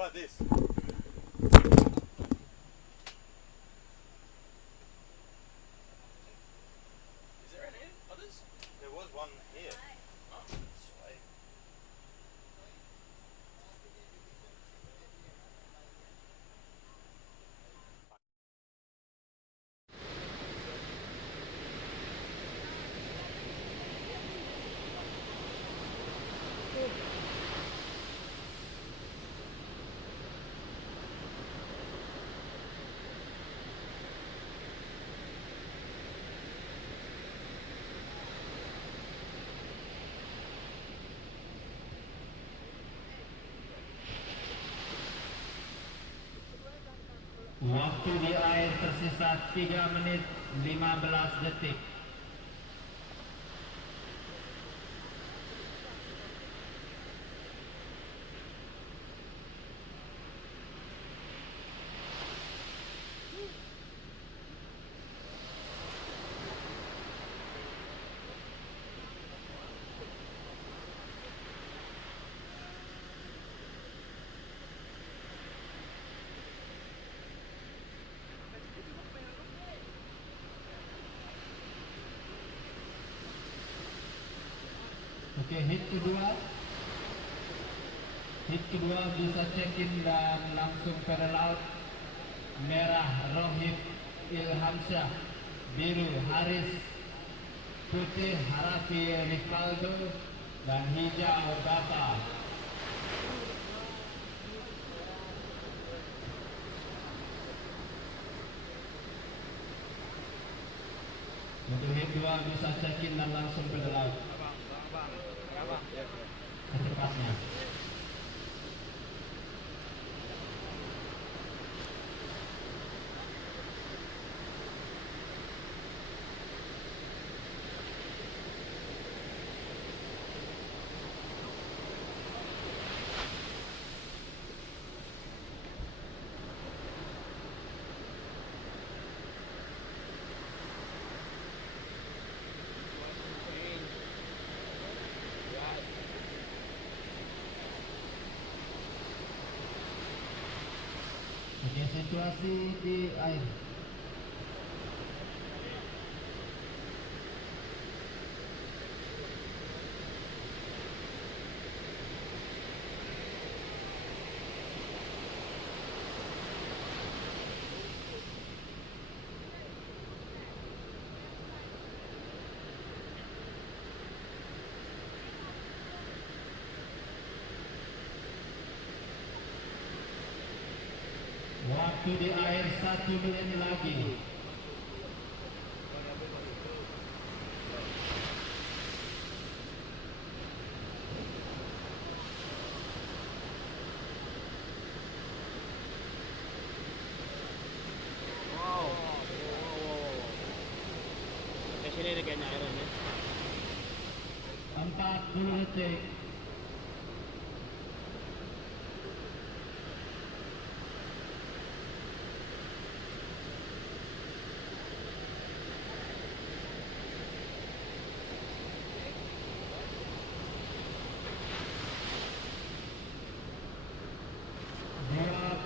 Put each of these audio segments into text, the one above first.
like this. Is there any others? There was one here. Oh, sweet. Waktu di air tersisa 3 menit 15 detik. Oke, hit kedua bisa check-in dan langsung pedal out. Merah Rohif Ilhamsyah, biru Haris, putih Harafi Rivaldo, dan hijau Bapa. Untuk hit 2 bisa check-in dan langsung pedal out. Secepatnya. Oke, situasi di air. Waktu di air 1 menit lagi. Wow. Sampai sini nih kayaknya airnya. 40 detik.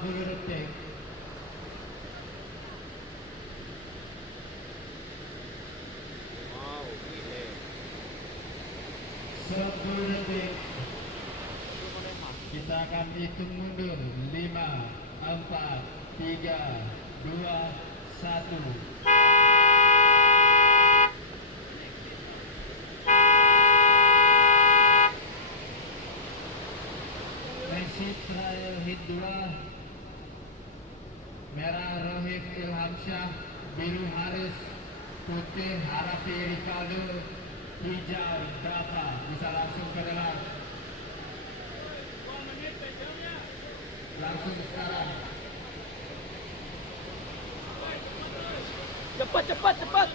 Detik. Wow, gile. 10 detik. Kita akan hitung mundur. 5, 4, 3, 2, 1. Exit trial hit 2. Merah Rohif Ilhamsyah, biru Haris, putih Harafi Rivaldo, hijau Bapa. Bisa langsung ke dalam. Langsung sekarang. Cepat.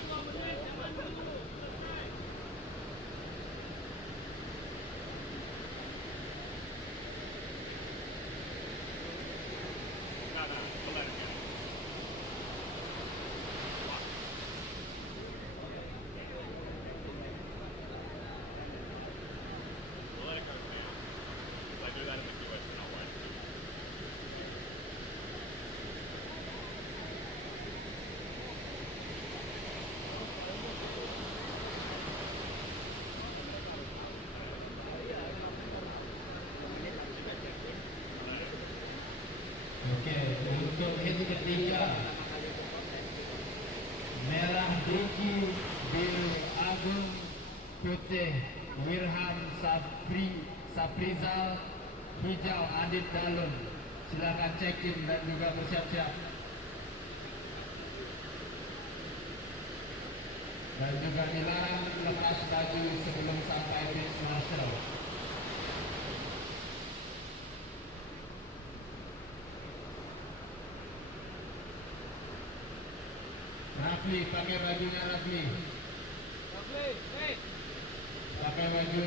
putih Wirham Saprizal, hijau Adit Dalun. Silakan check-in dan juga bersiap-siap. Dan juga dilarang lepas baju sebelum sampai finish marshal. Rafli, pakai bajunya Rafli. Pakai baju.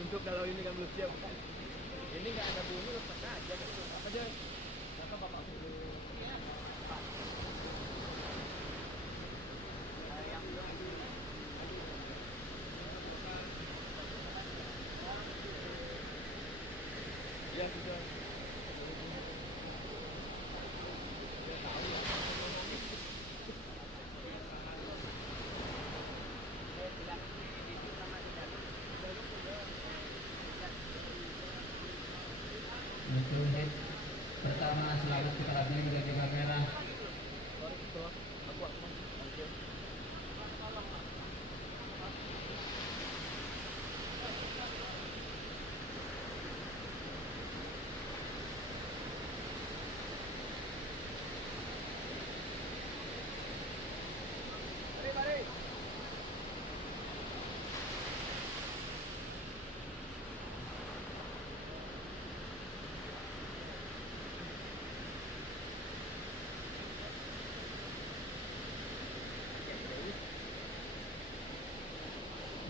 Untuk kalau ini kan belum siap. Ini nggak ada bunyi lepas aja. Apa aja? Kata bapak dulu. Ya sudah. Untuk hit pertama selalu kita ambil dari kamera.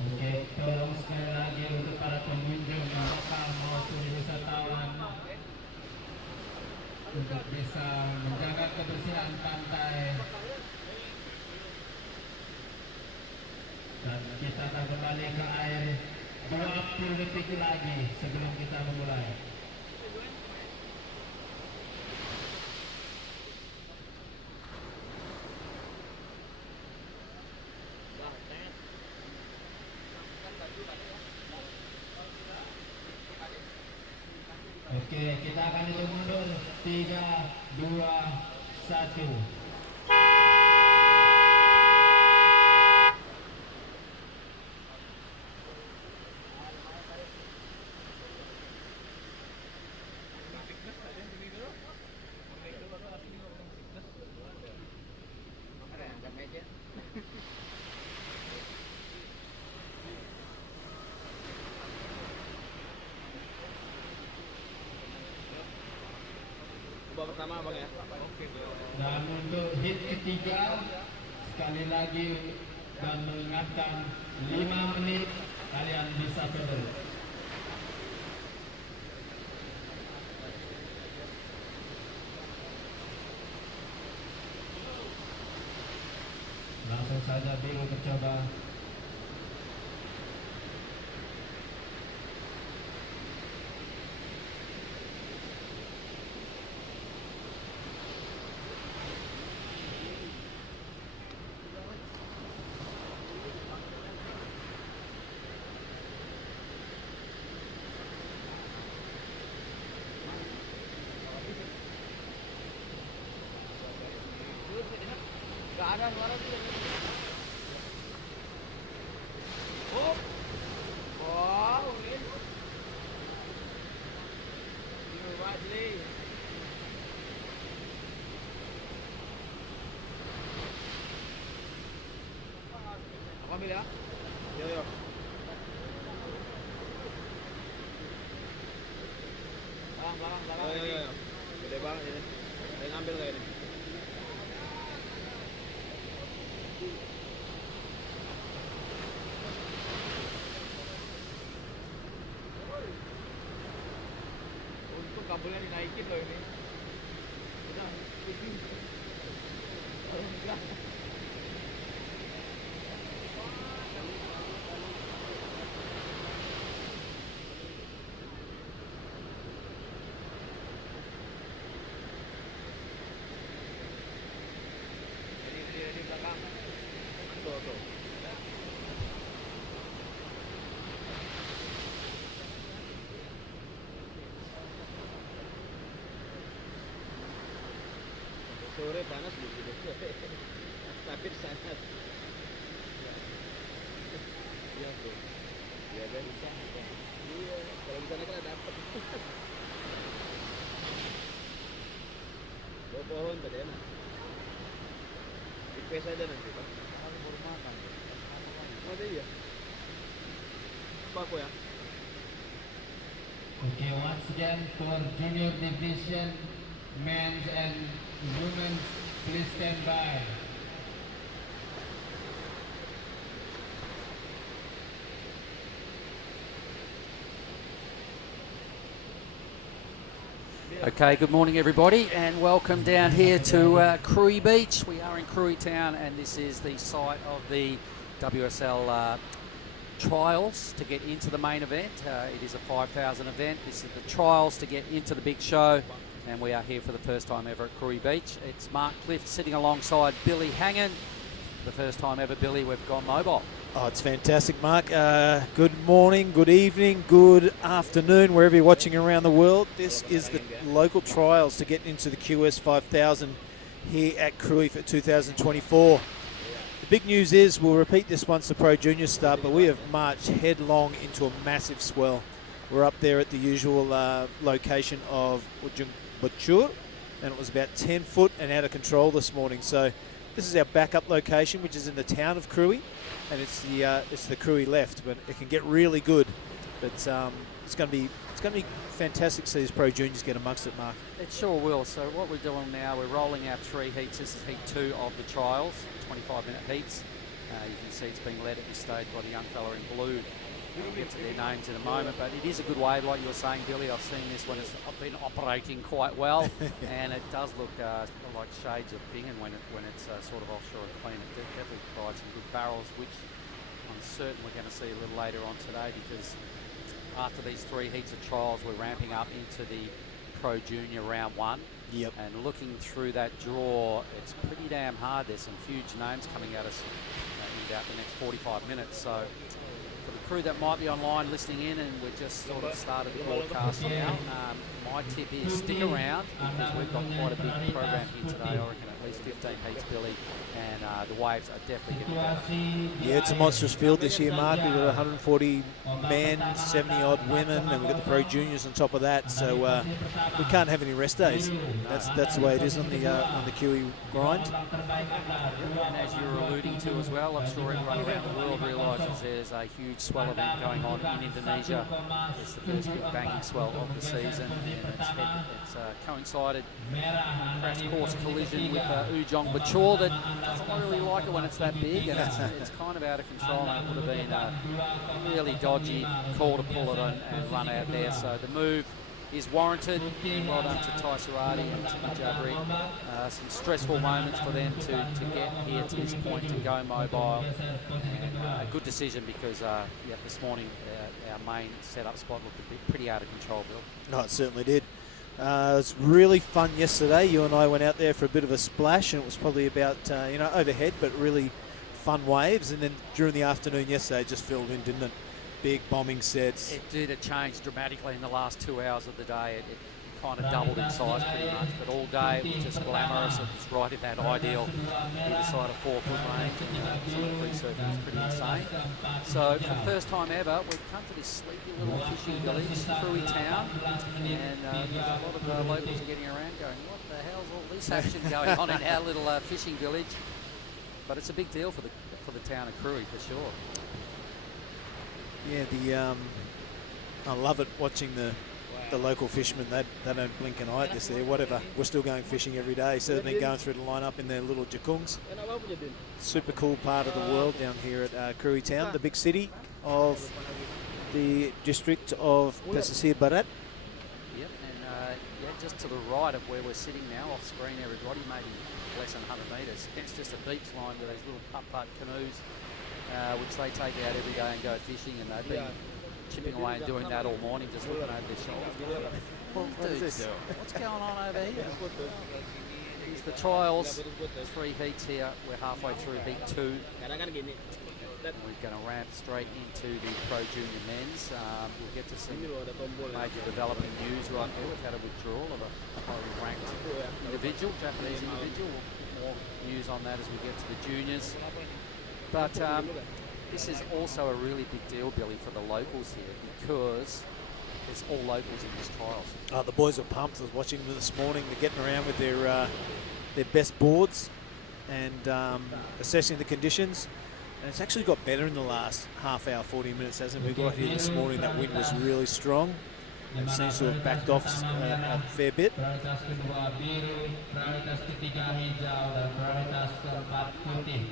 Oke, tolong sekali lagi untuk para pengunjung lokal maupun wisatawan untuk bisa menjaga kebersihan pantai. Dan kita akan kembali ke air 20 detik lagi sebelum kita memulai. Oke, kita akan hitung mundur 3, 2, 1. Pertama bang ya. Dan untuk hit ketiga sekali lagi dan mengingatkan 5 menit kalian bisa pedal. Langsung saja biru mencoba. Gak ada suara sih. Oh, wow, ini. Ini wajli. Apa ambil ya? Yo yo. Oh, iya. Gede banget ini. Ada yang ngambil nggak ini? Untung kabelnya dinaikin loh ini. Udah, kalau enggak. Di belakang. Tuh. Sore panas gitu. Tapi sangat. Iya tuh. Iya kan bisa. Iya, kalau di sana kan dapat. Bawa pohon tadi enak. Dipes aja nanti Pak. Kalau baru makan. Oh iya. Apa aku ya? Okay, once again for junior division, men's and women's, please stand by. Okay, good morning everybody and welcome down here to Krui Beach. We are in Krui Town and this is the site of the WSL trials to get into the main event. It is a 5,000 event. This is the trials to get into the big show and we are here for the first time ever at Krui Beach. It's Mark Clift sitting alongside Billy Hangen. For the first time ever, Billy, we've gone mobile. Oh, it's fantastic, Mark. Good morning, good evening, good afternoon, wherever you're watching around the world. This is the local trials to get into the QS 5000 here at Krui for 2024. The big news is we'll repeat this once the Pro Junior start, but we have marched headlong into a massive swell. We're up there at the usual location of Tanjung, and it was about 10 foot and out of control this morning. So this is our backup location, which is in the town of Krui, and it's the Krui left, but it can get really good. But it's going to be fantastic to see these Pro Juniors get amongst it, Mark. It sure will. So what we're doing now, we're rolling out 3 heats. This is heat 2 of the trials, 25-minute heats. You can see it's being led at this stage by the young fella in blue. We'll get to their names in a moment, but it is a good way, like you were saying, Billy. I've seen this one has been operating quite well, and it does look like shades of Bingen when it's sort of offshore and clean. It definitely provides some good barrels, which I'm certain we're going to see a little later on today, because after these 3 heats of trials, we're ramping up into the Pro Junior round 1. Yep. And looking through that draw, it's pretty damn hard. There's some huge names coming at us in about the next 45 minutes. So for the crew that might be online listening in, and we've just sort of started the broadcast now, my tip is stick around, because we've got quite a big program here today. I reckon at least 15 heats, Billy, and the waves are definitely getting better. Yeah, it's a monstrous field this year, Mark. We've got 140 men, 70 odd women, and we've got the Pro Juniors on top of that. So we can't have any rest days. That's the way it is on the QE grind. And as you were alluding to as well, I'm sure everyone around the world realises there's a huge swell event going on in Indonesia. It's the first big banging swell of the season, and it's coincided crash course collision with Ujong Bachor that doesn't really like it when it's that big, and it's kind of out of control, and it would have been a really dodgy call to pull it and run out there. So the move is warranted. Well done to Tai Surati and to Jabri. Some stressful moments for them to get here to this point and go mobile. And a good decision, because this morning our main setup spot looked pretty out of control, Bill. No, it certainly did. It was really fun yesterday. You and I went out there for a bit of a splash, and it was probably about overhead, but really fun waves. And then during the afternoon yesterday, it just filled in, didn't it? Big bombing sets. It did. It changed dramatically in the last 2 hours of the day. It kind of doubled in size pretty much, but all day it was just glamorous. It was right in that ideal either side of 4 foot range, and some of the free surfing was pretty insane. So for the first time ever, we've come to this sleepy little fishing village, Krui Town, and there's a lot of locals getting around going, what the hell's all this action going on in our little fishing village? But it's a big deal for the town of Krui, for sure. Yeah, I love it watching the the local fishermen, they don't blink an eye at this there. Whatever, we're still going fishing every day. So they've been going through the lineup in their little jakungs. Super cool part of the world down here at Krui Town, the big city of the district of Pesisir Barat. Yep, and yeah, just to the right of where we're sitting now, off screen, everybody, maybe less than 100 metres. It's just a beach line with these little putt-putt canoes, which they take out every day and go fishing, and they've been chipping away and doing that all morning, just looking over their shoulders. Well, dudes, what's going on over here? Here's the trials, 3 heats here. We're halfway through heat 2. We're going to ramp straight into the Pro Junior Men's. We'll get to some major developing news right here. We've had a withdrawal of a highly ranked individual, Japanese individual. We'll put more news on that as we get to the juniors. But this is also a really big deal, Billy, for the locals here, because it's all locals in these trials. The boys are pumped. I was watching them this morning. They're getting around with their best boards and assessing the conditions. And it's actually got better in the last half hour, 40 minutes, hasn't it? We got here this morning, that wind was really strong. It seems to have backed off a fair bit. Prioritas kedua biru, prioritas ketiga hijau, dan prioritas keempat putih.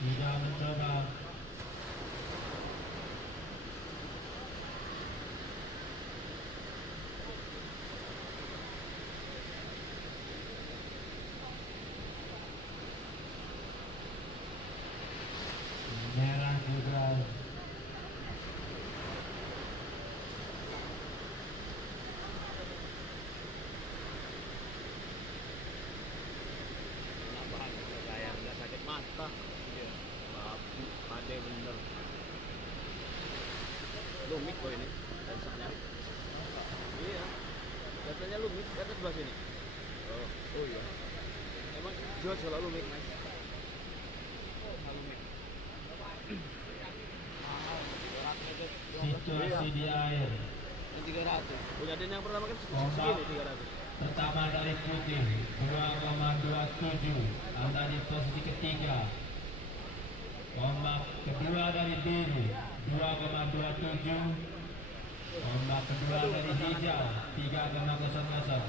Tidak mencoba. Merah juga. Lumik kok ini dasarnya. Iya. Katanya lumik, kata sebelah sini. Oh iya. Emang jual selalu lumik, Mas. Lumik. Situasi di air. Yang 300. Punya den yang pertama kan segini 300. Pertama dari putih 2,27. Anda di posisi ketiga. Ombak kedua dari biru 2,27. Ombak kedua dari hijau 3,00.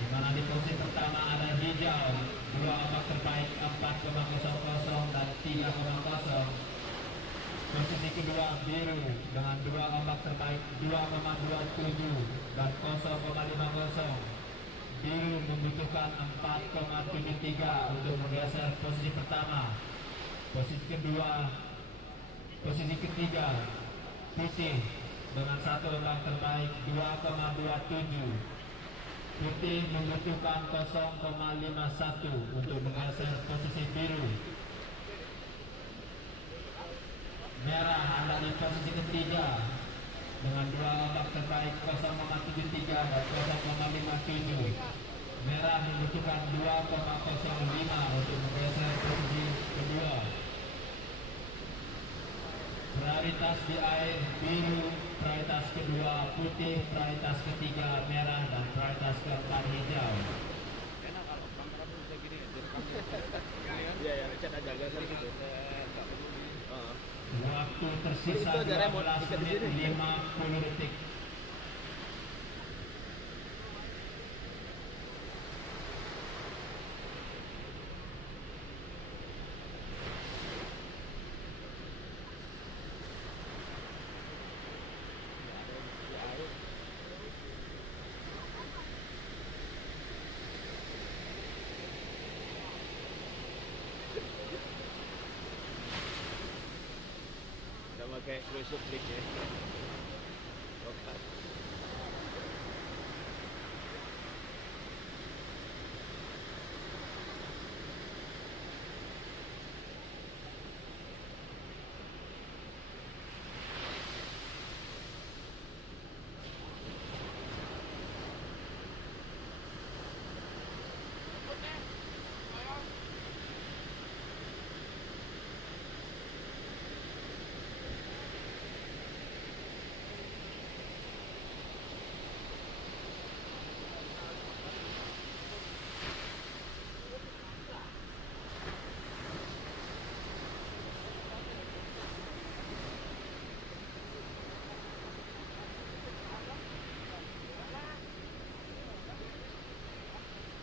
Di mana di posisi pertama ada hijau 2 ombak terbaik 4,00 dan 3,0. Posisi kedua biru dengan 2 ombak terbaik 2,27 dan 0,50. Biru membutuhkan 4,73 untuk menggeser posisi pertama. Posisi ketiga putih dengan 1 ombak terbaik 2,27. Putih membutuhkan 0,51 untuk menggeser posisi biru. Merah ada di posisi ketiga dengan 2 ombak terbaik 0,73 dan 0,57. Merah membutuhkan 2,05 untuk menggeser posisi kedua. Prioritas di air biru, prioritas kedua putih, prioritas ketiga merah, dan prioritas keempat hijau. Enak kalau kamera tuh bisa gini ya, direkam ya. Iya ya, Richard ada gagal gitu. Waktu tersisa Itu ada remote, 12 ikat di menit sini. 50 detik. Sama kayak Krui Suplik ya. Oke.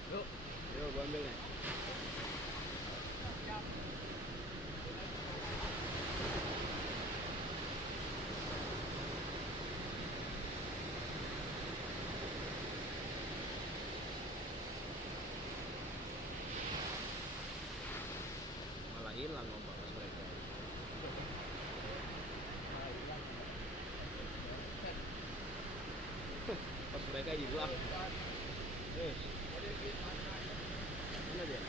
Yuk, gua ambil nih. Malah hilang ombak pas mereka. Pas mereka hilang. Yes. Mana dia?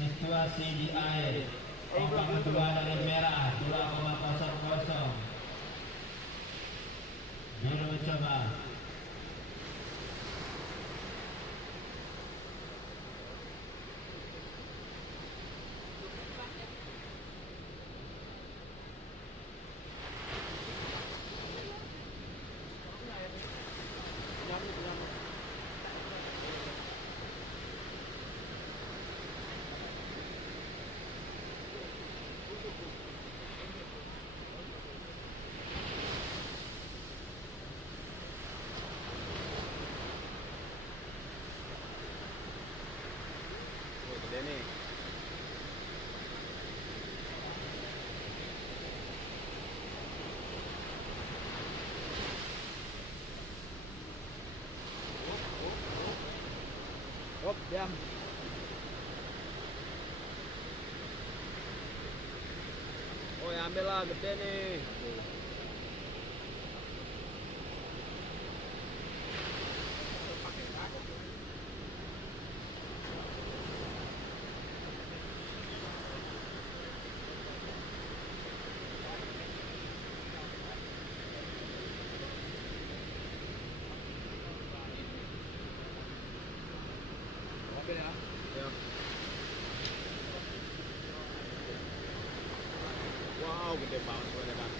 Situasi di air. Ombak kedua dari merah 2,00. Biru coba. Oh, gede nih. Hop, diam. Oh, ya ambil lah, gede nih. Ambil ya. Ya. Wow, gede banget suaranya kan.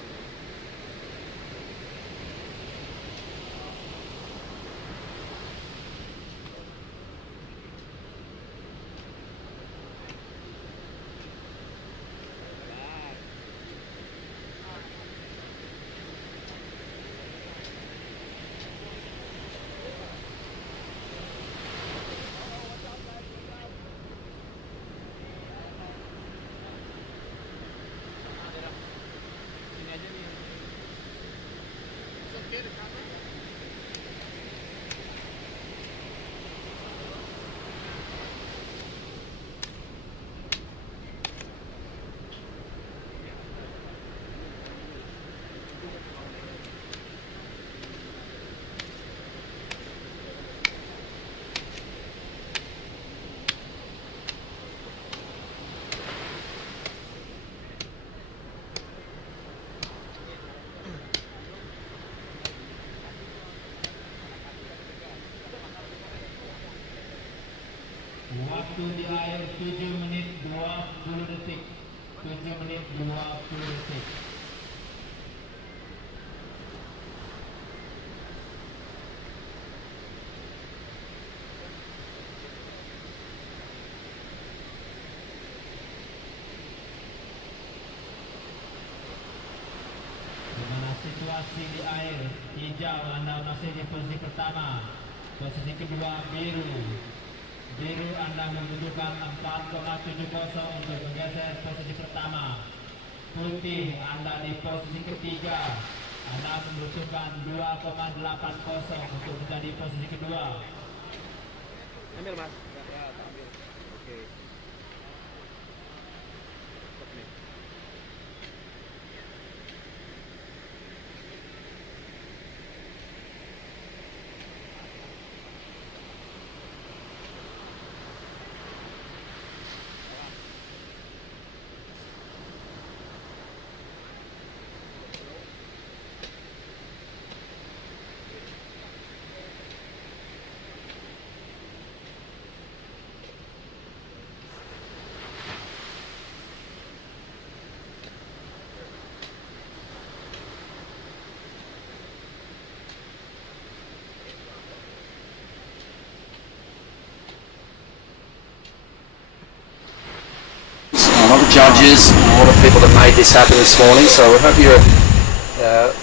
Waktu di air 7 menit 20 detik. 7 menit 20 detik. Situasi di air, hijau Anda masih di posisi pertama, posisi kedua biru. Biru Anda membutuhkan 4,70 untuk menggeser posisi pertama. Putih Anda di posisi ketiga, Anda membutuhkan 2,80 untuk menjadi posisi kedua. Ambil mas. Ya, ambil. Oke. Stop nih. A lot of judges, a lot of people that made this happen this morning, so we hope you're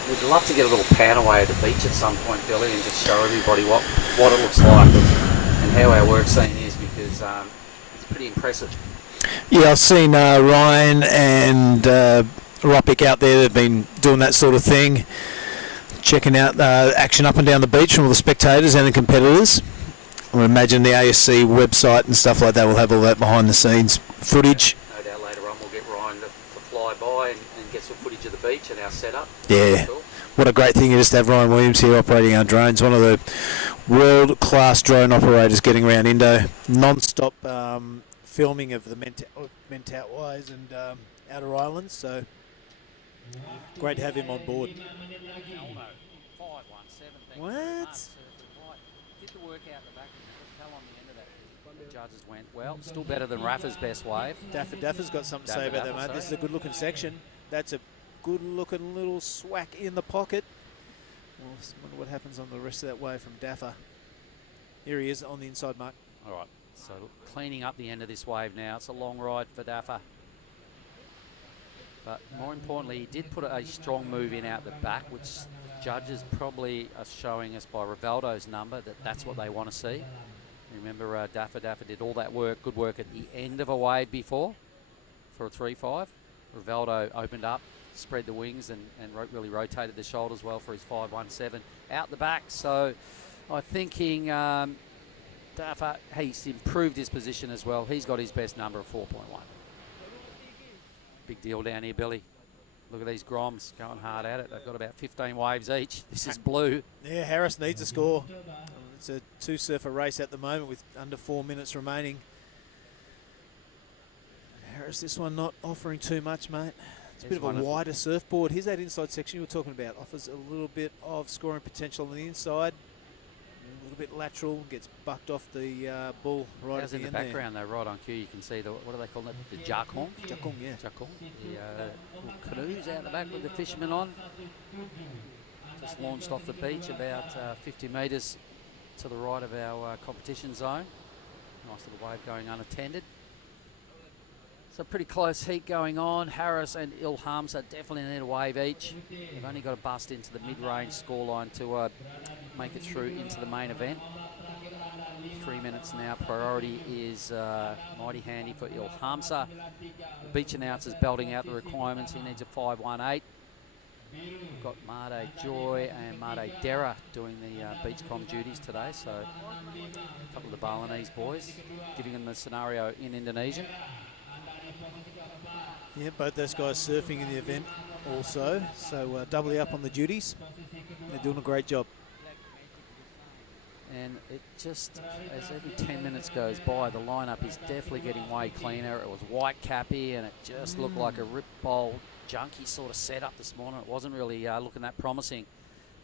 we'd love to get a little pan away at the beach at some point, Billy, and just show everybody what it looks like and how our work scene is, because it's pretty impressive. Yeah, I've seen Ryan and Ropic out there. They've been doing that sort of thing, checking out action up and down the beach from all the spectators and the competitors. I would imagine the ASC website and stuff like that will have all that behind the scenes footage. No doubt later on we'll get Ryan to fly by and get some footage of the beach and our setup. Yeah. Cool. What a great thing it is to have Ryan Williams here operating our drones. One of the world-class drone operators getting around Indo. Non-stop filming of the Mentawais and outer islands. So great to have him on board. What? Did the work out the back and fell on the end of that. The judges went, well, still better than Rafa's best wave. Daffa's got something to say about that, mate. This is a good-looking section. That's a good-looking little swack in the pocket. Well, wonder what happens on the rest of that wave from Daffa. Here he is on the inside mark. All right, so cleaning up the end of this wave now. It's a long ride for Daffa. But more importantly, he did put a strong move in out the back, which judges probably are showing us by Rivaldo's number that that's what they want to see. Remember, Daffa did all that work, good work at the end of a wave before for a 3-5. Rivaldo opened up, spread the wings and really rotated the shoulders well for his 5-1-7 out the back. So I'm thinking Daffa, he's improved his position as well. He's got his best number of 4.1. Big deal down here, Billy. Look at these Groms going hard at it. They've got about 15 waves each. This is blue. Yeah, Harris needs a score. It's a two-surfer race at the moment with under 4 minutes remaining. Harris, this one not offering too much, mate. It's a bit of a wider surfboard. Here's that inside section you were talking about. Offers a little bit of scoring potential on the inside. A little bit lateral, gets bucked off the bull right at the end there. In the background though, right on cue, you can see the, what do they call it? The jakong? Jakong, yeah. Jakong. The little canoes out the back with the fishermen on. Just launched off the beach about 50 metres to the right of our competition zone. Nice little wave going unattended. So pretty close heat going on. Harris and Ilhamza definitely need a wave each. They've only got to bust into the mid-range scoreline to make it through into the main event. 3 minutes now. Priority is mighty handy for Ilhamza. The beach announcer's belting out the requirements. He needs a 5-1-8. We've got Made Joy and Made Dera doing the beachcom duties today. So a couple of the Balinese boys giving them the scenario in Indonesia. Yeah, both those guys surfing in the event also. So doubly up on the duties. They're doing a great job. And it just, as every 10 minutes goes by, the lineup is definitely getting way cleaner. It was white cappy and it just looked like a rip bowl junky sort of setup this morning. It wasn't really looking that promising.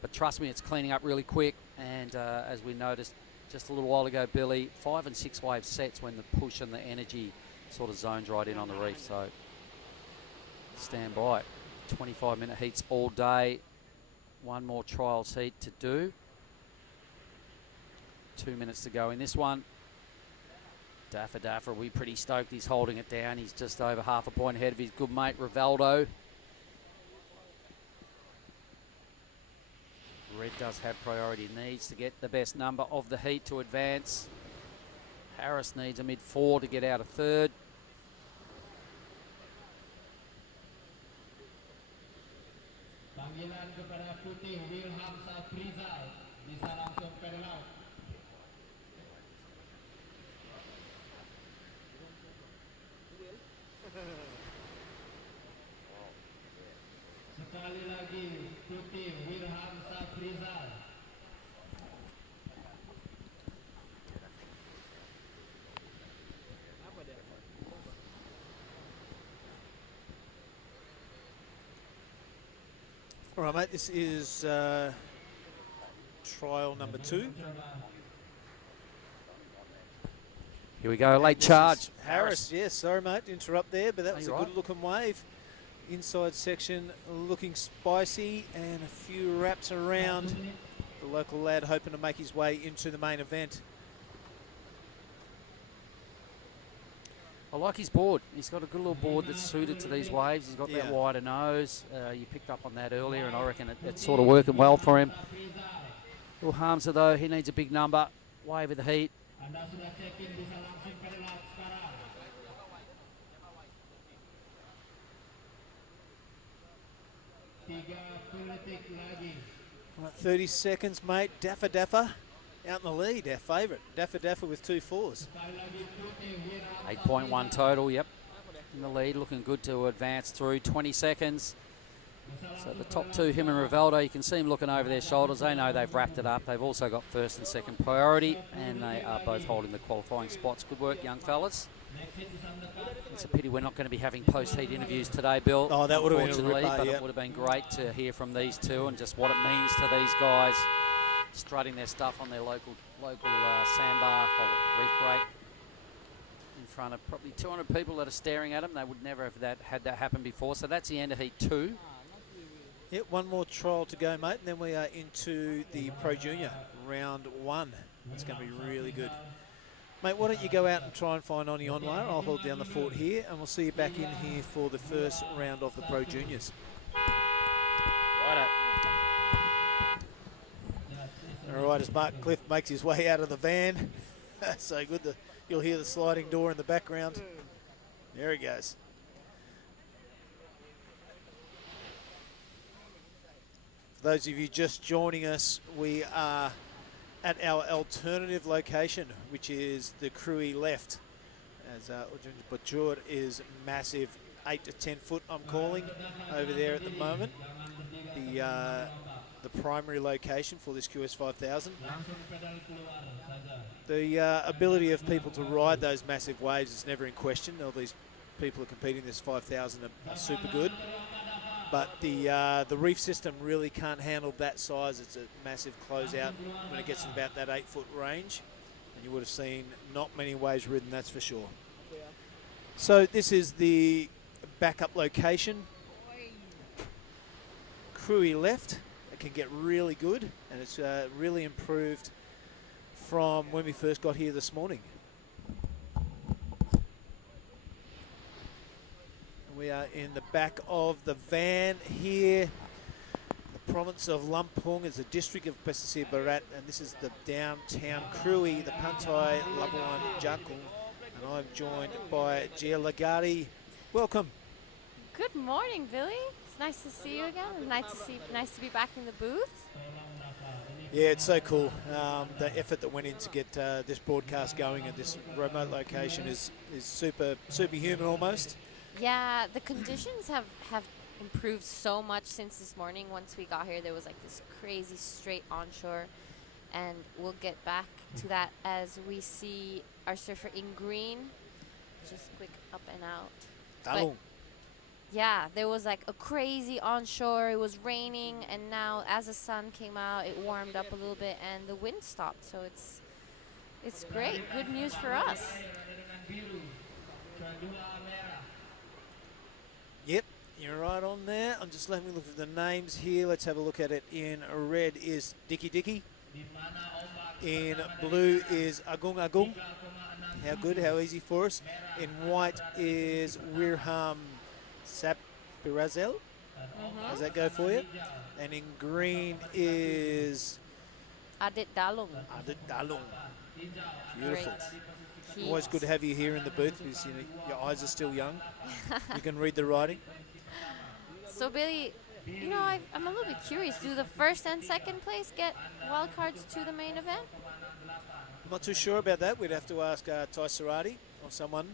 But trust me, it's cleaning up really quick. And as we noticed, just a little while ago, Billy. 5 and 6 wave sets when the push and the energy sort of zones right in on the reef. So stand by. 25-minute heats all day. One more trials heat to do. 2 minutes to go in this one. Daffa will be pretty stoked. He's holding it down. He's just over half a point ahead of his good mate, Rivaldo. Red does have priority, needs to get the best number of the heat to advance. Harris needs a mid-4 to get out of third. Panggilan kepada putih Wilham Saprizal bisa langsung pedal out. Sekali lagi putih Wilham Saprizal. All right, mate, this is trial number 2. Here we go, late This charge. is Harris, yes, sorry, mate, to interrupt there, but that was a you're right. good-looking wave. Inside section looking spicy, and a few wraps around. The local lad hoping to make his way into the main event. I like his board. He's got a good little board that's suited to these waves. He's got that wider nose. You picked up on that earlier, and I reckon it's sort of working well for him. Little Hamza, though, he needs a big number. Wave of the heat. Anda sudah check in bisa langsung pedal out sekarang. 30 detik lagi. Right, 30 seconds, mate. Daffa out in the lead, our favourite. Daffa with 2 4s. 8.1 total, yep. In the lead, looking good to advance through. 20 seconds. So the top two, him and Rivaldo, you can see him looking over their shoulders. They know they've wrapped it up. They've also got first and second priority, and they are both holding the qualifying spots. Good work, young fellas. It's a pity we're not going to be having post-heat interviews today, Bill. Oh, that would have been a unfortunately, ripper, but yeah. it would have been great to hear from these two and just what it means to these guys strutting their stuff on their local sandbar or reef break in front of probably 200 people that are staring at them. They would never have had that happen before. So that's the end of heat 2. Yep, one more trial to go, mate, and then we are into the Pro Junior round 1. It's going to be really good. Mate, why don't you go out and try and find Oni Onwar? I'll hold down the fort here, and we'll see you back in here for the first round of the Pro Juniors. Righto. All right, as Mark Cliff makes his way out of the van. So good that you'll hear the sliding door in the background. There he goes. For those of you just joining us, we are at our alternative location, which is the Krui left. As Ujun Bajur is massive, 8 to 10 foot, I'm calling, over there at the moment. The primary location for this QS 5000. The ability of people to ride those massive waves is never in question. All these people who are competing in this 5000 are super good. But the reef system really can't handle that size. It's a massive closeout when it gets to about that 8 foot range. And you would have seen not many waves ridden, that's for sure. So this is the backup location. Krui left. It can get really good, and it's really improved from when we first got here this morning. We are in the back of the van here. The province of Lampung is the district of Pesisir Barat, and this is the downtown Krui, the Pantai Labuan Jakung, and I'm joined by Gia Lagari. Welcome. Good morning, Billy. It's nice to see you again. Nice to be back in the booth. Yeah, it's so cool. The effort that went in to get this broadcast going at this remote location is superhuman almost. Yeah, the conditions have improved so much since this morning. Once we got here, there was like this crazy straight onshore, and we'll get back to that as we see our surfer in green. Just quick up and out. Talung. Yeah, there was like a crazy onshore. It was raining, and now as the sun came out, it warmed up a little bit, and the wind stopped. So it's It's great. Good news for us. Yep, you're right on there. I'm just letting me look at the names here. Let's have a look at it. In red is Dicky Dicky. In blue is Agung Agung. How good, how easy for us. In white is Wirham Sapirazel. Does that go for you? And in green is Adit Dalung. Adit Dalung. Beautiful. Great. Always good to have you here in the booth because your eyes are still young. You can read the writing. So Billy, I'm a little bit curious. Do the first and second place get wild cards to the main event? I'm not too sure about that. We'd have to ask Ty Sarati or someone.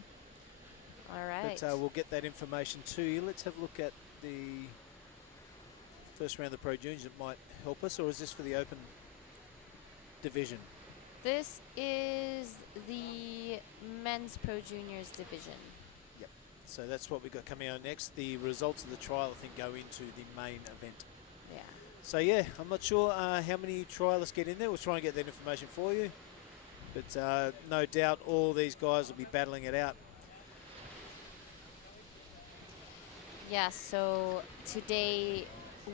All right. But we'll get that information to you. Let's have a look at the first round of the Pro Juniors. It might help us, or is this for the open division? This is the men's Pro Juniors division. Yep. So that's what we've got coming out next. The results of the trial, I think, go into the main event. Yeah. So yeah, I'm not sure how many trialists get in there. We'll try and get that information for you. But no doubt all these guys will be battling it out. Yeah, so today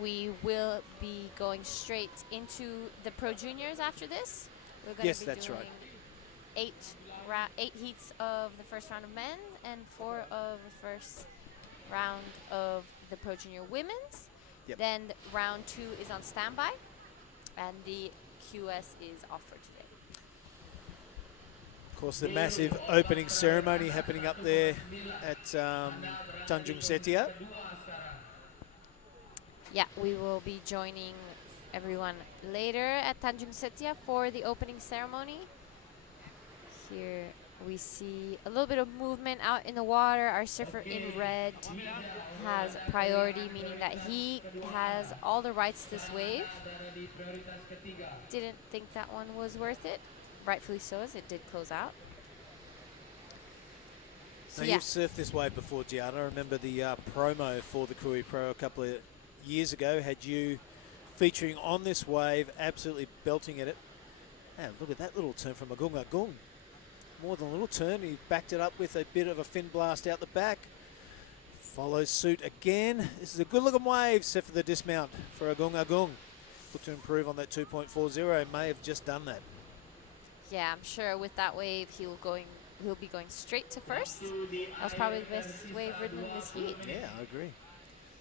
we will be going straight into the Pro Juniors after this. We're going Yes, to be that's doing right. 8 heats of the first round of men and 4 of the first round of the Pro Junior women's. Yep. Then round 2 is on standby, and the QS is off for today. Of course, the massive opening ceremony happening up there at Tanjung Setia. Yeah, we will be joining everyone later at Tanjung Setia for the opening ceremony. Here we see a little bit of movement out in the water. Our surfer in red has priority, meaning that he has all the rights to this wave. Didn't think that one was worth it. Rightfully so, as it did close out. So Now, yeah. you've surfed this wave before, Gianna. I remember the promo for the Krui Pro a couple of years ago had you featuring on this wave, absolutely belting at it. And look at that little turn from Agung Agung. More than a little turn. He backed it up with a bit of a fin blast out the back. Follows suit again. This is a good looking wave set for the dismount for Agung Agung. Look to improve on that 2.40. May have just done that. Yeah, I'm sure with that wave he'll be going straight to first. That was probably the best wave ridden in this heat. Yeah, I agree.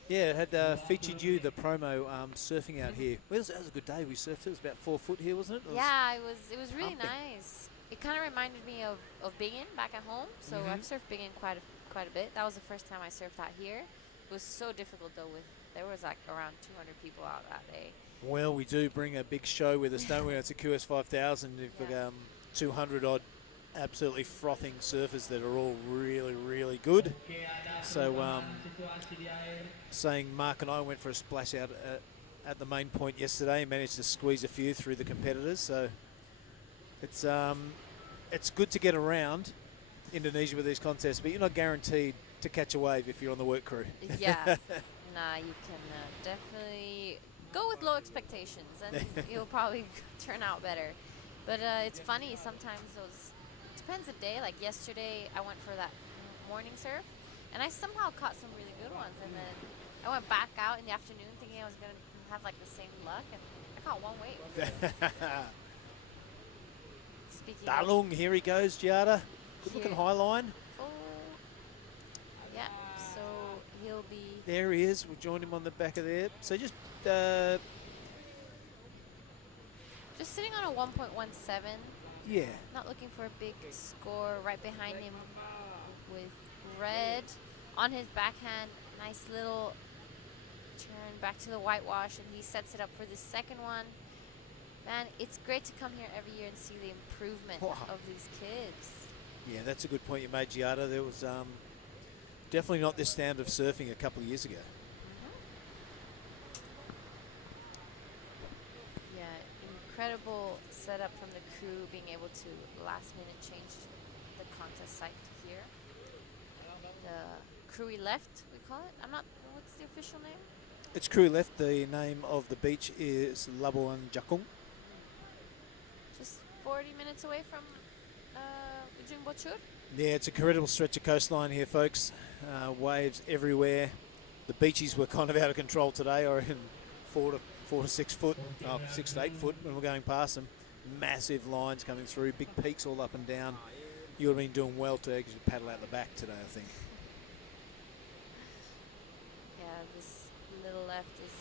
Yeah, it had featured you, the promo, surfing out here. Well, that was a good day. We surfed. It was about 4 foot here, wasn't it? Yeah, it was really pumping. nice. It kind of reminded me of Bingin back at home. So I've surfed Bingin quite a bit. That was the first time I surfed out here. It was so difficult though. There was like around 200 people out that day. Well, we do bring a big show with us, don't we? It's a QS 5000. We've got 200 odd absolutely frothing surfers that are all really, really good. So saying Mark and I went for a splash out at the main point yesterday and managed to squeeze a few through the competitors. So it's good to get around Indonesia with these contests, but you're not guaranteed to catch a wave if you're on the work crew. Yeah, nah, you can definitely go with low expectations and you'll probably turn out better. But it's funny, sometimes depends the day. Like yesterday I went for that morning surf and I somehow caught some really good ones, and then I went back out in the afternoon thinking I was going to have like the same luck, and I caught one wave. Speaking of Dalung, here he goes, Giada. Good looking Here. high line. yeah, so he'll be There he is. We'll join him on the back of there. So just sitting on a 1.17. yeah. Not looking for a big score. Right behind him with red on his backhand. Nice little turn back to the whitewash, and he sets it up for the second one. Man, it's great to come here every year and see the improvement Wow. of these kids. Yeah, that's a good point you made, Giada. There was definitely not this standard of surfing a couple of years ago. Yeah, incredible setup from the crew, being able to last minute change the contest site here. The Krui left, we call it. What's the official name? It's Krui left. The name of the beach is Labuan Jakung. Just 40 minutes away from Ujung Bocor. Yeah, it's a incredible stretch of coastline here, folks. Waves everywhere. The beaches were kind of out of control today, or in 4 to 6 foot, 6 to 8 foot when we're going past them. Massive lines coming through, big peaks all up and down. You would have been doing well to actually paddle out the back today, I think. Yeah, this little left is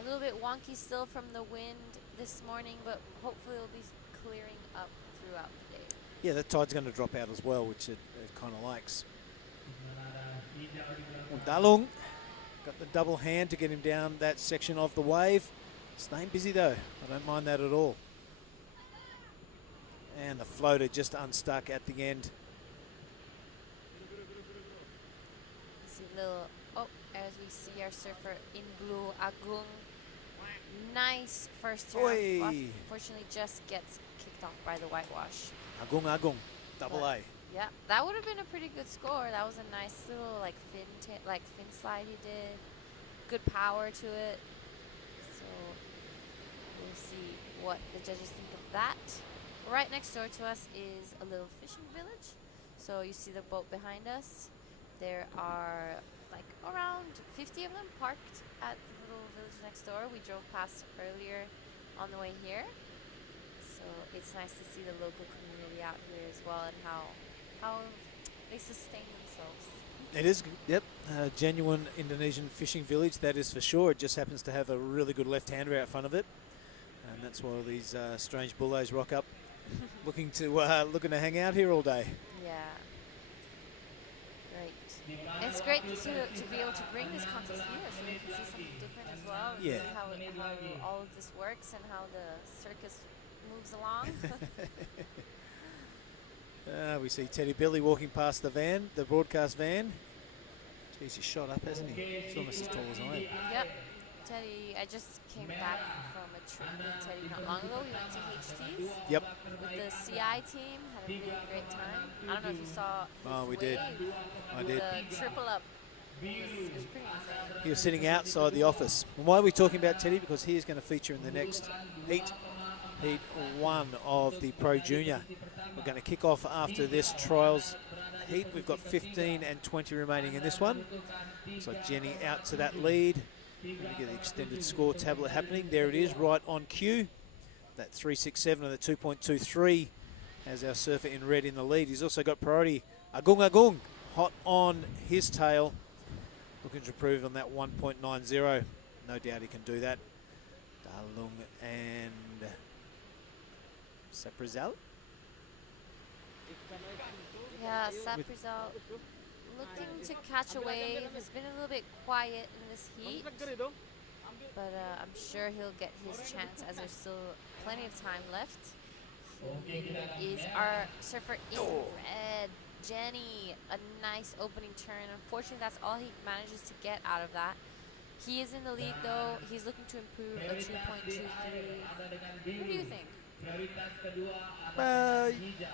a little bit wonky still from the wind this morning, but hopefully it'll be clearing up throughout the day. Yeah, the tide's going to drop out as well, which it kind of likes. Dalung got the double hand to get him down that section of the wave. Staying busy though, I don't mind that at all. And the floater just unstuck at the end. See little, as we see our surfer in blue, Agung. Nice first turn. Oi. Unfortunately, just gets kicked off by the whitewash. Agung, double A. Yeah, that would have been a pretty good score. That was a nice little fin slide he did. Good power to it. So we'll see what the judges think of that. Right next door to us is a little fishing village. So you see the boat behind us. There are like around 50 of them parked at the little village next door. We drove past earlier on the way here. So it's nice to see the local community out here as well, and how they sustain themselves. It is, yep, a genuine Indonesian fishing village, that is for sure. It just happens to have a really good left-hander out front of it, and that's why all these strange bullos rock up, looking to hang out here all day. Yeah. Great. And it's great to be able to bring this contest here, so they can see something different as well. And Yeah. see how all of this works and how the circus moves along. We see Teddy Billy walking past the van, the broadcast van. Geez, he's shot up, hasn't he? He's almost as tall as I am. Yep. Teddy, I just came back from a trip with Teddy not long ago. We went to HT's. Yep. With the CI team. Had a really great time. I don't know if you saw his We did. wave I with did. the triple up. It was pretty insane. He was sitting outside the office. And why are we talking about Teddy? Because he is going to feature in the next heat. Heat 1 of the Pro Junior. We're going to kick off after this trials heat. We've got 15 and 20 remaining in this one. So Jenny out to that lead. We're going to get the extended score tablet happening. There it is, right on cue. That 367 and the 2.23 has our surfer in red in the lead. He's also got priority. Agung, hot on his tail. Looking to improve on that 1.90. No doubt he can do that. Dalung and Saprizal. Yeah, Saprizal looking to catch a wave. Has been a little bit quiet in this heat, but I'm sure he'll get his chance as there's still plenty of time left. He is our surfer in red, Jenny. A nice opening turn. Unfortunately, that's all he manages to get out of that. He is in the lead though. He's looking to improve a 2.23. What do you think?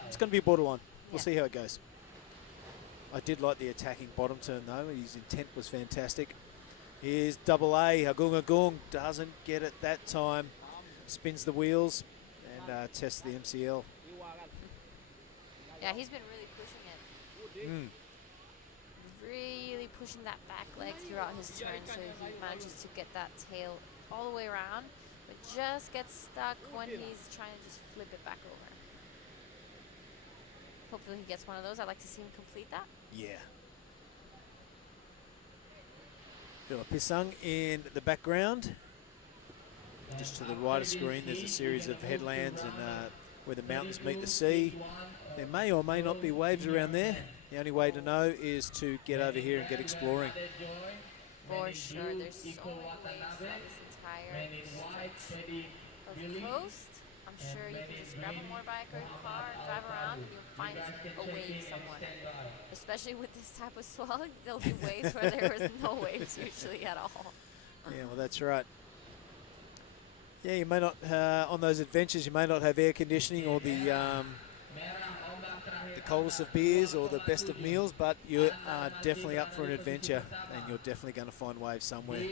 It's going to be borderline. We'll see how it goes. I did like the attacking bottom turn though. His intent was fantastic. Here's double A. Agung doesn't get it that time. Spins the wheels and tests the MCL. Yeah, he's been really pushing it. Really pushing that back leg throughout his turn, so he manages to get that tail all the way around, but just gets stuck when he's trying to just flip it back over. Hopefully he gets one of those. I'd like to see him complete that. Yeah. Villa Pisang in the background. Just to the right of screen, there's a series of headlands and where the mountains meet the sea. There may or may not be waves around there. The only way to know is to get over here and get exploring. For sure, there's so many waves throughout this entire stretch of the coast. I'm sure you can just grab a motorbike or a car and drive around and you'll find a wave somewhere. Especially with this type of swell, there'll be waves where there is no waves usually at all. Yeah, well, that's right. Yeah, you may not, on those adventures, you may not have air conditioning or the coldest of beers or the best of meals, but you are definitely up for an adventure and you're definitely going to find waves somewhere.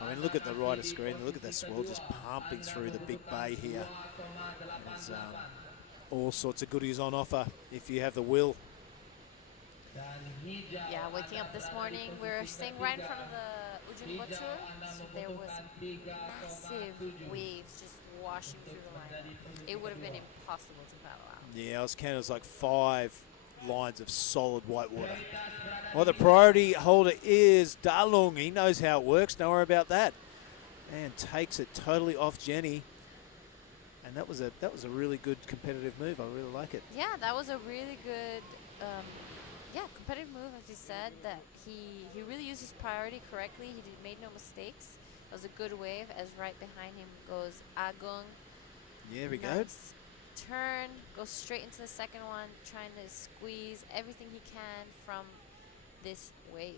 I mean, look at the right of screen, look at that swell just pumping through the big bay here. It's all sorts of goodies on offer if you have the will. Yeah, waking up this morning, we're staying right in front of the Ujung Bocor, so there was massive waves just washing through the lineup. It would have been impossible to paddle out. Yeah, I was counting as like 5 lines of solid white water. Well, the priority holder is Dalung. He knows how it works. Don't worry about that. And takes it totally off Jenny. And that was a really good competitive move. I really like it. Yeah, that was a really good, competitive move, as you said, that he really used his priority correctly. He made no mistakes. It was a good wave, as right behind him goes Agung. Yeah, there we go. Nice turn, goes straight into the second one, trying to squeeze everything he can from this wave.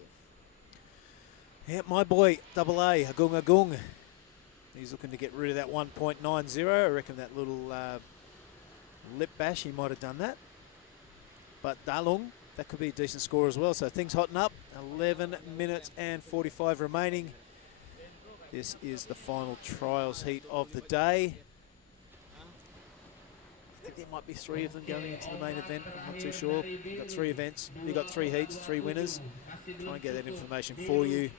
Yeah, my boy, double A, Agung Agung. He's looking to get rid of that 1.90. I reckon that little lip bash, he might have done that. But Dalung, that could be a decent score as well. So things hotting up. 11 minutes and 45 remaining. This is the final trials heat of the day. I think there might be 3 of them going into the main event. I'm not too sure. You've got 3 events. You've got 3 heats, 3 winners. Try and get that information for you.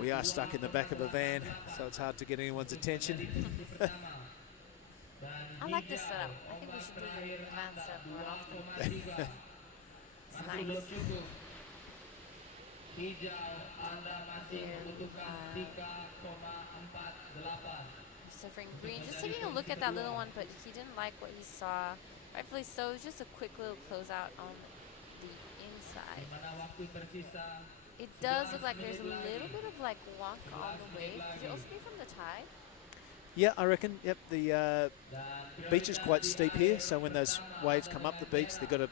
We are stuck in the back of a van, so it's hard to get anyone's attention. I like this setup. I think we should do the van setup more often. It's nice. Suffering Green, just taking a look at that little one, but he didn't like what he saw. Rightfully so. It was just a quick little closeout on the inside. It does look like there's a little bit of like wonk on the wave. Could it also be from the tide? Yeah, I reckon. Yep, the beach is quite steep here, so when those waves come up the beach, they've got to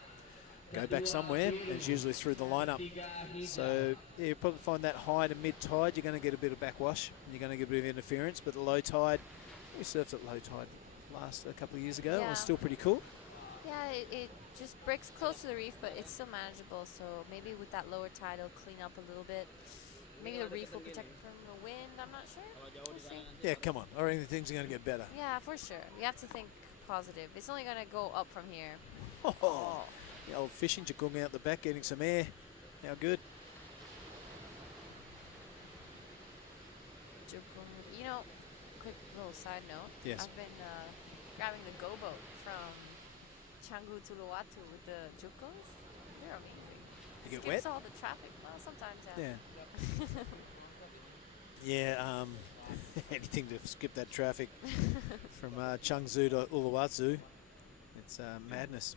go back somewhere, and it's usually through the lineup. So yeah, you'll probably find that high to mid tide, you're going to get a bit of backwash, you're going to get a bit of interference, but the low tide, we surfed at low tide a couple of years ago. Yeah. It was still pretty cool. Yeah, it just breaks close to the reef, but it's still manageable. So maybe with that lower tide, it'll clean up a little bit. Maybe the reef will protect from the wind. I'm not sure. We'll see. Yeah, come on. I reckon things are going to get better. Yeah, for sure. You have to think positive. It's only going to go up from here. Oh, the old fishing jacung out the back getting some air. How good. You know, quick little side note. Yes. I've been grabbing the go boat from Canggu to Uluwatu with the jukungs. They're amazing. You get Skips wet? all the traffic. Well, sometimes, Yeah. Yeah, anything to skip that traffic from Changzhou to Uluwatu. It's madness.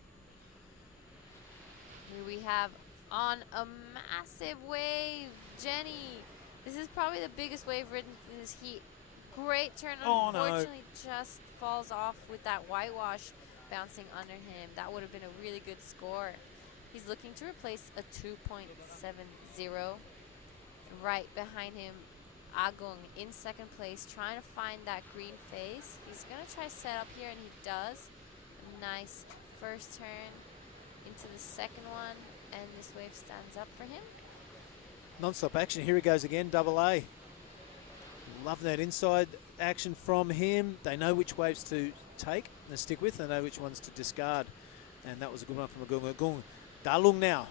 Here we have on a massive wave, Jenny. This is probably the biggest wave ridden in this heat. Great turn, Oh, no. unfortunately just falls off with that whitewash bouncing under him. That would have been a really good score. He's looking to replace a 2.70. Right behind him, Agung in second place, trying to find that green face. He's gonna try set up here, and he does. A nice first turn into the second one, and this wave stands up for him. Non-stop action. Here he goes again, double A. Loving that inside action from him. They know which waves to take and stick with. They know which ones to discard. And that was a good one from Agung Agung. Dalung now.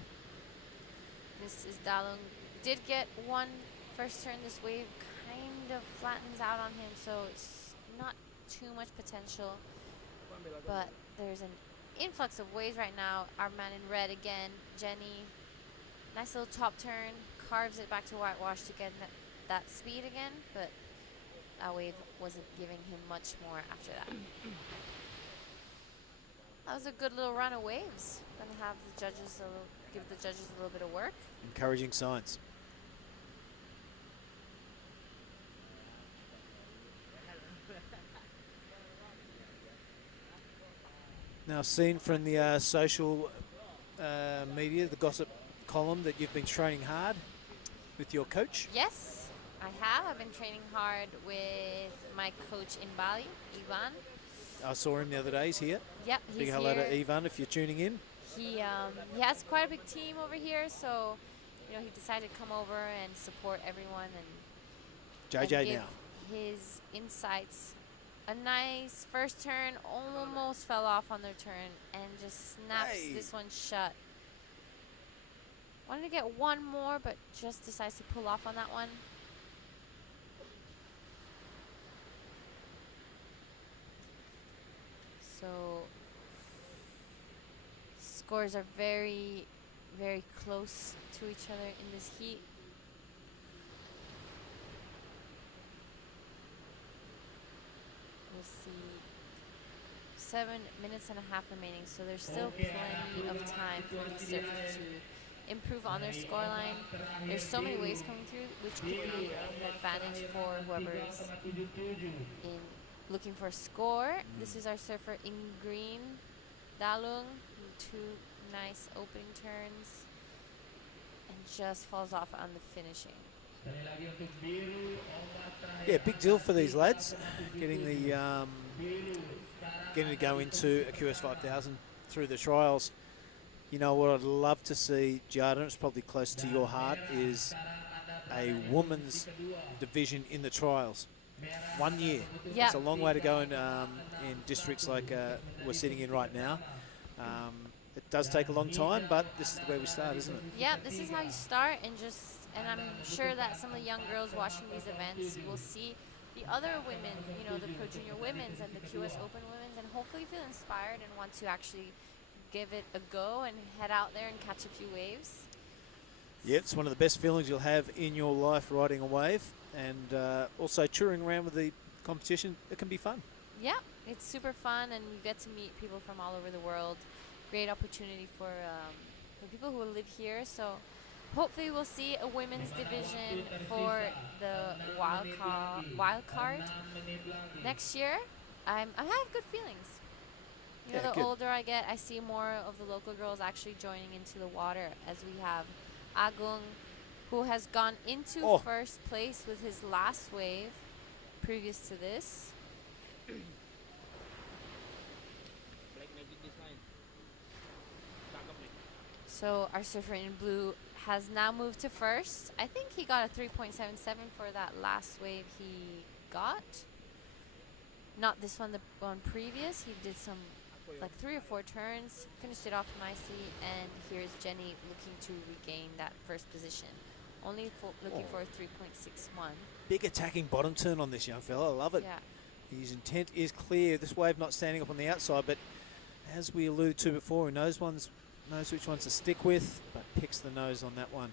This is Dalung. Did get one first turn. This wave kind of flattens out on him, so it's not too much potential. But there's an influx of waves right now. Our man in red again, Jenny. Nice little top turn. Carves it back to whitewash to get that speed again, but that wave wasn't giving him much more after that. That was a good little run of waves. Gonna have the judges give the judges a little bit of work. Encouraging signs. Now, seen from the social media, the gossip column, that you've been training hard with your coach. Yes, I have. I've been training hard with my coach in Bali, Ivan. I saw him the other day. He's here. Yep, he's Big hello here. to Ivan if you're tuning in. He has quite a big team over here, so he decided to come over and support everyone and JJ give now. his insights a nice first turn, almost fell off on their turn and just snaps Hey. this one shut. Wanted to get one more, but just decides to pull off on that one. So scores are very, very close to each other in this heat. We'll see 7 minutes and a half remaining, so there's still plenty of time for these surfers to improve on their scoreline. There's so many waves coming through, which could be an advantage for whoever's in looking for a score. This is our surfer in green, Dalung, two nice opening turns, and just falls off on the finishing. Yeah, big deal for these lads, getting to go into a QS 5000 through the trials. You know what I'd love to see, Jarden, it's probably close to your heart, is a women's division in the trials. 1 year. Yep. It's a long way to go in districts like we're sitting in right now. It does take a long time, but this is where we start, isn't it? Yeah, this is how you start, and I'm sure that some of the young girls watching these events will see the other women, you know, the Pro Junior Women's and the QS Open Women's, and hopefully feel inspired and want to actually give it a go and head out there and catch a few waves. Yeah, it's one of the best feelings you'll have in your life, riding a wave, and also touring around with the competition. It can be fun. Yeah, it's super fun, and you get to meet people from all over the world. Great opportunity for people who live here. So hopefully we'll see a women's division for the wild card next year. I have good feelings. You know, Yeah, the good. older I get, I see more of the local girls actually joining into the water, as we have Agung, who has gone into first place with his last wave previous to this. So our surfer in blue has now moved to first. I think he got a 3.77 for that last wave he got. Not this one, the one previous. He did some like 3 or 4 turns, finished it off nicely, and here's Jenny looking to regain that first position. Only looking for a 3.61. Big attacking bottom turn on this young fella. I love it. Yeah. His intent is clear. This wave not standing up on the outside, but as we alluded to before, he knows which ones to stick with, but picks the nose on that one.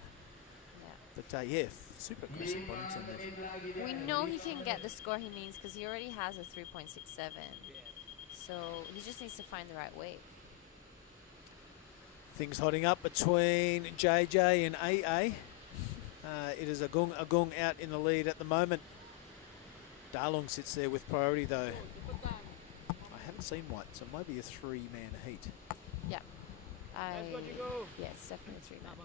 Yeah. But yeah, super aggressive bottom turn there. We know he can get the score he needs because he already has a 3.67. So he just needs to find the right wave. Things hotting up between JJ and AA. It is Agung out in the lead at the moment. Dalung sits there with priority though. I haven't seen white, so it might be a 3-man heat. Yeah. Let's go. Yeah, it's definitely a 3-man.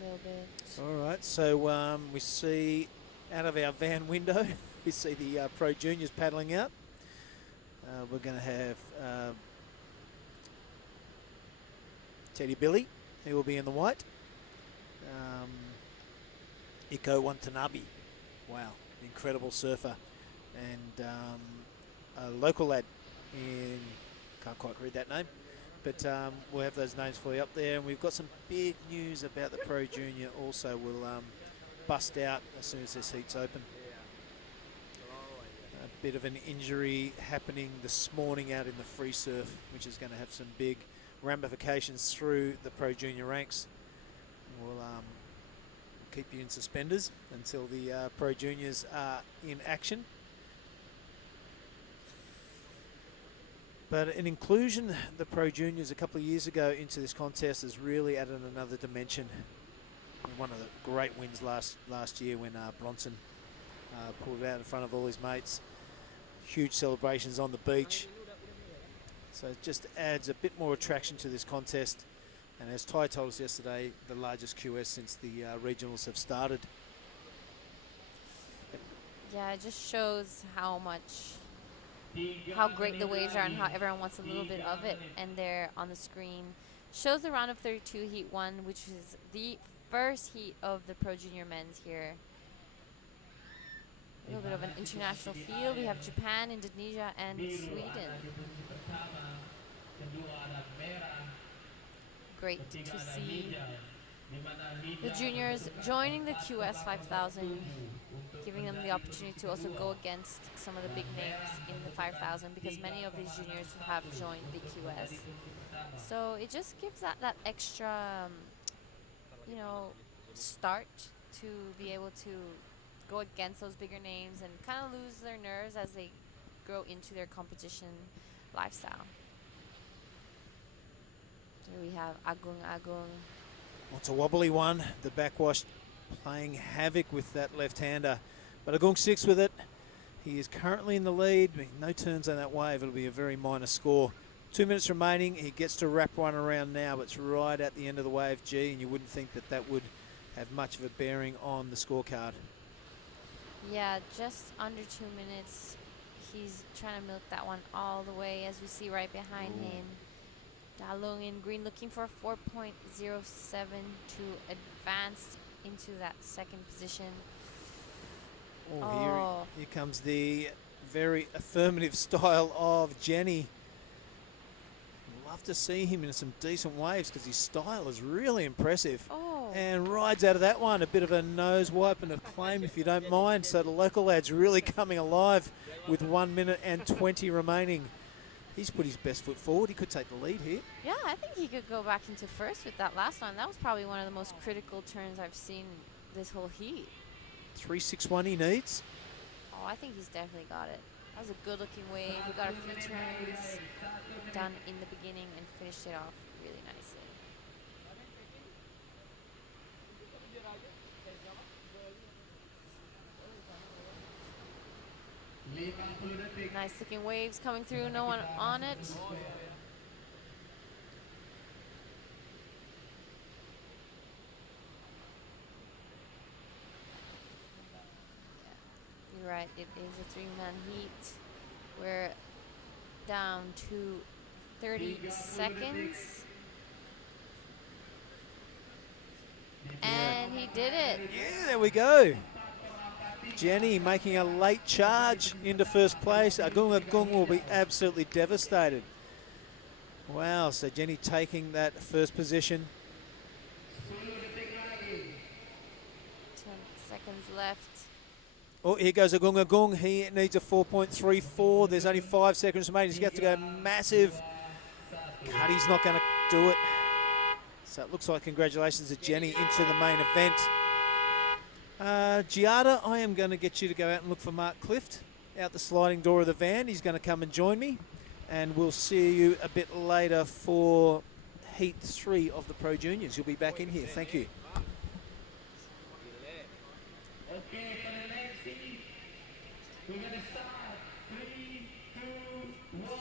Little bit. All right, so we see out of our van window, we see the Pro Juniors paddling out. We're going to have Teddy Billy, who will be in the white. Iko Watanabe, wow, incredible surfer. And a local lad in, can't quite read that name, but we'll have those names for you up there. And we've got some big news about the Pro Junior also. We'll bust out as soon as this heat's open. A bit of an injury happening this morning out in the free surf, which is going to have some big ramifications through the Pro Junior ranks. We'll keep you in suspenders until the Pro Juniors are in action. But an inclusion, the Pro Juniors a couple of years ago into this contest has really added another dimension. One of the great wins last year when Bronson pulled it out in front of all his mates. Huge celebrations on the beach. So it just adds a bit more attraction to this contest. And as Ty told us yesterday, the largest QS since the regionals have started. Yeah, it just shows how great the waves are and how everyone wants a little bit of it. And there on the screen shows the round of 32 Heat 1, which is the first heat of the Pro Junior men's here. A little bit of an international feel. We have Japan, Indonesia, and Sweden. Great to see the juniors joining the QS 5000, giving them the opportunity to also go against some of the big names in the 5000, because many of these juniors have joined the QS. So it just gives that extra, you know, start to be able to go against those bigger names and kind of lose their nerves as they grow into their competition lifestyle. Here we have Agung. Well, it's a wobbly one. The backwash playing havoc with that left-hander. But Agung sticks with it. He is currently in the lead. No turns on that wave. It'll be a very minor score. 2 minutes remaining. He gets to wrap one around now, but it's right at the end of the wave G, and you wouldn't think that that would have much of a bearing on the scorecard. Yeah, just under 2 minutes. He's trying to milk that one all the way, as we see right behind him. Dalung in green looking for 4.07 to advance into that second position. Here comes the very affirmative style of Jenny. Love to see him in some decent waves because his style is really impressive. And rides out of that one. A bit of a nose wipe and a claim, if you don't mind. So the local lad's really coming alive with 1 minute and 20 remaining. He's put his best foot forward. He could take the lead here. Yeah, I think he could go back into first with that last one. That was probably one of the most critical turns I've seen this whole heat. 361 he needs. Oh, I think he's definitely got it. That was a good-looking wave. He got a few turns done in the beginning and finished it off really nicely. Nice looking waves coming through, no one on it. Yeah, you're right, it is a three-man heat. We're down to 30 seconds. And he did it. Yeah, there we go. Jenny making a late charge into first place. Agung will be absolutely devastated. Wow, so Jenny taking that first position. 10 seconds left. Oh, here goes Agung. He needs a 4.34. There's only 5 seconds remaining. He's got to go massive. Cuddy's not going to do it. So it looks like congratulations to Jenny into the main event. Giada, I am going to get you to go out and look for Mark Clift out the sliding door of the van. He's going to come and join me, and we'll see you a bit later for Heat 3 of the Pro Juniors. You'll be back in here. Thank you. Okay, for the next heat, we're going to start. 3, 2, 1.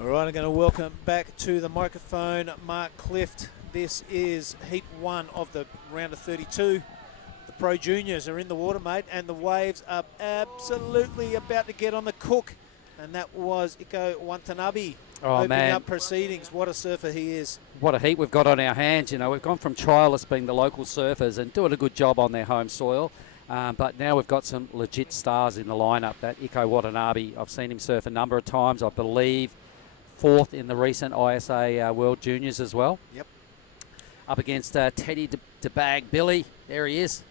All right, I'm going to welcome back to the microphone Mark Clift. This is Heat 1 of the round of 32. The Pro Juniors are in the water, mate, and the waves are absolutely about to get on the cook. And that was Iko Watanabe opening up proceedings. What a surfer he is. What a heat we've got on our hands. You know, we've gone from trialists being the local surfers and doing a good job on their home soil. But now we've got some legit stars in the lineup. That Iko Watanabe, I've seen him surf a number of times, I believe. 4th in the recent ISA World Juniors as well. Yep. Up against Teddy DeBag Billy. There he is.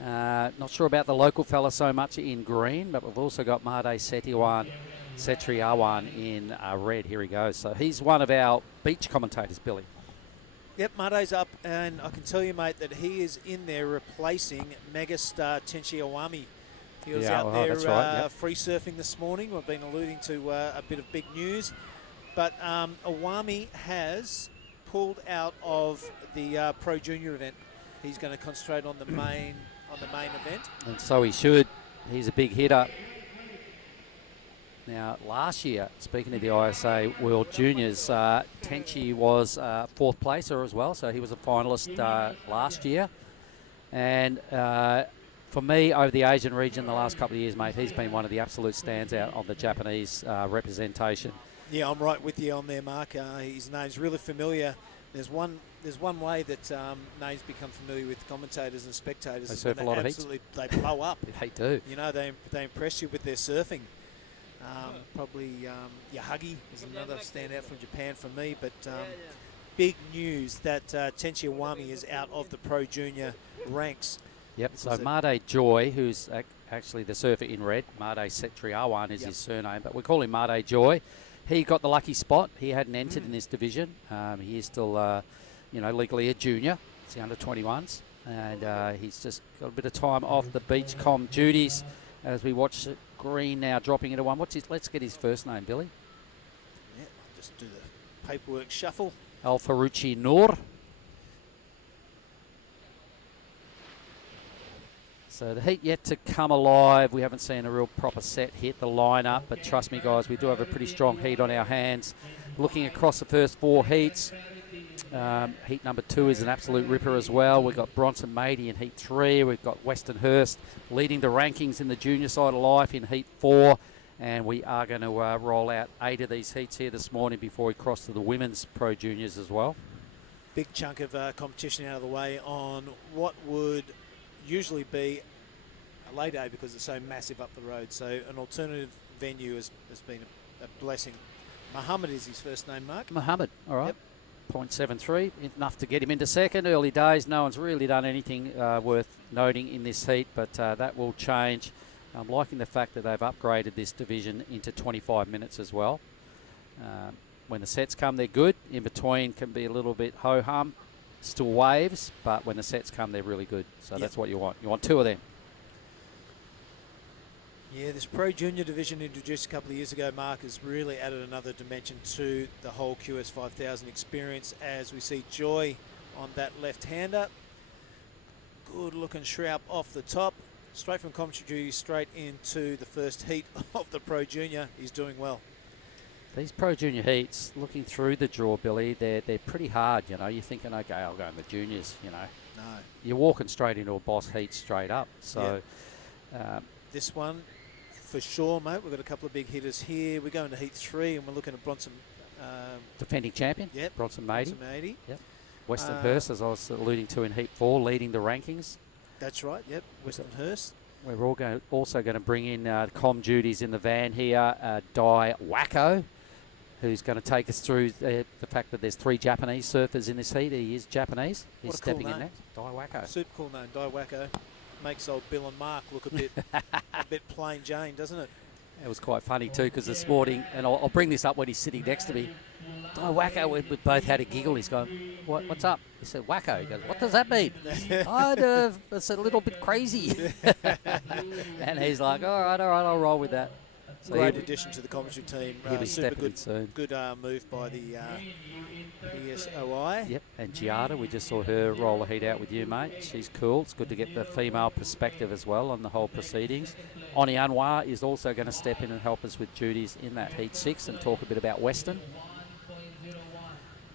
Not sure about the local fella so much in green, but we've also got Made Setriawan in red. Here he goes. So he's one of our beach commentators, Billy. Yep, Made's up, and I can tell you, mate, that he is in there replacing megastar Tenchi Awami. He was out there free surfing this morning. We've been alluding to a bit of big news. But Awami has pulled out of the Pro Junior event. He's going to concentrate on the main event. And so he should. He's a big hitter. Now, last year, speaking of the ISA World Juniors, Tenchi was 4th placer as well. So he was a finalist last year. And For me, over the Asian region the last couple of years, mate, he's been one of the absolute standout of the Japanese representation. Yeah, I'm right with you on there, Mark. His name's really familiar. There's one way that names become familiar with commentators and spectators. They is surf when a lot of heats. They blow up. They do. You know, they impress you with their surfing. Probably Yahagi is another standout from Japan for me. But big news that Tenchi Iwami is out of the Pro Junior ranks. Yep, so Made Joy, who's actually the surfer in red, Made Setriawan is his surname, but we call him Made Joy. He got the lucky spot. He hadn't entered in this division. He is still, legally a junior. It's the under-21s. And he's just got a bit of time off the beachcom duties as we watch Green now dropping into one. Let's get his first name, Billy. Yeah, I'll just do the paperwork shuffle. Al Faruchi Noor. So the heat yet to come alive. We haven't seen a real proper set hit the lineup, but trust me, guys, we do have a pretty strong heat on our hands. Looking across the first 4 heats, heat number 2 is an absolute ripper as well. We've got Bronson Mady in heat 3. We've got Weston Hurst leading the rankings in the junior side of life in heat 4. And we are going to roll out 8 of these heats here this morning before we cross to the women's pro juniors as well. Big chunk of competition out of the way on what would usually be a lay day because it's so massive up the road. So an alternative venue has been a blessing. Muhammad is his first name, Mark. Muhammad, all right. Yep. 0.73, enough to get him into second. Early days, no one's really done anything worth noting in this heat, but that will change. I'm liking the fact that they've upgraded this division into 25 minutes as well. When the sets come, they're good. In between can be a little bit ho-hum, still waves, but when the sets come, they're really good. So that's what you want. You want 2 of them. Yeah, this Pro Junior division introduced a couple of years ago, Mark, has really added another dimension to the whole QS 5000 experience as we see Joy on that left-hander. Good looking shroud off the top. Straight from commentary duty, straight into the first heat of the Pro Junior. He's doing well. These Pro Junior heats, looking through the draw, Billy, they're pretty hard, you know. You're thinking, okay, I'll go in the juniors, you know. No. You're walking straight into a boss heat straight up. So this one, for sure, mate. We've got a couple of big hitters here. We're going to heat 3 and we're looking at Bronson. Defending champion, Yep. Bronson Mady. Yep. Weston Hurst, as I was alluding to in heat 4, leading the rankings. That's right, yep. Weston Hurst. We're also going to bring in com duties in the van here, Dai Wacko, who's going to take us through the fact that there's 3 Japanese surfers in this heat. He is Japanese. He's stepping in next. Dai Wacko. Super cool name, Dai Wacko. Makes old Bill and Mark look a bit plain Jane, doesn't it? It was quite funny too, because this morning, and I'll bring this up when he's sitting next to me. Dai Wacko, we both had a giggle. He's going, what's up? He said, Wacko. He goes, what does that mean? It's a little bit crazy. And he's like, all right, I'll roll with that. So Great addition to the commentary team. He'll be Super stepping in soon. Good move by the PSOI. Yep, and Giada, we just saw her roll a heat out with you, mate. She's cool. It's good to get the female perspective as well on the whole proceedings. Oni Anwar is also going to step in and help us with duties in that heat 6 and talk a bit about Western.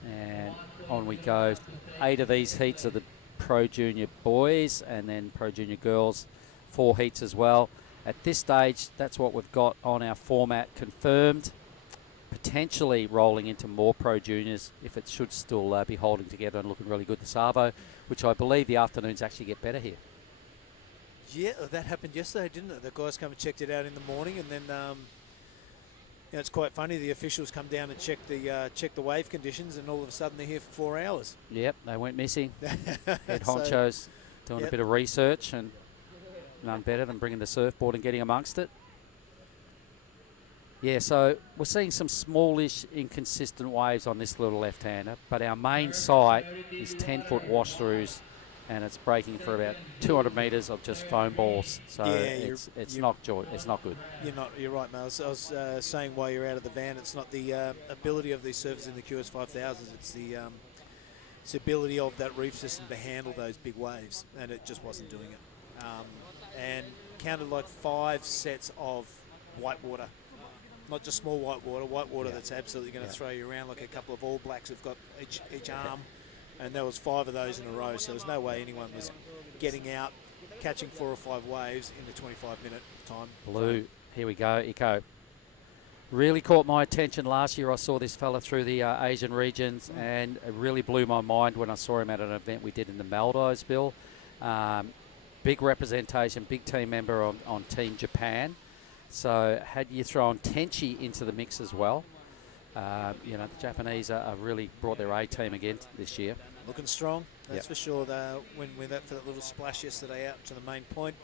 And on we go. 8 of these heats are the Pro Junior boys and then Pro Junior girls. 4 heats as well. At this stage, that's what we've got on our format confirmed. Potentially rolling into more Pro Juniors if it should still be holding together and looking really good this Arvo, which I believe the afternoons actually get better here. Yeah, that happened yesterday, didn't it? The guys come and checked it out in the morning, and then it's quite funny. The officials come down and check the wave conditions, and all of a sudden they're here for 4 hours. Yep, they went missing. Head honchos doing a bit of research, and none better than bringing the surfboard and getting amongst it. Yeah, so we're seeing some smallish, inconsistent waves on this little left-hander, but our main site is 10-foot wash-throughs, and it's breaking for about 200 metres of just foam balls. So it's not good. You're right, mate. I was saying while you're out of the van, it's not the ability of these surfers in the QS 5000s. It's the ability of that reef system to handle those big waves, and it just wasn't doing it. And counted like 5 sets of white water. Not just small white water that's absolutely going to throw you around, like a couple of All Blacks who've got each arm, and there was 5 of those in a row, so there's no way anyone was getting out, catching 4 or 5 waves in the 25-minute time. Blue. Here we go, Iko. Really caught my attention last year. I saw this fella through the Asian regions, and it really blew my mind when I saw him at an event we did in the Maldives, Bill. Big representation, big team member on Team Japan. So had you thrown Tenchi into the mix as well, you know, the Japanese are really brought their A team again this year. Looking strong, that's Yep. for sure. When we went for that little splash yesterday out to the main point,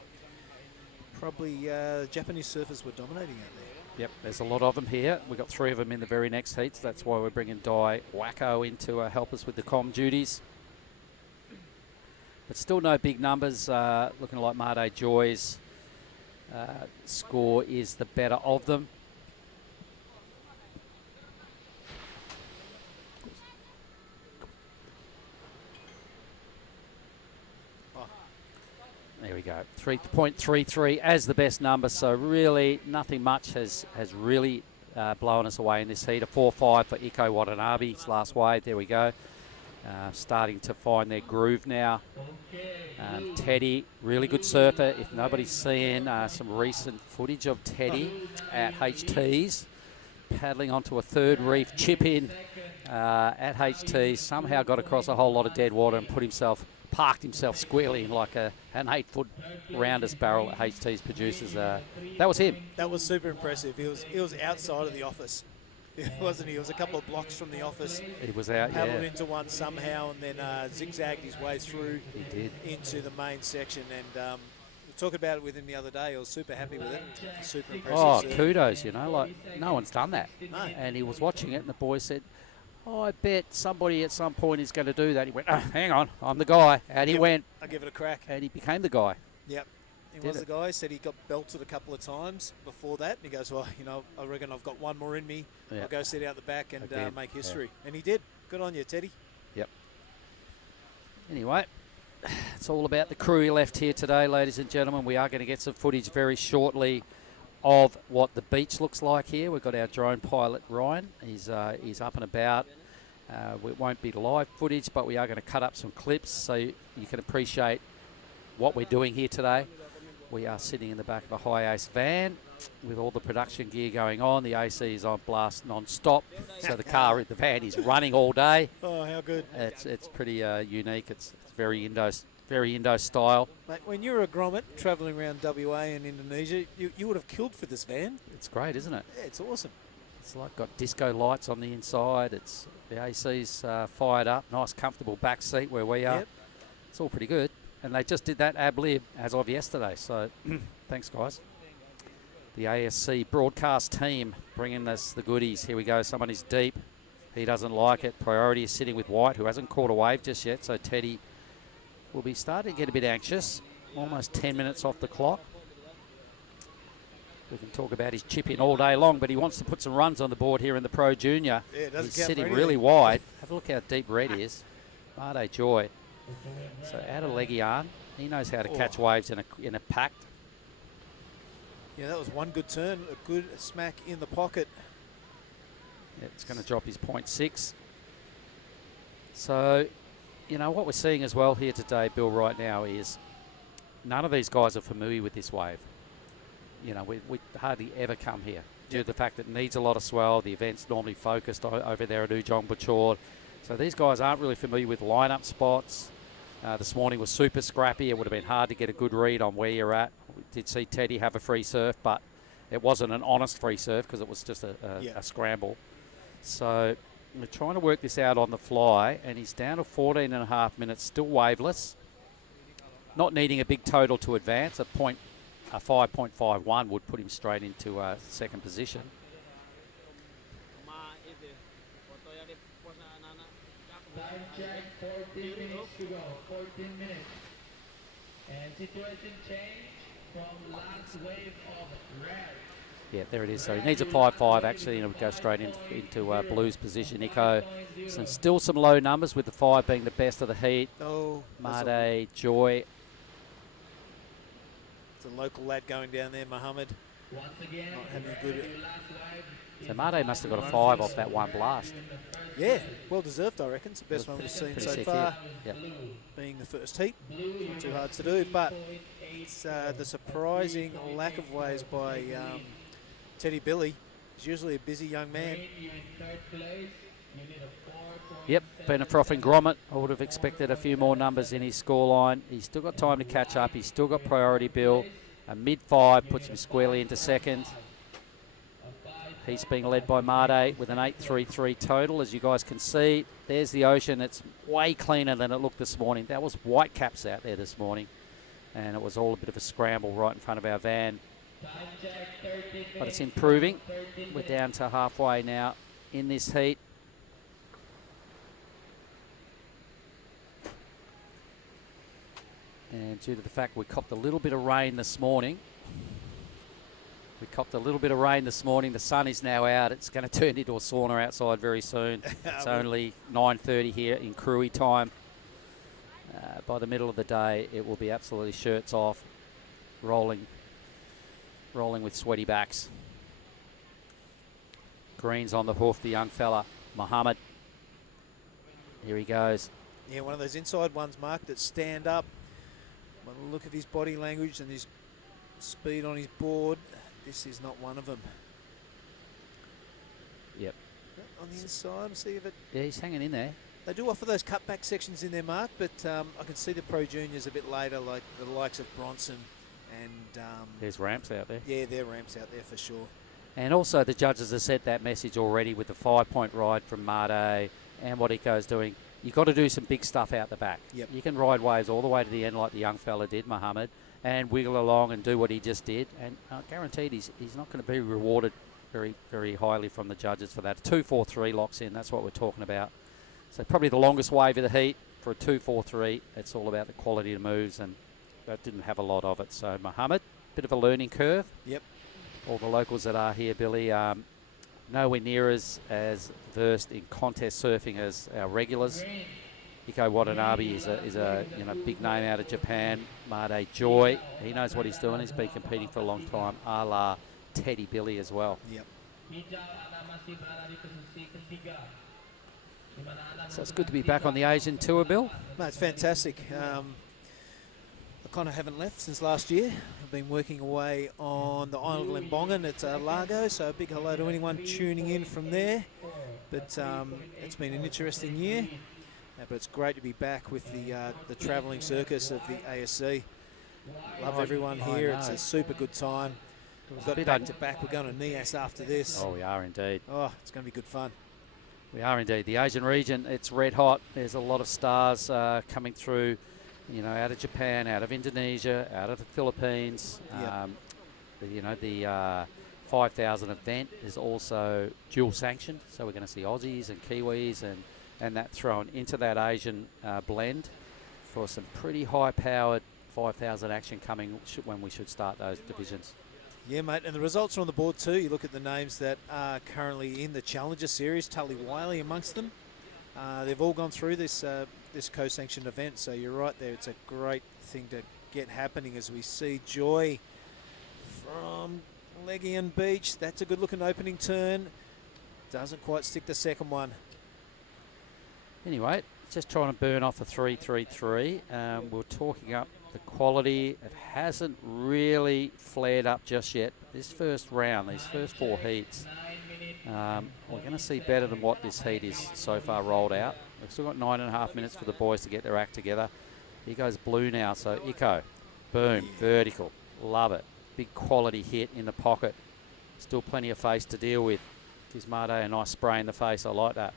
probably Japanese surfers were dominating out there. Yep, there's a lot of them here. We've got 3 of them in the very next heats. That's why we're bringing Dai Wacko in to help us with the comm duties. But still no big numbers. Looking like Made Joy's score is the better of them. There we go, 3.33 as the best number, so really nothing much has really blown us away in this heat. A 4.5 for Iko Watanabe's last wave, there we go. Starting to find their groove now. Teddy, really good surfer. If nobody's seen some recent footage of Teddy at HT's, paddling onto a third reef chip in at HT, somehow got across a whole lot of dead water and parked himself squarely in like an 8-foot roundest barrel at HT's producers. That was him. That was super impressive. He was outside of the office, wasn't he? He was a couple of blocks from the office. He was out, paddled yeah. into one somehow, and then zigzagged his way through He did. into the main section. And we talked about it with him the other day. I was super happy with it. Super impressive. Oh, surf. kudos, you know, like no one's done that. No. And he was watching it, and the boy said, "Oh, I bet somebody at some point is going to do that." He went, "Oh, hang on, I'm the guy." And he went, I'll give it a crack. and he became the guy. Yep. He Did was it. the guy. Said he got belted a couple of times before that. And he goes, well, you know, I reckon I've got one more in me. Yeah. I'll go sit out the back and Again, make yeah. history. And he did. Good on you, Teddy. Yep. Anyway, it's all about the Krui left here today, ladies and gentlemen. We are going to get some footage very shortly of what the beach looks like here. We've got our drone pilot, Ryan. He's up and about. It won't be live footage, but we are going to cut up some clips so you can appreciate what we're doing here today. We are sitting in the back of a high ace van with all the production gear going on. The AC is on blast non-stop, so the van is running all day. Oh, how good. It's pretty unique. It's very Indo style. Mate, when you were a grommet travelling around WA and Indonesia, you would have killed for this van. It's great, isn't it? Yeah, it's awesome. It's like got disco lights on the inside. The AC's fired up. Nice, comfortable back seat where we are. Yep. It's all pretty good. And they just did that ab lib as of yesterday. So thanks, guys. The ASC broadcast team bringing us the goodies. Here we go. Someone is deep. He doesn't like it. Priority is sitting with White, who hasn't caught a wave just yet. So Teddy will be starting to get a bit anxious. Almost 10 minutes off the clock. We can talk about his chip in all day long, but he wants to put some runs on the board here in the Pro Junior. Yeah, it doesn't He's count for sitting anything. really wide. Have a look how deep Red is. Made Joy. So out of leggy yarn. He knows how to catch waves in a packed. Yeah, that was one good turn. A good smack in the pocket. Yeah, it's going to drop his 0.6. So, you know, what we're seeing as well here today, Bill, right now is none of these guys are familiar with this wave. You know, we hardly ever come here due to the fact that it needs a lot of swell. The event's normally focused over there at Ujong Bachor. So these guys aren't really familiar with lineup spots. This morning was super scrappy. It would have been hard to get a good read on where you're at. We did see Teddy have a free surf, but it wasn't an honest free surf because it was just a scramble. So we're trying to work this out on the fly, and he's down to 14.5 minutes, still waveless. Not needing a big total to advance. A 5.51 would put him straight into second position. Time check, 14 minutes to go. 14 minutes. And situation change from last wave of red. Yeah, there it is. So he needs a 5.5 actually, and it would go straight into Blue's position. Nico, still some low numbers with the 5 being the best of the heat. Oh, Made Joy. it's a local lad going down there, Mohammed. not having a good. So Mate must have got a 5 off that one blast. Yeah, well deserved, I reckon. It's the best one we've seen Pretty so sick far. hit. Yep. Being the first heat, not too hard to do, but it's the surprising lack of waves by Teddy Billy. He's usually a busy young man. Yep, Benefroff and Gromit. I would have expected a few more numbers in his scoreline. He's still got time to catch up. He's still got priority bill. A mid-5 puts him squarely into second. He's being led by Mate with an 8.33 total, as you guys can see. There's the ocean. It's way cleaner than it looked this morning. That was white caps out there this morning, and it was all a bit of a scramble right in front of our van. But it's improving. We're down to halfway now in this heat. And due to the fact we copped a little bit of rain this morning, the sun is now out. It's going to turn into a sauna outside very soon. It's only 9:30 here in Krui time. By the middle of the day, it will be absolutely shirts off, rolling with sweaty backs. Green's on the hoof, the young fella, Muhammad. Here he goes. Yeah, one of those inside ones, Mark, that stand up. By the look of his body language and his speed on his board, this is not one of them. Yep. On the inside, see if it... Yeah, he's hanging in there. They do offer those cutback sections in their, Mark, but I can see the Pro Juniors a bit later, like the likes of Bronson and... There's ramps out there. Yeah, there are ramps out there for sure. And also the judges have said that message already with the 5-point ride from Mate and what Iko's doing. You've got to do some big stuff out the back. Yep. You can ride waves all the way to the end like the young fella did, Muhammad, and wiggle along and do what he just did. And guaranteed he's not going to be rewarded very, very highly from the judges for that. 2.43 locks in, that's what we're talking about. So probably the longest wave of the heat for a 2.43. It's all about the quality of moves, and that didn't have a lot of it. So Muhammad, bit of a learning curve. Yep. All the locals that are here, Billy, nowhere near as versed in contest surfing as our regulars. Iko Watanabe is a big name out of Japan. Mate Joy, he knows what he's doing. He's been competing for a long time, a la Teddy Billy as well. Yep. So it's good to be back on the Asian Tour, Bill. No, it's fantastic. I kind of haven't left since last year. I've been working away on the island of Lambongan at Largo, so a big hello to anyone tuning in from there. But it's been an interesting year, but it's great to be back with the travelling circus of the ASC. Love everyone here. It's a super good time. We've got back to back. We're going to NIAS after this. Oh, we are indeed. Oh, it's going to be good fun. We are indeed. The Asian region, it's red hot. There's a lot of stars coming through, out of Japan, out of Indonesia, out of the Philippines. Yep. The 5,000 event is also dual sanctioned, so we're going to see Aussies and Kiwis and that thrown into that Asian blend for some pretty high-powered 5,000 action coming when we should start those divisions. Yeah, mate, and the results are on the board too. You look at the names that are currently in the Challenger Series, Tully Wiley amongst them. They've all gone through this co-sanctioned event, so you're right there. It's a great thing to get happening as we see Joy from Legian Beach. That's a good-looking opening turn. Doesn't quite stick the second one. Anyway, just trying to burn off a 3.33. We're talking up the quality. It hasn't really flared up just yet. This first round, these first 4 heats, we're going to see better than what this heat is so far rolled out. We've still got 9.5 minutes for the boys to get their act together. Here goes blue now, so Iko, boom, vertical, love it. Big quality hit in the pocket. Still plenty of face to deal with. Gives Mate a nice spray in the face, I like that.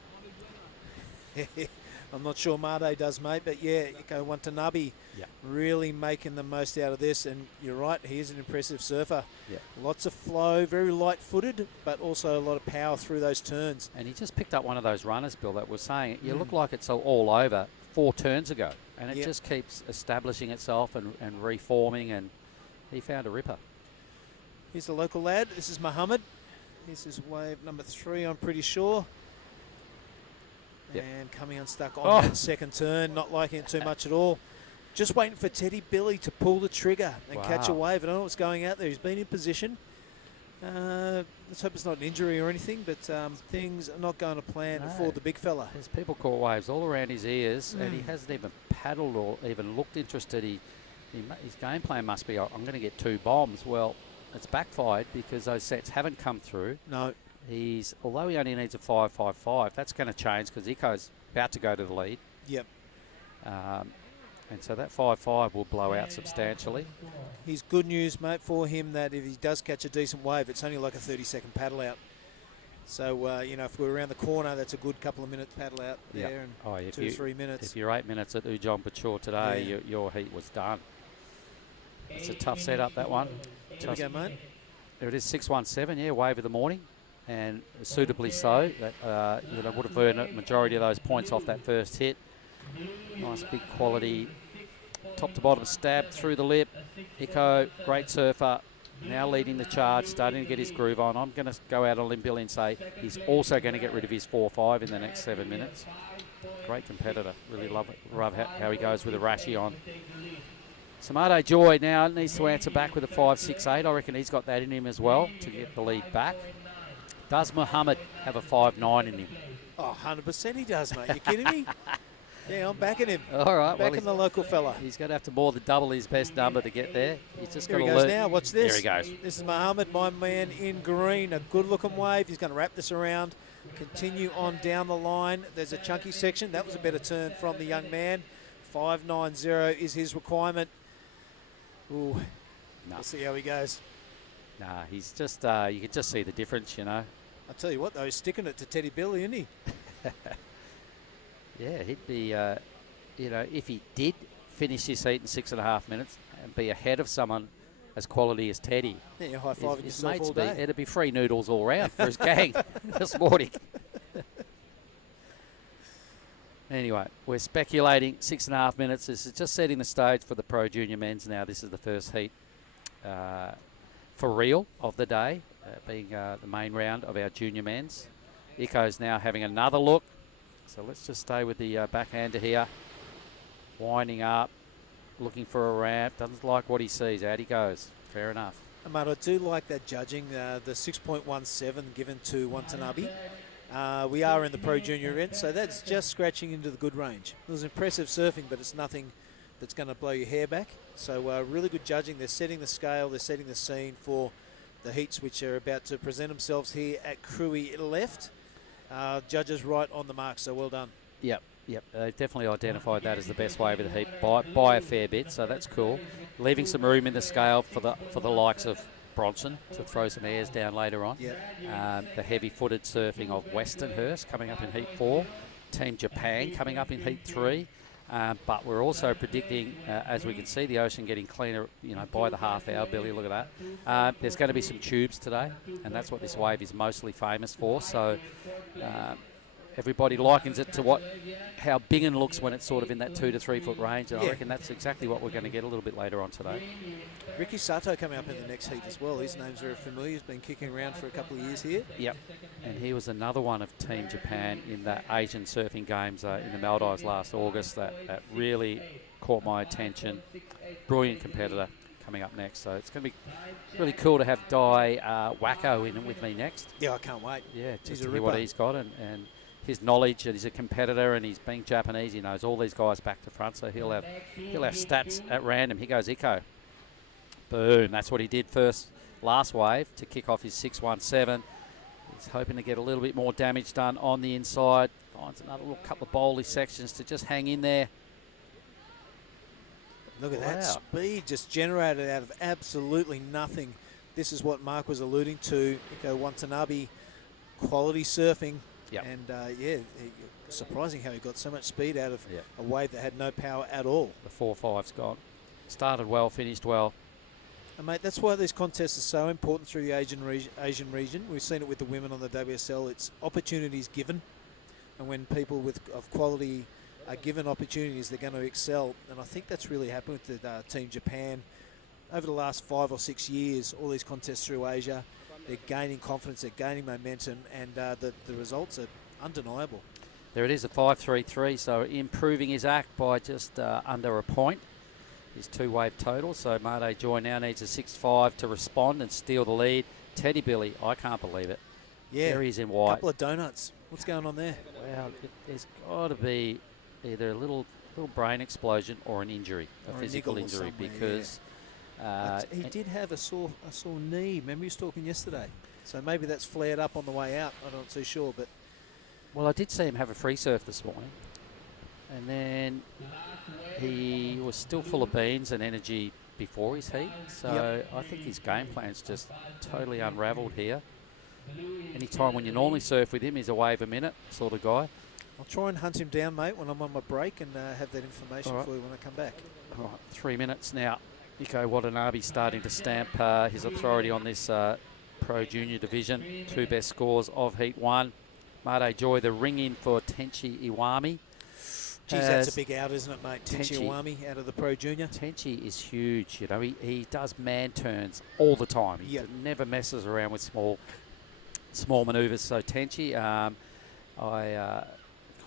I'm not sure Mate does, mate, but yeah, Iko Watanabe really making the most out of this, and you're right, he is an impressive surfer. Yeah. Lots of flow, very light-footed, but also a lot of power through those turns. And he just picked up one of those runners, Bill, that was saying, you look like it's all over 4 turns ago, and it just keeps establishing itself and reforming, and he found a ripper. Here's the local lad. This is Muhammad. This is wave number 3, I'm pretty sure. Yep. And coming unstuck on that second turn, not liking it too much at all. Just waiting for Teddy Billy to pull the trigger and catch a wave. I don't know what's going out there. He's been in position. Let's hope it's not an injury or anything, but things are not going to plan for the big fella. There's people caught waves all around his ears, and he hasn't even paddled or even looked interested. His game plan must be, I'm going to get 2 bombs. Well, it's backfired because those sets haven't come through. No. Although he only needs a 5.55, that's going to change because Iko's about to go to the lead. Yep. And so that 5.5 will blow out substantially. He's good news, mate, for him that if he does catch a decent wave, it's only like a 30-second paddle out. So, you know, if we're around the corner, that's a good couple of minute paddle out there, and 2 or 3 minutes. If you're 8 minutes at Ujong Pachor today, your heat was done. It's a tough setup, that one. Here we go, mate. There it is, 6.17, wave of the morning, and suitably so. That would have earned a majority of those points off that first hit. Nice big quality, top to bottom stab through the lip. Iko, great surfer, now leading the charge, starting to get his groove on. I'm going to go out on a limb, Billy, and say he's also going to get rid of his 4.5 in the next 7 minutes. Great competitor. Really love how he goes with a Rashi on. Samade Joy now needs to answer back with a 5.68. I reckon he's got that in him as well to get the lead back. Does Muhammad have a 5.9 in him? Oh, 100% he does, mate. You kidding me? Yeah, I'm backing him. All right. Backing the local fella. He's going to have to more than double his best number to get there. He's just Here going he to goes now. Watch this. There he goes. This is Muhammad, my man in green. A good-looking wave. He's going to wrap this around. Continue on down the line. There's a chunky section. That was a better turn from the young man. 5.90 is his requirement. Ooh. No. We'll see how he goes. Nah, he's just, you can just see the difference, you know. I'll tell you what, though, he's sticking it to Teddy Billy, isn't he? Yeah, he'd be, if he did finish his heat in 6.5 minutes and be ahead of someone as quality as Teddy. Yeah, you're high-fiving yourself all day. It'd be free noodles all round for his gang this morning. Anyway, we're speculating 6.5 minutes. This is just setting the stage for the Pro Junior Men's now. This is the first heat for real of the day, being the main round of our Junior Men's. Iko's now having another look. So let's just stay with the backhander here. Winding up, looking for a ramp. Doesn't like what he sees. Out he goes. Fair enough. Mate, I do like that judging. The 6.17 given to Watanabe. We are in the Pro Junior event, so that's just scratching into the good range. It was impressive surfing, but it's nothing that's going to blow your hair back. So really good judging. They're setting the scale. They're setting the scene for the heats which are about to present themselves here at Krui left. Judges right on the mark, so well done. Yep. They've definitely identified that as the best wave of the heat by a fair bit, so that's cool. Leaving some room in the scale for the likes of Bronson to throw some airs down later on. Yep. The heavy-footed surfing of Westernhurst coming up in Heat 4. Team Japan coming up in Heat 3. But we're also predicting, as we can see, the ocean getting cleaner, by the half hour, Billy, look at that. There's going to be some tubes today, and that's what this wave is mostly famous for. So everybody likens it to how Bingen looks when it's sort of in that 2 to 3 foot range, and I reckon that's exactly what we're going to get a little bit later on today. Ricky Sato coming up in the next heat as well. His name's very familiar. He's been kicking around for a couple of years here. Yep, and he was another one of Team Japan in the Asian Surfing Games in the Maldives last August that really caught my attention. Brilliant competitor coming up next, so it's going to be really cool to have Dai Wacko in with me next. Yeah, I can't wait. Yeah, He's just a to hear ripper. what he's got and his knowledge, and he's a competitor, and he's being Japanese. He knows all these guys back to front, so he'll have stats at random. Here goes Iko. Boom! That's what he did last wave to kick off his 6.17. He's hoping to get a little bit more damage done on the inside. Finds another little couple of bowly sections to just hang in there. Look at that speed just generated out of absolutely nothing. This is what Mark was alluding to. Iko Watanabe, quality surfing. Yep. And surprising how he got so much speed out of a wave that had no power at all. The 4.5's gone. Started well, finished well. And mate, that's why these contests are so important through the Asian region. We've seen it with the women on the WSL. It's opportunities given, and when people of quality are given opportunities, they're going to excel. And I think that's really happened with the Team Japan over the last 5 or 6 years. All these contests through Asia. They're gaining confidence, they're gaining momentum, and the results are undeniable. There it is, a 5.33, so improving his act by just under a point. His 2-wave total, so Made Joy now needs a 6.5 to respond and steal the lead. Teddy Billy, I can't believe it. Yeah, There he is in a white. couple of donuts. What's going on there? Well, there's got to be either a little brain explosion or an injury, Or a a physical niggle or injury, somewhere, because He did have a sore knee. Remember he was talking yesterday. So maybe that's flared up on the way out. I'm not too sure, but well, I did see him have a free surf this morning, and then he was still full of beans and energy before his heat. So I think his game plan's just totally unravelled here. Anytime when you normally surf with him, he's a wave a minute sort of guy. I'll try and hunt him down, mate, when I'm on my break and have that information All right. for you when I come back. All right, 3 minutes now. Iko Watanabe starting to stamp his authority on this Pro Junior division. 2 best scores of Heat 1. Mate Joy, the ring in for Tenchi Iwami. Geez, that's a big out, isn't it, mate? Tenchi Iwami out of the Pro Junior. Tenchi is huge. You know, he does man turns all the time. He Yep. never messes around with small manoeuvres. So Tenchi, I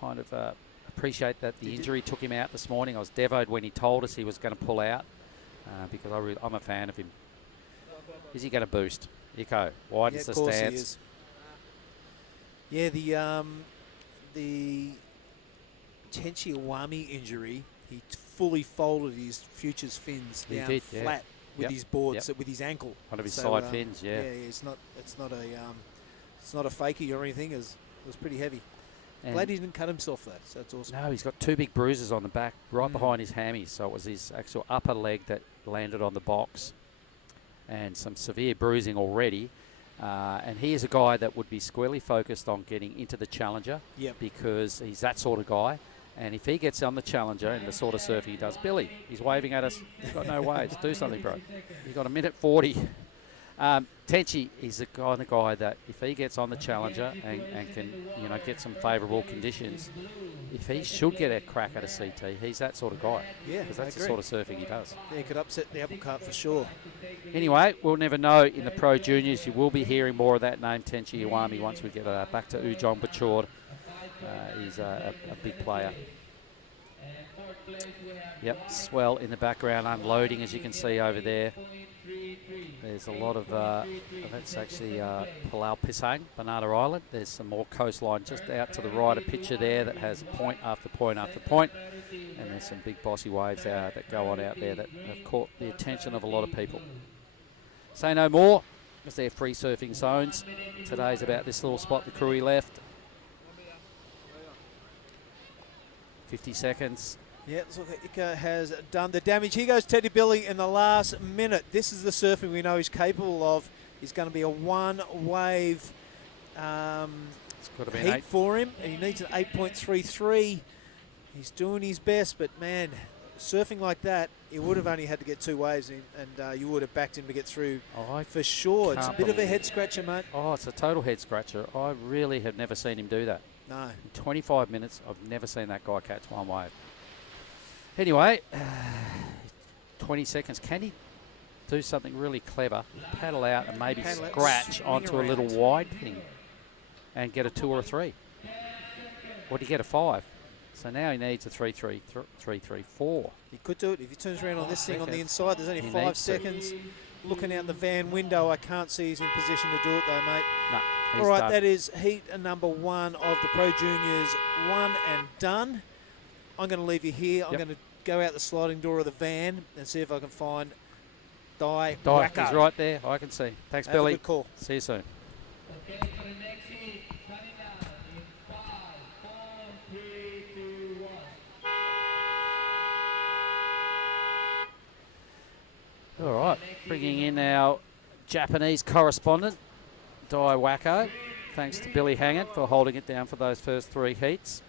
kind of appreciate that the injury took him out this morning. I was devoed when he told us he was going to pull out because I'm a fan of him. Is he going to boost? Iko, widens the He stance. is. Yeah, the Tenchi Iwami injury, he fully folded his futures fins He down did, yeah. flat with Yep, his boards, yep. with his ankle. One of his So, side fins, yeah. it's not a fakie or anything. It was pretty heavy. And Glad he didn't cut himself though. So that's awesome. no, he's got 2 big bruises on the back, right behind his hammies. So it was his actual upper leg that landed on the box, and some severe bruising already. And he is a guy that would be squarely focused on getting into the Challenger, Yep. because he's that sort of guy. And if he gets on the Challenger and the sort of surfing he does, Billy, he's waving at us. He's got no waves. Do something, bro. He's got 1:40. Tenchi is the kind of guy that if he gets on the Challenger and can, you know, get some favourable conditions, if he should get a crack at a CT, he's that sort of guy. Yeah, because I that's the agree. sort of surfing he does. Yeah, he could upset the apple cart for sure. Anyway, we'll never know in the Pro Juniors. You will be hearing more of that name, Tenchi Iwami, once we get back to Ujong Bachord. He's a big player. Yep, swell in the background, unloading, as you can see over there. There's a lot of, that's actually Palau Pisang, Banana Island. There's some more coastline just out to the right, a picture there that has point after point after point. And there's some big bossy waves that go on out there that have caught the attention of a lot of people. Say no more, as they're free surfing zones. Today's about this little spot the Krui left. 50 seconds. Yeah, so Ika has done the damage. Here goes Teddy Billy in the last minute. This is the surfing we know he's capable of. He's going to be a one-wave It's got to be an heat 8. for him, and he needs an 8.33. He's doing his best, but man, surfing like that, he would have only had to get 2 waves, and you would have backed him to get through for sure. It's a can't bit of a believe head scratcher, mate. Oh, it's a total head scratcher. I really have never seen him do that. No. In 25 minutes, I've never seen that guy catch one wave. Anyway, 20 seconds. Can he do something really clever? Paddle out and maybe Paddle out, scratch swing onto a little around. wide thing and get a 2 or a 3? Or did he get a 5? So now he needs a 3-3-4. He could do it if he turns around on this thing on the Okay. inside. There's only He 5 needs to. seconds. Looking out the van window, I can't see he's in position to do it though, mate. No, he's All right, done. that is heat number 1 of the Pro Juniors, 1 and done. I'm going to leave you here. I'm Yep. going to go out the sliding door of the van and see if I can find Di, Wacko. he's right there. I can see. Thanks, Have a Billy. good call. See you soon. Okay, for the next heat, coming up in 5, 4, 3, 2, 1. All right, bringing in our Japanese correspondent, Dai Wacko. Thanks to Billy Hangett for holding it down for those first 3 heats.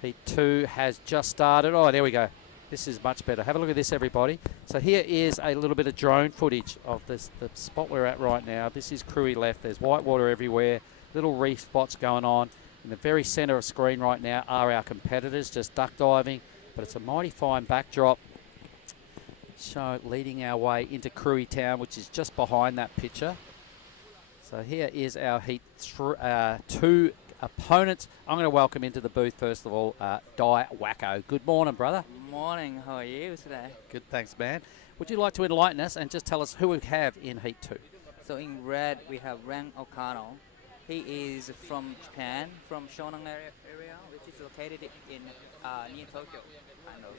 Heat 2 has just started. Oh, there we go. This is much better. Have a look at this, everybody. So here is a little bit of drone footage of the spot we're at right now. This is Krui left. There's white water everywhere, little reef spots going on. In the very centre of screen right now are our competitors just duck diving, but it's a mighty fine backdrop. So leading our way into Krui Town, which is just behind that picture. So here is our Heat 2 opponents. I'm going to welcome into the booth, first of all, Dai Wacko. Good morning, brother. Morning, how are you today? Good, thanks, man. Would you like to enlighten us and just tell us who we have in Heat 2? So in red, we have Ren Okano. He is from Japan, from Shonan area, which is located in near Tokyo, kind of.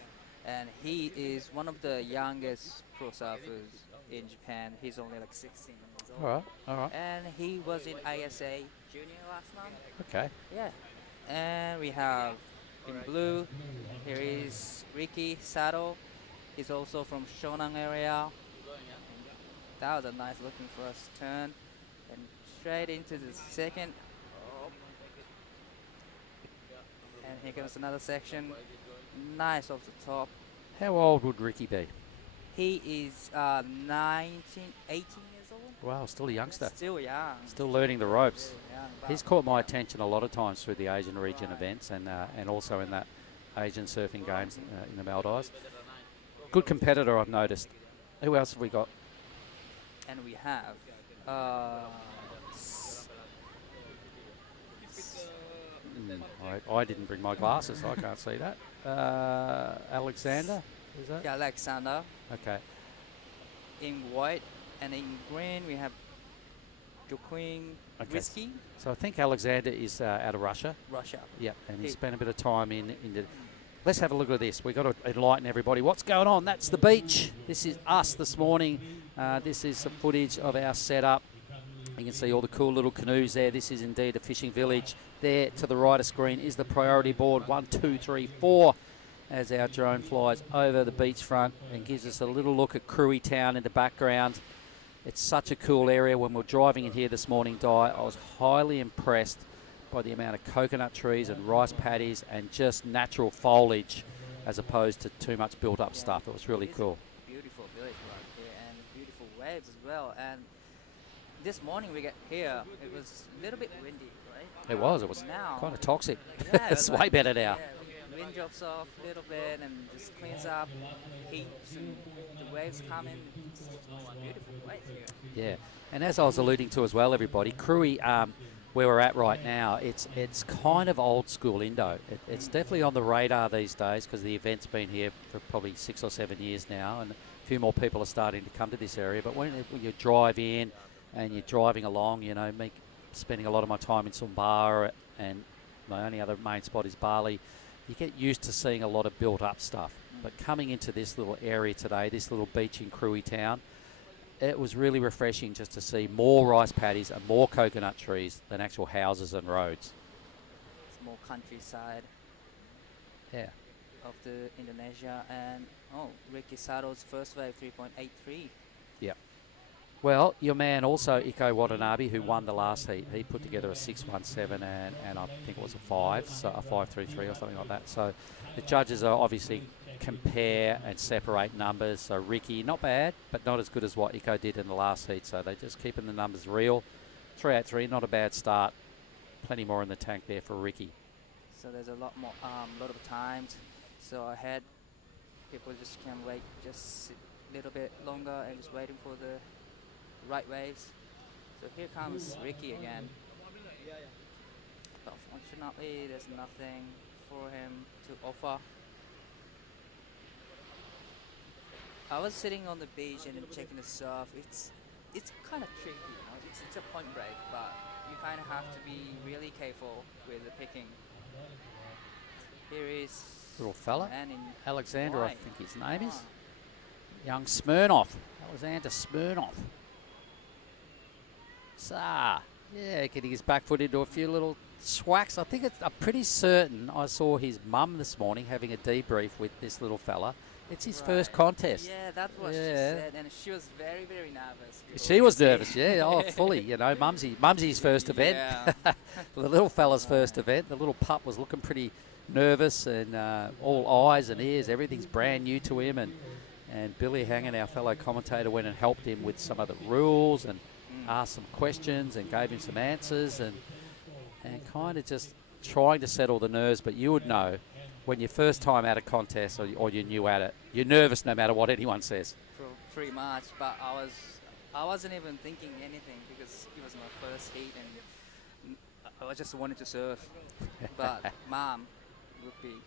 And he is one of the youngest pro surfers in Japan. He's only like 16 years old. All right, all right. And he was in ISA Junior last month. Okay. Yeah. And we have in blue, here is Ricky Sato. He's also from Shonan area. That was a nice looking first turn. And straight into the second. And here comes another section. Nice off the top. How old would Ricky be? He is 18 years old. Wow, still a youngster. Still young. Still learning the ropes. Still young, but He's caught my attention a lot of times through the Asian region events and also in that Asian surfing games in the Maldives. Good competitor, I've noticed. Who else have we got? and we have I didn't bring my glasses, so I can't see that. Alexander, is that? yeah, Alexander Okay. in white, and in green we have Joaquin Okay. Whiskey, So I think Alexander is out of Russia. Russia. Yep, and he He- spent a bit of time in the... Let's have a look at this. We've got to enlighten everybody. What's going on? That's the beach. This is us this morning. This is some footage of our setup. You can see all the cool little canoes there. This is indeed a fishing village. There to the right of screen is the priority board 1, 2, 3, 4 as our drone flies over the beachfront and gives us a little look at Krui Town in the background. It's such a cool area. When we're driving in here this morning, Di, I was highly impressed by the amount of coconut trees and rice paddies and just natural foliage as opposed to too much built up stuff. It was really It's cool. a beautiful village right here and beautiful waves as well. And this morning we get here, it was a little bit windy, right? It was Now, kind of toxic. yeah, It's like- way better now. Yeah, the wind drops off a little bit and just cleans up heaps and the waves come in. It's beautiful place here. Yeah, and as I was alluding to as well, everybody, Krui, where we're at right now, it's kind of old school Indo. It's definitely on the radar these days because the event's been here for probably 6 or 7 years now, and a few more people are starting to come to this area. But when you drive in and you're driving along, you know, spending a lot of my time in Sumbar, and my only other main spot is Bali, you get used to seeing a lot of built up stuff. But coming into this little area today, this little beach in Krui Town, it was really refreshing just to see more rice paddies and more coconut trees than actual houses and roads. It's more countryside Yeah. of the Indonesia. And Ricky Sato's first wave 3.83. Well, your man also, Iko Watanabe, who won the last heat, he put together a 6.17 and I think it was a 5, so a 5.33 or something like that. So the judges are obviously compare and separate numbers. So Ricky, not bad, but not as good as what Iko did in the last heat. So they're just keeping the numbers real. 3.83, not a bad start. Plenty more in the tank there for Ricky. So there's a lot of times. So I had people just can wait just a little bit longer and just waiting for the right waves. So here comes Ricky again. But unfortunately, there's nothing for him to offer. I was sitting on the beach and checking the surf. It's kind of tricky, you know. It's a point break, but you kind of have to be really careful with the picking. Here is Little fella, man in Alexander, I white. think his name is. Oh. Young Smirnoff, Alexander Smirnoff. So, yeah, getting his back foot into a few little swacks. I think I'm pretty certain I saw his mum this morning having a debrief with this little fella. It's his first Right. contest. Yeah, that's what she Yeah. said, and she was very, very nervous. She was nervous, yeah, oh, fully, you know, Mumsy's first event. Yeah. The little fella's first event. The little pup was looking pretty nervous and all eyes and ears. Everything's brand new to him. And Billy Hangen, our fellow commentator, went and helped him with some of the rules and asked some questions and gave him some answers and kind of just trying to settle the nerves. But you would know when you're first time at a contest or you're new at it, you're nervous no matter what anyone says. Pretty much, but I wasn't even thinking anything because it was my first heat, and I just wanted to surf, but Mom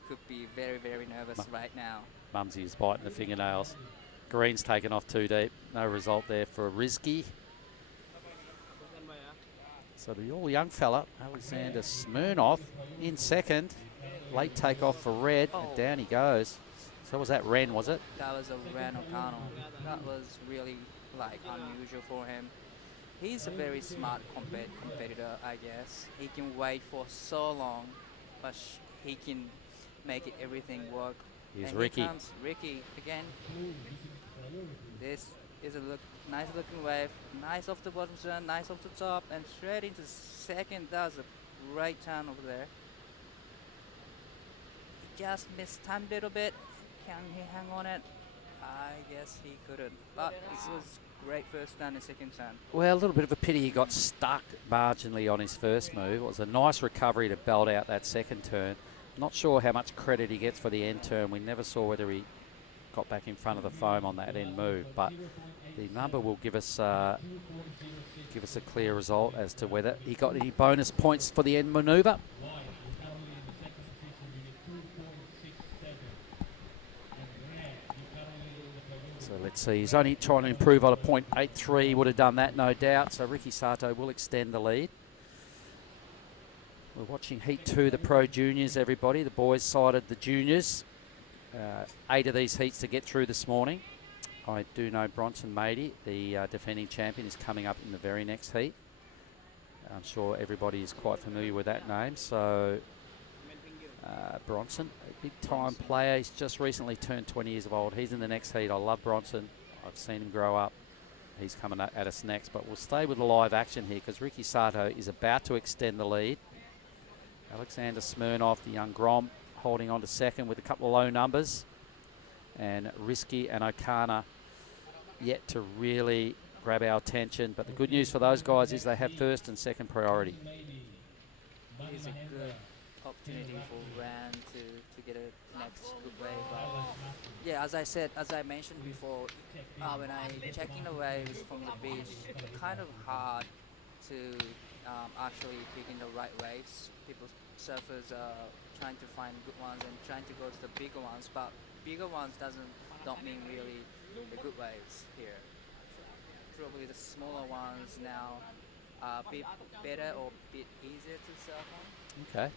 could be very, very nervous right now. Mumsy is biting the fingernails. Green's taken off too deep. No result there for Rizky. So the all young fella, Alexander Smirnoff, in second. Late takeoff for Red. Oh. And down he goes. So was that Ren, was it? That was a Ren O'Connell. That was really like unusual for him. He's a very smart competitor, I guess. He can wait for so long, but he can make everything work. Here's and Ricky. Here comes Ricky again. This is a nice looking wave. Nice off the bottom turn, nice off the top, and straight into second. That was a great turn over there. He just missed time a little bit. Can he hang on it? I guess he couldn't. But it was great first turn and second turn. Well, a little bit of a pity he got stuck marginally on his first move. It was a nice recovery to belt out that second turn. Not sure how much credit he gets for the end turn. We never saw whether he got back in front of the foam on that end move, but the number will give us a clear result as to whether he got any bonus points for the end manoeuvre. So let's see, he's only trying to improve on a .83, would have done that no doubt, so Ricky Sato will extend the lead. We're watching Heat 2, the Pro Juniors, everybody. The boys sided the juniors. 8 of these heats to get through this morning. I do know Bronson Mady, the defending champion, is coming up in the very next heat. I'm sure everybody is quite familiar with that name. So Bronson, a big time player. He's just recently turned 20 years of old. He's in the next heat. I love Bronson. I've seen him grow up. He's coming at us next. But we'll stay with the live action here because Ricky Sato is about to extend the lead. Alexander Smirnoff, the young Grom, holding on to second with a couple of low numbers. And Risky and O'Connor yet to really grab our attention. But the good news for those guys is they have first and second priority. It's a good opportunity for Ran to get a next good wave. But yeah, as I mentioned before, when I checking the waves from the beach, it's kind of hard to actually picking the right waves. People, surfers are trying to find good ones and trying to go to the bigger ones, but bigger ones don't mean really the good waves here. Probably the smaller ones now are a bit better or a bit easier to surf on. Okay.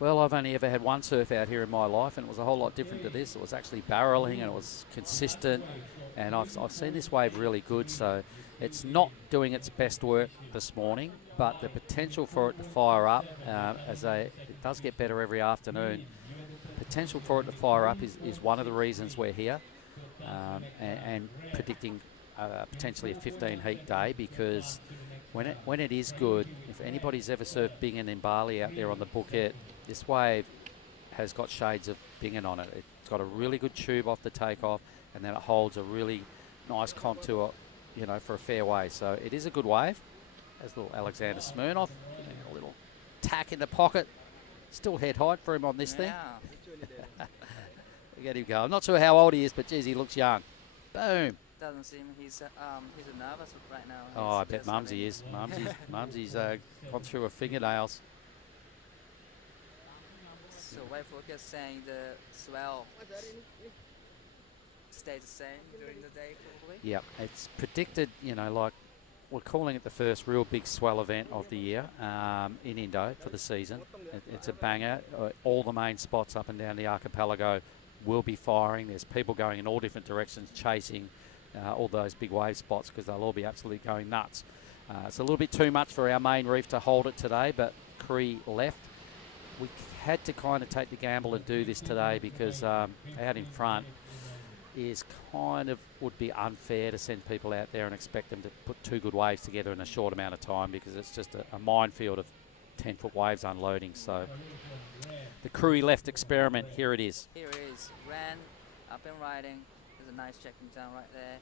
Well, I've only ever had one surf out here in my life, and it was a whole lot different to this. It was actually barreling, and it was consistent, and I've seen this wave really good, so it's not doing its best work this morning, but the potential for it to fire up, it does get better every afternoon. Potential for it to fire up is one of the reasons we're here, and predicting potentially a 15 heat day, because when it is good, if anybody's ever surfed Bingen in Bali out there on the Bukit, this wave has got shades of Bingen on it. It's got a really good tube off the takeoff, and then it holds a really nice contour, you know, for a fair way. So it is a good wave. There's little Alexander Smirnoff, a little tack in the pocket. Still head height for him on this thing. Look at him go. I'm not sure how old he is, but geez, he looks young. Boom. Doesn't seem he's nervous right now. Oh, I bet Mumsy is. Mumsy's gone through her fingernails. So wave focus saying the swell stays the same during the day, probably. Yeah, it's predicted, you know, like we're calling it the first real big swell event of the year in Indo for the season. It's a banger. All the main spots up and down the archipelago will be firing. There's people going in all different directions chasing all those big wave spots because they'll all be absolutely going nuts. It's a little bit too much for our main reef to hold it today, but Krui left. We had to kind of take the gamble and do this today because out in front is kind of would be unfair to send people out there and expect them to put two good waves together in a short amount of time, because it's just a minefield of 10-foot waves unloading. So the Krui left experiment, here it is. Here it is. Ran up and riding. There's a nice checking down right there,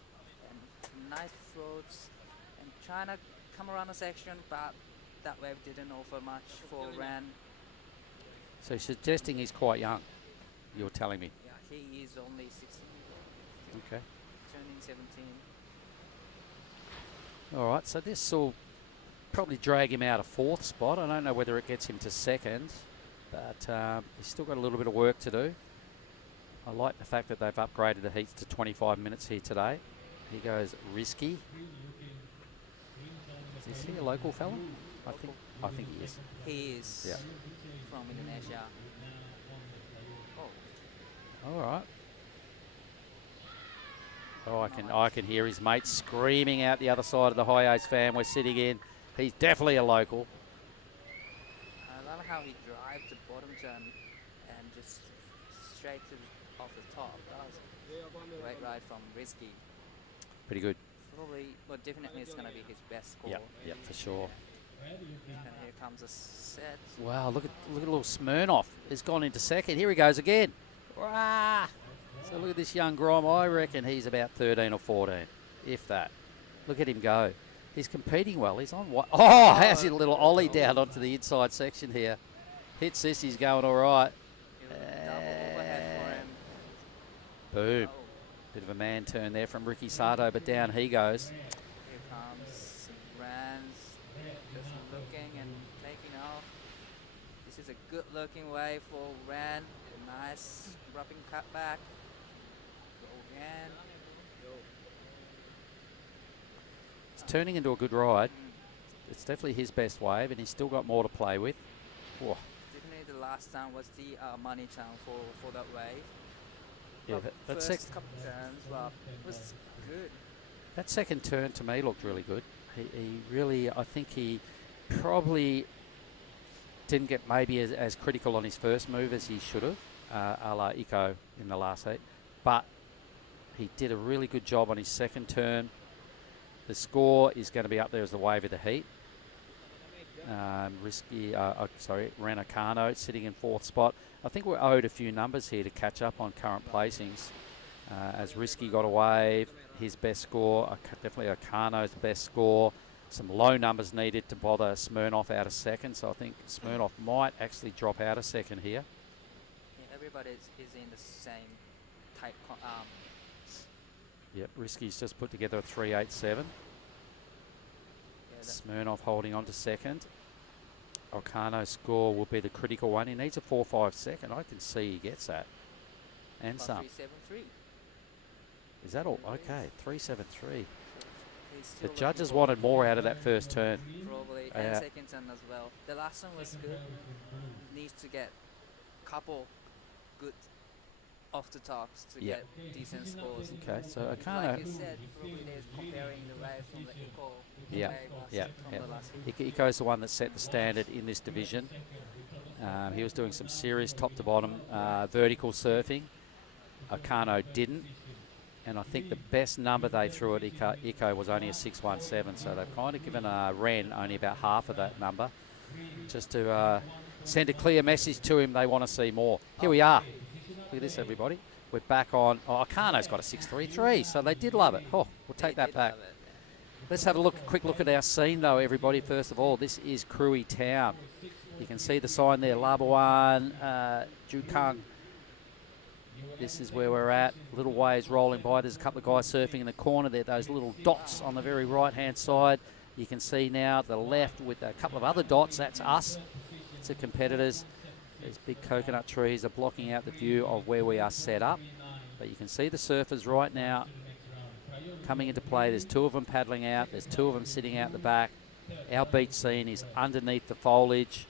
and nice floats, and trying to come around the section, but that wave didn't offer much for Ran. So suggesting he's quite young, you're telling me? Yeah, he is only 16. Okay. Turning 17. All right, so this will probably drag him out of 4th spot. I don't know whether it gets him to 2nd, but he's still got a little bit of work to do. I like the fact that they've upgraded the heats to 25 minutes here today. He goes Risky. Is he a local fella? I think he is. He is Yeah. from Indonesia. Oh, All right. Oh, I can hear his mates screaming out the other side of the high A's fan we're sitting in. He's definitely a local. I love how he drives the bottom turn and just straight off the top. That was a great ride from Risky. Pretty good. Probably, well, definitely it's going to be his best score. Yep, for sure. And here comes a set. Wow, look at little Smirnoff. He's gone into 2nd. Here he goes again. Rah! So look at this young Grom. I reckon he's about 13 or 14, if that. Look at him go. He's competing well. He's on what? Oh, how's he a little ollie down onto the inside section here. Hits this. He's going all right. Double overhead for him. Boom. Oh, Bit of a man turn there from Ricky Sato, but down he goes. here comes Rans, just looking and taking off. This is a good looking way for Ran. Nice rubbing cut back. Go again. It's turning into a good ride. It's definitely his best wave, and he's still got more to play with. Whoa. Definitely the last time was the money turn for that wave. Yeah, But first couple turns, well, it was good. that second turn to me looked really good. He really, I think he probably didn't get maybe as critical on his first move as he should have, a la Iko in the last heat. But he did a really good job on his second turn. The score is going to be up there as the wave of the heat. Ranakano sitting in 4th spot. I think we're owed a few numbers here to catch up on current placings. As Risky got a wave, his best score, definitely Akano's best score. Some low numbers needed to bother Smirnoff out of 2nd, so I think Smirnoff might actually drop out of 2nd here. Yeah, everybody is in the same type. Yep, Risky's just put together a 3.87. Smirnoff holding on to 2nd. Okano's score will be the critical one. He needs a 4.5 second. I can see he gets that. And some. 3.73. Is that all? Okay, 3.73. He's The still judges looking wanted more out of that first turn. probably Yeah. and second turn as well. The last one was good. Needs to get couple good off the tops to Yeah. get decent scores. Okay, so Like Okano. you said, probably they're comparing the wave from the Eco Yeah, wave yeah, from yeah. the last heat. Iko's the one that set the standard in this division. He was doing some serious top to bottom vertical surfing. Okano didn't. And I think the best number they threw at Iko was only a 6.17. So they've kind of given Ren only about half of that number, just to send a clear message to him they want to see more. Here we are. Look at this, everybody. We're back on. Oh, Okano's got a 6.33, so they did love it. Oh, we'll take They that did back. love it. Let's have a quick look at our scene, though, everybody. First of all, this is Krui Town. You can see the sign there, Labuan, Jukang. This is where we're at. Little waves rolling by. There's a couple of guys surfing in the corner there. Those little dots on the very right-hand side. You can see now the left with a couple of other dots. That's us. It's the competitors. These big coconut trees are blocking out the view of where we are set up. But you can see the surfers right now coming into play. There's 2 of them paddling out. There's 2 of them sitting out the back. Our beach scene is underneath the foliage.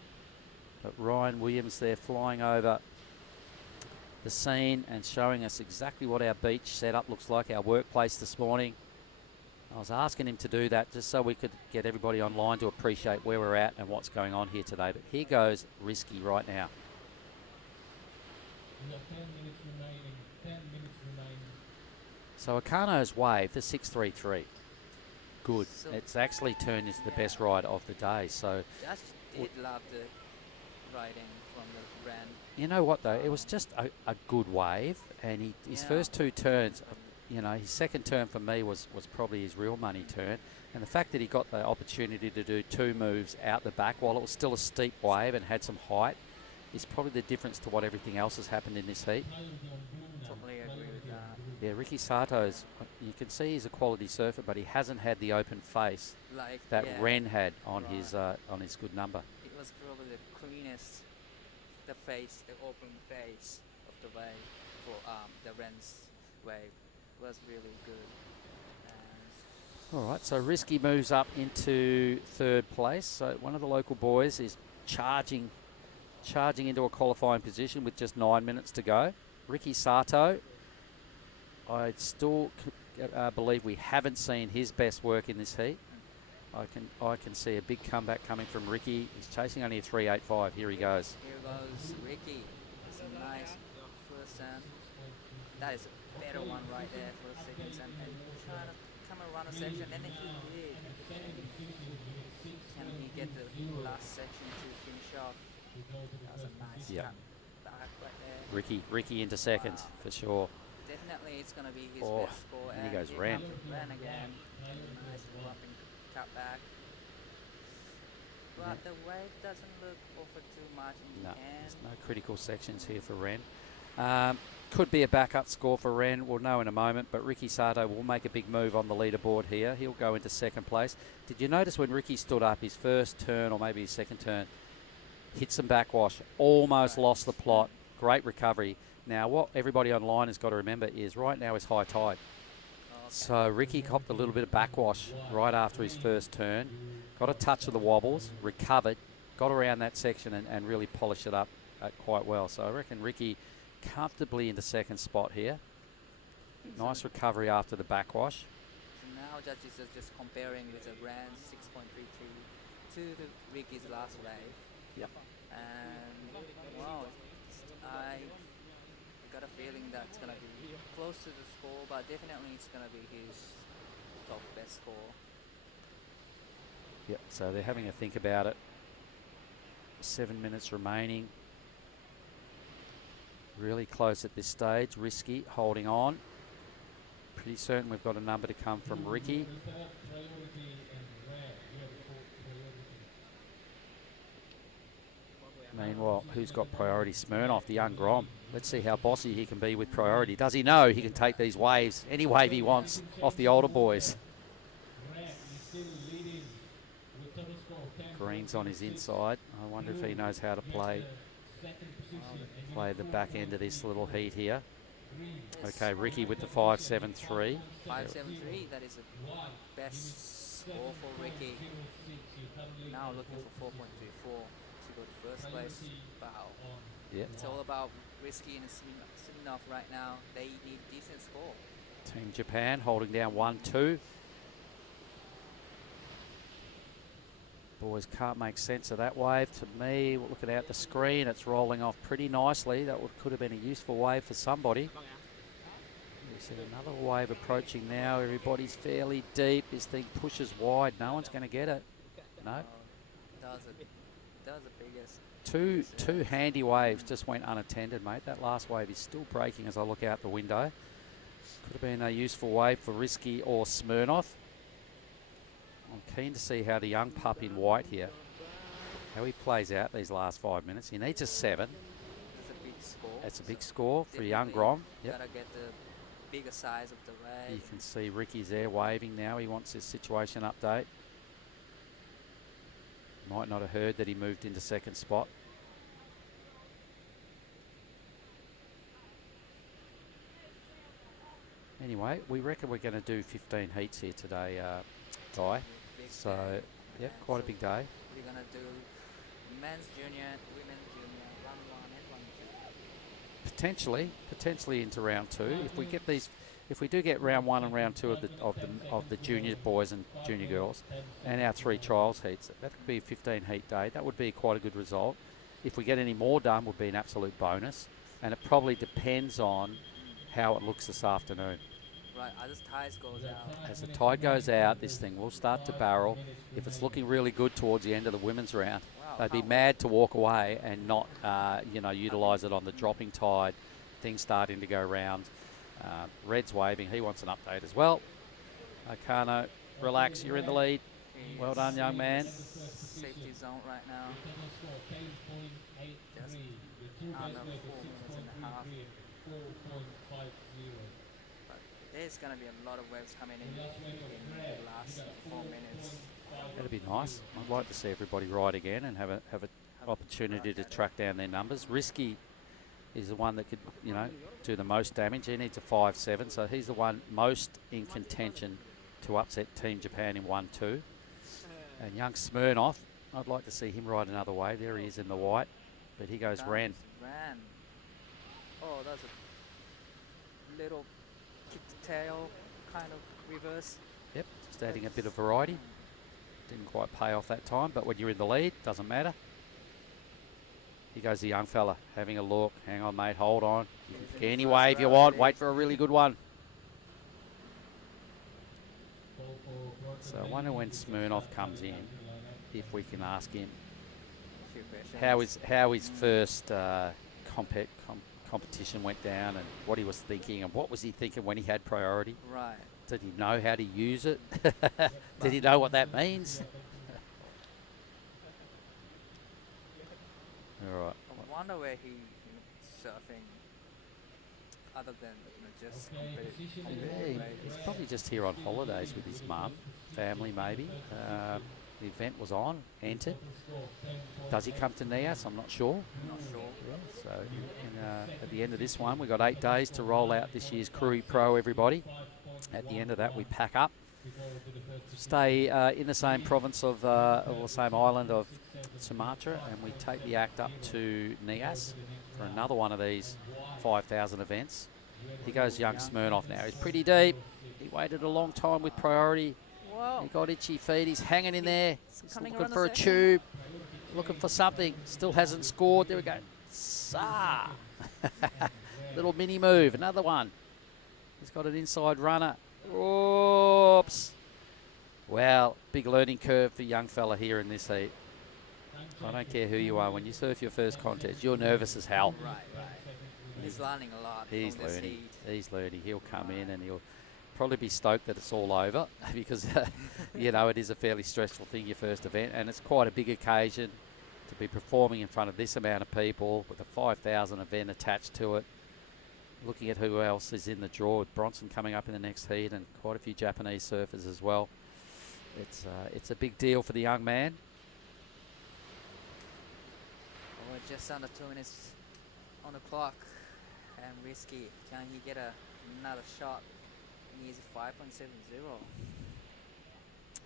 But Ryan Williams there flying over the scene and showing us exactly what our beach setup looks like, our workplace this morning. I was asking him to do that just so we could get everybody online to appreciate where we're at and what's going on here today. But here goes Risky right now. So Akano's wave, the 6.33. Good. So It's actually turned into the best ride of the day. So Josh did love the riding from the brand. you know what though? It was just a good wave, and his Yeah. first 2 turns, you know, his second turn for me was probably his real money turn. And the fact that he got the opportunity to do 2 moves out the back while it was still a steep wave and had some height is probably the difference to what everything else has happened in this heat. Totally agree with that. Yeah, Ricky Sato's, you can see he's a quality surfer, but he hasn't had the open face Like that yeah, Ren had on Right. his good number. It was probably the cleanest, the open face of the wave for the Ren's wave was really good. And All right, so Risky moves up into third place. So one of the local boys is charging into a qualifying position with just 9 minutes to go. Ricky Sato, I still believe we haven't seen his best work in this heat. I can see a big comeback coming from Ricky. He's chasing only a 3.85. Here he goes. here goes Ricky. It's a nice first send. That is a better one right there for the second send. And trying to come and run a section, and he did. Can he get the last section to finish off? That was a nice Yep. cut back right there. Ricky into second for sure. Definitely it's going to be his Oh, best score. and he goes here Ren. comes Ren again. Nice whopping cut back. But the wave doesn't look offer too much in No, the end. there's no critical sections here for Ren. Could be a backup score for Ren. We'll know in a moment, but Ricky Sato will make a big move on the leaderboard here. He'll go into second place. Did you notice when Ricky stood up, his first turn or maybe his second turn, hit some backwash, almost lost the plot. Great recovery. Now, what everybody online has got to remember is right now is high tide. So Ricky copped a little bit of backwash right after his first turn, got a touch of the wobbles, recovered, got around that section and really polished it up quite well. So I reckon Ricky comfortably into second spot here. Nice recovery after the backwash. Now judges are just comparing with the Ren 6.33 to the Ricky's last wave. Yep. And wow, I got a feeling that it's going to be close to the score, but definitely it's going to be his top best score. Yep, so they're having a think about it. 7 minutes remaining. Really close at this stage. Risky holding on. Pretty certain we've got a number to come from Ricky. Meanwhile, who's got priority? Smirnoff, the young Grom. Let's see how bossy he can be with priority. Does he know he can take these waves, any wave he wants, off the older boys? Green's on his inside. I wonder if he knows how to play the back end of this little heat here. Okay, Ricky with the 5.73. 5.73, that is the best score for Ricky. Now looking for 4.34 to go to first place. Wow. Yeah. It's all about Risky and Smirnoff right now. They need decent score. Team Japan holding down 1-2. Boys can't make sense of that wave. To me, looking out the screen, it's rolling off pretty nicely. That could have been a useful wave for somebody. We see another wave approaching now. Everybody's fairly deep. This thing pushes wide. No one's going to get it. No. That was the biggest. Two handy waves just went unattended, mate. That last wave is still breaking as I look out the window. Could have been a useful wave for Risky or Smirnoff. I'm keen to see how the young pup in white here, how he plays out these last 5 minutes. He needs a 7. That's a big score. That's a big score for a young Definitely Grom. Yep. Gotta get the bigger size of the wave. You can see Ricky's there waving now. He wants his situation update. Might not have heard that he moved into second spot. Anyway, we reckon we're going to do 15 heats here today, Guy. Big So, day. yep, quite a big day. We're gonna do men's junior, women's junior, round 1 and round 2. Potentially into round 2. If we do get round 1 and round 2 of the junior boys and junior girls, and our 3 trials heats, that could be a 15 heat day. That would be quite a good result. If we get any more done, would be an absolute bonus. And it probably depends on how it looks this afternoon. Right, as the tides goes out. As the tide goes out, this thing will start to barrel. If it's looking really good towards the end of the women's round, Wow, they'd be how- mad to walk away and not, utilise it on the dropping tide. Things starting to go round. Red's waving. He wants an update as well. Okano, relax. You're in the lead. Well done, young man. Safety zone right now. Just under 4 minutes and a half. But there's going to be a lot of waves coming in the last 4 minutes. That'd be nice. I'd like to see everybody ride again and have an opportunity to track down their numbers. Risky is the one that could, you know, do the most damage. He needs a 5.7, so he's the one most in contention to upset Team Japan in 1-2. And young Smirnoff, I'd like to see him ride another wave. There he is in the white, but he goes Ran. Oh, that's a little kick the tail kind of reverse. Yep, just adding a bit of variety. Didn't quite pay off that time, but when you're in the lead, doesn't matter. Here goes the young fella, having a look. Hang on, mate, hold on. You can get any wave you want. Wait for a really good one. So I wonder when Smirnoff comes in, if we can ask him how his first competition went down and what he was thinking and what was he thinking when he had priority. Right. Did he know how to use it? Did he know what that means? All right. I wonder where he surfing other than just competitive. Yeah, he's probably just here on holidays with his mum, family maybe. The event was on, entered. Does he come to NIAS? I'm not sure. Not sure. Yeah, so at the end of this one, we've got 8 days to roll out this year's Krui Pro, everybody. At the end of that, we pack up, stay in the same province of the same island of Sumatra, and we take the act up to NIAS for another one of these 5,000 events. Here goes young Smirnoff now. He's pretty deep. He waited a long time with priority. Whoa. He got itchy feet. He's hanging in there. He's coming looking around for a the second. tube, looking for something. Still hasn't scored. There we go. Sa. Little mini move. Another one. He's got an inside runner. Oops. Well, big learning curve for young fella here in this heat. I don't care who you are. When you surf your first contest, you're nervous as hell. Right. He's learning a lot. He's from this learning. heat. He's learning. He'll come in and he'll probably be stoked that it's all over because, you know, it is a fairly stressful thing, your first event, and it's quite a big occasion to be performing in front of this amount of people with a 5,000 event attached to it. Looking at who else is in the draw, with Bronson coming up in the next heat and quite a few Japanese surfers as well. It's a big deal for the young man. We're just under 2 minutes on the clock, and Risky. Can he get another shot? He's 5.70.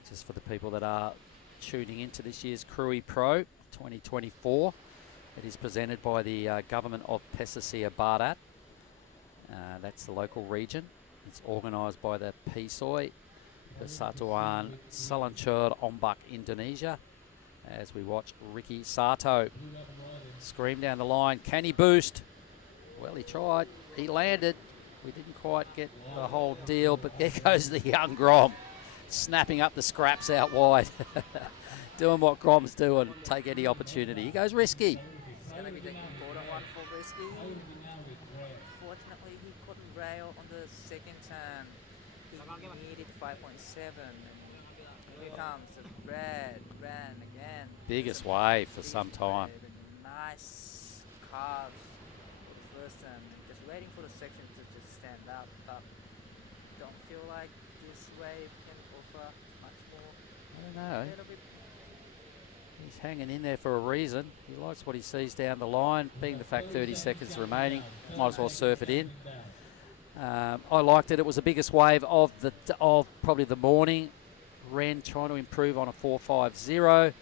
Just for the people that are tuning into this year's Krui Pro 2024, it is presented by the government of Pesisir, Barat. That's the local region. It's organised by the Persatuan Selancar Ombak Indonesia. As we watch Ricky Sato scream down the line. Can he boost? Well, he tried. He landed. We didn't quite get the whole deal, but there goes the young Grom, snapping up the scraps out wide. Doing what Grom's doing. Take any opportunity. He goes Risky. It's going to be the important one for Risky. Fortunately, he couldn't rail on the second turn. He needed 5.7. Here comes the ran again. Biggest wave for some time. Nice carves for the first turn. Just waiting for the section to just stand up. But don't feel like this wave can offer much more. I don't know. A little bit. He's hanging in there for a reason. He likes what he sees down the line, being the fact 30 seconds remaining. Might as well surf it in. I liked it. It was the biggest wave of probably the morning. Ren trying to improve on a 4.50.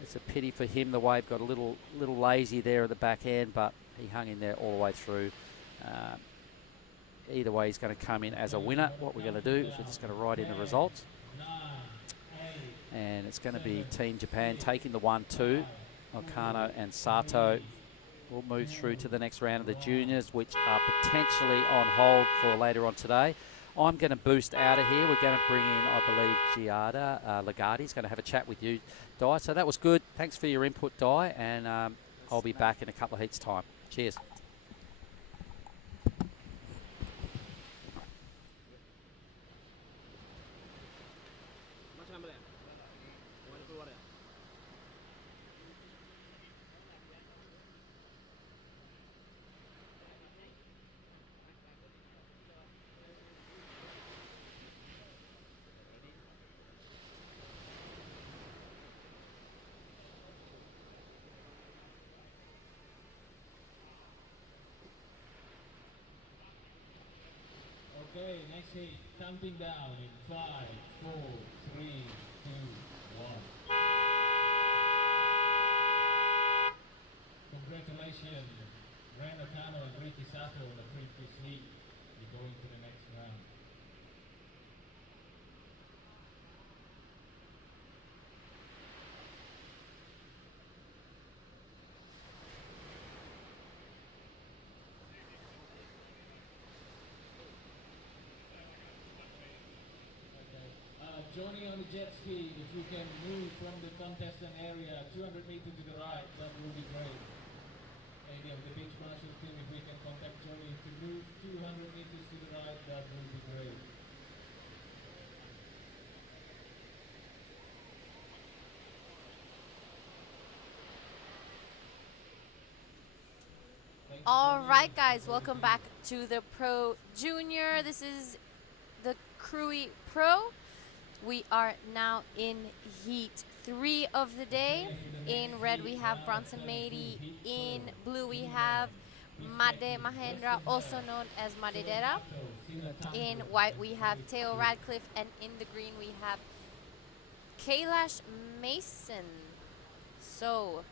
It's a pity for him. The wave got a little lazy there at the back end, but he hung in there all the way through. Either way, he's going to come in as a winner. What we're going to do is we're just going to write in the results. And it's going to be Team Japan taking the 1-2. Okano and Sato will move through to the next round of the juniors, which are potentially on hold for later on today. I'm going to boost out of here. We're going to bring in, I believe, Giada Lagardi's going to have a chat with you, Di. So that was good. Thanks for your input, Di, and I'll be back in a couple of heats' time. Cheers. Okay, next heat, thumping down in 5, 4, 3, 2, 1. Congratulations, Ren Okano and Ricky Sato in the previous heat. You're going to the next round. Joining on the jet ski, if you can move from the contestant area 200 meters to the right, that will be great. Any of the beach marshal team, if we can contact Johnny to move 200 meters to the right, that will be great. All right, guys, welcome back to the Pro Junior. This is the Krui Pro. We are now in Heat 3 of the day. In red, we have Bronson Mady. In blue, we have Made Mahendra, also known as Madedera. In white, we have Theo Radcliffe. And in the green, we have Kailash Mason. So,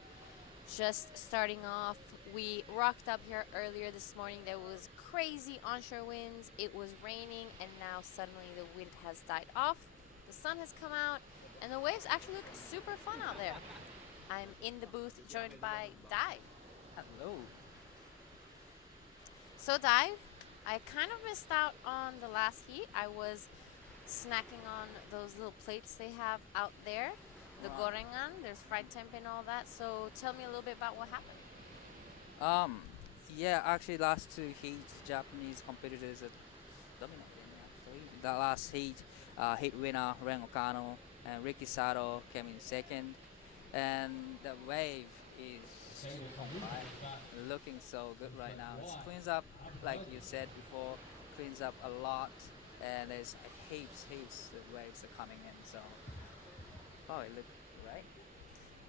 just starting off, we rocked up here earlier this morning. There was crazy onshore winds. It was raining, and now suddenly the wind has died off. The sun has come out, and the waves actually look super fun out there. I'm in the booth joined by Dai. Hello. So Dai, I kind of missed out on the last heat. I was snacking on those little plates they have out there, the gorengan. There's fried tempeh and all that. So tell me a little bit about what happened. Yeah, actually, last two heats, Japanese competitors dominated. Actually, the last heat, heat winner Ren Okano and Ricky Sato came in second, and the wave is looking so good right now. It cleans up, like you said before, cleans up a lot, and there's heaps of waves are coming in. So, oh, it looks right.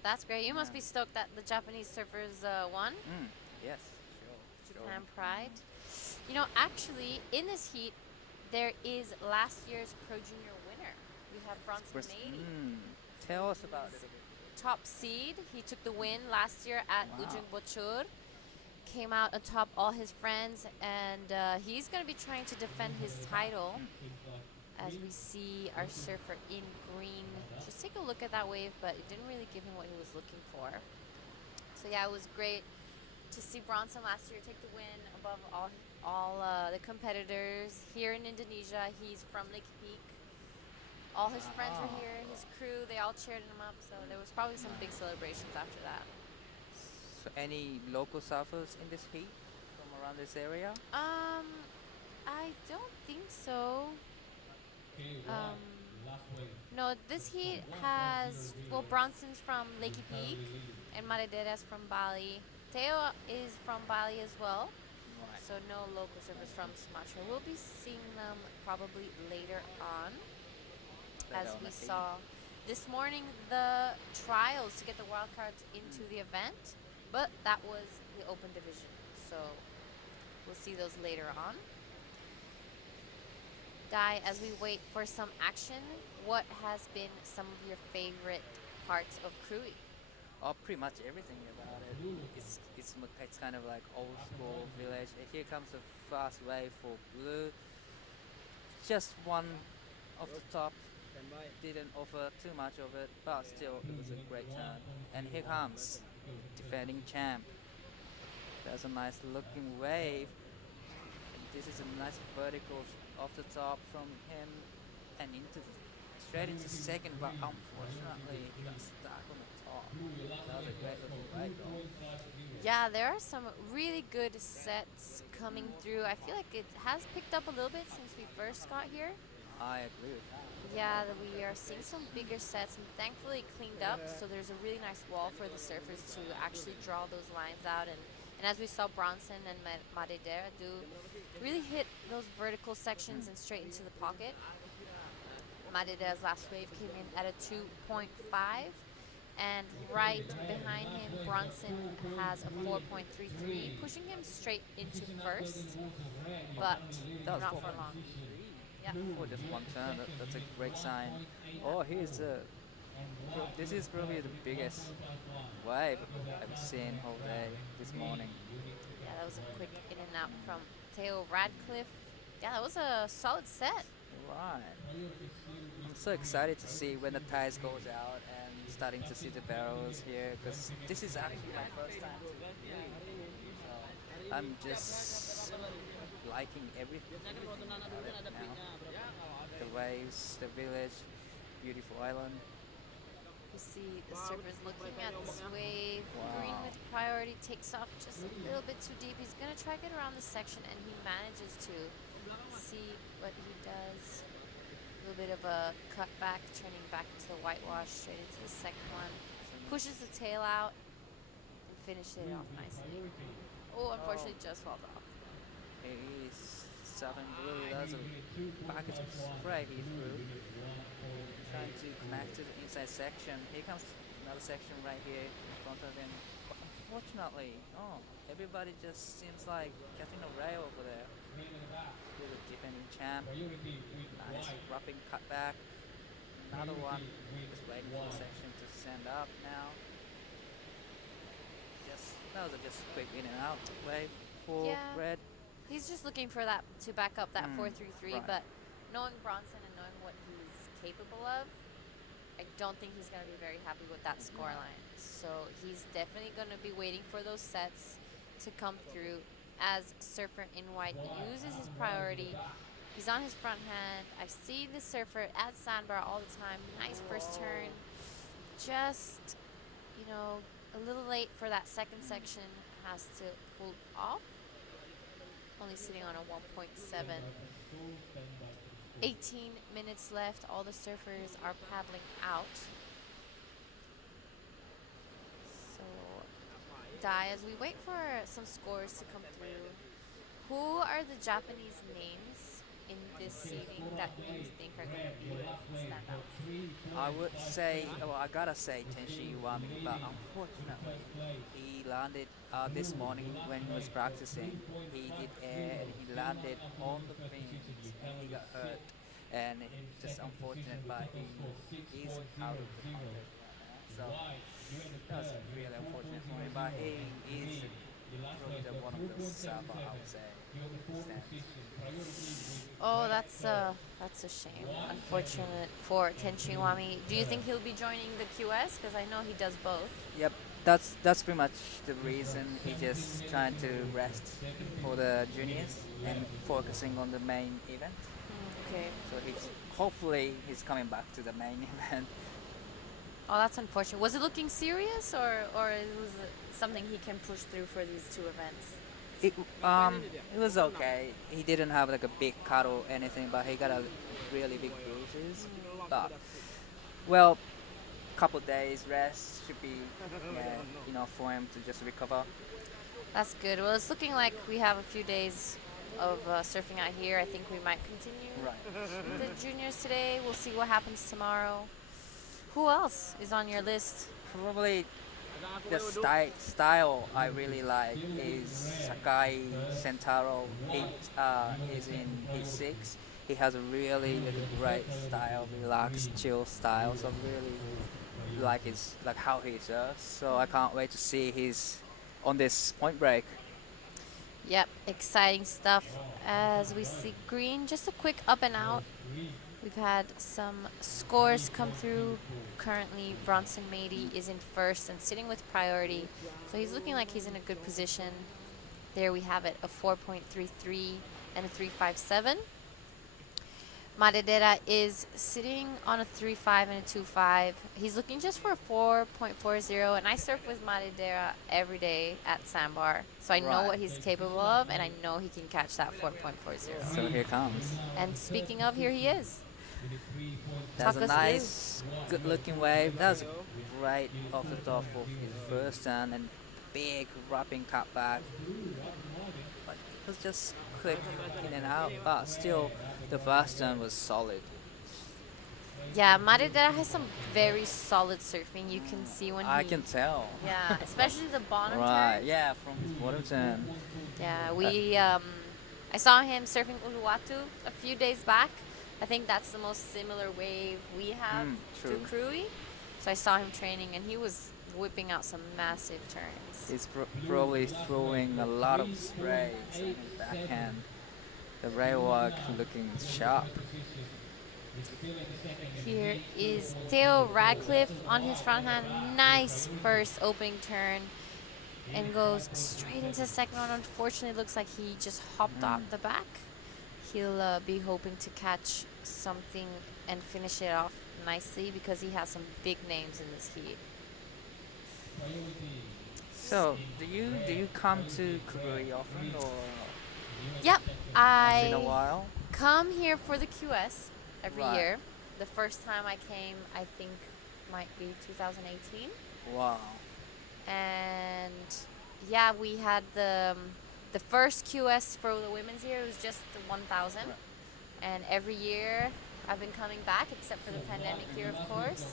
That's great. You must be stoked that the Japanese surfers won. Yes, sure. Japan Pride. You know, actually, in this heat, there is last year's Pro Junior winner. We have Bronson Mady. Tell us about it. Top seed. He took the win last year at Ujung Bochur. Came out atop all his friends, and he's going to be trying to defend his title. As we see our surfer in green. Just take a look at that wave, but it didn't really give him what he was looking for. So yeah, it was great to see Bronson last year take the win above all the competitors here in Indonesia. He's from Lake Peak. All his friends were here, his crew, they all cheered him up, so there was probably some big celebrations after that. So any local surfers in this heat from around this area? I don't think so. No, this heat has, well, Bronson's from Lake Peak and Madedera's from Bali. Theo is from Bali as well. Right. So no local surfers from Sumatra. We'll be seeing them probably later on. As we saw this morning, the trials to get the wild cards into the event, but that was the open division. So we'll see those later on. Dai, as we wait for some action, what has been some of your favorite parts of Krui? Oh, pretty much everything about it. It's kind of like old school village. Here comes the fast wave for blue. Just one off the top. Didn't offer too much of it, but still it was a great turn. And here comes defending champ. There's a nice looking wave. And this is a nice vertical off the top from him and straight into second, but unfortunately he got stuck on the top. That was a great looking wave though. Yeah, there are some really good sets coming through. I feel like it has picked up a little bit since we first got here. I agree with that. Yeah, we are seeing some bigger sets, and thankfully cleaned up, so there's a really nice wall for the surfers to actually draw those lines out. And as we saw Bronson and Madedera do, really hit those vertical sections and straight into the pocket. Madedera's last wave came in at a 2.5, And right behind him, Bronson has a 4.33, pushing him straight into first, but That was not for long. 4.3 Yeah. for just one turn. That's a great sign. Oh, here's this is probably the biggest wave I've seen all day this morning. Yeah, that was a quick in and out from Theo Radcliffe. Yeah, that was a solid set. Right. I'm so excited to see when the tides goes out and starting to see the barrels here because this is actually my first time to here. So I'm just liking everything about it now. The waves, the village, beautiful island. You see the surfers looking at this wave. Green Wow. with priority takes off just a little bit too deep. He's going to try to get around the section, and he manages to. See what he does. A little bit of a cutback, turning back to the whitewash, straight into the second one. Pushes the tail out and finishes it off nicely. Oh, unfortunately, just falls off. He's Southern Blue. That's a package of spray he threw. Trying to connect to the inside section. Here comes another section right here in front of him. But unfortunately, everybody just seems like getting a rail over there. With a defending champ. Nice wrapping cutback. Another one. Just waiting for the section to stand up now. That was just quick in and out wave for Yeah. red. He's just looking for that to back up that 4.33, right. but knowing Bronson and knowing what he's capable of, I don't think he's going to be very happy with that scoreline. So he's definitely going to be waiting for those sets to come through as surfer in white uses his priority. He's on his front hand. I've seen this surfer at sandbar all the time. Nice first turn. Just, a little late for that second section. Has to pull off. Only sitting on a 1.7. 18 minutes left. All the surfers are paddling out. So, Dai, as we wait for some scores to come through, who are the Japanese names in this seeding that you think are going to be standouts? I would say, I gotta say Tenshi Iwami, but unfortunately, he landed this morning when he was practicing. He did air and he landed on the fins and he got hurt. And it's just unfortunate, but he is out of the contest right now. So that was really unfortunate for him, but he is probably one of the surfer, I would say. Stands. Oh, that's a shame. Unfortunate for Tenshi Iwami. Do you think he'll be joining the QS? Because I know he does both. Yep, that's pretty much the reason. He just trying to rest for the juniors and focusing on the main event. Okay. So hopefully he's coming back to the main event. Oh, that's unfortunate. Was it looking serious, or was it something he can push through for these two events? It was okay. He didn't have like a big cut or anything, but he got a really big bruises. But well, couple days rest should be enough for him to just recover. That's good. Well, it's looking like we have a few days of surfing out here. I think we might continue Right. the juniors today. We'll see what happens tomorrow. Who else is on your list? Probably the style I really like is Sakai Sentaro. He is in P6. He has a really great style, relaxed, chill style. So I really like how he surfs. So I can't wait to see his on this point break. Yep, exciting stuff. As we see green, just a quick up and out. We've had some scores come through. Currently, Bronson Mady is in first and sitting with priority. So he's looking like he's in a good position. There we have it, a 4.33 and a 3.57. Maredera is sitting on a 3.5 and a 2.5. He's looking just for a 4.40, and I surf with Maredera every day at Sandbar. So I know what he's capable of, and I know he can catch that 4.40. So here comes. And speaking of, here he is. That's Talk a us nice, good-looking wave. That was right off the top of his first turn and big wrapping cutback. But it was just quick in and out, but still the first turn was solid. Yeah, Maridera has some very solid surfing. You can see when I he... can tell. Yeah, especially the bottom Right, turn. yeah, from his bottom turn. Yeah, I saw him surfing Uluwatu a few days back. I think that's the most similar wave we have to True. Krui. So I saw him training, and he was whipping out some massive turns. He's probably throwing a lot of sprays on his backhand. The rail work looking sharp. Here is Theo Radcliffe on his front hand. Nice first opening turn, and goes straight into the second one. Unfortunately, it looks like he just hopped off the back. He'll be hoping to catch something and finish it off nicely because he has some big names in this heat. So, do you come to Krui often, or Yep, it's been a I while? come here for the QS every Right. year. The first time I came, I think, might be 2018. Wow. And yeah, we had the first QS for the women's year. It was just the 1,000, Right. and every year I've been coming back, except for the pandemic year, of course.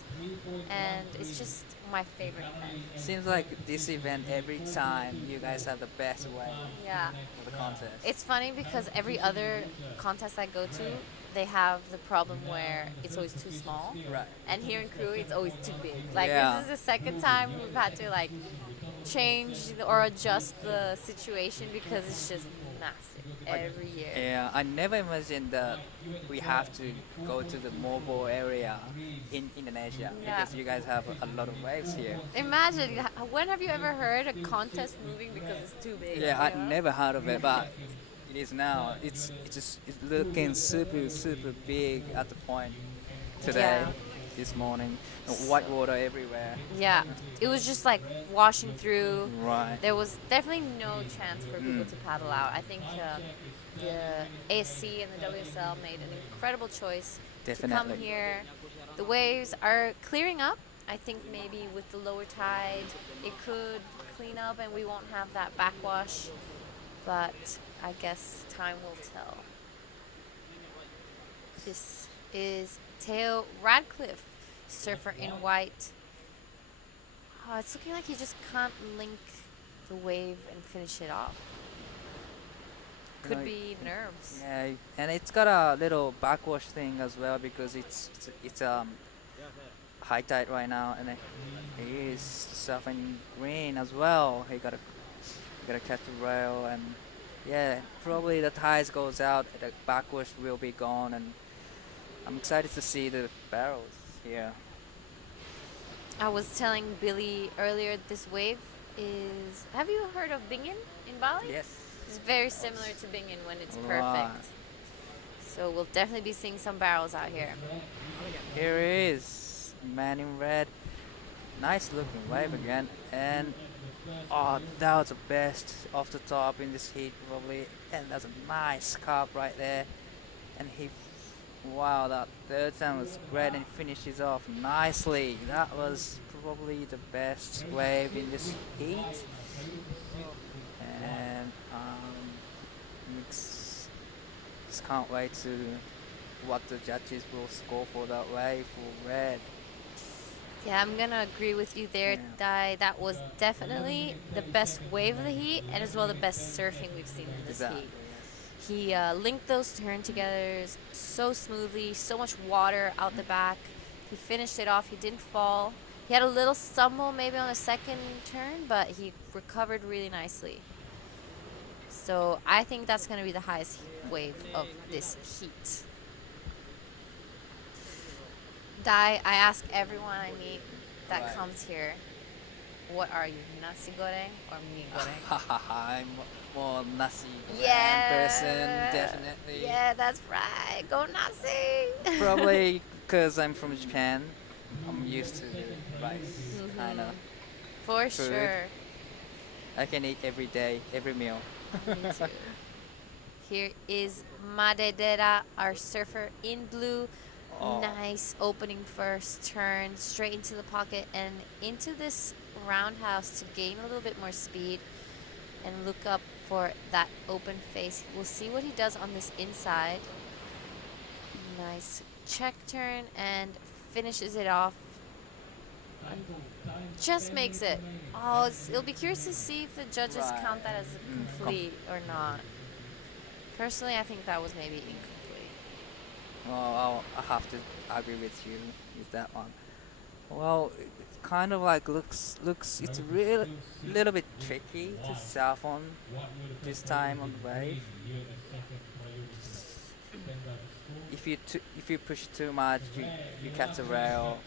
And it's just my favorite event. Seems like this event every time you guys have the best way Yeah, for the contest. it's funny because every other contest I go to, they have the problem where it's always too small. Right. And here in Krui, it's always too big. Like, Yeah. this is the second time we've had to, like, change or adjust the situation because it's just massive every year. Yeah, I never imagined that we have to go to the mobile area in Indonesia Yeah. because you guys have a lot of waves here. Imagine, when have you ever heard a contest moving because it's too big? Yeah, you I know? never heard of it, but it is now. It's looking super big at the point today, Yeah. this morning. White water everywhere. Yeah, it was just like washing through. Right. There was definitely no chance for people to paddle out. I think the ASC and the WSL made an incredible choice to come Definitely. here. The waves are clearing up. I think maybe with the lower tide, it could clean up and we won't have that backwash. But I guess time will tell. This is Theo Radcliffe, surfer in white. Oh, it's looking like he just can't link the wave and finish it off. Could Right. be nerves. Yeah, and it's got a little backwash thing as well because it's high tide right now, and he is surfing green as well. He gotta catch the rail, and yeah, probably the tides goes out, the backwash will be gone, and I'm excited to see the barrels here. I was telling Billy earlier, this wave is... Have you heard of Bingin in Bali? Yes. It's very similar to Bingin when it's Right. perfect. So we'll definitely be seeing some barrels out here. Here is man in red. Nice looking wave again, and oh, that was the best off the top in this heat probably, and that's a nice carp right there, and wow, that third time was great and finishes off nicely. That was probably the best wave in this heat, and just can't wait to what the judges will score for that wave for red. Yeah, I'm gonna agree with you there, Yeah. Dai. That was definitely the best wave of the heat, and as well the best surfing we've seen in this Exactly, heat. He linked those turn together so smoothly, so much water out the back. He finished it off. He didn't fall. He had a little stumble maybe on the second turn, but he recovered really nicely. So I think that's gonna be the highest wave of this heat. Dai, I ask everyone I meet that Right. comes here, what are you, nasi goreng or mi goreng? I'm more nasi goreng Yeah. person, definitely. Yeah, that's right. Go nasi. Probably because I'm from Japan, I'm used to rice, kind of. For food. sure. I can eat every day, every meal. Me too. Here is Madedera, our surfer in blue. Oh. Nice opening first turn, straight into the pocket and into this roundhouse to gain a little bit more speed and look up for that open face. We'll see what he does on this inside. Nice check turn and finishes it off. And just makes it. Oh, it'll be curious to see if the judges Right. count that as complete or not. Personally, I think that was maybe incomplete. Well, I have to agree with you with that one. Well, it kind of like looks it's really little bit tricky to surf on this time on the wave. If you push too much, you catch a rail.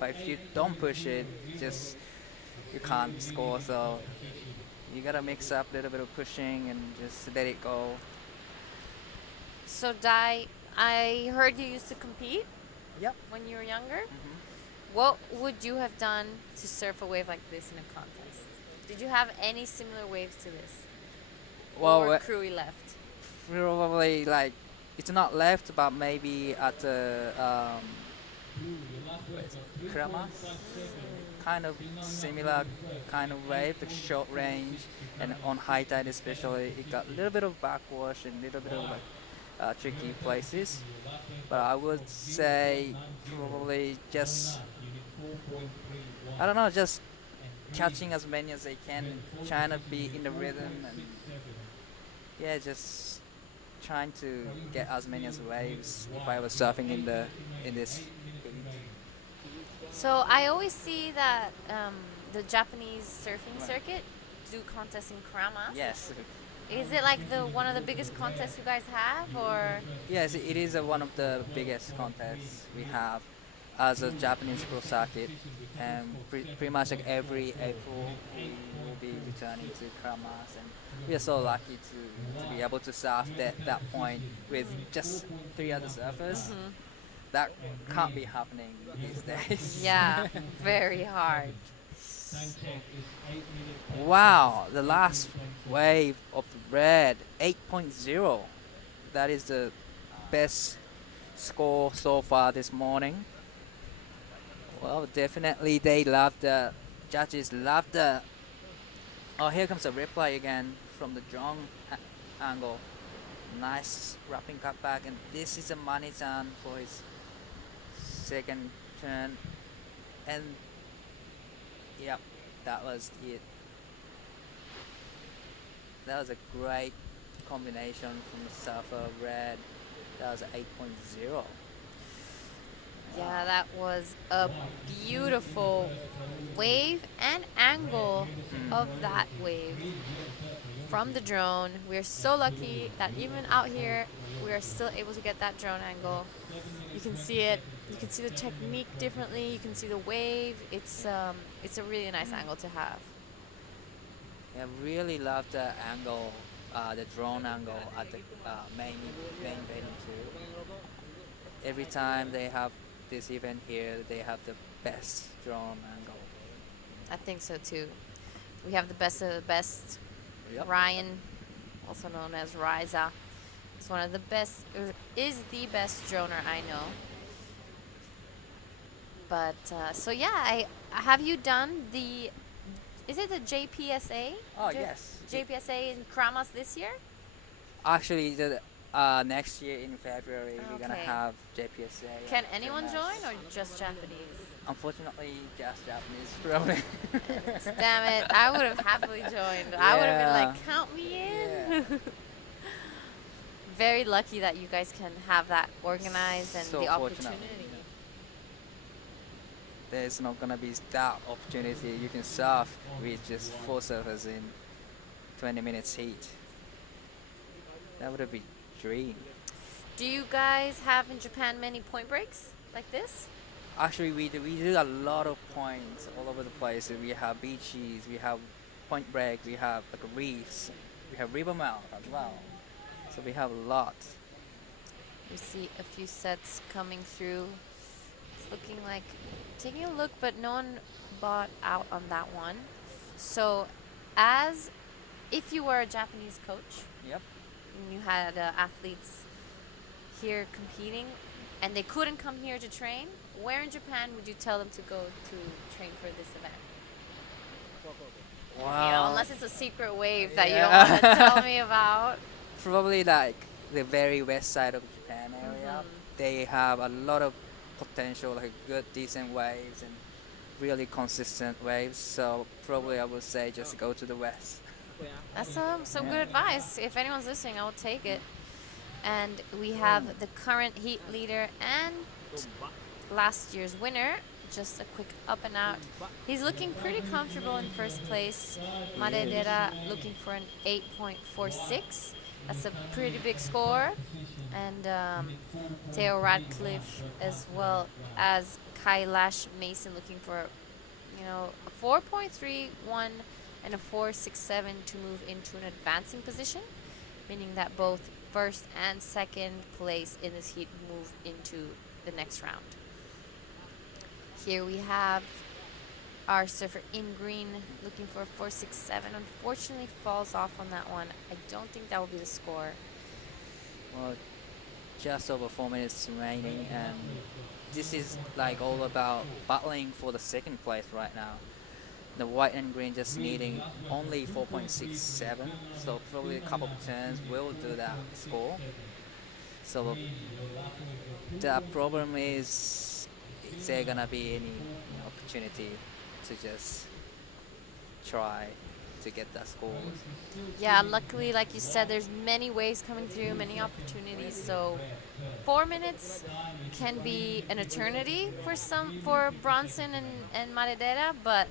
But if you don't push it, just you can't score. So you gotta mix up a little bit of pushing and just let it go. So, Dai, I heard you used to compete Yep. when you were younger. Mhm. What would you have done to surf a wave like this in a contest? Did you have any similar waves to this? Well, or Krui left? probably like it's not left, but maybe at the Kramas, kind of similar kind of wave, the short range, and on high tide especially, it got a little bit of backwash and a little bit of like tricky places. But I would say probably just I don't know, just catching as many as they can, trying to be in the rhythm, and yeah, just trying to get as many as waves if I was surfing in this. So I always see that the Japanese surfing Right. circuit do contests in Kramas. Yes, Is it like one of the biggest contests you guys have, or? yes, it is one of the biggest contests we have as a Japanese pro circuit, and pretty much like every April we will be returning to Kramas, and we are so lucky to be able to surf that point with just 3 other surfers. Mhm. That can't be happening these days. Yeah, very hard. Wow, the last wave of red, 8.0. That is the best score so far this morning. Well, definitely they love the judges love the. Oh, here comes a replay again from the drone angle. Nice wrapping cutback, and this is a money-chan for his second turn, and yep, that was it. That was a great combination from the surfer red. That was an 8.0. Yeah, that was a beautiful wave and angle of that wave from the drone. We're so lucky that even out here, we are still able to get that drone angle. You can see it. You can see the technique differently. You can see the wave. It's a really nice angle to have. I really love the angle, the drone angle at the main venue too. Every time they have this event here, they have the best drone angle. I think so too. We have the best of the best. Yep. Ryan, also known as Riza, is one of the best, is the best droner I know. But so yeah, have you done the? Is it the JPSA? Oh yes. JPSA in Kramas this year? Actually, the next year in February we're gonna Okay. have JPSA. Can at anyone Kramas. join or just Japanese? Unfortunately, just Japanese probably. Damn it! I would have happily joined. I would have been Yeah. like, count me in. Yeah. Very lucky that you guys can have that organized and So the fortunate. opportunity. There's not gonna be that opportunity. You can surf with just 4 surfers in 20 minutes heat. That would be dream. Do you guys have in Japan many point breaks like this? Actually, we do a lot of points all over the place. We have beaches, we have point break, we have like reefs, we have river mouth as well. So we have a lot. We see a few sets coming through. It's looking like taking a look, but no one bought out on that one. So, as if you were a Japanese coach Yep. and you had athletes here competing and they couldn't come here to train, where in Japan would you tell them to go to train for this event? Wow. You know, unless it's a secret wave that you don't Yeah. want to tell me about. Probably like the very west side of Japan area. up, they have a lot of potential, like good, decent waves and really consistent waves. So probably I would say just go to the west. That's some Yeah. good advice. If anyone's listening, I will take it. And we have the current heat leader and last year's winner. Just a quick up and out. He's looking pretty comfortable in first place. Madedera looking for an 8.46. That's a pretty big score. And Theo Radcliffe as well as Kailash Mason looking for, a 4.31 and a 4.67 to move into an advancing position, meaning that both first and second place in this heat move into the next round. Here we have our surfer in green looking for a 4.67. Unfortunately falls off on that one. I don't think that will be the score. Well, just over 4 minutes remaining, and this is like all about battling for the second place right now. The white and green just needing only 4.67, so probably a couple of turns will do that score. So the problem is there gonna be any opportunity to just try to get that score? Yeah, luckily, like you said, there's many waves coming through, many opportunities. So 4 minutes can be an eternity for Bronson and Maredera, but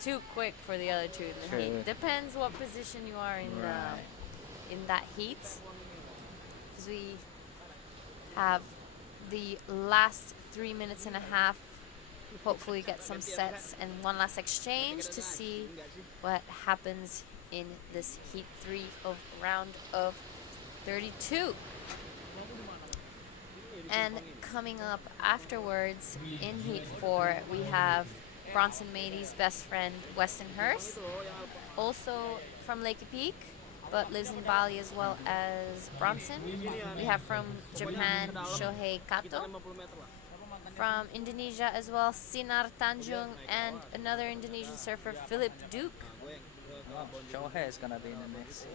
too quick for the other two in the True. heat. Depends what position you are in in that heat. Because we have the last 3 minutes and a half. Hopefully get some sets and one last exchange to see what happens in this heat 3 of round of 32. And coming up afterwards in heat 4, we have Bronson Mady's best friend, Weston Hurst, also from Lake Peak, but lives in Bali as well as Bronson. We have from Japan, Shohei Kato. From Indonesia as well, Sinar Tanjung, and another Indonesian surfer, Philip Duke. Oh, Shohei is gonna be in the mix.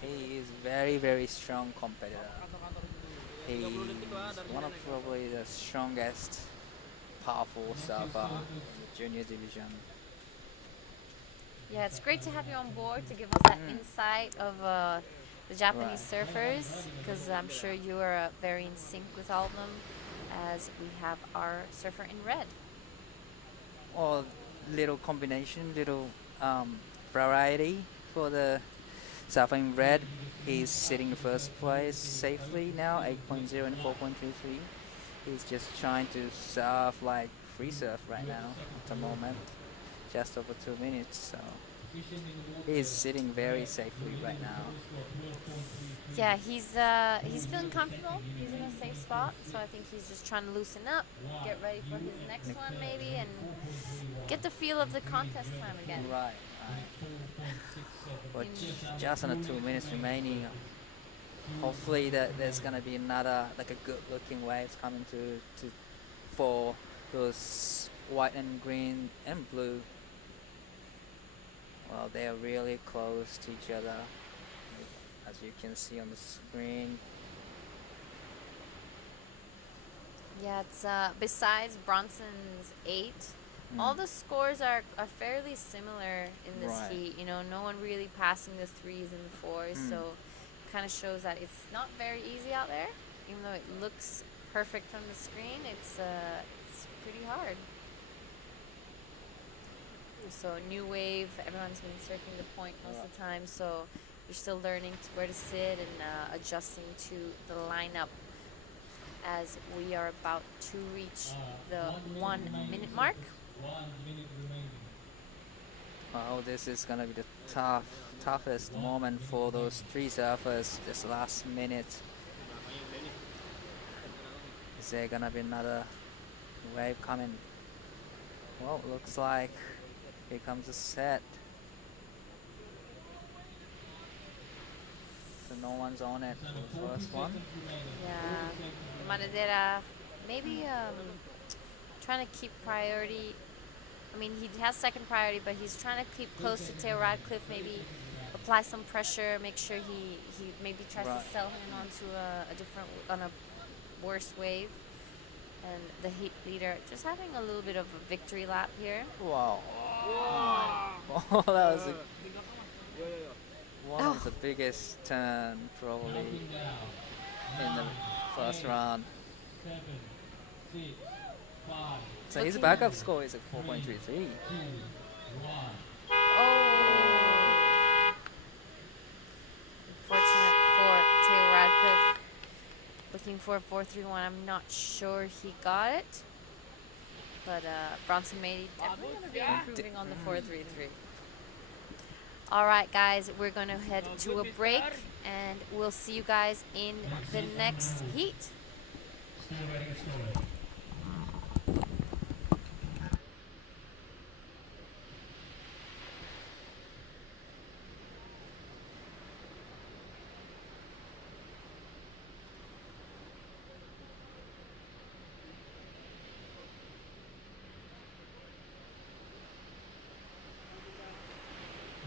He is very, very strong competitor. He's one of probably the strongest, powerful surfer in the junior division. Yeah, it's great to have you on board to give us that insight of the Japanese surfers, because I'm sure you are very in sync with all of them, as we have our surfer in red. Or little combination, little variety for the surfer in red. He's sitting first place safely now, 8.0 and 4.33. He's just trying to surf like free surf right now at the moment, just over 2 minutes. So he's sitting very safely right now. Yeah, he's feeling comfortable. He's in a safe spot, so I think he's just trying to loosen up, get ready for his next one maybe, and get the feel of the contest time again. Right. But just under 2 minutes remaining. Hopefully that there's gonna be another like a good-looking waves coming to for those white and green and blue. Well, they're really close to each other, as you can see on the screen. Yeah, it's besides Bronson's 8, all the scores are fairly similar in this Right. heat. No one really passing the 3s and the 4s, so kind of shows that it's not very easy out there. Even though it looks perfect from the screen, it's pretty hard. So new wave, everyone's been surfing the point most of the time, so you're still learning where to sit and adjusting to the lineup as we are about to reach the 1 minute mark. Oh, this is gonna be the toughest moment for those 3 surfers. This last minute. Is there gonna be another wave coming? Well, looks like here comes a set. So no one's on it for the first one. Yeah, Manadera maybe trying to keep priority. I mean, he has second priority, but he's trying to keep close to Theo Radcliffe, maybe apply some pressure, make sure he maybe tries to sell him onto a different, on a worst wave. And the heat leader just having a little bit of a victory lap here. Wow. Oh, that was one of the biggest turn probably in the first round. 7, 6, 5, So his Looking- backup score is a 4.33. 1. Oh. Unfortunate for Taylor Radcliffe. Looking for a 4.31. I'm not sure he got it. But Bronson Mady definitely going to be improving on the 4.33. All right, guys, we're going to head to a break, and we'll see you guys in the next heat. Still waiting a score.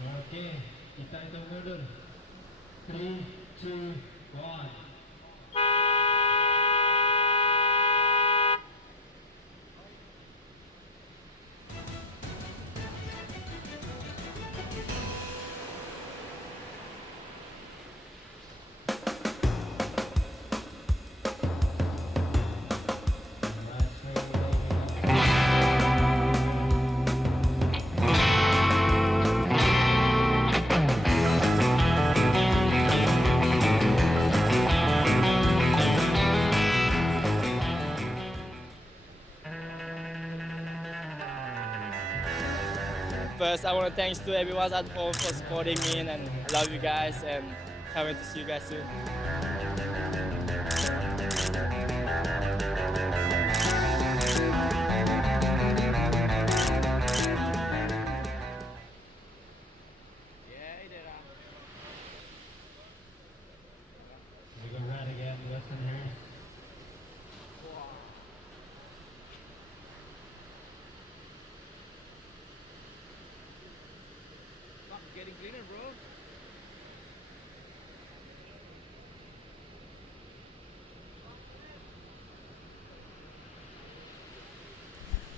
Oke, kita hitung mundur. 3, 2, 1. First, I want to thanks to everyone at home for supporting me, and I love you guys, and can't wait to see you guys soon. We go right again, Western here. Getting cleaner, bro.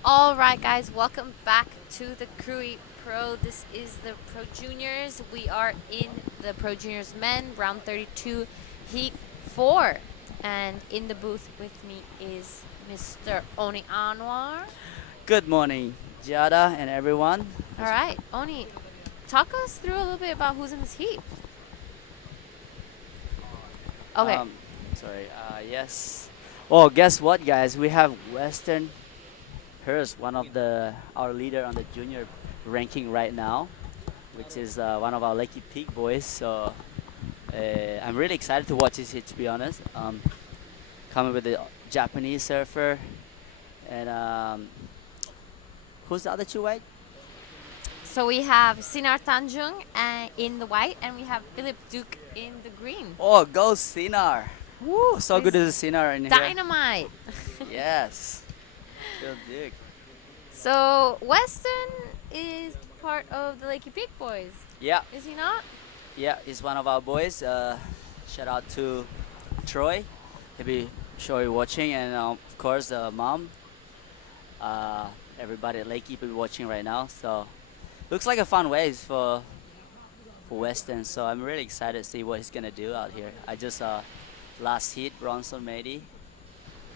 All right, guys, welcome back to the Krui Pro. This is the Pro Juniors. We are in the Pro Juniors men, round 32, heat 4. And in the booth with me is Mr. Oni Anwar. Good morning, Giada and everyone. All right, Oni, talk us through a little bit about who's in this heat. Okay. Yes. Oh, guess what, guys? We have Western Hurst, one of our leader on the junior ranking right now, which is one of our Lakey Peak boys. So I'm really excited to watch this heat, to be honest. Coming with the Japanese surfer, and who's the other two white? So we have Sinar Tanjung in the white, and we have Philip Duke in the green. Oh, go Sinar! Woo, so good He's as a Sinar in here. Dynamite. Yes. Phil Duke. So Weston is part of the Lakey Peak boys, Yeah, is he not? yeah, he's one of our boys. Shout out to Troy. He'll be sure you're watching, and of course the mom. Everybody at Lakey will be watching right now. So looks like a fun waves for Weston. So I'm really excited to see what he's gonna do out here. I just saw last heat Bronson Mady.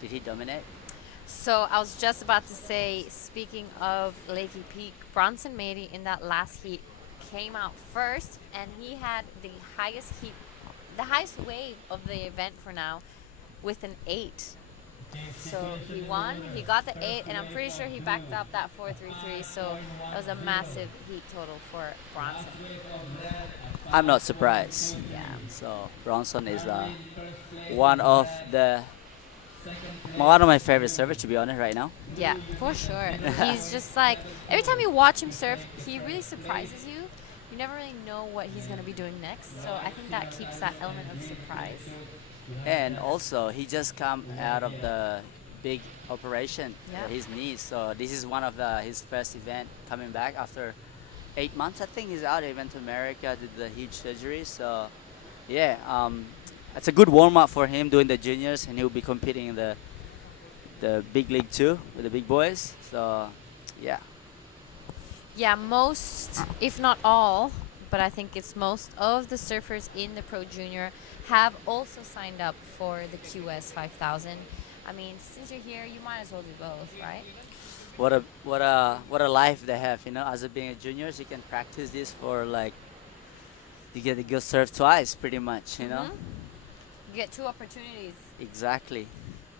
Did he dominate? So I was just about to say, speaking of Lakey Peak, Bronson Mady in that last heat came out first, and he had the highest wave of the event for now, with an 8. So he won, he got the 8, and I'm pretty sure he backed up that 4.33. So that was a massive heat total for Bronson. I'm not surprised. Yeah. So Bronson is one of my favorite surfers, to be honest, right now. Yeah, for sure. He's just like, every time you watch him surf, he really surprises you. You never really know what he's going to be doing next. So I think that keeps that element of surprise. And also, he just come out of the big operation Yeah. for his knees. So this is one of his first event coming back after 8 months. I think he's out. He went to America, did the huge surgery. So yeah, it's a good warm up for him doing the juniors, and he'll be competing in the big league too with the big boys. So, yeah. Yeah, most, if not all, but I think it's most of the surfers in the Pro Junior have also signed up for the QS 5000. I mean, since you're here, you might as well do both, right? What a life they have, you know. As a being a juniors, you can practice this for like you get to go surf twice, pretty much, you know. You get 2 opportunities. Exactly.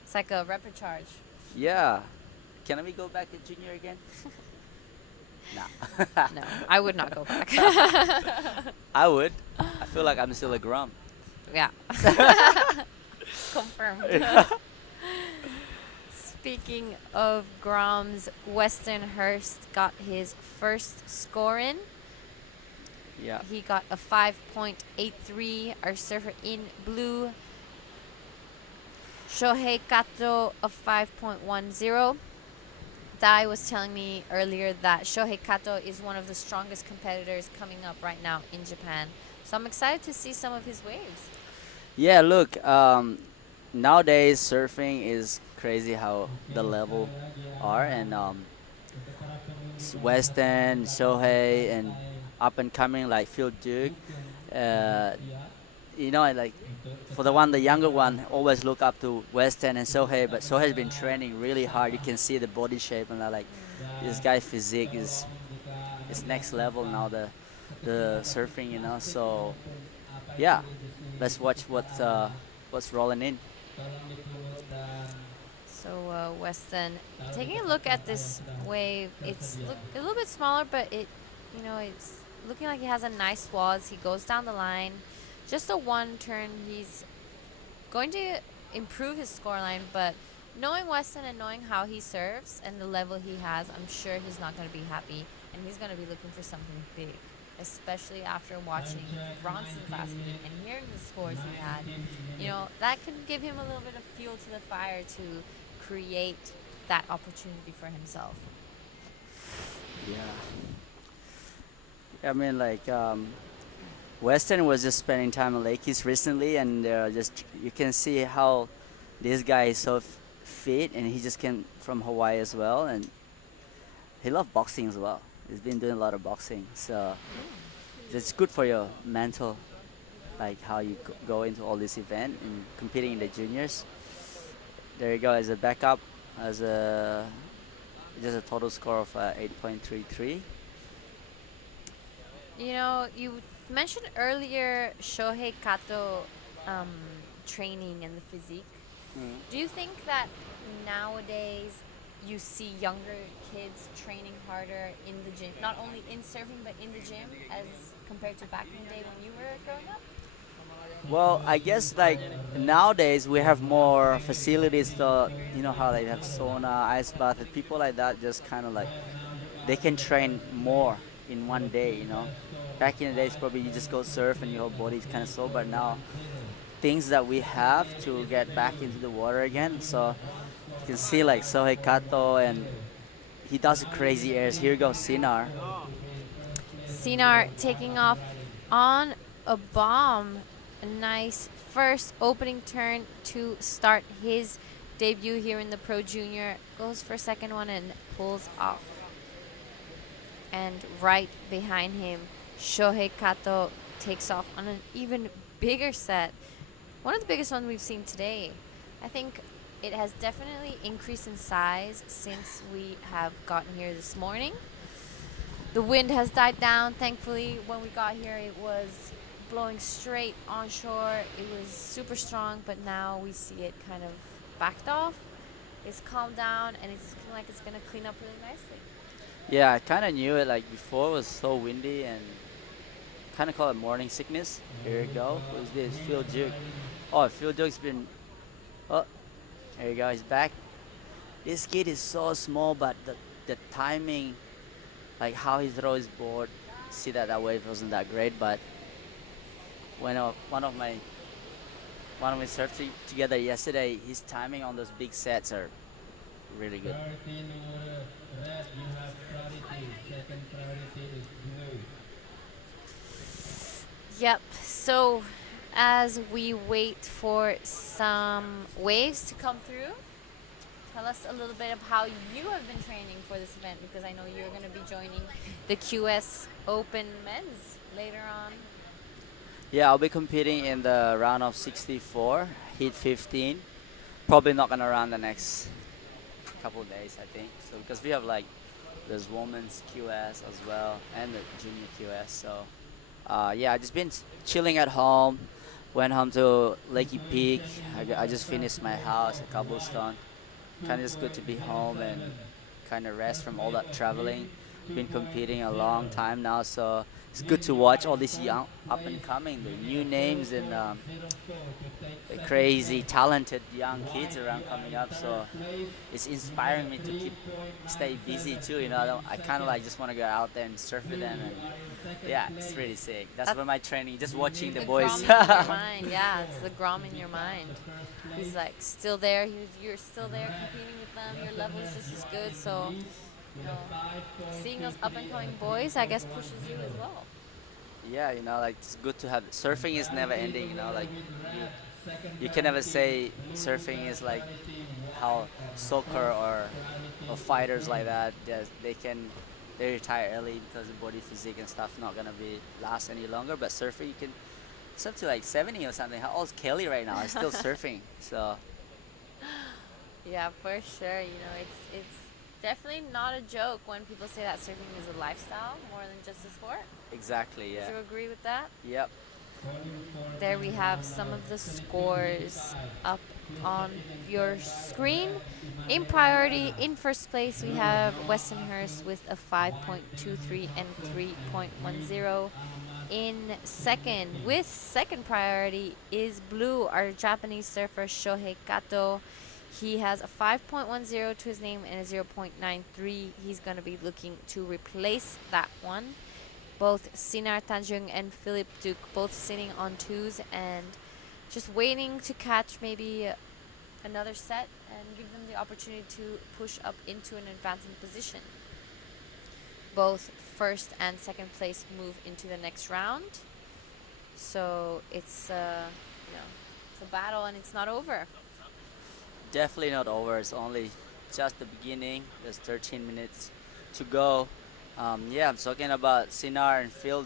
It's like a recharge. Yeah. Can we go back to junior again? No. No, I would not go back. I would. I feel like I'm still a grum. Yeah. Confirmed. Speaking of Groms, Weston Hurst got his first score in. Yeah. He got a 5.83. Our surfer in blue, Shohei Kato, a 5.10. Dai was telling me earlier that Shohei Kato is one of the strongest competitors coming up right now in Japan. So I'm excited to see some of his waves. Yeah, look, nowadays surfing is crazy how the level are, and Weston, Shohei, and up and coming like Phil Duke, you know, like for the younger one, always look up to Weston and Shohei, but Shohei's been training really hard. You can see the body shape, and like this guy's physique is next level now. The surfing, you know. So yeah, let's watch what's rolling in. So Weston, taking a look at this wave, it's a little bit smaller, but it's looking like he has a nice swaths. He goes down the line, just a 1 turn. He's going to improve his scoreline, but knowing Weston and knowing how he serves and the level he has, I'm sure he's not going to be happy, and he's going to be looking for something big, especially after watching Bronson's last meet and hearing the scores he had. You know, that could give him a little bit of fuel to the fire to create that opportunity for himself. Yeah. I mean, like, Weston was just spending time in Lakes recently, and just you can see how this guy is so fit, and he just came from Hawaii as well, and he loves boxing as well. He's been doing a lot of boxing, so it's good for your mental, like how you go into all this event and competing in the juniors. There you go, as a backup, just a total score of 8.33. You know, you mentioned earlier Shohei Kato training and the physique. Do you think that nowadays you see younger kids training harder in the gym, not only in surfing but in the gym, as compared to back in the day when you were growing up? Well, I guess like nowadays we have more facilities. You know how they have sauna, ice bath, and people like that just kind of like they can train more in one day. You know, back in the days probably you just go surf and your whole body's kind of sore. But now things that we have to get back into the water again. So you can see like Shohei Kato, and he does crazy airs. Here goes Sinar. Sinar taking off on a bomb. A nice first opening turn to start his debut here in the Pro Junior. Goes for second one and pulls off. And right behind him, Shohei Kato takes off on an even bigger set. One of the biggest ones we've seen today. I think it has definitely increased in size since we have gotten here this morning. The wind has died down, thankfully. When we got here, it was blowing straight onshore. It was super strong, but now we see it kind of backed off. It's calmed down, and it's looking like it's going to clean up really nicely. Yeah, I kind of knew it. Like before, it was so windy and kind of call it morning sickness. Here you go. Who's this? Phil Duke. Oh, Phil Duke's been. Oh, there you go. He's back. This kid is so small, but the timing, like how he throws his board, see that wave wasn't that great, but when one of my surfed together yesterday, his timing on those big sets are really good. Yep. So as we wait for some waves to come through. Tell us a little bit of how you have been training for this event, because I know you're going to be joining the QS Open Men's later on. Yeah, I'll be competing in the round of 64, heat 15. Probably not gonna run the next couple of days, I think. So because we have like there's women's QS as well and the junior QS. So yeah, I just been chilling at home. Went home to Lakey Peak. I just finished my house at Cobblestone. Kind of just good to be home and kind of rest from all that traveling. Been competing a long time now, so it's good to watch all these young up and coming, the new names and the crazy talented young kids around coming up. So it's inspiring me to stay busy too. You know, I kind of like just want to go out there and surf with them, and yeah, it's really sick. That's where my training, just watching the boys. Grom in your mind, yeah, it's the Grom in your mind. He's like still there. You're still there competing with them. Your level is just as good. So, you know, seeing those up and coming boys, I guess, pushes you as well. Yeah, you know, like it's good to have. Surfing is never ending. You know, like you can never say surfing is like how soccer or fighters like that. They retire early because the body physique and stuff not gonna be last any longer. But surfing, you can. It's up to like 70 or something. How old's Kelly right now? Is still surfing. So. Yeah, for sure. You know, it's definitely not a joke when people say that surfing is a lifestyle more than just a sport. Exactly. Yeah. Do you agree with that? Yep. There we have some of the scores up on your screen. In priority, in first place, we have Westonhurst with a 5.23 and 3.10. In second, with second priority, is Blue, our Japanese surfer Shohei Kato. He has a 5.10 to his name and a 0.93. He's going to be looking to replace that one. Both Sinar Tanjung and Philip Duke both sitting on twos and just waiting to catch maybe another set and give them the opportunity to push up into an advancing position. Both first and second place move into the next round. So it's you know, it's a battle and it's not over. Definitely not over. It's only just the beginning. There's 13 minutes to go. Yeah, I'm talking about Sinar and Phil.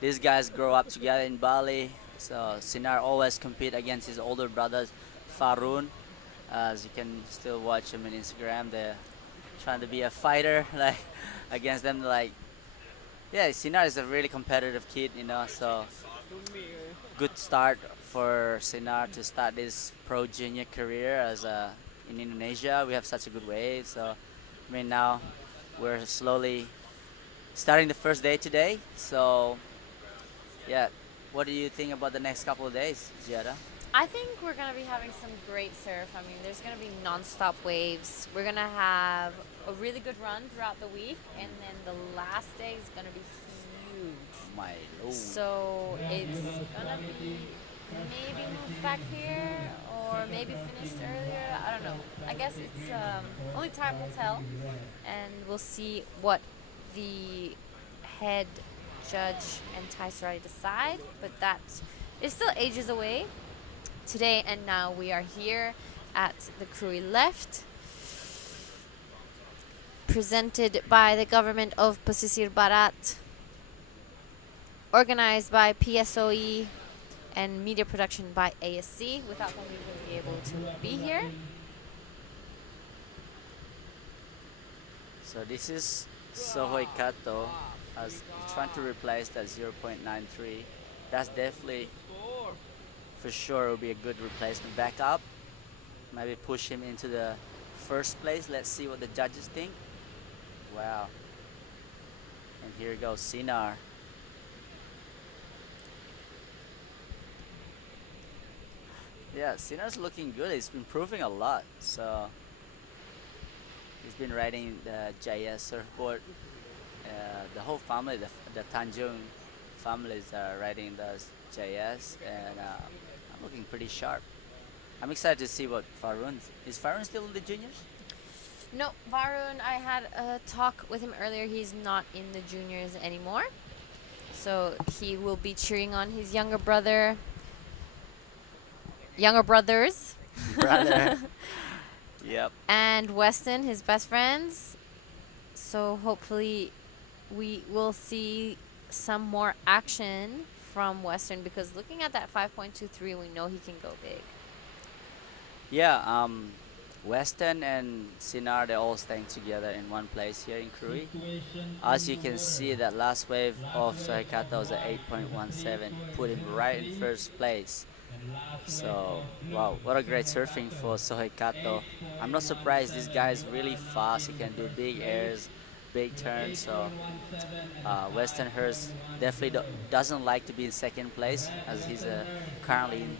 These guys grow up together in Bali. So Sinar always compete against his older brother, Farun. As you can still watch him on Instagram, they're trying to be a fighter like against them. Like, yeah, Sinar is a really competitive kid, you know. So good start for Sinar to start his pro junior career as in Indonesia. We have such a good wave. So I mean now we're slowly starting the first day today. So yeah, what do you think about the next couple of days, Giada? I think we're going to be having some great surf. I mean, there's going to be non-stop waves. We're going to have a really good run throughout the week, and then the last day is going to be huge. My Lord. So it's going to be maybe moved back here or maybe finished earlier. I don't know. I guess it's only time will tell, and we'll see what the head judge and Tai Sarati decide, but that is still ages away. Today and now we are here at the Krui Left, presented by the government of Pesisir Barat, organized by PSOE, and media production by ASC. Without them we wouldn't be able to be here. So this is Sohoi Kato as trying to replace that 0.93. That's definitely for sure will be a good replacement backup. Maybe push him into the first place. Let's see what the judges think. Wow. And here goes Sinar. Yeah, Sinar's looking good. He's improving a lot. So he's been riding the JS surfboard. The whole family, the Tanjung families are riding the JS, and I'm looking pretty sharp. I'm excited to see what Farun is. Farun still in the juniors? No, Varun, I had a talk with him earlier. He's not in the juniors anymore. So he will be cheering on his younger brothers. Brother. Yep. And Weston, his best friends. So hopefully we will see some more action from Western, because looking at that 5.23, we know he can go big. Yeah, Weston and Sinar, they're all staying together in one place here in Krui. As you can see, that last wave of Sohei was at 8.17, put him right in first place. So, wow, what a great surfing for Sohei Kato. I'm not surprised, this guy is really fast. He can do big airs, big turns. So, Weston Hurst definitely doesn't like to be in second place, as he's currently in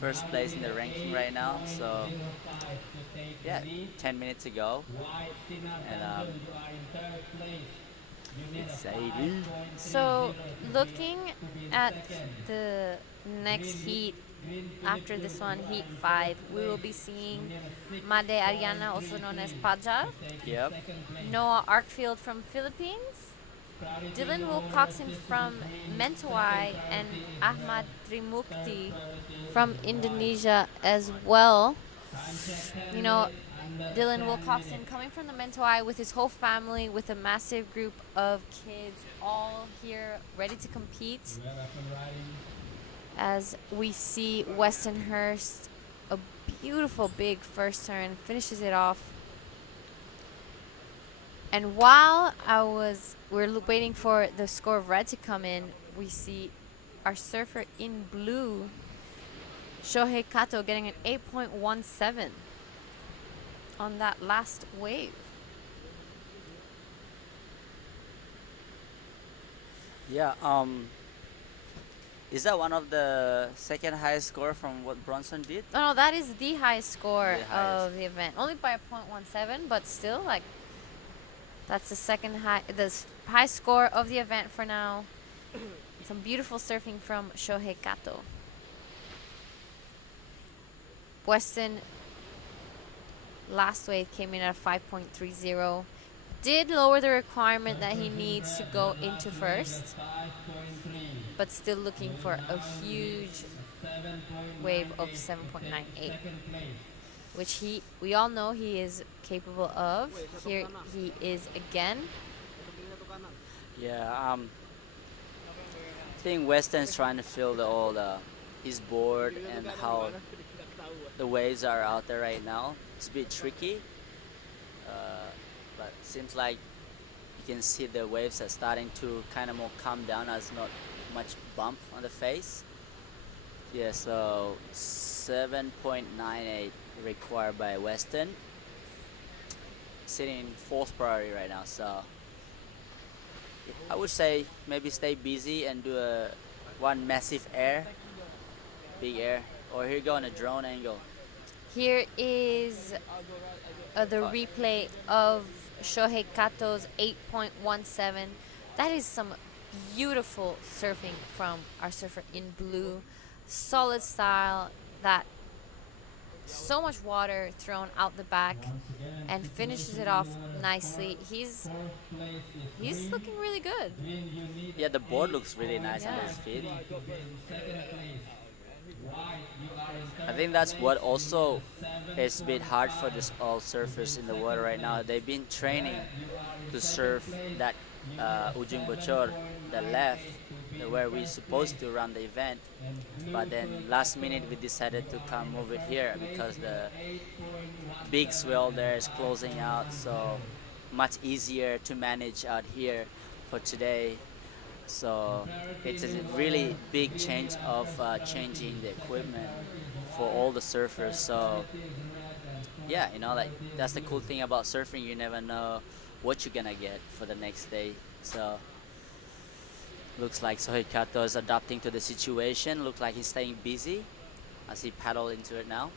first place in the ranking right now. So, yeah, 10 minutes ago. And exciting. So looking at the next heat, after this one, heat 5, we will be seeing Made Ariana, also known as Pajar, Yep. Noah Arkfield from Philippines, Dylan Wilcoxon from Mentawai, and Ahmad Trimukti from Indonesia as well. You know, Dylan Wilcoxon coming from the Mentawai with his whole family, with a massive group of kids all here ready to compete. As we see Weston Hurst, a beautiful big first turn, finishes it off. And while we're waiting for the score of red to come in, we see our surfer in blue, Shohei Kato, getting an 8.17 on that last wave. Yeah, is that one of the second highest score from what Bronson did? No, that is the highest score The highest. of the event. Only by a 0.17, but still, like, that's the high score of the event for now. Some beautiful surfing from Shohei Kato. Weston, last wave came in at 5.30. Did lower the requirement that he needs to go into first, but still looking for a huge wave of 7.98, which we all know he is capable of. Here he is again. Yeah, I think Weston's trying to feel his board and how the waves are out there right now. It's a bit tricky, but seems like you can see the waves are starting to kind of more calm down, as not much bump on the face. Yeah, so 7.98 required by Weston. Sitting in fourth priority right now, so I would say maybe stay busy and do one massive air, big air, or here you go on a drone angle. Here is the replay of Shohei Kato's 8.17. That is some beautiful surfing from our surfer in blue. Solid style, that so much water thrown out the back, and finishes it off nicely. He's looking really good. Yeah, the board looks really nice on his feet. I think that's what also is a bit hard for all surfers in the water right now. They've been training to surf that Ujung Bocor, the left, where we're supposed to run the event, but then last minute we decided to come move it here because the big swell there is closing out, so much easier to manage out here for today. So it's a really big change of changing the equipment for all the surfers. So yeah, like that's the cool thing about surfing. You never know what you're gonna get for the next day. So looks like Shohei Kato is adapting to the situation. Looks like he's staying busy as he paddles into it now.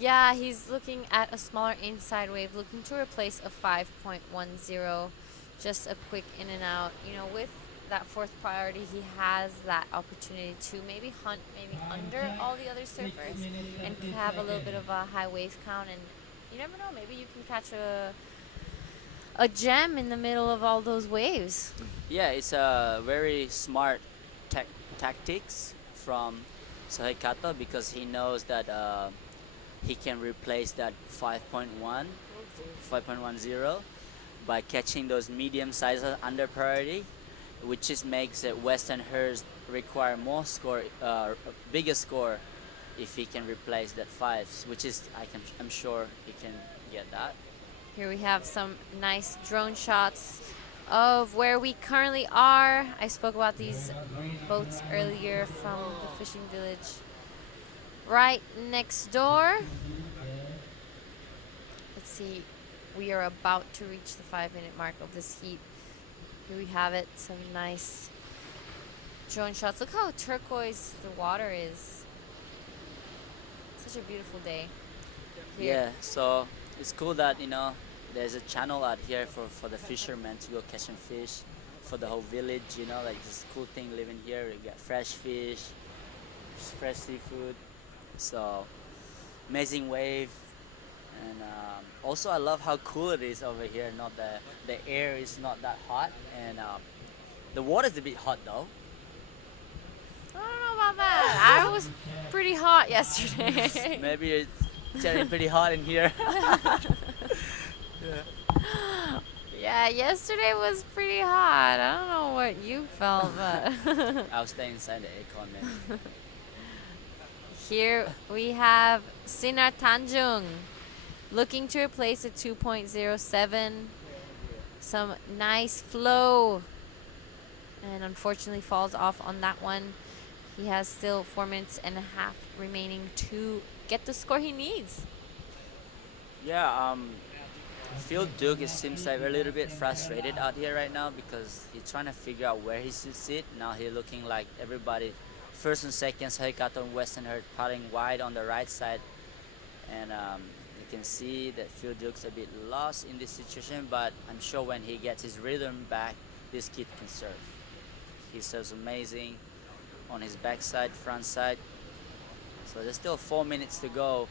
Yeah, he's looking at a smaller inside wave, looking to replace a 5.10. Just a quick in and out. With that fourth priority, he has that opportunity to maybe hunt under all the other surfers and have a little bit of a high wave count. And you never know, maybe you can catch a gem in the middle of all those waves. Yeah, it's a very smart tactics from Sohei because he knows that he can replace that 5.10 by catching those medium sizes under priority, which just makes it Western Hers require more score, bigger score, if he can replace that 5, which is I'm sure he can get that. Here we have some nice drone shots of where we currently are. I spoke about these boats earlier from the fishing village right next door. Let's see, we are about to reach the 5-minute mark of this heat. Here we have it, some nice drone shots. Look how turquoise the water is. Such a beautiful day here. Yeah, so it's cool that, there's a channel out here for the fishermen to go catching fish for the whole village, like this cool thing living here. You get fresh fish, fresh seafood, so amazing wave. And also I love how cool it is over here. Not the air is not that hot, and the water is a bit hot though. I don't know about that. I was pretty hot yesterday. Maybe it's getting pretty hot in here. Yeah, yesterday was pretty hot. I don't know what you felt, but I'll stay inside the aircon, man. here we have Sinar Tanjung looking to replace a 2.07. Some nice flow, and unfortunately falls off on that one. He has still 4 minutes and a half remaining to get the score he needs. Yeah, Phil Duke seems like a little bit frustrated out here right now because he's trying to figure out where he should sit. Now he's looking like everybody, first and second, Sohei and Western Hurt paddling wide on the right side. And you can see that Phil Duke's a bit lost in this situation, but I'm sure when he gets his rhythm back, this kid can serve. He serves amazing on his backside, front side. So there's still 4 minutes to go.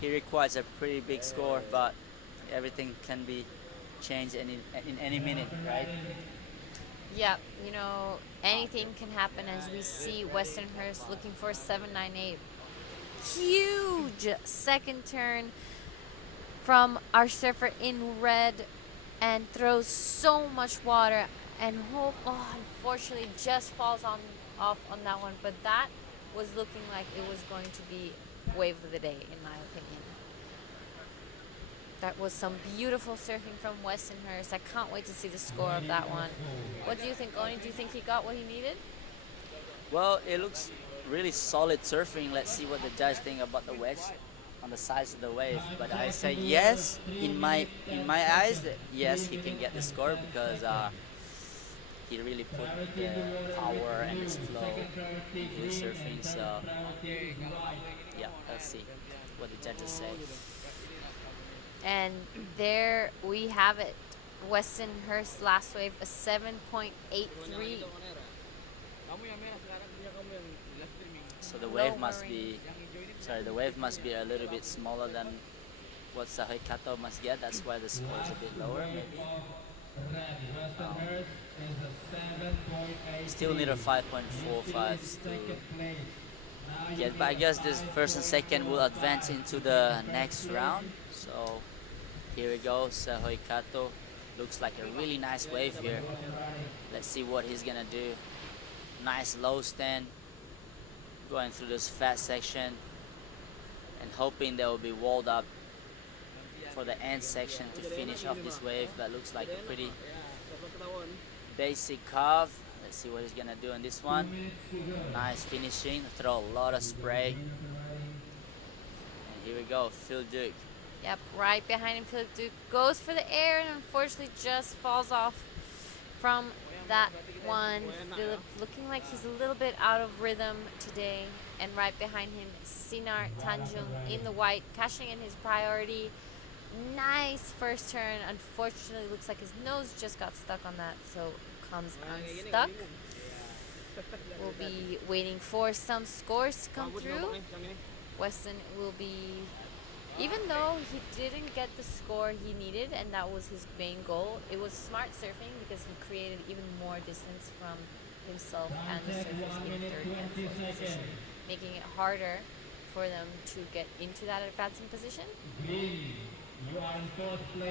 He requires a pretty big score, but everything can be changed in any minute, right? Yeah, anything can happen as we see Westernhurst looking for a 798. Huge second turn from our surfer in red and throws so much water and unfortunately just falls off on that one. But that was looking like it was going to be wave of the day, in my opinion. That was some beautiful surfing from Westernhurst. I can't wait to see the score of that one. What do you think, Oni? Do you think he got what he needed? Well, it looks really solid surfing. Let's see what the judge think about the wedge on the sides of the wave. But I say yes, in my eyes, yes, he can get the score because he really put the power and his flow into his surfing. So yeah, let's see what the judges say. And there we have it. Westernhurst last wave, a 7.83. So the wave must be, the wave must be a little bit smaller than what Sohei Kato must get. That's why the score is a bit lower, maybe. Still need a 5.45 to get, but I guess this first and second will advance into the next round. So here we go, Sohei Kato. Looks like a really nice wave here. Let's see what he's gonna do. Nice low stand, going through this fat section and hoping they will be walled up for the end section to finish off this wave. That looks like a pretty basic carve. Let's see what he's gonna do on this one. Nice finishing, throw a lot of spray. And here we go, Phil Duke. Yep, right behind him, Philip Duke goes for the air and unfortunately just falls off from that one. Philip looking like he's a little bit out of rhythm today. And right behind him, Sinar Tanjung in the white, cashing in his priority. Nice first turn. Unfortunately, looks like his nose just got stuck on that, so comes unstuck. We'll be waiting for some scores to come through. Weston will be Even though he didn't get the score he needed, and that was his main goal, it was smart surfing because he created even more distance from himself and the surfers in third and fourth position, making it harder for them to get into that advancing position.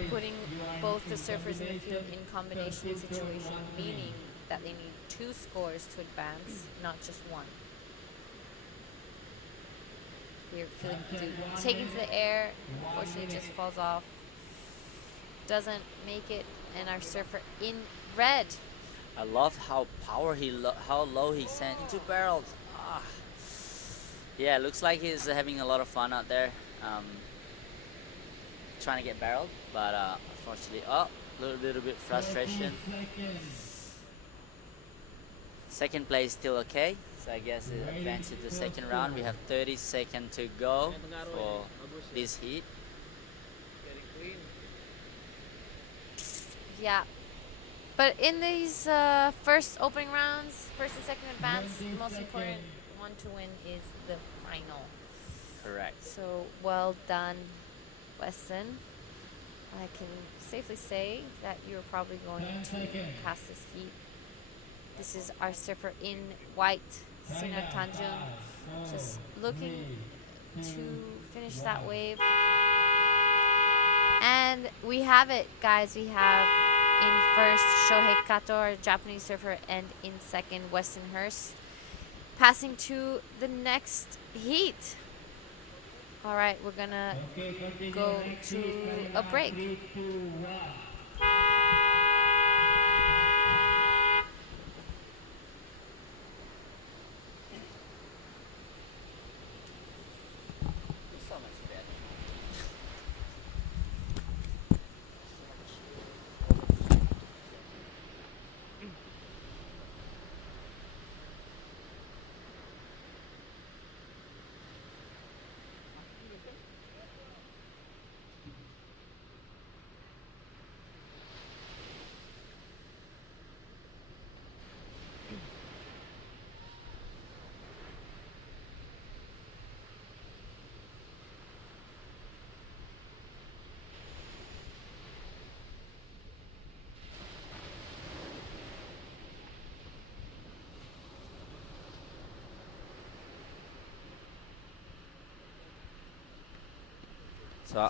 Putting both the surfers in the field in combination situation, meaning that they need 2 scores to advance, not just 1. Here, feeling taking to the air, unfortunately just falls off. Doesn't make it, and our surfer in red. I love how how low he sent into barrels. Ah. Yeah, looks like he's having a lot of fun out there, trying to get barreled, but unfortunately, a little bit frustration. Second place still okay, so I guess it advances to the second round. We have 30 seconds to go for this heat. Yeah. But in these first opening rounds, first and second advance, the most important one to win is the final. Correct. So well done, Weston. I can safely say that you're probably going to pass this heat. This is our surfer in white, Sina Tanjung, just looking to finish that wave. And we have it, guys. We have in first Shohei Kato, our Japanese surfer, and in second Weston Hurst. Passing to the next heat. All right, we're gonna go to a break. So,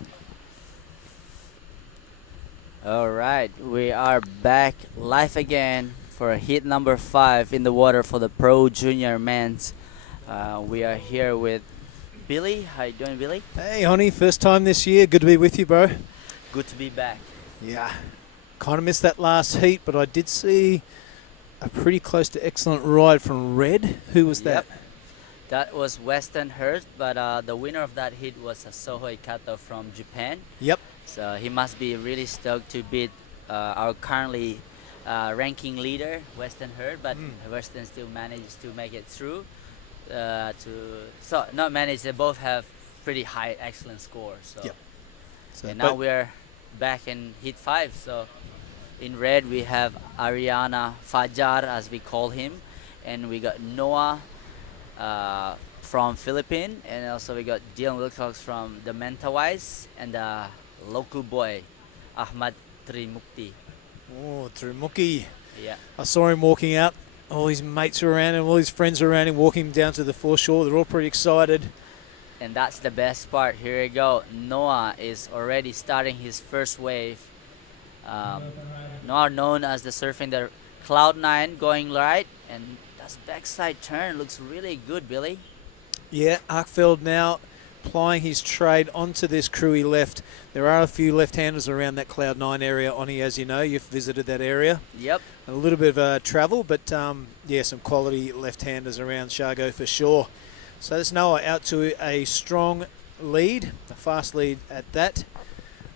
all right, we are back live again for heat number 5 in the water for the Pro Junior Men's. We are here with Billy. How you doing, Billy? Hey, Honey, first time this year. Good to be with you, bro. Good to be back. Yeah, kind of missed that last heat, but I did see a pretty close to excellent ride from Red. Who was that? That was Weston Hurst, but the winner of that heat was Sohei Kato from Japan. Yep. So he must be really stoked to beat our currently ranking leader, Weston Hurst, but Weston still managed to make it through. Not managed, they both have pretty high, excellent scores. So. Yep. So and now we're back in heat 5. So in red we have Ariana Fajar, as we call him, and we got Noah from Philippines, and also we got Dylan Wilcox from the Mentawise, and the local boy Ahmad Trimukti. Oh, Trimukti. Yeah. I saw him walking out. All his mates are around him, all his friends are around him, walking down to the foreshore. They're all pretty excited. And that's the best part. Here we go. Noah is already starting his first wave. Noah known as the surfing the Cloud9 going right, and that's backside turn looks really good, Billy. Yeah, Arkfeld now applying his trade onto this Krui left. There are a few left-handers around that Cloud9 area, Oni, as you know. You've visited that area. Yep. A little bit of travel, but yeah, some quality left-handers around Shargo for sure. So that's Noah out to a strong lead, a fast lead at that.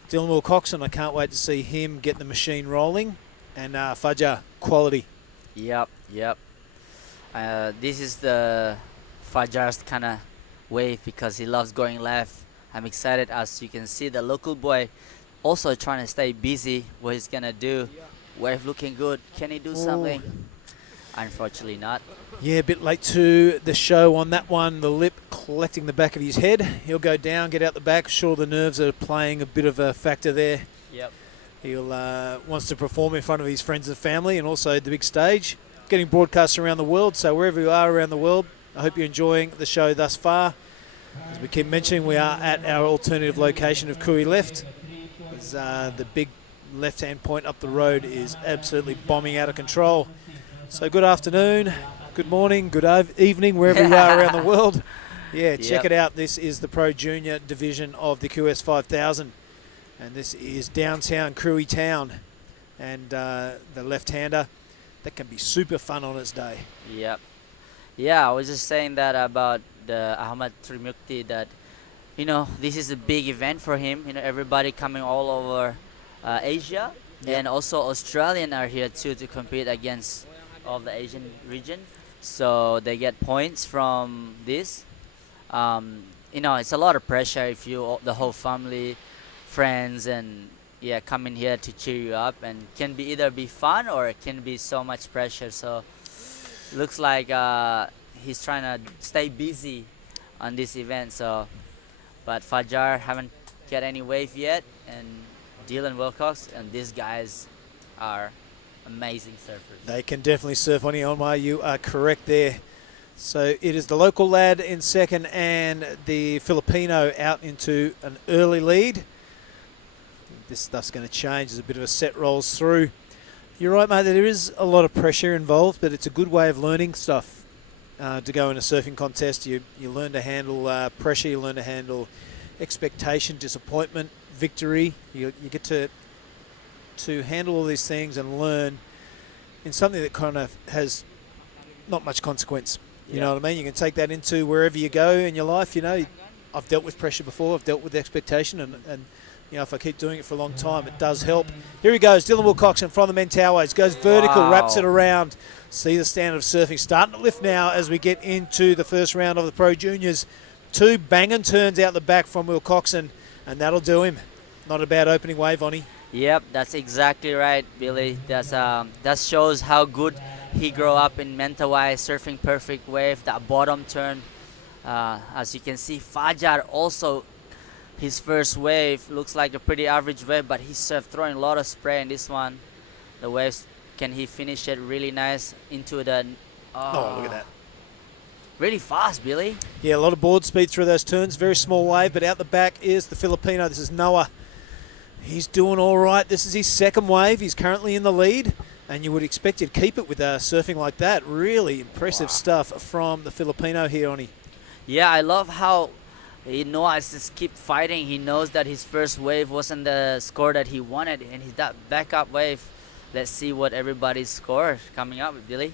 Dylan Wilcox, and I can't wait to see him get the machine rolling. And Fajar, quality. Yep. This is the Fajar's kind of wave because he loves going left. I'm excited, as you can see the local boy also trying to stay busy. What he's gonna do? Wave looking good. Can he do something? unfortunately not. Yeah, a bit late to the show on that one. The lip collecting the back of his head. He'll go down, get out the back. Sure, the nerves are playing a bit of a factor there. Yep. He'll wants to perform in front of his friends and family and also the big stage. Getting broadcast around the world, so wherever you are around the world, I hope you're enjoying the show thus far. As we keep mentioning, we are at our alternative location of Krui Left. As, the big left-hand point up the road is absolutely bombing out of control. So good afternoon, good morning, good evening, wherever you are around the world. Yeah, check it out. This is the Pro Junior division of the QS 5000. And this is downtown Krui Town. And the left-hander, that can be super fun on its day. Yep. Yeah, I was just saying that about the Ahmad Trimukti, that, you know, this is a big event for him. You know, everybody coming all over Asia, and also Australian are here too to compete against all the Asian region. So they get points from this. You know, it's a lot of pressure if you, the whole family, friends, and yeah, come in here to cheer you up, and can be either be fun or it can be so much pressure. So looks like he's trying to stay busy on this event. So, but Fajar haven't get any wave yet, and Dylan Wilcox, and these guys are amazing surfers. They can definitely surf on Omar. You are correct there. So it is the local lad in second and the Filipino out into an early lead. This stuff's going to change as a bit of a set rolls through. You're right, mate, there is a lot of pressure involved, but it's a good way of learning stuff. To go in a surfing contest, you learn to handle pressure, you learn to handle expectation, disappointment, victory. You get to handle all these things and learn in something that kind of has not much consequence. You know what I mean? You can take that into wherever you go in your life. You know, I've dealt with pressure before, I've dealt with expectation, and you know, if I keep doing it for a long time, it does help. Here he goes, Dylan Wilcoxon from the men towerways, goes vertical, wraps it around. See the standard of surfing starting to lift now as we get into the first round of the Pro Juniors. Two banging turns out the back from Wilcoxon, and that'll do him. Not a bad opening wave, Oni. Yep, that's exactly right, Billy. That shows how good he grew up in Mentawai, surfing perfect wave, that bottom turn. As you can see, Fajar also, his first wave looks like a pretty average wave, but he's throwing a lot of spray in this one. The waves, can he finish it really nice into the... Oh, look at that. Really fast, Billy. Yeah, a lot of board speed through those turns. Very small wave, but out the back is the Filipino. This is Noah. He's doing all right. This is his second wave. He's currently in the lead, and you would expect you to keep it with surfing like that. Really impressive stuff from the Filipino here, Oni. Yeah, I love how Noah just keep fighting. He knows that his first wave wasn't the score that he wanted, and he's that backup wave. Let's see what everybody's score coming up with, Billy.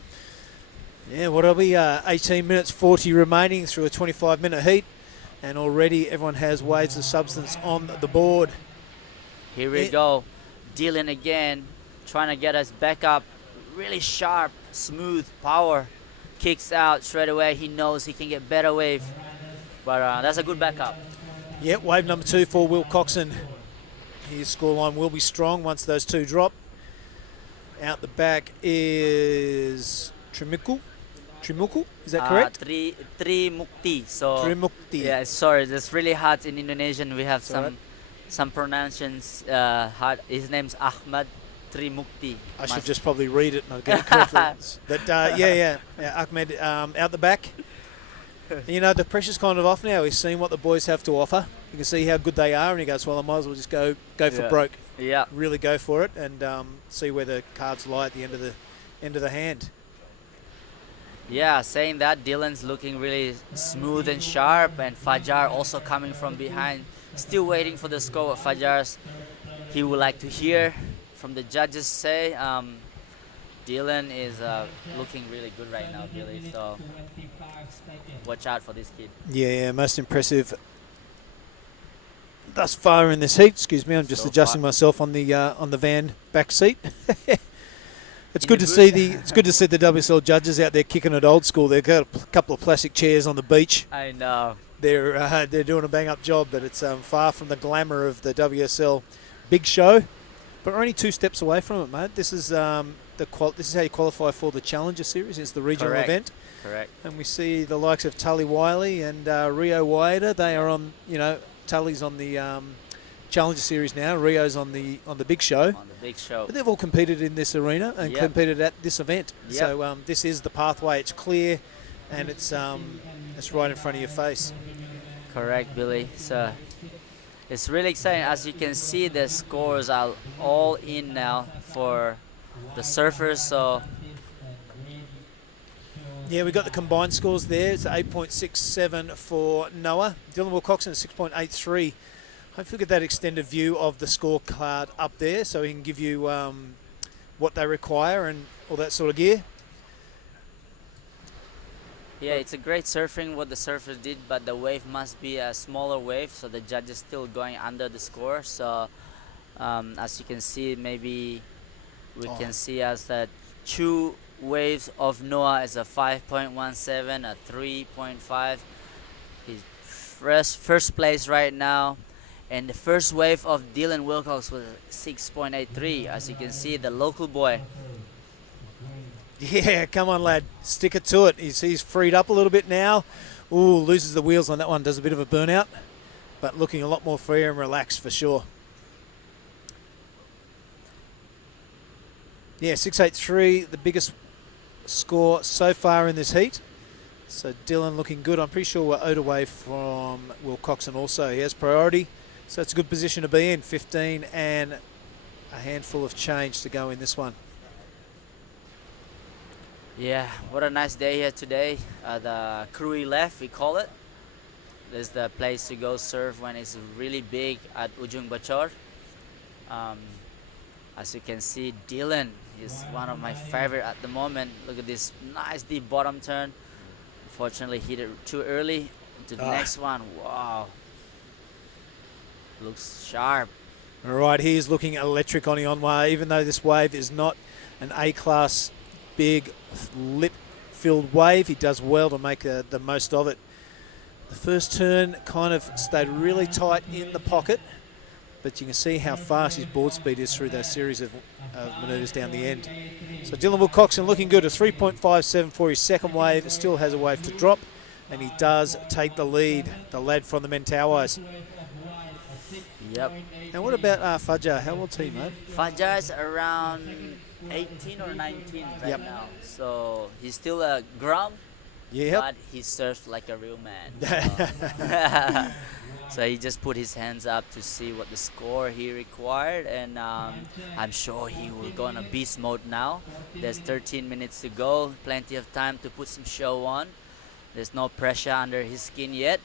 Yeah, what'll be 18 minutes 40 remaining through a 25-minute heat, and already everyone has waves of substance on the board. Here we go. Dylan again, trying to get us back up. Really sharp, smooth power. Kicks out straight away. He knows he can get better wave. But that's a good backup. Yep, wave number 2 for Wilcoxon. His scoreline will be strong once those two drop. Out the back is Trimuku, is that correct? Trimukti. So Trimukti. Yeah, sorry, that's really hard in Indonesian. We have some pronunciations hard. His name's Ahmad Trimukti. I should just probably read it and I'll get it correctly. But yeah, Ahmed out the back. You know, the pressure's kind of off now. He's seen what the boys have to offer. You can see how good they are, and he goes, well, I might as well just go for broke. Yeah. Really go for it and see where the cards lie at the end of the hand. Yeah, saying that, Dylan's looking really smooth and sharp, and Fajar also coming from behind. Still waiting for the score of Fajar's. He would like to hear from the judges say. Dylan is looking really good right now, Billy, so watch out for this kid. Yeah, most impressive thus far in this heat. Excuse me, I'm just adjusting myself on the van back seat. It's good to see the WSL judges out there kicking it old school. They've got a couple of plastic chairs on the beach. I know. They're doing a bang up job, but it's far from the glamour of the WSL big show. But we're only 2 steps away from it, mate. This is this is how you qualify for the Challenger Series. It's the regional Correct. event. Correct. And we see the likes of Tully Wiley and Rio Waida. They are on, Tully's on the Challenger Series now. Rio's on the big show. On the big show. But they've all competed in this arena and competed at this event. Yep. So this is the pathway. It's clear, and it's right in front of your face. Correct, Billy. So it's really exciting. As you can see, the scores are all in now for the surfers. So yeah, we got the combined scores there. It's 8.67 for Noah. Dylan Wilcoxon 6.83. Hopefully get that extended view of the scorecard up there so he can give you what they require and all that sort of gear. yeah, it's a great surfing what the surfers did, but the wave must be a smaller wave, so the judge is still going under the score. So as you can see, maybe we can see as that 2 waves of Noah is a 5.17, a 3.5. He's first place right now. And the first wave of Dylan Wilcox was 6.83. As you can see, the local boy. Yeah, come on, lad. Stick it to it. He's freed up a little bit now. Ooh, loses the wheels on that one. Does a bit of a burnout. But looking a lot more freer and relaxed for sure. Yeah, 6.83, the biggest score so far in this heat. So Dylan looking good. I'm pretty sure we're owed away from Wilcoxon also. He has priority. So it's a good position to be in. 15 and a handful of change to go in this one. Yeah, what a nice day here today. The Krui left, we call it. This is the place to go surf when it's really big at Ujung Bachor. As you can see, Dylan is one of my favorite at the moment. Look at this nice deep bottom turn. Unfortunately, hit it too early. To the next one, wow. Looks sharp. All right, he's looking electric on Ionwa, even though this wave is not an A-class big lip-filled wave. He does well to make the most of it. The first turn kind of stayed really tight in the pocket, but you can see how fast his board speed is through that series of manoeuvres down the end. So Dylan Wilcoxon looking good, a 3.57 for his second wave. It still has a wave to drop, and he does take the lead, the lad from the Mentawais. Yep. And what about Fajar? How old's he, mate? Fajar's around 18 or 19 right now. So he's still a grum, but he surfs like a real man. So he just put his hands up to see what the score he required, and I'm sure he will go on a beast mode now. There's 13 minutes to go, plenty of time to put some show on. There's no pressure under his skin yet.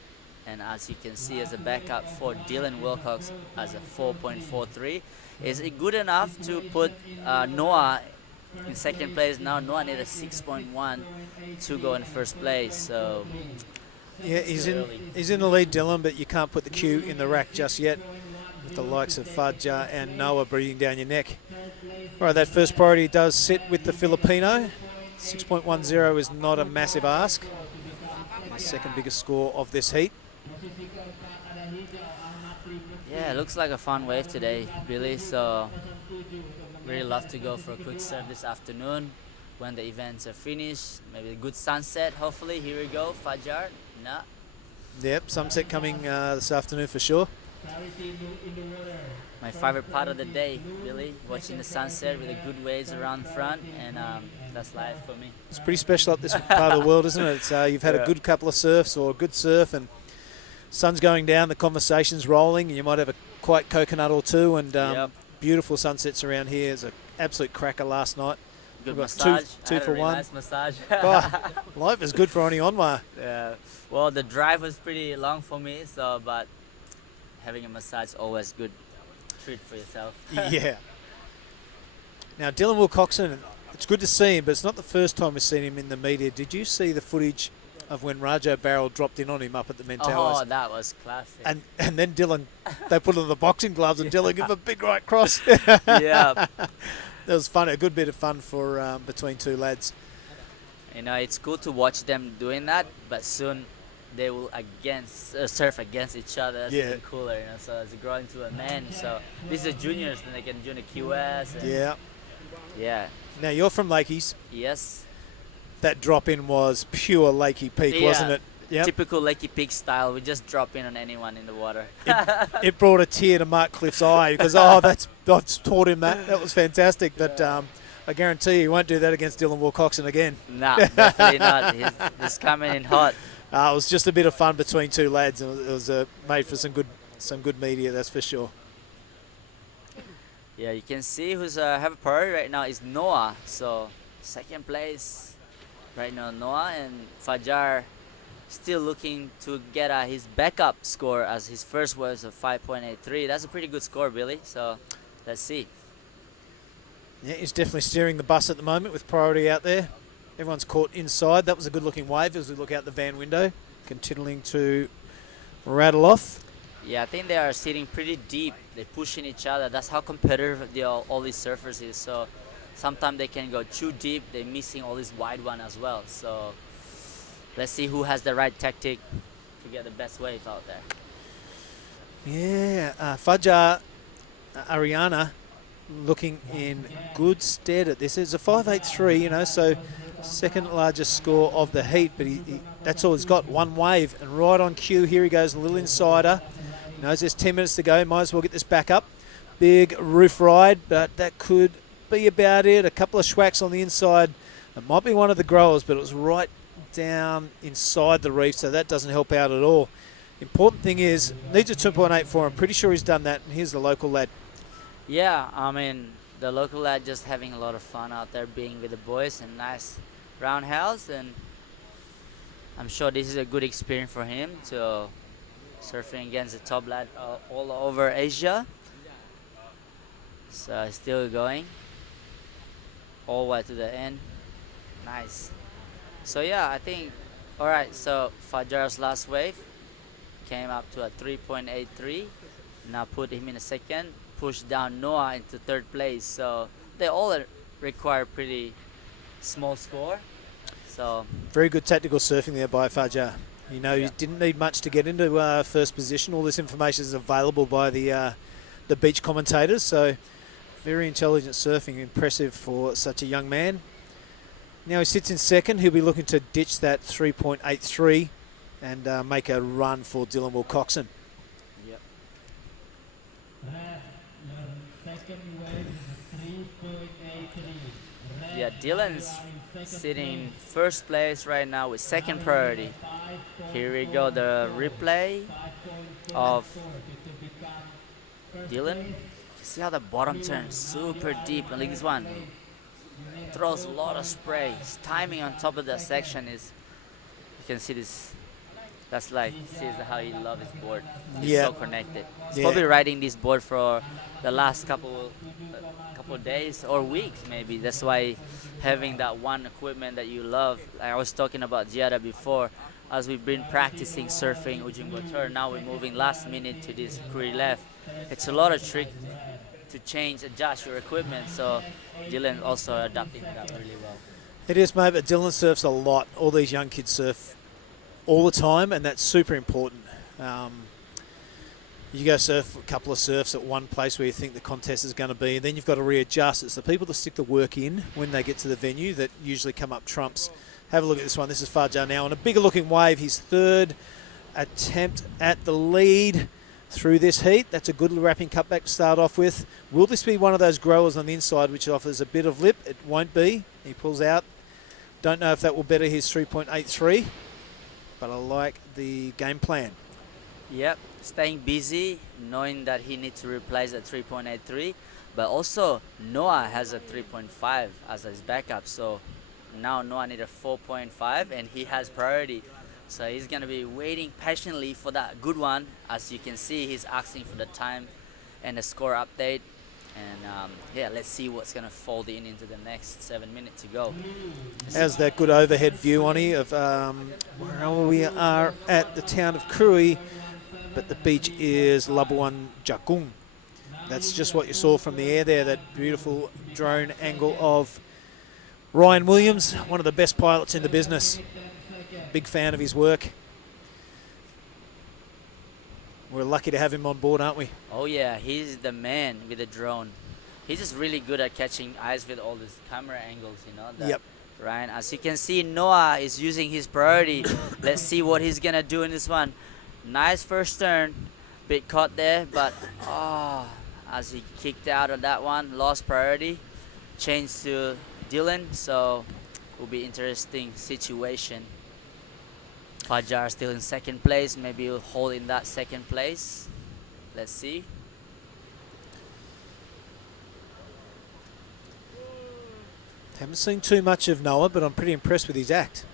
And as you can see, as a backup for Dylan Wilcox as a 4.43, is it good enough to put Noah in second place? Now Noah needs a 6.1 to go in first place. So yeah, he's in the lead, Dylan, but you can't put the cue in the rack just yet with the likes of Fajar and Noah breathing down your neck. All right, that first priority does sit with the Filipino. 6.10 is not a massive ask. The second biggest score of this heat. Yeah, it looks like a fun wave today, Billy. So really love to go for a quick surf this afternoon when the events are finished. Maybe a good sunset, hopefully. Here we go, Fajar. Nah. Yep, sunset coming this afternoon for sure. My favorite part of the day, Billy, watching the sunset with the good waves around front, and that's life for me. It's pretty special up this part of the world, isn't it? It's, you've had a good couple of surfs or a good surf, and sun's going down, the conversation's rolling, and you might have a quiet coconut or two, and beautiful sunsets around here. It's an absolute cracker last night. Good We've got massage. two for really one. Nice massage. Life is good for Oni Onwa. Yeah. Well, the drive was pretty long for me, so but having a massage is always good treat for yourself. Yeah. Now Dylan Wilcoxon, it's good to see him, but it's not the first time we've seen him in the media. Did you see the footage of when Rajo Barrel dropped in on him up at the Mentawais? Oh, that was classic. And then Dylan, they put on the boxing gloves and Dylan gave a big right cross. Yeah. That was fun, a good bit of fun for between two lads. You know, it's cool to watch them doing that, but soon they will surf against each other. That's even cooler, you know. So as you grow into a man, so these are juniors, then they can join the QS. And Yeah. Now, you're from Lakey's. Yes. That drop-in was pure Lakey Peak, wasn't it? Yep. Typical Lakey Peak style. We just drop in on anyone in the water. It brought a tear to Mark Cliff's eye because, I've taught him that. That was fantastic. But I guarantee you won't do that against Dylan Wilcoxon again. Nah, definitely not. He's coming in hot. It was just a bit of fun between two lads. It was made for some good media, that's for sure. Yeah, you can see who's have a priority right now is Noah. So second place right now, Noah, and Fajar still looking to get his backup score, as his first was a 5.83. That's a pretty good score, Billy. So let's see. Yeah, he's definitely steering the bus at the moment with priority out there. Everyone's caught inside. That was a good-looking wave as we look out the van window, continuing to rattle off. Yeah, I think they are sitting pretty deep. They're pushing each other. That's how competitive all these surfers is. So sometimes they can go too deep. They're missing all this wide one as well. So let's see who has the right tactic to get the best wave out there. Yeah, Fajar Ariana looking in good stead at this. It's a 5.83, so second largest score of the heat, but that's all he's got, one wave. And right on cue, here he goes, a little insider. He knows there's 10 minutes to go, might as well get this back up. Big roof ride, but that could be about it. A couple of schwacks on the inside. It might be one of the growers, but it was right down inside the reef, so that doesn't help out at all. Important thing is, needs a 2.84. I'm pretty sure he's done that, and here's the local lad. Yeah, I mean, the local lad just having a lot of fun out there being with the boys, and nice roundhouse, and I'm sure this is a good experience for him to surfing against the top lad all over Asia. So still going all the way to the end. Nice. So yeah, I think, all right, so Fajar's last wave came up to a 3.83. Now put him in a second, push down Noah into third place. So they all require pretty small score. So very good tactical surfing there by Fajar. He didn't need much to get into first position. All this information is available by the beach commentators. So very intelligent surfing, impressive for such a young man. Now he sits in second. He'll be looking to ditch that 3.83 and make a run for Dylan Wilcoxon. Yep. Yeah, Dylan's sitting first place right now with second priority. Here we go, the replay of Dylan. See how the bottom turns super deep, and like this one throws a lot of spray. His timing on top of that section is, you can see this. That's like, see how he loves his board. He's so connected. He's probably riding this board for the last couple days or weeks maybe. That's why having that one equipment that you love. I was talking about Giada before. As we've been practicing surfing Ujung Botor, now we're moving last minute to this Krui left. It's a lot of trick to change, adjust your equipment. So Dylan also adapting to that really well. It is, mate, but Dylan surfs a lot. All these young kids surf all the time, and that's super important. You go surf a couple of surfs at one place where you think the contest is going to be, and then you've got to readjust. It's the people that stick the work in when they get to the venue that usually come up trumps. Have a look at this one. This is Fajar now on a bigger looking wave. His third attempt at the lead through this heat. That's a good wrapping cutback to start off with. Will this be one of those growers on the inside which offers a bit of lip? It won't be. He pulls out. Don't know if that will better his 3.83, but I like the game plan. Yep, staying busy, knowing that he needs to replace a 3.83, but also Noah has a 3.5 as his backup, so now Noah needs a 4.5 and he has priority. So he's going to be waiting patiently for that good one. As you can see, he's asking for the time and the score update. And yeah, let's see what's going to fold into the next 7 minutes to go. How's that good overhead view, Oni, of where we are at the town of Krui, but the beach is Labuan Jakung. That's just what you saw from the air there, that beautiful drone angle of Ryan Williams, one of the best pilots in the business. Big fan of his work. We're lucky to have him on board, aren't we? Oh yeah, he's the man with the drone. he's just really good at catching eyes with all these camera angles, you know. That, Yep. Right. As you can see, Noah is using his priority. Let's see what he's gonna do in this one. Nice first turn, bit caught there, but as he kicked out of that one, lost priority. Changed to Dylan, so will be interesting situation. Fajar still in second place. Maybe he'll hold in that second place. Let's see. Haven't seen too much of Noah, but I'm pretty impressed with his act.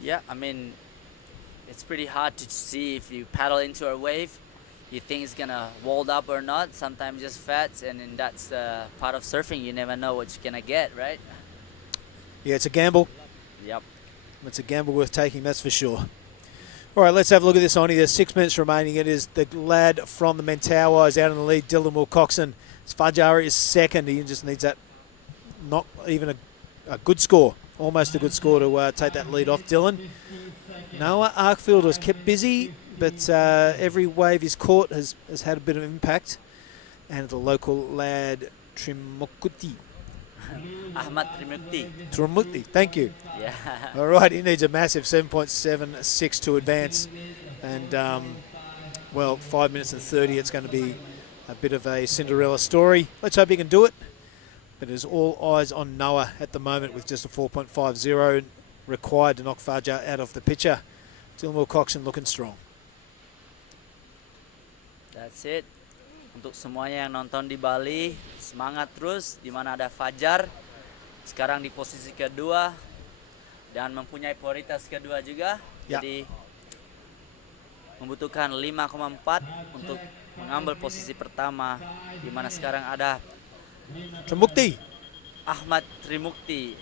Yeah, I mean, it's pretty hard to see if you paddle into a wave. You think it's gonna hold up or not. Sometimes just fats, and then that's part of surfing. You never know what you're gonna get, right? Yeah, it's a gamble. Yep. It's a gamble worth taking, that's for sure. All right, let's have a look at this, Oni. There's 6 minutes remaining. It is the lad from the Mentawai is out in the lead, Dylan Wilcoxon. Fajar is second. He just needs that, not even a good score, almost a good score to take that lead off Dylan. Noah Arkfield was kept busy, but every wave he's caught has had a bit of impact. And the local lad, Trimukuti. Ahmad Trimukti. Trimukuti, thank you. Yeah. All right, he needs a massive 7.76 to advance. And, well, 5 minutes and 30, it's going to be a bit of a Cinderella story. Let's hope he can do it. But there's all eyes on Noah at the moment with just a 4.50 required to knock Fajar out of the picture. Dylan Wilcoxon looking strong. That's it. Untuk semuanya yang nonton di Bali, semangat terus. Di mana ada Fajar, sekarang di posisi kedua dan mempunyai prioritas kedua juga. Ya. Jadi membutuhkan 5,4 untuk mengambil posisi pertama, di mana sekarang ada Trimukti. Ahmad Trimukti,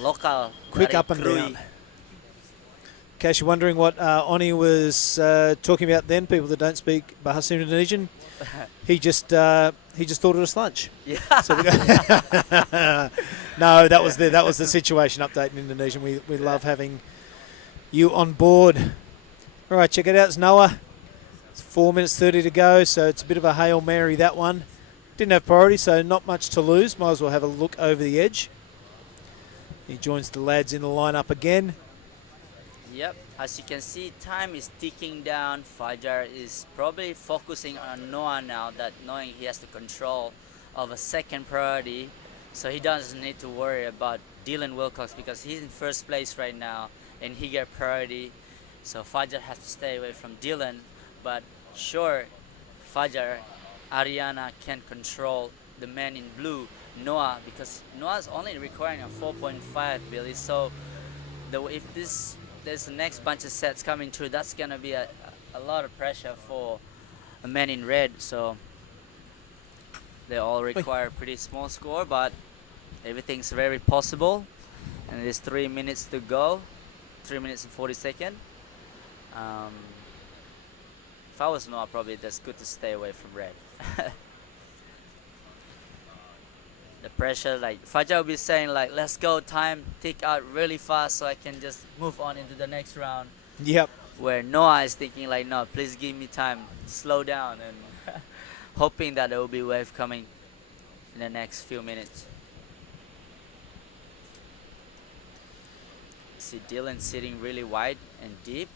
lokal Quick dari up and Krui. down. In case you're wondering what Oni was talking about then, people that don't speak Bahasa Indonesian, he just thought it was lunch. Yeah. So no, that was the situation update in Indonesian. We love having you on board. All right, check it out. It's Noah. It's 4 minutes 30 to go, so it's a bit of a Hail Mary, that one. Didn't have priority, so not much to lose. Might as well have a look over the edge. He joins the lads in the lineup again. Yep, as you can see, time is ticking down. Fajar is probably focusing on Noah now, that knowing he has the control of a second priority, so he doesn't need to worry about Dylan Wilcox because he's in first place right now and he got priority. So Fajar has to stay away from Dylan, but sure, Fajar, Ariana can control the man in blue, Noah, because Noah's only requiring a 4.5, Billy. So if there's the next bunch of sets coming through, that's gonna be a lot of pressure for a man in red. So they all require a pretty small score, but everything's very possible. And there's 3 minutes to go, 3 minutes and 40 seconds. If I was Noah, probably that's good to stay away from red. The pressure, like Fajar will be saying, like, let's go, time tick out really fast so I can just move on into the next round. Yep. Where Noah is thinking like, no, please give me time, slow down, and hoping that there will be a wave coming in the next few minutes. See Dylan sitting really wide and deep.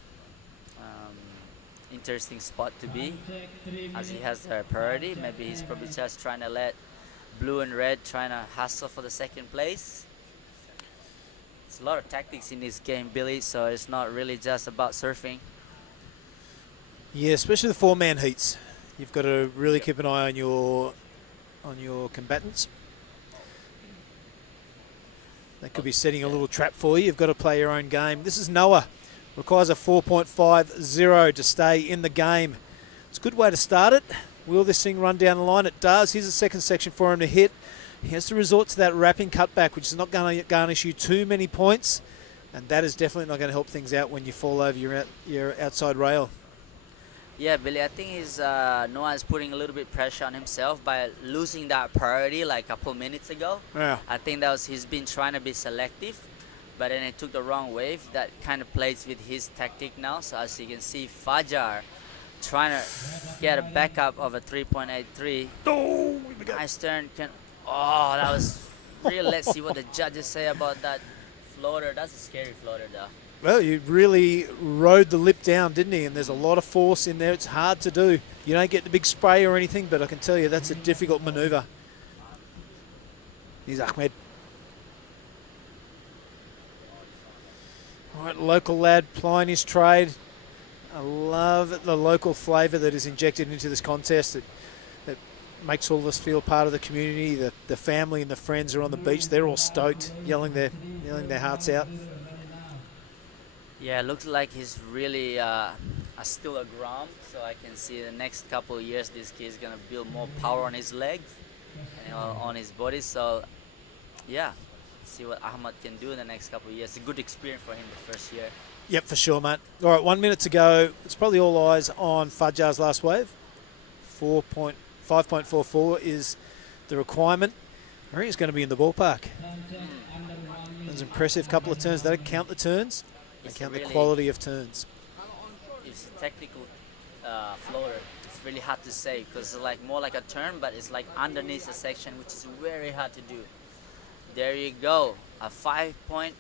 Interesting spot to be, as he has the priority. Maybe he's probably just trying to let blue and red trying to hustle for the second place. It's a lot of tactics in this game, Billy, so it's not really just about surfing. Yeah, especially the 4-man heats. You've got to really keep an eye on your combatants. They could be setting a little trap for you. You've got to play your own game. This is Noah. Requires a 4.50 to stay in the game. It's a good way to start it. Will this thing run down the line? It does. Here's a second section for him to hit. He has to resort to that wrapping cutback, which is not going to garnish you too many points. And that is definitely not going to help things out when you fall over your outside rail. Yeah, Billy, I think Noah is putting a little bit pressure on himself by losing that priority like a couple minutes ago. Yeah. I think he's been trying to be selective, but then it took the wrong wave. That kind of plays with his tactic now. So as you can see, Fajar trying to get a backup of a 3.83. Oh, we got Nice turn. Oh, that was real. Let's see what the judges say about that floater. That's a scary floater, though. Well, you really rode the lip down, didn't he? And there's a lot of force in there. It's hard to do. You don't get the big spray or anything, but I can tell you that's a difficult manoeuvre. Here's Ahmed. All right, local lad plying his trade. I love the local flavour that is injected into this contest. It makes all of us feel part of the community. The family and the friends are on the beach. They're all stoked, yelling their hearts out. Yeah, it looks like he's really still a Grom, so I can see the next couple of years this kid is going to build more power on his legs and on his body. So, yeah, see what Ahmad can do in the next couple of years. It's a good experience for him the first year. Yep, for sure, mate. All right, 1 minute to go. It's probably all eyes on Fajar's last wave. 5.44 is the requirement. I think he's going to be in the ballpark. That's impressive. Couple of turns. They don't count the turns. They count the quality of turns. It's a technical floater. It's really hard to say because it's like more like a turn, but it's like underneath the section, which is very hard to do. There you go. A 5.93.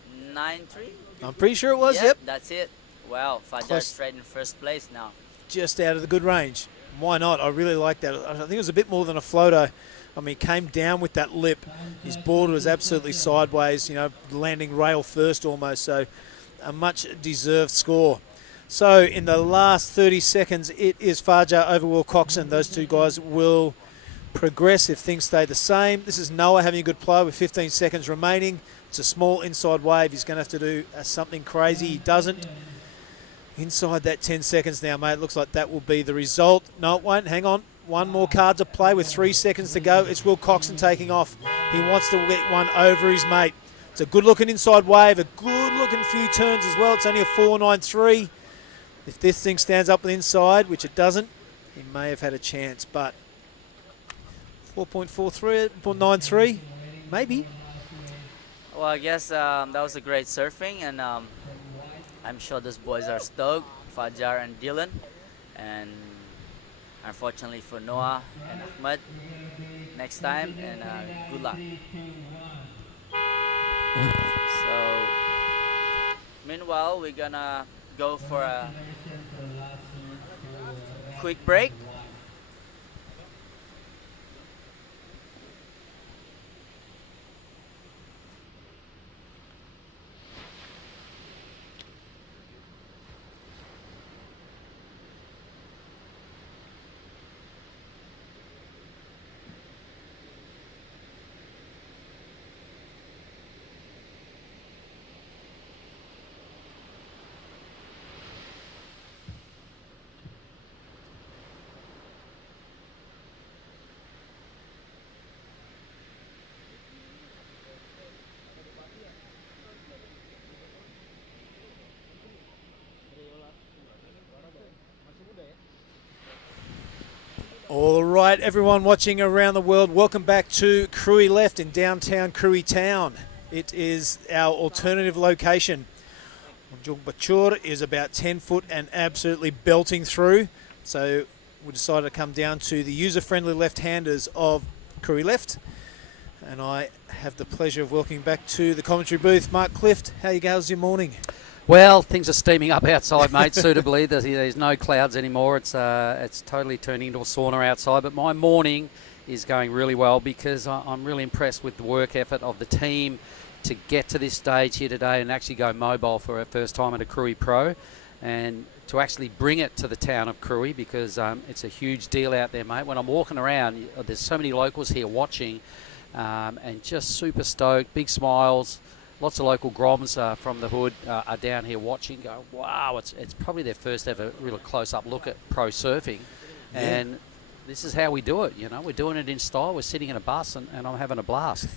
I'm pretty sure it was, yep. That's it. Wow, Fajar straight in first place now. Just out of the good range. Why not? I really like that. I think it was a bit more than a floater. I mean, he came down with that lip. His board was absolutely sideways, you know, landing rail first almost. So a much deserved score. So in the last 30 seconds, it is Fajar over Will Coxon. Those two guys will progress if things stay the same. This is Noah having a good play with 15 seconds remaining. It's a small inside wave. He's going to have to do something crazy. He doesn't. Inside that 10 seconds now, mate. Looks like that will be the result. No, it won't. Hang on. One more card to play with 3 seconds to go. It's Will Coxon taking off. He wants to get one over his mate. It's a good-looking inside wave, a good-looking few turns as well. It's only a 4.93. If this thing stands up with inside, which it doesn't, he may have had a chance, but 4.43, 4.93, maybe. Well, I guess that was a great surfing, and I'm sure those boys are stoked, Fajar and Dylan. And unfortunately for Noah and Ahmed, next time, and good luck. So, meanwhile, we're gonna go for a quick break. All right, everyone watching around the world, welcome back to Krui Left in downtown Krui Town. It is our alternative location. Tanjung Bachur is about 10 foot and absolutely belting through. So we decided to come down to the user-friendly left-handers of Krui Left. And I have the pleasure of welcoming back to the commentary booth, Mark Clift. How you goes your morning? Well, things are steaming up outside, mate, suitably. There's no clouds anymore. It's totally turning into a sauna outside. But my morning is going really well because I'm really impressed with the work effort of the team to get to this stage here today and actually go mobile for our first time at a Krui Pro and to actually bring it to the town of Krui because it's a huge deal out there, mate. When I'm walking around, there's so many locals here watching and just super stoked, big smiles. Lots of local Groms from the hood are down here watching, go, wow, it's probably their first ever real close-up look at pro surfing. Yeah. And this is how we do it, you know. We're doing it in style. We're sitting in a bus and I'm having a blast.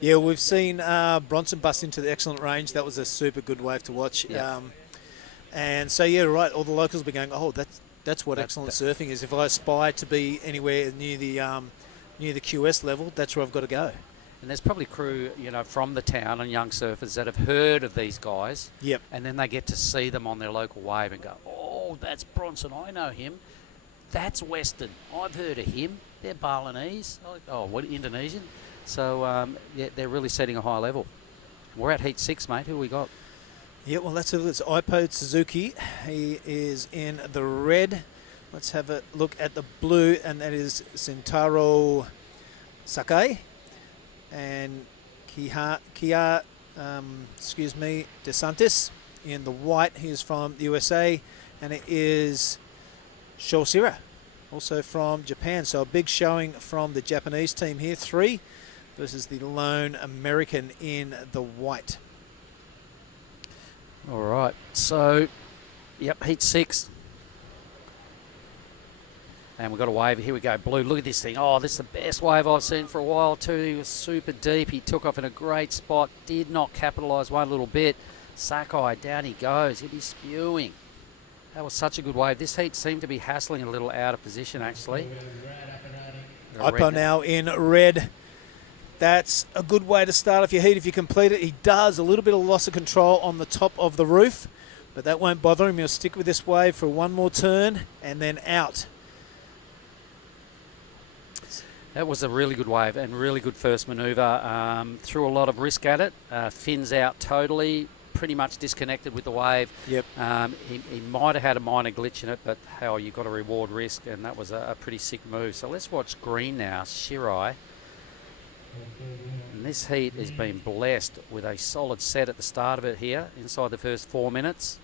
Yeah, we've seen Bronson bust into the excellent range. That was a super good wave to watch. Yeah. And so, yeah, right, all the locals will be going, oh, that's what excellent surfing is. If I aspire to be anywhere near the QS level, that's where I've got to go. And there's probably crew, you know, from the town and young surfers that have heard of these guys. Yep. And then they get to see them on their local wave and go, oh, oh, that's Bronson, I know him. That's Western, I've heard of him. They're Balinese. Oh, what, Indonesian? So, yeah, they're really setting a high level. We're at Heat 6, mate. Who we got? Yeah, well, it's Ipo Suzuki. He is in the red. Let's have a look at the blue, and that is Sentaro Sakai. And Kia DeSantis in the white. He is from the USA, and it is Shosira, also from Japan. So a big showing from the Japanese team here. 3 versus the lone American in the white. All right, so, yep, Heat 6. And we've got a wave. Here we go, blue. Look at this thing. Oh, this is the best wave I've seen for a while too. He was super deep. He took off in a great spot. Did not capitalise one little bit. Sakai, down he goes. He'd be spewing. That was such a good wave. This heat seemed to be hassling a little out of position, actually. Ipo now in red. That's a good way to start off your heat if you complete it. He does a little bit of loss of control on the top of the roof, but that won't bother him. He'll stick with this wave for one more turn and then out. That was a really good wave and really good first manoeuvre. Threw a lot of risk at it. Fins out totally, pretty much disconnected with the wave. Yep. He might have had a minor glitch in it, but hell, you've got to reward risk, and that was a pretty sick move. So let's watch green now, Shirai. And this heat has been blessed with a solid set at the start of it here, inside the first 4 minutes.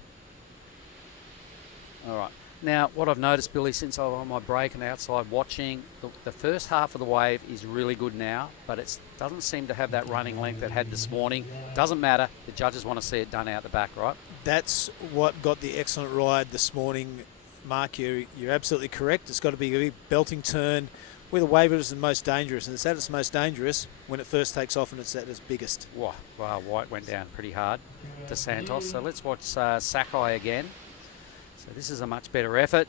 All right. Now, what I've noticed, Billy, since I'm on my break and outside watching, the first half of the wave is really good now, but it doesn't seem to have that running length it had this morning. Doesn't matter. The judges want to see it done out the back, right? That's what got the excellent ride this morning, Mark. You're absolutely correct. It's got to be a big belting turn where the wave is the most dangerous, and it's at its most dangerous when it first takes off and it's at its biggest. Wow, White went down pretty hard to Santos. So let's watch Sakai again. So this is a much better effort.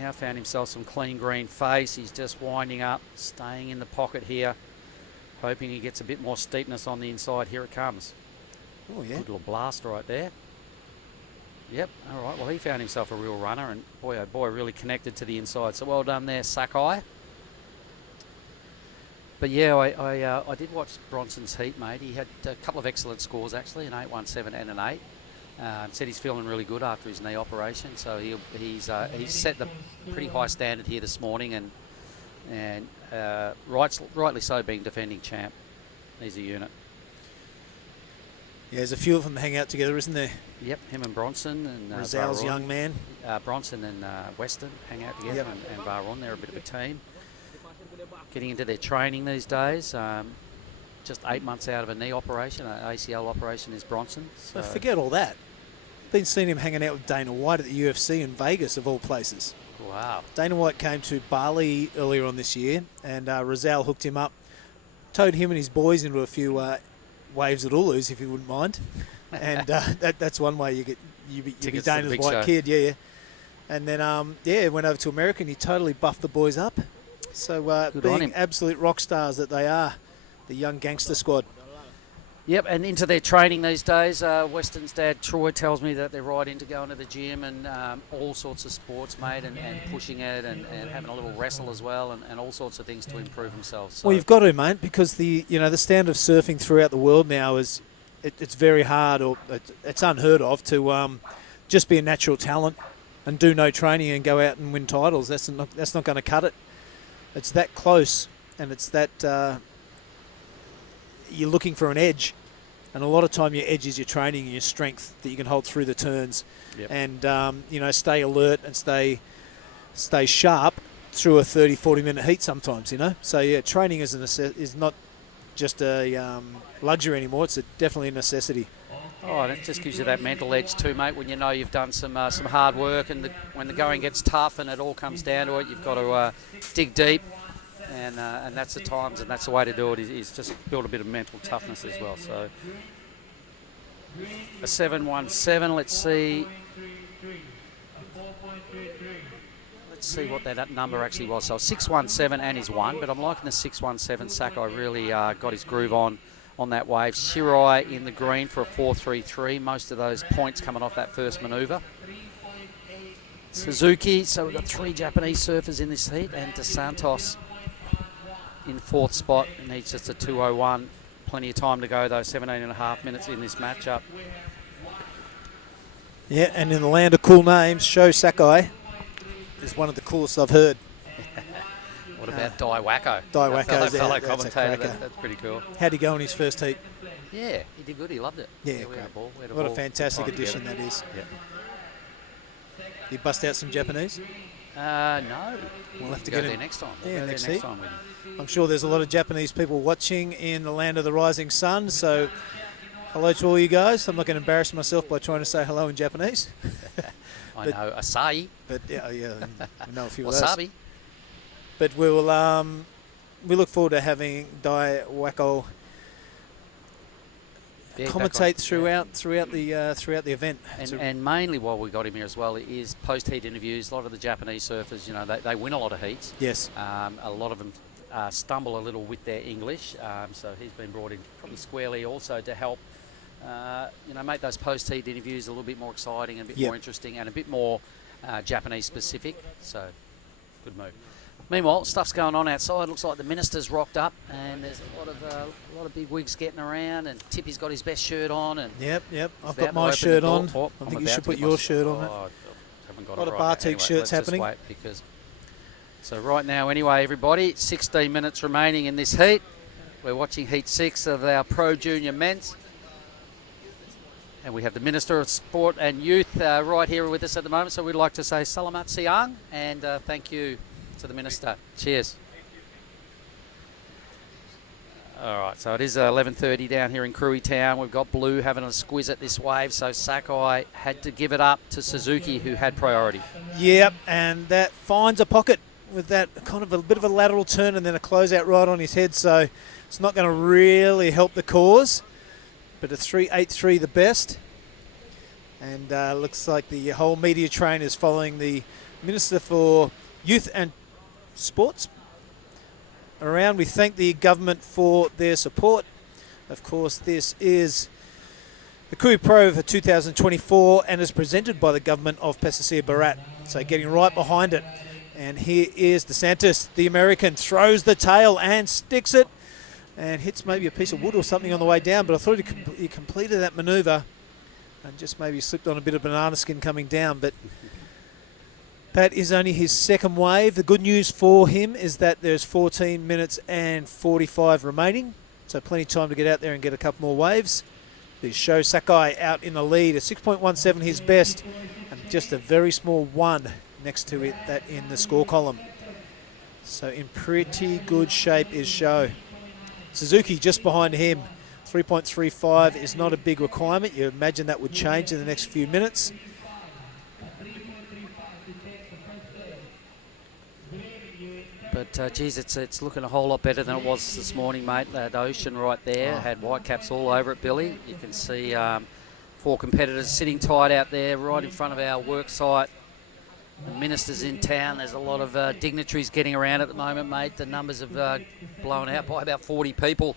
Now found himself some clean green face. He's just winding up, staying in the pocket here, hoping he gets a bit more steepness on the inside. Here it comes. Oh, yeah. Good little blast right there. Yep, all right. Well, he found himself a real runner, and boy, oh boy, really connected to the inside. So well done there, Sakai. But yeah, I did watch Bronson's heat, mate. He had a couple of excellent scores, actually, an 8.17 and an 8. Said he's feeling really good after his knee operation, so he's set the pretty high standard here this morning, and rightly so, being defending champ. He's a unit. Yeah, there's a few of them hang out together, isn't there? Yep, him and Bronson and Rizal's young man. Bronson and Weston hang out together, and Varon. They're a bit of a team. Getting into their training these days. Just 8 months out of a knee operation, an ACL operation is Bronson. So forget all that. Been seeing him hanging out with Dana White at the UFC in Vegas, of all places. Wow. Dana White came to Bali earlier on this year, and Rizal hooked him up, towed him and his boys into a few waves at Ulus, if you wouldn't mind. And that's one way you be Dana's white show. kid, yeah. And then went over to America and he totally buffed the boys up. So being absolute rock stars that they are, the young gangster squad. Yep, and into their training these days. Weston's dad, Troy, tells me that they're right into going to the gym and all sorts of sports, mate, and pushing it and having a little wrestle as well and all sorts of things to improve themselves. So. Well, you've got to, mate, because the standard of surfing throughout the world now is it's very hard, or it's unheard of to just be a natural talent and do no training and go out and win titles. That's not going to cut it. It's that close, and it's that you're looking for an edge, and a lot of time your edge is your training and your strength that you can hold through the turns, and stay alert and stay sharp through a 30-40 minute heat sometimes. So yeah, training is not just a luxury anymore. It's definitely a necessity. Oh, and it just gives you that mental edge too, mate, when you know you've done some hard work, and when the going gets tough and it all comes down to it, you've got to dig deep, and that's the times, and that's the way to do it, is just build a bit of mental toughness as well. So a 7.17, let's see what that number actually was. So 6.17 and he's won, but I'm liking the 6.17. Sakai really got his groove on that wave. Shirai in the green for a 4.33. Most of those points coming off that first manoeuvre. Suzuki. So we've got 3 Japanese surfers in this heat, and DeSantos in 4th spot. Needs just a 2:01. Plenty of time to go though. 17.5 minutes in this matchup. Yeah, and in the land of cool names, Sho Sakai is one of the coolest I've heard. What about Dai Wacko? Dai Our Wacko's fellow out. That's a commentator. cracker. That's pretty cool. How'd he go in his first heat? Yeah, he did good. He loved it. Yeah, we had great. a ball. We had What a ball. fantastic Good time addition together. that is. Yeah. He bust out some Japanese? No. We'll have to Go get there him. next time. Yeah, We'll go next there heat. time with him. I'm sure there's a lot of Japanese people watching in the land of the rising sun, so hello to all you guys. I'm not going to embarrass myself by trying to say hello in Japanese. I But- know Asahi, But yeah, we know a few of those. Wasabi. But we look forward to having Dai Wacko Yeah, back commentate on. throughout the event. And mainly why we got him here as well is post-heat interviews. A lot of the Japanese surfers, you know, they win a lot of heats. Yes. A lot of them stumble a little with their English, so he's been brought in probably squarely also to help, you know, make those post-heat interviews a little bit more exciting and a bit more interesting and a bit more Japanese specific. So, good move. Meanwhile, stuff's going on outside. Looks like the minister's rocked up, and there's a lot of big wigs getting around. And Tippy's got his best shirt on, and Yep. I've about got to my open shirt the door. on. Oh, I I'm think you about should to put get my your sh- shirt on. Oh, I haven't got Lot it of right. Batik Anyway, shirts let's just happening. wait because so right now, anyway, everybody, 16 minutes remaining in this heat. We're watching Heat 6 of our Pro Junior Men's. And we have the Minister of Sport and Youth right here with us at the moment. So we'd like to say Salamat Siang and thank you to the Minister. Cheers. All right, so it is 11:30 down here in Krui Town. We've got Blue having a squiz at this wave. So Sakai had to give it up to Suzuki, who had priority. Yep, and that finds a pocket with that kind of a bit of a lateral turn and then a closeout right on his head. So it's not going to really help the cause. But a 3.83 the best. And looks like the whole media train is following the Minister for Youth and Sports around. We thank the government for their support. Of course, this is the Krui Pro for 2024 and is presented by the government of Pesisir, Barat. So getting right behind it. And here is DeSantis, the American, throws the tail and sticks it and hits maybe a piece of wood or something on the way down. But I thought he completed that manoeuvre and just maybe slipped on a bit of banana skin coming down. But that is only his second wave. The good news for him is that there's 14 minutes and 45 remaining. So plenty of time to get out there and get a couple more waves. There's Sho Sakai out in the lead. A 6.17 his best and just a very small 1 next to it that in the score column. So in pretty good shape is Sho. Suzuki just behind him. 3.35 is not a big requirement. You imagine that would change in the next few minutes. But, geez, it's looking a whole lot better than it was this morning, mate. That ocean right there had white caps all over it, Billy. You can see 4 competitors sitting tight out there right in front of our work site. The Minister's in town. There's a lot of dignitaries getting around at the moment, mate. The numbers have blown out by about 40 people.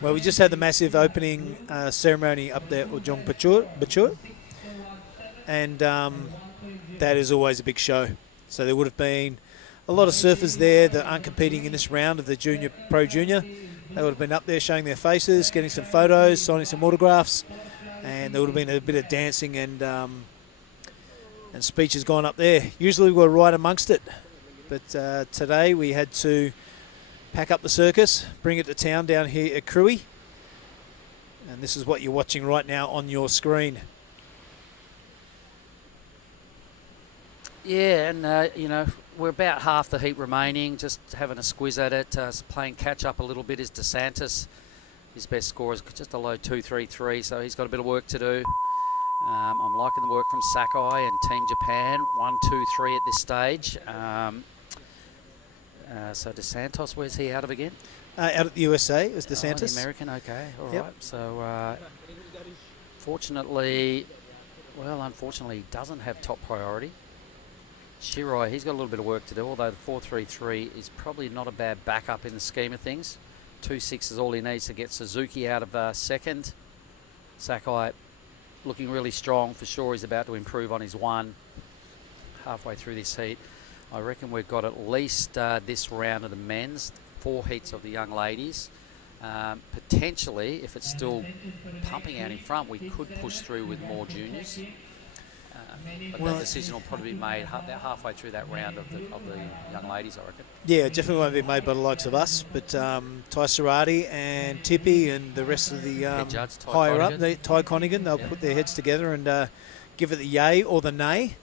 Well, we just had the massive opening ceremony up there at Ujong Bachur. And that is always a big show. So there would have been a lot of surfers there that aren't competing in this round of the Junior Pro Junior. They would have been up there showing their faces, getting some photos, signing some autographs. And there would have been a bit of dancing and speeches going up there. Usually we're right amongst it, but today we had to pack up the circus, bring it to town down here at Krui, and this is what you're watching right now on your screen. Yeah, and, you know, we're about half the heat remaining, just having a squiz at it. Playing catch-up a little bit is DeSantis. His best score is just a low 2.33, so he's got a bit of work to do. I'm liking the work from Sakai and Team Japan. 1, 2, 3 at this stage. So DeSantos, where's he out of again? Out at the USA is DeSantis. The American, okay, all Yep. right. So unfortunately, he doesn't have top priority. Shirai, he's got a little bit of work to do, although the 4.33 is probably not a bad backup in the scheme of things. 2.6 is all he needs to get Suzuki out of second. Sakai looking really strong for sure. He's about to improve on his 1. halfway through this heat. I reckon we've got at least this round of the men's, 4 heats of the young ladies. Potentially, if it's still pumping out in front, we could push through with more juniors. But that decision will probably be made halfway through that round of the young ladies, I reckon. Yeah, it definitely won't be made by the likes of us, but Ty Sarati and Tippy and the rest of the judge, Ty higher Conigan. up, Ty Conigan, they'll put their heads together and give it the yay or the nay.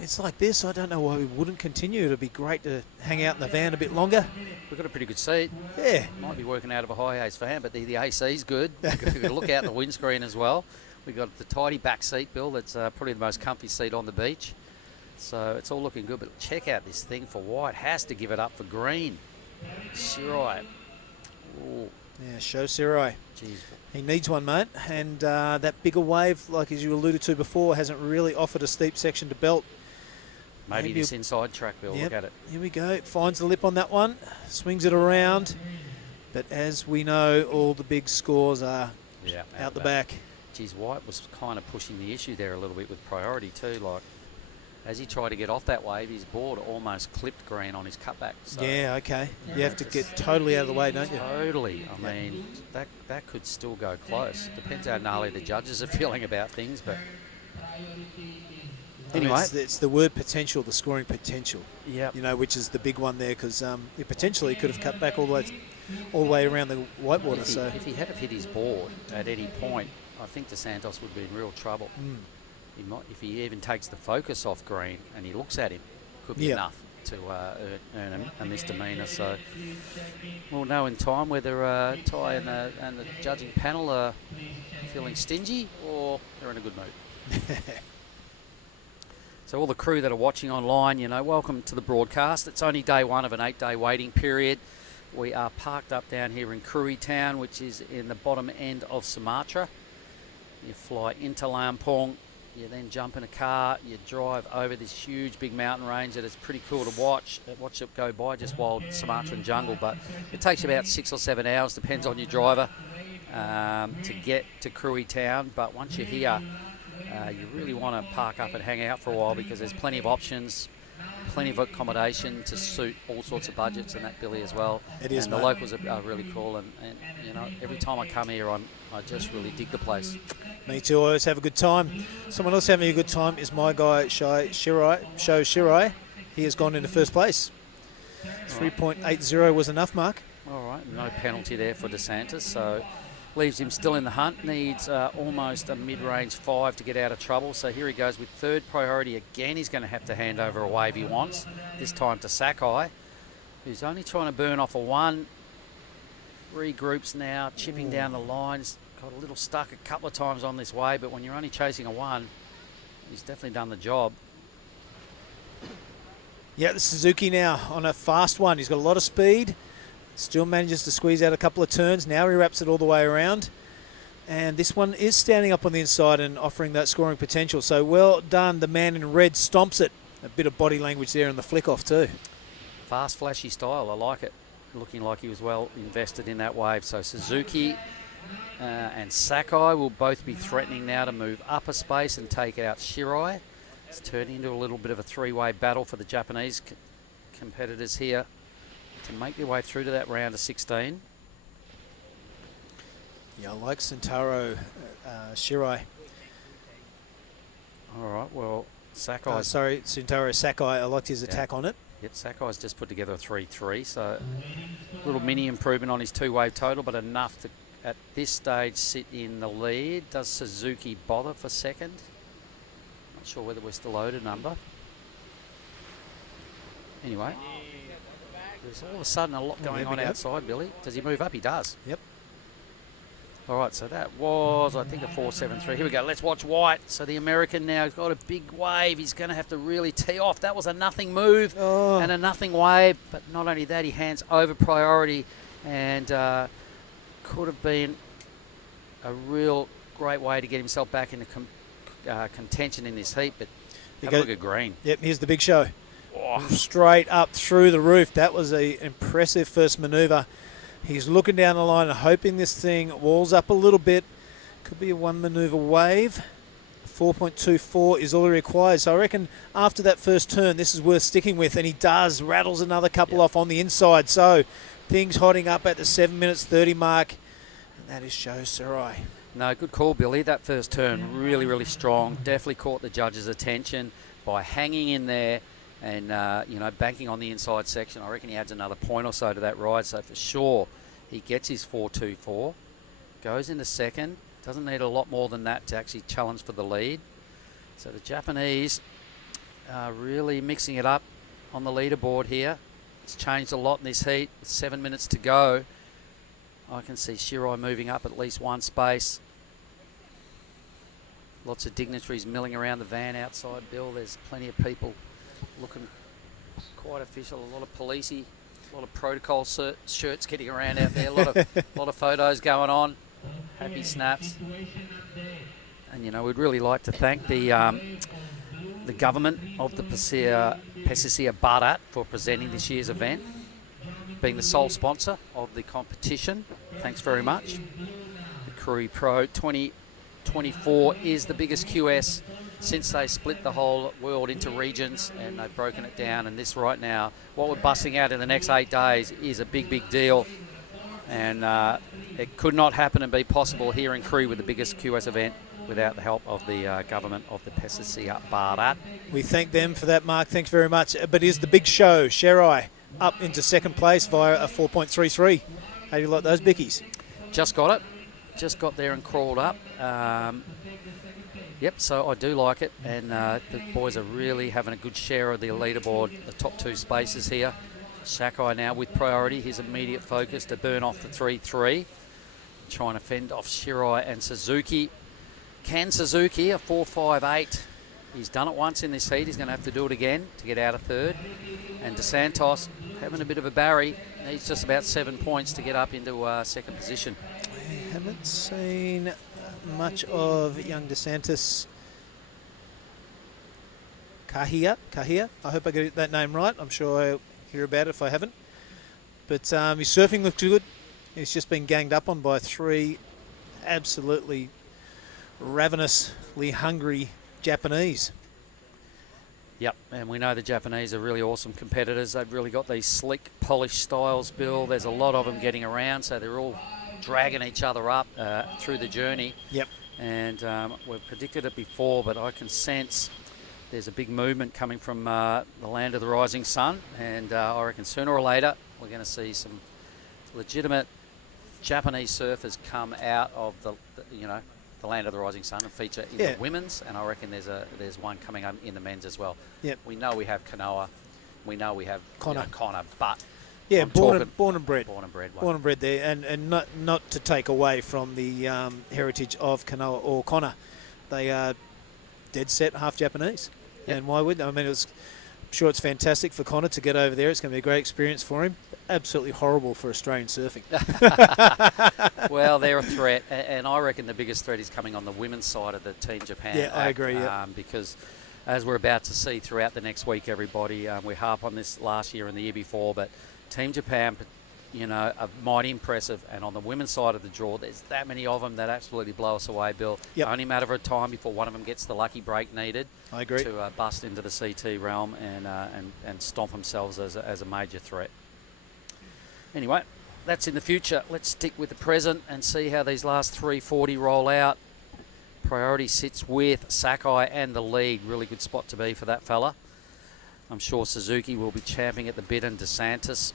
It's like this, I don't know why we wouldn't continue. It'd be great to hang out in the van a bit longer. We've got a pretty good seat. Yeah. Might be working out of a high ace fan, but the AC's good. We've got to look out the windscreen as well. We've got the tidy back seat, Bill. That's probably the most comfy seat on the beach. So it's all looking good. But check out this thing for white. Has to give it up for green. Shirai. Ooh. Yeah, show Sirai. Jeez. He needs one, mate. And that bigger wave, like as you alluded to before, hasn't really offered a steep section to belt. Maybe this inside track, Bill. Yep. Look at it. Here we go. Finds the lip on that one. Swings it around. But as we know, all the big scores are out the back. Geez, White was kind of pushing the issue there a little bit with priority too. Like, as he tried to get off that wave, his board almost clipped green on his cutback. So Yeah, okay. You have to get totally out of the way, don't you? Totally. I mean, that could still go close. Depends how gnarly the judges are feeling about things, but anyway. It's the word potential, the scoring potential. Yeah. You know, which is the big one there, because he potentially could have cut back all the way around the whitewater. If he had hit his board at any point, I think DeSantos would be in real trouble. He might, if he even takes the focus off green and he looks at him, could be enough to earn a misdemeanor. So we'll know in time whether Ty and the judging panel are feeling stingy or they're in a good mood. So all the crew that are watching online, you know, welcome to the broadcast. It's only day one of an 8-day waiting period. We are parked up down here in Krui town, which is in the bottom end of Sumatra. You fly into Lampung, you then jump in a car, you drive over this huge big mountain range that is pretty cool to watch. Watch it go by, just wild Sumatran jungle, but it takes you about 6 or 7 hours, depends on your driver, to get to Krui town. But once you're here, you really want to park up and hang out for a while, because there's plenty of options, plenty of accommodation to suit all sorts of budgets, and that, Billy, as well. It is, and the locals are really cool, and you know, every time I come here, I just really dig the place. Me too. I always have a good time. Someone else having a good time is my guy, Sho Shirai. He has gone into first place. 3.80 was enough, Mark. All right, no penalty there for DeSantis, so leaves him still in the hunt. Needs almost a mid-range 5 to get out of trouble. So here he goes with third priority again. He's going to have to hand over a wave he wants, this time to Sakai, who's only trying to burn off a 1. Regroups now, chipping down the lines. Got a little stuck a couple of times on this wave, but when you're only chasing a 1, he's definitely done the job. Yeah, the Suzuki now on a fast one. He's got a lot of speed. Still manages to squeeze out a couple of turns. Now he wraps it all the way around. And this one is standing up on the inside and offering that scoring potential. So well done. The man in red stomps it. A bit of body language there in the flick off too. Fast, flashy style. I like it. Looking like he was well invested in that wave. So Suzuki and Sakai will both be threatening now to move up a space and take out Shirai. It's turning into a little bit of a 3-way battle for the Japanese competitors here to make their way through to that round of 16. Yeah, I like Sentaro Shirai. All right, well, Sakai. Sorry, Sentaro Sakai. I liked his attack on it. Yep, Sakai's just put together a 3-3, so a little mini improvement on his 2-wave total, but enough to, at this stage, sit in the lead. Does Suzuki bother for second? Not sure whether we're still owed a number. Anyway, there's all of a sudden a lot going on outside, Billy. Does he move up? He does. Yep. All right, so that was, I think, a 4.73. Here we go. Let's watch White. So the American now has got a big wave. He's going to have to really tee off. That was a nothing move and a nothing wave. But not only that, he hands over priority and could have been a real great way to get himself back into contention in this heat. But have a look at green. Yep, here's the big show. Oh. Straight up through the roof. That was an impressive first manoeuvre. He's looking down the line and hoping this thing walls up a little bit. Could be a 1 manoeuvre wave. 4.24 is all he requires. So I reckon after that first turn, this is worth sticking with, and he does. Rattles another couple off on the inside. So things hotting up at the 7 minutes 30 mark, and that is Show Sarai. No, good call, Billy. That first turn, really, really strong. Definitely caught the judge's attention by hanging in there and, banking on the inside section. I reckon he adds another point or so to that ride. So for sure, he gets his 4.24, goes into second. Doesn't need a lot more than that to actually challenge for the lead. So the Japanese are really mixing it up on the leaderboard here. It's changed a lot in this heat. With 7 minutes to go, I can see Shirai moving up at least one space. Lots of dignitaries milling around the van outside, Bill. There's plenty of people looking quite official. A lot of policey, a lot of protocol shirts getting around out there. A lot of photos going on. Happy snaps. And, we'd really like to thank the government of the Pesisir Barat for presenting this year's event, being the sole sponsor of the competition. Thanks very much. The Krui Pro 2024 is the biggest QS since they split the whole world into regions, and they've broken it down. And this right now, what we're busting out in the next 8 days is a big, big deal. And it could not happen and be possible here in Krui with the biggest QS event without the help of the government of the Pesisir Barat. We thank them for that, Mark. Thanks very much. But here's the big show. Shirai up into second place via a 4.33. How do you like those bickies? Just got it. Just got there and crawled up. Yep, so I do like it. And the boys are really having a good share of the leaderboard, the top two spaces here. Sakai now with priority. His immediate focus to burn off the 3-3. Trying to fend off Shirai and Suzuki. Can Suzuki, a 4.58. He's done it once in this heat. He's going to have to do it again to get out of third. And DeSantos having a bit of a barry. Needs just about 7 points to get up into second position. I haven't seen much of young DeSantis. Kahia. I hope I get that name right. I'm sure I'll hear about it if I haven't. But his surfing looked good. He's just been ganged up on by three absolutely ravenously hungry Japanese. Yep, and we know the Japanese are really awesome competitors. They've really got these slick, polished styles, Bill. There's a lot of them getting around, so they're all dragging each other up through the journey. Yep. And we've predicted it before, but I can sense there's a big movement coming from the land of the rising sun, and I reckon sooner or later we're going to see some legitimate Japanese surfers come out of the land of the rising sun and feature in the women's, and I reckon there's one coming up in the men's as well. Yep. We know we have Kanoa, we know we have Connor, but yeah, born and bred there, and not to take away from the heritage of Kanoa or Connor. They are dead set half Japanese. Yep. And why would they? I mean, I'm sure it's fantastic for Connor to get over there. It's going to be a great experience for him. Absolutely horrible for Australian surfing. Well, they're a threat, and I reckon the biggest threat is coming on the women's side of the Team Japan. Yeah, I agree. Because as we're about to see throughout the next week, everybody, we harp on this last year and the year before, but Team Japan, are mighty impressive. And on the women's side of the draw, there's that many of them that absolutely blow us away, Bill. Yep. Only a matter of time before one of them gets the lucky break needed. I agree. To bust into the CT realm and stomp themselves as a major threat. Anyway, that's in the future. Let's stick with the present and see how these last 340 roll out. Priority sits with Sakai and the lead. Really good spot to be for that fella. I'm sure Suzuki will be champing at the bit, and DeSantis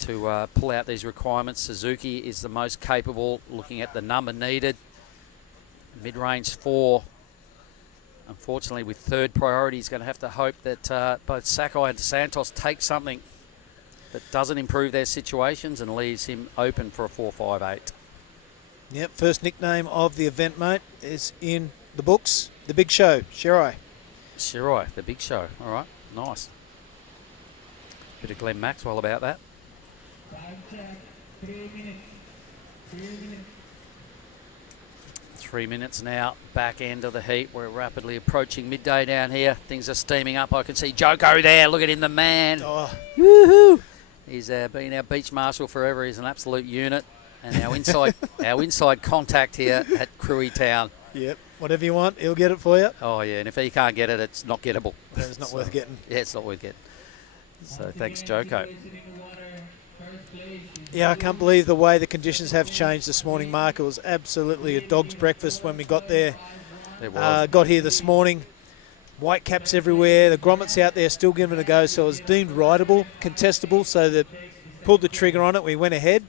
to pull out these requirements. Suzuki is the most capable, looking at the number needed. Mid-range 4. Unfortunately, with third priority, he's going to have to hope that both Sakai and DeSantos take something that doesn't improve their situations and leaves him open for a 4.58. Yep, first nickname of the event, mate, is in the books. The Big Show, Shirai. Shirai, the Big Show. All right, nice. Bit of Glenn Maxwell about that. 3 minutes now, back end of the heat. We're rapidly approaching midday down here. Things are steaming up. I can see Joko there. Look at him, the man. Oh. Woohoo! He's been our beach marshal forever. He's an absolute unit. And our inside contact here at Krui Town. Yep. Whatever you want, he'll get it for you. Oh, yeah, and if he can't get it, it's not gettable. It's not worth getting. Yeah, it's not worth getting. So thanks, Joko. Yeah, I can't believe the way the conditions have changed this morning, Mark. It was absolutely a dog's breakfast when we got there. It was. Got here this morning. White caps everywhere. The grommets out there still giving it a go. So it was deemed rideable, contestable. So they pulled the trigger on it. We went ahead,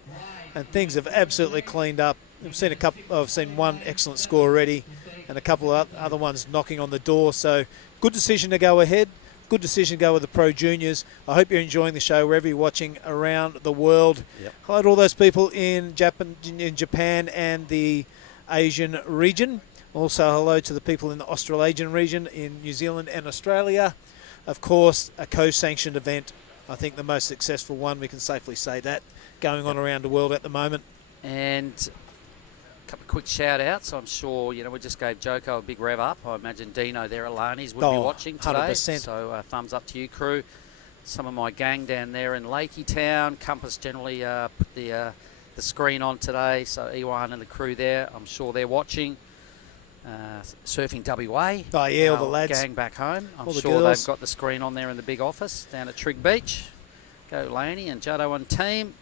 and things have absolutely cleaned up. I've seen one excellent score already, and a couple of other ones knocking on the door. So good decision to go ahead. Good decision to go with the Pro Juniors. I hope you're enjoying the show wherever you're watching around the world. Yep. Hello to all those people in Japan and the Asian region. Also hello to the people in the Australasian region in New Zealand and Australia. Of course, a co-sanctioned event. I think the most successful one, we can safely say that, going on around the world at the moment. And a couple of quick shout-outs. I'm sure, we just gave Joko a big rev up. I imagine Dino there at Larnies would be watching today. 100%. So thumbs up to you, crew. Some of my gang down there in Lakey Town. Compass generally put the screen on today. So Ewan and the crew there, I'm sure they're watching. Surfing WA. Oh, yeah, all the lads. Gang back home. I'm All the sure girls. they've got the screen on there in the big office down at Trig Beach. Go Laney and Juddo and team.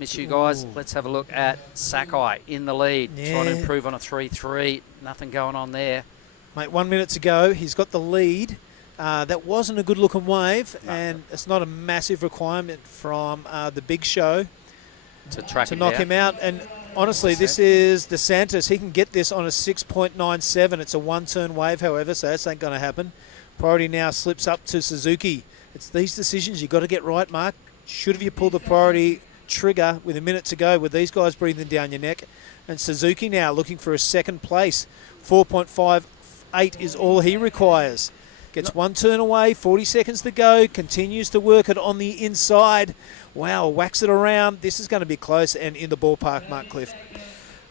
Miss you guys. Ooh. Let's have a look at Sakai in the lead. Yeah. Trying to improve on a 3-3. Nothing going on there. Mate, 1 minute to go. He's got the lead. That wasn't a good-looking wave, and it's not a massive requirement from the big show To knock him out. And honestly, this is DeSantis. He can get this on a 6.97. It's a one-turn wave, however, so this ain't going to happen. Priority now slips up to Suzuki. It's these decisions you've got to get right, Mark. Should have you pulled the priority trigger with a minute to go with these guys breathing down your neck? And Suzuki now looking for a second place. 4.58 is all he requires. Gets one turn away, 40 seconds to go, continues to work it on the inside. Wow, whacks it around. This is going to be close and in the ballpark, Mark Cliff.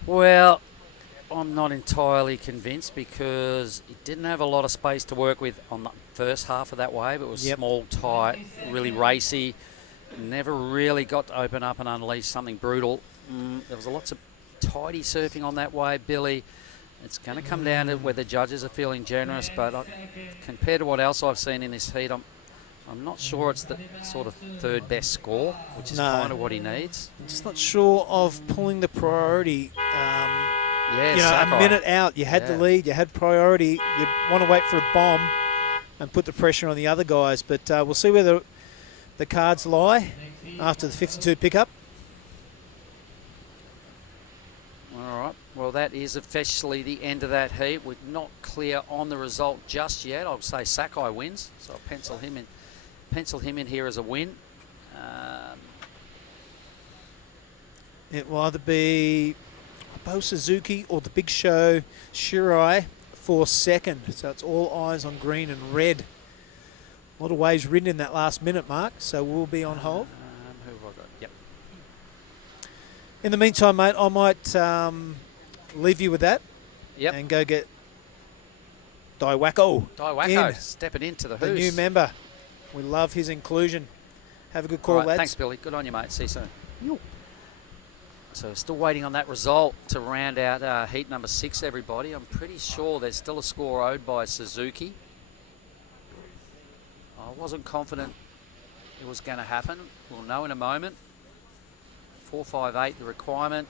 Well, I'm not entirely convinced because it didn't have a lot of space to work with on the first half of that wave. It was small, tight, really racy. Never really got to open up and unleash something brutal. There was lots of tidy surfing on that wave, Billy. It's going to come down to whether judges are feeling generous, but compared to what else I've seen in this heat, I'm not sure it's the sort of third best score, which is kind of what he needs. I'm just not sure of pulling the priority. Sakai. A minute out, you had the lead, you had priority. You want to wait for a bomb and put the pressure on the other guys, but we'll see where the cards lie after the 52 pickup. All right. Well, that is officially the end of that heat. We're not clear on the result just yet. I'll say Sakai wins, so I'll pencil him in here as a win. It will either be Bo Suzuki or the big show Shirai for second. So it's all eyes on green and red. A lot of waves ridden in that last minute, Mark, so we'll be on hold. Who have I got? Yep. In the meantime, mate, I might leave you with that and go get Daiwako. Daiwako stepping into the the new member. We love his inclusion. Have a good call, lads. Thanks, Billy. Good on you, mate. See you soon. So still waiting on that result to round out heat number 6, everybody. I'm pretty sure there's still a score owed by Suzuki. I wasn't confident it was going to happen. We'll know in a moment. 4.58 the requirement.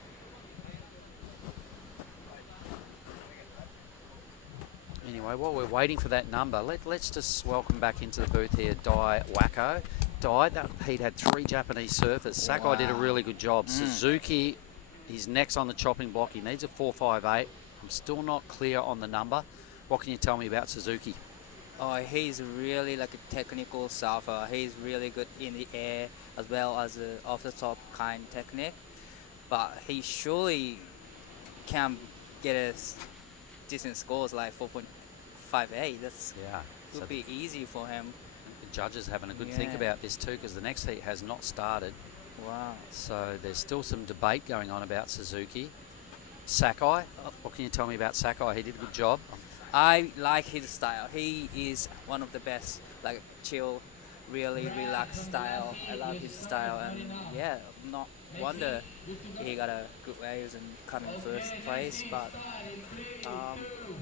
Anyway, while we're waiting for that number, let's just welcome back into the booth here Daiwako. That he'd had 3 Japanese surfers. Sakai did a really good job. Suzuki, he's next on the chopping block. He needs a 4.58. I'm still not clear on the number. What can you tell me about Suzuki? Oh, he's really like a technical surfer. He's really good in the air as well as off the top kind technique. But he surely can get a decent scores like 4.58. That's would be easy for him. The judges having a good think about this too, because the next heat has not started. Wow. So there's still some debate going on about Suzuki. Sakai, what can you tell me about Sakai? He did a good job. I like his style. He is one of the best, like chill, really relaxed style. I love his style, and yeah, not wonder he got a good waves and coming first place. But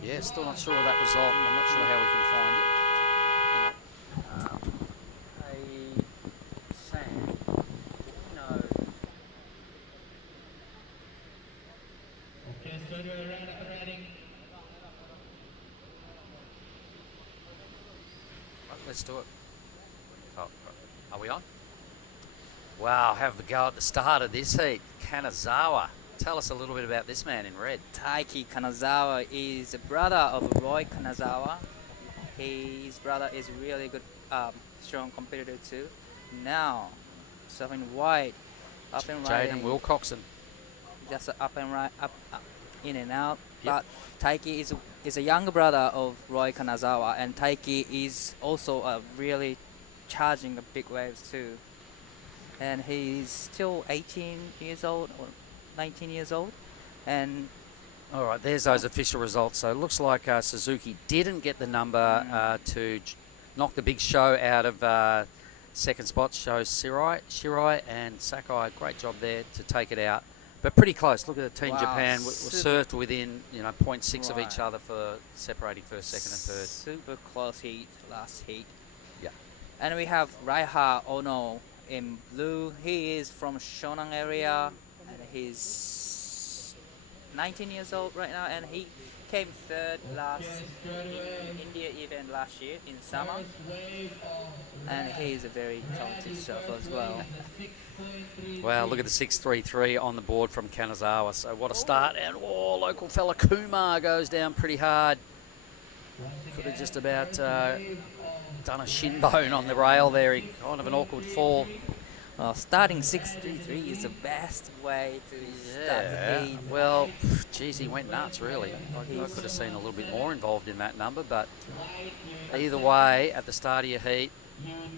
Yeah, still not sure of that result. I'm not sure how we can find it. Hey, Sam, no. Okay, studio ready. Right, let's do it. Oh, are we on? Wow, have a go at the start of this heat. Kanazawa. Tell us a little bit about this man in red. Taiki Kanazawa is the brother of Roy Kanazawa. His brother is really good, strong competitor too. Now, surfing white, up and right. Jaden Wilcoxon. Just up and right, up, in and out. Yep. But Taiki is a younger brother of Roy Kanazawa, and Taiki is also really charging the big waves too. And he's still 18 years old or 19 years old. And All right, there's those official results. So it looks like Suzuki didn't get the number to knock the big show out of second spot. Shows Shirai and Sakai. Great job there to take it out. But pretty close. Look at the Team Wow, Japan. We're super- served within 0.6 of Right. each other for separating first, second, and third. super close heat, last heat. Yeah. And we have Raiha Ono in blue. He is from Shonan area, and he's 19 years old right now, and he came third last in India event last year in summer. And he's a very talented surfer as well. Wow, look at the 6.33 on the board from Kanazawa. So what a start. And local fella Kumar goes down pretty hard. Could have just about done a shin bone on the rail there. He kind of an awkward fall. Well, starting 6.33 is the best way to start the heat. Well, geez, he went nuts, really. I could have seen a little bit more involved in that number, but either way, at the start of your heat,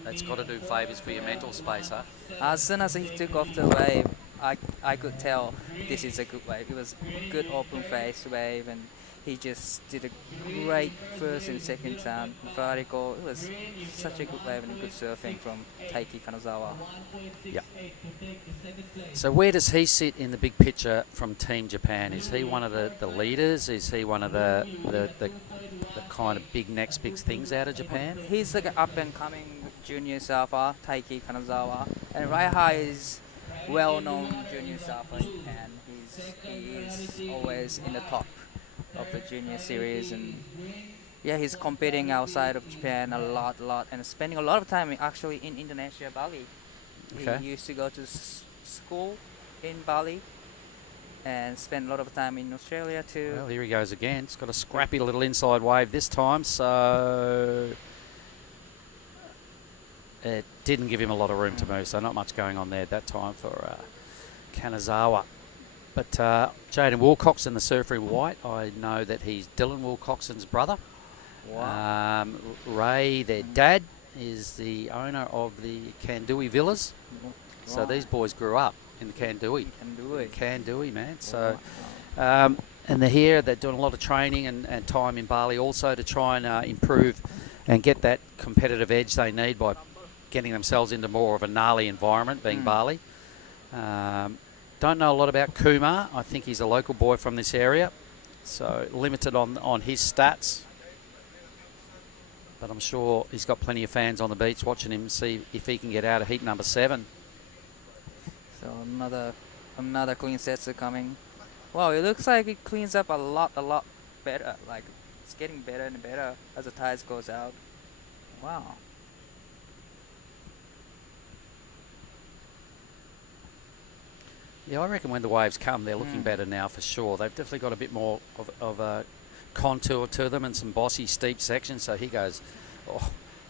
that's got to do favours for your mental space, huh? As soon as he took off the wave, I could tell this is a good wave. It was a good open face wave, and he just did a great first and second time vertical. It was such a good wave and good surfing from Taiki Kanazawa. Yeah. So where does he sit in the big picture from Team Japan? Is he one of the leaders? Is he one of the kind of big next big things out of Japan? He's like an up and coming junior surfer, Taiki Kanazawa, and Raiha is well-known junior surfer in Japan. He is always in the top of the junior series, and yeah, he's competing outside of Japan a lot, and spending a lot of time actually in Indonesia, Bali. Okay. He used to go to school in Bali and spend a lot of time in Australia too. Well, here he goes again. It's got a scrappy little inside wave this time, so it didn't give him a lot of room to move, so not much going on there at that time for Kanazawa. But Jaden Wilcoxon, the surfer in white, I know that he's Dylan Wilcoxon's brother. Wow. Ray, their dad, is the owner of the Kandui Villas. So Wow. these boys grew up in the Kandui. Kandui. Kandui, man. So, and they're here. They're doing a lot of training and time in Bali also to try and improve and get that competitive edge they need by getting themselves into more of a gnarly environment, being Bali. Don't know a lot about Kumar. I think he's a local boy from this area, so limited on his stats. But I'm sure he's got plenty of fans on the beach watching him, see if he can get out of heat number 7. So another clean sets are coming. Wow, it looks like it cleans up a lot better. Like it's getting better and better as the tides goes out. Wow. Yeah, I reckon when the waves come, they're looking better now for sure. They've definitely got a bit more of a contour to them and some bossy, steep sections. So he goes,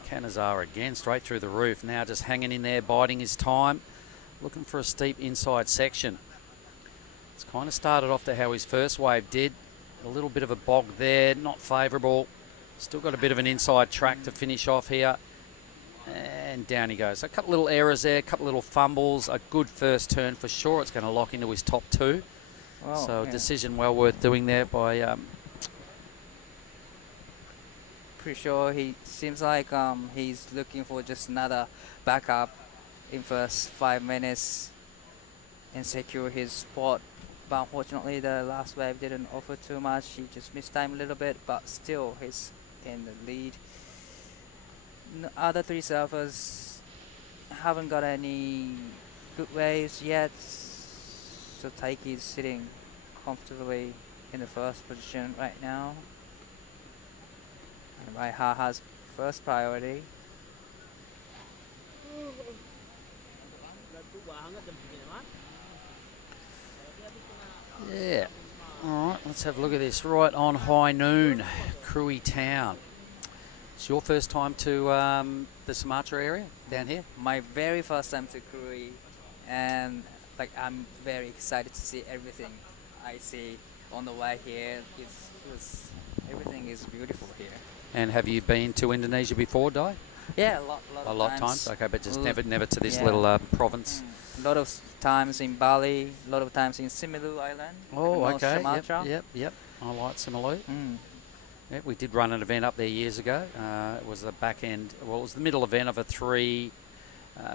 Kanazawa again, straight through the roof. Now just hanging in there, biding his time, looking for a steep inside section. It's kind of started off to how his first wave did. A little bit of a bog there, not favourable. Still got a bit of an inside track to finish off here. And down he goes. So a couple little errors there, a couple little fumbles, a good first turn for sure. It's going to lock into his top 2. Wow, so yeah. decision well worth doing there by pretty sure he seems like he's looking for just another backup in first 5 minutes and secure his spot. But unfortunately, the last wave didn't offer too much. He just missed time a little bit, but still he's in the lead. Other three surfers haven't got any good waves yet, so Taiki is sitting comfortably in the first position right now. And Raiha has first priority. Yeah. All right, let's have a look at this. Right on high noon, Krui Town. It's your first time to the Sumatra area down here? My very first time to Krui, and like I'm very excited to see everything I see on the way here. Everything is beautiful here. And have you been to Indonesia before, Di? Yeah, a lot of times. Okay, but just never to this yeah. little province. A lot of times in Bali, a lot of times in Simeulue Island. Oh, North okay. Sumatra. Yep. I like Simeulue. Mm. Yeah, we did run an event up there years ago. It was the back end. Well, it was the middle event of a 3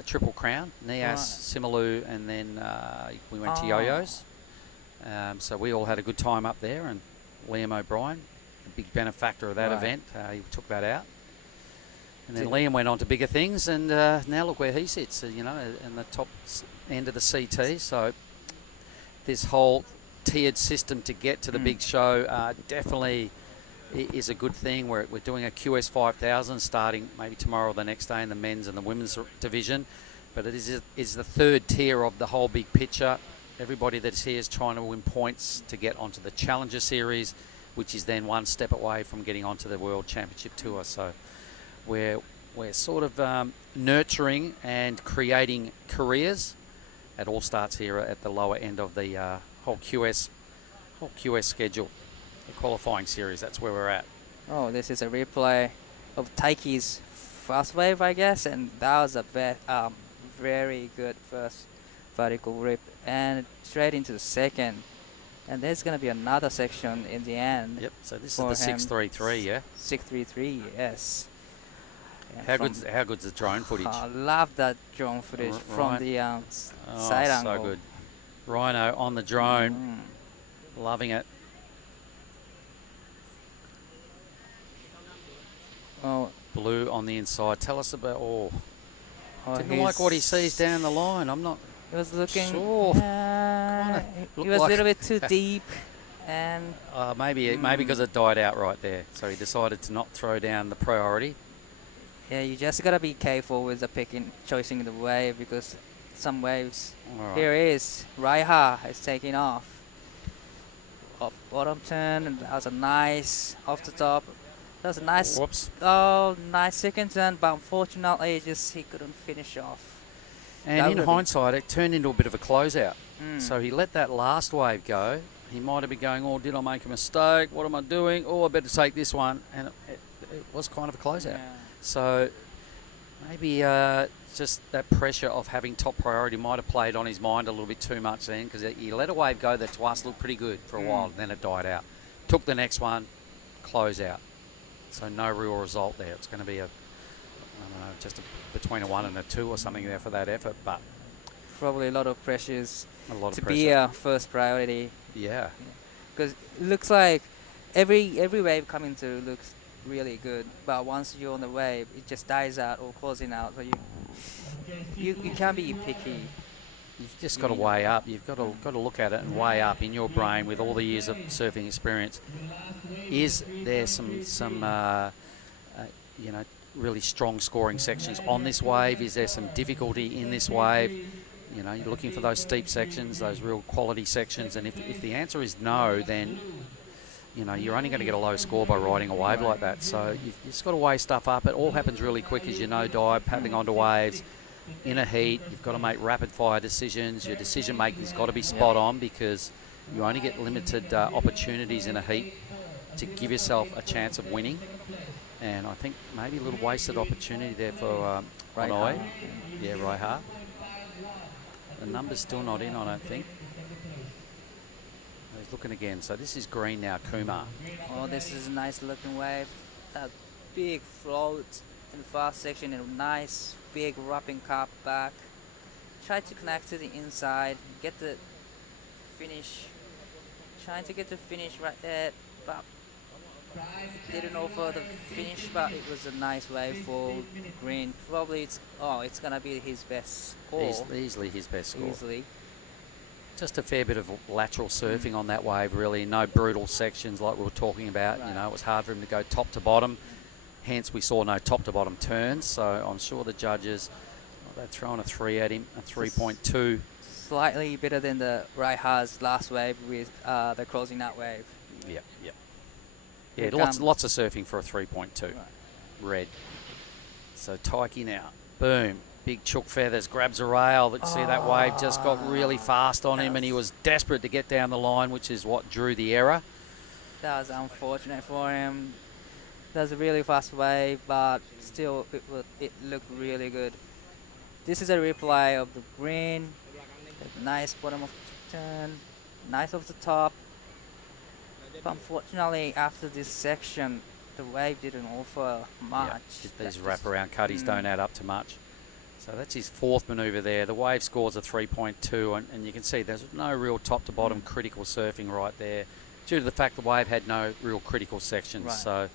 Triple Crown, Nias, Simeulue, and then we went to Yo-Yos. So we all had a good time up there, and Liam O'Brien, a big benefactor of that event, he took that out. And then Liam went on to bigger things, and now look where he sits, in the top end of the CT. So this whole tiered system to get to the big show definitely is a good thing. We're doing a QS 5000 starting maybe tomorrow or the next day in the men's and the women's division, but it is the third tier of the whole big picture. Everybody that's here is trying to win points to get onto the Challenger Series, which is then one step away from getting onto the World Championship Tour. So we're sort of nurturing and creating careers. It all starts here at the lower end of the whole QS schedule, the qualifying series. That's where we're at. Oh, this is a replay of Taiki's first wave, I guess, and that was a very good first vertical rip, and straight into the second. And there's going to be another section in the end. Yep. So this is the 633, yeah. 633, yes. How good's the drone footage? I love that drone footage from the side angle. So good. Rhino on the drone, loving it. Oh, Blue on the inside. Tell us about. Didn't like what he sees down the line. I'm not. He was looking. Sure. He was a little bit too deep, and maybe because it died out right there, so he decided to not throw down the priority. Yeah, you just gotta be careful with the choosing the wave, because some waves. Right. Here is Raiha is taking off bottom turn, and that was a nice off the top. That was a nice. Whoops. Oh, nice second turn, but unfortunately, he couldn't finish off. And in hindsight, it turned into a bit of a closeout. So he let that last wave go. He might have been going, oh, did I make a mistake? What am I doing? Oh, I better take this one. And it was kind of a closeout. Yeah. So maybe just that pressure of having top priority might have played on his mind a little bit too much then, because he let a wave go that to us looked pretty good for a while, and then it died out. Took the next one, close out. So no real result there. It's going to be between a 1 and a 2 or something there for that effort, but probably a lot of pressures to be a first priority. Yeah. Because it looks like every wave coming through looks really good, but once you're on the wave, it just dies out or closing out. So you can't be picky. You've just got to weigh up. You've got to look at it and weigh up in your brain with all the years of surfing experience. Is there some really strong scoring sections on this wave? Is there some difficulty in this wave? You're looking for those steep sections, those real quality sections, and if the answer is no, then you're only going to get a low score by riding a wave like that. So you've just got to weigh stuff up. It all happens really quick, as you know, dive, paddling onto waves. In a heat, you've got to make rapid-fire decisions. Your decision-making's got to be spot on, because you only get limited opportunities in a heat to give yourself a chance of winning. And I think maybe a little wasted opportunity there for Raiha. Yeah, Raiha. The number's still not in, I don't think. He's looking again. So this is green now, Kumar. Oh, this is a nice looking wave. big float in the fast section and a nice big wrapping cap back. Try to connect to the inside, get the finish. Trying to get the finish right there, but didn't offer the finish, but it was a nice wave for green. Probably it's gonna be his best score. Easily his best score. Easily. Just a fair bit of lateral surfing on that wave, really. No brutal sections like we were talking about. Right. You know, it was hard for him to go top to bottom. Hence, we saw no top to bottom turns. So I'm sure the judges, they're throwing a 3 at him, a 3.2. Slightly better than the right Haas last wave with the closing out wave. Yeah. Here Yeah, comes- lots of surfing for a 3.2. Right. Red. So Taiki now, boom, big chook feathers, grabs a rail. But see that wave just got really fast on him, and he was desperate to get down the line, which is what drew the error. That was unfortunate for him. That was a really fast wave, but still it looked really good. This is a replay of the green. The nice bottom of the turn, nice off the top. But unfortunately, after this section, the wave didn't offer much. These wraparound cutties don't add up to much. So that's his fourth manoeuvre there. The wave scores a 3.2, and you can see there's no real top to bottom critical surfing right there, due to the fact the wave had no real critical sections. Right. So,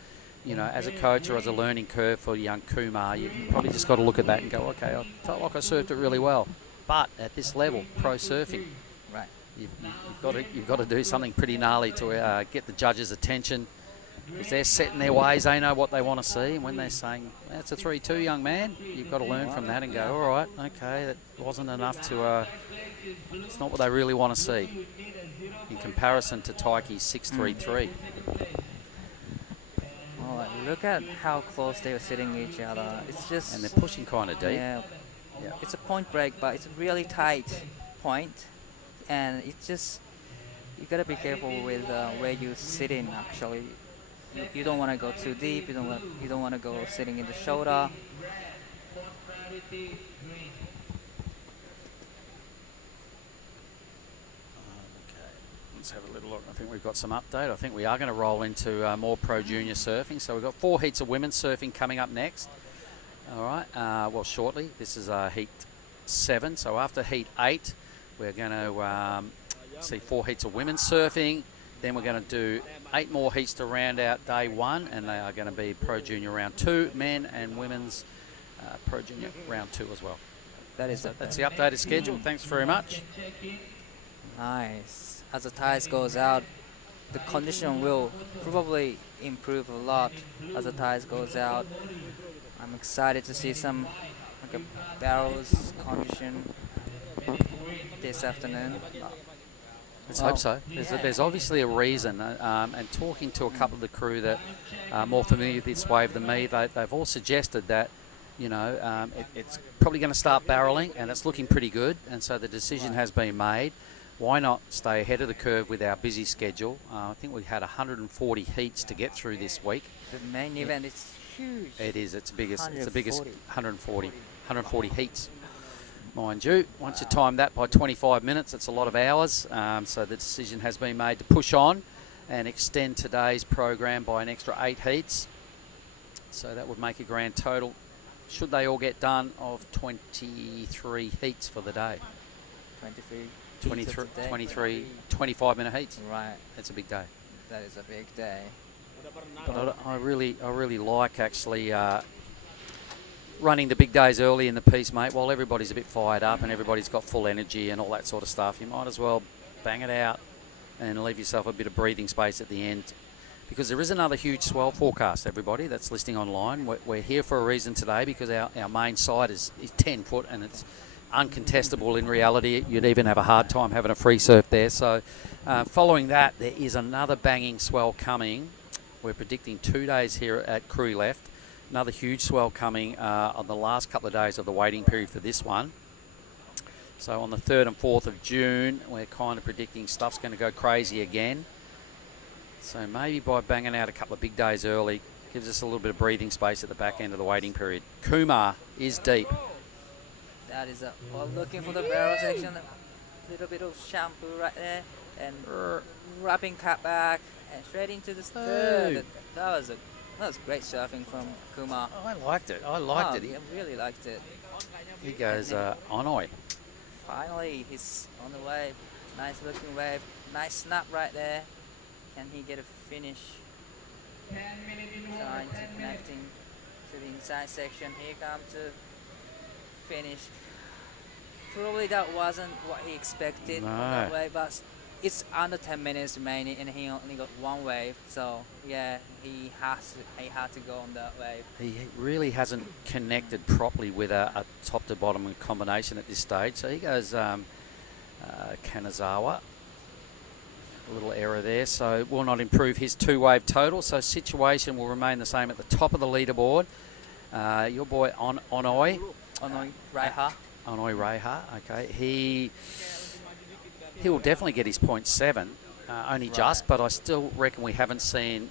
you know, as a coach or as a learning curve for young Kumar, you've probably just got to look at that and go, okay, I felt like I surfed it really well. But at this level, pro surfing, Right. you've got to do something pretty gnarly to get the judges' attention, because they're set in their ways. They know what they want to see, and when they're saying that's a 3-2, young man, you've got to learn from that and go, all right, okay, that wasn't enough to. It's not what they really want to see in comparison to Taiki's 6.33. Well, look at how close they were sitting each other. It's just And they're pushing kind of deep. Yeah. It's a point break, but it's a really tight point, and it's just you gotta be careful with where you sit in. Actually, you don't want to go too deep. You don't want to go sitting in the shoulder. Let's have a little look. I think we've got some update. I think we are going to roll into more pro junior surfing. So we've got 4 heats of women's surfing coming up next. All right. Well, shortly. This is heat 7. So after heat 8, we're going to see 4 heats of women's surfing. Then we're going to do 8 more heats to round out day 1, and they are going to be pro junior round 2, men and women's pro junior round 2 as well. That's the updated schedule. Thanks very much. Nice. As the tides goes out, the condition will probably improve a lot as the tides goes out. I'm excited to see some like a barrels condition this afternoon. Let's hope so. There's obviously a reason, and talking to a couple of the crew that are more familiar with this wave than me, they've all suggested that, you know, it's probably going to start barreling, and it's looking pretty good, and so the decision has been made. Why not stay ahead of the curve with our busy schedule? I think we had 140 heats to get through this week. The main event is huge. It is. It's the biggest 140 heats, mind you. Once you time that by 25 minutes, it's a lot of hours. So the decision has been made to push on and extend today's program by an extra 8 heats. So that would make a grand total, should they all get done, of 23 heats for the day. 25-minute heats. Right. That's a big day. That is a big day. But I really like actually running the big days early in the piece, mate. While everybody's a bit fired up and everybody's got full energy and all that sort of stuff, you might as well bang it out and leave yourself a bit of breathing space at the end, because there is another huge swell forecast, everybody that's listening online. We're here for a reason today, because our main side is 10 foot and it's uncontestable in reality. You'd even have a hard time having a free surf there. So following that, there is another banging swell coming. We're predicting 2 days here at Krui left. Another huge swell coming on the last couple of days of the waiting period for this one. So on the 3rd and 4th of June, we're kind of predicting stuff's going to go crazy again. So maybe by banging out a couple of big days early, gives us a little bit of breathing space at the back end of the waiting period. Kumar is deep. That is well, looking for the barrel section, a little bit of shampoo right there, and wrapping cut back and straight into the third. That That was great surfing from Kuma. I liked it. I liked it. I really liked it. He goes Onoi. Finally, he's on the wave. Nice looking wave. Nice snap right there. Can he get a finish? Trying to connecting to the inside section. Here comes to finish. Probably that wasn't what he expected on that wave, but it's under 10 minutes remaining and he only got one wave. So yeah, he had to go on that wave. He really hasn't connected properly with a top to bottom combination at this stage. So he goes Kanazawa. A little error there, so will not improve his 2-wave total. So situation will remain the same at the top of the leaderboard. Your boy Onoi Raiha. Onoi Raiha, okay. He will definitely get his 0.7, only just, but I still reckon we haven't seen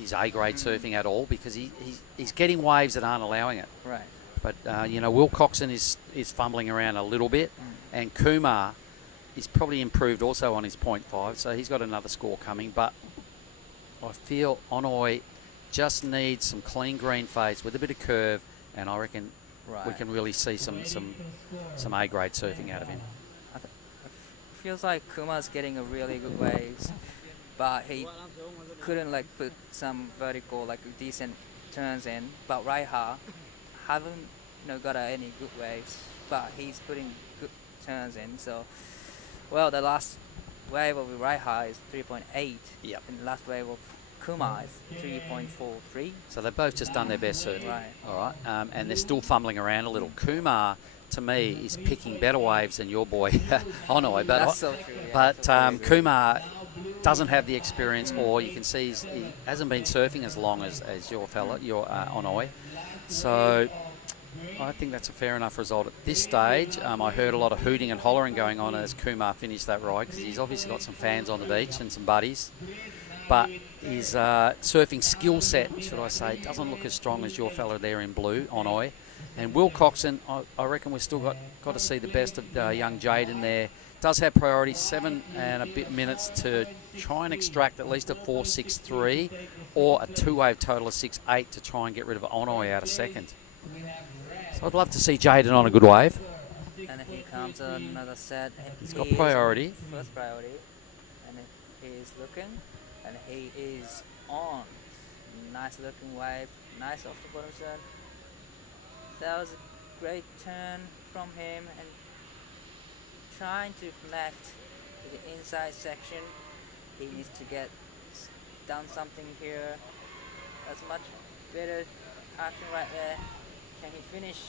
his A-grade surfing at all because he's getting waves that aren't allowing it. Right. But, Will Coxon is fumbling around a little bit, and Kumar is probably improved also on his 0.5, so he's got another score coming. But I feel Onoi just needs some clean green fades with a bit of curve, and I reckon we can really see some A-grade surfing out of him. Feels like Kuma's getting a really good waves, but he couldn't put some vertical decent turns in. But Raiha haven't got any good waves, but he's putting good turns in. So the last wave of Raiha is 3.8. Yep. And the last wave of Kuma is 3.43. So they've both just done their best surfing. Right. All right. And they're still fumbling around a little. Kumar, to me, is picking better waves than your boy Onoi. But That's so true. Yeah, but Kumar doesn't have the experience, or you can see he hasn't been surfing as long as your fella, your Onoi. So I think that's a fair enough result at this stage. I heard a lot of hooting and hollering going on as Kumar finished that ride because he's obviously got some fans on the beach and some buddies. But his surfing skill set, should I say, doesn't look as strong as your fella there in blue, Onoi. And Will Coxon, I reckon we've still got to see the best of young Jaden there. Does have priority, 7 and a bit minutes to try and extract at least a 4.63 or a 2-wave total of 6.8 to try and get rid of Onoi out of second. So I'd love to see Jaden on a good wave. And here comes another set. He's got priority. First priority. And he is looking. And he is on. Nice looking wave. Nice off the bottom turn. That was a great turn from him. And trying to connect to the inside section. He needs to get done something here. That's much better action right there. Can he finish?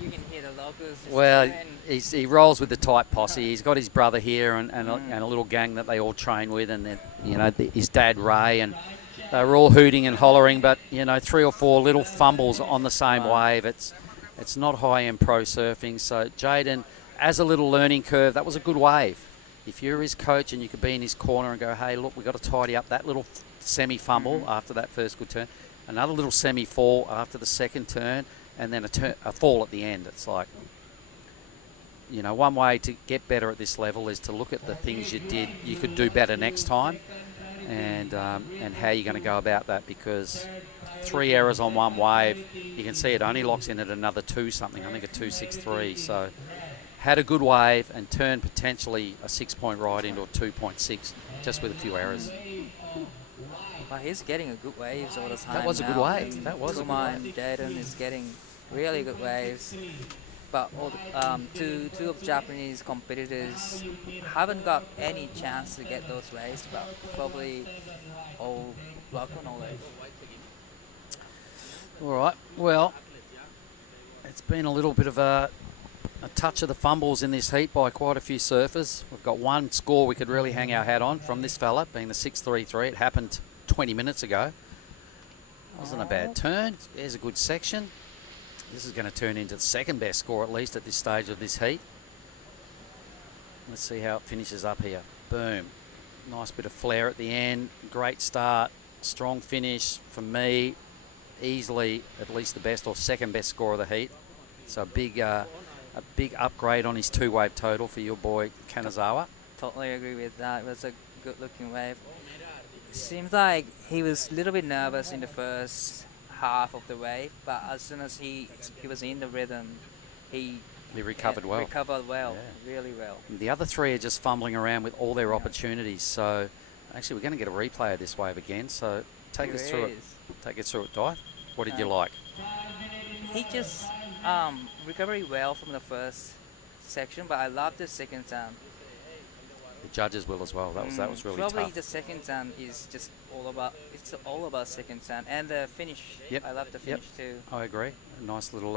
You can hear the locals. Well, he rolls with the tight posse. He's got his brother here and a little gang that they all train with, and then his dad Ray, and they were all hooting and hollering. But 3 or 4 little fumbles on the same wave. It's not high-end pro surfing. So Jaden, as a little learning curve, that was a good wave. If you're his coach and you could be in his corner and go, hey, look, we've got to tidy up that little semi-fumble after that first good turn. Another little semi-fall after the second turn, and then a fall at the end. It's like, one way to get better at this level is to look at the things you could do better next time, and how you're going to go about that, because 3 errors on one wave, you can see it only locks in at another 2 something, I think a 2.63. So had a good wave and turned potentially a 6-point ride into a 2.6 just with a few errors. But he's getting a good waves all the time. That was a good wave. That was a good wave. And Jaden is getting really good waves. But two of Japanese competitors haven't got any chance to get those waves, but probably all luck on all those. All right. Well, it's been a little bit of a touch of the fumbles in this heat by quite a few surfers. We've got one score we could really hang our hat on from this fella, being the 6.33. It happened 20 minutes ago. Wasn't a bad turn. There's a good section. This is going to turn into the second best score, at least at this stage of this heat. Let's see how it finishes up here. Boom. Nice bit of flare at the end. Great start. Strong finish for me. Easily at least the best or second best score of the heat. So a big upgrade on his 2-wave total for your boy Kanazawa. Totally agree with that. It was a good looking wave. Seems like he was a little bit nervous in the first half of the wave, but as soon as he was in the rhythm, he recovered well. Recovered well, Yeah. really well. The other three are just fumbling around with all their opportunities. So actually, we're going to get a replay of this wave again. So take us through it. Take us through it, Di. What did you like? He just recovered well from the first section, but I love the second time. The judges will as well. That was really Probably tough. the second time is just all about second time and the finish. Yep. I love the finish too. I agree. A nice little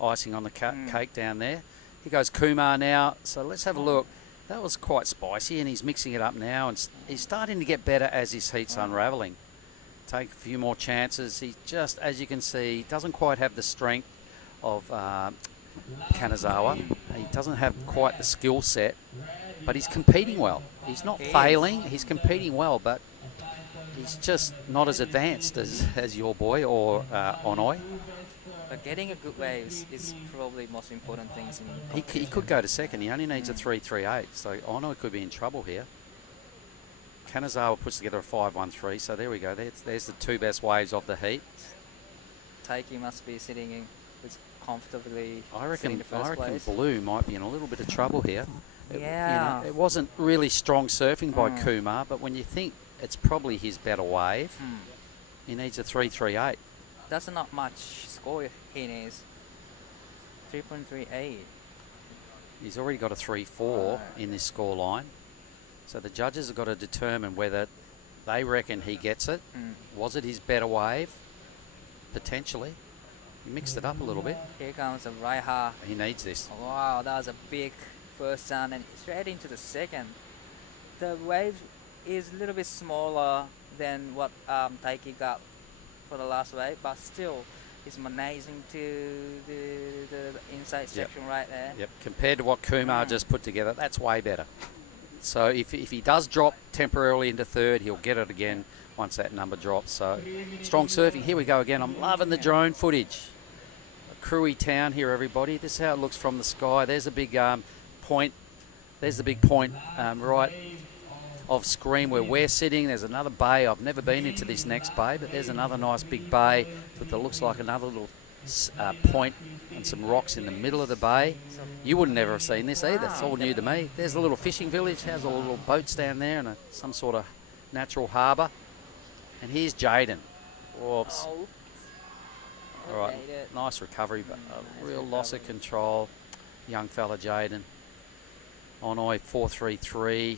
icing on the cake down there. Here goes Kumar now. So let's have a look. That was quite spicy, and he's mixing it up now, and he's starting to get better as his heat's unravelling. Take a few more chances. He just, as you can see, doesn't quite have the strength of Kanazawa. He doesn't have quite the skill set, but he's competing well. He's not failing. He's competing well, but he's just not as advanced as your boy or Onoi. But getting a good wave is probably the most important things. He could go to second. He only needs a 3.38, so Onoi could be in trouble here. Kanazawa puts together a 5.13, so there we go. There's the two best waves of the heat. Taiki must be sitting in comfortably. I reckon place. Blue might be in a little bit of trouble here. Yeah. It wasn't really strong surfing by Kumar, but when you think it's probably his better wave, he needs a 3.38. That's not much score he needs. 3.38. He's already got a 3.4 in this score line. So the judges have got to determine whether they reckon he gets it. Was it his better wave? Potentially. He mixed it up a little bit. Here comes a right half. He needs this. Wow, that was a big first time and straight into the second. The wave is a little bit smaller than what Taiki got for the last wave, but still it's managing to the inside section right there. Yep, compared to what Kumar just put together, that's way better. So if he does drop temporarily into third, he'll get it again once that number drops. So strong surfing. Here we go again. I'm loving the drone footage. Krui town here, everybody. This is how it looks from the sky. There's a big point. There's the big point right of screen where we're sitting. There's another bay. I've never been into this next bay, but there's another nice big bay with what looks like another little point and some rocks in the middle of the bay. You wouldn't never have seen this either. It's all new to me. There's a little fishing village. Has all the little boats down there and some sort of natural harbour. And here's Jaden. Whoops. All right, nice recovery, but a real loss of control. Young fella Jaden. Onoi 4.33.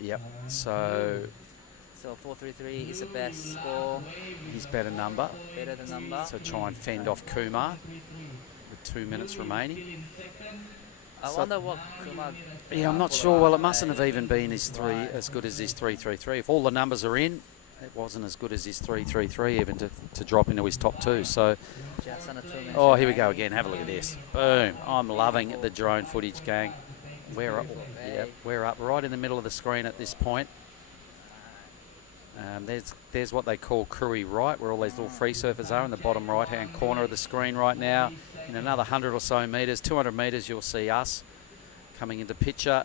Yep. So 4.33 is the best score. His better number. Better the number. So try and fend off Kumar with 2 minutes remaining. I wonder what Kumar. Yeah, I'm not sure. Well, it mustn't have even been as good as his 3.33. If all the numbers are in, it wasn't as good as his 3.33 even to drop into his top two. So, just under 2 minutes. Oh, here we go again. Have a look at this. Boom. I'm loving the drone footage, gang. We're up. Yep, we're up right in the middle of the screen at this point. There's what they call Krui right, where all these little free surfers are in the bottom right-hand corner of the screen right now. In another 100 or so metres, 200 metres, you'll see us coming into picture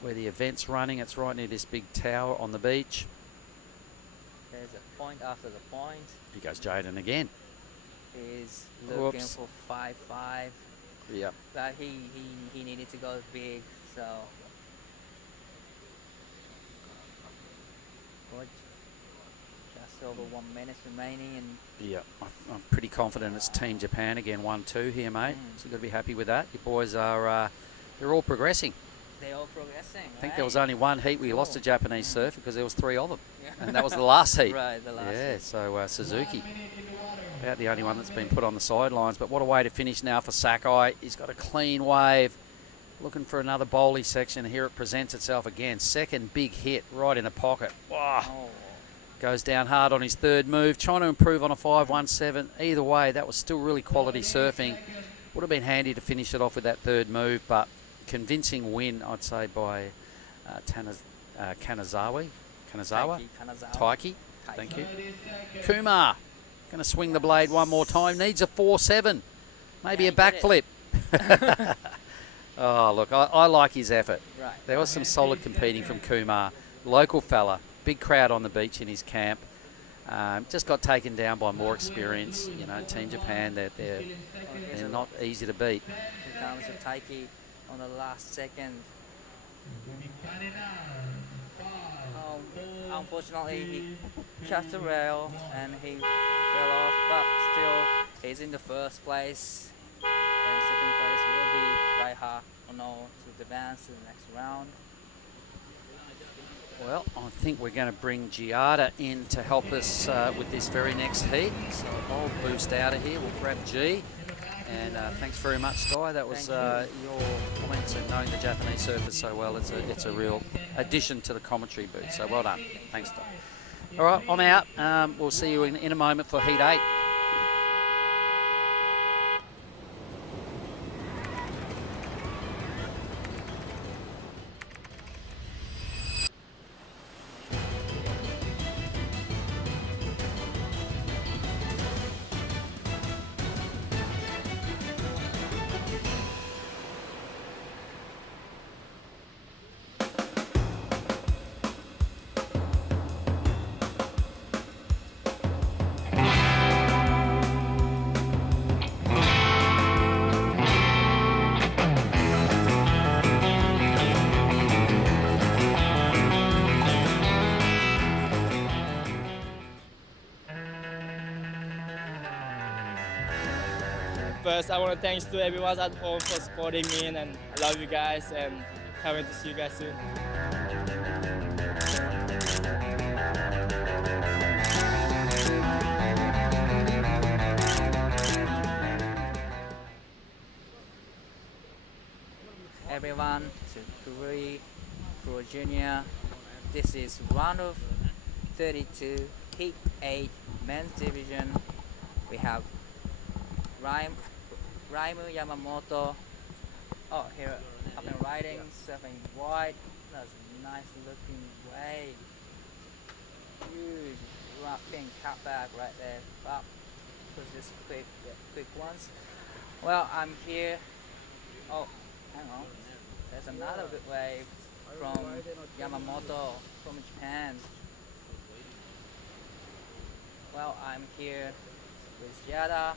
where the event's running. It's right near this big tower on the beach. There's a point after the point. Here goes Jaden again. He's looking for 5.5. Yep. But he needed to go big, so. Good. Just over 1 minute remaining, and yeah, I'm pretty confident it's Team Japan again, 1-2 here, mate. So you've got to be happy with that. Your boys are, they're all progressing. They're all progressing. I think there was only one heat we lost a Japanese surfer because there was 3 of them, and that was the last heat. Right, the last. Yeah, so Suzuki, about the only one that's been put on the sidelines. But what a way to finish now for Sakai. He's got a clean wave, looking for another bowly section. Here it presents itself again. Second big hit right in the pocket. Wow. Oh. Goes down hard on his third move, trying to improve on a 5.17. Either way, that was still really quality surfing. Would have been handy to finish it off with that third move, but convincing win, I'd say, by Kanazawa. Taiki. Thank you. Kumar, going to swing the blade one more time. Needs a 4.7. Maybe a backflip. Oh, look, I like his effort. Right. There was some solid competing from Kumar. Local fella. big crowd on the beach in his camp. Just got taken down by more experience. You know, Team Japan, they're not easy to beat. Here comes the Taiki on the last second. Unfortunately, he cut the rail and he fell off, but still, he's in the first place. And second place will be Raiha Ono to advance to the next round. Well, I think we're going to bring Giada in to help us with this very next heat. So I'll boost out of here. We'll grab G. And thanks very much, Sky. That was your comments, and knowing the Japanese surfers so well, it's a real addition to the commentary booth. So well done. Thanks, Sky. All right, I'm out. We'll see you in a moment for Heat 8. First, I want to thanks to everyone at home for supporting me, and I love you guys, and can't wait to see you guys soon. Everyone to Krui Pro Junior. This is round of 32, Heat 8, men's division. We have Raimu Yamamoto. Oh, here up and riding, surfing wide. That's a nice looking wave. Huge rocking cutback right there. Wow, was just quick ones. Well, I'm here. Oh, hang on. There's another good wave from Yamamoto from Japan. Well, I'm here with Yada.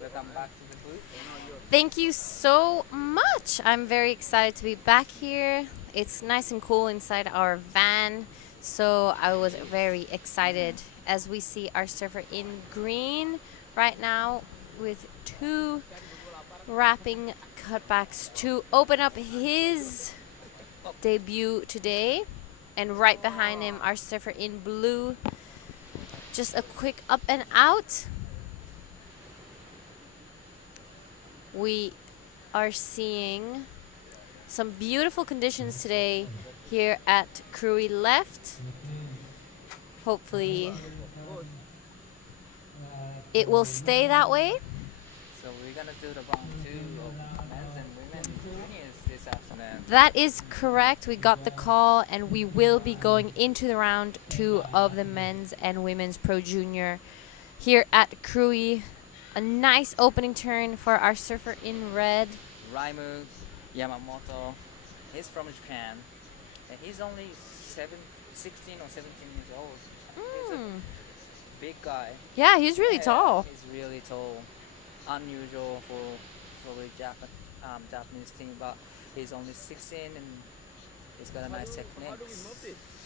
Welcome back to the booth. Thank you so much. I'm very excited to be back here. It's nice and cool inside our van, so I was very excited as we see our surfer in green right now with 2 wrapping cutbacks to open up his debut today, and right behind him our surfer in blue. Just a quick up and out. We are seeing some beautiful conditions today here at Krui left. Hopefully it will stay that way. So we're gonna do the round 2 of men's and women's juniors this afternoon. That is correct. We got the call and we will be going into the round 2 of the men's and women's pro junior here at Krui. A nice opening turn for our surfer in red. Raimu Yamamoto. He's from Japan, and he's only 16 or 17 years old. He's a big guy. Yeah, he's really tall. He's really tall. Unusual for the Japanese team, but he's only 16 and he's got a nice technique.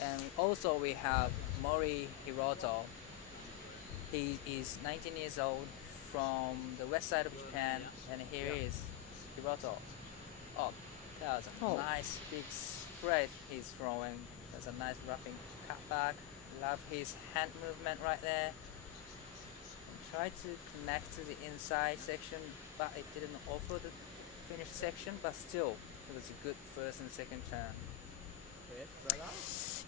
And also we have Mori Hiroto. He is 19 years old from the west side of Japan, and here is Hiroto. Oh, that's a nice big spread he's throwing. That's a nice roughing cutback. Love his hand movement right there. Tried to connect to the inside section, but it didn't offer the finish section, but still it was a good first and second turn.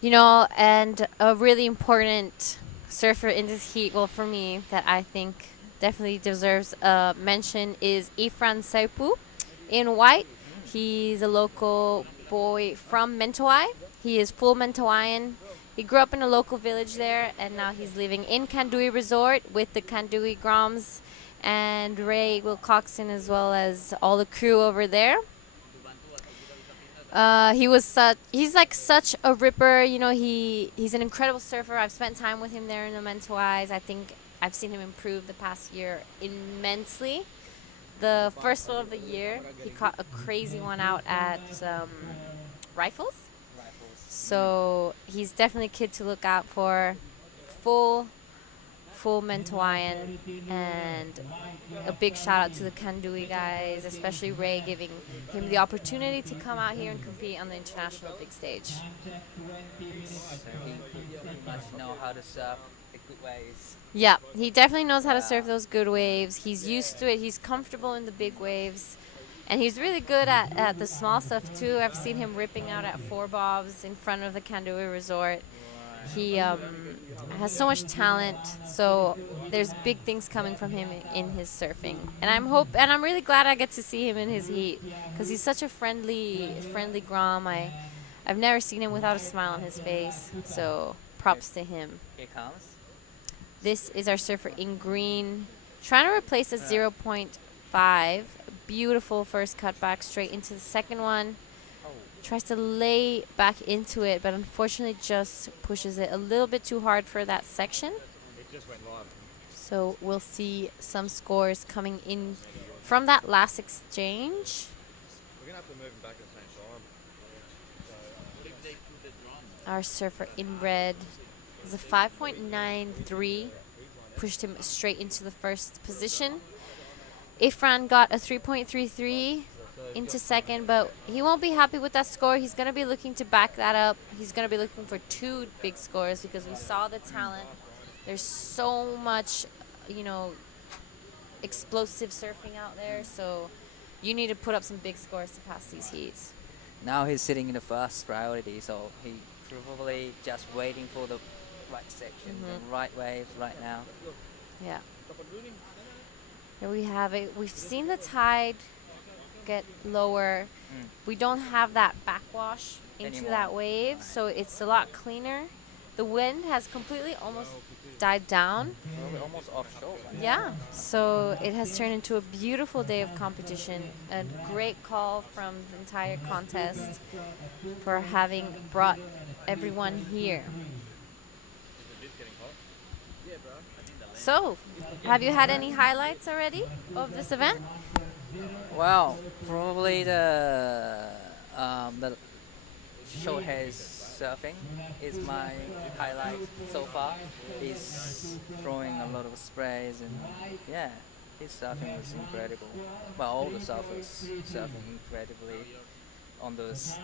You know, and a really important surfer in this heat, well for me, that I think definitely deserves a mention is Ifran Saipu in white. He's a local boy from Mentawai. He is full Mentawaian. He grew up in a local village there, and now he's living in Kandui Resort with the Kandui Groms and Ray Wilcoxon, as well as all the crew over there. He's like such a ripper. You know, he's an incredible surfer. I've spent time with him there in the men's wise. I think I've seen him improve the past year immensely. The first one of the year, he caught a crazy one out at Rifles. So he's definitely a kid to look out for. Full Mentawaian, and a big shout out to the Kandui guys, especially Ray, giving him the opportunity to come out here and compete on the international big stage. So he pretty much know how to surf the good waves. Yeah, he definitely knows how to surf those good waves. He's used to it. He's comfortable in the big waves. And he's really good at the small stuff, too. I've seen him ripping out at 4 bobs in front of the Kandui Resort. He has so much talent, so there's big things coming from him in his surfing. And I'm really glad I get to see him in his heat, because he's such a friendly Grom. I've never seen him without a smile on his face, so props to him. Here comes. This is our surfer in green, trying to replace a 0.5. Beautiful first cutback straight into the second one. Tries to lay back into it, but unfortunately just pushes it a little bit too hard for that section. It just went live. So we'll see some scores coming in from that last exchange. We're gonna have to move him back at the same time. Our surfer in red is a 5.93. Pushed him straight into the first position. Ifran got a 3.33 into second, but he won't be happy with that score. He's going to be looking to back that up. He's going to be looking for 2 big scores, because we saw the talent. There's so much, you know, explosive surfing out there, so you need to put up some big scores to pass these heats. Now he's sitting in the first priority, so he probably just waiting for the right section, the right waves right now. Yeah. Here we have it. We've seen the tide get lower. We don't have that backwash into that wave, so it's a lot cleaner. The wind has completely almost died down. We're almost offshore. Yeah, so it has turned into a beautiful day of competition. A great call from the entire contest for having brought everyone here. So, have you had any highlights already of this event? Well, probably the Shohei's surfing is my highlight so far. He's throwing a lot of sprays, and yeah, his surfing was incredible. Well, all the surfers surfing incredibly on those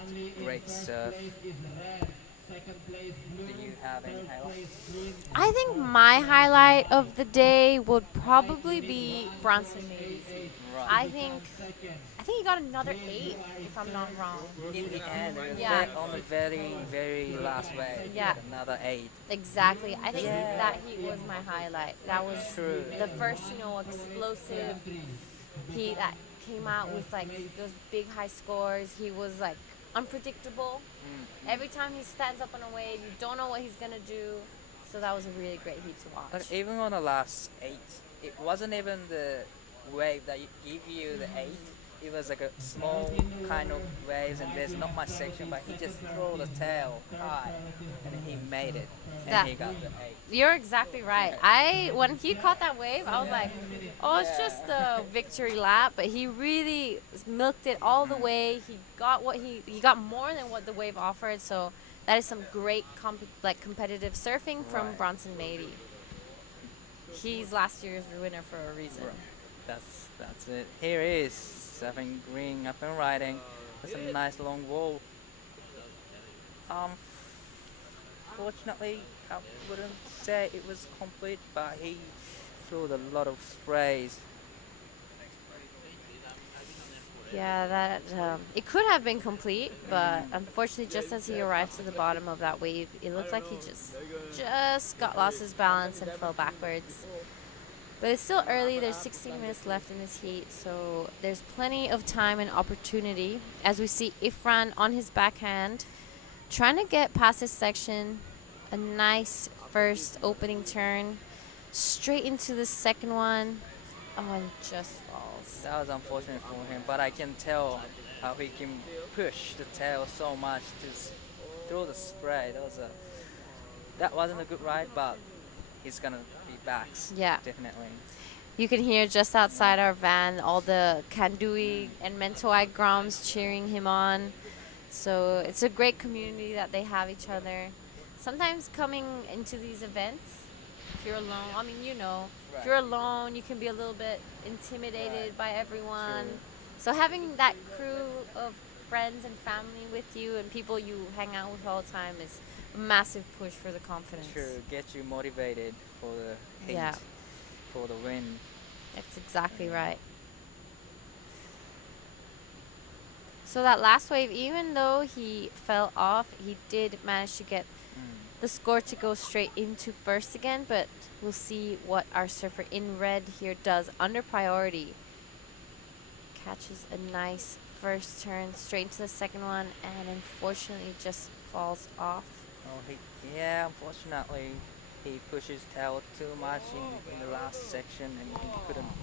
great surf. Do you have any highlights? I think my highlight of the day would probably be Bronson Mays. I think he got another 8, if I'm not wrong. In the end, Yeah. on the very, very last wave, Yeah. another 8. Exactly. I think that heat was my highlight. That was True. the first, explosive heat that came out with like those big high scores. He was like unpredictable. Every time he stands up on a wave, you don't know what he's gonna do. So that was a really great heat to watch. But even on the last 8, it wasn't even the wave that give you the 8. It was like a small kind of waves, and there's not much section, but he just threw the tail high, and he made it, and he got the 8. You're exactly right. When he caught that wave, I was like, oh, it's just a victory lap, but he really milked it all the way. He got he got more than what the wave offered, so that is some great competitive surfing from Bronson Mady. He's last year's winner for a reason. That's it. Here is surfing green up and riding. That's a nice long wall. Fortunately, I wouldn't say it was complete, but he threw a lot of sprays. Yeah, that it could have been complete, but unfortunately, just as he arrived to the bottom of that wave, it looked like he just got lost his balance and fell backwards. But it's still early. There's 16 minutes left in this heat, so there's plenty of time and opportunity. As we see Ifran on his backhand, trying to get past this section. A nice first opening turn, straight into the second one. Oh, and it just falls. That was unfortunate for him, but I can tell how he can push the tail so much to through the spray. That wasn't a good ride, but he's gonna be back. Yeah. Definitely. You can hear just outside our van all the Kandui and Mentawai Groms cheering him on. So it's a great community that they have each other. Sometimes coming into these events, if you're alone, I mean, you know, if you're alone, you can be a little bit intimidated by everyone. True. So having that crew of friends and family with you and people you hang out with all the time is a massive push for the confidence. True. Get you motivated for the heat, Yeah. for the win. That's exactly right. So that last wave, even though he fell off, he did manage to get the score to go straight into first again, but we'll see what our surfer in red here does under priority. Catches a nice first turn straight into the second one, and unfortunately just falls off. Oh, yeah, unfortunately, he pushes tail too much in the last section and he couldn't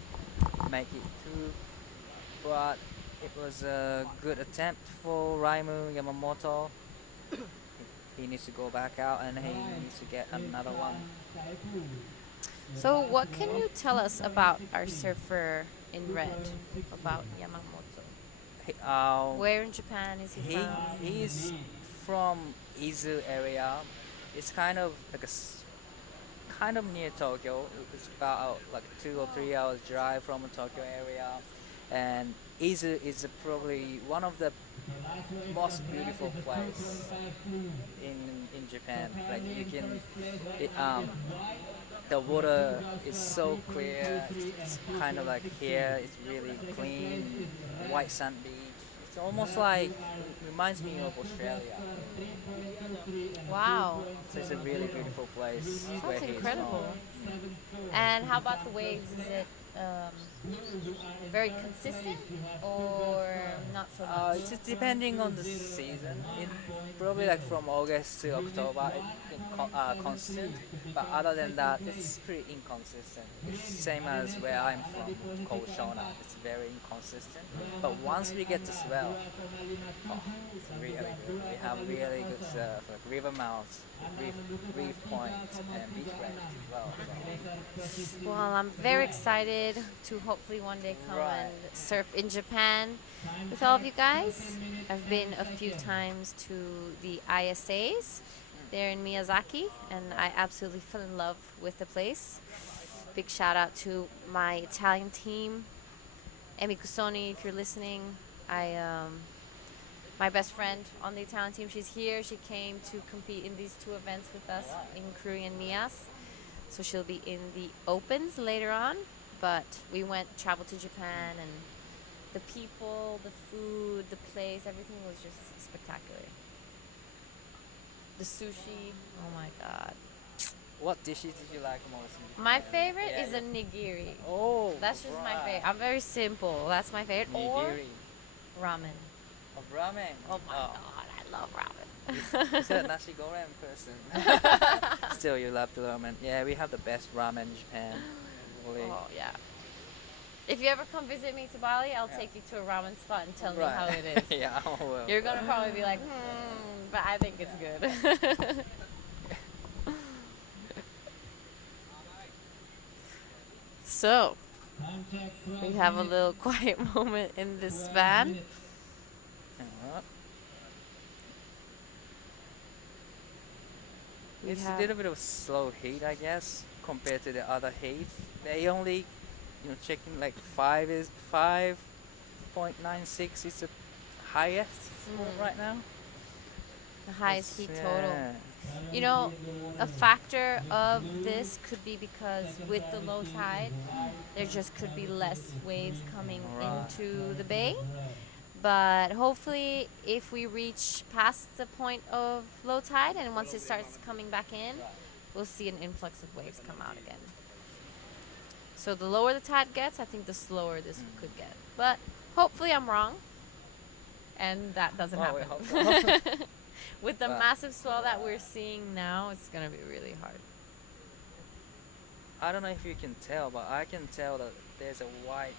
make it through. But it was a good attempt for Raimu Yamamoto. He needs to go back out and he needs to get another one. So what can you tell us about our surfer in red, about Yamamoto? Where in Japan is he from? He's from Izu area. It's kind of like kind of near Tokyo. It's about like 2 or 3 hours drive from the Tokyo area, and Izu is probably one of the most beautiful place in Japan. Like you can, the water is so clear. It's kind of like here. It's really clean, white sand beach. It's almost like reminds me of Australia. Wow. So it's a really beautiful place. Where Sounds he's incredible. from. And how about the waves? Is it very consistent or not so much? It's just depending on the season. Probably like from August to October, it's constant. But other than that, it's pretty inconsistent. It's the same as where I'm from, called Shona. It's very inconsistent. But once we get to swell, it's really good. We have really good surf, like river mouths, reef points, and beach breaks as well. So. Well, I'm very excited to hopefully one day come and surf in Japan with all of you guys. I've been a few times to the ISAs there in Miyazaki, and I absolutely fell in love with the place. Big shout out to my Italian team. Emi Kusoni, if you're listening, my best friend on the Italian team, she's here. She came to compete in these 2 events with us in Krui and Nias. So she'll be in the Opens later on. But we traveled to Japan, and the people, the food, the place, everything was just spectacular. The sushi, oh my god. What dishes did you like most? My favorite is a nigiri. Oh, that's just my favorite. I'm very simple. That's my favorite. Nigiri. Or ramen. Oh, ramen. Oh my god, I love ramen. You're a nasi goreng person. Still, you love the ramen. Yeah, we have the best ramen in Japan. Really. Oh yeah. If you ever come visit me to Bali, I'll take you to a ramen spot and tell me how it is. Yeah, I will. You're gonna probably be like, but I think it's good. So, we have a little quiet moment in this van. It's a little bit of slow heat, I guess, compared to the other heat. They only, checking like 5.96 is the highest right now. The highest heat total. You know, a factor of this could be because with the low tide, there just could be less waves coming into the bay. But hopefully, if we reach past the point of low tide and once it starts coming back in, we'll see an influx of waves come out again. So the lower the tide gets, I think the slower this could get. But hopefully I'm wrong, and that doesn't happen. We hope so. With the massive swell that we're seeing now, it's going to be really hard. I don't know if you can tell, but I can tell that there's a white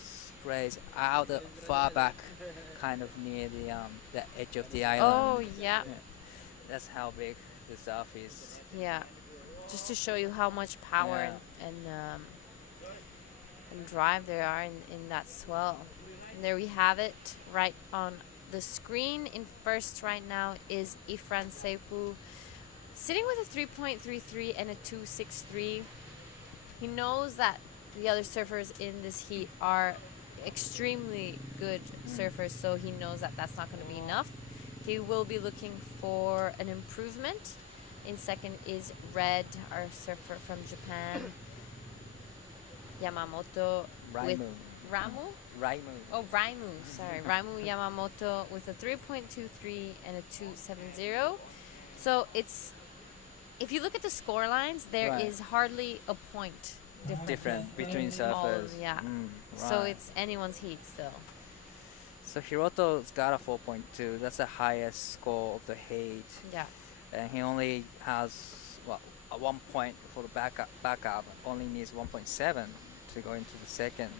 sprays out the far back kind of near the edge of the island. Oh, yeah. That's how big the surf is. Yeah. Just to show you how much power Yeah. and drive there are in that swell. And there we have it right on the screen. In first right now is Ifran Sepu, sitting with a 3.33 and a 2.63. He knows that the other surfers in this heat are extremely good surfers, so he knows that that's not going to be enough. He will be looking for an improvement. In second is Red, our surfer from Japan. Yamamoto with Raimu. Raimu, sorry. Raimu Yamamoto with a 3.23 and a 2.70. So it's, if you look at the score lines, there is hardly a point different between all of surfers. them, yeah. So it's anyone's heat still. So Hiroto's got a 4.2. That's the highest score of the heat. Yeah. And he only has a 1 point for the backup. Only needs 1.7 to go into the second.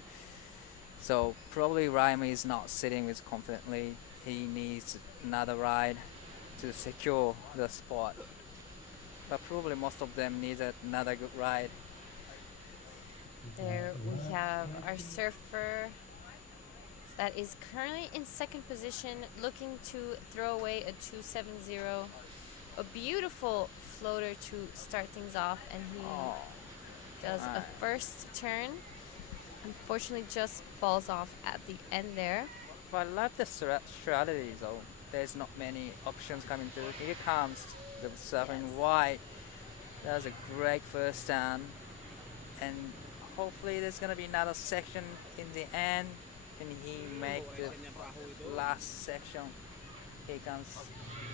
So probably Raimu is not sitting with confidently. He needs another ride to secure the spot. But probably most of them need another good ride. There we have our surfer that is currently in second position, looking to throw away a 2.70. A beautiful floater to start things off, and he does a first turn. Unfortunately, just falls off at the end there. But I love the strategy though. There's not many options coming through. Here comes the surfing white. That was a great first turn, and hopefully there's gonna be another section in the end. Can he make the last section? Here comes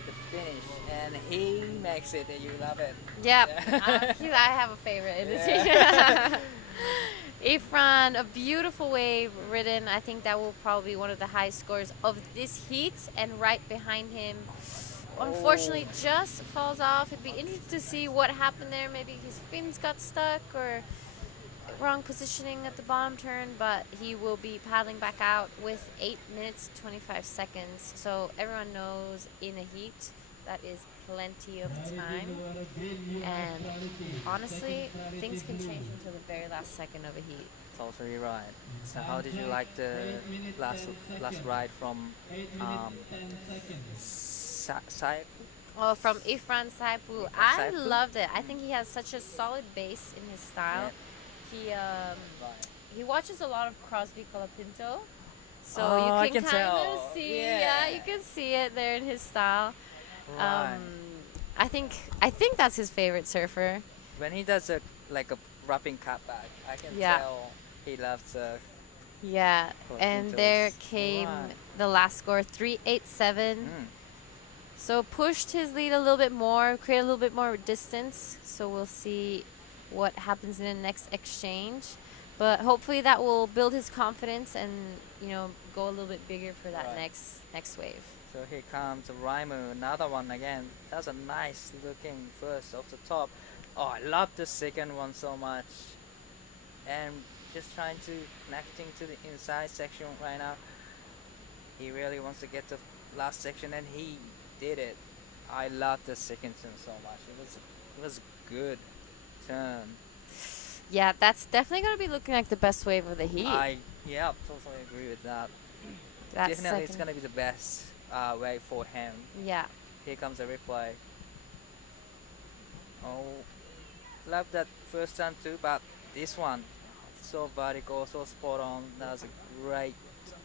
the finish, and he makes it, and you love it. Yep. I have a favorite in this team. Ifran, a beautiful wave ridden. I think that will probably be one of the highest scores of this heat, and right behind him, unfortunately, just falls off. It'd be interesting to see what happened there. Maybe his fins got stuck or wrong positioning at the bottom turn, but he will be paddling back out with 8 minutes 25 seconds. So everyone knows in a heat that is plenty of time, and honestly things can change until the very last second of a heat. Totally right. So how did you like the last ride from Saipu? Oh, from Ifran Saipu. I loved it. I think he has such a solid base in his style. He watches a lot of Crosby Colapinto, so you can kind of see. Yeah, you can see it there in his style. Right. I think that's his favorite surfer. When he does a wrapping cutback, I can tell he loves Yeah, and there came the last score, 3.87. So pushed his lead a little bit more, created a little bit more distance. So we'll see what happens in the next exchange, but hopefully that will build his confidence and go a little bit bigger for that next wave. So here comes Raimu, another one again. That's a nice looking first off the top. Oh, I love the second one so much. And just trying to connecting to the inside section right now. He really wants to get the last section, and he did it. I love the second turn so much. It was good turn. Yeah, that's definitely going to be looking like the best wave of the heat. I totally agree with that. Definitely it's going to be the best wave for him. Yeah. Here comes the replay. Oh, love that first turn too, but this one, so vertical, so spot on. That was a great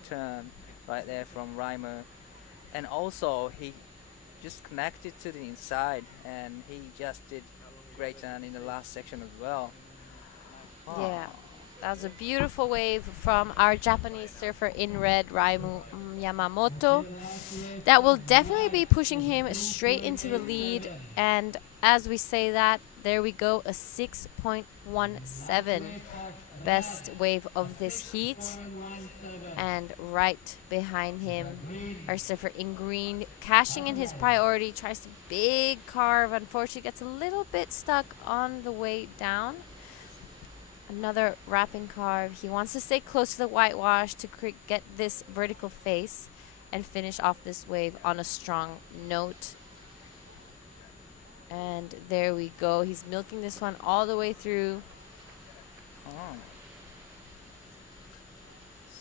turn right there from Raimu. And also, he just connected to the inside, and he just did great turn in the last section as well. Oh. Yeah, that was a beautiful wave from our Japanese surfer in red, Raimu Yamamoto. That will definitely be pushing him straight into the lead. And as we say that, there we go, a 6.17. Best wave of this heat. And right behind him, our surfer in green, cashing in his priority, tries to big carve. Unfortunately, gets a little bit stuck on the way down. Another wrapping carve. He wants to stay close to the whitewash to get this vertical face. and finish off this wave on a strong note. And there we go. He's milking this one all the way through. Oh.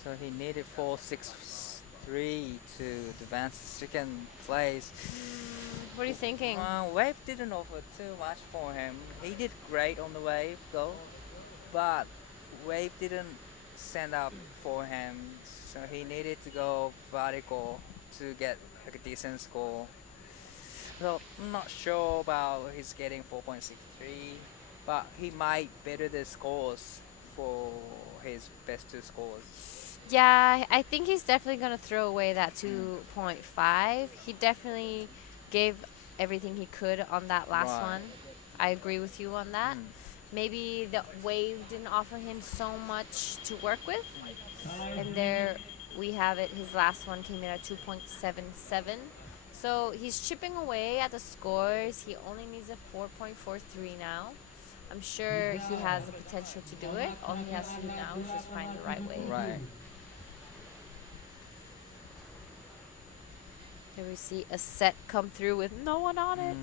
So he needed 4.63 to advance to second place. What are you thinking? Wave didn't offer too much for him. He did great on the wave though, but wave didn't stand up for him. So he needed to go vertical to get like a decent score. So I'm not sure about his getting 4.63, but he might better the scores for his best two scores. Yeah, I think he's definitely going to throw away that 2.5. He definitely gave everything he could on that last one. I agree with you on that. Maybe the wave didn't offer him so much to work with. And there we have it. His last one came in at 2.77. So he's chipping away at the scores. He only needs a 4.43 now. I'm sure he has the potential to do it. All he has to do now is just find the right way. Right. Here we see a set come through with no one on it.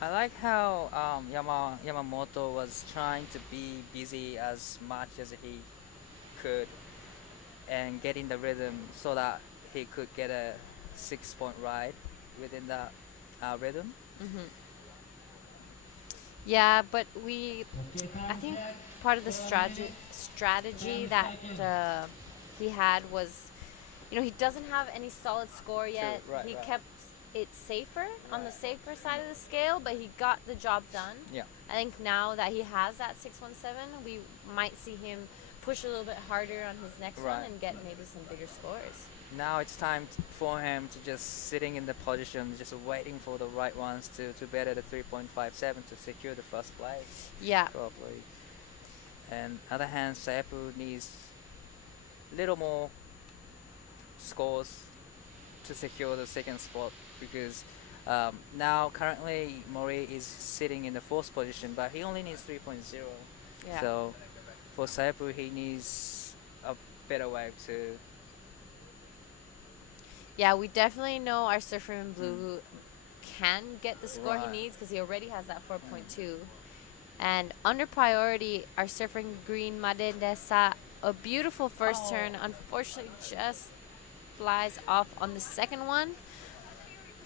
I like how Yamamoto was trying to be busy as much as he could and getting the rhythm so that he could get a 6-point ride within that rhythm. Yeah, but I think part of the strategy that he had was, he doesn't have any solid score yet. He kept it safer, on the safer side of the scale, but he got the job done. Yeah. I think now that he has that 617, we might see him push a little bit harder on his next one and get maybe some bigger scores. Now it's time for him to just sitting in the position, just waiting for the right ones to better the 3.57 to secure the first place. Yeah. Probably. And other hand, Saipu needs little more scores to secure the second spot because now currently Mori is sitting in the fourth position, but he only needs 3.0. Yeah. So for Saipu, he needs a better wave to. Yeah, we definitely know our surfer in blue can get the score he needs because he already has that 4.2. And under priority, our surfer in green, Madendesa, a beautiful first turn, unfortunately just flies off on the second one.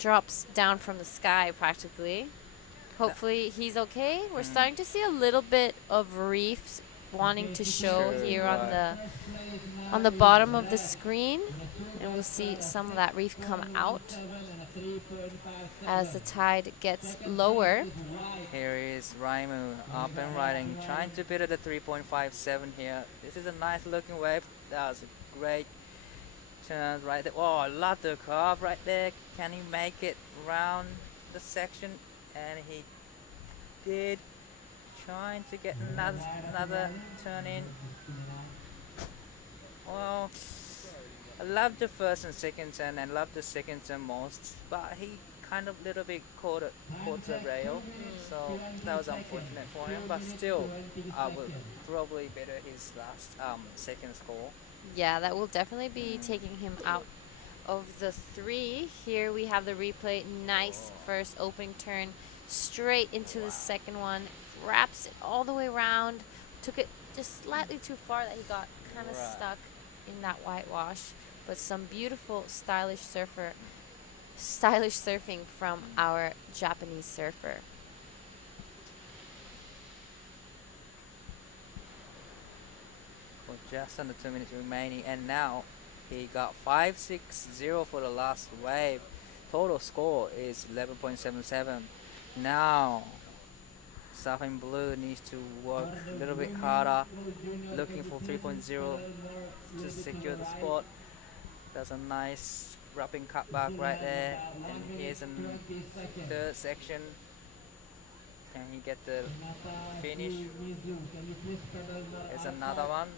Drops down from the sky practically. Hopefully he's okay. We're starting to see a little bit of reefs wanting to show here on the bottom of the screen, and we'll see some of that reef come out as the tide gets lower. Here is Raimu up and riding, trying to beat the 3.57 here. This is a nice looking wave. That was a great turn right there. Oh, I love the curve right there. Can he make it around the section? And he did. Trying to get another turn in. Well, I love the first and second turn and love the second turn most, but he kind of little bit caught the rail, so that was unfortunate for him, but still I would probably better his last second score. Yeah, that will definitely be taking him out of the three. Here we have the replay. Nice first opening turn straight into the second one. Wraps it all the way around. Took it just slightly too far that he got kind of stuck in that whitewash. But some beautiful stylish surfing from our Japanese surfer. Well, just under 2 minutes remaining, and now he got 5.60 for the last wave. Total score is 11.77. Now Surf in Blue needs to work a little bit harder, looking for 3.0 to secure the spot. That's a nice wrapping cutback right there, and here's a third section. Can he get the finish? There's another one.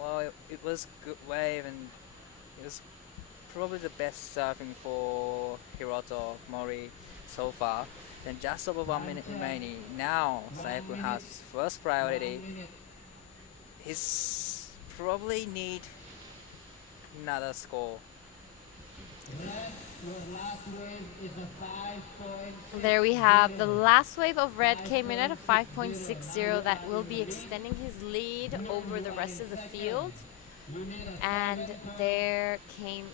Well, it was good wave, and it was probably the best surfing for Hiroto Mori so far. Then just over 1 minute remaining. Now Saipu has first priority. He's probably need another score. There we have the last wave of red came in at a 5.60 that will be extending his lead over the rest of the field. And there came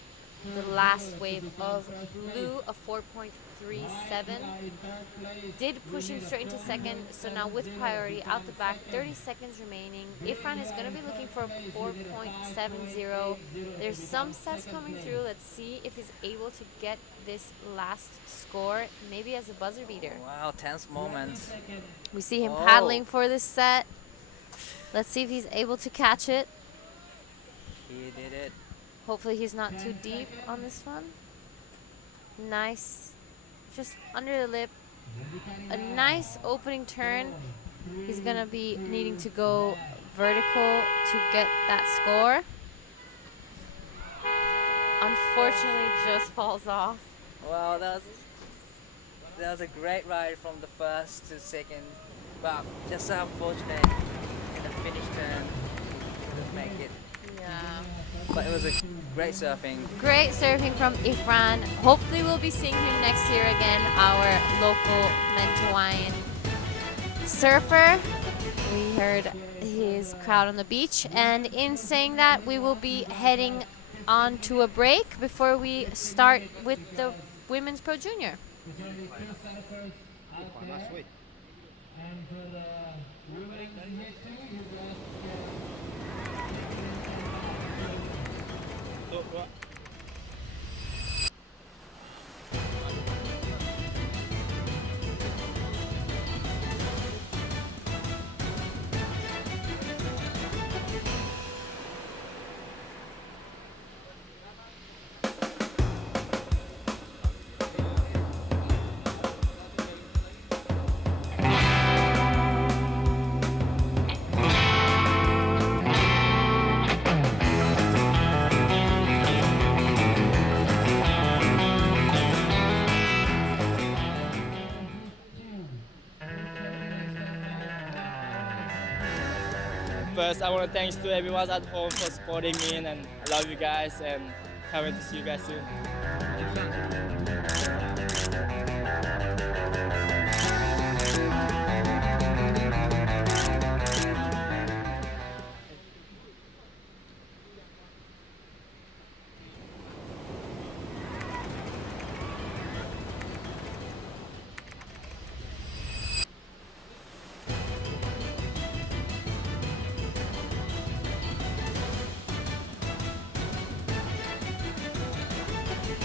the last wave of blue, a 4.37. Did push him straight into second, so now with priority out the back, 30 seconds remaining. Ifran is going to be looking for a 4.70. There's some sets coming through. Let's see if he's able to get this last score, maybe as a buzzer beater. Wow, tense moments. We see him Oh. paddling for this set. Let's see if he's able to catch it. He did it. Hopefully he's not too deep on this one. Nice. Just under the lip. A nice opening turn. He's going to be needing to go vertical to get that score. Unfortunately, just falls off. Wow, that was a great ride from the first to second, but just unfortunate in the finish turn, couldn't make it. Yeah. But it was a great surfing. Great surfing from Ifran. Hopefully we'll be seeing him next year again, our local Mentawaian surfer. We heard his crowd on the beach, and in saying that, we will be heading on to a break before we start with the Women's Pro Junior. First, I want to thanks to everyone at home for supporting me, and I love you guys, and can't wait to see you guys soon.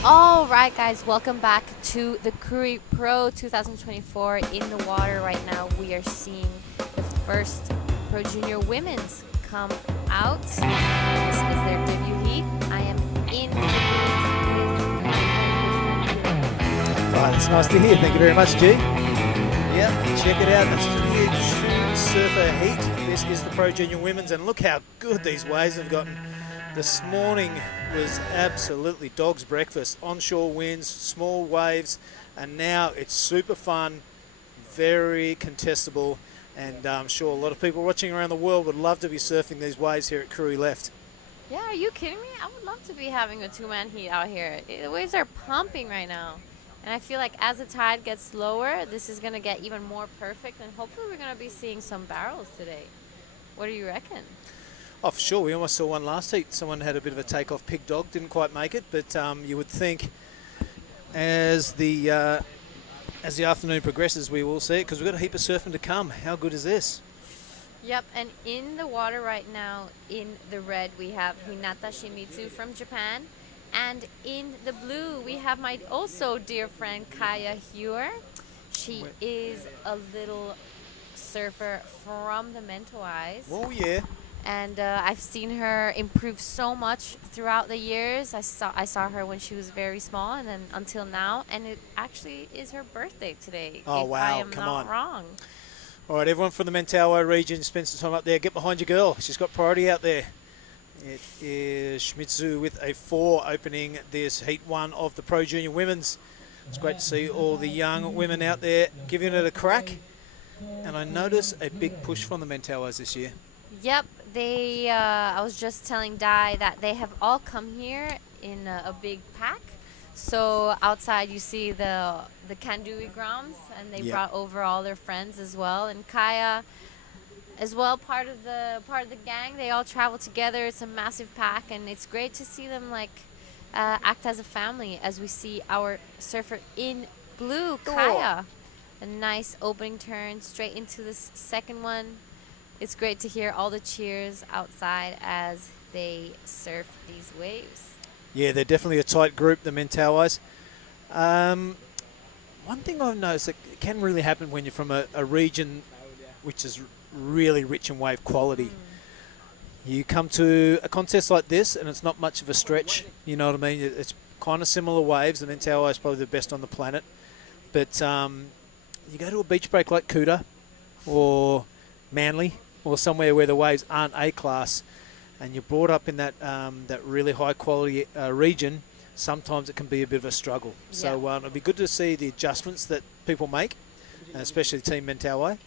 All right, guys, welcome back to the Krui Pro 2024 in the water. Right now, we are seeing the first Pro Junior Women's come out. This is their debut heat. I am in the booth Right, it's nice to hear. Thank you very much, G. Yep, check it out. That's the huge surfer heat. This is the Pro Junior Women's, and look how good these waves have gotten. This morning was absolutely dog's breakfast. Onshore winds, small waves, and now it's super fun, very contestable, and I'm sure a lot of people watching around the world would love to be surfing these waves here at Krui Left. Yeah, are you kidding me? I would love to be having a two-man heat out here. The waves are pumping right now. And I feel like as the tide gets lower, this is going to get even more perfect, and hopefully we're going to be seeing some barrels today. What do you reckon? Oh, for sure. We almost saw one last heat. Someone had a bit of a take-off pig dog, didn't quite make it, but you would think as the afternoon progresses, we will see it, because we've got a heap of surfing to come. How good is this? Yep, and in the water right now, in the red, we have Hinata Shimizu from Japan. And in the blue, we have my also dear friend Kaya Hewer. She is a little surfer from the Mentawais. Oh, yeah. And I've seen her improve so much throughout the years. I saw her when she was very small, and then until now. And it actually is her birthday today. Oh, if wow, I am come not on. wrong. All right, everyone from the Mentawai region, spend some time up there. Get behind your girl. She's got priority out there. It is Shimizu with a 4 opening this Heat 1 of the Pro Junior Women's. It's great to see all the young women out there giving it a crack. And I notice a big push from the Mentawais this year. Yep, they, I was just telling Dai that they have all come here in a big pack. So outside you see the Kandui grounds, and they Yep. brought over all their friends as well. And Kaya as well, part of the gang. They all travel together. It's a massive pack, and it's great to see them like act as a family. As we see our surfer in blue, Kaya, a nice opening turn straight into this second one. It's great to hear all the cheers outside as they surf these waves. Yeah, they're definitely a tight group, the Mentawais. One thing I've noticed that it can really happen when you're from a region which is really rich in wave quality. You come to a contest like this and it's not much of a stretch, you know what I mean? It's kind of similar waves. The Mentawai is probably the best on the planet. But you go to a beach break like Kuta or Manly or somewhere where the waves aren't A-class, and you're brought up in that that really high quality region, sometimes it can be a bit of a struggle. Yeah. So it'll be good to see the adjustments that people make, especially Team Mentawai.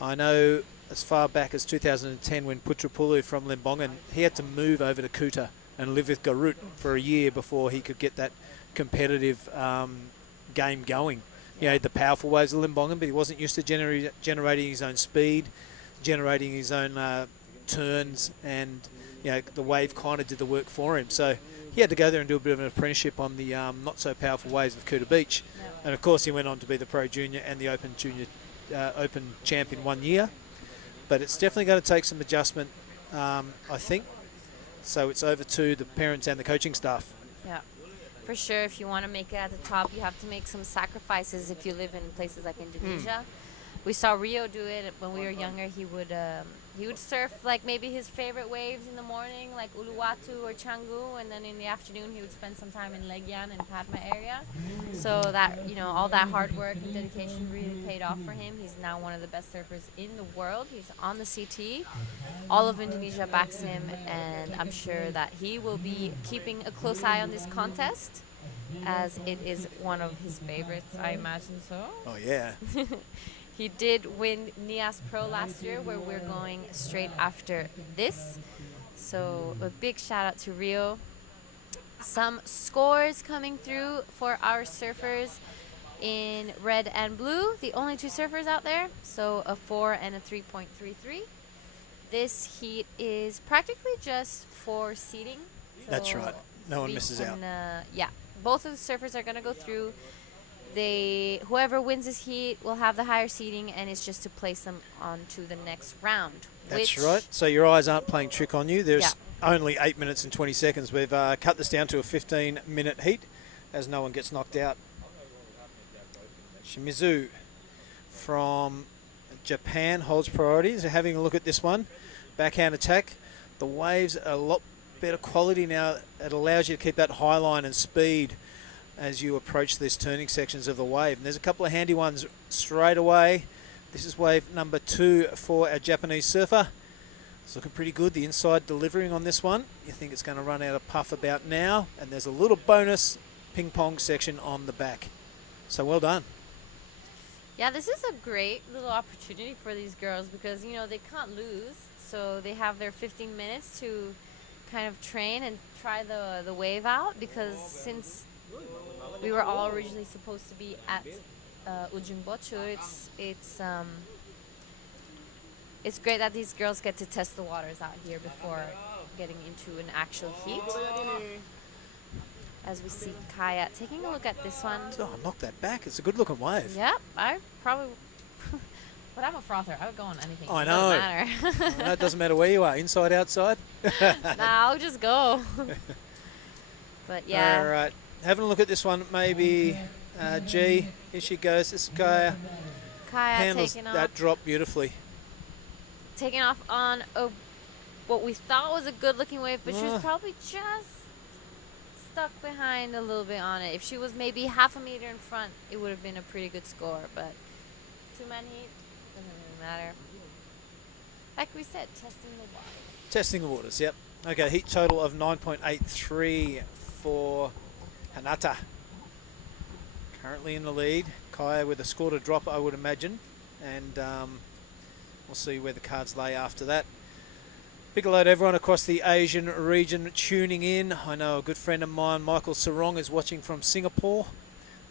I know as far back as 2010 when Putrapulu from Limbongan, he had to move over to Kuta and live with Garut for a year before he could get that competitive game going. You know, the powerful waves of Limbongan, but he wasn't used to generating his own speed, generating his own turns, and you know, the wave kind of did the work for him. So he had to go there and do a bit of an apprenticeship on the not so powerful waves of Kuta Beach. Yeah. And of course he went on to be the Pro Junior and the Open Junior Open champ in 1 year. But it's definitely going to take some adjustment, I think. So it's over to the parents and the coaching staff. Yeah, for sure. If you want to make it at the top, you have to make some sacrifices if you live in places like Indonesia. We saw Rio do it when we were younger. He would surf like maybe his favorite waves in the morning, like Uluwatu or Canggu, and then in the afternoon he would spend some time in Legian and Padma area. So that, you know, all that hard work and dedication really paid off for him. He's now one of the best surfers in the world. He's on the CT. All of Indonesia backs him, and I'm sure that he will be keeping a close eye on this contest, as it is one of his favorites, I imagine so. Oh, yeah. He did win NIAS Pro last year, where we're going straight after this. So a big shout out to Rio. Some scores coming through for our surfers in red and blue, the only two surfers out there. So a 4 and a 3.33. This heat is practically just for seating. That's So right. No one we misses out. can, yeah, both of the surfers are going to go through. Whoever wins this heat will have the higher seeding, and it's just to place them on to the next round. That's right. So your eyes aren't playing trick on you. There's Yeah. only 8 minutes and 20 seconds. We've cut this down to a 15-minute heat as no one gets knocked out. Shimizu from Japan holds priorities. Having a look at this one. Backhand attack. The waves are a lot better quality now. It allows you to keep that high line and speed as you approach these turning sections of the wave. And there's a couple of handy ones straight away. This is wave number 2 for our Japanese surfer. It's looking pretty good. The inside delivering on this one. You think it's going to run out of puff about now. And there's a little bonus ping pong section on the back. So well done. Yeah, this is a great little opportunity for these girls because, you know, they can't lose. So they have their 15 minutes to kind of train and try the wave out, because since we were all originally supposed to be at Ujung Bochu, it's great that these girls get to test the waters out here before getting into an actual heat. As we see Kaya taking a look at this one. Oh, knock that back. It's a good looking wave. Yep, I probably... But I'm a frother. I would go on anything. I It know. doesn't matter. No, it doesn't matter where you are, inside, outside. Nah, I'll just go. But yeah. All right. Having a look at this one, maybe G. Here she goes. This guy Kaya handles taking off. that drop beautifully. Taking off on what we thought was a good looking wave, but she was probably just stuck behind a little bit on it. If she was maybe half a meter in front, it would have been a pretty good score. But 2-man heat, doesn't really matter. Like we said, testing the waters. Testing the waters, yep. Okay, heat total of 9.83 for Hanata. Currently in the lead. Kaya with a score to drop, I would imagine. And we'll see where the cards lay after that. Big hello to everyone across the Asian region tuning in. I know a good friend of mine, Michael Sarong, is watching from Singapore.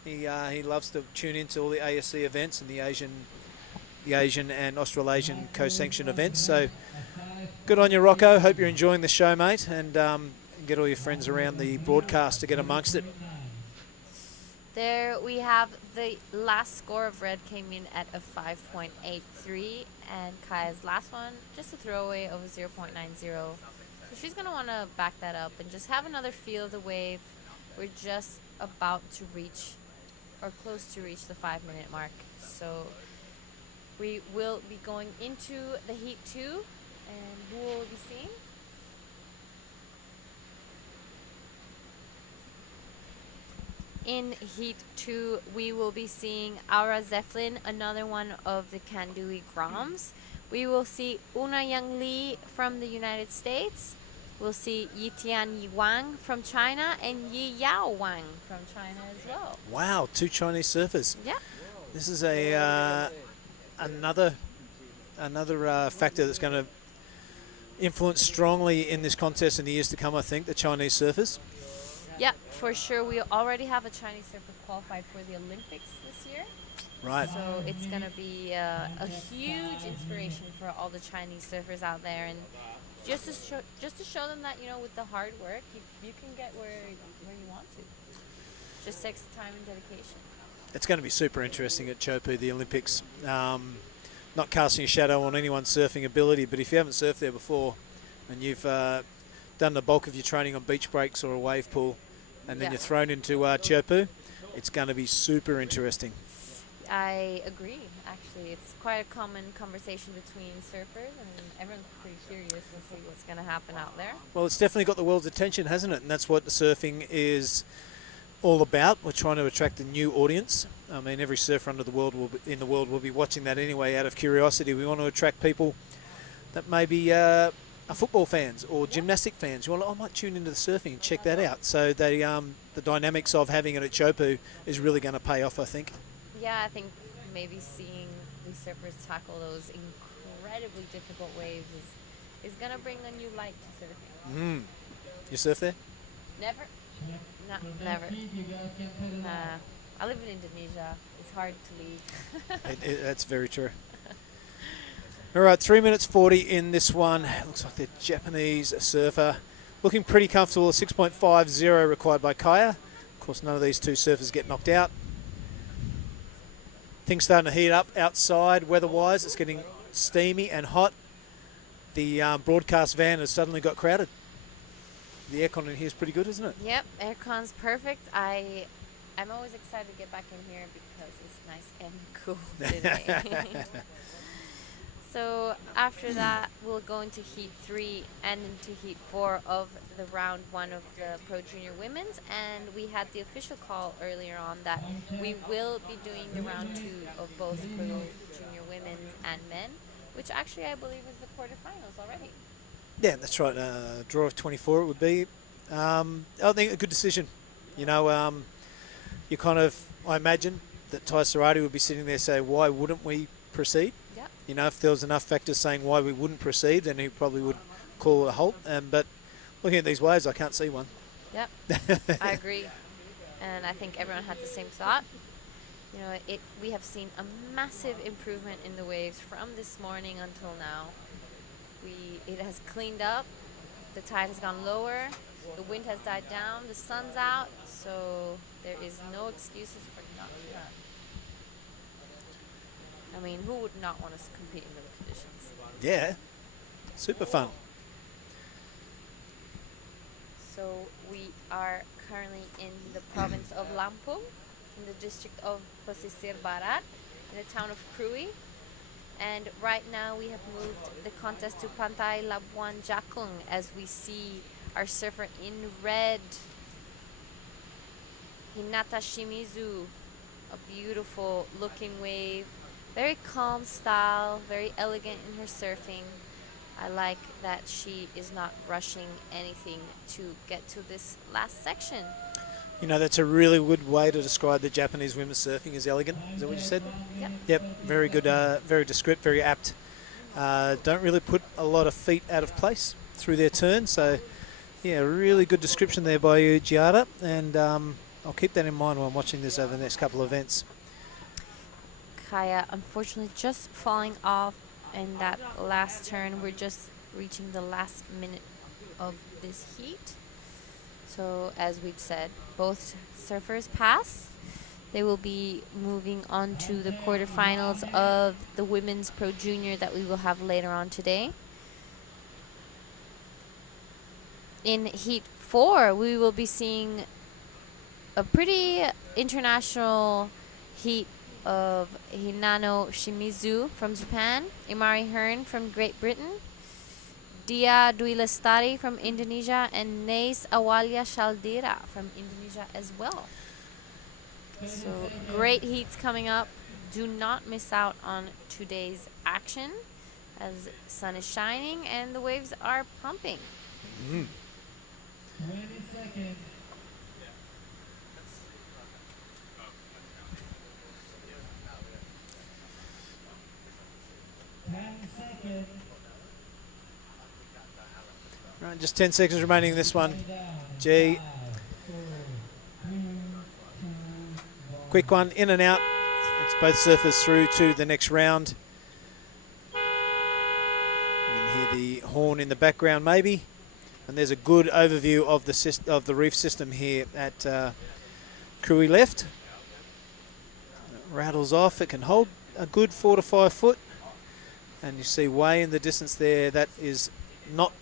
He loves to tune into all the ASC events and the Asian and Australasian co-sanctioned events. So good on you, Rocco. Hope you're enjoying the show, mate, and get all your friends around the broadcast to get amongst it. There we have the last score of red came in at a 5.83, and Kaya's last one, just a throwaway of a 0.90. So she's going to want to back that up and just have another feel of the wave. We're just about to reach, or close to reach, the 5-minute mark. So we will be going into the heat 2, and who will we be seeing? In Heat 2, we will be seeing Aura Zeflin, another one of the Kandui Groms. We will see Una Yang Li from the United States. We'll see Yitian Yi Wang from China and Yi Yao Wang from China as well. Wow, 2 Chinese surfers. Yeah. This is a another factor that's going to influence strongly in this contest in the years to come, I think, the Chinese surfers. Yeah, for sure. We already have a Chinese surfer qualified for the Olympics this year. Right. So it's going to be a huge inspiration for all the Chinese surfers out there. And just to show them that, you know, with the hard work, you can get where you want to. Just takes time and dedication. It's going to be super interesting at Chopu, the Olympics. Not casting a shadow on anyone's surfing ability, but if you haven't surfed there before and you've done the bulk of your training on beach breaks or a wave pool, and then you're thrown into Chopu, it's going to be super interesting. I agree, actually. It's quite a common conversation between surfers, and everyone's pretty curious to see what's going to happen out there. Well, it's definitely got the world's attention, hasn't it? And that's what the surfing is all about. We're trying to attract a new audience. I mean, every surfer in the world will be watching that anyway out of curiosity. We want to attract people that maybe are football fans or gymnastic fans. Well, I might tune into the surfing and check that out. So the dynamics of having it at Chopu is really going to pay off, I think. Yeah, I think maybe seeing these surfers tackle those incredibly difficult waves is going to bring a new light to surfing. You surf there? Never. Never. I live in Indonesia. It's hard to leave. That's very true. All right, 3 minutes 40 in this one. Looks like the Japanese surfer looking pretty comfortable. 6.50 required by Kaya. Of course, none of these 2 surfers get knocked out. Things starting to heat up outside weather-wise. It's getting steamy and hot. The broadcast van has suddenly got crowded. The aircon in here is pretty good, isn't it? Yep, aircon's perfect. I'm always excited to get back in here because it's nice and cool today. So after that, we'll go into Heat 3 and into Heat 4 of the round 1 of the Pro Junior Women's. And we had the official call earlier on that we will be doing the round 2 of both Pro Junior Women and men, which actually I believe is the quarterfinals already. Yeah, that's right. Draw of 24 it would be. I think a good decision. You know, you kind of, I imagine that Ty Sarati would be sitting there saying, why wouldn't we proceed? Yep. You know, if there was enough factors saying why we wouldn't proceed, then he probably would call it a halt. But looking at these waves, I can't see one. Yep, I agree. And I think everyone had the same thought. You know, we have seen a massive improvement in the waves from this morning until now. It has cleaned up, the tide has gone lower, the wind has died down, the sun's out, so there is no excuses for not doing that. I mean, who would not want to compete in those conditions? Yeah, super fun. So we are currently in the province of Lampung, in the district of Pesisir Barat, in the town of Krui. And right now we have moved the contest to Pantai Labuan Jakung as we see our surfer in red, Hinata Shimizu, a beautiful looking wave, very calm style, very elegant in her surfing. I like that she is not rushing anything to get to this last section. You know, that's a really good way to describe the Japanese women's surfing, is elegant. Is that what you said? Yep. Yep, very good, very descriptive, very apt Don't really put a lot of feet out of place through their turn. So, yeah, really good description there by you, Giada. And I'll keep that in mind while I'm watching this over the next couple of events. Kaya, unfortunately, just falling off in that last turn. We're just reaching the last minute of this heat. So, as we've said, both surfers pass. They will be moving on to the quarterfinals of the Women's Pro Junior that we will have later on today. In Heat 4, we will be seeing a pretty international heat of Hinano Shimizu from Japan, Imari Hearn from Great Britain, Dia Dwi Lestari from Indonesia, and Neis Awalia Shaldira from Indonesia as well. So great heats coming up. Do not miss out on today's action as sun is shining and the waves are pumping. 20 seconds. Right, just 10 seconds remaining in this one. G. Quick one, in and out. It's both surfers through to the next round. You can hear the horn in the background maybe. And there's a good overview of the reef system here at Krui left. It rattles off. It can hold a good 4 to 5 foot. And you see way in the distance there, that is not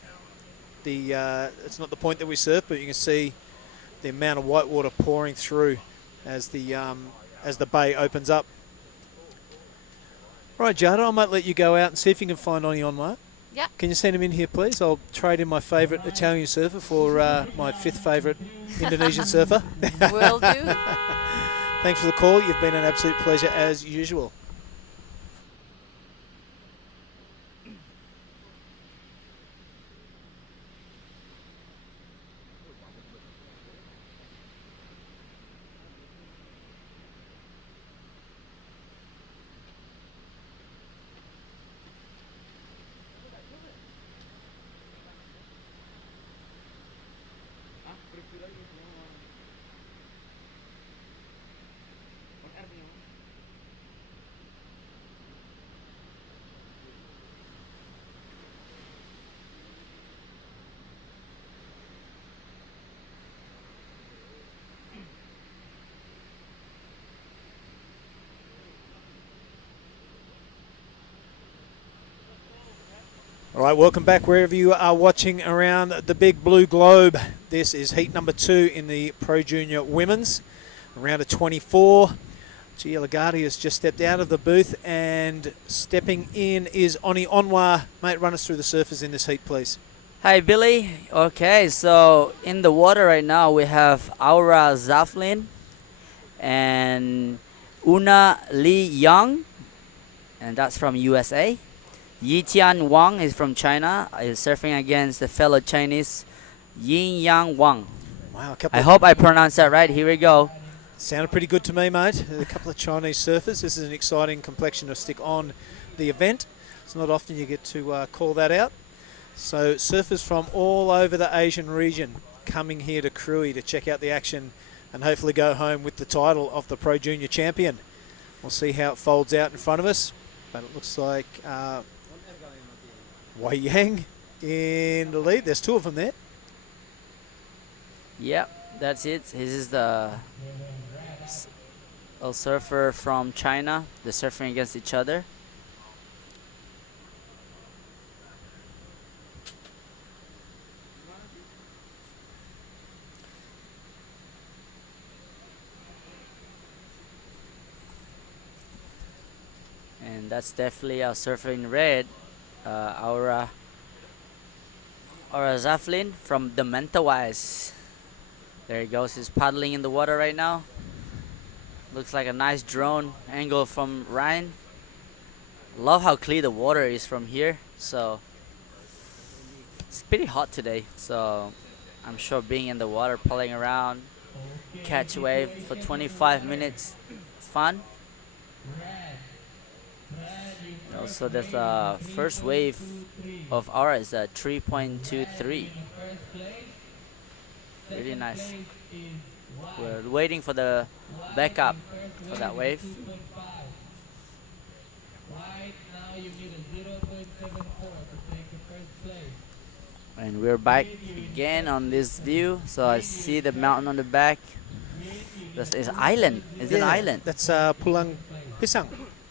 the it's not the point that we surf, but you can see the amount of white water pouring through as the bay opens up. Right, Jada, I might let you go out and see if you can find Oni Onwa. Yeah. Can you send him in here, please? I'll trade in my favourite Italian surfer for my 5th favourite Indonesian surfer. Will do. Thanks for the call. You've been an absolute pleasure as usual. All right, welcome back wherever you are watching around the big blue globe. This is heat number 2 in the Pro Junior Women's, round of 24. Gia Lagarde has just stepped out of the booth, and stepping in is Oni Onwa. Mate, run us through the surfers in this heat, please. Hi, Billy. Okay, so in the water right now we have Aura Zaflin and Una Lee Young, and that's from USA. Yitian Wang is from China, is surfing against the fellow Chinese Yin Yang Wang. Wow, I hope I pronounced that right. Here we go. Sounded pretty good to me, mate. A couple of Chinese surfers. This is an exciting complexion to stick on the event. It's not often you get to call that out. So surfers from all over the Asian region coming here to Krui to check out the action and hopefully go home with the title of the Pro Junior Champion. We'll see how it folds out in front of us, but it looks like Wei Yang in the lead. There's 2 of them there. Yep, that's it. This is the a surfer from China. They're surfing against each other. And that's definitely our surfer in red, Aura Zaflin from the Mentawise. There he goes. He's paddling in the water right now. Looks like a nice drone angle from Ryan. Love how clear the water is from here. So it's pretty hot today. So I'm sure being in the water, pulling around, catch wave for 25 minutes, it's fun. Also, the first wave of ours is 3.23. Really nice. We're waiting for the backup for that wave. Right now you need a 0.74 to take the first place. And we're back again on this view. So I see the mountain on the back. It's an island. It's an island. That's Pulang Pisang.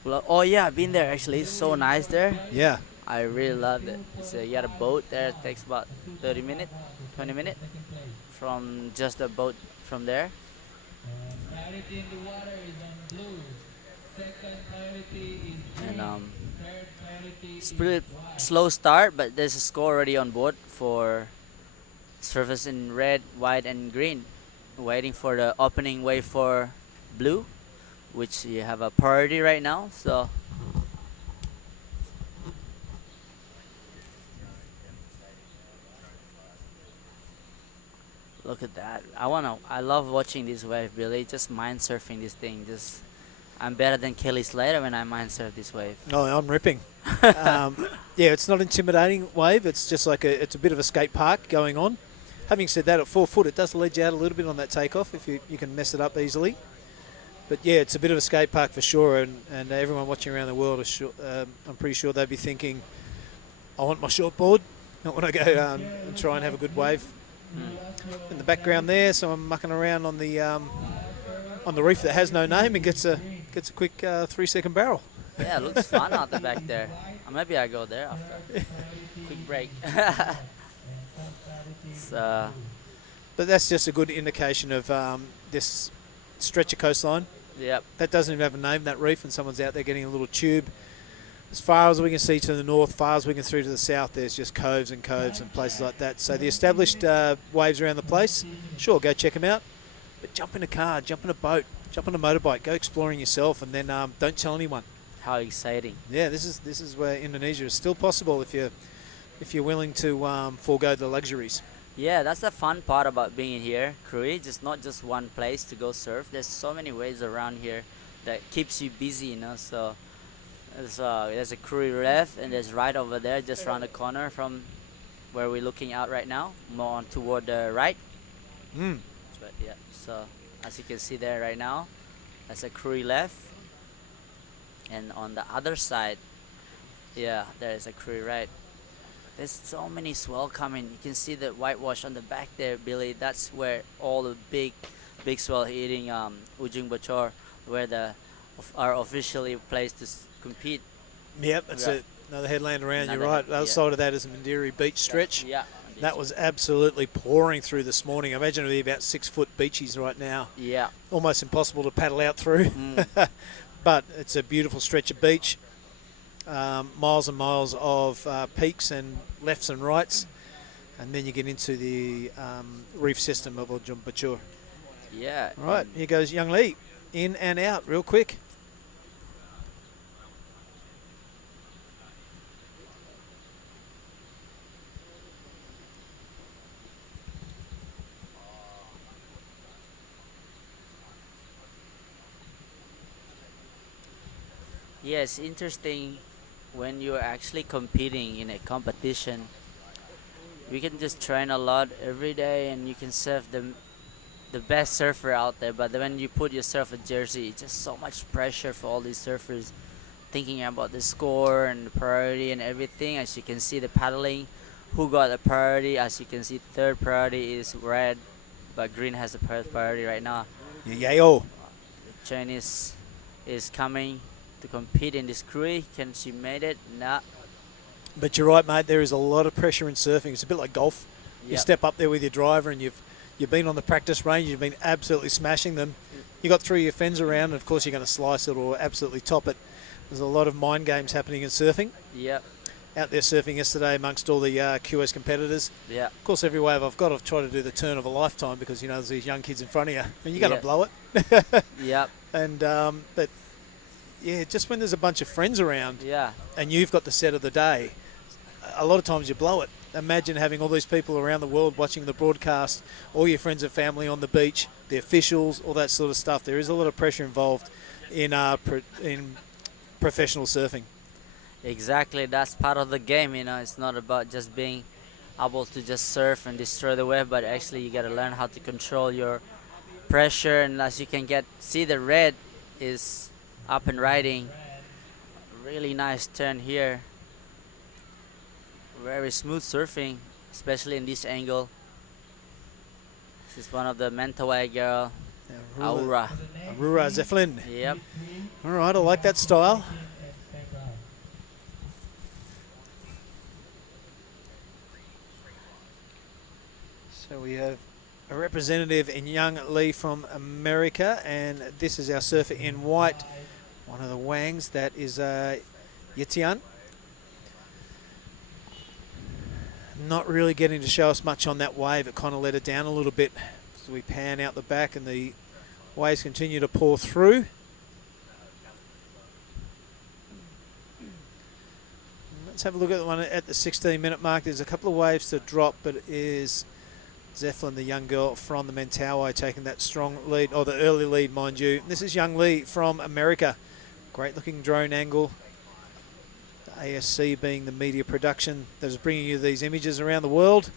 Oh yeah, I've been there actually. It's so nice there. Yeah. I really loved it. You got a boat there. It takes about 30 minutes, 20 minutes from just the boat from there. Priority in the water is on blue. Second priority is green. And Third priority it's is pretty white. slow start, but there's a score already on board for surface in red, white, and green. Waiting for the opening wave for blue, which you have a priority right now. So look at that. I love watching this wave, Billy. Just mind surfing this thing. I'm better than Kelly Slater when I mind surf this wave. Oh, I'm ripping. Yeah, it's not intimidating wave. It's just like it's a bit of a skate park going on. Having said that, at 4 foot, it does lead you out a little bit on that takeoff if you can mess it up easily. But yeah, it's a bit of a skate park for sure, and everyone watching around the world, I'm pretty sure they'd be thinking, I want my short board. I want to go and try and have a good wave. In the background there, so I'm mucking around on the reef that has no name and gets a quick 3-second barrel. Yeah, it looks fun out the back there. Maybe I go there after. Quick break. But that's just a good indication of this stretch of coastline. Yep. That doesn't even have a name, that reef, and someone's out there getting a little tube. As far as we can see to the north, far as we can through to the south, there's just coves and places like that. So the established waves around the place, sure, go check them out. But jump in a car, jump in a boat, jump on a motorbike, go exploring yourself, and then don't tell anyone. How exciting! Yeah, this is where Indonesia is still possible if you're willing to forego the luxuries. Yeah, that's the fun part about being here, Krui. Just not just one place to go surf. There's so many ways around here that keeps you busy, you know. So there's a Krui left, and there's right over there, just around the corner from where we're looking out right now, more on toward the right. But yeah, so as you can see there right now, there's a Krui left, and on the other side, yeah, there is a Krui right. There's so many swell coming. You can see the whitewash on the back there, Billy. That's where all the big swell hitting Ujung Bocor, where are officially placed to compete. Yep, that's another headland around. You're right. The other side of that is a Mandiri beach stretch. Yeah. That was absolutely pouring through this morning. I imagine it'll be about 6 foot beaches right now. Yeah. Almost impossible to paddle out through. But it's a beautiful stretch of beach. Miles and miles of peaks and lefts and rights. And then you get into the reef system of Ujung Bocor. Yeah. All right, here goes young Lee. In and out real quick. Yeah, it's interesting when you're actually competing in a competition. We can just train a lot every day and you can surf the best surfer out there, but when you put yourself a jersey, it's just so much pressure for all these surfers thinking about the score and the priority and everything. As you can see, the paddling, who got the priority, as you can see, third priority is red, but green has the priority right now. Yayo. The Chinese is coming to compete in this Krui. Can she made it? Nah. But you're right, mate. There is a lot of pressure in surfing. It's a bit like golf. You Yep. step up there with your driver, and you've been on the practice range. You've been absolutely smashing them. You got through your fens around, and of course you're going to slice it or absolutely top it. There's a lot of mind games happening in surfing. Yep. Out there surfing yesterday amongst all the QS competitors. Yeah. Of course, every wave I've got, I've tried to do the turn of a lifetime because, you know, there's these young kids in front of you, and you got to Yeah. blow it. Yep. And but yeah, just when there's a bunch of friends around, Yeah. and you've got the set of the day, a lot of times you blow it. Imagine having all these people around the world watching the broadcast, all your friends and family on the beach, the officials, all that sort of stuff. There is a lot of pressure involved in professional surfing. Exactly, that's part of the game, you know. It's not about just being able to just surf and destroy the wave, but actually you got to learn how to control your pressure. And as you can get see, the red is up and riding. Really nice turn here. Very smooth surfing, especially in this angle. This is one of the Mentawai girl, Aura. Aurora Zeflin. Yep. All right, I like that style. So we have a representative in Young Lee from America, and this is our surfer in white, one of the Wangs, that is Yetian. Not really getting to show us much on that wave. It kind of let her down a little bit. So we pan out the back and the waves continue to pour through. Let's have a look at the one at the 16-minute mark. There's a couple of waves to drop, but it is Zeflin, the young girl from the Mentawai, taking that strong lead, or the early lead, mind you. This is Young Lee from America. Great looking drone angle. The ASC being the media production that is bringing you these images around the world.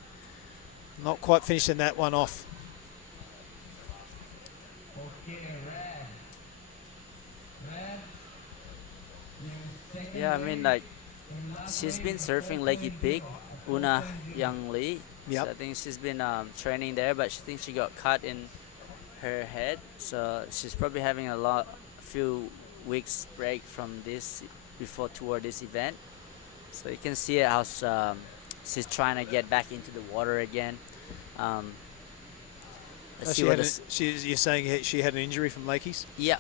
Not quite finishing that one off. Yeah, I mean, like, she's been surfing Lakey Peak, Una Young Lee. Yep. So I think she's been training there, but she thinks she got cut in her head. So she's probably having a few weeks break from this toward this event. So you can see how she's trying to get back into the water again. Let's see what you're saying she had an injury from Lakey's? Yeah,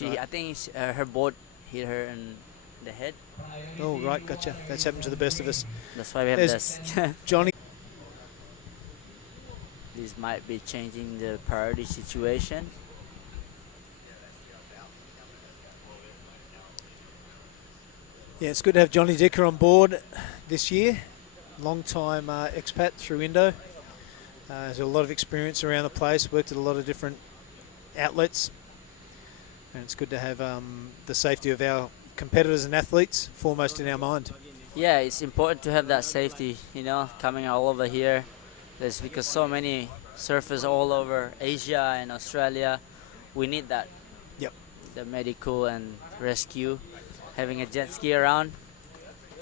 Right. I think her board hit her in the head. Oh, right, gotcha. That's happened to the best of us. That's why we have There's this. Johnny. This might be changing the priority situation. Yeah, it's good to have Johnny Dicker on board this year. Long-time expat through Indo. Has a lot of experience around the place, worked at a lot of different outlets. And it's good to have the safety of our competitors and athletes foremost in our mind. Yeah, it's important to have that safety, you know, coming all over here. There's because so many surfers all over Asia and Australia. We need that. Yep. The medical and rescue. Having a jet ski around,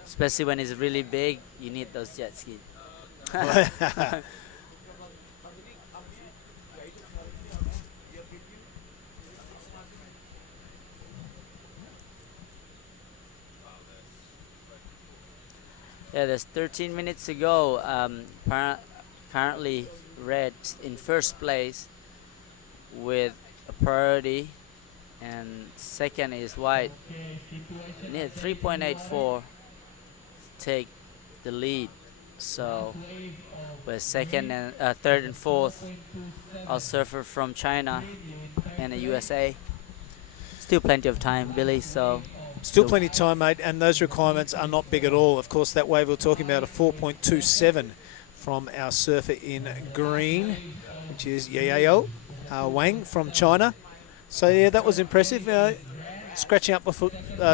especially when it's really big, you need those jet skis. Yeah, there's 13 minutes to go. Currently, red in first place with a priority, and second is white. Need 3.84 take the lead. So, with second and third and fourth, our surfer from China and the USA. Still plenty of time, Billy. So. Still plenty of time, mate, and those requirements are not big at all. Of course, that wave we're talking about, a 4.27 from our surfer in green, which is Yayao Wang from China. So, yeah, that was impressive. Scratching up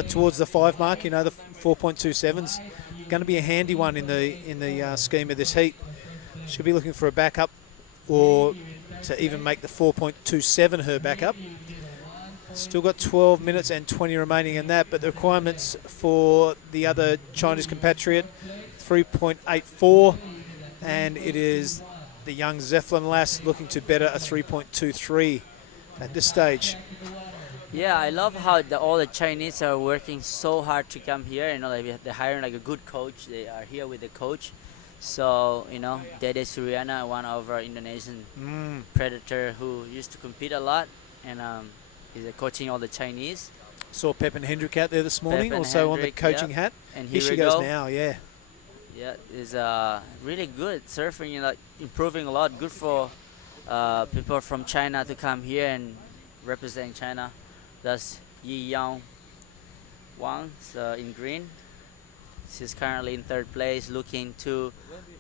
towards the 5 mark, you know, the 4.27's going to be a handy one in the scheme of this heat. Should be looking for a backup or to even make the 4.27 her backup. Still got 12 minutes and 20 remaining in that, but the requirements for the other Chinese compatriot, 3.84, and it is the young Zeflin lass looking to better a 3.23 at this stage. Yeah, I love how all the Chinese are working so hard to come here. You know, like they're hiring like a good coach. They are here with the coach. So, you know, Dede Suryana, one of our Indonesian predator who used to compete a lot, and he's coaching all the Chinese. Saw Pep and Hendrick out there this morning, also on the coaching hat. And here she goes now, yeah. Yeah, is really good surfing, you know, like improving a lot. Good for people from China to come here and represent China. That's Yi Yang Wang in green. She's currently in third place, looking to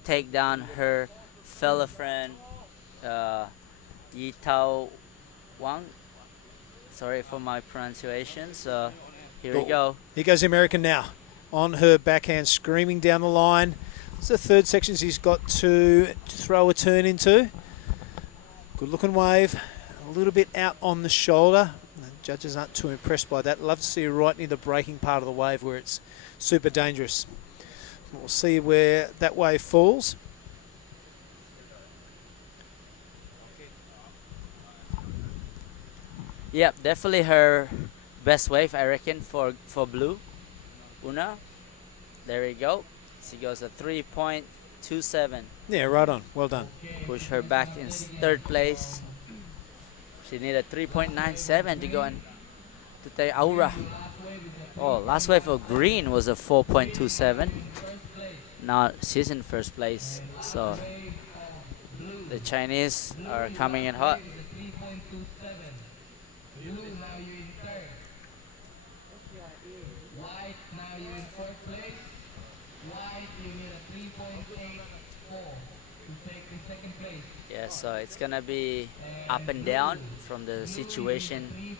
take down her fellow friend Yi Tao Wang. Sorry for my pronunciation. So here we go. Here goes the American now. on her backhand, screaming down the line. It's the third section he's got to throw a turn into. Good looking wave, a little bit out on the shoulder. The judges aren't too impressed by that. Love to see her right near the breaking part of the wave where it's super dangerous. We'll see where that wave falls. Yep, definitely her best wave, I reckon, for blue. Una, there we go. She goes a 3.27. Yeah, right on. Well done. Push her back in third place. She needed 3.97 to go and to take Aura. Oh, last wave for green was a 4.27. Now she's in first place. So the Chinese are coming in hot. Yeah, so it's gonna be up and down from the situation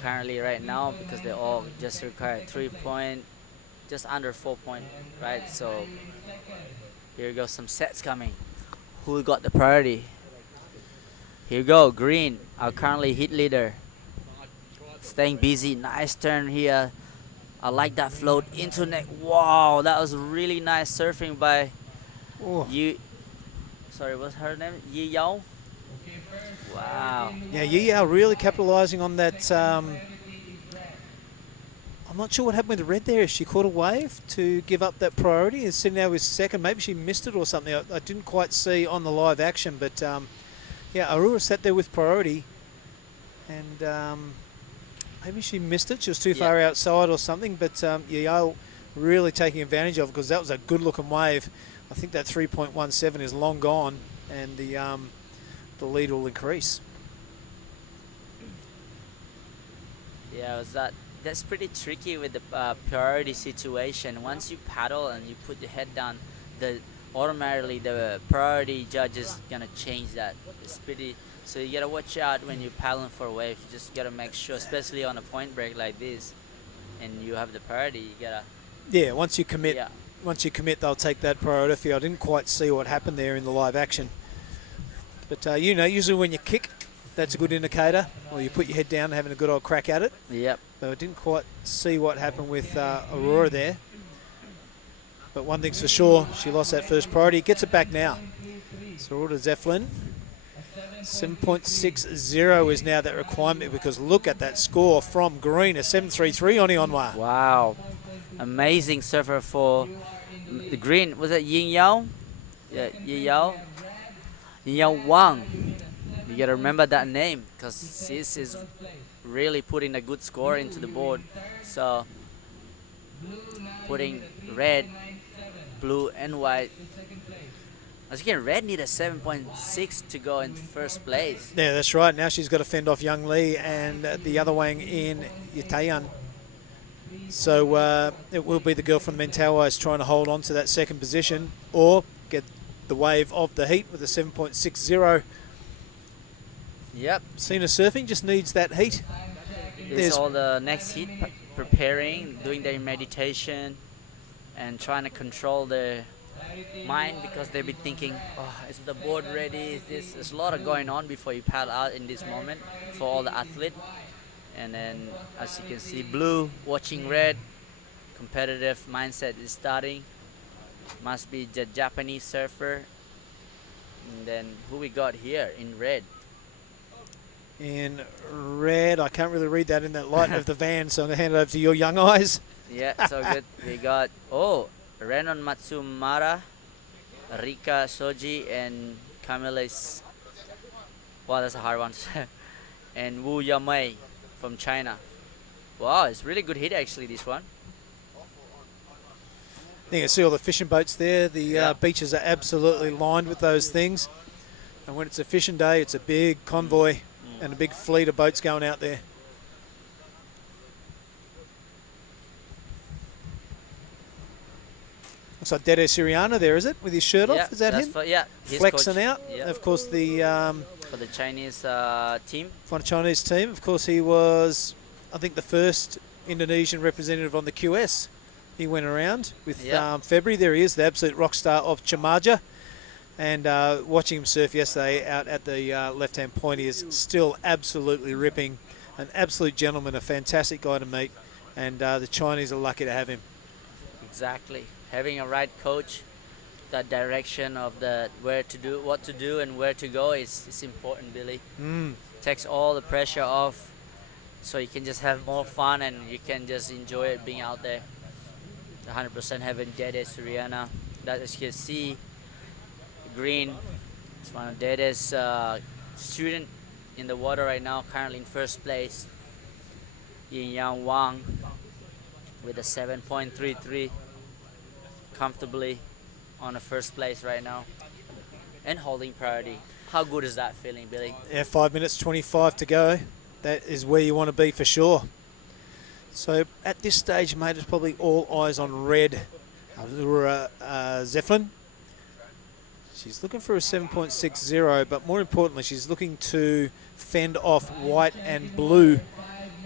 currently right now, because they all just require 3 point, just under 4 point, right? So here goes some sets coming. Who got the priority? Here you go, green, our currently hit leader. Staying busy, nice turn here. I like that float into neck. Wow, that was really nice surfing by you. Sorry, what's her name? Yi Yao? Wow. Yeah, Yi Yao really capitalising on that. I'm not sure what happened with the red there. If she caught a wave to give up that priority and sitting there with second, maybe she missed it or something. I didn't quite see on the live action, but yeah, Aurora sat there with priority, and maybe she missed it. She was too far outside or something, but Yi Yao really taking advantage of it, because that was a good looking wave. I think that 3.17 is long gone, and the lead will increase. Yeah, that's pretty tricky with the priority situation. Once you paddle and you put your head down, automatically the priority judge is gonna change that. It's pretty. So you gotta watch out when you're paddling for a wave. You just gotta make sure, especially on a point break like this, and you have the priority. You gotta. Yeah, once you commit. Yeah. Once you commit, they'll take that priority for you. I didn't quite see what happened there in the live action. But, you know, usually when you kick, that's a good indicator. Or you put your head down having a good old crack at it. Yep. But I didn't quite see what happened with Aurora there. But one thing's for sure, she lost that first priority. Gets it back now. So Aurora Zeppelin, 7.60 is now that requirement, because look at that score from green, a 7.33 on Ionwa. Wow. Amazing surfer for the green. Was it Yin Yao? Yeah, Yin Yao. Yin Yao Wang. You gotta remember that name, because this is really putting a good score into the board. So putting red, blue, and white. As you can, red need a 7.6 to go in first place. Yeah, that's right. Now she's got to fend off Young Lee and the other Wang in Yitayan. So it will be the girl from the Mentawais trying to hold on to that second position, or get the wave of the heat with a 7.60. Yep. Sina Surfing just needs that heat. There's all the next heat preparing, doing their meditation, and trying to control their mind, because they'll be thinking, oh, is the board ready? Is this? There's a lot of going on before you paddle out in this moment for all the athletes. And then, as you can see, blue watching red. Competitive mindset is starting. Must be the Japanese surfer. And then who we got here in red? In red, I can't really read that in that light of the van, so I'm going to hand it over to your young eyes. Yeah, so good. We got, Renon Matsumara, Rika Soji, and Camille. Wow, that's a hard one. And Wu Yamei from China. Wow, it's really good hit actually, this one. You can see all the fishing boats there. The beaches are absolutely lined with those things. And when it's a fishing day, it's a big convoy and a big fleet of boats going out there. Looks like Dede Siriana there, is it? With his shirt off? Is that him? His flexing coach. out. Yeah. Of course, the for the Chinese team. for the Chinese team. Of course, he was, I think, the first Indonesian representative on the QS He went around with Yep. February. There he is, the absolute rock star of Chamaja. And watching him surf yesterday out at the left-hand point, he is still absolutely ripping. An absolute gentleman, a fantastic guy to meet. And the Chinese are lucky to have him. Exactly. Having a right coach, that direction of what to do and where to go is important, Billy. Takes all the pressure off, so you can just have more fun and you can just enjoy it being out there. 100% having Dede Suriana. That, as you can see, Green is one of Dede's student in the water right now, currently in first place. Yin Yang Wang with a 7.33, comfortably on the first place right now and holding priority. How good is that feeling, Billy? Yeah, 5 minutes 25 to go. That is where you want to be for sure. So at this stage, mate, it's probably all eyes on red. Aurora Zeflin. She's looking for a 7.60, but more importantly, she's looking to fend off white and blue.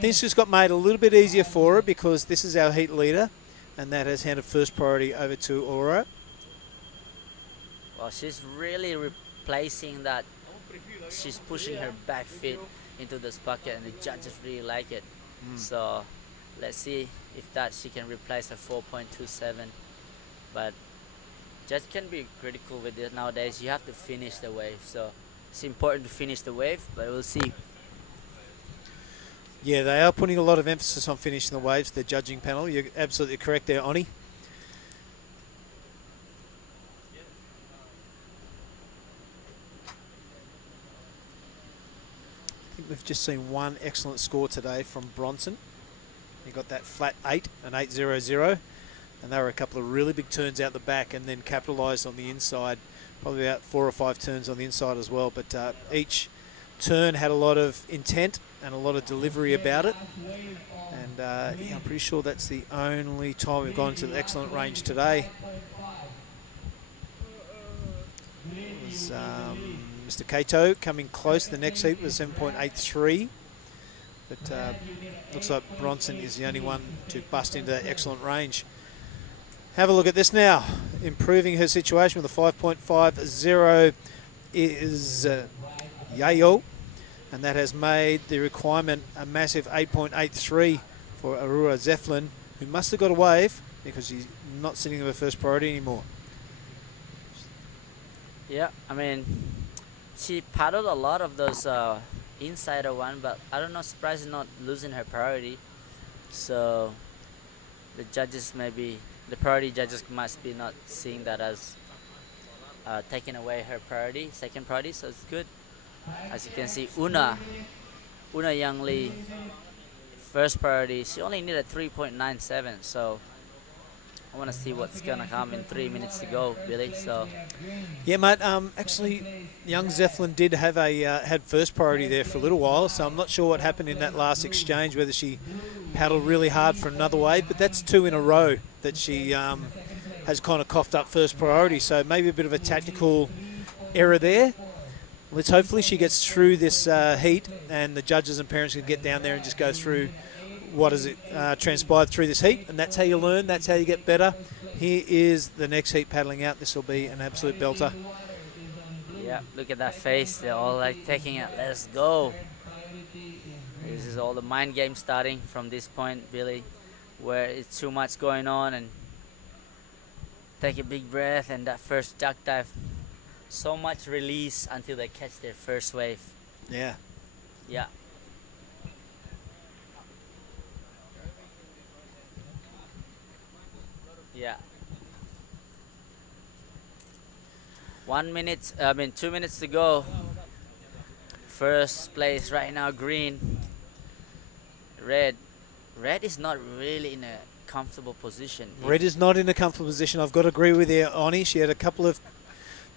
Things just got made a little bit easier for her because this is our heat leader, and that has handed first priority over to Aurora. Well, she's really replacing that. She's pushing her back feet into this bucket, and the judges really like it. So let's see if that she can replace her 4.27. But judge can be critical with it nowadays. You have to finish the wave, so it's important to finish the wave, but we'll see. Yeah, they are putting a lot of emphasis on finishing the waves, the judging panel. You're absolutely correct there, Oni. I think we've just seen one excellent score today from Bronson. He got that flat 8, an 8.00, and there were a couple of really big turns out the back and then capitalised on the inside, probably about 4 or 5 turns on the inside as well. But each turn had a lot of intent and a lot of delivery about it. And yeah, I'm pretty sure that's the only time we've gone to the excellent range today. It was Mr. Kato coming close. The next heat was 7.83. But looks like Bronson is the only one to bust into that excellent range. Have a look at this now. Improving her situation with a 5.50 is Yayo. And that has made the requirement a massive 8.83 for Aurora Zeflin, who must have got a wave because she's not sitting in her first priority anymore. Yeah, I mean, she paddled a lot of those insider one, but I don't know, surprised not losing her priority. So the judges the priority judges must be not seeing that as taking away her priority, second priority, so it's good. As you can see, Una Yang Lee, first priority, she only needed 3.97, so I want to see what's going to come in 3 minutes to go, Billy. So yeah, mate, actually, young Zeflin did have had first priority there for a little while, so I'm not sure what happened in that last exchange, whether she paddled really hard for another wave, but that's 2 in a row that she has kind of coughed up first priority, so maybe a bit of a tactical error there. Let's hopefully she gets through this heat and the judges and parents can get down there and just go through what has transpired through this heat, and that's how you learn, that's how you get better. Here is the next heat paddling out. This will be an absolute belter. yeah, look at that face. They're all like taking it. Let's go. This is all the mind game starting from this point, Billy, where it's too much going on, and take a big breath, and that first duck dive, so much release until they catch their first wave. Yeah. Yeah. Yeah. 2 minutes to go. First place right now, green. Red is not really in a comfortable position. Red is not in a comfortable position. I've got to agree with you, Oni. She had a couple of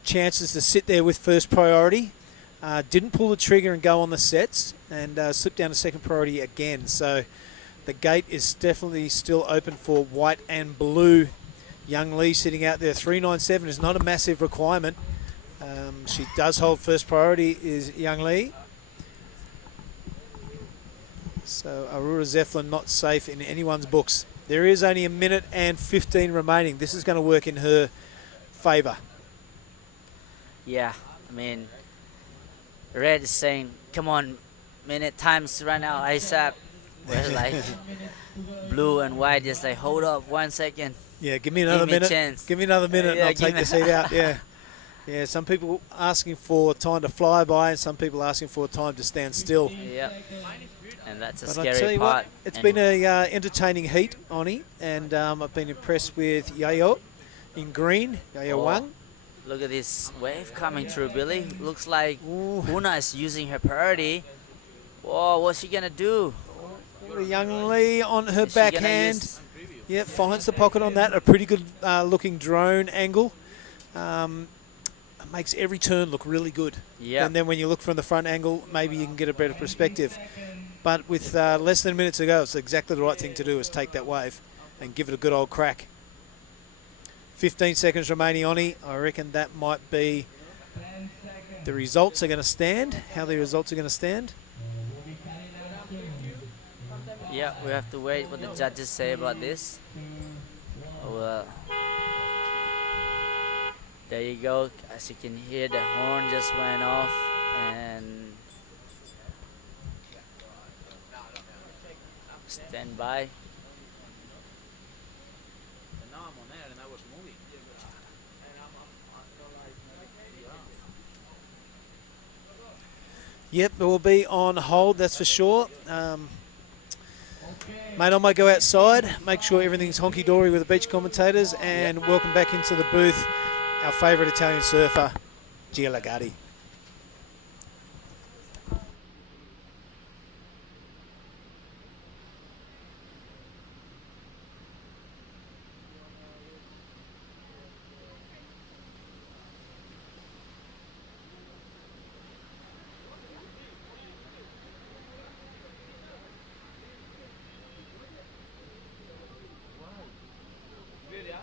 chances to sit there with first priority. Didn't pull the trigger and go on the sets, and slipped down to second priority again. So the gate is definitely still open for white and blue. Young Lee sitting out there. 3.97 is not a massive requirement. She does hold first priority, is Young Lee. So Aurora Zeflin not safe in anyone's books There is only a minute and 15 remaining. This is going to work in her favour. Yeah, I mean, Red is saying, come on, minute times run out ASAP. Whereas like blue and white just like, hold up 1 second. Yeah, give me another minute. Chance. Give me another minute Yeah, and I'll take the seat out. Yeah. Yeah, some people asking for time to fly by and some people asking for time to stand still. Yeah, and that's a But I tell scary you part. what, it's And been a entertaining heat, Oni, and I've been impressed with Yayo in green, Yayo Wang. Look at this wave coming through, Billy. Looks like Ooh. Una is using her priority. Whoa, what's she gonna do? Young Lee on her Is she gonna backhand. use- Yeah, finds the pocket on that. A pretty good looking drone angle. It makes every turn look really good. Yeah. And then when you look from the front angle, maybe you can get a better perspective. But with less than a minute to go, it's exactly the right thing to do, is take that wave and give it a good old crack. 15 seconds remaining, Oni. I reckon that might be the results are going to stand, how the results are going to stand. Yeah, we have to wait what the judges say about this. Well, there you go. As you can hear, the horn just went off, and stand by. And now I'm on air and I was moving. Yep, it will be on hold, that's for sure. Mate, I might go outside, make sure everything's honky-dory with the beach commentators, and welcome back into the booth our favourite Italian surfer, Gia Lagatti. Good, yeah?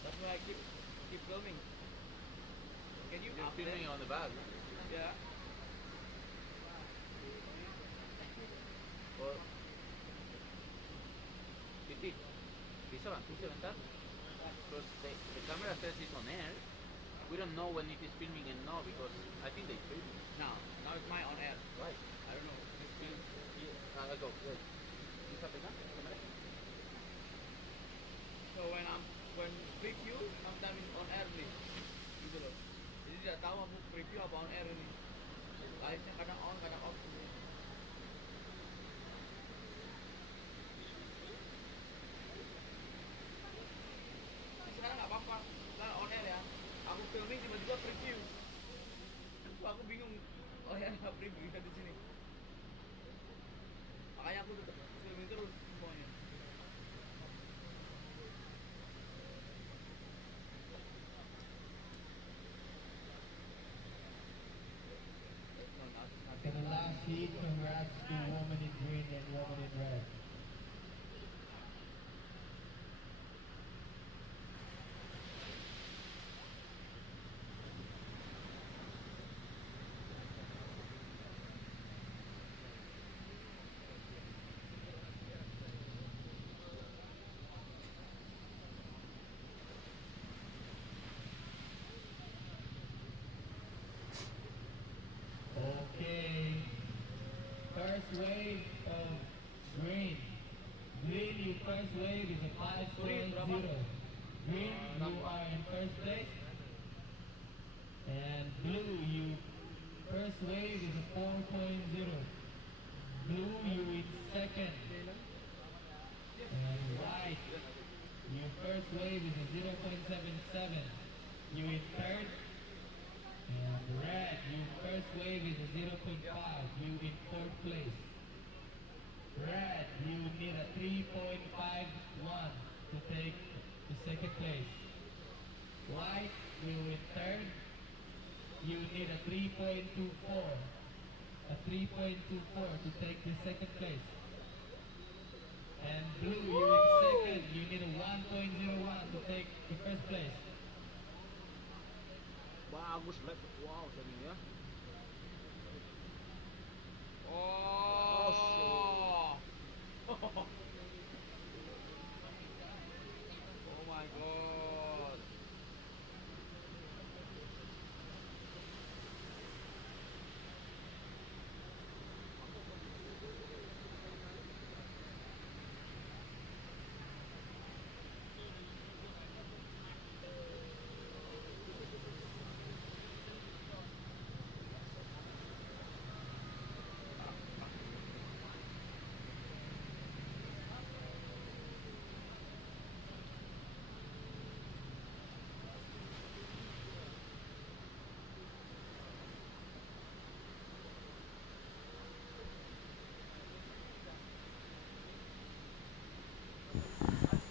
That's why I keep filming. Can you You're filming on the bag? Yeah. Or Titi, bisa bantu sebentar? Because the camera says it's on air. We don't know when it is filming and no, because I think they filming. No, now it's my on air. Why? I don't know. It's filming. Yeah. Go. Wait. Bisa pegang kamera? So when preview sometimes on air nih, gitu loh. Jadi tidak tahu aku preview apa on air nih. Live-nya kadang on, kadang off. Sekarang nggak apa-apa, sekarang on air ya. Aku filming tiba-tiba preview. So, aku bingung. Oh ya, nggak preview kan di sini. Makanya aku tetap filming terus semuanya. In the last heat, congrats to woman in green and woman in red. Okay. First wave of green. Green, your first wave is a 5.0. Green, you are in first place. And blue, you first wave is a 4.0. Blue, you in second. And white, your first wave is a 0.77. You in third. And red, your first wave is a 0.5. You in fourth place. Red, you need a 3.51 to take the second place. White, you in third. You need a 3.24. A 3.24 to take the second place. And blue, you in second. You need a 1.01 to take the first place. Bagus, lep. Wow, ini ya. Oh.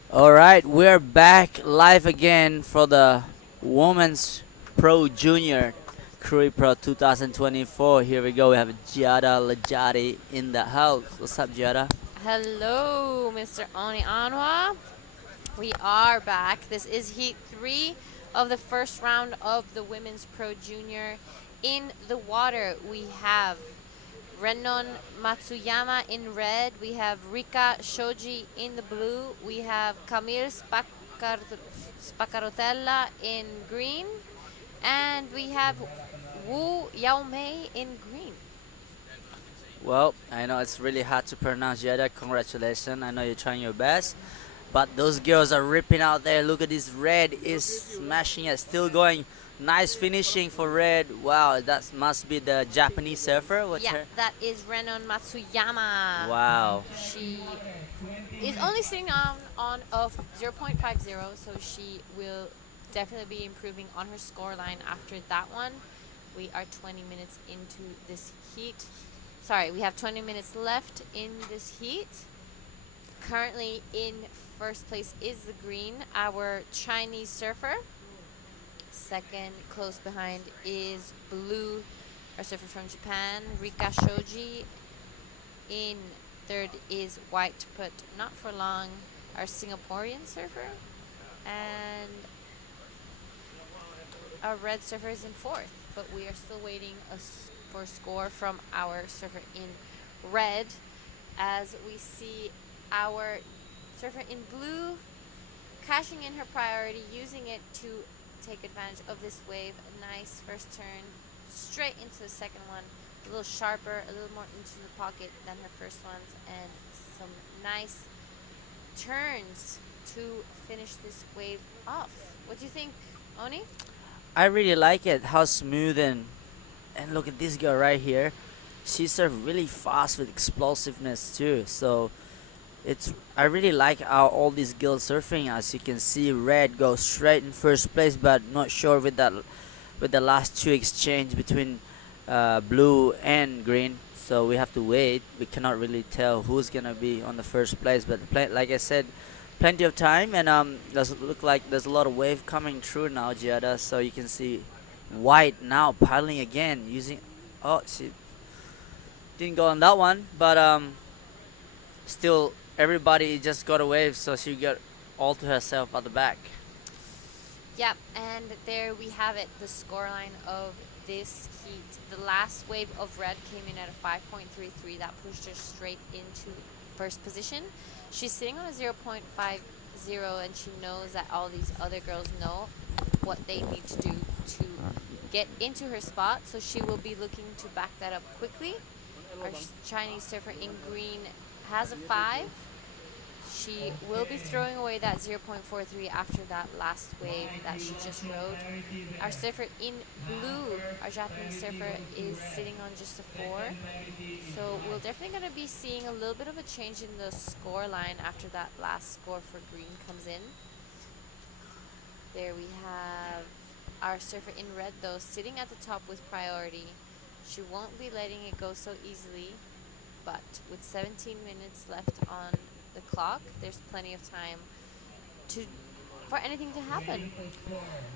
All right, we're back live again for the Women's Pro Junior Krui Pro 2024. Here we go. We have Giada Lajati in the house. What's up, Giada? Hello, Mr. Oni Anwa. We are back. This is Heat 3 of the first round of the Women's Pro Junior. In the water, we have Renon Matsuyama in red. We have Rika Shoji in the blue. We have Camille Spacarotella in green. And we have Wu Yaomei in green. Well, I know it's really hard to pronounce, Giada. Congratulations. I know you're trying your best. But those girls are ripping out there. Look at this. Red is smashing it. Still going. Nice finishing for red. Wow, that must be the Japanese surfer. What's Yeah, her? that is Renon Matsuyama. Wow. She is only sitting on of 0.50, so she will definitely be improving on her score line after that one. We are 20 minutes into this heat. Sorry, we have 20 minutes left in this heat. Currently in first place is the green, our Chinese surfer. Second, close behind, is blue, our surfer from Japan, Rika Shoji. In third is white, but not for long, our Singaporean surfer. And our red surfer is in fourth, but we are still waiting for a score from our surfer in red, as we see our surfer in blue cashing in her priority, using it to take advantage of this wave. A nice first turn straight into the second one, a little sharper, a little more into the pocket than her first ones, and some nice turns to finish this wave off. What do you think, Oni? I really like it. How smooth and look at this girl right here. She surfed really fast with explosiveness too. So I really like how all these girls surfing. As you can see, red goes straight in first place, but not sure with the last two exchange between blue and green. So we have to wait. We cannot really tell who's gonna be on the first place. But like I said, plenty of time, and does look like there's a lot of wave coming through now, Giada. So you can see white now paddling again using. Oh, she didn't go on that one, but still. Everybody just got a wave, so she got all to herself at the back. Yep, and there we have it, the scoreline of this heat. The last wave of red came in at a 5.33. That pushed her straight into first position. She's sitting on a 0.50, and she knows that all these other girls know what they need to do to get into her spot, so she will be looking to back that up quickly. Our Chinese surfer in green has a 5. She will be throwing away that 0.43 after that last wave that she just rode. Our surfer in blue, our Japanese surfer, is sitting on just a 4. So we're definitely going to be seeing a little bit of a change in the score line after that last score for green comes in. There we have our surfer in red, though, sitting at the top with priority. She won't be letting it go so easily, but with 17 minutes left on the clock, there's plenty of time for anything to happen.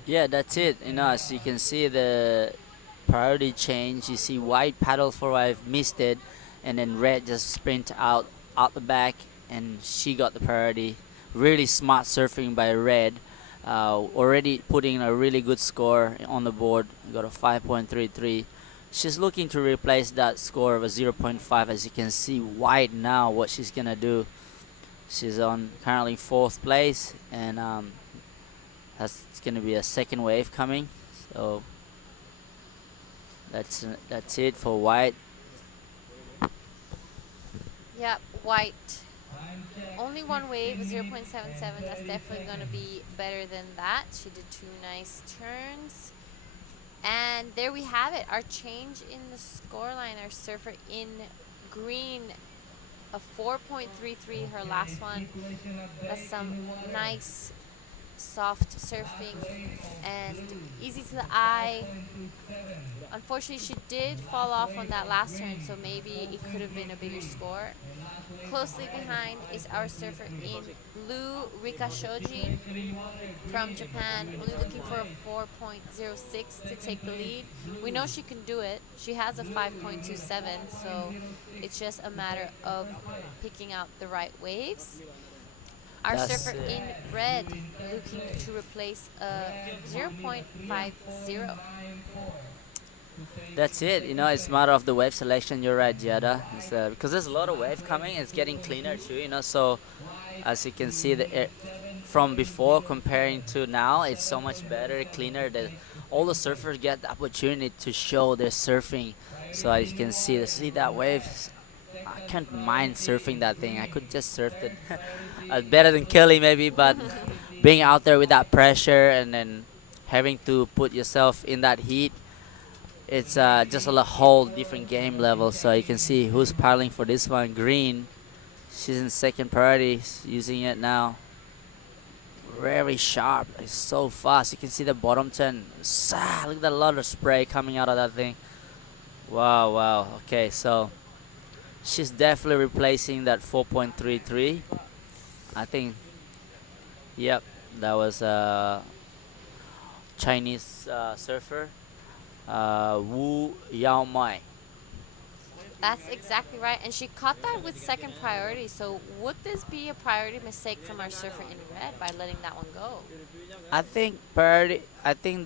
Yeah, that's it. You know, as you can see the priority change. You see white paddle for I've missed it, and then red just sprint out the back, and she got the priority. Really smart surfing by red. Already putting a really good score on the board. Got a 5.33. She's looking to replace that score of a 0.5. As you can see, white now what she's gonna do. She's on currently 4th place, and it's gonna be a second wave coming. So that's it for white. Yep, white. Only one wave, 0.77. That's definitely going to be better than that. She did 2 nice turns. And there we have it. Our change in the scoreline. Our surfer in green, a 4.33, her last one. That's some nice soft surfing and easy to the eye. Unfortunately, she did fall off on that last turn, so maybe it could have been a bigger score. Closely behind is our surfer in blue, Rika Shoji from Japan. Only looking for a 4.06 to take the lead. We know she can do it. She has a 5.27, so it's just a matter of picking out the right waves. Our That's surfer it. in red looking to replace a 0.50. That's it. You know, it's a matter of the wave selection. You're right, Giada. Because there's a lot of wave coming. It's getting cleaner too. You know, so as you can see, the air from before comparing to now, it's so much better, cleaner. That all the surfers get the opportunity to show their surfing. So as you can see that wave. I can't mind surfing that thing. I could just surf it better than Kelly maybe, but being out there with that pressure and then having to put yourself in that heat, it's just a whole different game level. So you can see who's paddling for this one. Green, she's in second priority, using it now. Very sharp. It's so fast. You can see the bottom turn. Look at that lot of spray coming out of that thing. Wow. Okay, so she's definitely replacing that 4.33. I think, yep, that was a Chinese surfer, Wu Yao Mai. That's exactly right, and she caught that with second priority. So would this be a priority mistake from our surfer in red by letting that one go? I think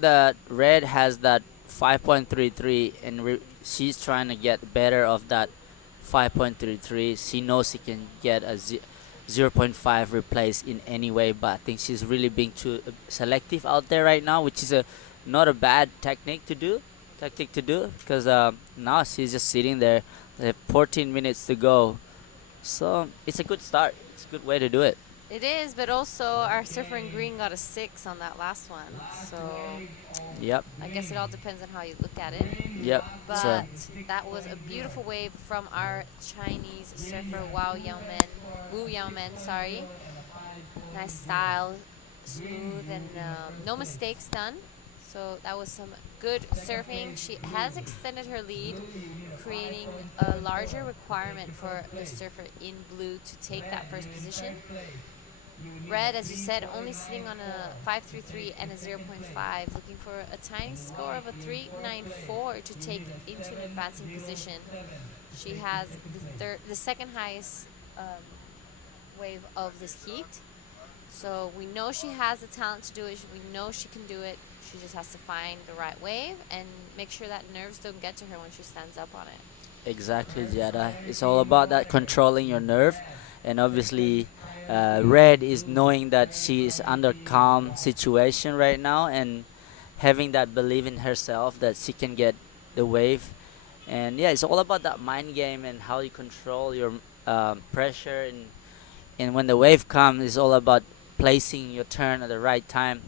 that red has that 5.33, and she's trying to get better of that 5.33. She knows she can get a 0.5 replaced in any way, but I think she's really being too selective out there right now, which is not a bad tactic to do, because now she's just sitting there. They have 14 minutes to go, so it's a good start. It's a good way to do it. It is, but also our surfer in green got a 6 on that last one. So Yep. I guess it all depends on how you look at it. Yep. But So that was a beautiful wave from our Chinese surfer Wu Yaomen, sorry. Nice style, smooth, and no mistakes done. So that was some good surfing. She has extended her lead, creating a larger requirement for the surfer in blue to take that first position. Red, as you said, only sitting on a 5.33 and a 0.5, looking for a tiny score of a 3.94 to take into an advancing position. She has the second highest wave of this heat. So we know she has the talent to do it. We know she can do it. She just has to find the right wave and make sure that nerves don't get to her when she stands up on it. exactly, Jada. It's all about that controlling your nerve, and obviously, Red is knowing that she is under calm situation right now and having that belief in herself that she can get the wave. And yeah, it's all about that mind game and how you control your pressure, and when the wave comes, it's all about placing your turn at the right time,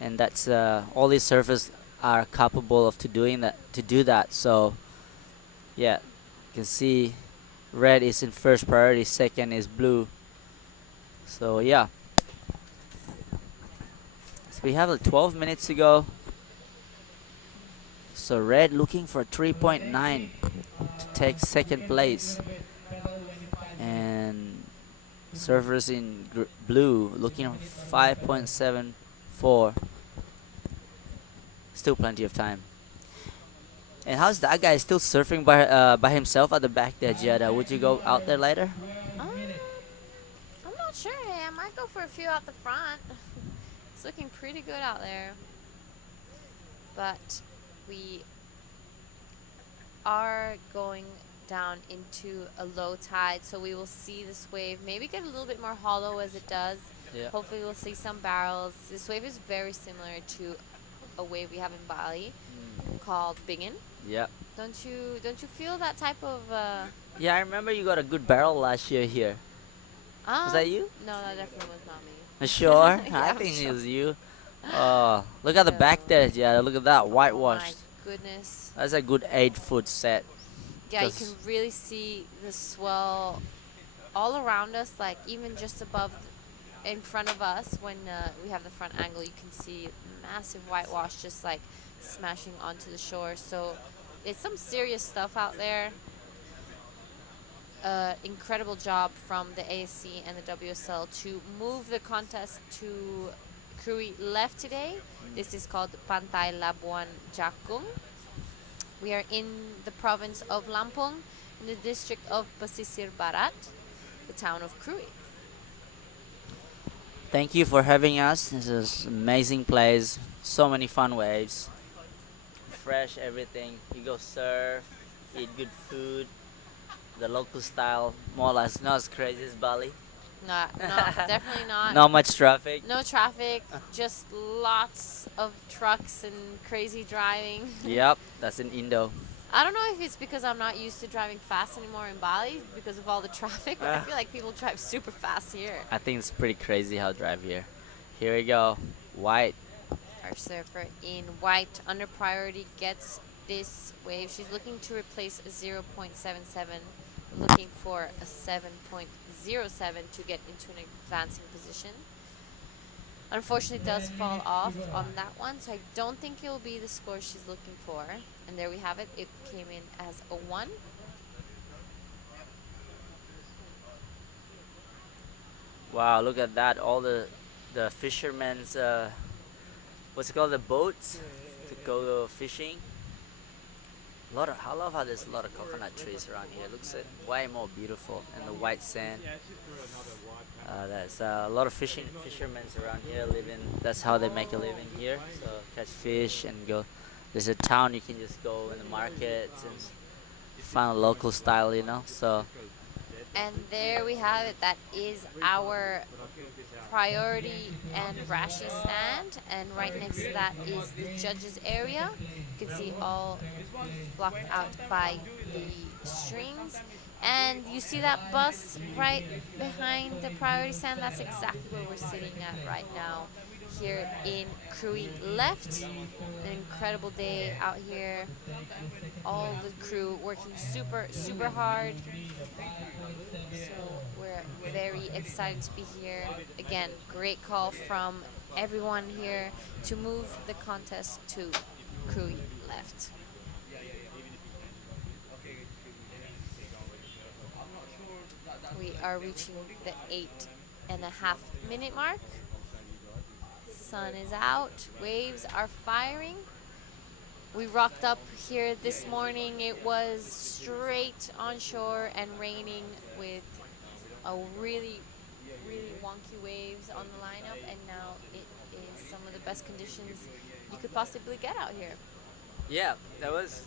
and that's all these surfers are capable of to do that. So yeah, you can see red is in first priority, second is blue. So yeah, so we have like 12 minutes to go. So red looking for 3.9 to take second place, and surfers in blue looking for 5.74. Still plenty of time. And how's that guy still surfing by himself at the back there, Giada? Would you go out there later? I'm not sure. Hey, I might go for a few out the front. It's looking pretty good out there. But we are going down into a low tide, so we will see this wave maybe get a little bit more hollow as it does. Yeah. Hopefully we'll see some barrels. This wave is very similar to a wave we have in Bali called Bingin. Yeah. Don't you feel that type of Yeah, I remember you got a good barrel last year here. Was that you? No, that definitely was not me. Sure? I Yeah, think sure. it was you. Oh, look at the back there, Giada. Look at that, Oh my whitewashed. goodness. That's a good 8-foot set. Yeah, you 'Cause- can really see the swell all around us, like even just above in front of us, when we have the front angle, you can see massive whitewash just like smashing onto the shore. So it's some serious stuff out there. Incredible job from the ASC and the WSL to move the contest to Krui left today. This is called Pantai Labuan Jakung. We are in the province of Lampung, in the district of Pesisir Barat, the town of Krui. Thank you for having us. This is an amazing place. So many fun waves. Fresh everything. You go surf, eat good food. The local style, more or less not as crazy as Bali. No, definitely not. Not much traffic. No traffic, just lots of trucks and crazy driving. Yep, that's in Indo. I don't know if it's because I'm not used to driving fast anymore in Bali because of all the traffic, but I feel like people drive super fast here. I think it's pretty crazy how to drive here. Here we go. White. Our surfer in white under priority gets this wave. She's looking to replace a 0.77, looking for a 7.07 to get into an advancing position. Unfortunately, it does fall off on that one, so I don't think it will be the score she's looking for. And there we have it. It came in as a 1. Wow, look at that. All the fishermen's, what's it called, the boats to go fishing. I love how there's a lot of coconut trees around here. It looks way more beautiful, and the white sand. There's a lot of fishermen around here living. That's how they make a living here. So catch fish and go. There's a town you can just go in the markets and find a local style, you know. So. And there we have it. That is our priority and Rashi stand, and right next to that is the judges area. You can see all blocked out by the strings, and you see that bus right behind the priority stand. That's exactly where we're sitting at right now here in Krui left. An incredible day out here, all the crew working super hard. So we're very excited to be here. Again, great call from everyone here to move the contest to Krui left. We are reaching the 8.5-minute mark. Sun is out, waves are firing. We rocked up here this morning. It was straight onshore and raining with a really wonky waves on the lineup, and now it is some of the best conditions you could possibly get out here. Yeah, that was.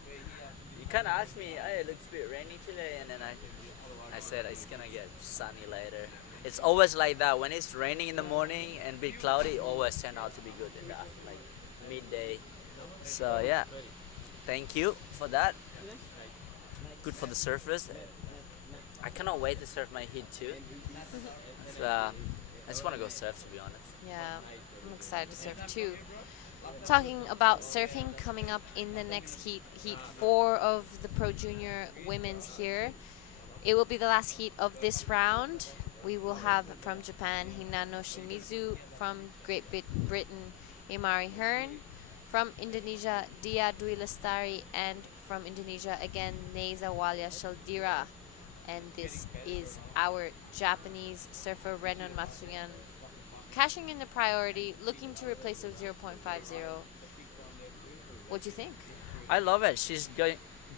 You kind of asked me, hey, it looks a bit rainy today, and then I said it's gonna get sunny later. It's always like that. When it's raining in the morning and a bit cloudy, it always turns out to be good in the afternoon, like midday. So yeah, thank you for that. Good for the surfers. I cannot wait to surf my heat too. So, I just want to go surf, to be honest. Yeah, I'm excited to surf too. Talking about surfing, coming up in the next heat 4 of the Pro Junior Women's here. It will be the last heat of this round. We will have from Japan Hinano Shimizu, from Great Britain Imari Hearn, from Indonesia Dia Dwi Lestari, and from Indonesia again Neza Walia Shaldira. And this is our Japanese surfer Renon Matsuyan cashing in the priority, looking to replace a 0.50. What do you think? I love it. She's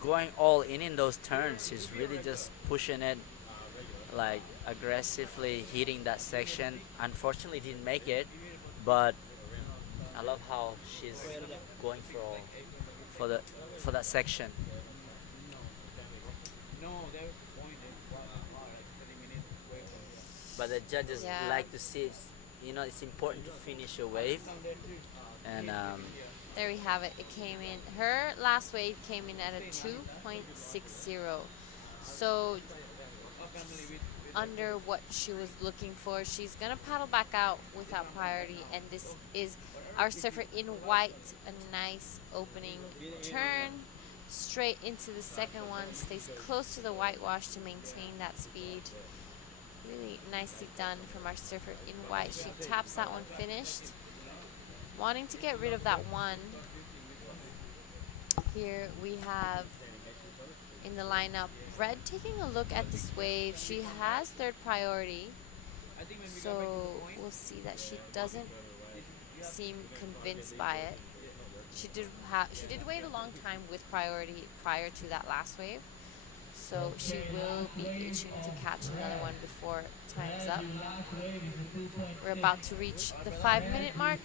going all in those turns. She's really just pushing it, like aggressively hitting that section. Unfortunately, didn't make it, but I love how she's going for that section. But the judges like to see, it's important to finish a wave. And there we have it. It came in. Her last wave came in at a 2.60. So under what she was looking for. She's gonna paddle back out without priority, and this is our surfer in white. A nice opening turn straight into the second one. Stays close to the whitewash to maintain that speed. Really nicely done from our surfer in white. She taps that one finished. Wanting to get rid of that one. Here we have in the lineup Red taking a look at this wave. She has third priority. So we'll see that she doesn't seem convinced by it. She did wait a long time with priority prior to that last wave. So she will be itching to catch another one before time's up. We're about to reach the 5-minute mark,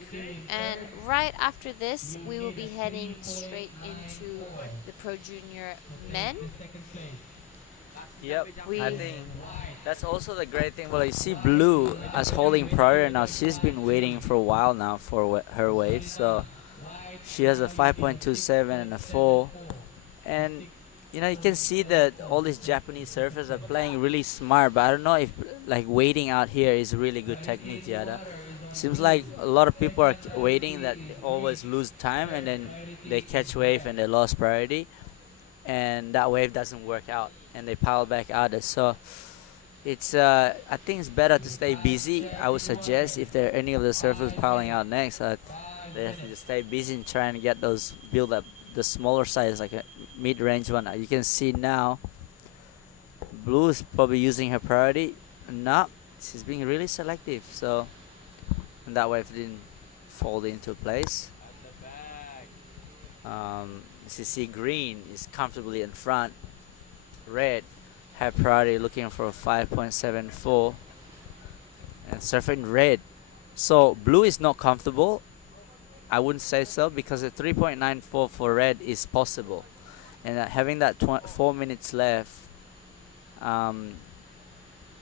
and right after this we will be heading straight into the Pro Junior men. Yep, We I think that's also the great thing. Well, you see Blue as holding priority now. She's been waiting for a while now for her wave, so she has a 5.27 and a 4, and you know, you can see that all these Japanese surfers are playing really smart, but I don't know if like waiting out here is really good technique, Yada. Seems like a lot of people are waiting that they always lose time and then they catch wave and they lost priority, and that wave doesn't work out and they pile back out. So it's I think it's better to stay busy. I would suggest if there are any of the surfers piling out next, they have to just stay busy and trying to get those build up the smaller size, like a mid-range one. You can see now Blue is probably using her priority. No, she's being really selective, so and that wave didn't fall into place. As you see, Green is comfortably in front. Red had priority looking for a 5.74 and surfing Red. So Blue is not comfortable. I wouldn't say so, because a 3.94 for Red is possible, and having that 4 minutes left,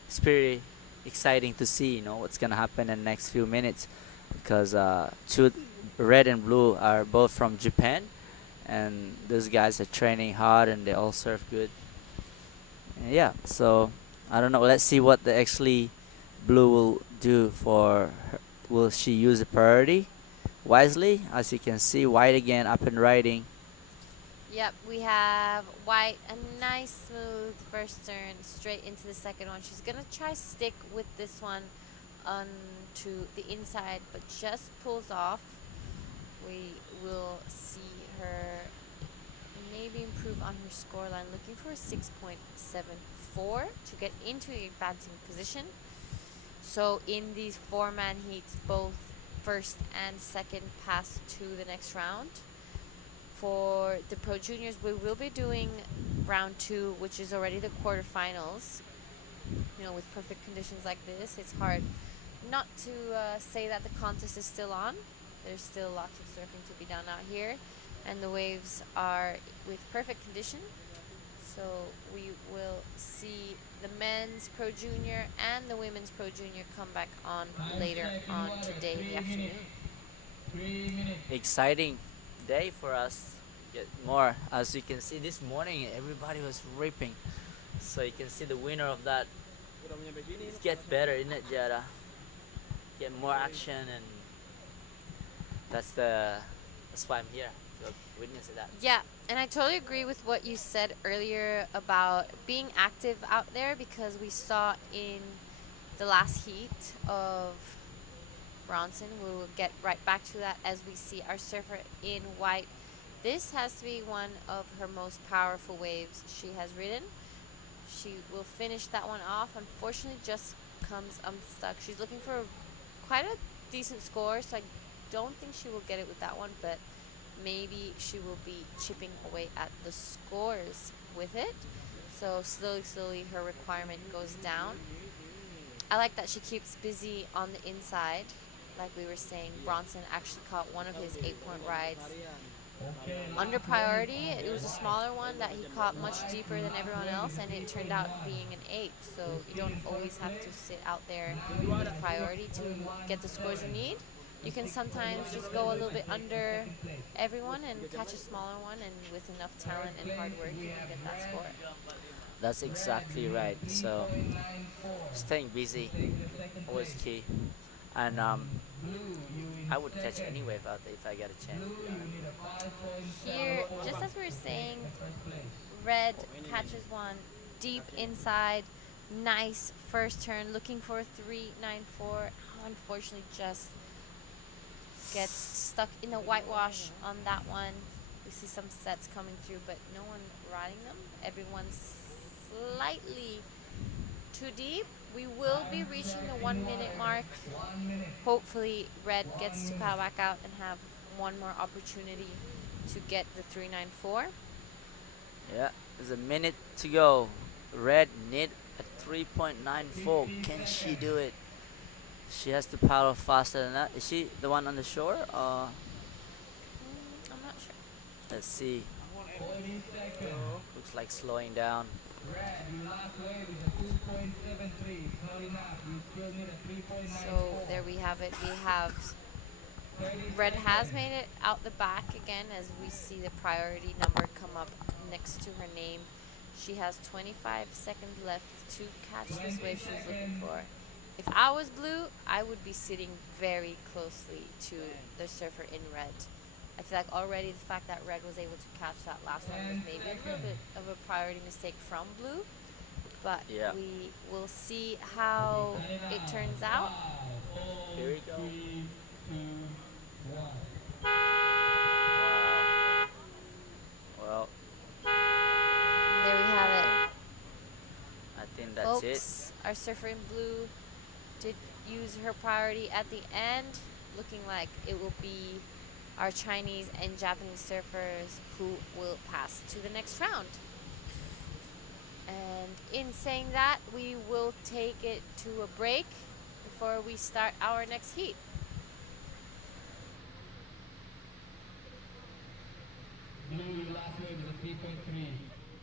it's pretty exciting to see. You know what's gonna happen in the next few minutes, because Red and Blue are both from Japan, and those guys are training hard and they all surf good. And yeah, so I don't know. Let's see what the actually Blue will do for her. Will she use the priority wisely? As you can see, White again up and riding. Yep, we have White, a nice smooth first turn straight into the second one. She's gonna try stick with this one onto the inside, but just pulls off. We will see her maybe improve on her scoreline, looking for a 6.74 to get into the advancing position. So in these 4-man heats, both first and second pass to the next round. For the Pro Juniors, we will be doing round 2, which is already the quarterfinals. You know, with perfect conditions like this, it's hard not to say that the contest is still on. There's still lots of surfing to be done out here, and the waves are with perfect condition. So we will see the men's Pro Junior and the women's Pro Junior come back on later on today in the afternoon. Exciting day for us. Get more. As you can see, this morning everybody was ripping, so you can see the winner of that. It gets better, isn't it, Jada? Get more action, and that's why I'm here to witness that. Yeah, and I totally agree with what you said earlier about being active out there, because we saw in the last heat of Bronson, we will get right back to that as we see our surfer in White. This has to be one of her most powerful waves she has ridden. She will finish that one off. Unfortunately, just comes unstuck. She's looking for quite a decent score, so I don't think she will get it with that one, but maybe she will be chipping away at the scores with it. So slowly her requirement goes down. I like that she keeps busy on the inside. Like we were saying, Bronson actually caught one of his 8-point rides under priority. It was a smaller one that he caught much deeper than everyone else, and it turned out being an 8. So you don't always have to sit out there with priority to get the scores you need. You can sometimes just go a little bit under everyone and catch a smaller one, and with enough talent and hard work you can get that score. That's exactly right. So staying busy, always key. And I would catch any wave out there if I get a chance. Here, just as we were saying, Red catches one deep inside, Nice first turn, looking for 394. Unfortunately, just gets stuck in the whitewash on that one. We see some sets coming through, but no one riding them. Everyone's slightly too deep. We will be reaching the 1 minute mark. Hopefully, Red gets to power back out and have one more opportunity to get the 394. Yeah, there's a minute to go. Red need a 3.94. Can she do it? She has to paddle faster than that. Is she the one on the shore? I'm not sure. Let's see. Looks like slowing down. So there we have it. We have Red has made it out the back again as we see the priority number come up next to her name. She has 25 seconds left to catch this wave she was looking for. If I was blue, I would be sitting very closely to the surfer in red. I feel like already the fact that red was able to catch that last one was maybe a little bit of a priority mistake from blue. But yeah, we will see how it turns out. Here we go. Wow. Well, there we have it. I think that's Folks, it. our surfer in blue did use her priority at the end, looking like it will be our Chinese and Japanese surfers who will pass to the next round. And in saying that, we will take it to a break before we start our next heat. Blue last wave is a 3.3.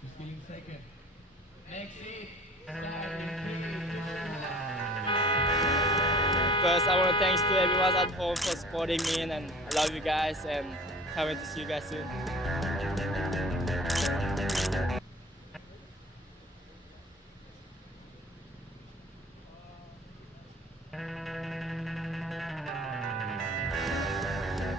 He's feeling second. Next heat. First, I want to thanks to everyone at home for supporting me, and I love you guys, and can't wait to see you guys soon.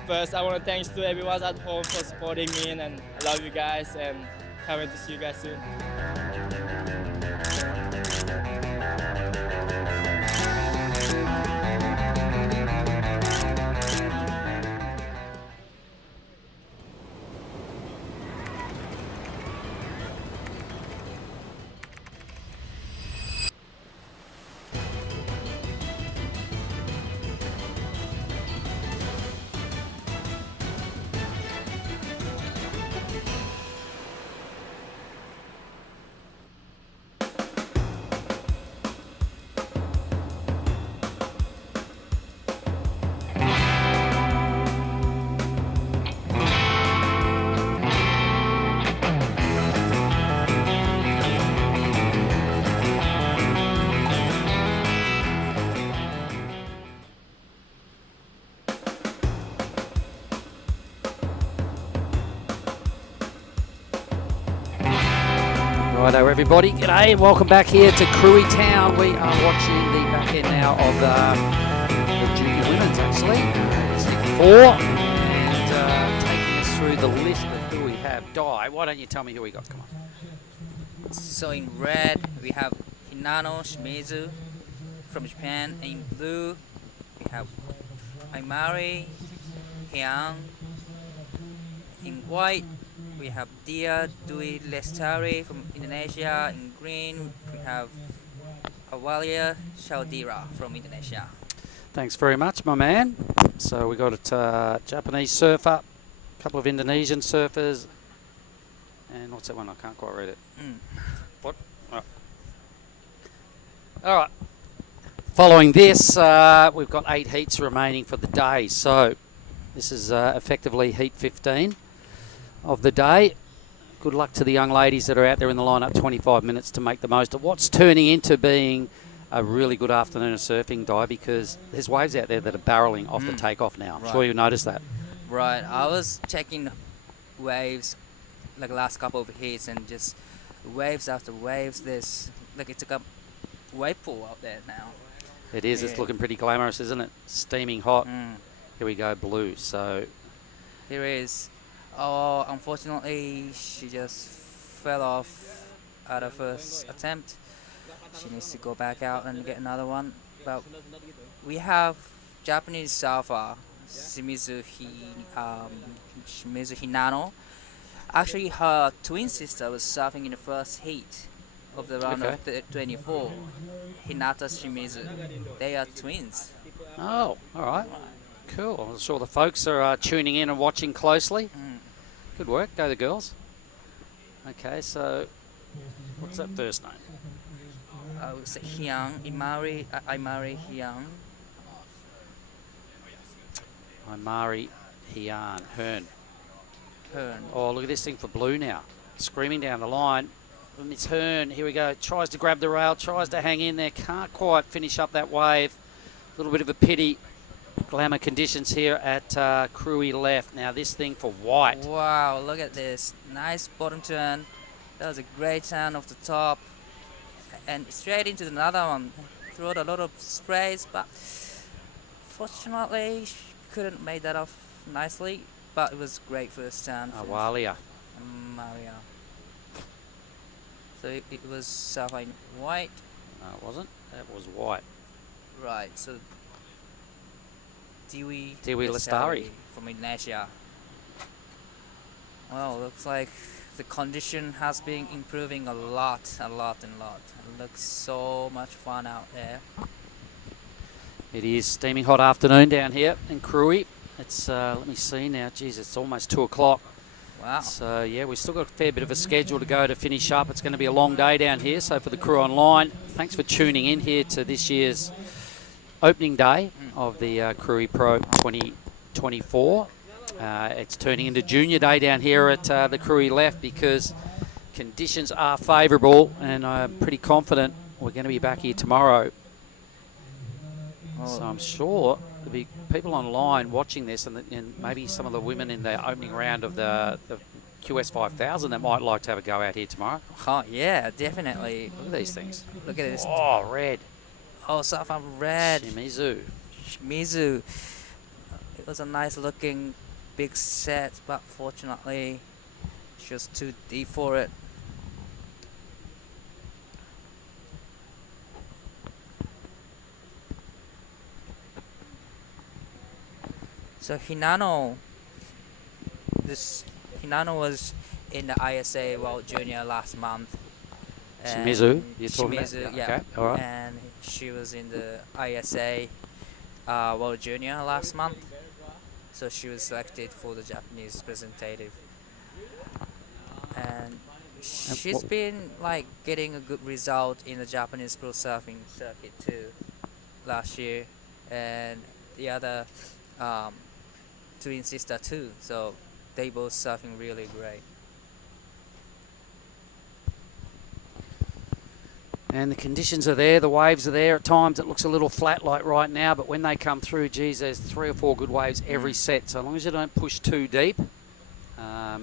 First, I want to thanks to everyone at home for supporting me, and I love you guys, and can't wait to see you guys soon. Righto everybody, g'day and welcome back here to Krui Town. We are watching the back end now of the junior women's actually. It's 4 and taking us through the list of who we have. Dai, why don't you tell me who we got, come on. So in red, we have Hinano Shimizu from Japan. In blue, we have Aimari Hyang. In white, we have Dia Dwi Lestari from Indonesia. In green, we have Awalia Shaudira from Indonesia. Thanks very much, my man. So we got a Japanese surfer, a couple of Indonesian surfers, and what's that one? I can't quite read it. What? Oh. All right. Following this, we've got 8 heats remaining for the day. So this is effectively heat 15 of the day. Good luck to the young ladies that are out there in the lineup, 25 minutes to make the most of what's turning into being a really good afternoon of surfing, Di, because there's waves out there that are barreling off the takeoff now. I'm sure you noticed that. Right, I was checking waves like the last couple of heats, and just waves after waves. There's like it's like a wave pool out there now. It is. Yeah. It's looking pretty glamorous, isn't it? Steaming hot. Here we go, blue. So here is. Oh, unfortunately, she just fell off at her first attempt. she needs to go back out and get another one. But we have Japanese surfer Shimizu Hinano. Actually, her twin sister was surfing in the first heat of the round of 24. Hinata Shimizu. They are twins. Oh, all right. Cool. I'm sure the folks are tuning in and watching closely. Good work. Go the girls. Okay, so what's that first name? I would say Hyang, Imari Hyang. Imari Hearn. Hearn. Oh, look at this thing for blue now. Screaming down the line. And it's Hearn. Here we go. Tries to grab the rail. Tries to hang in there. Can't quite finish up that wave. A little bit of a pity. Glamour conditions here at Krui left. Now this thing for white. Wow, look at this. Nice bottom turn. That was a great turn off the top. And straight into another one. Threw out a lot of sprays, but fortunately she couldn't make that off nicely. But it was great first turn. Awalia. Maria. So it was surfing white. No, it wasn't. That was white. Right, so Dewi Lestari from Indonesia. Well, looks like the condition has been improving a lot. It looks so much fun out there. It is steaming hot afternoon down here in Krui. It's, let me see now, geez, it's almost 2 o'clock. Wow. So, yeah, we've still got a fair bit of a schedule to go to finish up. It's going to be a long day down here. So, for the crew online, thanks for tuning in here to this year's opening day of the Krui Pro 2024. It's turning into junior day down here at the Krui left because conditions are favourable, and I'm pretty confident we're going to be back here tomorrow. So I'm sure there'll be people online watching this, and maybe some of the women in the opening round of the QS 5000 that might like to have a go out here tomorrow. Oh, yeah, definitely. Look at these things. Look at this. Oh, red. Oh, Saffron red. Shimizu. It was a nice looking big set, but fortunately she was too deep for it. So Hinano was in the ISA World Junior last month. Shimizu, you're talking about? Yeah. Okay, all right. And she was in the ISA World Junior last month. So she was selected for the Japanese representative. And she's been like getting a good result in the Japanese pro surfing circuit too last year. And the other twin sister too. So they both surfing really great. And the conditions are there, the waves are there. At times it looks a little flat like right now, but when they come through, geez, there's 3 or 4 good waves every set. So as long as you don't push too deep, right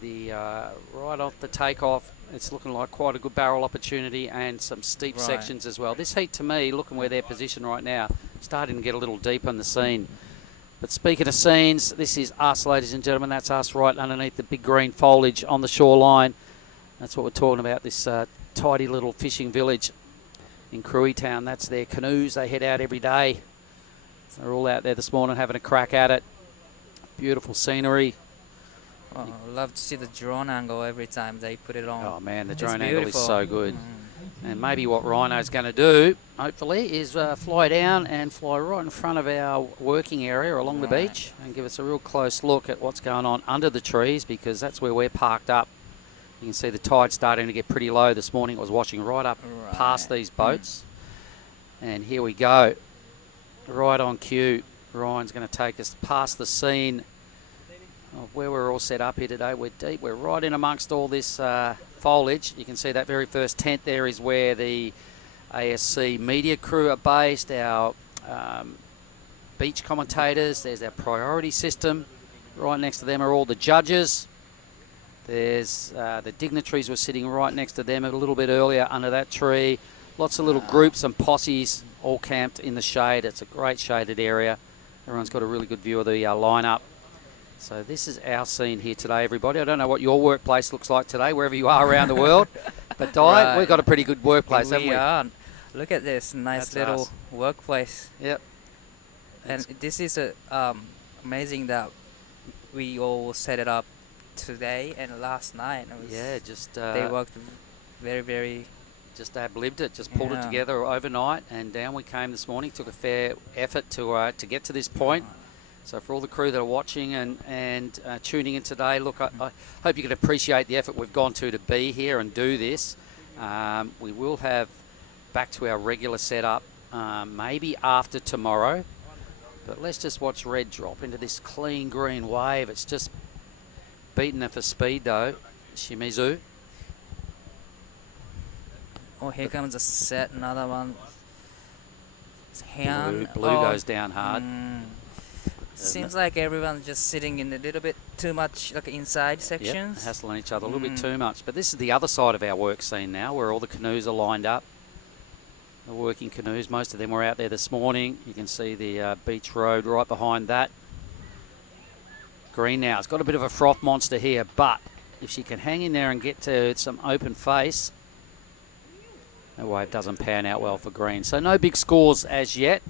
off the takeoff, it's looking like quite a good barrel opportunity and some steep sections as well. This heat to me, looking where they're positioned right now, starting to get a little deep on the scene. But speaking of scenes, this is us, ladies and gentlemen. That's us right underneath the big green foliage on the shoreline. That's what we're talking about, this tidy little fishing village in Krui Town. That's their canoes. They head out every day. They're all out there this morning having a crack at it. Beautiful scenery. Oh, I love to see the drone angle every time they put it on. Oh man, the drone angle is so good. And maybe what Rhino's going to do, hopefully, is fly down and fly right in front of our working area along the beach and give us a real close look at what's going on under the trees, because that's where we're parked up. You can see the tide starting to get pretty low. This morning it was washing right up past these boats. And here we go. Right on cue. Ryan's going to take us past the scene of where we're all set up here today. We're deep. We're right in amongst all this foliage. You can see that very first tent there is where the ASC media crew are based, our beach commentators. There's our priority system. Right next to them are all the judges. There's the dignitaries were sitting right next to them a little bit earlier under that tree. Lots of little groups and posses all camped in the shade. It's a great shaded area. Everyone's got a really good view of the lineup. So this is our scene here today, everybody. I don't know what your workplace looks like today, wherever you are around the world. But Di, we've got a pretty good workplace, haven't We we? are. Look at this nice That's little us. workplace. Yep. And It's- this is amazing that we all set it up today and last night. It was, Yeah, just they worked very, very. just ad-libbed it, just pulled it Yeah. together overnight, and down we came this morning. Took a fair effort to get to this point. So for all the crew that are watching and tuning in today, look, I hope you can appreciate the effort we've gone to be here and do this. We will have back to our regular setup maybe after tomorrow, but let's just watch Red drop into this clean green wave. It's just beating her for speed though, Shimizu. Oh, here comes a set, another one. It's Blue, hand. blue goes down hard. Seems like everyone's just sitting in a little bit too much, like inside Yep, sections. hassling each other a little bit too much. But this is the other side of our work scene now, where all the canoes are lined up. The working canoes, most of them were out there this morning. You can see the beach road right behind that. Green now, it's got a bit of a froth monster here, but if she can hang in there and get to some open face, that wave doesn't pan out well for green. So no big scores as yet.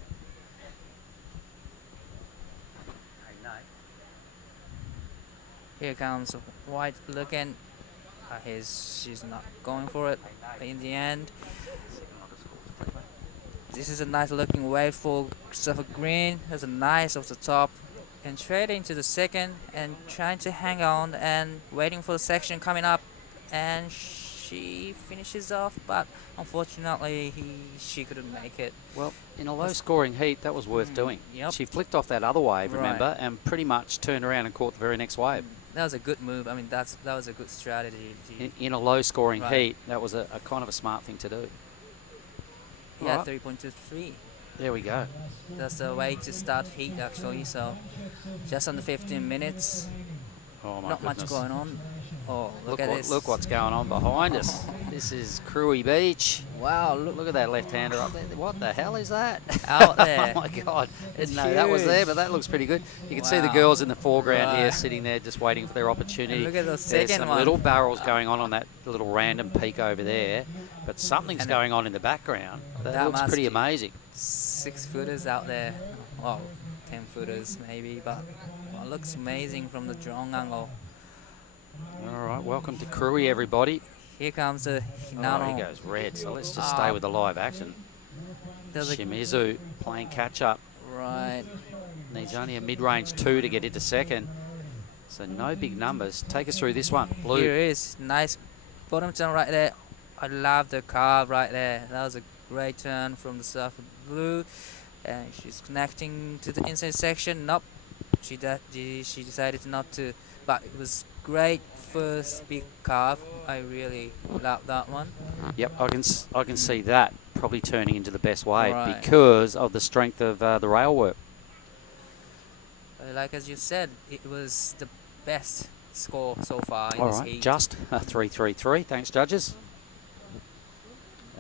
Here comes White looking. She's not going for it in the end. This is a nice looking wave for Surfer Green. There's a nice off the top. And straight into the second and trying to hang on and waiting for the section coming up. And she finishes off, but unfortunately she couldn't make it. Well, in a low-scoring heat, that was worth doing. Yep. She flicked off that other wave, Right. remember, and pretty much turned around and caught the very next wave. That was a good move. I mean, that was a good strategy. In a low-scoring Right. heat, that was a kind of a smart thing to do. Yeah, Alright. 3.23. There we go. That's the way to start heat actually. So just under 15 minutes. Oh my Not goodness. much going on. Oh, look at this. Look what's going on behind us. This is Krui Beach. Wow, Look at that left-hander up there. What the hell is that? Out there. Oh my God. It's Didn't know that was there, huge. but that looks pretty good. You can see the Wow. girls in the foreground here Right. sitting there just waiting for their opportunity. And look at the There's second some one. little barrels going on that little random peak over there, but something's And going on in the background. That that looks must pretty be- amazing. 6-footers out there. Well, 10-footers maybe, but it looks amazing from the drone angle. All right, welcome to Krui, everybody. Here comes the Oh, Hinano. he goes red, so let's just stay with the live action. There's a- Shimizu playing catch-up. Right. Needs only a mid-range 2 to get into second. So no big numbers. Take us through this one. Blue. Here is nice bottom turn right there. I love the carve right there. That was a great turn from the Surfer Blue. And she's connecting to the inside section. Nope. She decided not to. But it was great first big carve. I really love that one. Yep, I can see that probably turning into the best wave Right. because of the strength of the rail work. Like as you said, it was the best score so far in All this right, heat. just a 3-3-3. Thanks, judges.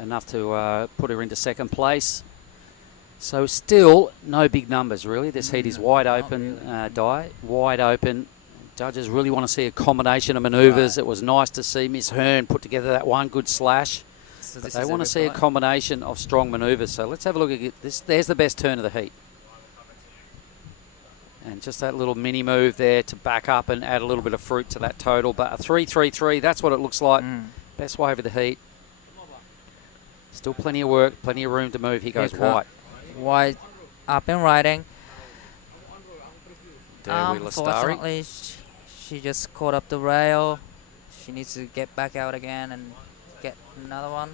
Enough to put her into second place. So still no big numbers, really. This heat is wide not open, really. Di. Wide open. Judges really want to see a combination of manoeuvres. Right. It was nice to see Miss Hearn put together that one good slash. So But this they is want to every see a point. combination of strong manoeuvres. So let's have a look at this. There's the best turn of the heat. And just that little mini move there to back up and add a little bit of fruit to that total. But a 3-3-3, that's what it looks like. Best wave of the heat. Still plenty of work, plenty of room to move. He goes Here come- white. White up and riding. Unfortunately, Unfortunately, she just caught up the rail. She needs to get back out again and get another one.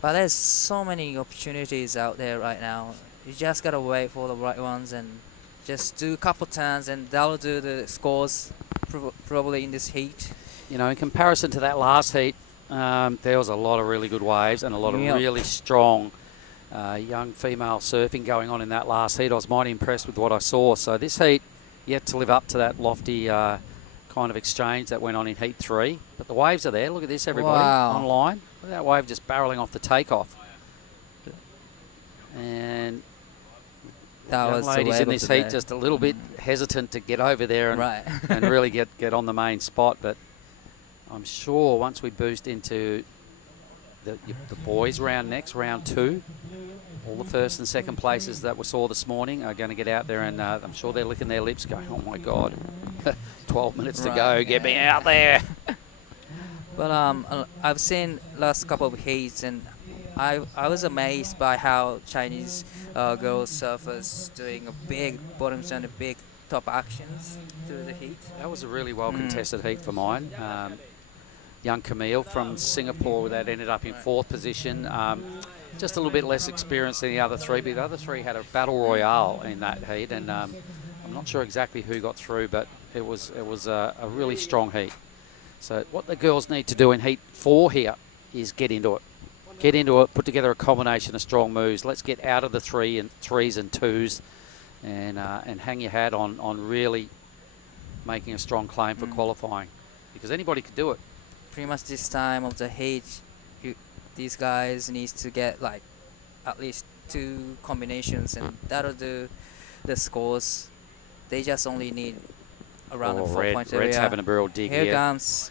But there's so many opportunities out there right now. You just gotta wait for the right ones and just do a couple turns, and that'll do the scores probably in this heat. You know, in comparison to that last heat, there was a lot of really good waves and a lot of Yep. really strong young female surfing going on in that last heat. I was mighty impressed with what I saw. So this heat, yet to live up to that lofty kind of exchange that went on in heat 3. But the waves are there. Look at this, everybody, Wow. online. Look at that wave just barreling off the takeoff. And That young was the ladies wave in of this the heat day. just a little bit hesitant to get over there and, Right. and really get on the main spot. But I'm sure once we boost into the boys round next, round 2, all the first and second places that we saw this morning are going to get out there, and I'm sure they're licking their lips going, oh my God, 12 minutes to go, get me out there. But I've seen last couple of heats, and I was amazed by how Chinese girls surfers doing a big bottoms and a big top actions through the heat. That was a really well contested heat for mine. Young Camille from Singapore that ended up in 4th position. Just a little bit less experienced than the other 3, but the other 3 had a battle royale in that heat, and I'm not sure exactly who got through, but it was a really strong heat. So what the girls need to do in heat 4 here is get into it. Get into it, put together a combination of strong moves. Let's get out of the 3s and 2s and hang your hat on really making a strong claim for qualifying, because anybody could do it. Pretty much this time of the heat, these guys needs to get like at least 2 combinations, and that'll do the scores. They just only need around the 4-point area. Red's having a real dig here. Here comes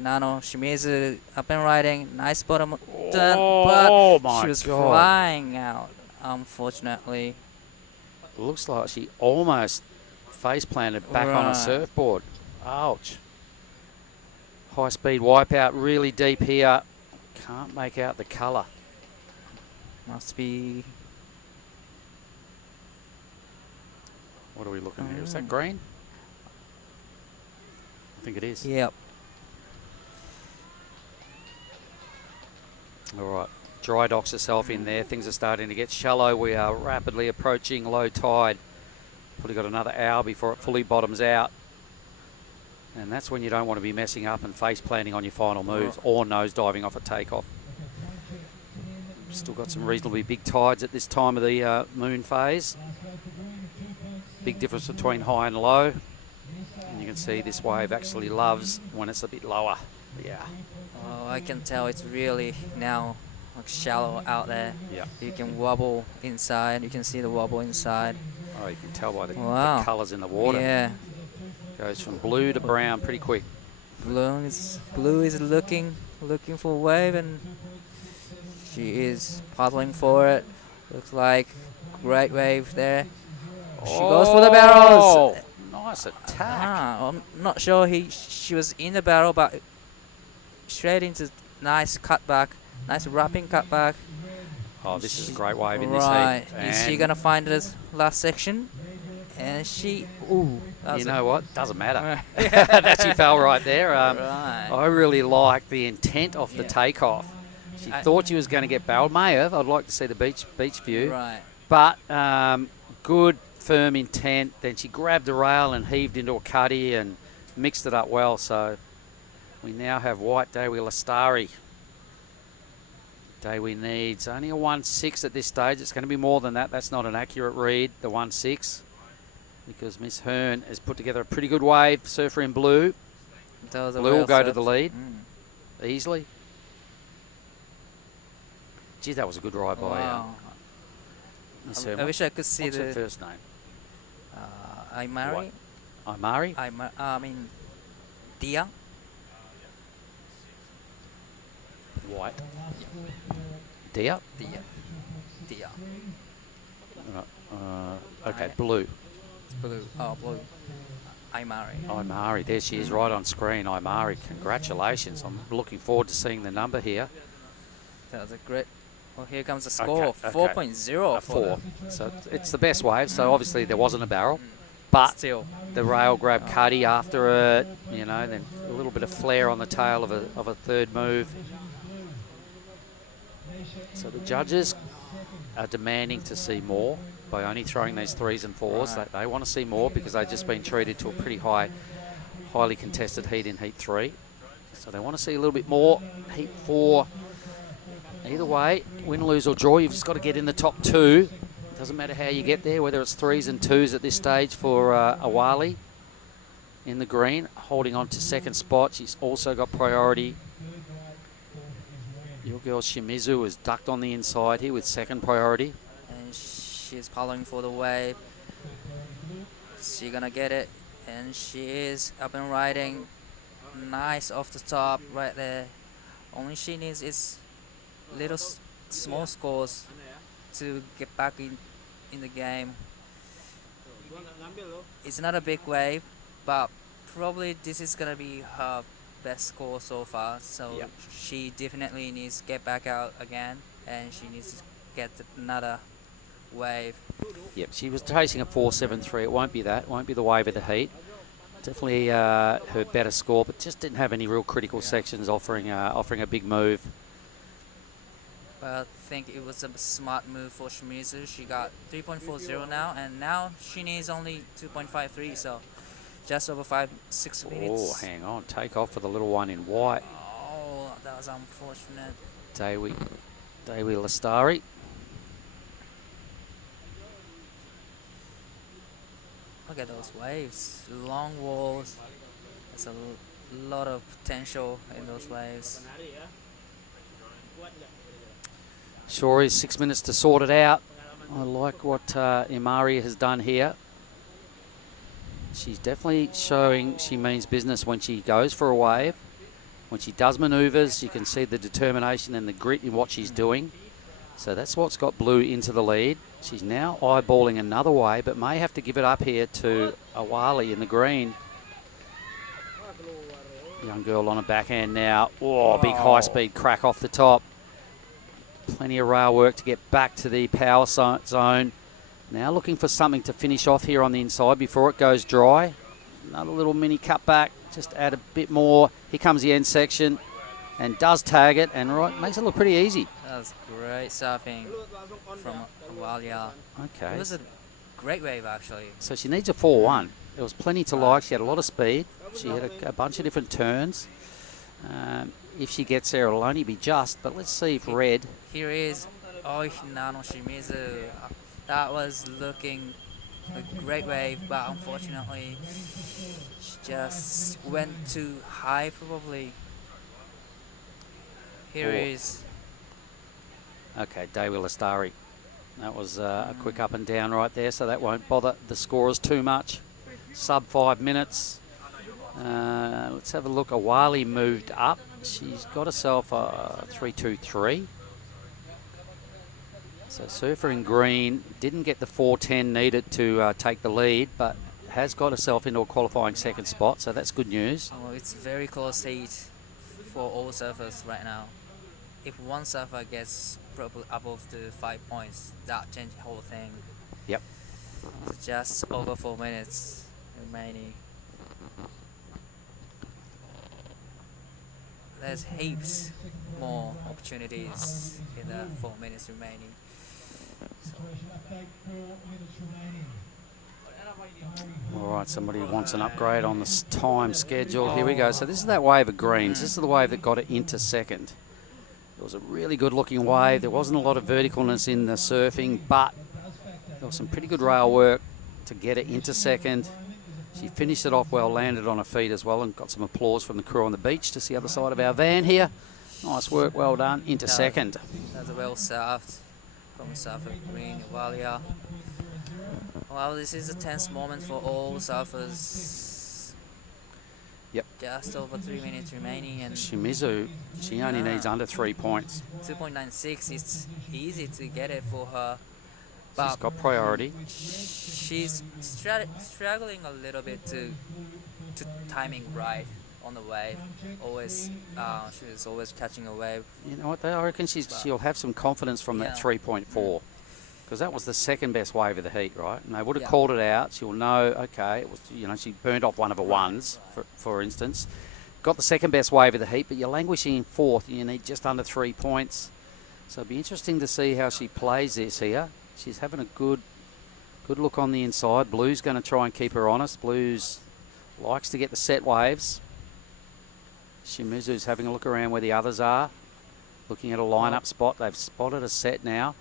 Nano Shimizu up and riding. Nice bottom turn, Oh but my she was God. flying out, unfortunately. Looks like she almost face planted back on a Right. surfboard. Ouch. High speed wipeout, really deep here. Can't make out the colour. Must be. What are we looking at? Is that green? I think it is. Yep. All right. Dry docks herself in there. Things are starting to get shallow. We are rapidly approaching low tide. Probably got another hour before it fully bottoms out. And that's when you don't want to be messing up and face planting on your final moves or nose diving off a takeoff. Still got some reasonably big tides at this time of the moon phase. Big difference between high and low. And you can see this wave actually loves when it's a bit lower. Yeah. Oh, I can tell it's really now like shallow out there. Yeah. You can wobble inside. You can see the wobble inside. Oh, you can tell by the Wow. colours in the water. Yeah. Goes from blue to brown pretty quick. Blue is looking for a wave, and she is paddling for it. Looks like great wave there. She goes for the barrels. Nice attack. I'm not sure she was in the barrel, but straight into nice cutback, nice wrapping cutback. Oh, this is a great wave in Right. this heat. Is she And gonna find this last section? And she, you know what? Doesn't matter. That she fell right there. Right. I really like the intent of the takeoff. She thought she was going to get barreled. May have. I'd like to see the beach view. Right. But good, firm intent. Then she grabbed the rail and heaved into a cuddy and mixed it up well. So we now have white Dewi Lastari. Dewi needs only a 1.6 at this stage. It's going to be more than that. That's not an accurate read, the 1.6. Because Miss Hearn has put together a pretty good wave. Surfer in blue. Blue will go to the lead easily. Gee, that was a good ride by Wow. Miss I Hearn. wish I could see What's her the first name? Imari. Imari? I mean, Dia. White. Dia? Dia. Okay, blue. It's blue. Oh, blue. Imari. Imari, there she is right on screen. Imari, congratulations. I'm looking forward to seeing the number here. That was a great. Well, here comes the score. Okay. 4.0 A for 4. them. So it's the best wave. So obviously there wasn't a barrel. But Still. the rail grabbed Cuddy after it, you know, then a little bit of flare on the tail of a third move. So the judges are demanding to see more by only throwing these 3s and 4s. Right. They want to see more because they've just been treated to a pretty highly contested heat in heat 3. So they want to see a little bit more. Heat 4, either way, win, lose or draw, you've just got to get in the top 2. Doesn't matter how you get there, whether it's 3s and 2s at this stage for Awali in the green, holding on to second spot. She's also got priority. Your girl Shimizu is ducked on the inside here with second priority. And she's following for the wave. She gonna get it, and she is up and riding. nice off the top right there. Only she needs is little small scores to get back in the game. It's not a big wave, but probably this is gonna be her best score so far. So Yep. she definitely needs to get back out again, and she needs to get another wave. Yep, she was chasing a 4.73. It won't be that. It won't be the wave of the heat. Definitely her better score, but just didn't have any real critical sections offering a big move. But I think it was a smart move for Shimizu. She got 3.40 now, and now she needs only 2.53, so just over 6 minutes. Oh, hang on. Take off for the little one in white. Oh, that was unfortunate. Dewi Lastari. Look at those waves, long walls. There's a lot of potential in those waves. Sure is 6 minutes to sort it out. I like what Imari has done here. She's definitely showing she means business when she goes for a wave. When she does manoeuvres, you can see the determination and the grit in what she's doing. So that's what's got Blue into the lead. She's now eyeballing another wave, but may have to give it up here to Awali in the green. Young girl on a backhand now. Oh, big high-speed crack off the top. Plenty of rail work to get back to the power zone. Now looking for something to finish off here on the inside before it goes dry. Another little mini cutback, just add a bit more. Here comes the end section and does tag it and makes it look pretty easy. That was great surfing from Awalia. Okay. It was a great wave actually. So she needs a 4-1. There was plenty to like. She had a lot of speed. She had a bunch of different turns. If she gets there, it'll only be just. But let's see if Red... Here is Nano Shimizu. That was looking a great wave, but unfortunately, she just went too high probably. Here is... Okay, Dewi Lastari. That was a quick up and down right there, so that won't bother the scorers too much. Sub 5 minutes. Let's have a look. Awali moved up. She's got herself a 3.23. So Surfer in green didn't get the 4.10 needed to take the lead, but has got herself into a qualifying second spot, so that's good news. Oh, it's very close heat for all surfers right now. If one surfer gets probably above the 5 points, that changes the whole thing. Yep. It's just over 4 minutes remaining. There's heaps more opportunities in the 4 minutes remaining. All right, somebody wants an upgrade on the time schedule. Here we go. So this is that wave of greens. This is the wave that got it into second. It was a really good looking wave. There wasn't a lot of verticalness in the surfing, but there was some pretty good rail work to get it into second. She finished it off well, landed on her feet as well, and got some applause from the crew on the beach just the other side of our van here. Nice work, well done, into second. That's well served from Surfer Green, Awalia. Well, this is a tense moment for all surfers. Yep. Just over 3 minutes remaining, and Shimizu, she only needs under 3 points. 2.96 is easy to get it for her. But She's got priority. She's struggling a little bit to timing right on the wave. Always, she's always catching a wave. You know what? I reckon she'll have some confidence from that 3.4, because that was the second best wave of the heat, right? And they would have called it out. She'll know. Okay, it was, you know, she burned off one of her ones, for instance. Got the second best wave of the heat, but you're languishing in fourth, and you need just under 3 points. So it'll be interesting to see how she plays this here. She's having a good look on the inside. Blue's going to try and keep her honest. Blue's likes to get the set waves. Shimizu's having a look around where the others are. Looking at a lineup spot. They've spotted a set now.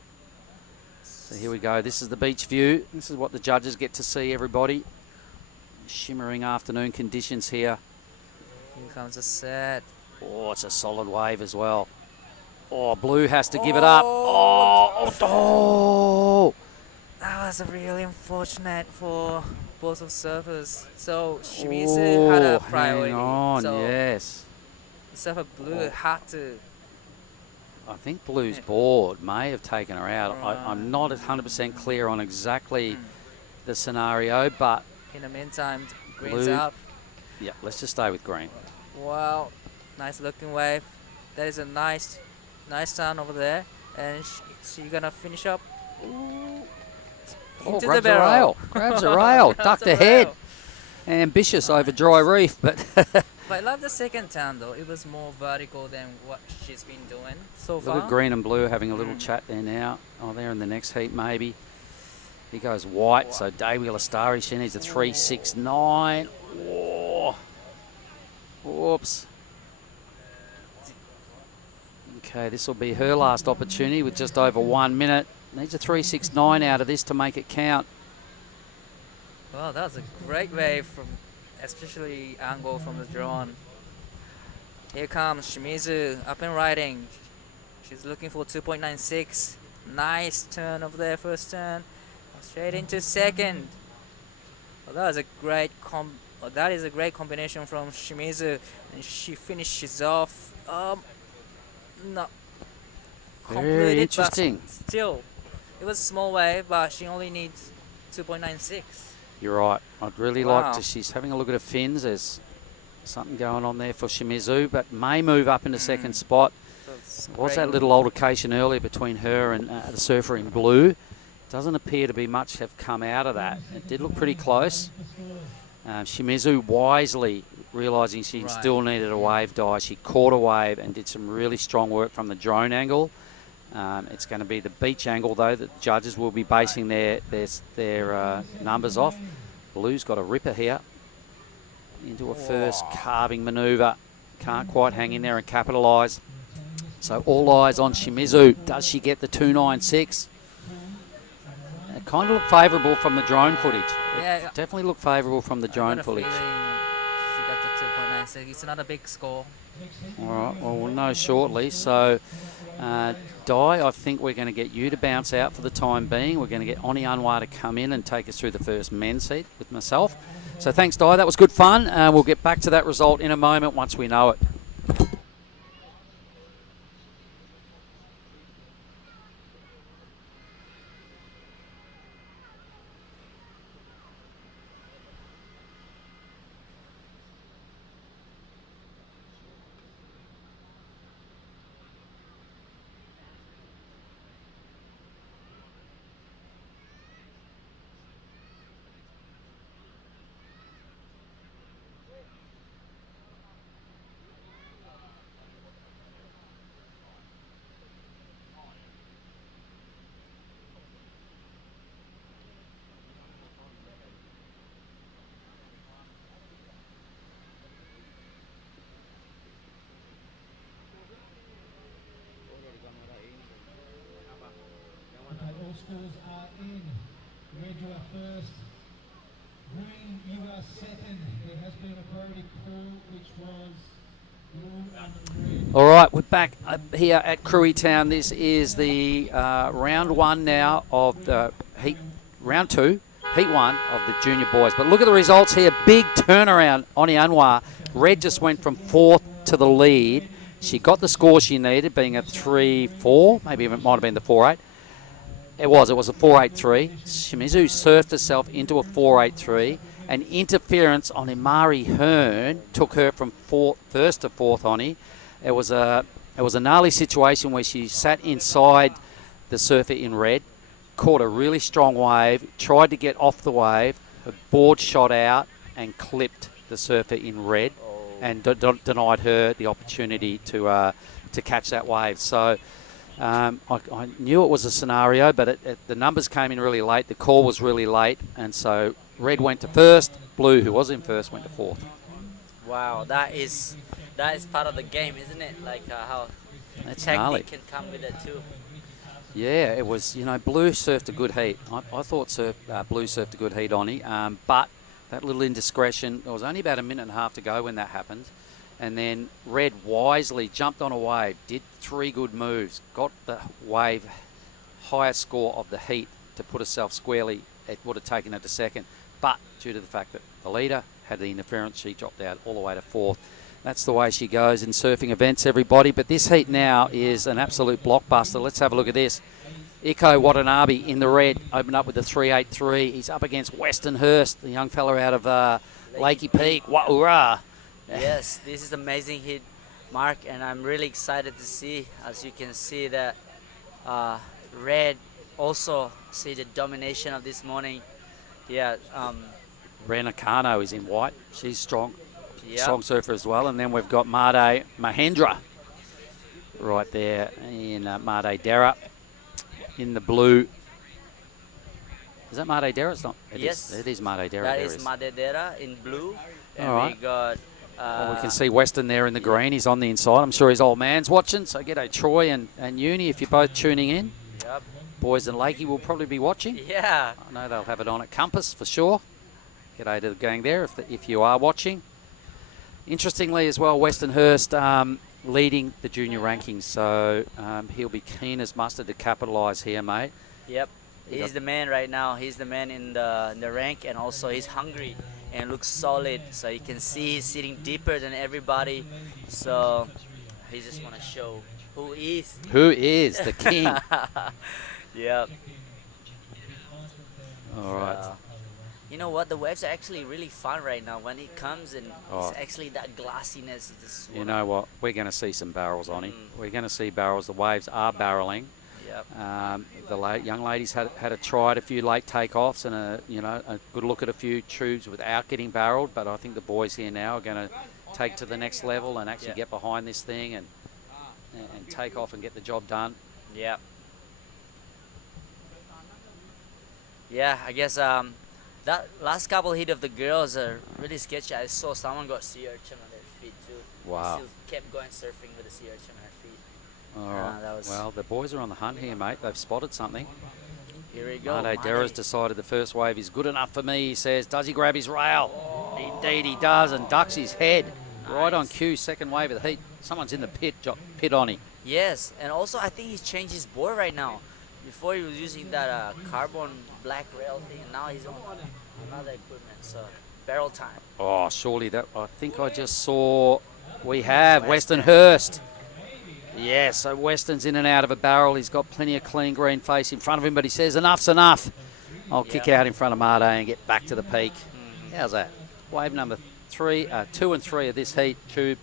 So here we go. This is the beach view. This is what the judges get to see, everybody. Shimmering afternoon conditions here. Here comes a set. Oh, it's a solid wave as well. Oh, Blue has to give it up. Oh! That was really unfortunate for both of surfers. So Shimizu had a priority. Hang on, so yes. surfer Blue had to. I think Blue's board may have taken her out. I'm not 100% clear on exactly the scenario, but In the meantime, Green's Blue- up. yeah, let's just stay with green. Wow, nice looking wave. That is a nice turn over there, and she gonna finish up. Ooh, into the Grabs a barrel. rail. Grabs a rail. Grabs Ducked a ahead. rail. Ambitious over dry reef, but But I love the second turn though. It was more vertical than what she's been doing so look far. at green and blue having a little chat there now. Oh, they're in the next heat maybe. He goes white, so Davy Lastari, she needs a 3.69. Oh. Whoops. Okay, this will be her last opportunity with just over 1 minute. Needs a 3.69 out of this to make it count. Wow, that was a great wave from, especially angle from the drone. Here comes Shimizu up and riding. She's looking for 2.96. Nice turn over there, first turn. Straight into second. Well, that was a great that is a great combination from Shimizu, and she finishes off. Not Very completed, interesting. but still, it was a small wave, but she only needs 2.96. You're right. I'd really like Wow. to. She's having a look at her fins. There's something going on there for Shimizu, but may move up into second spot. So it's Was great. that little altercation earlier between her and the surfer in blue? Doesn't appear to be much have come out of that. It did look pretty close. Shimizu wisely realising she Right. still needed a wave die. She caught a wave and did some really strong work from the drone angle. It's going to be the beach angle though that the judges will be basing their numbers off. Blue's got a ripper here into a first carving manoeuvre. Can't quite hang in there and capitalise. So all eyes on Shimizu. Does she get the 2.96? It kind of looked favourable from the drone footage. Yeah, Definitely looked favourable from the I drone got a footage. feeling she got the 2.96. It's not a big score. All right, well, we'll know shortly. So, Di, I think we're going to get you to bounce out for the time being. We're going to get Oni Anwar to come in and take us through the first men's heat with myself. So thanks, Di. That was good fun. We'll get back to that result in a moment once we know it. Okay, all scores are in. Red, you are first. Green, you are second. There has been a priority call, which was blue and red. All right, we're back here at Krui Town. This is the round one now of the heat, round two, heat one of the junior boys. But look at the results here. Big turnaround. Oni Anwar. Red just went from fourth to the lead. She got the score she needed, being a 3-4, maybe it might have been the 4-8. It was a 4.83. Shimizu surfed herself into a 4.83. An interference on Imari Hearn took her from first to fourth, Oni. It was a gnarly situation where she sat inside the surfer in red, caught a really strong wave, tried to get off the wave, her board shot out and clipped the surfer in red and denied her the opportunity to catch that wave. So I knew it was a scenario, but the numbers came in really late. The call was really late, and so red went to first. Blue, who was in first, went to fourth. Wow, That is part of the game, isn't it? Like how That's gnarly. technique can come with it too. Yeah, it was, Blue surfed a good heat. I thought Blue surfed a good heat, Oni, but that little indiscretion, there was only about a minute and a half to go when that happened. And then Red wisely jumped on a wave, did 3 good moves, got the wave highest score of the heat to put herself squarely. It would have taken her to second. but due to the fact that the leader had the interference, she dropped out all the way to 4th. That's the way she goes in surfing events, everybody. But this heat now is an absolute blockbuster. Let's have a look at this. Iko Watanabe in the red, opened up with the 3.83. He's up against Weston Hurst, the young fella out of Lakey Peak. Wa'ura. Yes, this is amazing hit, Mark, and I'm really excited to see. As you can see that red also see the domination of this morning. Yeah. Rena Kano is in white. She's strong. Yep. Strong surfer as well. And then we've got Made Mahendra right there in Made Dera in the blue. Is that Made Dera? It's not. Yes. It is Made Dera. That is Made Dera in blue. And all right. we got... well, we can see Weston there in the green. He's on the inside. I'm sure his old man's watching. So g'day Troy and Uni if you're both tuning in. Yep. Boys and Lakey will probably be watching. Yeah. I know they'll have it on at Compass for sure. G'day to the gang there if you are watching. Interestingly as well, Weston Hurst leading the junior rankings, so he'll be keen as mustard to capitalise here, mate. Yep, he's the man right now. He's the man in the rank, and also he's hungry and looks solid. So you can see he's sitting deeper than everybody. So he just want to show who is the king. Yep. All right. You know what? The waves are actually really fun right now. When it comes and it's actually that glassiness. You know what? We're going to see some barrels on him. We're going to see barrels. The waves are barreling. Yep. The young ladies had a try at a few late takeoffs and a good look at a few tubes without getting barreled. But I think the boys here now are going to take to the next level and actually get behind this thing and take off and get the job done. Yeah. Yeah, I guess that last couple hit of the girls are really sketchy. I saw someone got sea urchin on their feet too. Wow. Still kept going surfing with a sea urchin on her feet. All right. Well, the boys are on the hunt here, mate. They've spotted something. Here we go. Made Dera's decided the first wave is good enough for me, he says. Does he grab his rail? Indeed he does, and ducks his head. Right on cue, second wave of the heat. Someone's in the pit on him. Yes, and also I think he's changed his board right now. Before he was using that carbon black rail thing, and now he's on another equipment. So barrel time. Oh, surely that. I think I just saw. We have Weston Hurst. Yeah, so Weston's in and out of a barrel. He's got plenty of clean green face in front of him, but he says enough's enough. I'll kick out in front of Made and get back to the peak. How's that? Wave number 2 and 3 of this heat. Tube.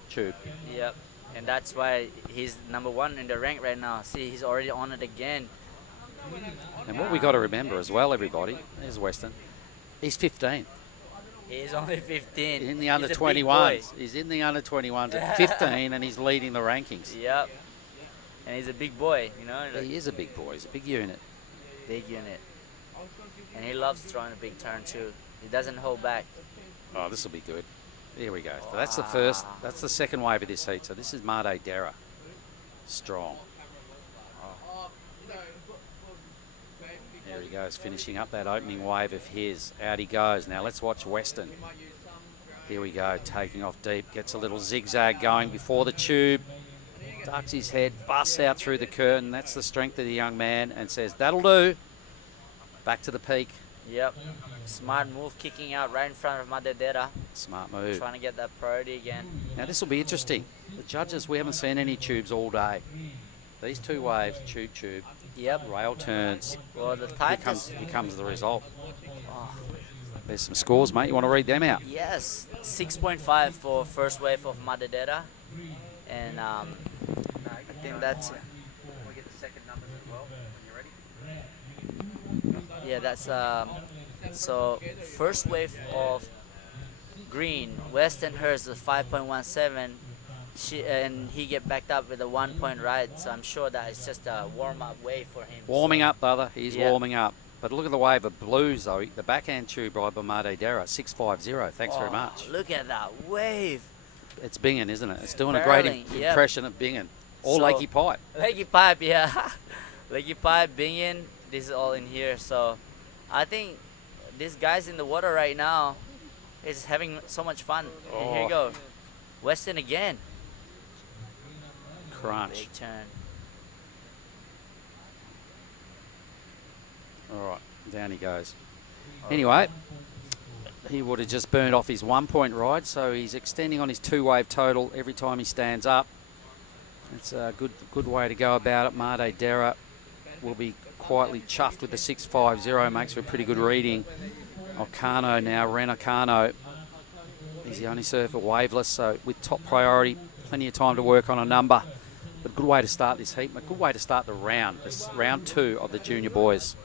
Yep, and that's why he's number 1 in the rank right now. See, he's already on it again. And what we got to remember as well, everybody, there's Weston. He's 15. He's only 15. In the under 21s. He's in the under 21s at 15 and he's leading the rankings. Yep. And he's a big boy, you know. He is a big boy. He's a big unit. Big unit. And he loves throwing a big turn too. He doesn't hold back. Oh, this will be good. Here we go. So that's the first. That's the second wave of this heat. So this is Made Dera. Strong. There he goes, finishing up that opening wave of his. Out he goes. Now let's watch Weston. Here we go, taking off deep. Gets a little zigzag going before the tube. Ducks his head, busts out through the curtain. That's the strength of the young man and says, that'll do. Back to the peak. Yep. Smart move, kicking out right in front of Made Dera. Smart move. Trying to get that priority again. Now this will be interesting. The judges, we haven't seen any tubes all day. These two waves, tube. Yep. Rail turns. Well, the tightest. Here comes the result. Oh. There's some scores, mate. You want to read them out? Yes. 6.5 for first wave of Made Dera. And I think that's... We'll get the second numbers as well when you're ready. Yeah, that's... so, first wave of green, Weston Hurst with 5.17. And he get backed up with a 1 point ride, so I'm sure that it's just a warm-up wave for him. Warming up, brother. He's warming up. But look at the wave of blues, though. The backhand tube ride by Made Dera, 650. Thanks very much. Look at that wave. It's Bingen, isn't it? It's doing a great impression of Bingen. Or Lakey Pipe. Lakey Pipe, yeah. Lakey Pipe, Bingen, this is all in here. So I think these guys in the water right now is having so much fun. And here you go. Weston again. Crunch. Big turn. All right, down he goes. Anyway, he would have just burned off his 1 point ride, so he's extending on his 2-wave total every time he stands up. It's a good way to go about it. Made Dera will be quietly chuffed with the 6.50, makes for a pretty good reading. Okano now, Ren Okano. He's the only surfer waveless, so with top priority, plenty of time to work on a number. But a good way to start this heat, a good way to start the round, this round 2 of the junior boys.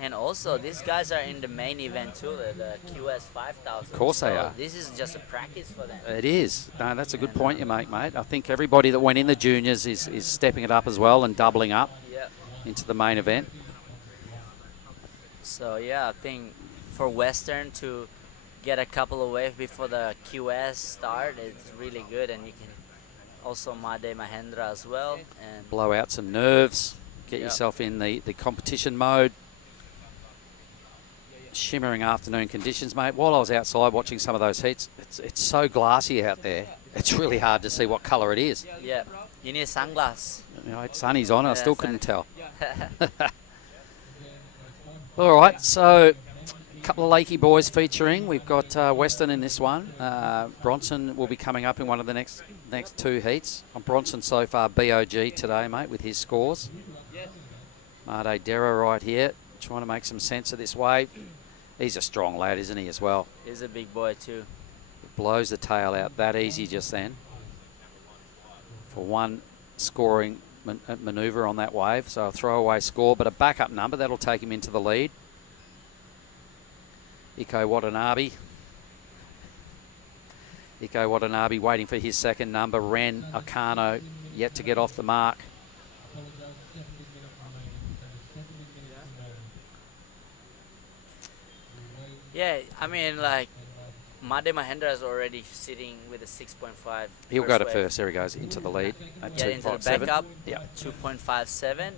And also, these guys are in the main event too, the QS 5000. Of course they are. This is just a practice for them. It is. No, that's a good point you make, mate. I think everybody that went in the juniors is stepping it up as well and doubling up into the main event. So yeah, I think for Western to get a couple of waves before the QS start, it's really good, and you can also Made Mahendra as well. And blow out some nerves, get yourself in the competition mode. Shimmering afternoon conditions, mate. While I was outside watching some of those heats, it's so glassy out there. It's really hard to see what colour it is. Yeah, you need sunglasses. You know, sunny's on, I still couldn't tell. All right, so a couple of Lakey boys featuring. We've got Western in this one. Bronson will be coming up in one of the next 2 heats. On Bronson so far, BOG today, mate, with his scores. Made Dera right here, trying to make some sense of this wave. He's a strong lad, isn't he, as well? He's a big boy too. Blows the tail out that easy just then. For one scoring manoeuvre on that wave, so a throwaway score, but a backup number, that'll take him into the lead. Iko Watanabe waiting for his second number. Ren Okano yet to get off the mark. Yeah, I mean, like, Made Mahendra is already sitting with a 6.5. He'll go to first. There he goes, into the lead. Into the backup. Yeah, 2.57.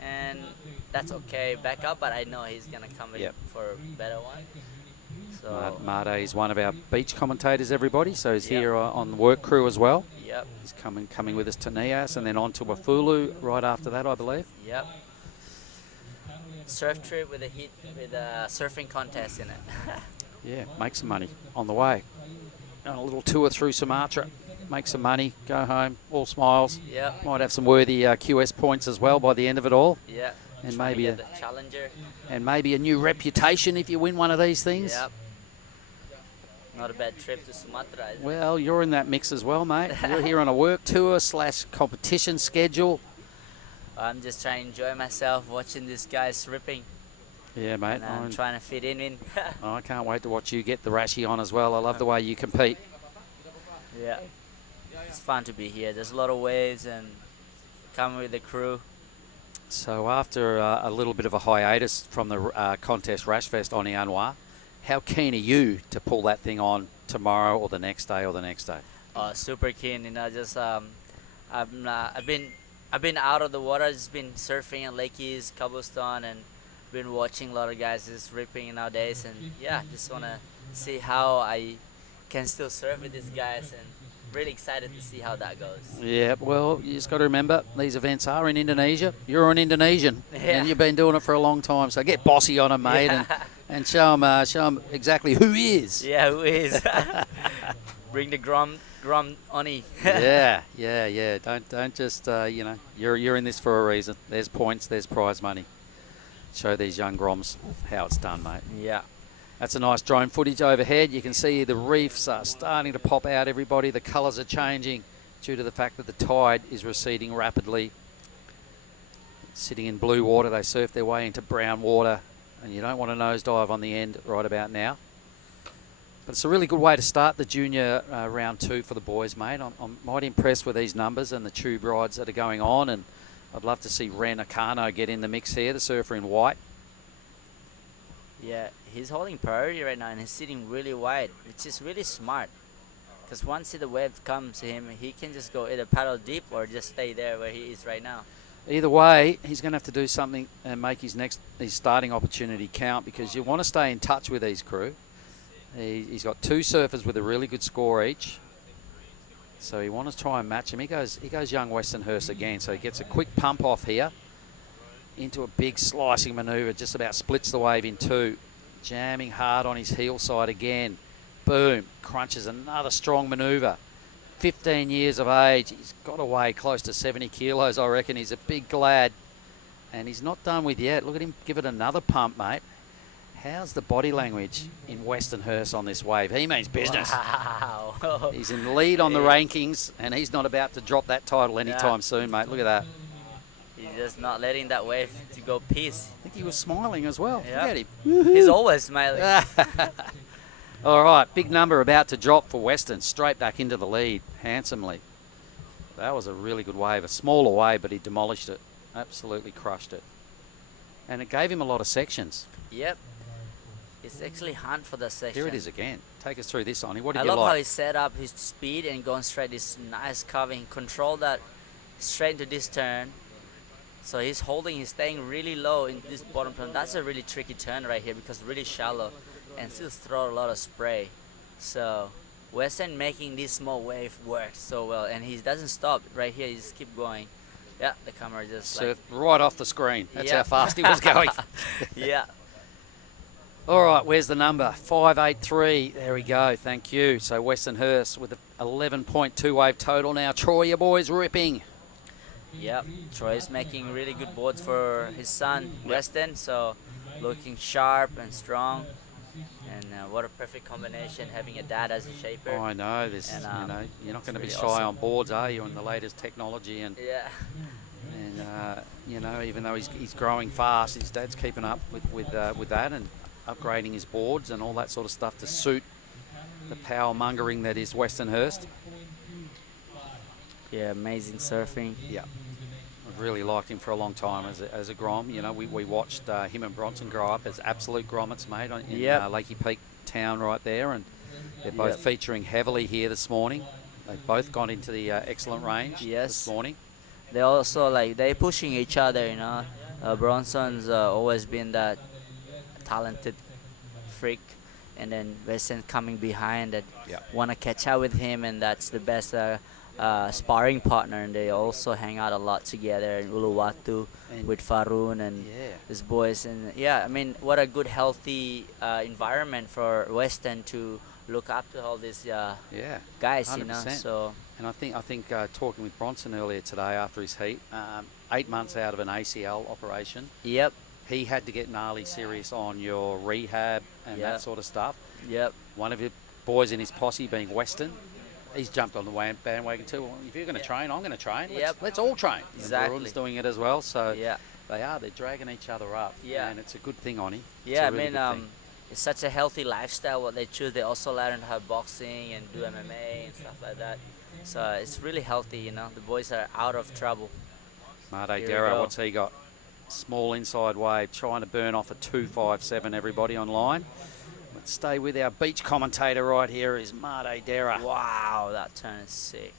And that's okay, backup, but I know he's going to come in for a better one. So Made is one of our beach commentators, everybody. So he's here on the work crew as well. Yep. He's coming with us to Nias and then on to Wafulu right after that, I believe. Yep. Surf trip with a surfing contest in it. Yeah, make some money on the way. And a little tour through Sumatra, make some money, go home, all smiles. Yeah. Might have some worthy QS points as well by the end of it all. Yeah. And maybe the challenger. And maybe a new reputation if you win one of these things. Yep. Not a bad trip to Sumatra. Well, you're in that mix as well, mate. You're here on a work tour / competition schedule. I'm just trying to enjoy myself watching these guys ripping. Yeah, mate. And I'm trying to fit in. I can't wait to watch you get the Rashi on as well. I love the way you compete. Yeah. It's fun to be here. There's a lot of waves and coming with the crew. So after a little bit of a hiatus from the contest Rashfest on Ianwa, how keen are you to pull that thing on tomorrow or the next day or the next day? Super keen. You know, just I've been out of the water, just been surfing at Lakeys, Cobblestone, and been watching a lot of guys just ripping nowadays. And yeah, just want to see how I can still surf with these guys, and really excited to see how that goes. Yeah, well, you just got to remember, these events are in Indonesia. You're an Indonesian, and you've been doing it for a long time. So get bossy on them, mate, and show them exactly who is. Yeah, who is. Bring the Grom Oni. yeah. Don't just you're in this for a reason. There's points, there's prize money. Show these young Groms how it's done, mate. Yeah. That's a nice drone footage overhead. You can see the reefs are starting to pop out, everybody. The colours are changing due to the fact that the tide is receding rapidly. Sitting in blue water, they surf their way into brown water, and you don't want to nosedive on the end right about now. But it's a really good way to start the junior round 2 for the boys, mate. I'm mighty impressed with these numbers and the tube rides that are going on, and I'd love to see Ren Okano get in the mix here, the surfer in white. Yeah, he's holding priority right now, and he's sitting really wide, which is really smart. Because once the wave comes to him, he can just go either paddle deep or just stay there where he is right now. Either way, he's going to have to do something and make his starting opportunity count, because you want to stay in touch with these crew. He's got 2 surfers with a really good score each. So you want to try and match him. He goes young Westernhurst again. So he gets a quick pump off here into a big slicing manoeuvre. Just about splits the wave in 2. jamming hard on his heel side again. Boom, crunches another strong manoeuvre. 15 years of age, he's got to weigh close to 70 kilos, I reckon. He's a big lad, and he's not done with yet. Look at him give it another pump, mate. How's the body language in Westernhurst on this wave? He means business. Wow. He's in the lead on the rankings, and he's not about to drop that title anytime soon, mate. Look at that. He's just not letting that wave to go piece. I think he was smiling as well. Yeah. Look at him. He's always smiling. All right, big number about to drop for Western. Straight back into the lead, handsomely. That was a really good wave. A smaller wave, but he demolished it. Absolutely crushed it. And it gave him a lot of sections. Yep. It's actually hunt for the section. Here it is again. Take us through this, Oni. What did I you love like? how he set up his speed and going straight. This nice carving. Control that straight into this turn. So he's holding, he's staying really low in this bottom turn. That's a really tricky turn right here because really shallow and still throw a lot of spray. So Western making this small wave work so well, and he doesn't stop right here. He just keep going. Yeah, the camera just Surf right off the screen. That's how fast he was going. Yeah. All right, where's the number? 583. There we go. Thank you. So Westernhurst with an 11.2 wave total now. Troy, your boys ripping. Yep. Troy's making really good boards for his son, Weston. So looking sharp and strong. And what a perfect combination having a dad as a shaper. Oh, I know. This, and, you know, you're not going to be really shy awesome on boards, are you? On the latest technology and yeah. And you know, even though he's growing fast, his dad's keeping up with that and upgrading his boards and all that sort of stuff to suit the power mongering that is Westernhurst. Yeah, amazing surfing. Yeah, I've really liked him for a long time as a Grom. You know, we watched him and Bronson grow up as absolute grommets, mate, in Lakey Peak town right there, and they're both featuring heavily here this morning. They've both gone into the excellent range this morning. They also they're pushing each other, you know. Bronson's always been that talented freak, and then Weston coming behind that want to catch up with him, and that's the best sparring partner. And they also hang out a lot together in Uluwatu with Farun and his boys. And I mean, what a good healthy environment for Weston to look up to all these guys, 100%. you know. So. And I think talking with Bronson earlier today after his heat, 8 months out of an ACL operation. Yep. He had to get gnarly serious on your rehab and that sort of stuff. Yep. One of your boys in his posse being Weston, he's jumped on the bandwagon too. Well, if you're going to train, I'm going to train. Let's all train. Exactly. Everyone's doing it as well. So they're dragging each other up. Yeah. And it's a good thing, Oni. Yeah, really I mean, it's such a healthy lifestyle what they choose. They also learn how boxing and do MMA and stuff like that. So it's really healthy, you know. The boys are out of trouble. Mate Darrow, what's he got? Small inside wave, trying to burn off a 257, everybody online. Let's stay with our beach commentator right here is Mate Darrow. Wow, that turn is sick.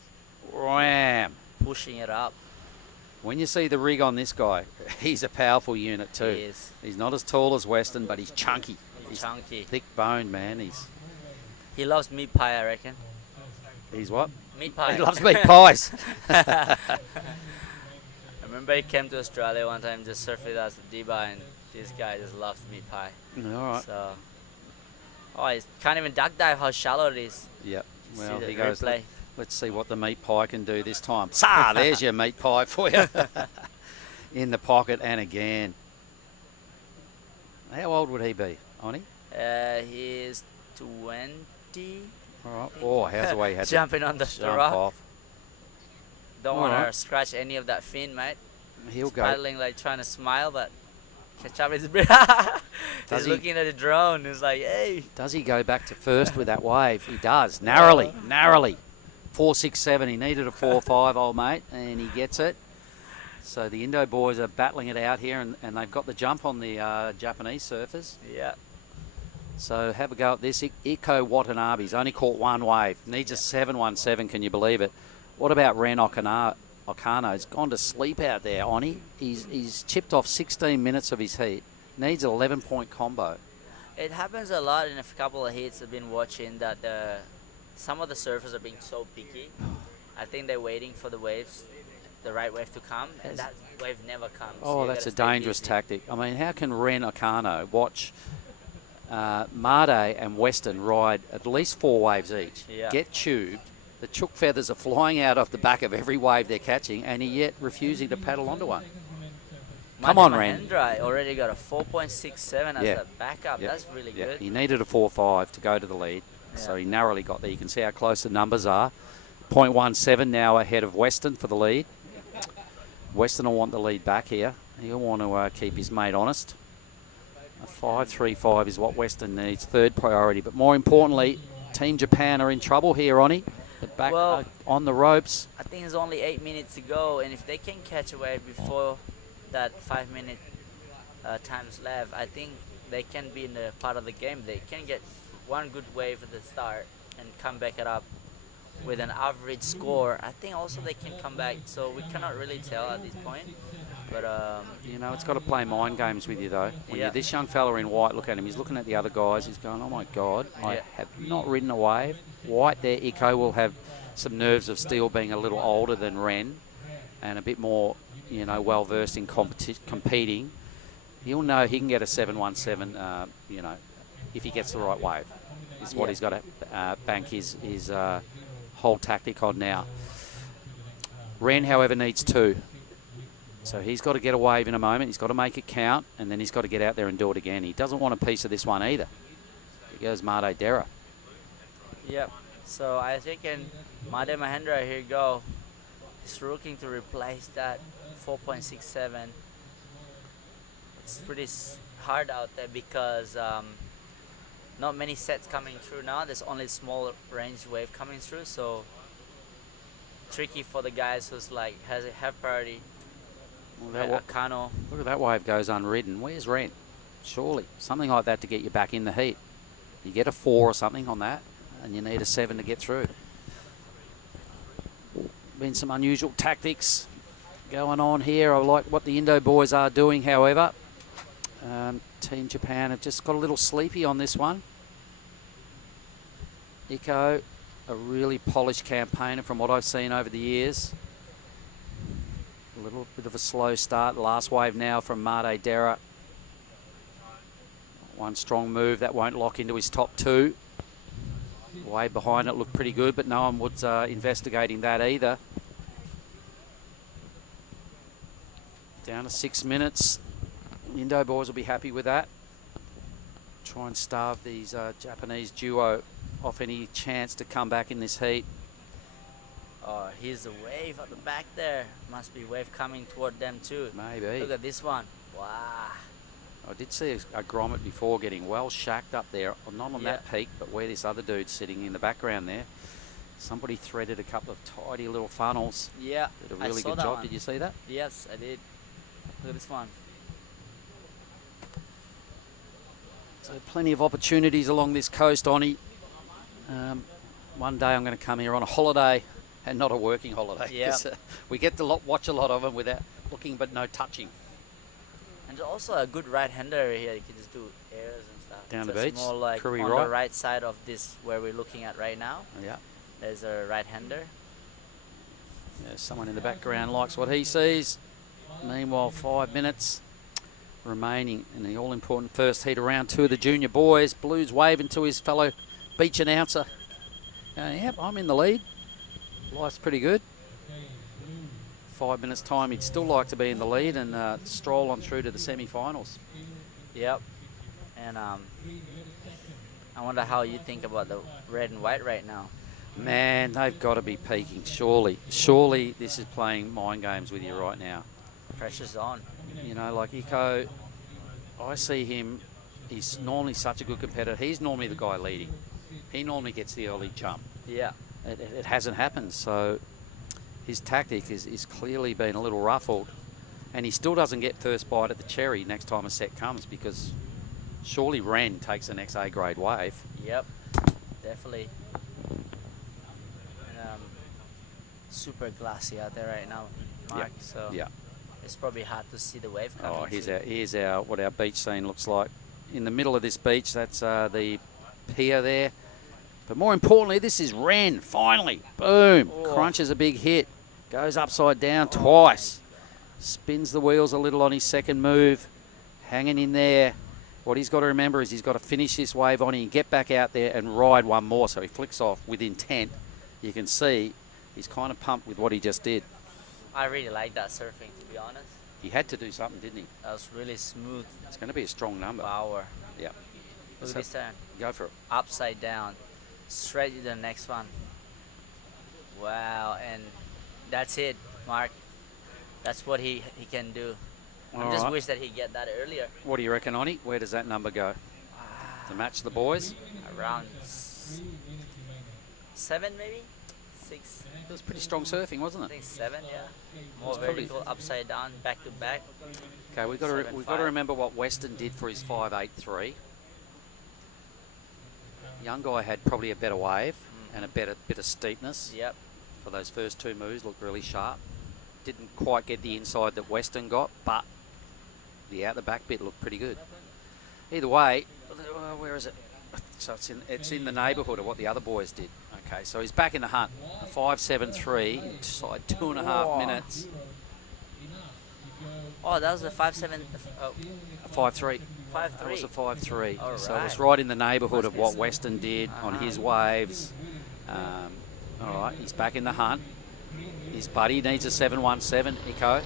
Ram. Pushing it up. When you see the rig on this guy, he's a powerful unit too. He is. He's not as tall as Weston, but he's chunky. He's chunky. Thick-boned, man. He loves meat pie, I reckon. He's what? Meat pie. He loves meat pies. I remember he came to Australia one time, just surfed with us at Diba, and this guy just loves meat pie. All right. So, he can't even duck dive how shallow it is. Yep. Well, he goes. Let's see what the meat pie can do this time. There's your meat pie for you. In the pocket and again. How old would he be, Oni? He's 20. All right. Oh, how's the way he had jumping on the jump rock. off. Don't want to scratch any of that fin, mate. He'll He's go. paddling trying to smile, but catch up his He's looking at the drone. He's like, hey. Does he go back to first with that wave? He does. Narrowly. 4.67. He needed a 4.5, old mate, and he gets it. So the Indo boys are battling it out here, and they've got the jump on the Japanese surfers. Yeah. So have a go at this. Iko Watanabe's only caught one wave. Needs a 7.17, can you believe it? What about Ren Okano? He's gone to sleep out there, Oni. He's chipped off 16 minutes of his heat. Needs an 11-point combo. It happens a lot in a couple of heats I've been watching that some of the surfers are being so picky. I think they're waiting for the right wave to come, and that wave never comes. Oh, that's a dangerous tactic. I mean, how can Ren Okano watch Made and Western ride at least 4 waves each, Yeah. get tubed. The chook feathers are flying out of the back of every wave they're catching, and he yet refusing to paddle onto one. Come on, Ren. Mahendra already got a 4.67 as Yeah. a backup. Yeah. That's really good. He needed a 4.5 to go to the lead, so Yeah. he narrowly got there. You can see how close the numbers are. 0.17 now ahead of Western for the lead. Western will want the lead back here. He'll want to keep his mate honest. A 5.35 is what Western needs, third priority. But more importantly, Team Japan are in trouble here, Ronnie. They're back Well, on the ropes. I think there's only 8 minutes to go, and if they can catch a wave before that 5-minute time's left, I think they can be in the part of the game. They can get one good wave at the start and come back it up with an average score. I think also they can come back, so we cannot really tell at this point. But You know, it's got to play mind games with you, though. When Yeah. you're this young fella in white, look at him. He's looking at the other guys. He's going, oh, my God, I Yeah. have not ridden a wave. White there, Iko, will have some nerves of steel, being a little older than Ren and a bit more, you know, well-versed in competing. He'll know he can get a 7.17, you know, if he gets the right wave. Is what Yeah. he's got to bank his whole tactic on now. Ren, however, needs 2. So he's got to get a wave in a moment. He's got to make it count, and then he's got to get out there and do it again. He doesn't want a piece of this one either. Here goes Made Dera. Yep. So I think Made Mahendra, here you go. He's looking to replace that 4.67. It's pretty hard out there because not many sets coming through now. There's only small range wave coming through, so tricky for the guys who's like have priority. Kano. Look at that wave goes unridden. Where's Ren? Surely something like that to get you back in the heat. You get a 4 or something on that, and you need a 7 to get through. Been some unusual tactics going on here. I like what the Indo boys are doing, however. Team Japan have just got a little sleepy on this one. Iko, a really polished campaigner from what I've seen over the years. A little bit of a slow start. Last wave now from Made Dera. One strong move that won't lock into his top 2. Wave behind it looked pretty good, but no one was investigating that either. Down to 6 minutes. Indo boys will be happy with that. Try and starve these Japanese duo off any chance to come back in this heat. Oh, here's a wave at the back there. Must be wave coming toward them too. Maybe. Look at this one. Wow. I did see a grommet before getting well shacked up there. Not on that peak, but where this other dude's sitting in the background there. Somebody threaded a couple of tidy little funnels. Yeah, Did a really saw good that job. one. Did you see that? Yes, I did. Look at this one. So plenty of opportunities along this coast, Onnie. One day I'm going to come here on a holiday and not a working holiday. Yeah. 'Cause, we get to watch a lot of them without looking but no touching. And also a good right-hander here. You can just do airs and stuff. Down So the it's beach, more like Krui on right. the right side of this where we're looking at right now. Yeah. There's a right-hander. Yeah, someone in the background likes what he sees. Meanwhile, 5 minutes remaining in the all-important first heat of round 2 of the junior boys. Blues waving to his fellow beach announcer. Yep, I'm in the lead. Life's pretty good. 5 minutes time, he'd still like to be in the lead and stroll on through to the semi-finals. Yep. And I wonder how you think about the red and white right now. Man, they've got to be peaking, surely. Surely this is playing mind games with you right now. Pressure's on. You know, like Iko, I see him, he's normally such a good competitor. He's normally the guy leading. He normally gets the early jump. Yeah. It hasn't happened, so his tactic is clearly been a little ruffled. And he still doesn't get first bite at the cherry next time a set comes, because surely Ren takes the next A-grade wave. Yep, definitely. And super glassy out there right now, Mark. Yeah. So yeah. it's probably hard to see the wave coming. Oh, here's our what our beach scene looks like. In the middle of this beach, that's the pier there. But more importantly, this is Ren. Finally, boom, crunches a big hit, goes upside down twice, spins the wheels a little on his second move, hanging in there. What he's got to remember is he's got to finish this wave on and get back out there and ride one more. So he flicks off with intent. You can see he's kind of pumped with what he just did. I really like that surfing, to be honest. He had to do something, didn't he? That was really smooth. It's going to be a strong number. Power. Yeah. Look at this turn. Go for it. Upside down. Straight to the next one. Wow, and that's it, Mark. That's what he can do. I just wish that he'd get that earlier. What do you reckon, Oni? Where does that number go? To match the boys? Around 7 maybe? 6. It was pretty strong surfing, wasn't I it? think 7, yeah. More vertical, upside down, back to back. Okay, we've got to remember what Weston did for his 5.83. Young guy had probably a better wave and a bit of steepness. Yep. For those first two moves, looked really sharp. Didn't quite get the inside that Weston got, but the out the back bit looked pretty good. Either way, where is it? So it's in the neighbourhood of what the other boys did. Okay, so he's back in the hunt. A 5.73 inside 2.5 minutes. Oh, that was a 5.7. A 5.3. 5.3. That was a 5.3. All So it was right. right in the neighbourhood of what Weston did on his waves. All right, he's back in the hunt. His buddy needs a 7.17, Iko.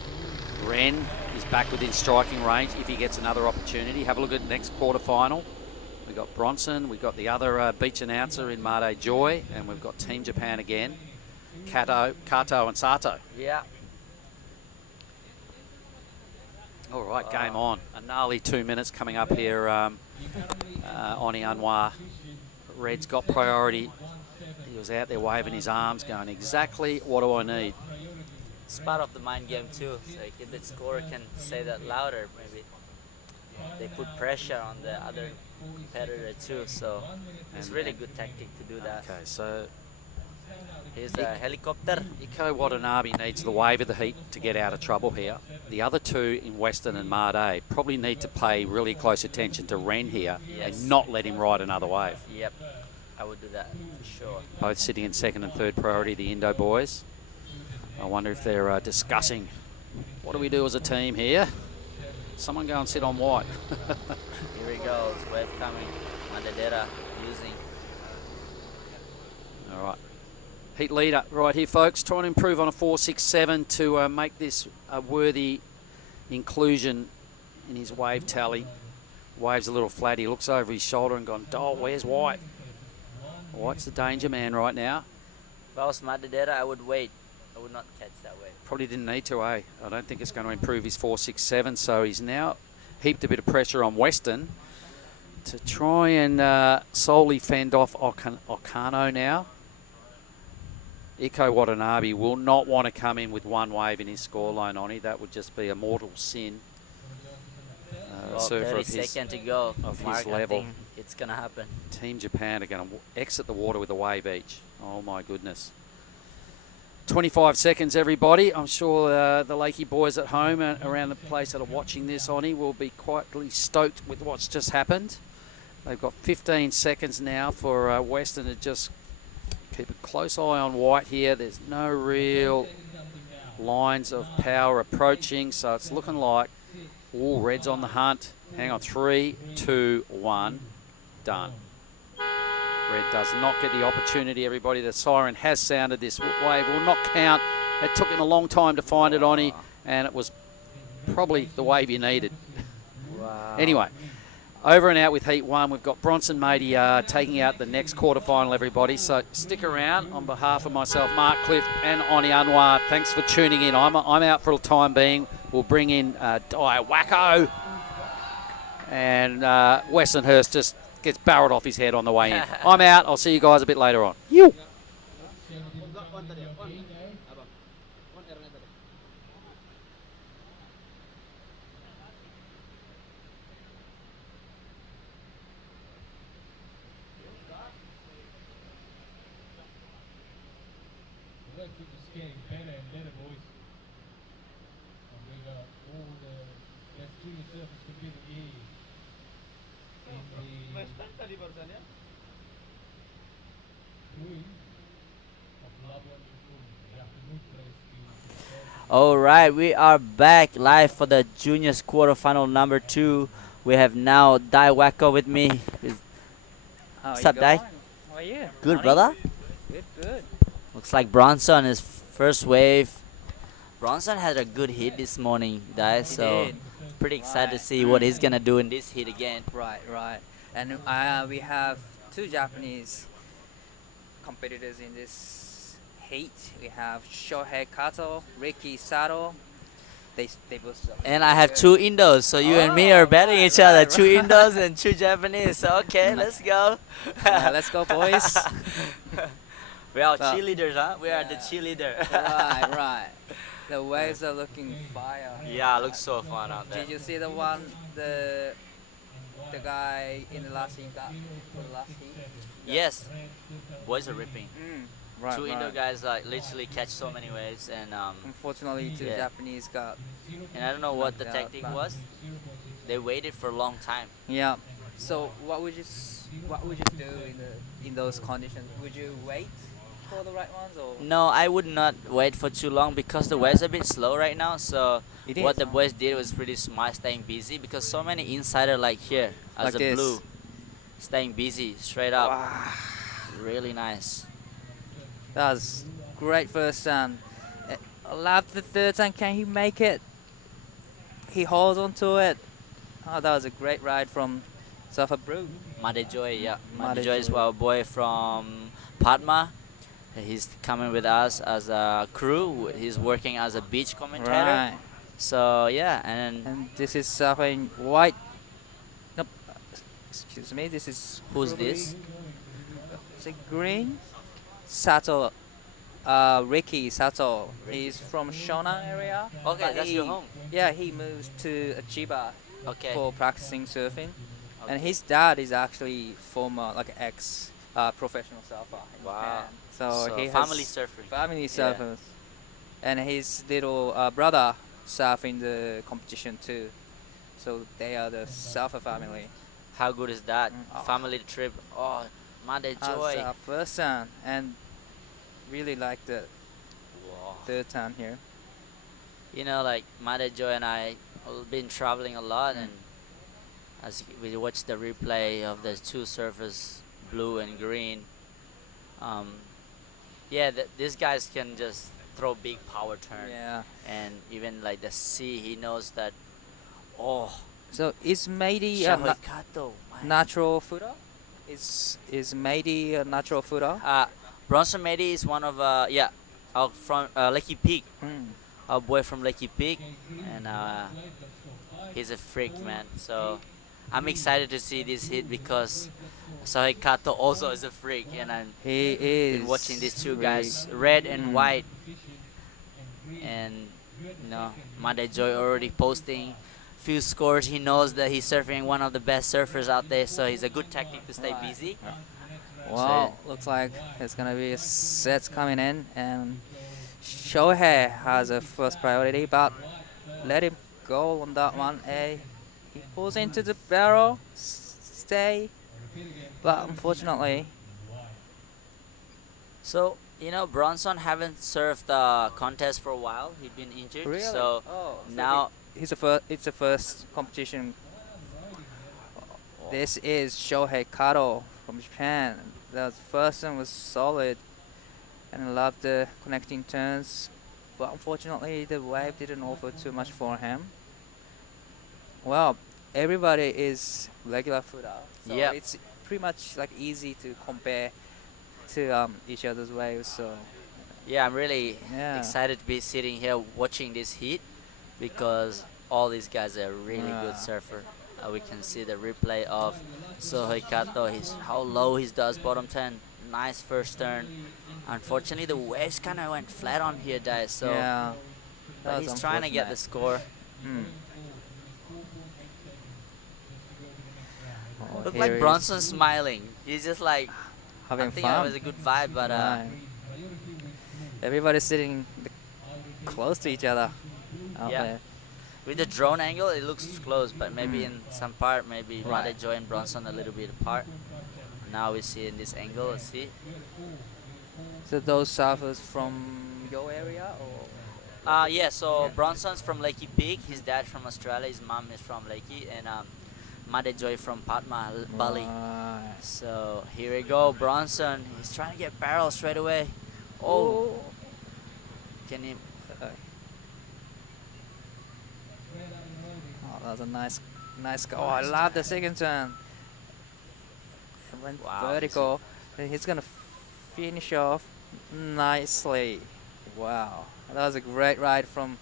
Ren is back within striking range if he gets another opportunity. Have a look at the next quarterfinal. We've got Bronson, we've got the other beach announcer in Made Joy, and we've got Team Japan again. Kato and Sato. Yeah. All right, game on. A gnarly 2 minutes coming up here on Anwar. Red's got priority. He was out there waving his arms, going, exactly what do I need? It's part of the mind game too. So if the scorer can say that louder, maybe they put pressure on the other competitor too. So it's really good tactic to do that. Okay, so here's a helicopter. Iko Watanabe needs the wave of the heat to get out of trouble here. The other two in Western and Made probably need to pay really close attention to Ren here and not let him ride another wave. Yep, I would do that for sure. Both sitting in second and third priority, the Indo boys. I wonder if they're discussing, what do we do as a team here? Someone go and sit on white. Here he goes, wave coming. Mandadera using. All right. Heat leader right here, folks. Trying to improve on a 4.67 to make this a worthy inclusion in his wave tally. Waves a little flat. He looks over his shoulder and gone, oh, where's White? White's the danger man right now. If I was Mandadera, I would wait. I would not catch that wave. Probably didn't need to, eh? I don't think it's going to improve his 4.67, so he's now heaped a bit of pressure on Weston to try and solely fend off Okano now. Iko Watanabe will not want to come in with one wave in his scoreline, Oni. That would just be a mortal sin. Well, surfer 30 of his, seconds to go. of Mark, his level. I think it's going to happen. Team Japan are going to exit the water with a wave each. Oh, my goodness. 25 seconds, everybody. I'm sure the Lakey boys at home around the place that are watching this, Oni, will be quietly stoked with what's just happened. They've got 15 seconds now for Weston to just keep a close eye on White here. There's no real lines of power approaching, so it's looking like all Red's on the hunt. Hang on, 3, 2, 1, done. Red does not get the opportunity, everybody. The siren has sounded. This wave will not count. It took him a long time to find it, Oni, and it was probably the wave you needed. Wow. Anyway, over and out with Heat 1. We've got Bronson Matey taking out the next quarterfinal, everybody. So stick around. On behalf of myself, Mark Cliff, and Oni Anwar, thanks for tuning in. I'm out for the time being. We'll bring in Dai Wacko. And Weston Hurst just gets barreled off his head on the way in. I'm out. I'll see you guys a bit later on. You. Let's keep just getting better and better, boys. And we got all the best junior surfers competing here in the Krui of Lampung, the afternoon place. All right, we are back live for the juniors quarterfinal number 2. We have now Dai Wacko with me. How What's you up, Dai? going? How are you? Good, Morning. brother. Good, good. Looks like Bronson is first wave. Bronson had a good hit this morning, Dai. So did. pretty excited to Right. see what he's gonna do in this hit again. Right, right. And we have two Japanese competitors in this heat. We have Shohei Kato, Ricky Sato. They both. And I have two Indos, so you and me are betting each other. Two Indos and two Japanese. So okay, let's go. Let's go, boys. We are Well, cheerleaders, huh? We are the cheerleader. Right, right. The waves are looking fire. Yeah, it looks so fun out there. Did you see the one the guy in the last heat got for the last heat? Yes, boys are ripping. Right, Two Indo right. guys like literally catch so many waves, and Unfortunately, two yeah. Japanese got. and I don't know what the knocked out, technique but- was. They waited for a long time. Yeah. So what would you do in those conditions? Would you wait for the right ones or? No, I would not wait for too long because the waves are a bit slow right now. So It what is, the huh? boys did was pretty smart, staying busy because so many insider like here as Like a this. blue, staying busy straight up. Really nice. That was great first turn. I love the third turn. Can he make it? He holds on to it. Oh, that was a great ride from Surfer Brew. Madejoy, yeah. Madejoy. Madejoy is our boy from Padma. He's coming with us as a crew. He's working as a beach commentator. Right. So yeah, and And this is Surfer in white. Nope. Excuse me. This is. who's probably- this? Is it green? Sato. Ricky Sato. He's from Shona area. Okay, but that's your home. Yeah, he moved to Chiba Okay. for practicing surfing. And his dad is actually former, like ex professional surfer in Wow. Japan. So, he family has surfer. family Yeah. surfers. And his little brother surf in the competition too. So they are the surfer family. How good is that? Oh. Family trip. Oh, That's Madejoy. our first time, and really like the Wow. third time here. You know, like Madejoy and I have been traveling a lot, and as we watch the replay of the two surfers, blue and green, yeah, these guys can just throw big power turn. Yeah. And even like the sea, he knows that. Oh, So is Meidi a Shohei Kato, man. natural footer? Is Meidi a natural footer? Bronson Medi is one of yeah, out from Lakey Peak. Our boy from Lakey Peak, and he's a freak, man. So I'm excited to see this hit because Shohei Kato also is a freak, and I'm He is. been watching these two really- guys, red and white, and you know, Madejoy already posting few scores. He knows that he's surfing one of the best surfers out there, so he's a good tactic to stay Right. busy. Wow, looks like there's gonna be sets coming in, and Shohei has a first priority, but let him go on that one. He pulls into the barrel, stay, but unfortunately, So you know, Bronson haven't surfed the contest for a while. He's been injured, really. so Oh, now he's a first. It's the first competition. This is Shohei Kato from Japan. The first one was solid, and I loved the connecting turns, but unfortunately the wave didn't offer too much for him. Well, everybody is regular footer, so Yep. it's pretty much like easy to compare to each other's waves. So yeah, I'm really yeah. excited to be sitting here watching this heat because all these guys are really Yeah. good surfer. We can see the replay of Shohei Kato. How low he does bottom 10. Nice first turn. Unfortunately, the waves kind of went flat on here, guys. So, yeah, but that he's was trying to get the unfortunate. score. Oh, Look here like is Bronson smiling. He's just like, having I think fun. that was a good vibe, but Right. Everybody's sitting close to each other out Yeah. there. with the drone angle, it looks close, but maybe in some part, maybe Right. Madejoy and Bronson a little bit apart. Now we see in this angle, let's see. So those surfers from your area, or Yeah, so Bronson's from Lakey Peak. His dad from Australia. His mom is from Lakey. And Madejoy from Patma, Bali. Right. So here we go, Bronson. He's trying to get barrel straight away. Oh, can he? Oh, that was a nice goal. Oh, I love the second turn. It went Wow, vertical. And he's gonna finish off nicely. Wow, that was a great ride from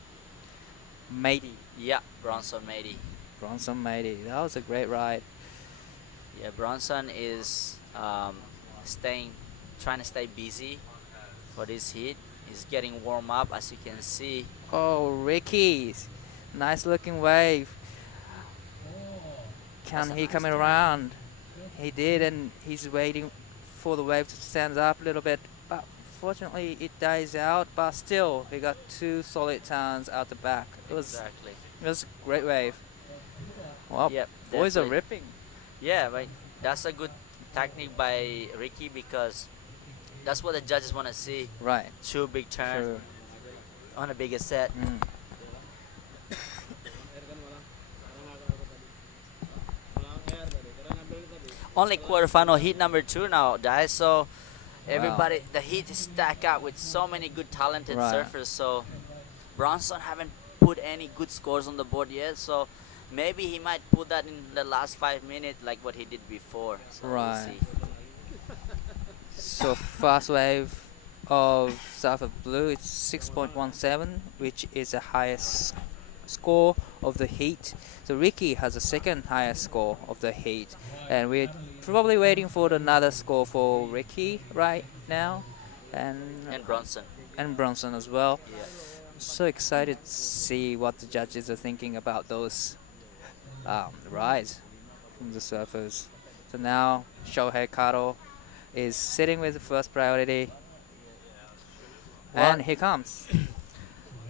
Matey. Yeah, Bronson Matey. Bronson Matey. That was a great ride. Yeah, Bronson is trying to stay busy for this heat. He's getting warm up, as you can see. Oh, Ricky, nice looking wave. Can he come around? He did, and he's waiting for the wave to stand up a little bit. But fortunately, it dies out. But still, he got 2 solid turns out the back. It was a great wave. Well, Yep, boys are definitely. ripping. Yeah, right. That's a good technique by Ricky, because that's what the judges want to see. Right. 2 big turns True. on a bigger set. Only quarterfinal heat number 2 now, guys. So everybody, the heat is stacked up with so many good talented Right. surfers. So Bronson haven't put any good scores on the board yet. So maybe he might put that in the last 5 minutes, like what he did before. So we'll Right. see. So fast wave of Surfer Blue is 6.17, which is the highest score of the heat. So Ricky has the second highest score of the heat, and we're probably waiting for another score for Ricky right now, And Bronson. and Bronson as well. Yeah. So excited to see what the judges are thinking about those rides from the surfers. So now Shohei Kato is sitting with the first priority, and here comes.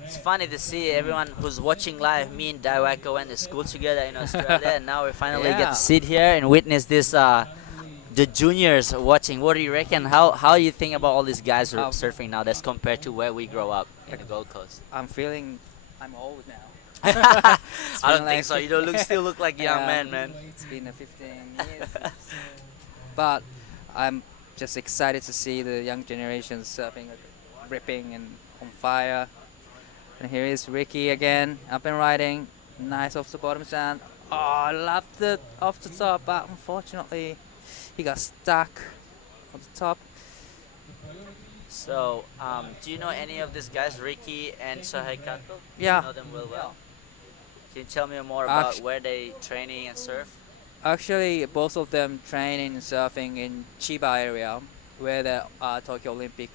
It's funny to see everyone who's watching live. Me and Daiwako went to school together in Australia, and now we finally get Yeah. to sit here and witness this. The juniors watching. What do you reckon? How you think about all these guys who are surfing now? That's compared to where we grow up in the Gold Coast. I'm feeling I'm old now. I don't been think so. You don't still look like a young Yeah, man, man. It's been 15 years. But I'm just excited to see the young generation surfing, ripping and on fire. And here is Ricky again, up and riding. Nice off the bottom sand. Oh, I love the off the top, but unfortunately, he got stuck on the top. So, do you know any of these guys, Ricky and Shohei Kato? Yeah. You know them well. Can you tell me more about Actu- where they training and surf? Actually, both of them train in surfing in Chiba area, where the Tokyo Olympic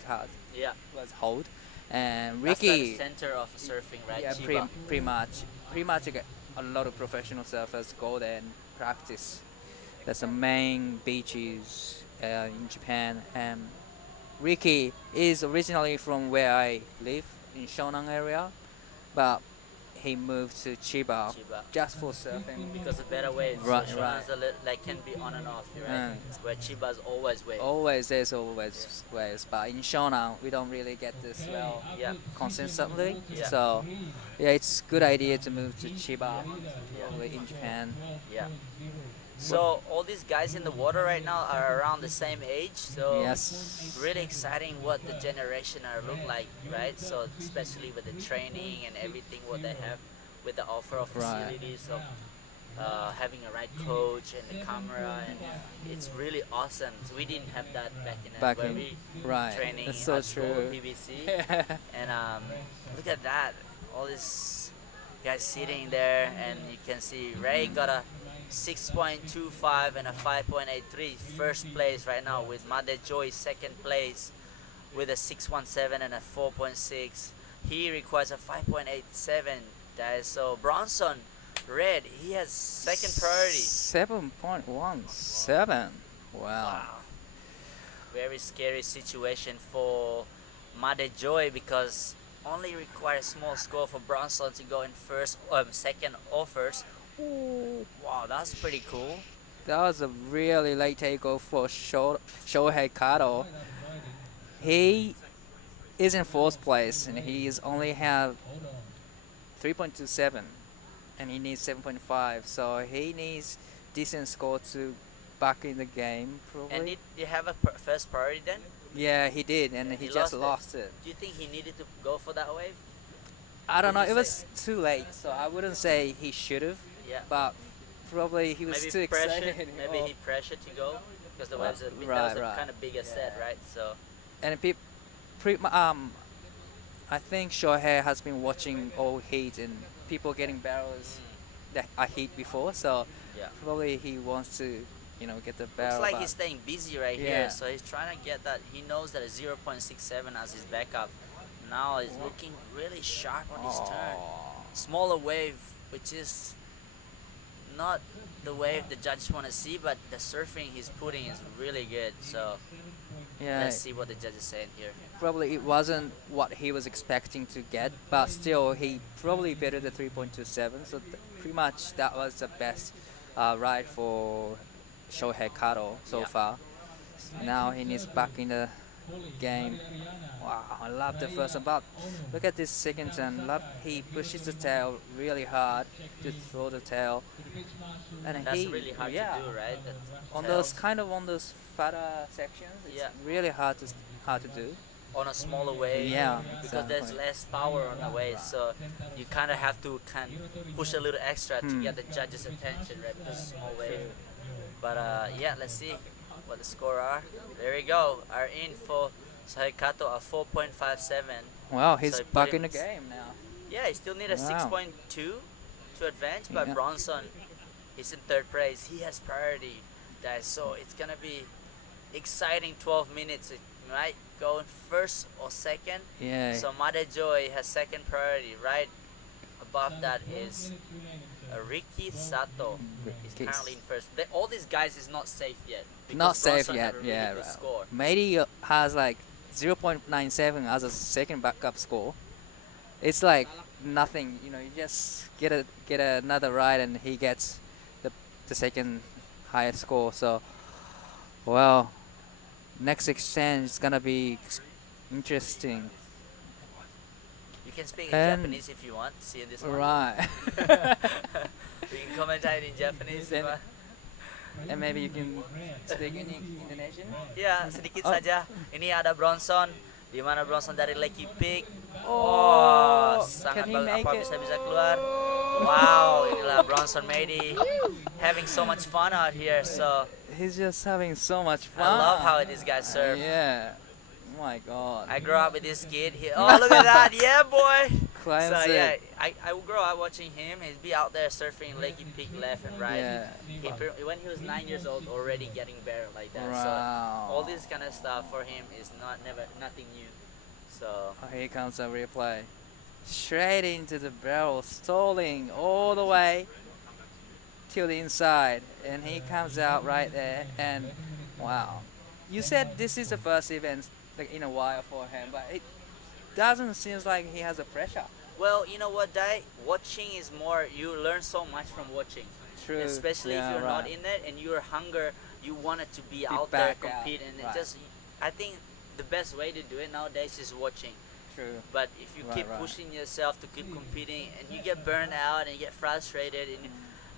Yeah. was held. And That's Ricky, the center of surfing, right? yeah, Chiba. pretty much a lot of professional surfers go there and practice. That's the main beaches in Japan. And Ricky is originally from where I live in Shonan area, but he moved to Chiba just for surfing. Because of better waves. Right, so right. Shonan's like can be on and off, right? Where Chiba's always wave. There's always waves, but in Shonan we don't really get this well Yeah. consistently. Yeah. So yeah, it's a good idea to move to Chiba probably in Japan. Yeah. So all these guys in the water right now are around the same age. So Yes. really exciting what the generation are look like, right? So especially with the training and everything what they have, with the offer of Right. facilities of having a right coach and the camera, and it's really awesome. So we didn't have that back in we right. training That's so at school, true. PBC, and look at that, all these guys sitting there, and you can see Ray got a 6.25 and a 5.83 first place right now, with Made Joy second place with a 6.17 and a 4.6. He requires a 5.87, guys. So Bronson Red, he has second priority. 7.17. Wow. Very scary situation for Made Joy, because only requires small score for Bronson to go in second or first. Ooh, wow, that's pretty cool. That was a really late takeoff for Shohei Kato. He is in fourth place, and he's only have 3.27, and he needs 7.5. So he needs decent score to back in the game, probably. And did you have a first priority then? Yeah, he did, and Yeah, he he just lost lost it. Do you think he needed to go for that wave? I don't know. Would you It was too late, so I wouldn't say he should have. Yeah. But probably he was Maybe too pressure. excited. Maybe or- he pressured to go because the Right, waves a bit, right, that was right. a kind of bigger set, right? So And I think Shohei has been watching all heat and people getting barrels that are heat before, so yeah. probably he wants to, get the barrel. Looks like but- he's staying busy right Yeah. here, so he's trying to get that. He knows that a 0.67 as his backup. Now he's looking really sharp on his turn. Smaller wave, which is not the wave the judges want to see, but the surfing he's putting is really good. So Yeah, let's see what the judges saying here. probably it wasn't what he was expecting to get, but still he probably better the 3.27. So pretty much that was the best ride for Shohei Kato so Yeah. far. Now he needs back in the game. Wow, I love the first one, but look at this second turn. He pushes the tail really hard to throw the tail, and That's he really hard yeah, to do, right? That on tails. those on those fatter sections. It's Yeah. really hard to do. On a smaller wave, Yeah, because there's exactly. less power on the wave, so you kind of have to push a little extra to Hmm. get the judges' attention, right? Because it's a small wave. But yeah, let's see what the score are. There we go. Are in for Saikato a 4.57. Wow, he's So he back put in the him- game now. Yeah, he still need a Wow. 6.2 to advance, but Yeah. Bronson, he's in third place. He has priority, guys. So it's gonna be exciting 12 minutes. It might go in first or second. Yeah. So Made Joy has second priority. Right above that is Ricky Sato. He's Ricky's- currently in first. All these guys is not safe yet. Not because safe Bronson yet. have a really Yeah, good right. score. Matey has like 0.97 as a second backup score. It's like nothing. You just get another ride and he gets the second highest score. So, well, next exchange is gonna be interesting. You can speak in And- Japanese if you want. See this one. Right. We can commentate in Japanese. Then- Pak. And maybe you can speak in Indonesian. Ya, sedikit Oh. saja. Ini ada Bronson, di mana Bronson dari Lucky Peak. Oh, Sangat can he bagus. make Apa it? bisa keluar? Wow, inilah Bronson Mady having so much fun out here. So He's just having so much fun. I love how these guys surf. Yeah. Oh my God. I grew up with this kid. Oh, look at that. Yeah, boy. Climbs So it. yeah, I grew up watching him. He'd be out there surfing Lakey Peak left and right. Yeah. When he was 9 years old, already getting better like that. Wow. So all this kind of stuff for him is nothing new. So Oh, here comes a replay. Straight into the barrel, stalling all the way till the inside, and he comes out right there. And wow, you said this is the first event like in a while for him, but it doesn't seem like he has a pressure. well, you know what, Dai? Watching is more. You learn so much from watching. True. Especially if Yeah, you're not right. in it and you're hunger, you want it to be out there, back out, compete, and right. it just. I think the best way to do it nowadays is watching. True. But if you Right, keep right. pushing yourself to keep competing and you get burned out and you get frustrated, and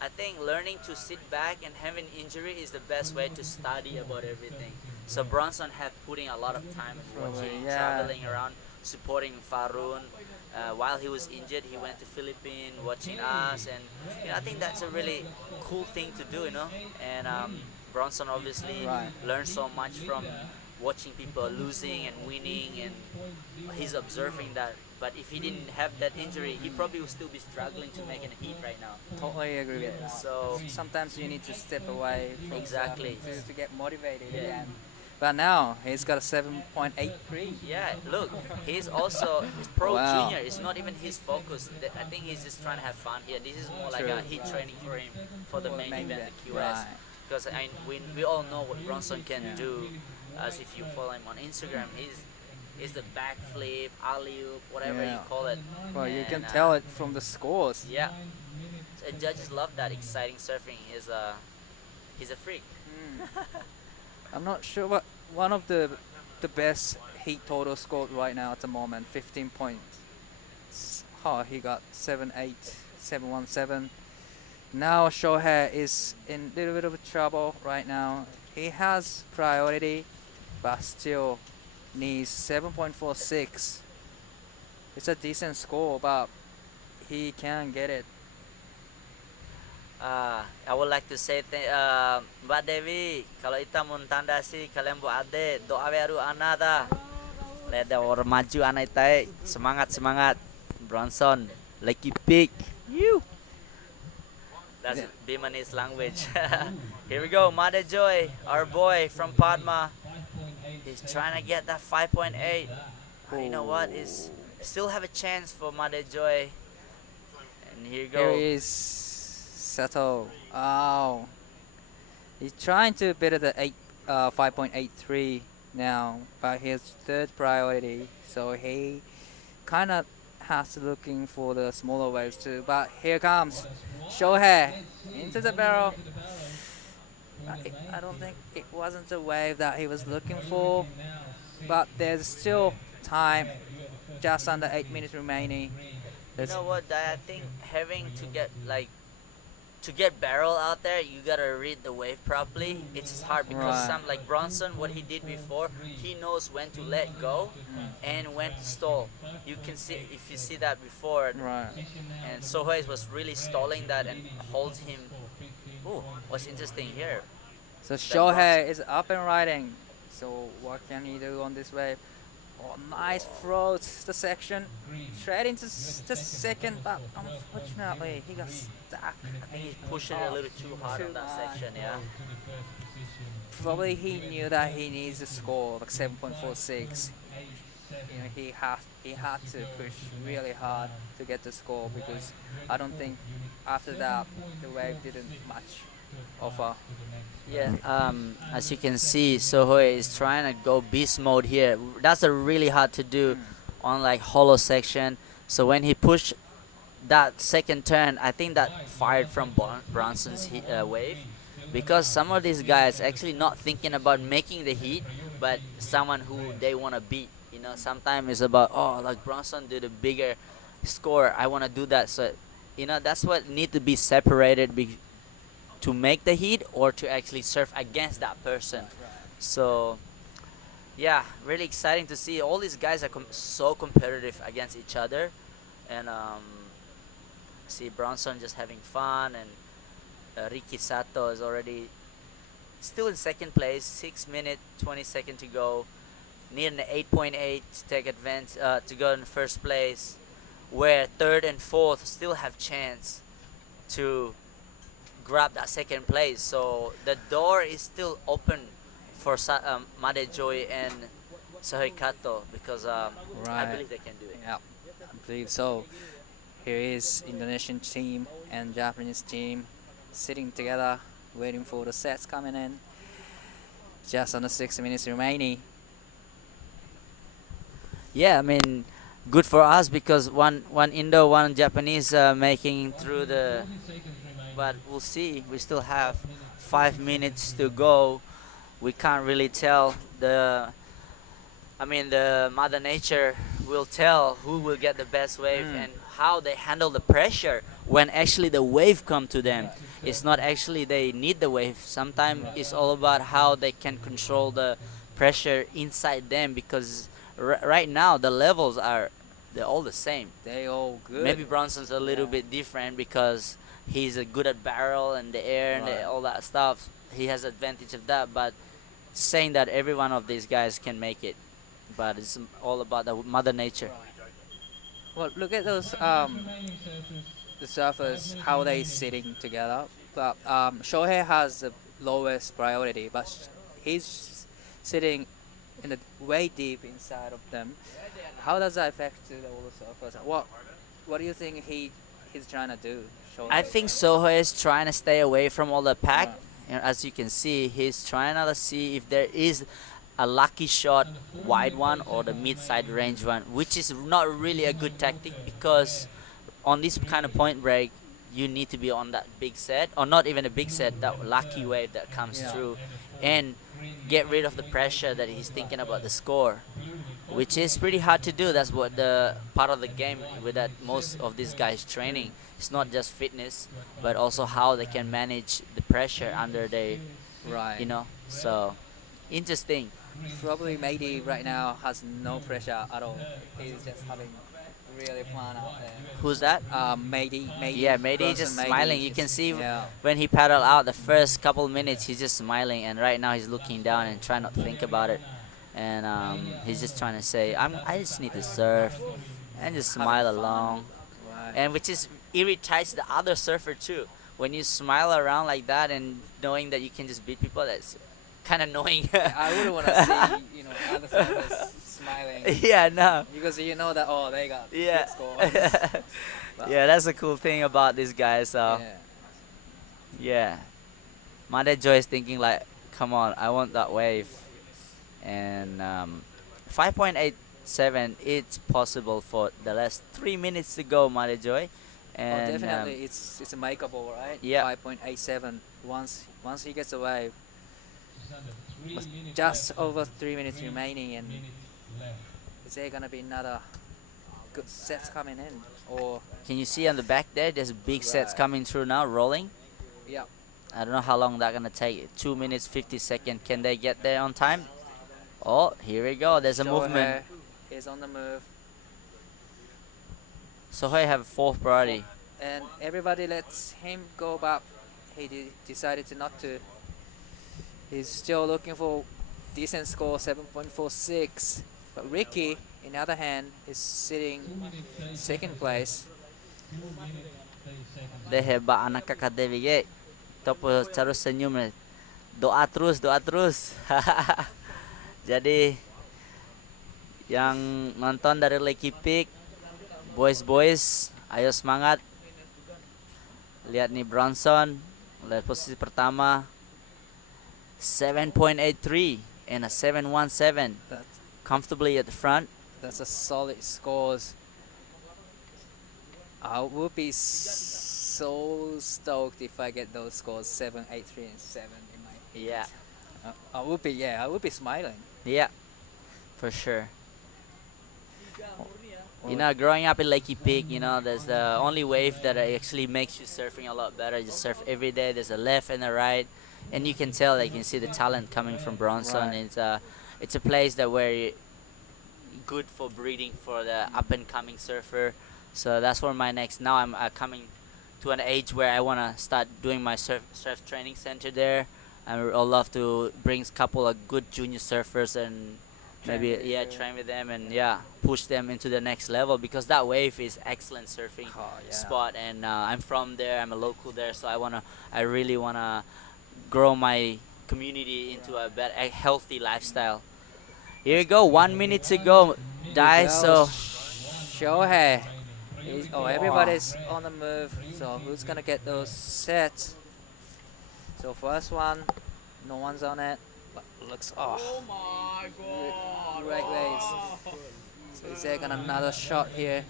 I think learning to sit back and having injury is the best way to study about everything. So Bronson had putting a lot of time in Probably, watching, yeah. traveling around, supporting Farun. While he was injured, he went to Philippines, watching us, and I think that's a really cool thing to do, And Bronson obviously Right. learned so much from watching people losing and winning, and he's observing that. But if he didn't have that injury, he probably would still be struggling to make a heat right now. Totally agree with that. So Sometimes you need to step away from Exactly. surfing to get motivated Yeah. again. But now he's got a 7.83. yeah, look, he's also his pro Wow. junior. It's not even his focus. I think he's just trying to have fun here. This is more like True. a heat training for him for the main event, the QS. Right. Because we all know what Bronson can Yeah. do. As if you follow him on Instagram, he's the backflip, alley-oop, whatever you Yeah. call it. Well, you can And, tell it from the scores. Yeah. So judges love that exciting surfing. He's a freak. I'm not sure, but one of the best heat total scored right now at the moment, 15 points. Oh, he got 7.8, 7.17. now Shohei is in a little bit of trouble right now. He has priority, but still needs 7.46. It's a decent score, but he can't get it. I would like to say Mbak Devi, kalau kita mun tandasi kalian buat ade doa baru anak dah. Leda orang maju anak kita semangat Bronson lucky pick. You. That's Bimanis language. Here we go, Mother Joy, our boy from Padma. He's trying to get that 5.8. You know what? Is still have a chance for Mother Joy. And here you go. Here is Sato. Oh, he's trying to beat the 5.83 now, but his third priority, so he kind of has to looking for the smaller waves too. But here comes Shohei into the barrel. I don't think it wasn't the wave that he was looking for, but there's still time, just under 8 minutes remaining. You know what? I think having to get barrel out there, you gotta read the wave properly. It's hard because Right. some like Bronson, what he did before, he knows when to let go and when to stall. You can see if you see that before, Right. and Sohei was really stalling that and holds him. Ooh, what's interesting here? So Shohei is up and riding. So what can he do on this wave? Oh, nice throw to the section. Straight into the second, but unfortunately he got stuck. I think he's pushing it a little too hard on that section, yeah. Probably he knew that he needs a score like 7.46. You know, he had to push really hard to get the score, because I don't think after that the wave didn't much offer. Yeah, as you can see, Sohei is trying to go beast mode here. That's a really hard to do on like hollow section. So when he pushed that second turn, I think that fired from Bronson's wave, because some of these guys actually not thinking about making the heat, but someone who they want to beat. You know, sometimes it's about, oh, like Bronson did a bigger score, I want to do that. So, you know, that's what need to be separated to make the heat or to actually surf against that person. So yeah, really exciting to see. All these guys are so competitive against each other, and see Bronson just having fun, and Ricky Sato is already still in second place, 6 minutes 20 seconds to go, needing the 8.8 to take advance to go in first place, where third and fourth still have chance to grab that second place. So the door is still open for Made Joy and Sohei Kato, because I Right. believe they can do it. Yeah, I believe so. Here is Indonesian team and Japanese team sitting together, waiting for the sets coming in. Just under 6 minutes remaining. Yeah, I mean, good for us because one Indo, one Japanese making through the. But we'll see. We still have 5 minutes to go. We can't really tell. The Mother Nature will tell who will get the best wave and how they handle the pressure when actually the wave come to them. It's not actually they need the wave. Sometimes it's all about how they can control the pressure inside them, because right now the levels they're all the same. They all good. Maybe Bronson's a little bit different because he's good at barrel and the air and Right. all that stuff. He has advantage of that, but saying that every one of these guys can make it, but it's all about the Mother Nature. Well, look at those the surfers, how they sitting together. But Shohei has the lowest priority, but he's sitting in the way deep inside of them. How does that affect the older surfers? What do you think he's trying to do? Shohei? I think Sohei is trying to stay away from all the pack. And as you can see, he's trying to see if there is a lucky shot wide one or the mid-side range one, which is not really a good tactic, because on this kind of point break, you need to be on that big set, or not even a big set, that lucky wave that comes through, and get rid of the pressure that he's thinking about the score. which is pretty hard to do. That's what the part of the game with that most of these guys training. It's not just fitness, but also how they can manage the pressure under their, Right. you know. So interesting. Probably Mady right now has no pressure at all. He's just having really fun out there. Who's that? Mady. Yeah, Mady Bronson just Mady smiling. You is- can see yeah. when he paddled out the first couple minutes, he's just smiling, and right now he's looking down and trying not to think about it. And he's just trying to say, I just need to surf and just smile along. Right. And which is irritates the other surfer too. When you smile around like that and knowing that you can just beat people, that's kind of annoying. I wouldn't want to see, other surfers smiling. Yeah, no. Because you know that, they got Yeah. good scores. But- Yeah, that's the cool thing about these guys. So yeah, Mother Joy is thinking like, come on, I want that wave. And 5.87, it's possible for the last 3 minutes to go, Mother Joy. And definitely, it's a makeable, right? Yeah. 5.87. Once he gets a wave, but just over 3 minutes remaining, and is there gonna be another good sets coming in, or? Can you see on the back there? There's big sets Right. coming through now, rolling. Yeah. I don't know how long that's gonna take. 2 minutes 50 seconds. Can they get there on time? Oh, here we go. There's a movement. Is on the move, Sohei have fourth priority. and everybody lets him go, but he decided to not to. He's still looking for decent score, 7.46. But Ricky, in the other hand, is sitting second place. Dia hebat anak kakak Dewi. Topo terus senyum nih. Doa terus, doa terus. Jadi yang nonton dari Lucky Peak, boys, ayo semangat. Lihat nih Bronson, lihat posisi pertama 7.83 and a 7.17, comfortably at the front. That's a solid scores. I would be so stoked if I get those scores 7, 8, 3, and 7 in my head. Yeah. I would be smiling. Yeah, for sure. You know, growing up in Lakey Peak, there's the only wave that actually makes you surfing a lot better. You surf every day. There's a left and a right, and you can tell, you can see the talent coming from Bronson. Right. It's a place that where good for breeding for the up and coming surfer. So that's where my next. Now I'm coming to an age where I wanna start doing my surf training center there. I'd love to bring a couple of good junior surfers and maybe train with them and push them into the next level, because that wave is excellent surfing spot, and I'm from there. I'm a local there, so I really wanna grow my community into a healthy lifestyle. Here we go. 1 minute to go, guys. So Shohei. Everybody's on the move. So who's gonna get those sets? So first one, no one's on it. But looks Oh my god! great waves. So is there gonna another shot here?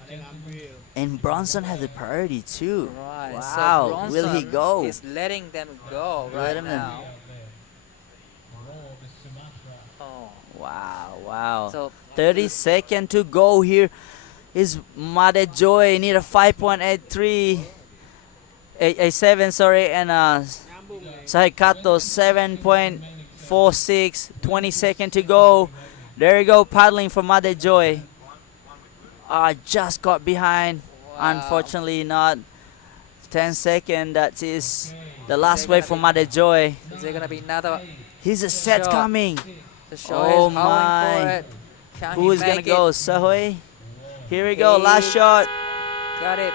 and Bronson has the priority too. Right. Wow. So Will he Bronson go? is letting them go right Letting them- now. Oh. Wow. So 30 seconds to go here. Is Mother Joy need a 5.83, 8.7, sorry, and Saikato 7.46. 20 seconds to go. There you go, paddling for Mother Joy. Just got behind. Unfortunately, not. 10 seconds. That is the last wave for Mother Joy. is there gonna be another? Here's a set shot? coming. The show Oh is howling my. for it. Can Who he is gonna make go? it? Sahoy. Here we go. Last He shot. Got it.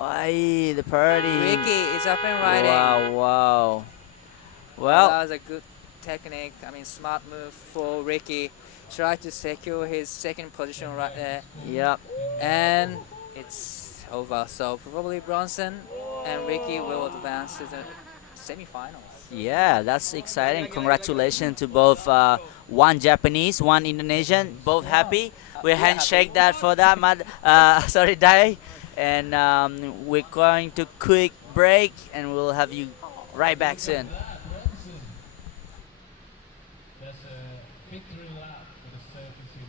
Ay, the party. Ricky is up and riding. Wow. That Well, was a good technique. Smart move for Ricky. Tried to secure his second position right there. yep. And it's over. So probably Bronson and Ricky will advance to the semifinals. Yeah, that's exciting. Congratulations to both one Japanese, one Indonesian. Both happy. We handshake that for that, sorry, Dai. And we're going to quick break, and we'll have you right back soon. That's a victory lap for the surfers who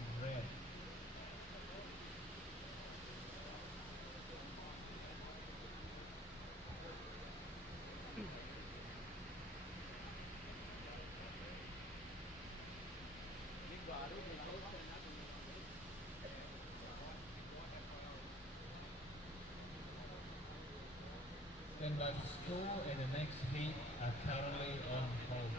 but score in the next heat are currently on hold.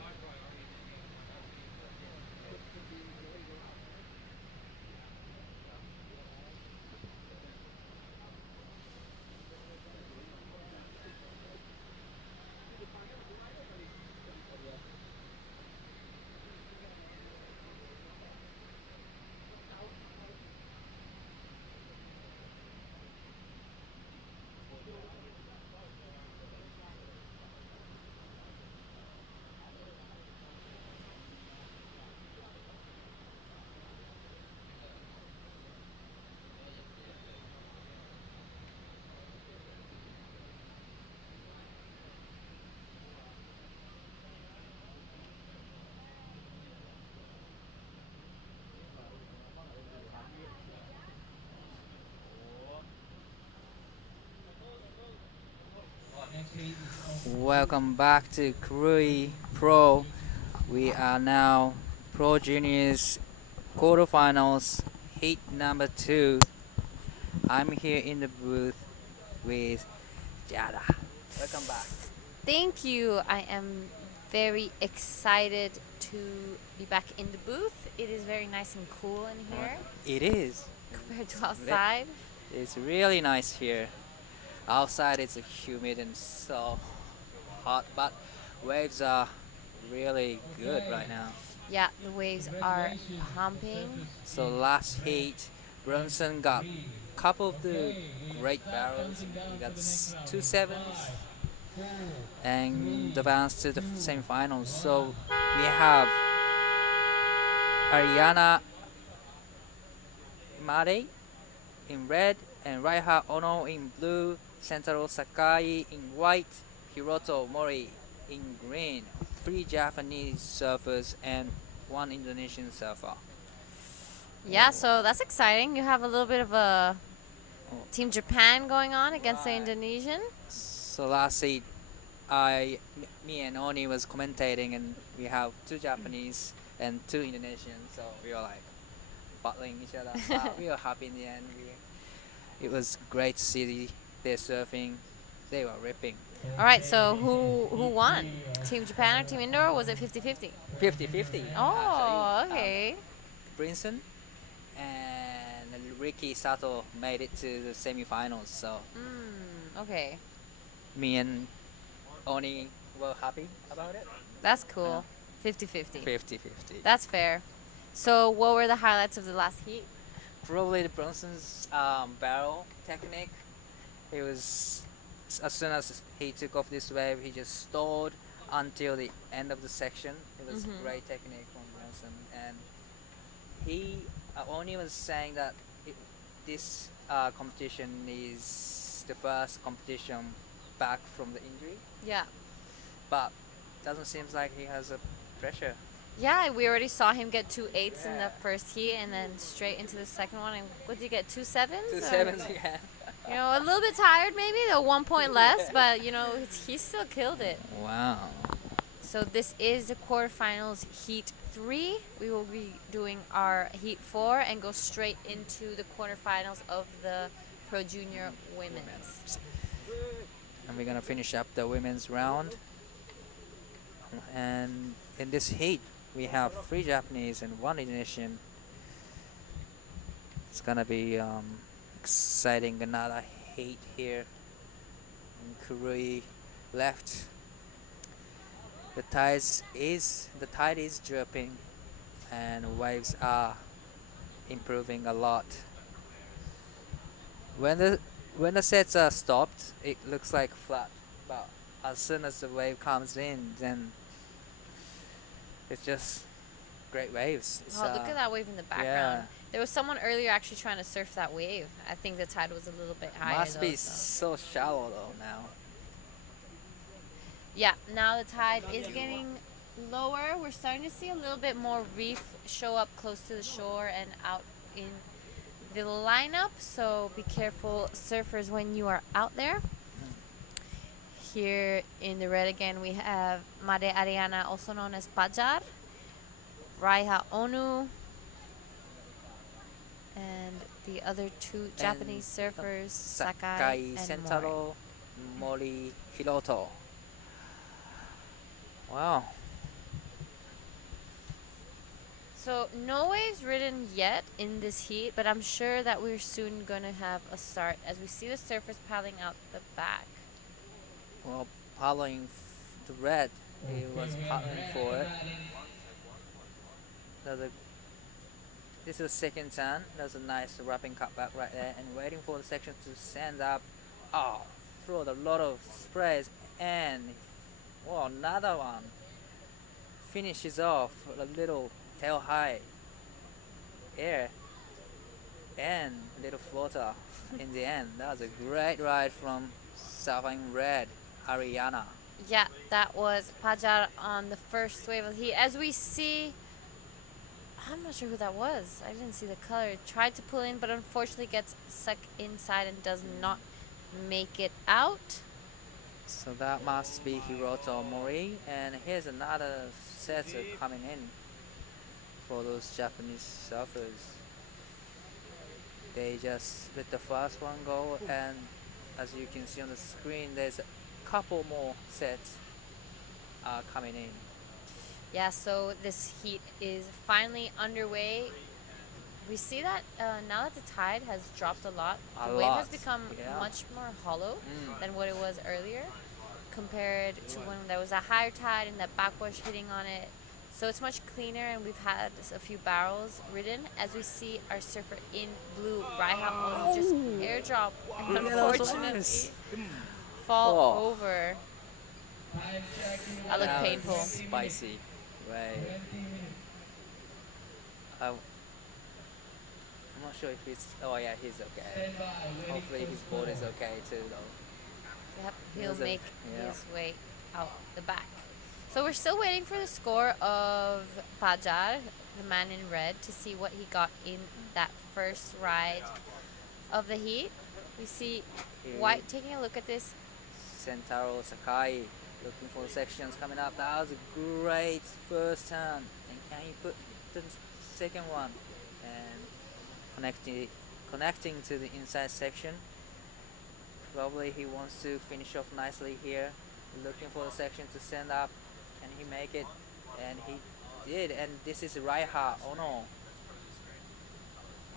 Welcome back to Krui Pro. We are now Pro Juniors quarterfinals, heat number 2. I'm here in the booth with Jada. Welcome back. Thank you. I am very excited to be back in the booth. It is very nice and cool in here It is. compared to outside. It's really nice here. Outside it's humid and so hot, but waves are really good right now. Yeah, the waves are pumping. So last heat, Brunson got a couple of the great barrels. He got 2 sevens and advanced to the semifinals. So we have Ariana Imade in red and Raiha Ono in blue, Sentaro Sakai in white, Hiroto Mori in green. 3 Japanese surfers and 1 Indonesian surfer. Yeah, so that's exciting. You have a little bit of a Team Japan going on against the Indonesian. So last heat, me and Oni was commentating, and we have 2 Japanese and 2 Indonesians. So we were like battling each other. But we were happy in the end. It was great to see their surfing. They were ripping. All right, so who won? Team Japan or Team Indo, or was it 50-50? 50-50. Oh, okay. Brinson and Ricky Sato made it to the semifinals. So Okay. me and Oni were happy about it. That's cool. 50-50. 50-50. That's fair. So what were the highlights of the last heat? Probably the Brunson's barrel technique. He was, as soon as he took off this wave, he just stalled until the end of the section. It was great technique from Brunson, and he only was saying that this competition is the first competition back from the injury. Yeah. But doesn't seem like he has a pressure. Yeah, we already saw him get 2 8s in the first heat and then straight into the second one. And what did he get, 2 7s? 2 sevens, yeah. You know, a little bit tired maybe, though 1 point less, but you know, he still killed it. Wow. So this is the quarterfinals heat 3. We will be doing our heat 4 and go straight into the quarterfinals of the Pro Junior Women's. And we're gonna finish up the women's round. And in this heat, we have 3 Japanese and 1 Indonesian. It's gonna be exciting. Another heat here. And Krui left. The tide is dropping, and waves are improving a lot. When the sets are stopped, it looks like flat, but as soon as the wave comes in, then it's just great waves. It's, Oh, look at that wave in the background. yeah. There was someone earlier actually trying to surf that wave. I think the tide was a little bit higher. Must be though, so. so shallow though now. Yeah, now the tide is getting lower. We're starting to see a little bit more reef show up close to the shore and out in the lineup. So be careful, surfers, when you are out there. Here in the red again, we have Made Ariana, also known as Pajar, Raiha Onu, and the other 2 Japanese surfers, Sakai and Mori. Sentaro Mori Hiroto. Wow. So no waves ridden yet in this heat, but I'm sure that we're soon gonna have a start as we see the surfers paddling out the back. Well, paddling the red, he was paddling for it. This is the second turn. There's a nice wrapping cutback right there, and waiting for the section to stand up. Oh, throw a lot of sprays, and another one finishes off a little tail high air and little floater in the end. That was a great ride from Surfing Red, Ariana. Yeah, that was Pajar on the first wave of the heat. As we see, I'm not sure who that was. I didn't see the color. Tried to pull in, but unfortunately gets stuck inside and does not make it out. So that must be Hiroto Mori, and here's another set coming in for those Japanese surfers. They just let the first one go, and as you can see on the screen, there's a couple more sets coming in. Yeah, so this heat is finally underway. We see that now that the tide has dropped a lot, the wave has become much more hollow than what it was earlier, compared to when there was a higher tide and that backwash hitting on it. So it's much cleaner, and we've had a few barrels ridden as we see our surfer in blue, Raiha, just airdrop and unfortunately fall over. That looked painful. Spicy, right? I'm not sure if he's. Oh yeah, he's okay. Hopefully his board is okay too, though. Yep, he'll make his way out the back. So we're still waiting for the score of Pajar, the man in red, to see what he got in that first ride of the heat. We see White taking a look at this. Sentaro Sakai looking for the sections coming up. That was a great first turn. And can he put the second one? And connecting to the inside section. Probably he wants to finish off nicely here. Looking for the section to stand up. And he make it, and he did, and this is Raiha Ono.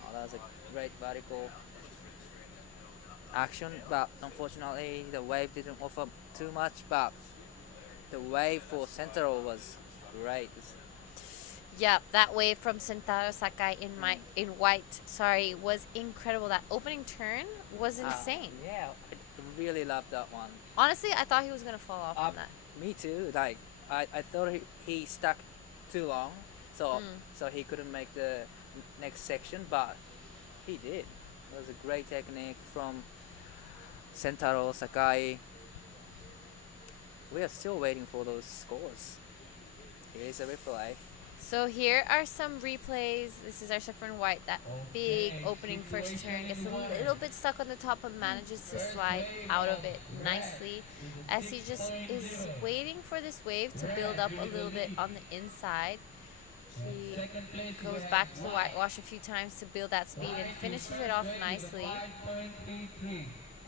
Oh, that was a great vertical action, but unfortunately the wave didn't offer too much, but the wave for Sentaro was great. Yep, that wave from Sentaro Sakai in white, was incredible. That opening turn was insane. Yeah, I really loved that one. Honestly, I thought he was going to fall off on that. Me too, like, I thought he stuck too long, so he couldn't make the next section, but he did. It was a great technique from Sentaro Sakai. We are still waiting for those scores. Here's a replay. So here are some replays. This is our surfer in white. That big opening first turn gets a little bit stuck on the top, but manages to slide out of it nicely as he just is waiting for this wave to build up a little bit on the inside. He goes back to the whitewash a few times to build that speed and finishes it off nicely.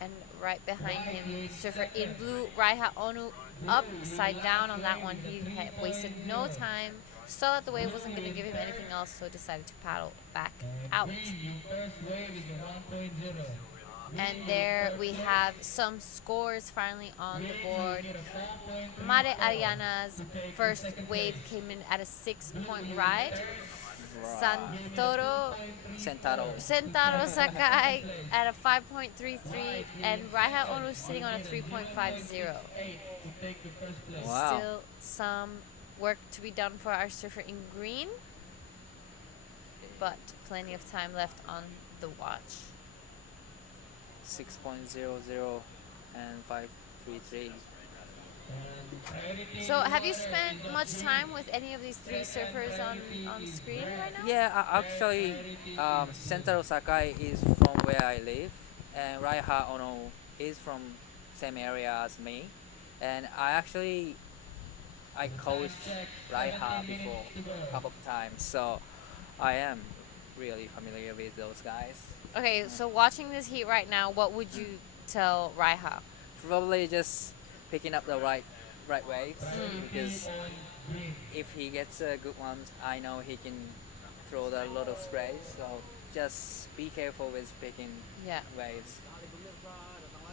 And right behind him, surfer in blue, Raiha Onu, upside down on that one. He had wasted no time. Saw that the wave wasn't going to give him anything else, so decided to paddle back out. And there we have some scores finally on the board. Mare Ariana's first wave came in at a 6-point ride. Sentaro Sakai at a 5.33, and Raiha Onu sitting on a 3.50. Wow. Still some work to be done for our surfer in green, but plenty of time left on the watch. 6.00 and 5.33. So have you spent much time with any of these three surfers on screen right now? Yeah, actually, Sentaro Sakai is from where I live, and Raiha Ono is from same area as me. And I coached Raiha before a couple of times, so I am really familiar with those guys. Okay, so watching this heat right now, what would you tell Raiha? Probably just picking up the right waves because if he gets a good one, I know he can throw a lot of sprays. So just be careful with picking waves.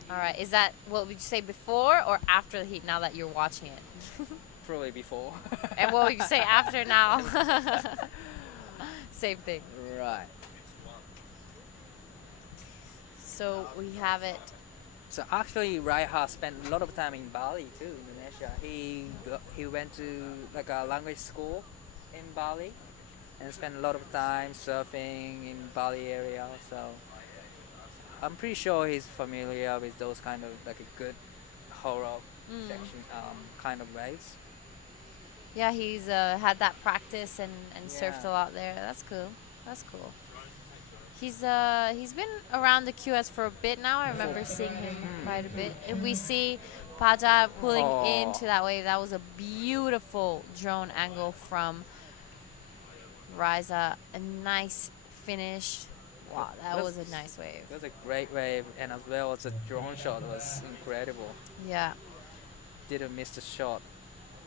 All right. Is that what would you say before or after the heat? Now that you're watching it. Probably before. And what would you say after now? Same thing. Right. So we have it. So actually, Raiha spent a lot of time in Bali too, Indonesia. He went to like a language school in Bali, and spent a lot of time surfing in Bali area. So I'm pretty sure he's familiar with those kind of like a good horror section kind of waves. Yeah, he's had that practice and surfed a lot there. That's cool. That's cool. He's been around the QS for a bit now. I remember seeing him quite a bit. And we see Paja pulling into that wave. That was a beautiful drone angle from Riza. A nice finish. Wow, that was a nice wave. It was a great wave, and as well as the drone shot was incredible. Yeah. Didn't miss the shot.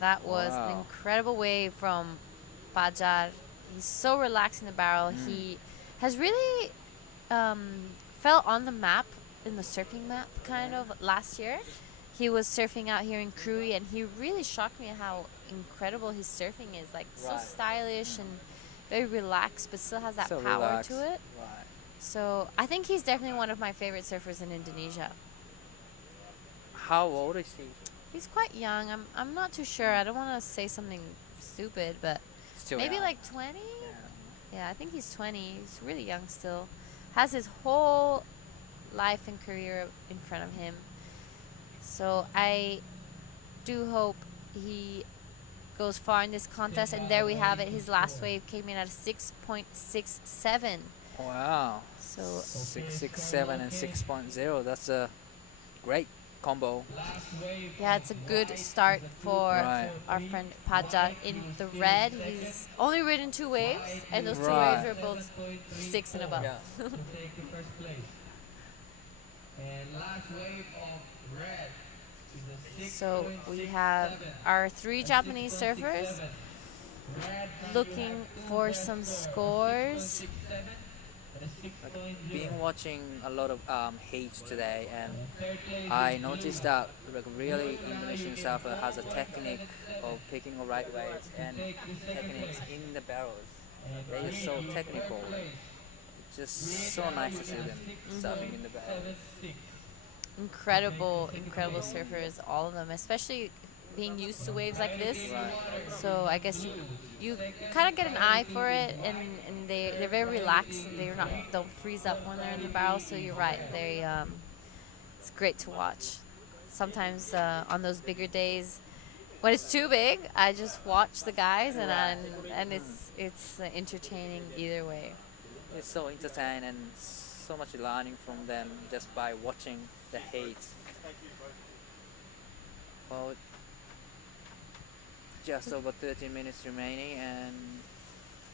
That was an incredible wave from Pajar. He's so relaxed in the barrel. He has really fell on the map, in the surfing map, kind of, last year. He was surfing out here in Krui, and he really shocked me at how incredible his surfing is. Like, so stylish and very relaxed, but still has that power to it. Right. So I think he's definitely one of my favorite surfers in Indonesia. How old is he? He's quite young. I'm not too sure. I don't want to say something stupid, but Still maybe young. like 20? Yeah, I think he's 20. He's really young still. Has his whole life and career in front of him. So I do hope he goes far in this contest. And there we have it. His last wave came in at a 6.67. Wow. So 6.67 and 6.0. That's a great combo. yeah, it's a good start for our friend Paja in the red. He's only ridden 2 waves, and those 2 waves are both 6 and above. Yeah. So we have our 3 Japanese surfers looking for some scores. Been watching a lot of heats today, and I noticed that like really Indonesian surfer has a technique of picking the right waves and techniques in the barrels. They're just so technical. It's just so nice to see them surfing in the barrels. Incredible surfers, all of them, especially being used to waves like this. So I guess you kind of get an eye for it, and they're very relaxed. Don't freeze up when they're in the barrel. So you're right, it's great to watch. Sometimes on those bigger days, when it's too big, I just watch the guys, and it's entertaining either way. It's so entertaining and so much learning from them just by watching the heats. Well, just over 13 minutes remaining, and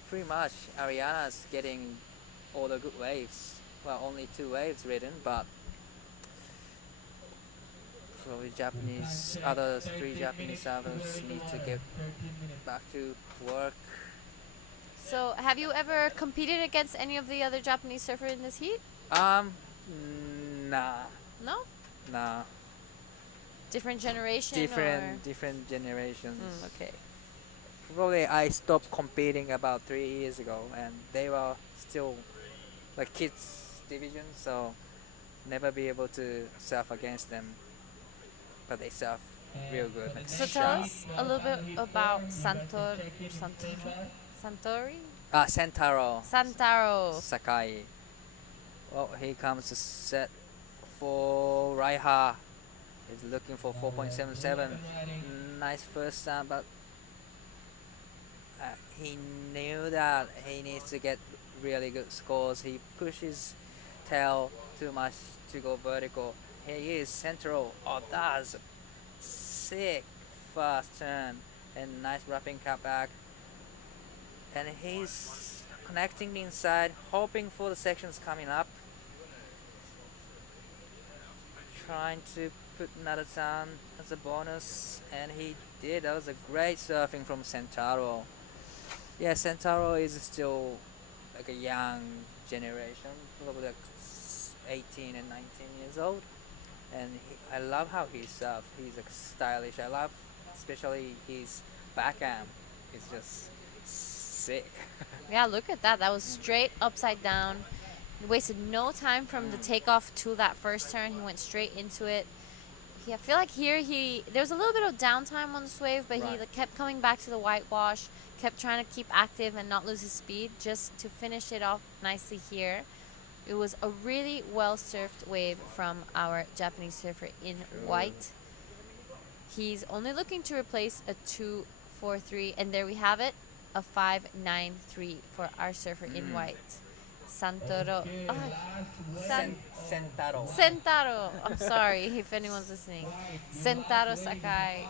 pretty much Ariana's getting all the good waves. Well, only 2 waves ridden, but probably other 3 Japanese surfers need to get back to work. So have you ever competed against any of the other Japanese surfers in this heat? Nah. No? Nah. Different generation? Different generations. Okay. Probably I stopped competing about 3 years ago, and they were still like kids division, so never be able to surf against them. But they surf real good. Like So tell us a little bit about Santori? Santaro Sakai. Well, here comes the set for Raiha. He's looking for 4.77. Nice first time, but he knew that he needs to get really good scores. He pushes tail too much to go vertical. Here he is, central. Oh, that's a sick fast turn and nice wrapping cut back. And he's connecting the inside, hoping for the sections coming up. Trying to put another ton as a bonus, and he did. That was a great surfing from Sentaro. Yeah, Sentaro is still like a young generation, probably like 18 and 19 years old, and I love how he surfs. He's like stylish. I love especially his backhand. It's just sick. Yeah, look at that. That was straight upside down. He wasted no time from the takeoff to that first turn. He went straight into it. I feel like here there was a little bit of downtime on this wave, but he Right. like, kept coming back to the whitewash, kept trying to keep active and not lose his speed just to finish it off nicely here. It was a really well surfed wave from our Japanese surfer in white. He's only looking to replace a 2-4-3, and there we have it, a 5-9-3 for our surfer in white. Santoro. Sentaro. Sentaro. I'm sorry if anyone's listening. Sentaro Sakai.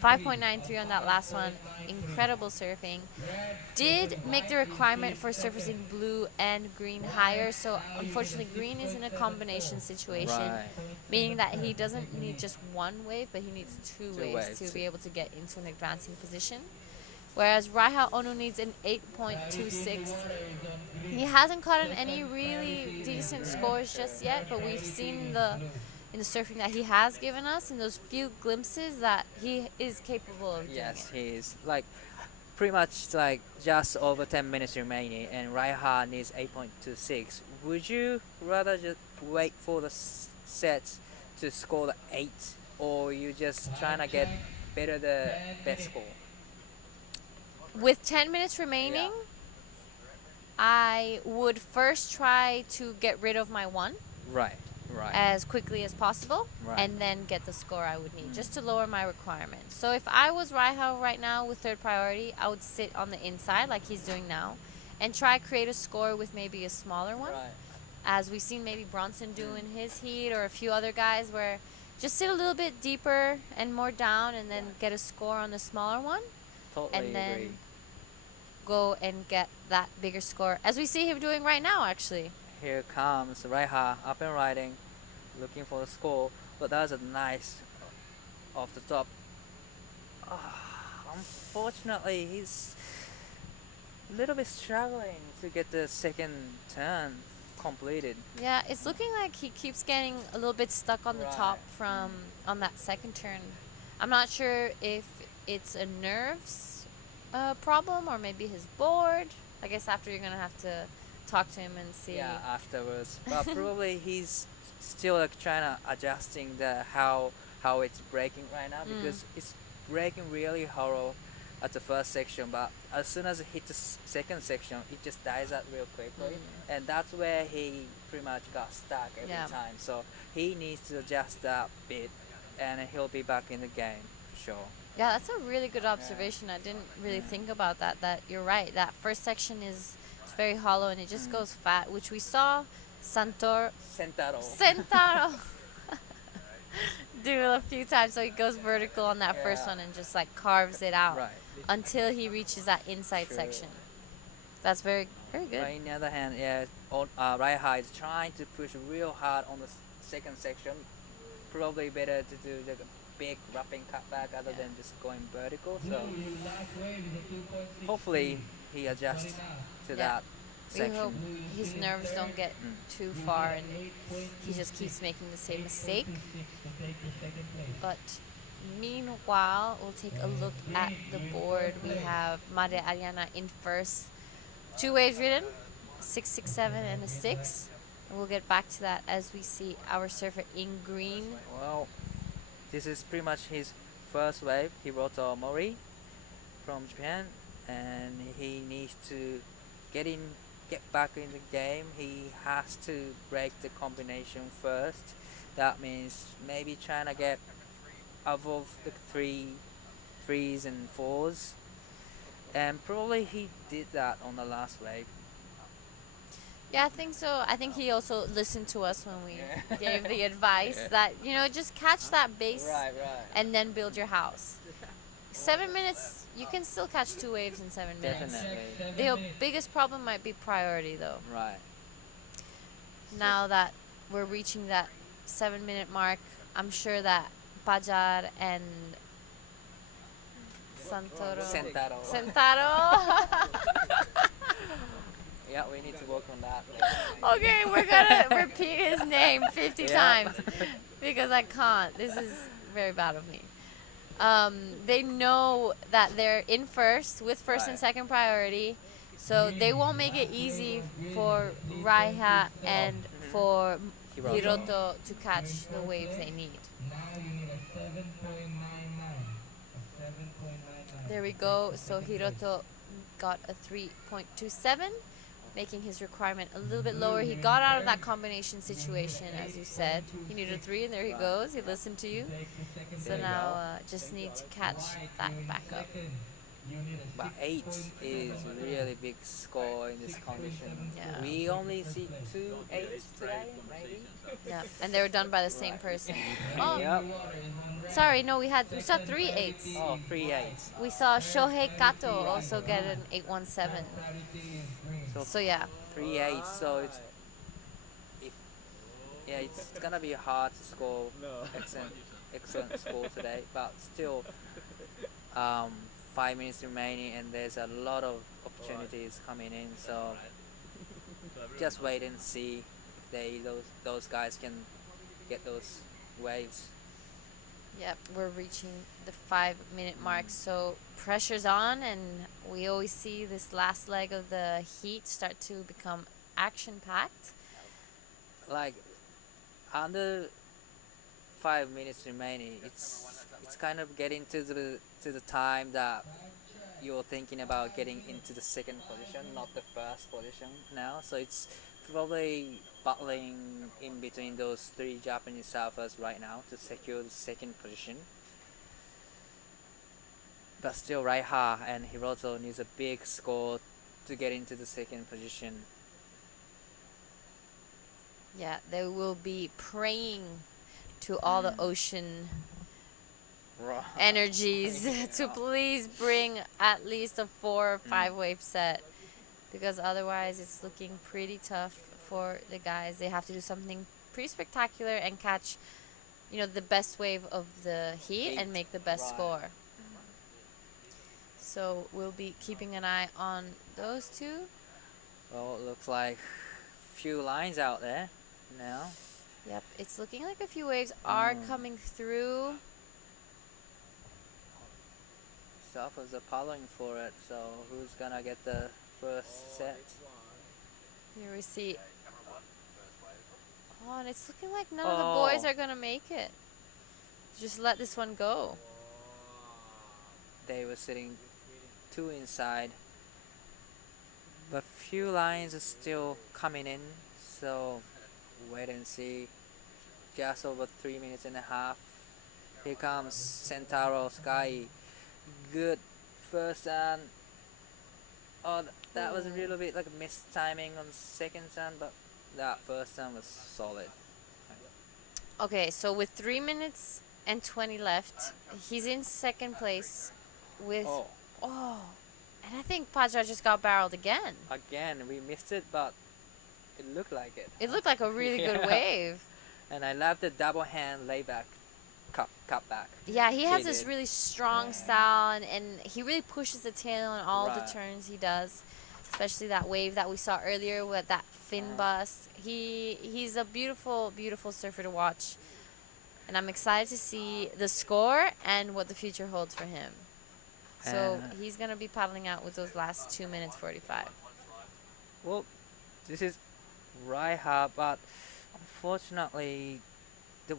5.93 on that last one. Incredible surfing. Did make the requirement for surfers in blue and green higher. So unfortunately, green is in a combination situation, Right. meaning that he doesn't need just one wave, but he needs two waves waves. to be able to get into an advancing position. Whereas Raiha Onu needs an 8.26. He hasn't caught any really decent scores just yet, but we've seen in the surfing that he has given us, in those few glimpses, that he is capable of doing Yes, it. he is. Like, pretty much like just over 10 minutes remaining, and Raiha needs 8.26. Would you rather just wait for the sets to score the 8, or you just trying to get better the best score? With 10 minutes remaining, I would first try to get rid of my one Right, right. as quickly as possible, Right. and then get the score I would need, just to lower my requirement. So if I was Raiha right now with third priority, I would sit on the inside like he's doing now, and try create a score with maybe a smaller one, Right. as we've seen maybe Bronson do in his heat, or a few other guys, where just sit a little bit deeper and more down, and then get a score on the smaller one, Totally and then agree. go and get that bigger score, as we see him doing right now, actually. Here comes Raiha up and riding, looking for the score, but that was a nice off the top. Unfortunately, he's a little bit struggling to get the second turn completed. Yeah, it's looking like he keeps getting a little bit stuck on the top from on that second turn. I'm not sure if it's a nerves problem, or maybe his board. I guess after you're gonna have to talk to him and see. Yeah, afterwards. But probably he's still like trying to adjusting the how it's breaking right now, because it's breaking really hollow at the first section, but as soon as it hits the second section, it just dies out real quickly, and that's where he pretty much got stuck every time. So he needs to adjust that bit, and he'll be back in the game for sure. Yeah, that's a really good observation. I didn't really think about that. That you're right. That first section is very hollow, and it just goes fat, which we saw Sentaro do a few times. So he goes vertical on that first one and just like carves it out until he reaches that inside section. That's very, very good. Right, on the other hand, Raiha is trying to push real hard on the second section. Probably better to do the big wrapping cutback other than just going vertical. So hopefully he adjusts to that We section. hope his nerves don't get too far and he just keeps making the same mistake. But meanwhile, we'll take a look at the board. We have Mare Ariana in first. 2 waves ridden, 667 and a 6. And we'll get back to that as we see our surfer in green. Well, this is pretty much his first wave. He rode Mori from Japan, and he needs to get back in the game. He has to break the combination first. That means maybe trying to get above the threes and fours, and probably he did that on the last wave. Yeah, I think so. I think he also listened to us when we gave the advice that, just catch that base and then build your house. 7 minutes, you can still catch 2 waves in 7 minutes. Definitely. The biggest problem might be priority, though. Right. Now that we're reaching that 7-minute mark, I'm sure that Pajar and Sentaro. Sentaro. Yeah, we need to work on that. Okay, we're gonna repeat his name 50 Yeah. times because I can't. This is very bad of me. They know that they're in first with first and Right. second priority, so they won't make it easy for Raiha and for Hiroto. Hiroto to catch the waves they need. Now you need a 7.99. A 7.99. There we go. So Hiroto got a 3.27, making his requirement a little bit lower. He got out of that combination situation, as you said. He needed a 3, and there he goes. He listened to you. So now just need to catch that back up. But 8 is really big score in this condition. Yeah. We only see 2 8s today, maybe. Yeah, and they were done by the same person. Oh, Yep. sorry, no, we saw 3 8s. Oh, 3 8s. We saw Shohei Kato also get an 817. So yeah, 3 8s. So it's gonna be hard to score excellent score today. But still, 5 minutes remaining, and there's a lot of opportunities coming in. So just wait and see if those guys can get those waves. yep, we're reaching the 5-minute mark. So pressure's on, and we always see this last leg of the heat start to become action-packed. Like under 5 minutes remaining, it's kind of getting to the time that you're thinking about getting into the second position, not the first position now. So it's probably battling in between those 3 Japanese surfers right now to secure the second position. But still, Raiha and Hiroto needs a big score to get into the second position. Yeah, they will be praying to all the ocean energies to please bring at least a 4 or 5 wave set, because otherwise it's looking pretty tough for the guys. They have to do something pretty spectacular and catch, the best wave of the heat and make the best score. So we'll be keeping an eye on those two. Well, it looks like few lines out there now. Yep, it's looking like a few waves are coming through. Surfers are paddling for it, so who's gonna get the first set? Here we see. Oh, and it's looking like none of the boys are gonna make it. Just let this one go. They were sitting 2 inside, but few lines are still coming in, so wait and see. Just over 3 minutes and a half. Here comes Sentaro Sky. Good first sun. Oh, that was a little bit like a missed timing on the second sun, but that first sun was solid. Okay, so with 3 minutes and 20 left, he's in second place with. Oh, and I think Pajar just got barreled again. Again, we missed it, but it looked like it. It looked like a really good wave. And I love the double hand layback, cut back. Yeah, he has He this did. really strong style, and he really pushes the tail on all the Right. turns he does, especially that wave that we saw earlier with that fin bust. He's a beautiful, beautiful surfer to watch, and I'm excited to see the score and what the future holds for him. So he's going to be paddling out with those last 2 minutes 45. Well, this is Raiha, but unfortunately, the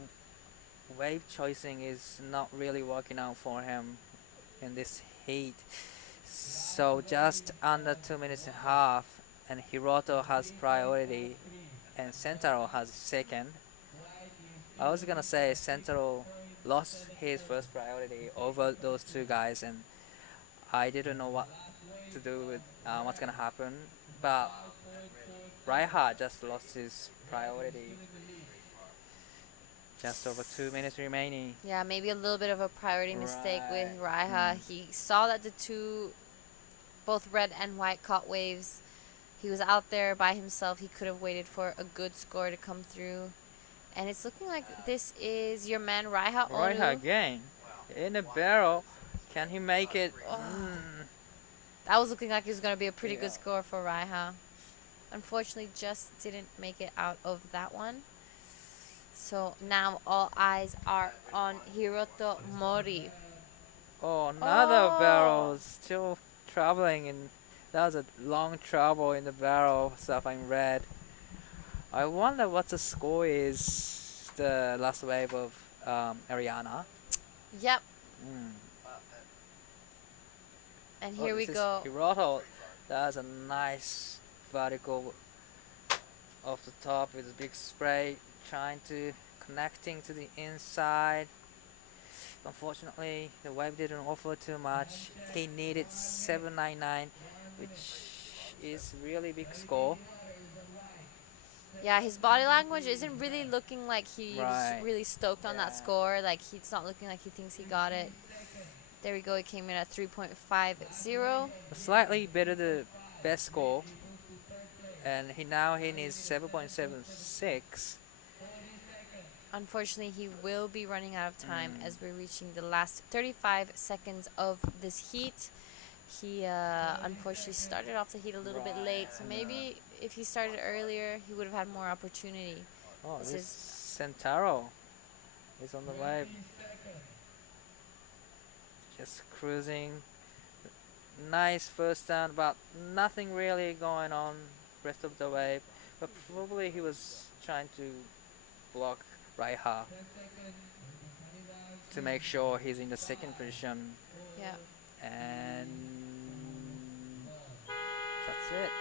wave choosing is not really working out for him in this heat. So just under 2 minutes and a half, and Hiroto has priority, and Sentaro has second. I was gonna say Sentaro lost his first priority over those 2 guys, and I didn't know what to do with what's gonna happen, but Raiha just lost his priority. Just over 2 minutes remaining. Yeah, maybe a little bit of a priority mistake with Raiha. He saw that the 2, both red and white, caught waves. He was out there by himself. He could have waited for a good score to come through, And it's looking like this is your man Raiha Onu. Right again. In the barrel. Can he make it? That was looking like it was going to be a pretty good score for Raiha. Unfortunately, just didn't make it out of that one. So now all eyes are on Hiroto Mori. Oh, another barrel still traveling, and that was a long travel in the barrel, suffering red. I wonder what the score is, the last wave of Ariana. Yep. And here we go. Hiroto, that's a nice vertical off the top with a big spray, trying to connecting to the inside. Unfortunately, the wave didn't offer too much. He needed 799, which is really big score. Yeah, his body language isn't really looking like he's Right. really stoked on that score. Like, he's not looking like he thinks he got it. There we go. It came in at 3.50. Slightly better the best score, and he needs 7.76. Unfortunately, he will be running out of time as we're reaching the last 35 seconds of this heat. He unfortunately started off the heat a little bit late, so maybe if he started earlier, he would have had more opportunity. Oh, This this is Centauro is on the wave. Just cruising. Nice first down, but nothing really going on rest of the wave. But probably he was trying to block Raiha to make sure he's in the second position. Yeah. And that's it.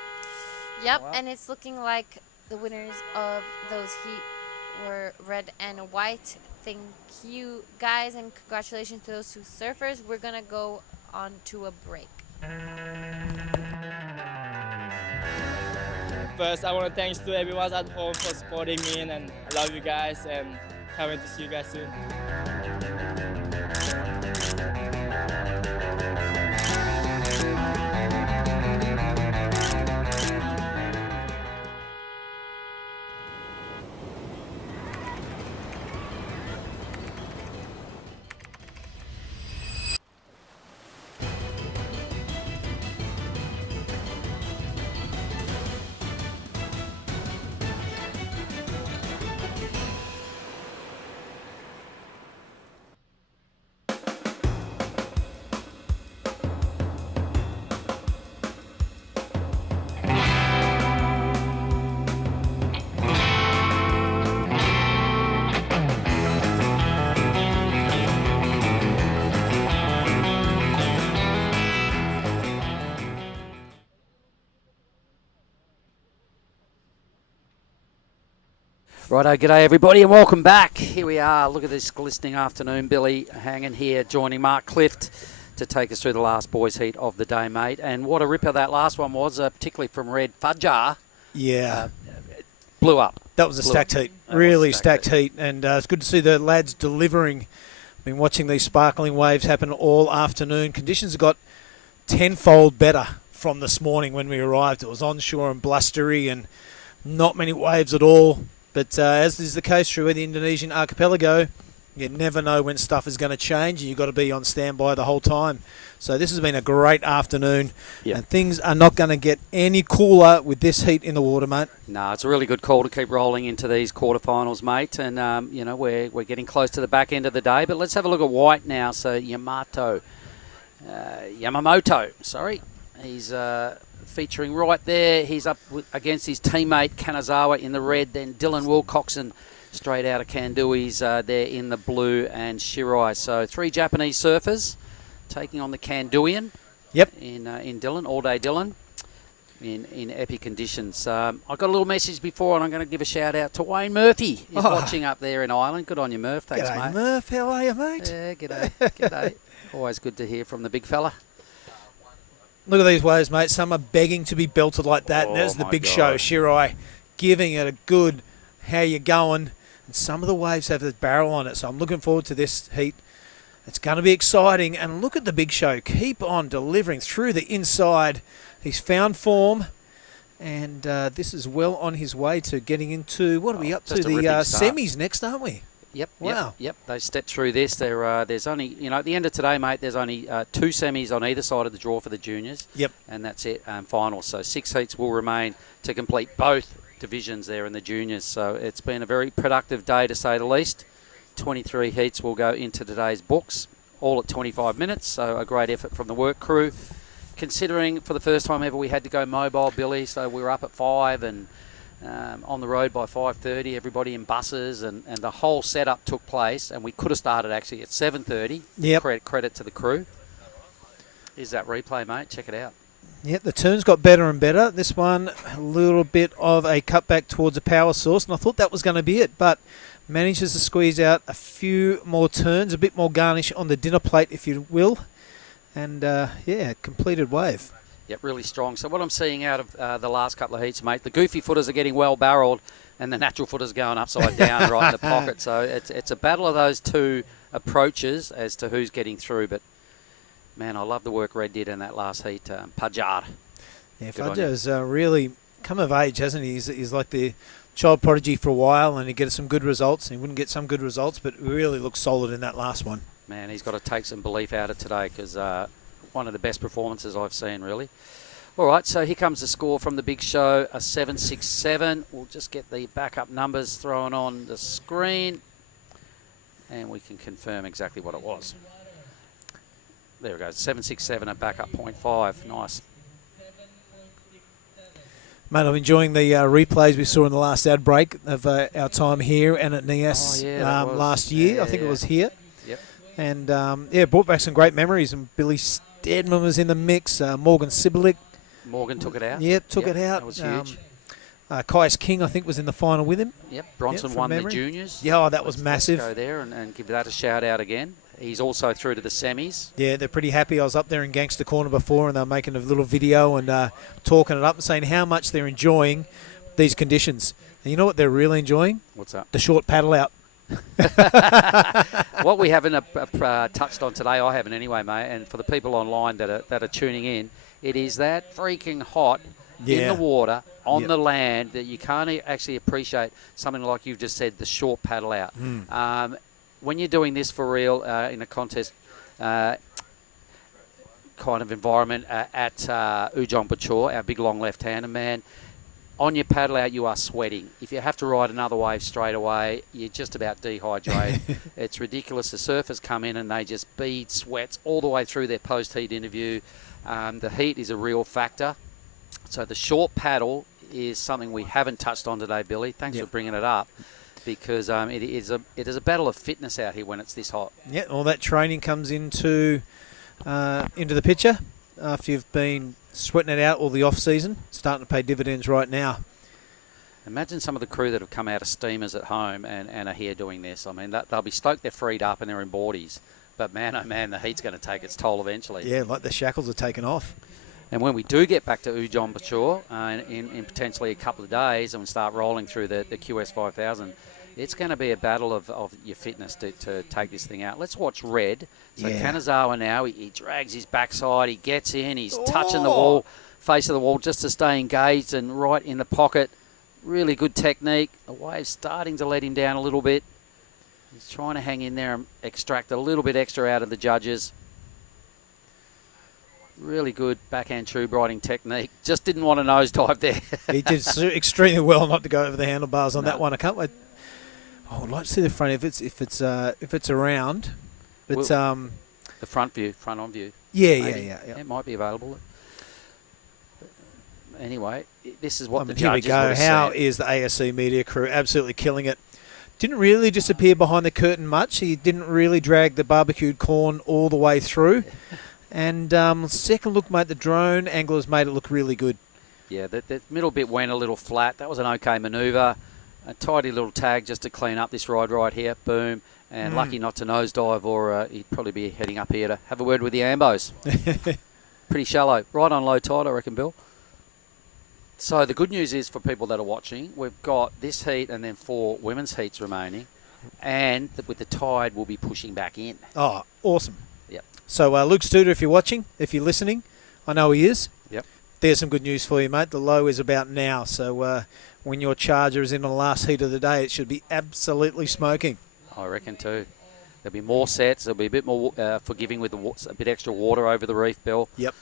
Yep, Well, and it's looking like the winners of those heat were red and white. Thank you, guys, and congratulations to those two surfers. We're going to go on to a break. First, I want to thanks to everyone at home for supporting me, and I love you guys, and can't wait to see you guys soon. Righto, g'day everybody and welcome back. Here we are. Look at this glistening afternoon. Billy hanging here, joining Mark Clift to take us through the last boys' heat of the day, mate. And what a ripper that last one was, particularly from Red Fudger. Yeah. Blew up. That was a stacked heat. Really stacked heat. And it's good to see the lads delivering. Been watching these sparkling waves happen all afternoon. Conditions have got tenfold better from this morning when we arrived. It was onshore and blustery and not many waves at all. But as is the case through the Indonesian archipelago, you never know when stuff is going to change, and you've got to be on standby the whole time. So this has been a great afternoon, and things are not going to get any cooler with this heat in the water, mate. No, it's a really good call to keep rolling into these quarterfinals, mate. And, you know, we're getting close to the back end of the day. But let's have a look at white now. So Yamamoto, he's featuring right there. He's up against his teammate Kanazawa in the red. Then Dylan Wilcoxon straight out of Kandui's there in the blue, and Shirai. So three Japanese surfers taking on the Kanduian. Yep. In Dylan, all day Dylan, in epic conditions. I got a little message before, and I'm going to give a shout out to Wayne Murphy. He's watching up there in Ireland. Good on you, Murph. Thanks, G'day, mate. Murph. How are you, mate? Yeah, g'day. G'day. Always good to hear from the big fella. Look at these waves, mate. Some are begging to be belted like that. And there's the big show. Shirai giving it a good how you going. And some of the waves have the barrel on it. So I'm looking forward to this heat. It's going to be exciting. And look at the big show. Keep on delivering through the inside. He's found form. And this is well on his way to getting into, what are we up to? just a The ripping start. semis next, aren't we? Yep. Wow. Yep. They stepped through this. There's only, at the end of today, mate, there's only 2 semis on either side of the draw for the juniors. Yep. And that's it, finals. So 6 heats will remain to complete both divisions there in the juniors. So it's been a very productive day, to say the least. 23 heats will go into today's books, all at 25 minutes. So a great effort from the work crew. Considering for the first time ever we had to go mobile, Billy, so we were up at 5 and on the road by 5:30, everybody in buses, and the whole setup took place, and we could have started actually at 7:30. Yep. Credit to the crew. Is that replay, mate? Check it out. Yep, the turns got better and better. This one, a little bit of a cutback towards a power source, and I thought that was going to be it, but manages to squeeze out a few more turns, a bit more garnish on the dinner plate, if you will. And, yeah, completed wave. Yep, really strong. So what I'm seeing out of the last couple of heats, mate, the goofy footers are getting well barreled and the natural footers going upside down right in the pocket. So it's a battle of those two approaches as to who's getting through. But, man, I love the work Red did in that last heat. Pajar. Yeah, Fajar's really come of age, hasn't he? He's like the child prodigy for a while, and he gets some good results. He wouldn't get some good results, but really looks solid in that last one. Man, he's got to take some belief out of today because one of the best performances I've seen, really. All right, so here comes the score from the big show, a 767. We'll just get the backup numbers thrown on the screen, and we can confirm exactly what it was. There it goes, 767 at backup 0.5. Nice. Mate, I'm enjoying the replays we saw in the last ad break of our time here and at NIAS last year. I think it was here. Yep. And, yeah, brought back some great memories. And Billy Steadman was in the mix. Morgan Sibilic. Morgan took it out. Yep, took it out. That was huge. Kais King, I think, was in the final with him. Yep, Bronson won memory. the juniors. Yeah, that was massive. Let's go there and give that a shout out again. He's also through to the semis. Yeah, they're pretty happy. I was up there in Gangster Corner before, and they're making a little video and talking it up and saying how much they're enjoying these conditions. And you know what they're really enjoying? What's that? The short paddle out. What we haven't touched on today, I haven't anyway, mate, and for the people online that are tuning in, it is that freaking hot in the water, on the land, that you can't actually appreciate something like you've just said, the short paddle out. When you're doing this for real in a contest kind of environment at Ujong Bachor, our big long left-hander, man, on your paddle out you are sweating. If you have to ride another wave straight away, you're just about dehydrated. It's ridiculous. The surfers come in and they just bead sweats all the way through their post-heat interview. The heat is a real factor. So the short paddle is something we haven't touched on today, Billy. Thanks for bringing it up. Because it is a battle of fitness out here when it's this hot. Yeah, all that training comes into the picture after you've been sweating it out all the off season, starting to pay dividends right now. Imagine some of the crew that have come out of steamers at home and are here doing this. I mean, they'll be stoked they're freed up and they're in boardies. But man, oh man, the heat's going to take its toll eventually. Yeah, like the shackles are taken off. And when we do get back to Ujong Bachor in potentially a couple of days and we start rolling through the QS 5000, it's going to be a battle of your fitness to take this thing out. Let's watch Red. So Kanazawa now, he drags his backside, he gets in, he's touching the wall, face of the wall, just to stay engaged and right in the pocket. Really good technique. The wave's starting to let him down a little bit. He's trying to hang in there and extract a little bit extra out of the judges. Really good backhand tube riding technique. Just didn't want to nosedive there. He did extremely well not to go over the handlebars on that one. I can't wait. Oh, I'd like to see the front if it's around. But the front on view. Yeah. It might be available. But anyway, this is what the here we judges go. would have How said. is the ASC media crew absolutely killing it? Didn't really disappear behind the curtain much. He didn't really drag the barbecued corn all the way through. And second look, mate, the drone anglers made it look really good. Yeah, the middle bit went a little flat. That was an okay manoeuvre. A tidy little tag just to clean up this ride right here. Boom. And lucky not to nosedive, or he'd probably be heading up here to have a word with the Ambos. Pretty shallow. Right on low tide, I reckon, Bill. So the good news is for people that are watching, we've got this heat and then 4 women's heats remaining. And with the tide, we'll be pushing back in. Oh, awesome. Yep. So Luke Studer, if you're watching, if you're listening, I know he is. Yep. there's some good news for you, mate. The low is about now, so when your Charger is in the last heat of the day, it should be absolutely smoking. I reckon too. There'll be more sets. There'll be a bit more forgiving with a bit extra water over the reef, Bill. Yep.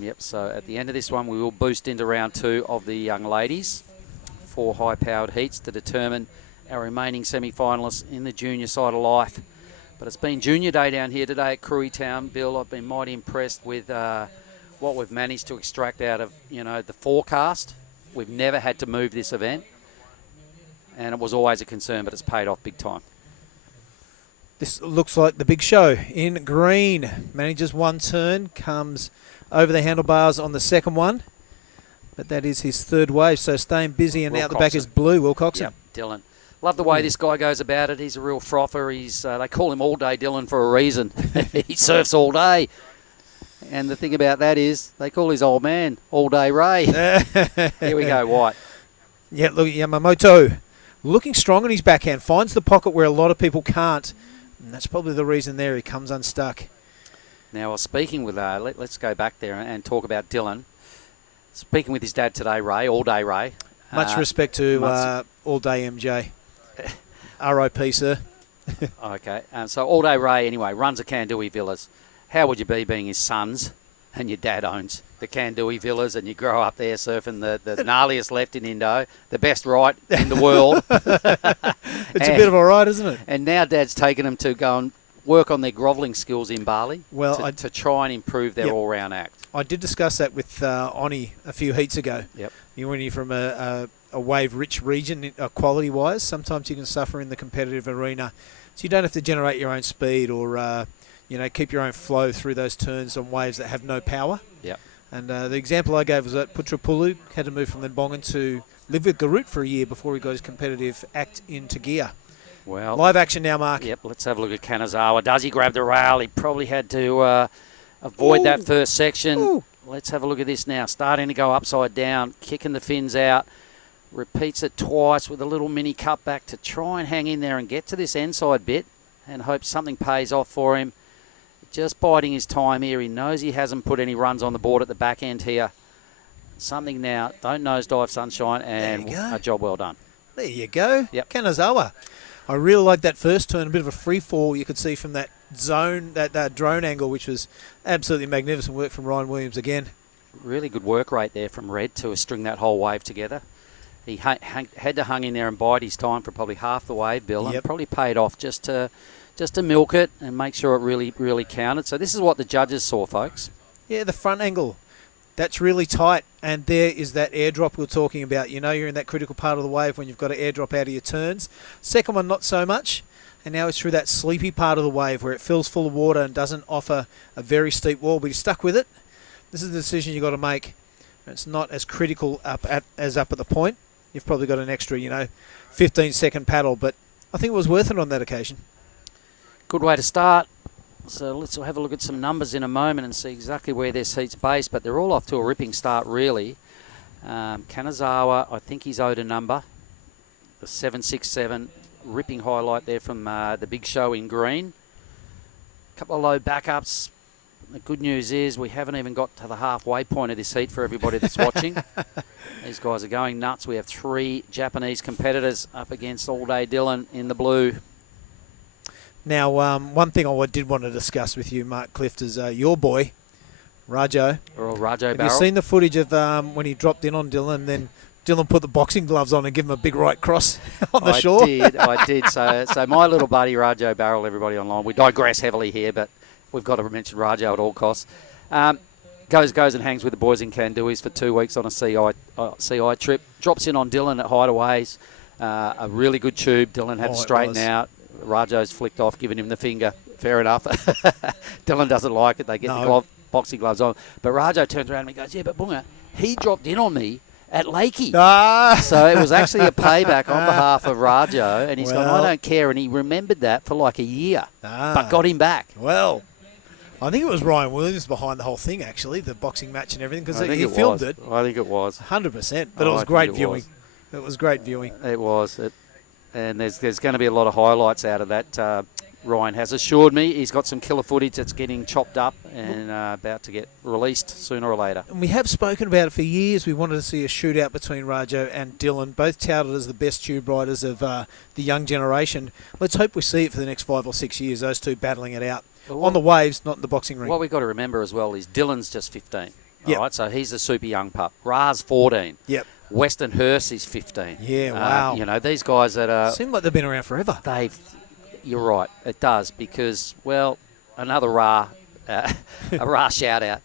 Yep. So at the end of this one, we will boost into round 2 of the young ladies. 4 high-powered heats to determine our remaining semi-finalists in the junior side of life. But it's been junior day down here today at Krui Town, Bill. I've been mighty impressed with what we've managed to extract out of, the forecast. We've never had to move this event, and it was always a concern, but it's paid off big time. This looks like the big show in green. Manages one turn, comes over the handlebars on the second one. But that is his third wave, so staying busy, and out the back is blue, Will Coxon. Yep, Dylan. Love the way this guy goes about it. He's a real frother. They call him All Day Dylan for a reason. He surfs all day. And the thing about that is they call his old man All Day Ray. Here we go, White. Yeah, look, Yamamoto looking strong on his backhand. Finds the pocket where a lot of people can't. And that's probably the reason there. He comes unstuck. Now, speaking with, let's go back there and talk about Dylan. Speaking with his dad today, Ray, All Day Ray. Much respect to All Day MJ. R.I.P., sir. Okay, so All Day Ray, anyway, runs the Kandui Villas. How would you be being his sons and your dad owns the Kandui Villas and you grow up there surfing the gnarliest left in Indo, the best right in the world? It's a bit of a ride, isn't it? And now Dad's taken them to go and work on their grovelling skills in Bali to try and improve their all-round act. I did discuss that with Oni a few heats ago. Yep. When you're from a wave-rich region, quality-wise, sometimes you can suffer in the competitive arena. So you don't have to generate your own speed or, keep your own flow through those turns on waves that have no power. Yep. And the example I gave was that Putrapulu had to move from Limbongan to live with Garut for a year before he got his competitive act into gear. Well, live action now, Mark. Yep, let's have a look at Kanazawa. Does he grab the rail? He probably had to avoid that first section. Ooh. Let's have a look at this now. Starting to go upside down, kicking the fins out. Repeats it twice with a little mini cutback to try and hang in there and get to this inside bit and hope something pays off for him. Just biding his time here. He knows he hasn't put any runs on the board at the back end here. Something now. Don't nosedive, Sunshine, and a job well done. There you go. Yep. Kanazawa. I really like that first turn, a bit of a free fall you could see from that zone, that drone angle, which was absolutely magnificent work from Ryan Williams again. Really good work rate there from Red to string that whole wave together. He had to hang in there and bide his time for probably half the wave, Bill, and probably paid off just to milk it and make sure it really, really counted. So this is what the judges saw, folks. Yeah, the front angle. That's really tight, and there is that airdrop we were talking about. You're in that critical part of the wave when you've got to airdrop out of your turns. Second one, not so much, and now it's through that sleepy part of the wave where it fills full of water and doesn't offer a very steep wall, but you're stuck with it. This is the decision you've got to make. It's not as critical as up at the point. You've probably got an extra, 15-second paddle, but I think it was worth it on that occasion. Good way to start. So let's have a look at some numbers in a moment and see exactly where their seat's based, but they're all off to a ripping start, really. Kanazawa, I think he's owed a number. The 767, ripping highlight there from the big show in green. A couple of low backups. The good news is we haven't even got to the halfway point of this heat for everybody that's watching. These guys are going nuts. We have 3 Japanese competitors up against All Day Dylan in the blue. Now, one thing I did want to discuss with you, Mark Clift, is your boy, Rajo. Or Rajo Have you seen the footage of when he dropped in on Dylan, then Dylan put the boxing gloves on and give him a big right cross on the shore? I did. So my little buddy, Rajo Barrel, everybody online, we digress heavily here, but we've got to mention Rajo at all costs. Goes and hangs with the boys in Kanduis for 2 weeks on a CI trip. Drops in on Dylan at hideaways. A really good tube. Dylan had to straighten out. Rajo's flicked off, giving him the finger. Fair enough. Dylan doesn't like it. They get the boxing gloves on. But Rajo turns around and he goes, yeah, but Bunga, he dropped in on me at Lakey. So it was actually a payback on behalf of Rajo. And he's gone, I don't care. And he remembered that for like a year, but got him back. Well, I think it was Ryan Williams behind the whole thing, actually, the boxing match and everything, because he filmed it. I think it was. 100%. But it was great viewing. It was great viewing. It was. And there's going to be a lot of highlights out of that Ryan has assured me he's got some killer footage that's getting chopped up and about to get released sooner or later. And we have spoken about it for years. We wanted to see a shootout between Rajo and Dylan, both touted as the best tube riders of the young generation. Let's hope we see it for the next 5 or 6 years, those two battling it out. Well, on the waves, not in the boxing ring. What we've got to remember as well is Dylan's just 15. Yep. All right, so he's a super young pup. Ra's 14. Yep. Western Hurst is 15. Yeah, wow. You know, these guys that are... Seem like they've been around forever. You're right, it does, because, well, another a Ra shout-out.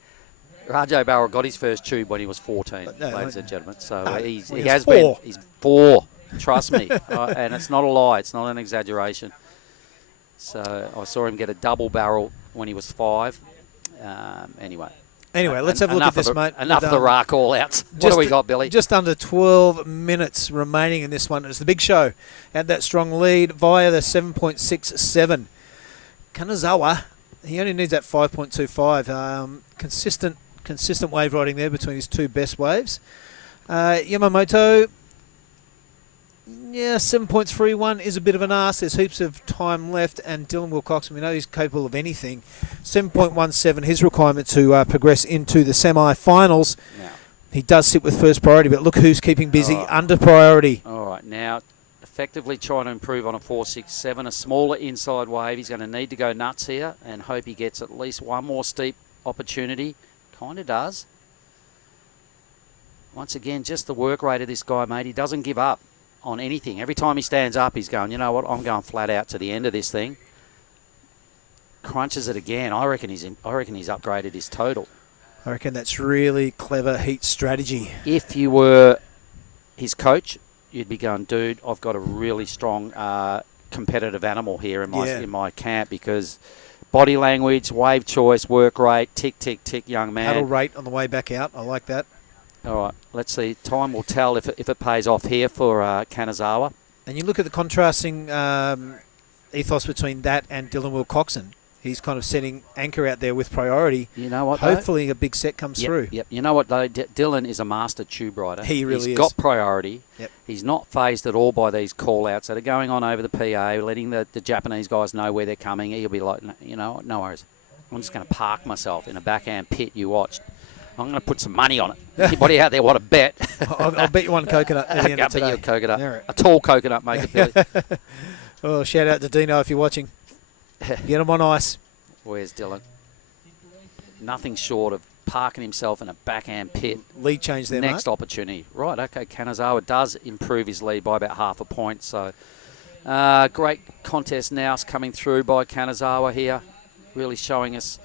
Rajo Barrel got his first tube when he was 14, ladies and gentlemen. So he has been... He's 4, trust me. And it's not a lie, it's not an exaggeration. So I saw him get a double barrel when he was 5. Anyway, let's have a look at this, mate. Enough of the Ra call-outs. What do we got, Billy? Just under 12 minutes remaining in this one. It's the Big Show. Had that strong lead via the 7.67. Kanazawa, he only needs that 5.25. Consistent wave riding there between his two best waves. Yamamoto, 7.31 is a bit of an arse. There's heaps of time left, and Dylan Wilcoxon, we know he's capable of anything. 7.17, his requirement to progress into the semi-finals. Now, he does sit with first priority, but look who's keeping busy under priority. All right, now, effectively trying to improve on a 4.67, a smaller inside wave. He's going to need to go nuts here and hope he gets at least one more steep opportunity. Kind of does. Once again, just the work rate of this guy, mate. He doesn't give up on anything. Every time he stands up, he's going, you know what, I'm going flat out to the end of this thing. Crunches it again. I reckon he's upgraded his total. I reckon that's really clever heat strategy. If you were his coach, you'd be going, dude, I've got a really strong competitive animal here in my camp, because body language, wave choice, work rate, tick, tick, tick, young man. Paddle rate on the way back out. I like that. All right, let's see. Time will tell if it pays off here for Kanazawa. And you look at the contrasting ethos between that and Dylan Wilcoxon. He's kind of setting anchor out there with priority. You know what, hopefully a big set comes through. Yep. You know what, though? Dylan is a master tube rider. He really is. He's got priority. Yep. He's not phased at all by these call-outs that are going on over the PA, letting the Japanese guys know where they're coming. He'll be like, you know, no worries. I'm just going to park myself in a backhand pit you watched. I'm going to put some money on it. Anybody out there want to bet? I'll bet you one coconut at the end of today. I'll bet you a coconut. A tall coconut, make it, Billy. Oh, shout out to Dino if you're watching. Get him on ice. Where's Dylan? Nothing short of parking himself in a backhand pit. Lead change there, Next opportunity. Right, okay, Kanazawa does improve his lead by about half a point. So, great contest now coming through by Kanazawa here. Really showing us,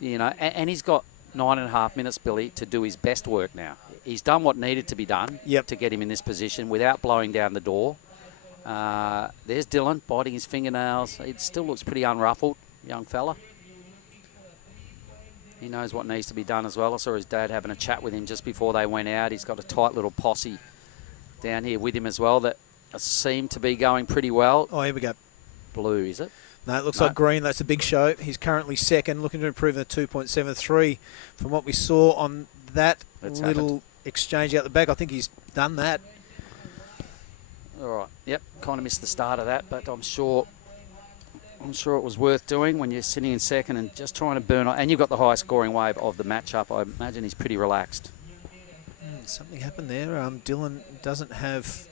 you know, and he's got 9.5 minutes, Billy, to do his best work now. He's done what needed to be done to get him in this position without blowing down the door. There's Dylan biting his fingernails. It still looks pretty unruffled, young fella. He knows what needs to be done as well. I saw his dad having a chat with him just before they went out. He's got a tight little posse down here with him as well that seem to be going pretty well. Oh, here we go. Blue, is it? No, it looks like green. That's a Big Show. He's currently second, looking to improve the 2.73 from what we saw on that little exchange out the back. I think he's done that. All right. Yep. Kind of missed the start of that, but I'm sure it was worth doing when you're sitting in second and just trying to burn on. And you've got the highest scoring wave of the matchup. I imagine he's pretty relaxed. Something happened there. Dylan doesn't have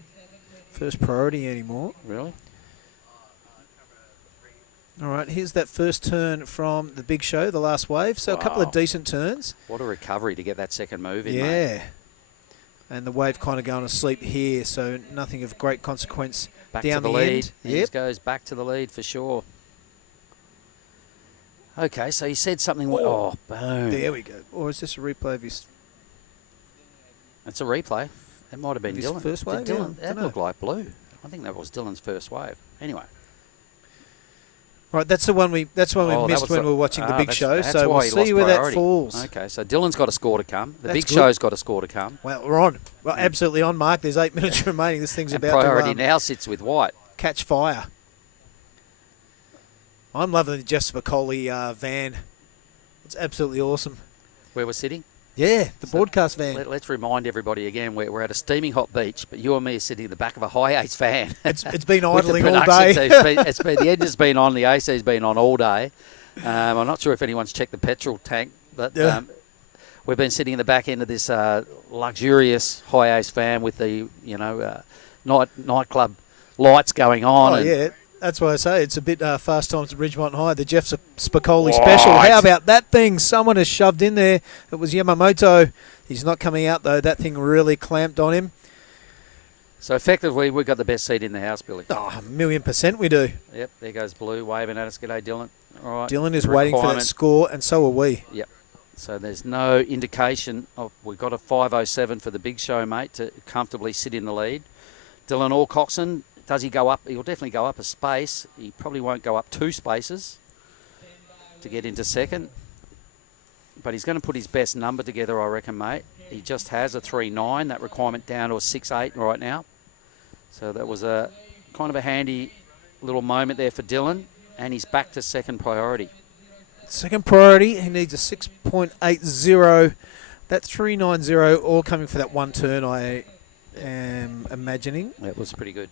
first priority anymore. Really? All right, here's that first turn from the Big Show, the last wave. So a couple of decent turns. What a recovery to get that second move in, Yeah. mate. And the wave kind of going to sleep here, so nothing of great consequence Back down to the end. lead. He just goes back to the lead for sure. Okay, so he said something. Oh, boom. There we go. Or is this a replay of his... It's a replay. It might have been his Dylan. first wave? Did Dylan, Yeah, that looked like blue. I think that was Dylan's first wave. Anyway. Right, that's the one we missed when we were watching the Big Show. So we'll see where that falls. Okay, so Dylan's got a score to come. The Big Good. Show's got a score to come. Well, we're on. Well, absolutely on, Mark. There's 8 minutes remaining. This thing's And about priority to now sits with White. catch fire. I'm loving the Jess Spicoli van. It's absolutely awesome. Where we're sitting? Yeah, the broadcast van. Let's remind everybody again, we're at a steaming hot beach, but you and me are sitting in the back of a high ace van. It's been With the idling all production day. team. The engine's been on, the AC's been on all day. I'm not sure if anyone's checked the petrol tank, but we've been sitting in the back end of this luxurious high ace van with the nightclub lights going on. Oh, and yeah. That's why I say it's a bit fast times at Ridgemont High. The Jeff Spicoli special. How about that thing? Someone has shoved in there. It was Yamamoto. He's not coming out, though. That thing really clamped on him. So effectively, we've got the best seat in the house, Billy. Oh, 1,000,000% we do. Yep, there goes Blue waving at us. G'day, Dylan. All right. Dylan is waiting for that score, and so are we. Yep. So there's no indication of we've got a 5:07 for the big show, mate, to comfortably sit in the lead. Dylan Alcoxon, does he go up? He'll definitely go up a space. He probably won't go up 2 spaces to get into second. But he's going to put his best number together, I reckon, mate. He just has a 3.9. That requirement down to a 6.8 right now. So that was a kind of a handy little moment there for Dylan. And he's back to second priority. Second priority, he needs a 6.80. That 3.90 all coming for that one turn, I am imagining. That was pretty good.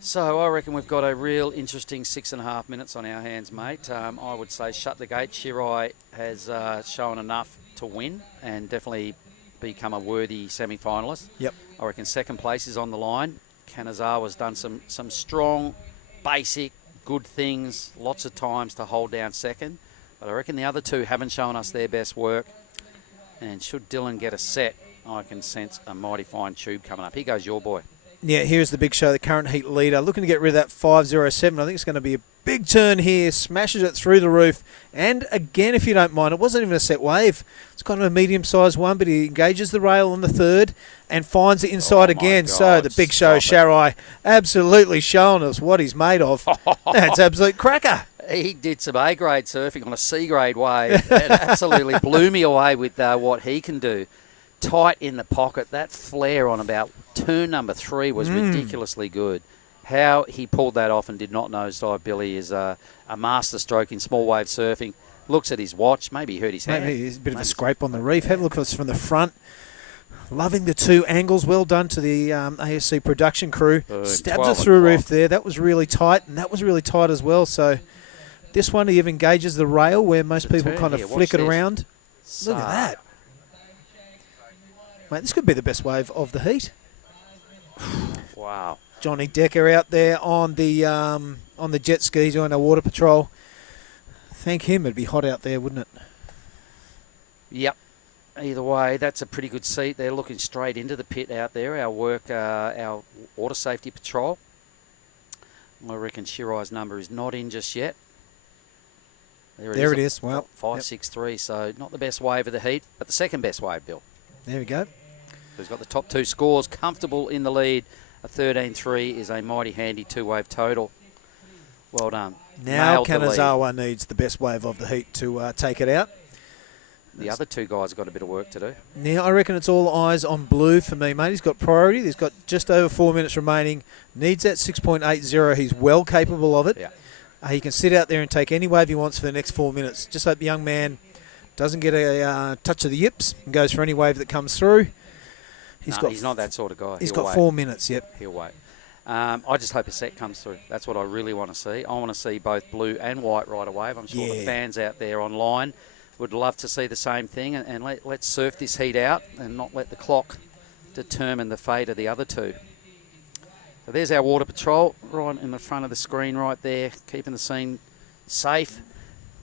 So I reckon we've got a real interesting 6.5 minutes on our hands, mate. I would say shut the gate. Shirai has shown enough to win and definitely become a worthy semi-finalist. Yep. I reckon second place is on the line. Kanazawa's done some strong, basic, good things lots of times to hold down second. But I reckon the other two haven't shown us their best work. And should Dylan get a set, I can sense a mighty fine tube coming up. Here goes your boy. Yeah, here's the big show, the current heat leader. Looking to get rid of that 5.07. I think it's going to be a big turn here. Smashes it through the roof. And again, if you don't mind, it wasn't even a set wave. It's kind of a medium-sized one, but he engages the rail on the third and finds it inside again. God, so the big show, Shirai, absolutely showing us what he's made of. That's absolute cracker. He did some A-grade surfing on a C-grade wave. It absolutely blew me away with what he can do. Tight in the pocket. That flare on about turn number 3 was ridiculously good. How he pulled that off and did not nosedive, Billy, is a master stroke in small wave surfing. Looks at his watch. Maybe he hurt his hand. Maybe he's a bit of a scrape on the reef. Have a look at us from the front. Loving the 2 angles. Well done to the ASC production crew. Stabs it through roof there. That was really tight, and that was really tight as well. So this one, he even engages the rail where most people kind of flick it around. Look at that. Mate, this could be the best wave of the heat. Wow. Johnny Decker out there on the jet skis doing a water patrol. Thank him. It'd be hot out there, wouldn't it? Yep. Either way, that's a pretty good seat. They're looking straight into the pit out there. Our water safety patrol. I reckon Shirai's number is not in just yet. There it is. Well, 5.63. So not the best wave of the heat, but the second best wave, Bill. There we go. He's got the top 2 scores, comfortable in the lead. A 13.3 is a mighty handy 2-wave total. Well done. Now Kanazawa needs the best wave of the heat to take it out. The other 2 guys have got a bit of work to do. Now I reckon it's all eyes on Blue for me, mate. He's got priority. He's got just over 4 minutes remaining. Needs that 6.80. He's well capable of it. Yeah. He can sit out there and take any wave he wants for the next 4 minutes. Just hope the young man doesn't get a touch of the yips and goes for any wave that comes through. He's not that sort of guy. He's got 4 minutes, yep. He'll wait. I just hope a set comes through. That's what I really want to see. I want to see both blue and white ride a wave. I'm sure the fans out there online would love to see the same thing. And let's surf this heat out and not let the clock determine the fate of the other 2. So there's our water patrol right in the front of the screen right there, keeping the scene safe.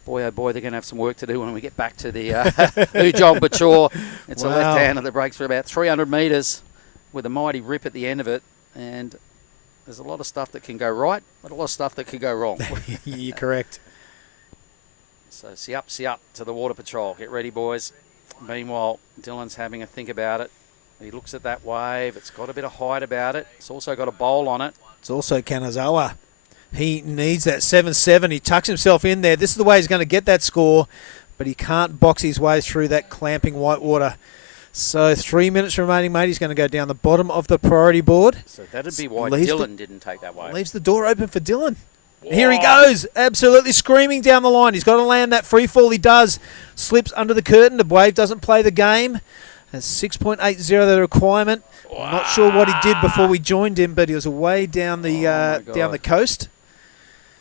Boy, oh boy, they're going to have some work to do when we get back to the Ujong Bachor. It's a left-hander that breaks for about 300 metres with a mighty rip at the end of it. And there's a lot of stuff that can go right, but a lot of stuff that could go wrong. You're correct. So see up to the water patrol. Get ready, boys. Meanwhile, Dylan's having a think about it. He looks at that wave. It's got a bit of height about it. It's also got a bowl on it. It's also Kanazawa. He needs that 7.7. He tucks himself in there. This is the way he's going to get that score, but he can't box his way through that clamping white water. So 3 minutes remaining, mate. He's going to go down the bottom of the priority board. So that'd be why Dylan didn't take that wave. Leaves the door open for Dylan. Here he goes, absolutely screaming down the line. He's got to land that free fall. He does. Slips under the curtain. The wave doesn't play the game. That's 6.80 the requirement. I'm not sure what he did before we joined him, but he was away down the coast.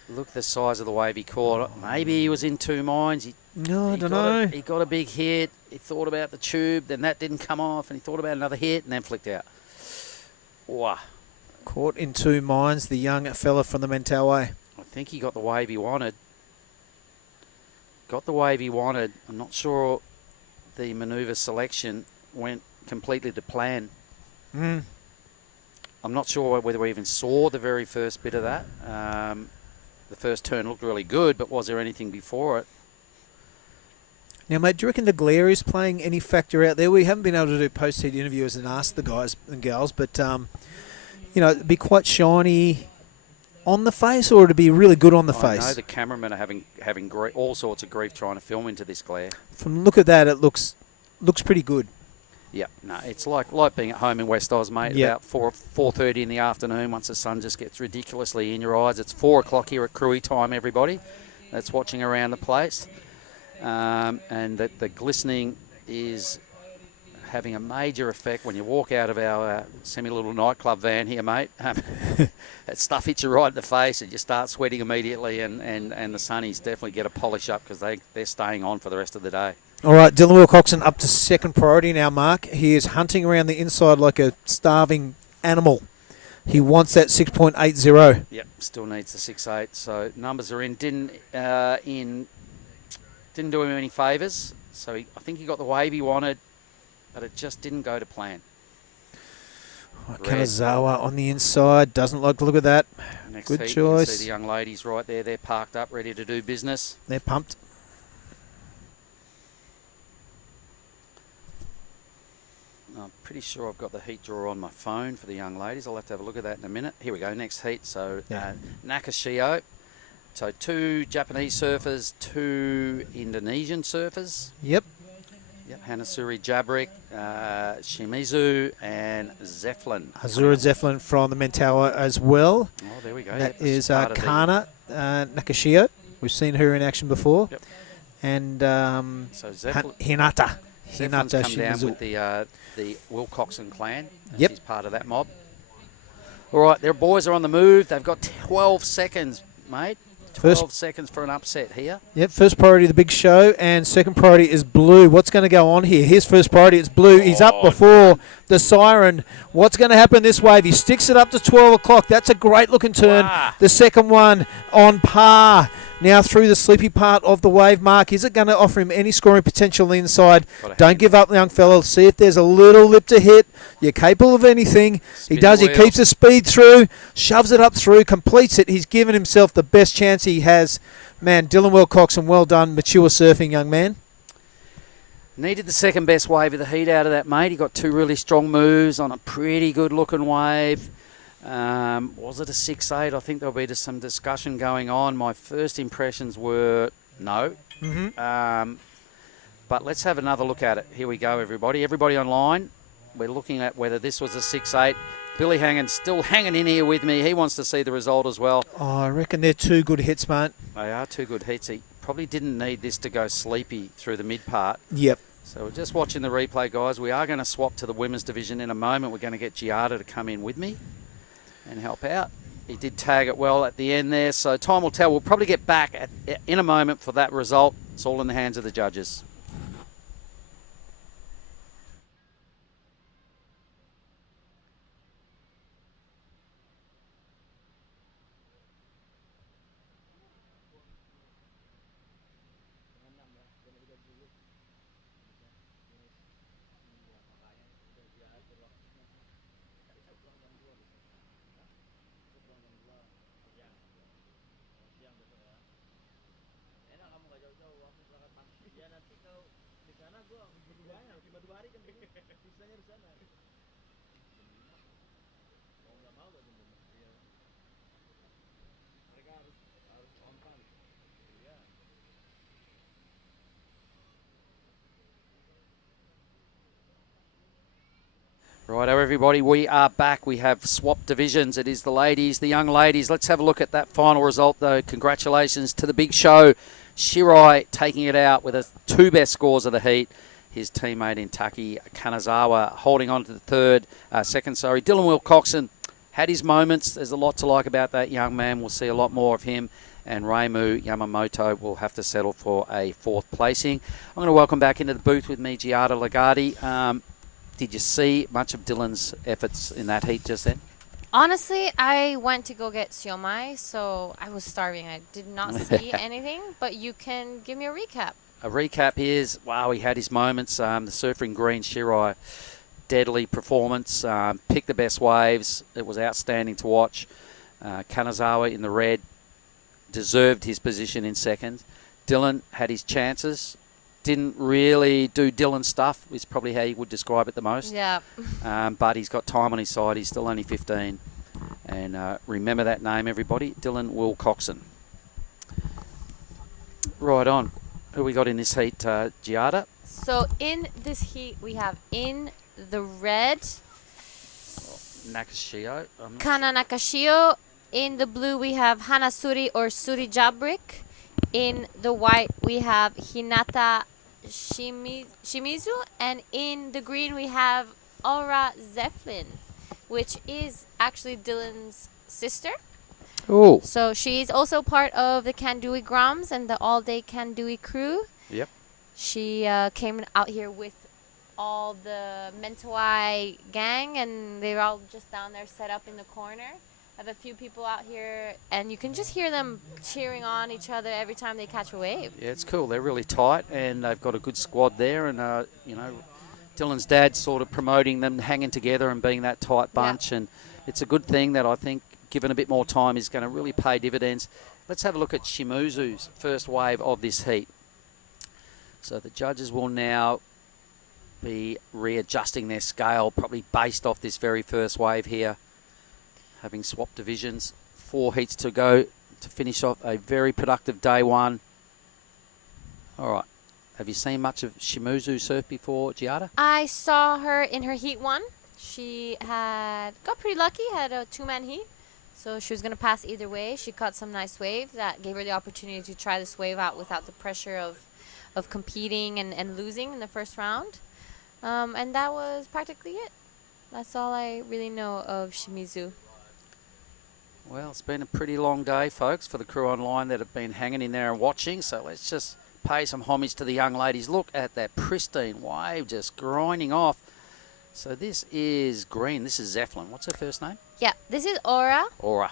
Look at the size of the wave he caught. Maybe he was in two minds. No, I don't know. He got a big hit. He thought about the tube, then that didn't come off, and he thought about another hit, and then flicked out. Wow. Caught in two minds, the young fella from the Mentawai. I think he got the wave he wanted. Got the wave he wanted. I'm not sure the manoeuvre selection went completely to plan. I'm not sure whether we even saw the very first bit of that. The first turn looked really good, but was there anything before it? Now, mate, do you reckon the glare is playing any factor out there? We haven't been able to do post-heat interviews and ask the guys and girls, but, you know, it'd be quite shiny on the face, or it'd be really good on the face? I know the cameramen are having all sorts of grief trying to film into this glare. From the look at that, it looks pretty good. Yeah, no, it's like being at home in West Oz, mate. Yep. About 4:30 in the afternoon, once the sun just gets ridiculously in your eyes. It's 4 o'clock here at Krui time, everybody that's watching around the place. And the glistening is having a major effect when you walk out of our semi-little nightclub van here, mate. That stuff hits you right in the face and you start sweating immediately, and the sunnies definitely get a polish up because they're staying on for the rest of the day. All right, Dylan Wilcoxon up to second priority now, Mark. He is hunting around the inside like a starving animal. He wants that 6.80. Yep, still needs the 6.8. So numbers are in. Didn't do him any favours. So I think he got the wave he wanted, but it just didn't go to plan. Kanazawa on the inside. Doesn't like the look of that. Next Good heat, choice. You can see the young ladies right there. They're parked up, ready to do business. They're pumped. I'm pretty sure I've got the heat drawer on my phone for the young ladies. I'll have to have a look at that in a minute. Here we go, next heat. So Nakashio. So 2 Japanese surfers, 2 Indonesian surfers. Yep. Hanasuri Jabrik, Shimizu, and Zeflin. Azura Zeflin from the Mentawai as well. Oh, there we go. That Yep, is part of the- Kana Nakashio. We've seen her in action before. Yep. And So Zeflin, Hinata. Zeflin's come down Shimizu. with the Wilcoxon clan. And Yep. She's part of that mob. All right, their boys are on the move. They've got 12 seconds, mate. 12 seconds for an upset here. Yep, first priority, the big show, and second priority is Blue. What's going to go on here? His first priority, it's Blue. He's up before the siren. What's going to happen this wave? He sticks it up to 12 o'clock. That's a great looking turn. Wow. The second one on par. Now through the sleepy part of the wave, Mark. Is it going to offer him any scoring potential on the inside? Don't give up, young fella. See if there's a little lip to hit. You're capable of anything. He does. He keeps the speed through, shoves it up through, completes it. He's given himself the best chance he has. Man, Dylan Wilcoxon, well done. Mature surfing, young man. Needed the second best wave of the heat out of that, mate. He got 2 really strong moves on a pretty good looking wave. Was it a 6.8? I think there'll be some discussion going on. My first impressions were no. But let's have another look at it. Here we go, everybody. Everybody online, we're looking at whether this was a 6.8. Billy Hangen's still hanging in here with me. He wants to see the result as well. Oh, I reckon they're 2 good hits, mate. They are 2 good hits. He probably didn't need this to go sleepy through the mid part. Yep. So we're just watching the replay, guys. We are going to swap to the women's division in a moment. We're going to get Giada to come in with me and help out. He did tag it well at the end there, so time will tell. We'll probably get back in a moment for that result. It's all in the hands of the judges. Righto, everybody, we are back. We have swapped divisions. It is the ladies, the young ladies. Let's have a look at that final result, though. Congratulations to the big show. Shirai taking it out with the 2 best scores of the heat. His teammate in Taki Kanazawa holding on to the second. Dylan Wilcoxon had his moments. There's a lot to like about that young man. We'll see a lot more of him. And Reimu Yamamoto will have to settle for a 4th placing. I'm going to welcome back into the booth with me Giada Lagarde. Did you see much of Dylan's efforts in that heat just then? Honestly, I went to go get siomai, so I was starving. I did not see anything, but you can give me a recap. A recap is, wow, he had his moments. The surfer in green, Shirai, deadly performance. Picked the best waves. It was outstanding to watch. Kanazawa in the red deserved his position in second. Dylan had his chances. Didn't really do Dylan stuff, is probably how you would describe it the most. Yeah. But he's got time on his side. He's still only 15. And remember that name, everybody, Dylan Wilcoxon. Right on. Who we got in this heat, Giada? So in this heat, we have in the red, Nakashio. Kana Nakashio. In the blue, we have Hanasuri or Suri Jabrik. In the white, we have Hinata Shimizu. And in the green, we have Aura Zeflin, which is actually Dylan's sister. Oh. So she's also part of the Kandui Grams and the all-day Kandui crew. Yep. She came out here with all the Mentawai gang, and they're all just down there set up in the corner. I have a few people out here, and you can just hear them cheering on each other every time they catch a wave. Yeah, it's cool. They're really tight, and they've got a good squad there. And, you know, Dylan's dad's sort of promoting them, hanging together and being that tight bunch. Yeah. And it's a good thing that I think, given a bit more time, is going to really pay dividends. Let's have a look at Shimuzu's first wave of this heat. So the judges will now be readjusting their scale, probably based off this very first wave here. Having swapped divisions, 4 heats to go to finish off a very productive day 1. All right. Have you seen much of Shimuzu surf before, Giada? I saw her in her heat 1. She got pretty lucky, had a 2-man heat. So she was going to pass either way. She caught some nice waves that gave her the opportunity to try this wave out without the pressure of competing and losing in the first round. And that was practically it. That's all I really know of Shimizu. Well, it's been a pretty long day, folks, for the crew online that have been hanging in there and watching. So let's just pay some homage to the young ladies. Look at that pristine wave just grinding off. So this is green. This is Zeflin. What's her first name? Yeah, this is Aura. Aura.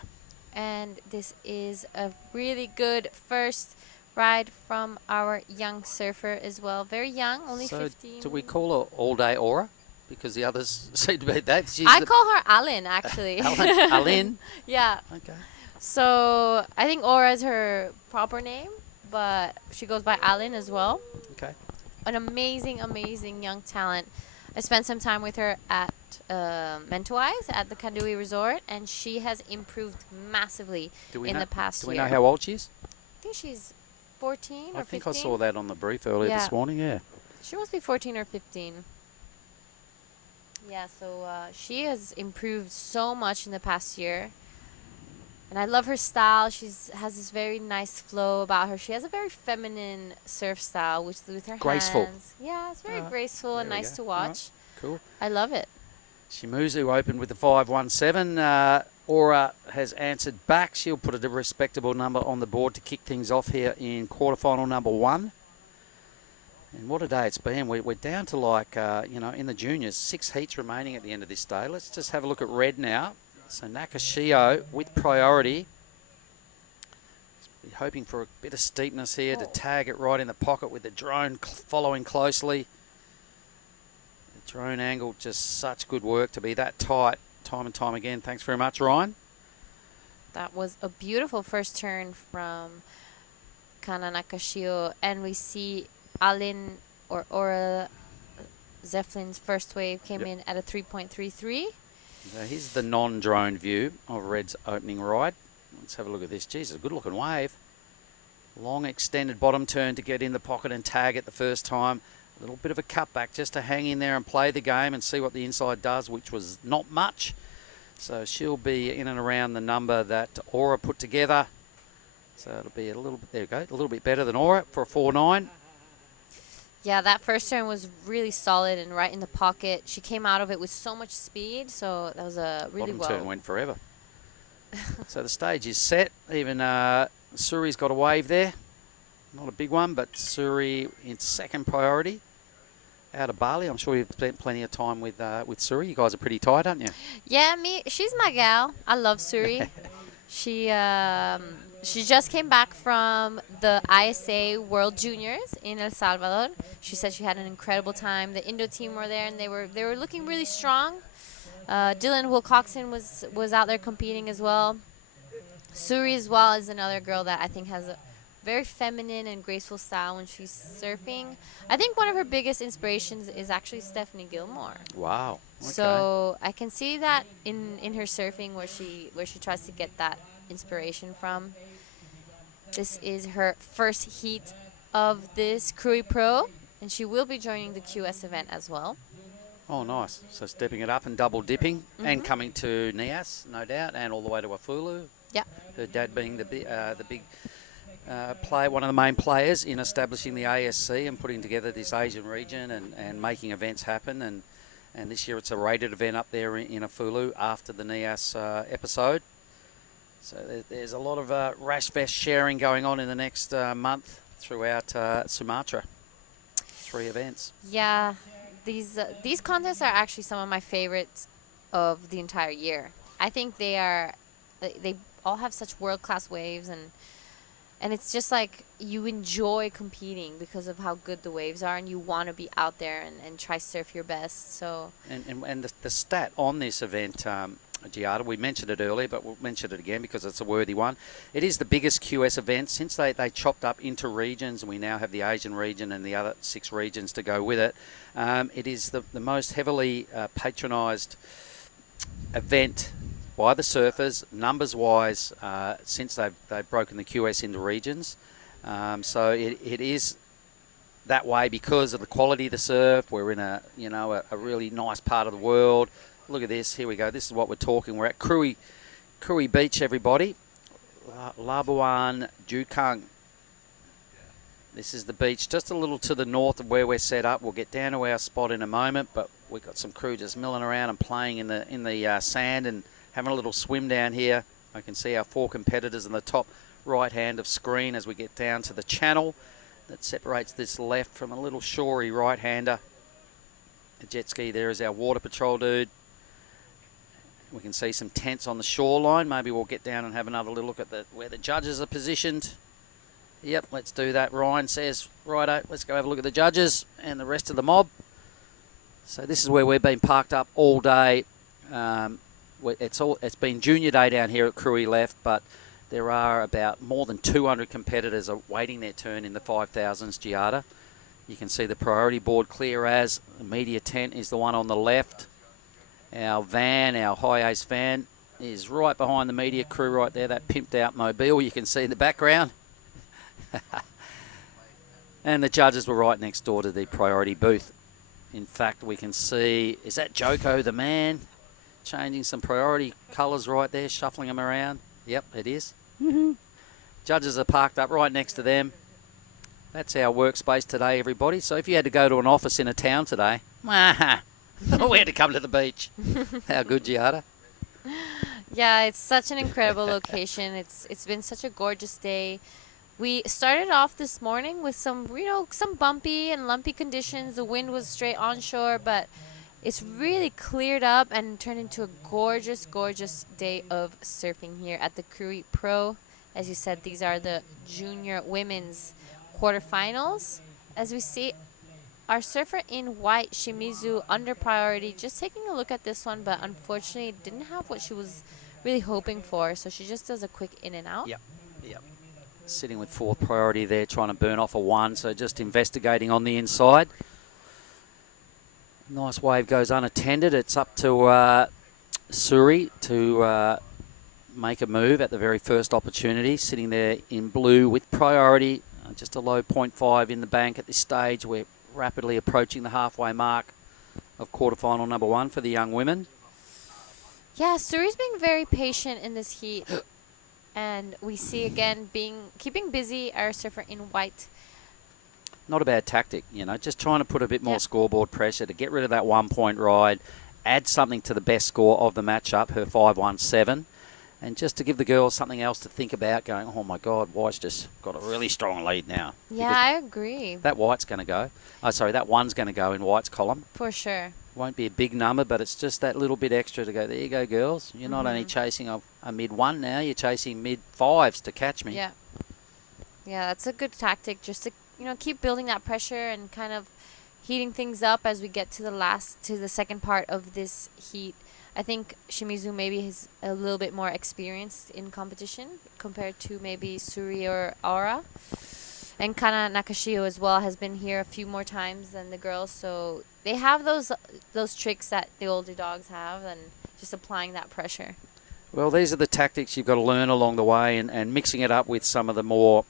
And this is a really good first ride from our young surfer as well. Very young, only 15. Do we call her all-day Aura? Because the others seem to be that. I call her Alin, actually. Alin? Yeah. Okay. So I think Aura is her proper name, but she goes by Alin as well. Okay. An amazing, amazing young talent. I spent some time with her at Mentawais at the Kandui Resort, and she has improved massively in the past year. Do we know how old she is? I think she's 14 or 15. I think I saw that on the brief earlier this morning, yeah. She must be 14 or 15. Yeah, so she has improved so much in the past year. And I love her style. She has this very nice flow about her. She has a very feminine surf style, with her graceful. Hands. Yeah, it's very graceful and nice to watch. Right. Cool. I love it. Shimuzu opened with the 5.17. Aura has answered back. She'll put a respectable number on the board to kick things off here in quarterfinal number 1. And what a day it's been. We're down to like, in the juniors, 6 heats remaining at the end of this day. Let's just have a look at red now. So Nakashio with priority. Hoping for a bit of steepness here to tag it right in the pocket with the drone following closely. The drone angle, just such good work to be that tight time and time again. Thanks very much, Ryan. That was a beautiful first turn from Kana Nakashio. And we see Alin or Aura Zeflin's first wave came in at a 3.33. Now here's the non-drone view of Red's opening ride. Let's have a look at this. Geez, it's a good looking wave. Long extended bottom turn to get in the pocket and tag it the first time. A little bit of a cutback just to hang in there and play the game and see what the inside does, which was not much. So she'll be in and around the number that Aura put together. So it'll be a little bit, there you go, a little bit better than Aura for a 4.9. Yeah, that first turn was really solid and right in the pocket. She came out of it with so much speed, so that was a really Bottom turn went forever. So the stage is set. Even Suri's got a wave there. Not a big one, but Suri in second priority. Out of Bali. I'm sure you've spent plenty of time with Suri. You guys are pretty tight, aren't you? Yeah, she's my gal. I love Suri. She just came back from the ISA World Juniors in El Salvador. She said she had an incredible time. The Indo team were there, and they were looking really strong. Dylan Wilcoxon was out there competing as well. Suri as well is another girl that I think has a very feminine and graceful style when she's surfing. I think one of her biggest inspirations is actually Stephanie Gilmore. Wow. Okay. So I can see that in her surfing where she tries to get that inspiration from. This is her first heat of this Krui Pro, and she will be joining the QS event as well. Oh, nice. So stepping it up and double dipping and coming to Nias, no doubt, and all the way to Afulu. Yeah. Her dad being the big player, one of the main players in establishing the ASC and putting together this Asian region and making events happen. And this year it's a rated event up there in Afulu after the Nias episode. So there's a lot of rash vest sharing going on in the next month throughout Sumatra. 3 events. Yeah, these contests are actually some of my favorites of the entire year. I think they all have such world-class waves, and it's just like you enjoy competing because of how good the waves are, and you want to be out there and try surf your best. So and the stat on this event, Giada, we mentioned it earlier, but we'll mention it again because it's a worthy one. It is the biggest QS event since they chopped up into regions, and we now have the Asian region and the other 6 regions to go with it. It is the most heavily patronised event by the surfers, numbers-wise, since they've broken the QS into regions. So it is that way because of the quality of the surf. We're in a really nice part of the world. Look at this. Here we go. This is what we're talking. We're at Krui Beach, everybody. Labuan Jukang. This is the beach just a little to the north of where we're set up. We'll get down to our spot in a moment, but we've got some crew just milling around and playing in the sand and having a little swim down here. I can see our 4 competitors in the top right-hand of screen as we get down to the channel that separates this left from a little shorey right-hander. The jet ski there is our water patrol dude. We can see some tents on the shoreline. Maybe we'll get down and have another little look at where the judges are positioned. Yep, let's do that. Ryan says, righto, let's go have a look at the judges and the rest of the mob. So this is where we've been parked up all day. It's been junior day down here at Krui left, but there are about more than 200 competitors awaiting their turn in the 5000s, Giada. You can see the priority board clear as. The media tent is the one on the left. Our van, our high ace van, is right behind the media crew right there, that pimped out mobile you can see in the background. And the judges were right next door to the priority booth. In fact, we can see, is that Joko the man? Changing some priority colours right there, shuffling them around. Yep, it is. Judges are parked up right next to them. That's our workspace today, everybody. So if you had to go to an office in a town today, we had to come to the beach. How good, Giada? Yeah, it's such an incredible location. It's been such a gorgeous day. We started off this morning with some bumpy and lumpy conditions. The wind was straight onshore, but it's really cleared up and turned into a gorgeous, gorgeous day of surfing here at the Krui Pro. As you said, these are the junior women's quarterfinals. As we see, our surfer in white, Shimizu, under priority, just taking a look at this one, but unfortunately didn't have what she was really hoping for, so she just does a quick in and out. Yep. Sitting with 4th priority there, trying to burn off a 1, so just investigating on the inside. Nice wave goes unattended. It's up to Suri to make a move at the very first opportunity, sitting there in blue with priority. Just a low 0.5 in the bank at this stage. We're rapidly approaching the halfway mark of quarterfinal number 1 for the young women. Yeah, Suri's being very patient in this heat. And we see again keeping busy our surfer in white. Not a bad tactic, you know, just trying to put a bit more scoreboard pressure to get rid of that 1 point ride, add something to the best score of the matchup, her 5.17, and just to give the girls something else to think about, going, oh my God, White's just got a really strong lead now. Yeah, I agree. That White's going to go. Oh, sorry, that 1's going to go in White's column. For sure. Won't be a big number, but it's just that little bit extra to go, there you go, girls. You're not only chasing a mid-1 now, you're chasing mid-5s to catch me. Yeah. Yeah, that's a good tactic, just to, you know, keep building that pressure and kind of heating things up as we get to the second part of this heat. I think Shimizu maybe is a little bit more experienced in competition compared to maybe Suri or Aura. And Kana Nakashio as well has been here a few more times than the girls, so they have those tricks that the older dogs have, and just applying that pressure. Well, these are the tactics you've got to learn along the way, and mixing it up with some of the more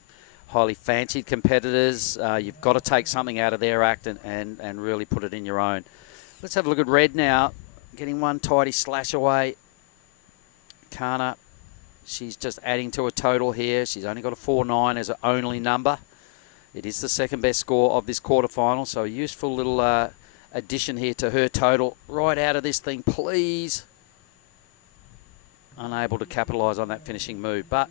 highly fancied competitors. You've got to take something out of their act and really put it in your own. Let's have a look at Red now, getting one tidy slash away. Kana, she's just adding to a total here. She's only got a 4.9 as her only number. It is the second best score of this quarterfinal, so a useful little addition here to her total. Right out of this thing, please. Unable to capitalise on that finishing move. But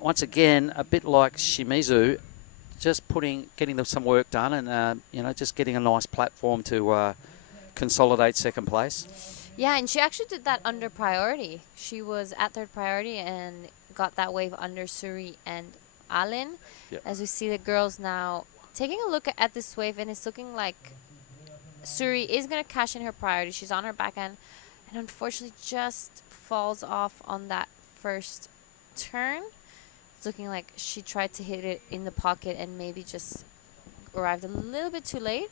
once again, a bit like Shimizu, just getting them some work done and, you know, just getting a nice platform to consolidate second place. Yeah, and she actually did that under priority. She was at third priority and got that wave under Suri and Alin. Yep. As we see the girls now taking a look at this wave, and it's looking like Suri is going to cash in her priority. She's on her back end, and unfortunately just falls off on that first turn. It's looking like she tried to hit it in the pocket and maybe just arrived a little bit too late.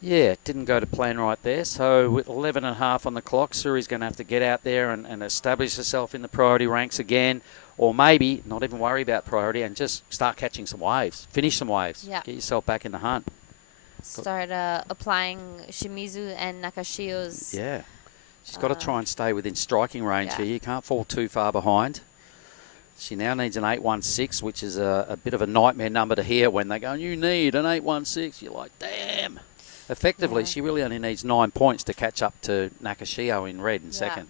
Yeah, it didn't go to plan right there. So with 11.5 on the clock, Suri's going to have to get out there and establish herself in the priority ranks again, or maybe not even worry about priority and just start catching some waves, finish some waves, get yourself back in the hunt. Start applying Shimizu and Nakashio's. Yeah, she's got to try and stay within striking range here. You can't fall too far behind. She now needs an 8.16, which is a bit of a nightmare number to hear when they go, you need an 8.16. You're like, damn. Effectively, she really only needs 9 points to catch up to Nakashio in red in second.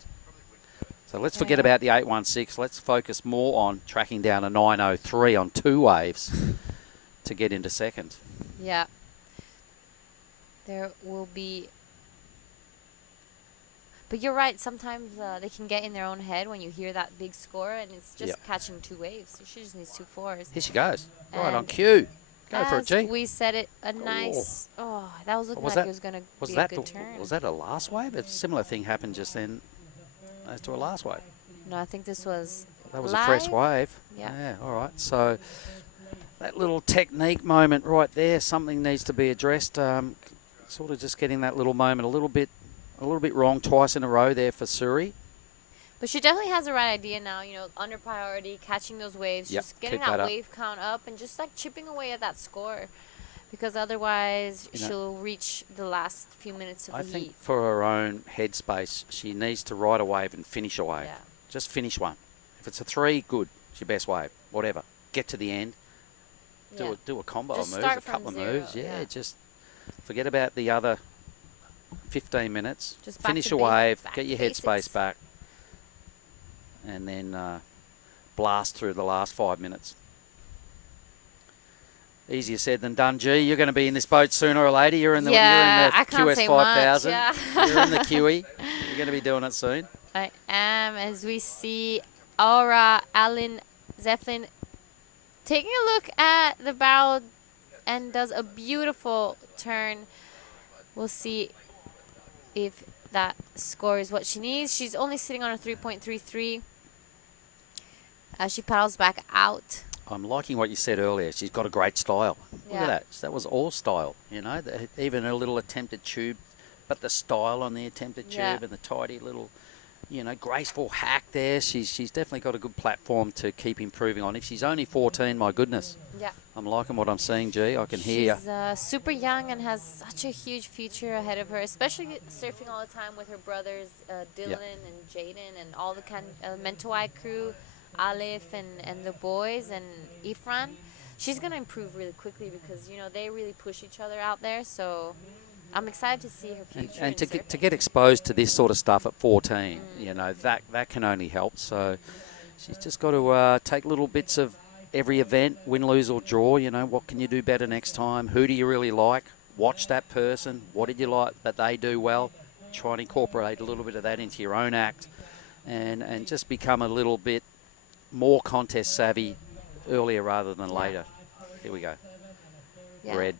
So let's forget about the 8.16. Let's focus more on tracking down a 9.03 on 2 waves to get into second. Yeah. There will be... But you're right, sometimes they can get in their own head when you hear that big score, and it's just catching 2 waves. So she just needs 2 4s. Here she goes. Right on cue. Go for it, G. We said it, a nice... Oh, that was looking like it was going to be a good turn. Was that a last wave? A similar thing happened just then as to a last wave. No, I think this was That was a fresh wave. Yeah, all right. So that little technique moment right there, something needs to be addressed. Sort of just getting that little moment a little bit wrong twice in a row there for Suri. But she definitely has the right idea now, you know, under priority, catching those waves, just getting that wave count up and just like chipping away at that score. Because otherwise she'll reach the last few minutes of the heat. I think for her own headspace, she needs to ride a wave and finish a wave. Yeah. Just finish one. If it's a 3, good. It's your best wave. Whatever. Get to the end. Do a combo of moves, a couple of moves. Yeah, just forget about the other 15 minutes. Just finish a wave, get your headspace back, and then blast through the last 5 minutes. Easier said than done, G. You're going to be in this boat sooner or later. You're in the, QS 5000. You're in the QE. You're going to be doing it soon. I am, as we see Aura, Alin, Zeflin taking a look at the barrel and does a beautiful turn. We'll see if that score is what she needs. She's only sitting on a 3.33 as she paddles back out. I'm liking what you said earlier. She's got a great style. Look at that. That was all style, you know, even a little attempted tube, but the style on the attempted tube and the tidy little you know, graceful hack there. She's definitely got a good platform to keep improving on. If she's only 14, my goodness. Yeah. I'm liking what I'm seeing, G. I can hear. She's super young and has such a huge future ahead of her, especially surfing all the time with her brothers, Dylan and Jaden and all the Mentawai crew, Alif and the boys and Ifran. She's going to improve really quickly because, you know, they really push each other out there. So I'm excited to see her future. And to get exposed to this sort of stuff at 14, you know, that can only help. So she's just got to take little bits of every event, win, lose or draw. You know, what can you do better next time? Who do you really like? Watch that person. What did you like that they do well? Try and incorporate a little bit of that into your own act and just become a little bit more contest savvy earlier rather than later. Here we go. Yeah. Red.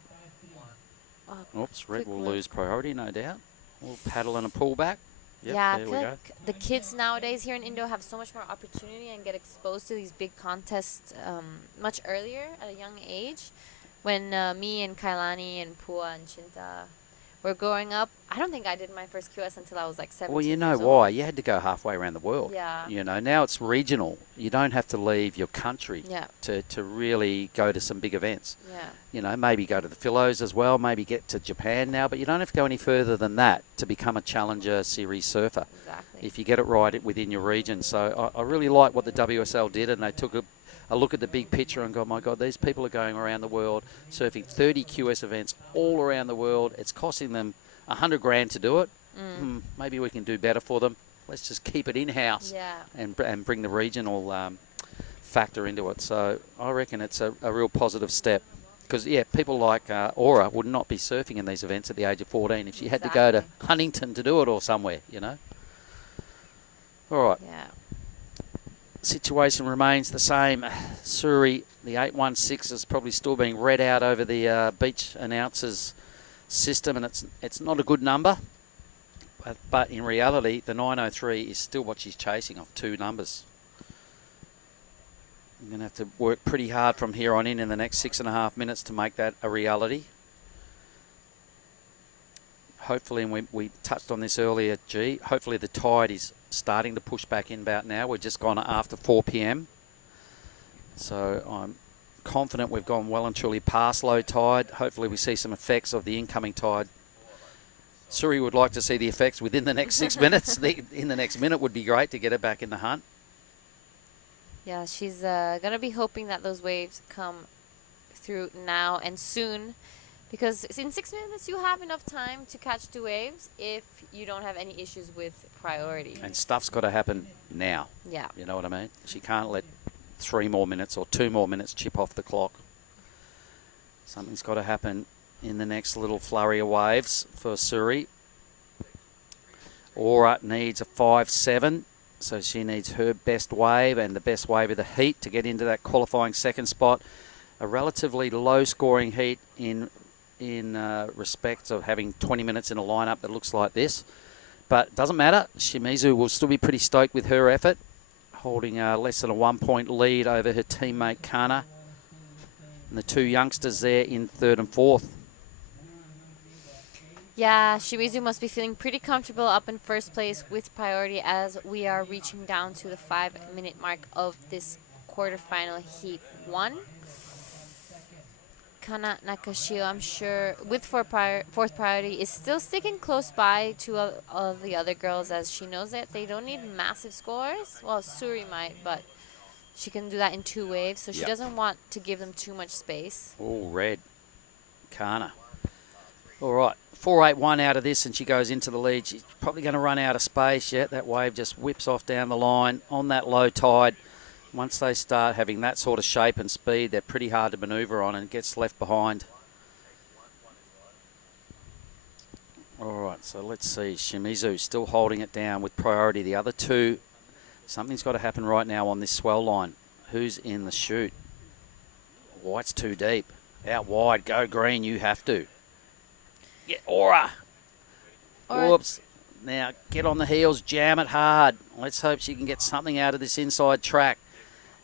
Oh, Oops, red will lose priority, no doubt. We'll paddle and a pullback. Yep, yeah, I there feel we like the kids nowadays here in Indo have so much more opportunity and get exposed to these big contests much earlier at a young age. When me and Kailani and Pua and Chinta were growing up, I don't think I did my first QS until I was like 17 Well, you know years why. old. You had to go halfway around the world. Yeah. You know, now it's regional. You don't have to leave your country to really go to some big events. Yeah. You know, maybe go to the Philos as well, maybe get to Japan now, but you don't have to go any further than that to become a Challenger Series surfer. Exactly. If you get it right within your region. So I really like what the WSL did, and they took a look at the big picture and go, my God, these people are going around the world, surfing 30 QS events all around the world. It's costing them $100 grand to do it. Maybe we can do better for them. Let's just keep it in-house and bring the regional factor into it. So I reckon it's a real positive step. Because, yeah, people like Aura would not be surfing in these events at the age of 14 if she had to go to Huntington to do it or somewhere, you know. All right. Yeah. Situation remains the same. Suri, the 816 is probably still being read out over the beach announcers system, and it's not a good number. But in reality, the 903 is still what she's chasing off 2 numbers. I'm going to have to work pretty hard from here on in the next 6.5 minutes to make that a reality. Hopefully, and we touched on this earlier, G, hopefully the tide is starting to push back inbound now. We're just gone after 4 p.m. So I'm confident we've gone well and truly past low tide. Hopefully we see some effects of the incoming tide. Suri would like to see the effects within the next 6 minutes. In the next minute would be great to get her back in the hunt. Yeah, she's going to be hoping that those waves come through now and soon. Because in 6 minutes, you have enough time to catch 2 waves if you don't have any issues with priority. And stuff's got to happen now. Yeah. You know what I mean? She can't let 3 more minutes or 2 more minutes chip off the clock. Something's got to happen in the next little flurry of waves for Suri. Aura needs a 5.7, so she needs her best wave and the best wave of the heat to get into that qualifying second spot. A relatively low-scoring heat in respect of having 20 minutes in a lineup that looks like this. But it doesn't matter. Shimizu will still be pretty stoked with her effort, holding less than a 1-point lead over her teammate Kana. And the 2 youngsters there in 3rd and 4th. Yeah, Shimizu must be feeling pretty comfortable up in first place with priority as we are reaching down to the 5-minute mark of this quarterfinal heat 1. Kana Nakashio, I'm sure, with fourth priority, is still sticking close by to all the other girls as she knows that they don't need massive scores. Well, Suri might, but she can do that in 2 waves, so she doesn't want to give them too much space. Oh, red. Kana. All right, 4.81 out of this, and she goes into the lead. She's probably going to run out of space. Yeah, that wave just whips off down the line on that low tide. Once they start having that sort of shape and speed, they're pretty hard to manoeuvre on and gets left behind. All right, so let's see. Shimizu still holding it down with priority. The other 2, something's got to happen right now on this swell line. Who's in the chute? White's too deep. Out wide, go green, you have to. Get Aura. Whoops. Now, get on the heels, jam it hard. Let's hope she can get something out of this inside track.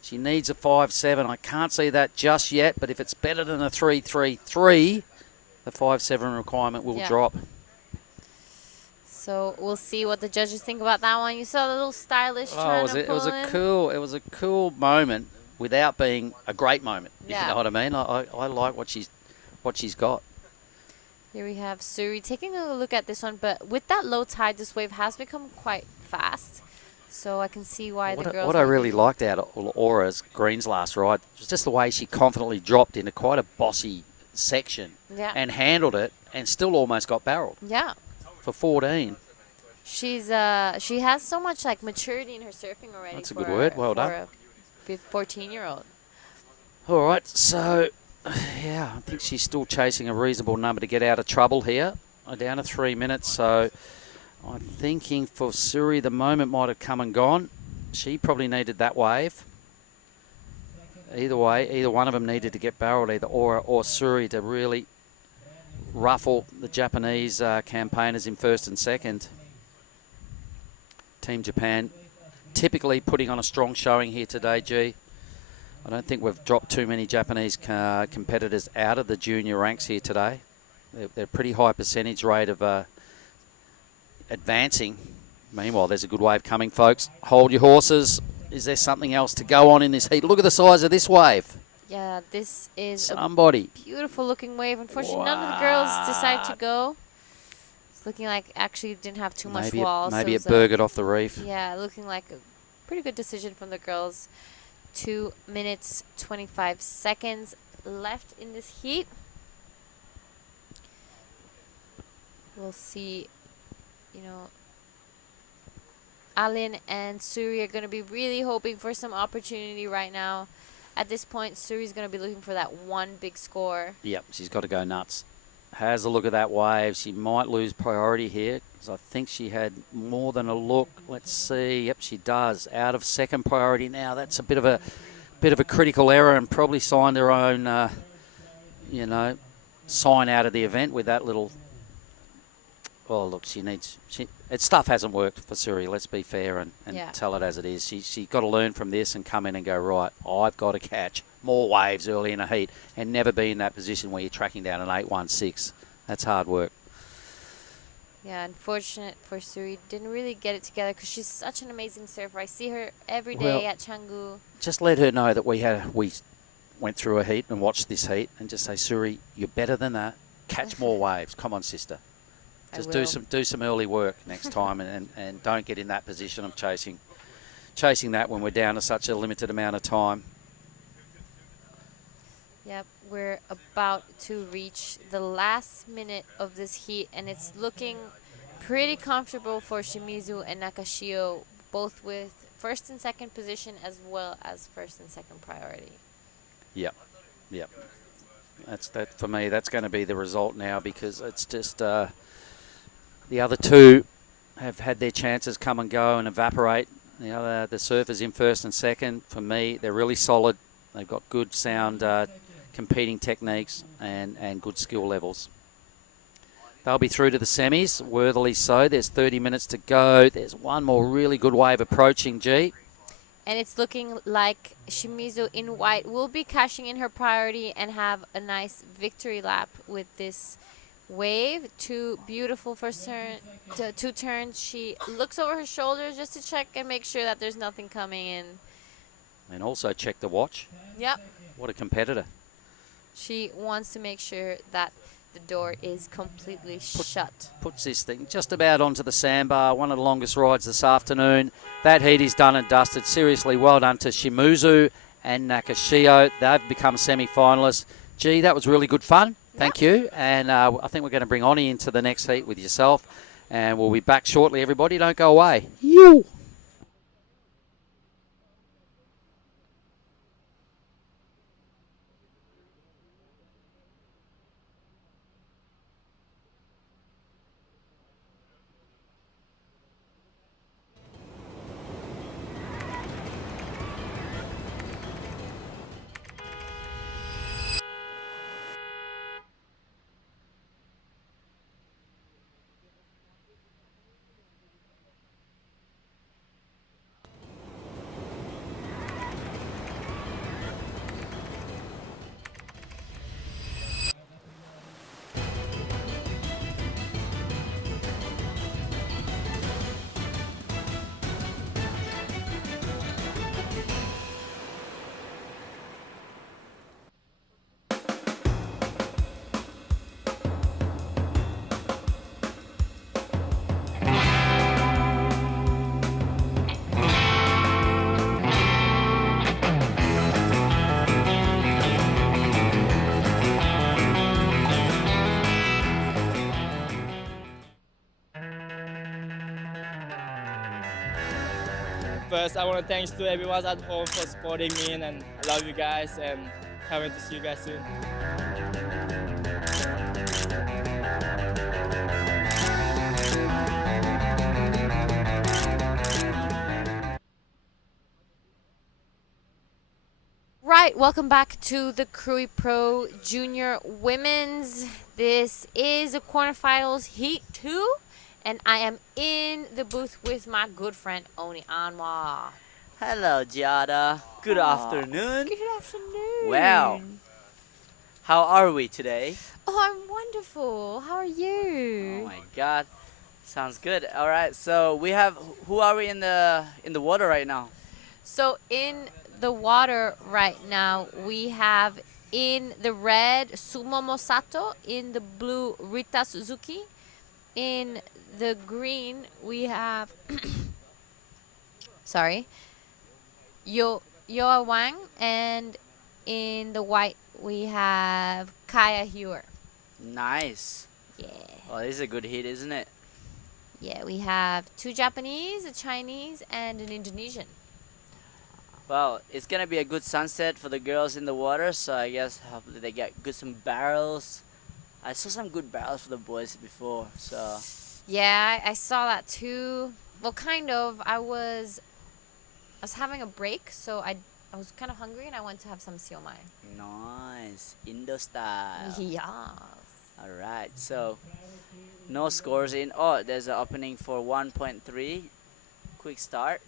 She needs a 5.7. I can't see that just yet, but if it's better than a 3.33, the 5.7 requirement will drop. So we'll see what the judges think about that one. You saw the little stylish trying to it pull was in. it was a cool moment without being a great moment. If Yeah. you know what I mean. I like what she's got. Here we have Suri taking a look at this one, but with that low tide, this wave has become quite fast. So I can see why the girls. What I really liked out of Aura's Green's last ride was just the way she confidently dropped into quite a bossy section and handled it and still almost got barreled. Yeah. For 14. She has so much like maturity in her surfing already. That's a good word. Well done. For a 14-year-old. All right, so yeah, I think she's still chasing a reasonable number to get out of trouble here. Down to 3 minutes, so I'm thinking for Suri the moment might have come and gone. She probably needed that wave. Either way, either one of them needed to get barreled, either Aura or Suri, to really ruffle the Japanese campaigners in first and second. Team Japan typically putting on a strong showing here today, G. I don't think we've dropped too many Japanese competitors out of the junior ranks here today. They're pretty high percentage rate of advancing. Meanwhile, there's a good wave coming, folks. Hold your horses. Is there something else to go on in this heat? Look at the size of this wave. Yeah, this is a beautiful looking wave. Unfortunately, none of the girls decide to go. It's looking like actually didn't have too much wall. Maybe so it burgered off the reef. Yeah, looking like a pretty good decision from the girls. 2 minutes, 25 seconds left in this heat. We'll see, Alin and Suri are going to be really hoping for some opportunity right now. At this point, Suri's going to be looking for that one big score. Yep, she's got to go nuts. Has a look at that wave. She might lose priority here because I think she had more than a look. Let's see. Yep, she does. Out of second priority now. That's a bit of a critical error and probably signed her own, sign out of the event with that little. Well, look, stuff hasn't worked for Suri. Let's be fair and tell it as it is. She's got to learn from this and come in and go, right, I've got to catch more waves early in a heat and never be in that position where you're tracking down an 816. That's hard work. Yeah, unfortunate for Suri. Didn't really get it together because she's such an amazing surfer. I see her every day at Canggu. Just let her know that we went through a heat and watched this heat and just say, Suri, you're better than that. Catch more waves. Come on, sister. Just do some early work next time and don't get in that position of chasing that when we're down to such a limited amount of time. Yep, we're about to reach the last minute of this heat, and it's looking pretty comfortable for Shimizu and Nakashio, both with first and second position as well as first and second priority. Yep. That for me. That's going to be the result now because it's just. The other two have had their chances come and go and evaporate. The surfers in first and second, for me, they're really solid. They've got good, sound competing techniques and good skill levels. They'll be through to the semis, worthily so. There's 30 minutes to go. There's one more really good wave approaching, G. And it's looking like Shimizu in white will be cashing in her priority and have a nice victory lap with this wave. Two beautiful first turn, two turns. She looks over her shoulders just to check and make sure that there's nothing coming in. And also check the watch. Yep. What a competitor. She wants to make sure that the door is completely shut. Puts this thing just about onto the sandbar. One of the longest rides this afternoon. That heat is done and dusted. Seriously, well done to Shimizu and Nakashio. They've become semi-finalists. Gee, that was really good fun. Thank you. And I think we're going to bring Oni into the next heat with yourself. And we'll be back shortly, everybody. Don't go away. You. first, I want to thanks to everyone at home for supporting me, and I love you guys, and can't wait to see you guys soon. Right, welcome back to the Krui Pro Junior Women's. This is the quarterfinals Heat 2, and I am in the booth with my good friend Oni Anwar. Hello, Giada. Good afternoon. Good afternoon. Wow. How are we today? Oh, I'm wonderful. How are you? Oh my God, sounds good. All right, so we have who are we in the water right now? So in the water right now, we have in the red Sumomo Sato, in the blue Rita Suzuki, in the green we have sorry, Yoa Wang, and in the white we have Kaya Hewer. Nice. Yeah. Well, this is a good hit, isn't it? Yeah, we have 2 Japanese, a Chinese, and an Indonesian. Well, it's gonna be a good sunset for the girls in the water, so I guess hopefully they get some barrels. I saw some good barrels for the boys before, so. Yeah, I saw that too. Well, kind of. I was having a break, so I was kind of hungry, and I went to have some siomai. Nice, Indo style. Yes. All right, so no scores in. Oh, there's an opening for 1.3. Quick start.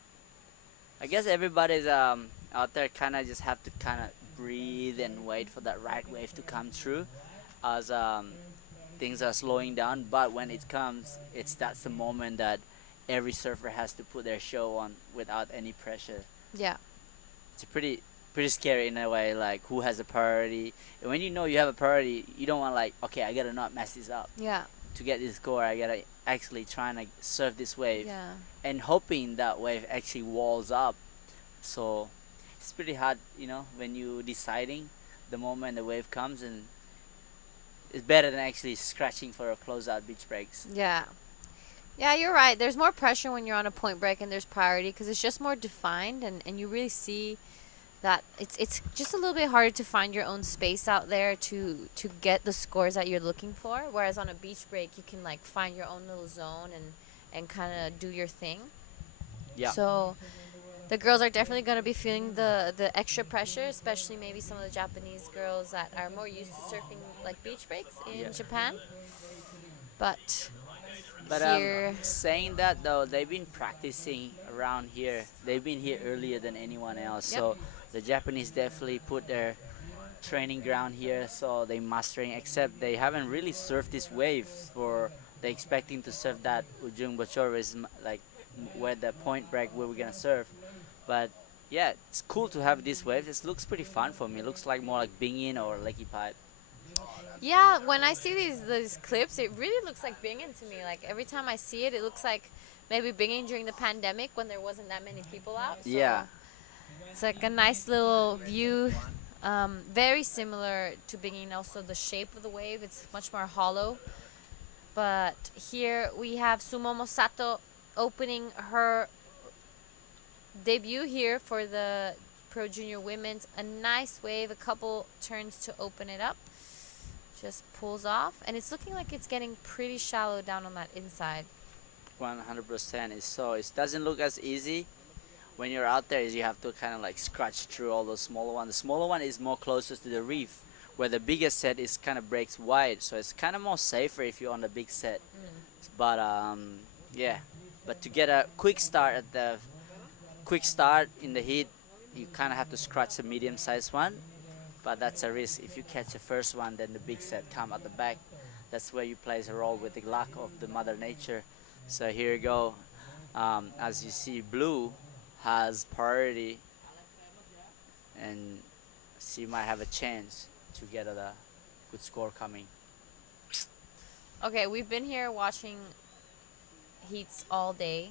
I guess everybody's out there kind of just have to kind of breathe and wait for that right wave to come through, as things are slowing down. But when it comes, that's the moment that every surfer has to put their show on without any pressure. Yeah. It's pretty scary in a way, like who has a priority. And when you know you have a priority, you don't want like, okay, I gotta not mess this up. Yeah. To get this score, I gotta actually trying to surf this wave. Yeah. And hoping that wave actually walls up. So it's pretty hard, you know, when you deciding the moment the wave comes, and it's better than actually scratching for a closeout beach breaks. Yeah. Yeah, you're right. There's more pressure when you're on a point break and there's priority, because it's just more defined, and you really see that it's just a little bit harder to find your own space out there to get the scores that you're looking for. Whereas on a beach break, you can like find your own little zone and kind of do your thing. Yeah. So the girls are definitely going to be feeling the extra pressure, especially maybe some of the Japanese girls that are more used to surfing like beach breaks in Japan. But here, saying that though, they've been practicing around here. They've been here earlier than anyone else. Yep. So the Japanese definitely put their training ground here, so they mastering, except they haven't really surfed this wave for they expecting to surf that Ujung Bocor is like where the point break where we're gonna surf. But yeah, it's cool to have this wave. This looks pretty fun for me. It looks like more like Bingin or Lakey Pipe. yeah, when I see these clips, it really looks like Bingin to me. Like every time I see it, it looks like maybe Bingin during the pandemic when there wasn't that many people out. So Yeah. it's like a nice little view. Very similar to Bingin, also the shape of the wave. It's much more hollow. But here we have Sumomo Sato opening her debut here for the Pro Junior Women's. A nice wave, a couple turns to open it up. Just pulls off, and it's looking like it's getting pretty shallow down on that inside. 100% is so. It doesn't look as easy when you're out there. Is you have to kind of like scratch through all those smaller ones. The smaller one is more closest to the reef, where the biggest set is kind of breaks wide, so it's kind of more safer if you're on the big set. But yeah, but to get a quick start in the heat, you kind of have to scratch the medium-sized one. But that's a risk. If you catch the first one, then the big set come at the back. That's where you play a role with the luck of the Mother Nature. So here you go. As you see, blue has priority, and she might have a chance to get a good score coming. Okay, we've been here watching heats all day.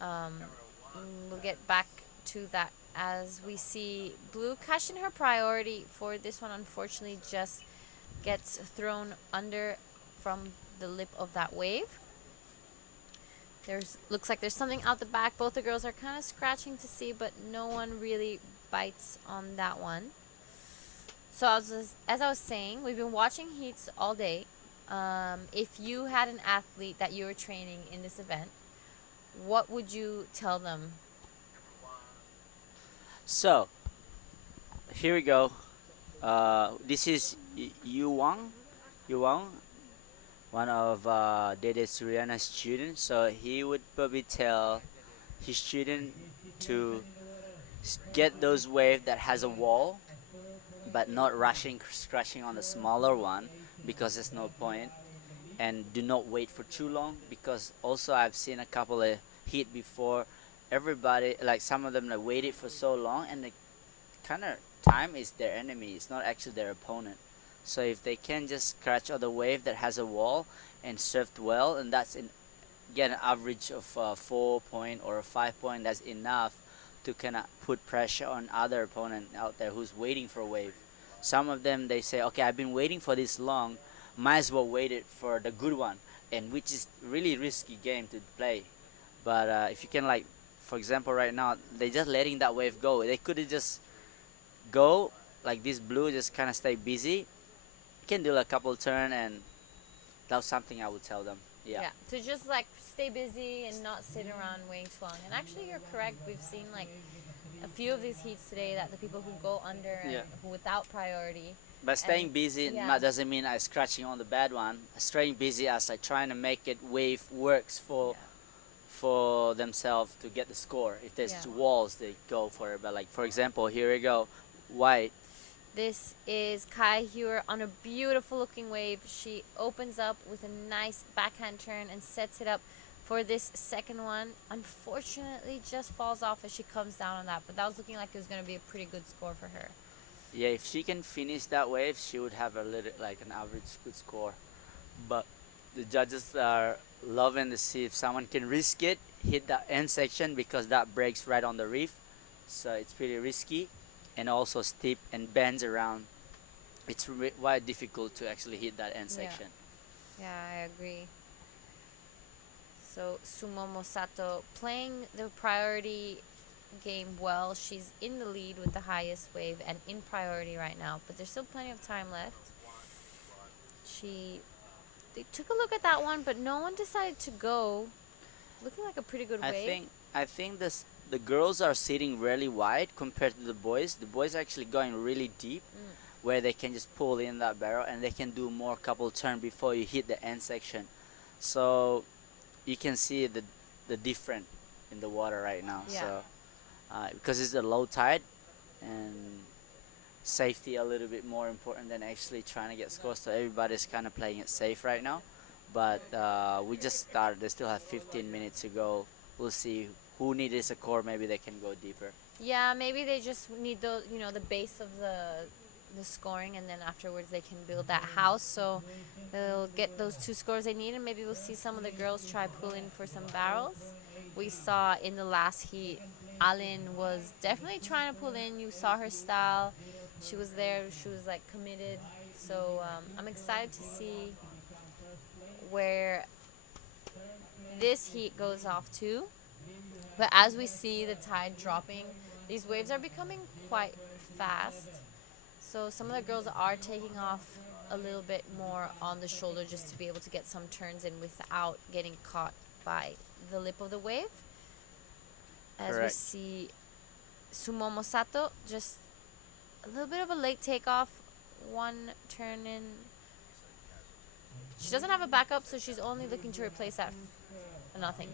We'll get back to that as we see blue cashing her priority for this one. Unfortunately, just gets thrown under from the lip of that wave. Looks like there's something out the back. Both the girls are kind of scratching to see, but no one really bites on that one. So as I was saying, we've been watching heats all day. If you had an athlete that you were training in this event, what would you tell them? So, here we go. This is Yu Wang, one of Dede Suryana's students. So he would probably tell his student to get those waves that has a wall, but not rushing, scratching on the smaller one, because there's no point. And do not wait for too long, because also I've seen a couple of heat before. Everybody, like some of them, like waited for so long, and the kind of time is their enemy. It's not actually their opponent. So if they can just scratch on the wave that has a wall and surfed well, and that's get an average of 4 point or a 5 point, that's enough to kind of put pressure on other opponent out there who's waiting for a wave. Some of them, they say, okay, I've been waiting for this long, might as well wait it for the good one, and which is really risky game to play. But if you can, like, for example, right now, they just letting that wave go. They could have just go like this blue, just kind of stay busy. You can do a couple turn, and that's something I would tell them. Yeah. To just like stay busy and not sit around waiting too long. And actually, you're correct. We've seen like a few of these heats today that the people who go under and who without priority. But staying busy doesn't mean I scratching on the bad one. Staying busy as like trying to make it wave works for themselves to get the score. If there's two walls, they go for it. But like, for example, here we go, white. This is Kai Hewer on a beautiful looking wave. She opens up with a nice backhand turn and sets it up for this second one. Unfortunately, just falls off as she comes down on that. But that was looking like it was going to be a pretty good score for her. Yeah, if she can finish that wave, she would have a little, like an average good score. But the judges are loving to see if someone can risk it, hit that end section, because that breaks right on the reef. So it's pretty risky, and also steep and bends around. It's quite difficult to actually hit that end section. Yeah, I agree. So Sumomo Sato playing the priority game well. She's in the lead with the highest wave and in priority right now, but there's still plenty of time left. They took a look at that one, but no one decided to go. Looking like a pretty good wave. I think the girls are sitting really wide compared to the boys. The boys are actually going really deep, where they can just pull in that barrel and they can do more couple turn before you hit the end section. So you can see the difference in the water right now. Yeah. So because it's a low tide, and safety a little bit more important than actually trying to get scores. So everybody's kind of playing it safe right now. But we just started. They still have 15 minutes to go. We'll see who needs a core. Maybe they can go deeper. Yeah, maybe they just need the base of the scoring, and then afterwards they can build that house. So they'll get those 2 scores they need, and maybe we'll see some of the girls try pulling for some barrels. We saw in the last heat, Alin was definitely trying to pull in. You saw her style. She was there. She was like committed. So I'm excited to see where this heat goes off to. But as we see the tide dropping, these waves are becoming quite fast. So some of the girls are taking off a little bit more on the shoulder just to be able to get some turns in without getting caught by the lip of the wave. As Correct. we see Sumomo Sato, just a little bit of a late takeoff, 1 turn in. She doesn't have a backup, so she's only looking to replace that for nothing.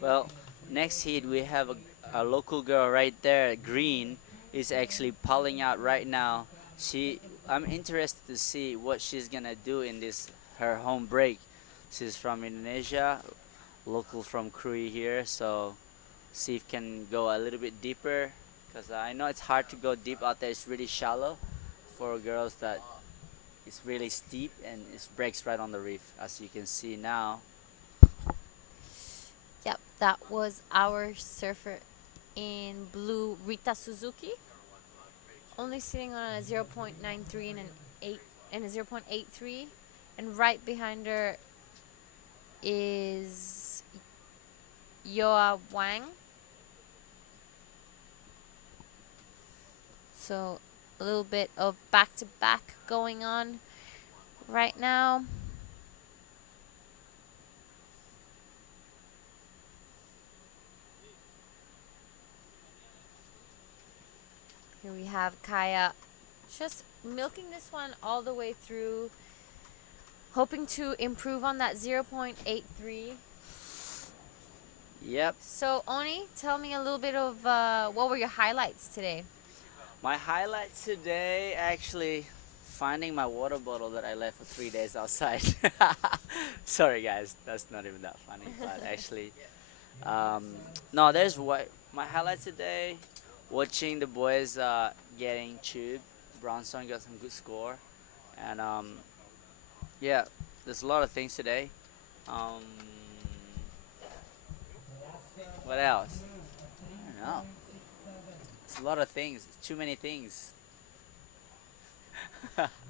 Well, next heat we have a local girl right there. Green is actually pulling out right now. I'm interested to see what she's gonna do in her home break. She's from Indonesia, local from Krui here, so see if can go a little bit deeper, because I know it's hard to go deep out there. It's really shallow for girls. That it's really steep and it breaks right on the reef, as you can see now. Yep, that was our surfer in blue, Rita Suzuki. Only sitting on a 0.93 and a 0.83, and right behind her is Yoa Wang. So a little bit of back-to-back going on right now. Here we have Kaya just milking this one all the way through, hoping to improve on that 0.83. Yep. So Oni, tell me a little bit of what were your highlights today? My highlights today, actually, finding my water bottle that I left for 3 days outside. Sorry guys, that's not even that funny, but actually, no, there's what my highlights today. Watching the boys getting tube. Bronson got some good score, and yeah, there's a lot of things today. What else? I don't know. It's a lot of things. Too many things.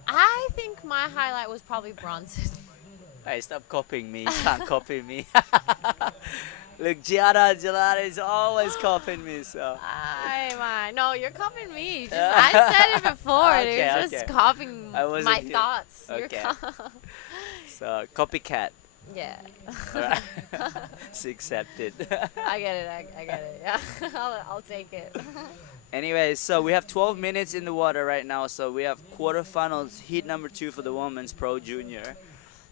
I think my highlight was probably Bronson. Hey, stop copying me. You can't copy me. Look, Giada is always copying me, so. No, you're copying me. I said it before. Okay, You're just copying my here. thoughts. Okay. So, copycat. Yeah. Alright. It's accepted. I get it. I get it. Yeah. I'll take it. Anyway, so we have 12 minutes in the water right now. So we have quarterfinals, heat number 2 for the women's pro junior.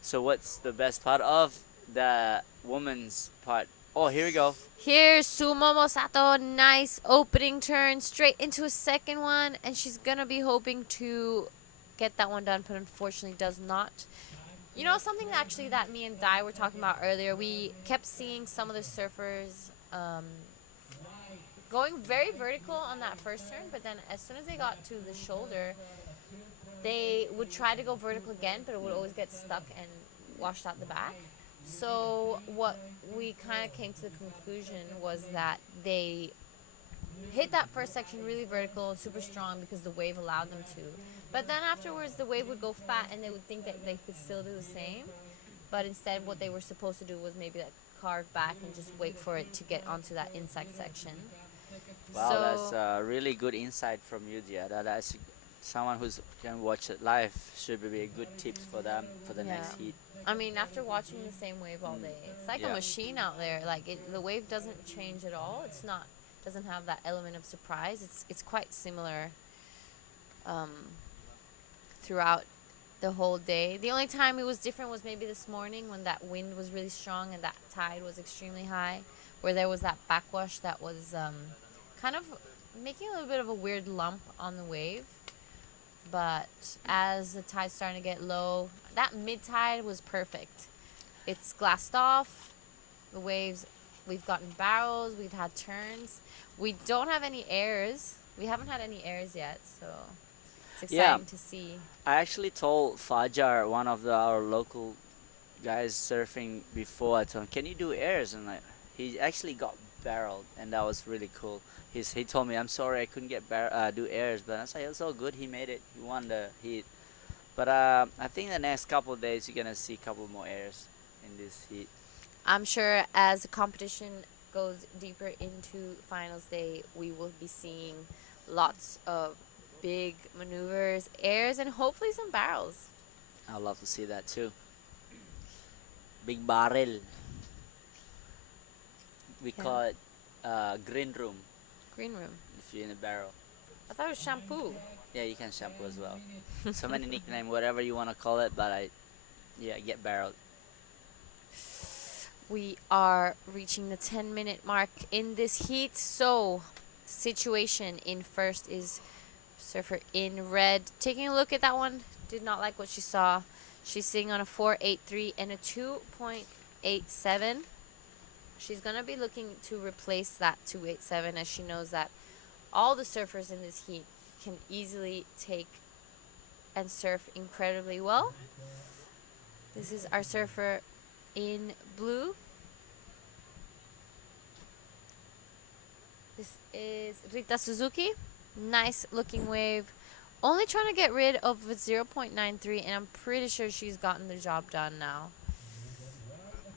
So what's the best part of the women's part? Oh, here we go. Here's Sumomo Sato. Nice opening turn straight into a second one. And she's going to be hoping to get that one done, but unfortunately does not. You know, something actually that me and Dai were talking about earlier, we kept seeing some of the surfers going very vertical on that first turn, but then as soon as they got to the shoulder, they would try to go vertical again, but it would always get stuck and washed out the back. So what we kind of came to the conclusion was that they hit that first section really vertical, super strong because the wave allowed them to. But then afterwards, the wave would go fat and they would think that they could still do the same. But instead, what they were supposed to do was maybe like carve back and just wait for it to get onto that inside section. Wow, so that's a really good insight from you, Giada. That's someone who's can watch it live should be a good tips for them for the next heat. I mean, after watching the same wave all day, it's like a machine out there. Like the wave doesn't change at all. It's not doesn't have that element of surprise. It's quite similar throughout the whole day. The only time it was different was maybe this morning when that wind was really strong and that tide was extremely high, where there was that backwash that was kind of making a little bit of a weird lump on the wave. But as the tide's starting to get low, that mid-tide was perfect. It's glassed off. The waves, we've gotten barrels, we've had turns. We don't have any airs. We haven't had any airs yet, so it's exciting to see. I actually told Fajar, one of our local guys surfing before, I told him, can you do airs? And like, he actually got barreled, and that was really cool. He told me, I'm sorry I couldn't get do airs, but I said, it's all good, he made it, he won the heat. But I think the next couple of days you're going to see a couple more airs in this heat. I'm sure as the competition goes deeper into finals day, we will be seeing lots of big maneuvers, airs, and hopefully some barrels. I'd love to see that too. Big barrel. We call it green room. Green room. If you're in a barrel. I thought it was shampoo. Yeah, you can shampoo as well. So many nicknames, whatever you want to call it, but get barreled. We are reaching the 10-minute mark in this heat. So, situation in first is surfer in red. Taking a look at that one, did not like what she saw. She's sitting on a 4.83 and a 2.87. She's going to be looking to replace that 2.87 as she knows that all the surfers in this heat can easily take and surf incredibly well. This is our surfer in blue. This is Rita Suzuki. Nice looking wave. Only trying to get rid of a 0.93, and I'm pretty sure she's gotten the job done now.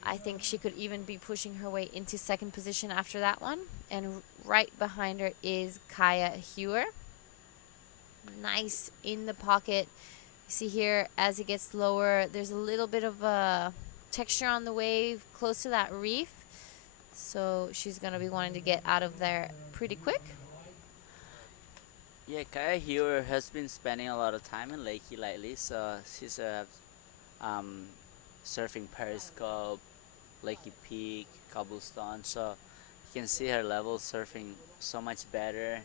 I think she could even be pushing her way into second position after that one. And right behind her is Kaya Hewer. Nice in the pocket. You see here, as it gets lower, there's a little bit of a texture on the wave close to that reef. So she's going to be wanting to get out of there pretty quick. Yeah, Kaya here has been spending a lot of time in Lakey lately, so she's surfing Periscope, Lakey Peak, Cobblestone, so you can see her level surfing so much better.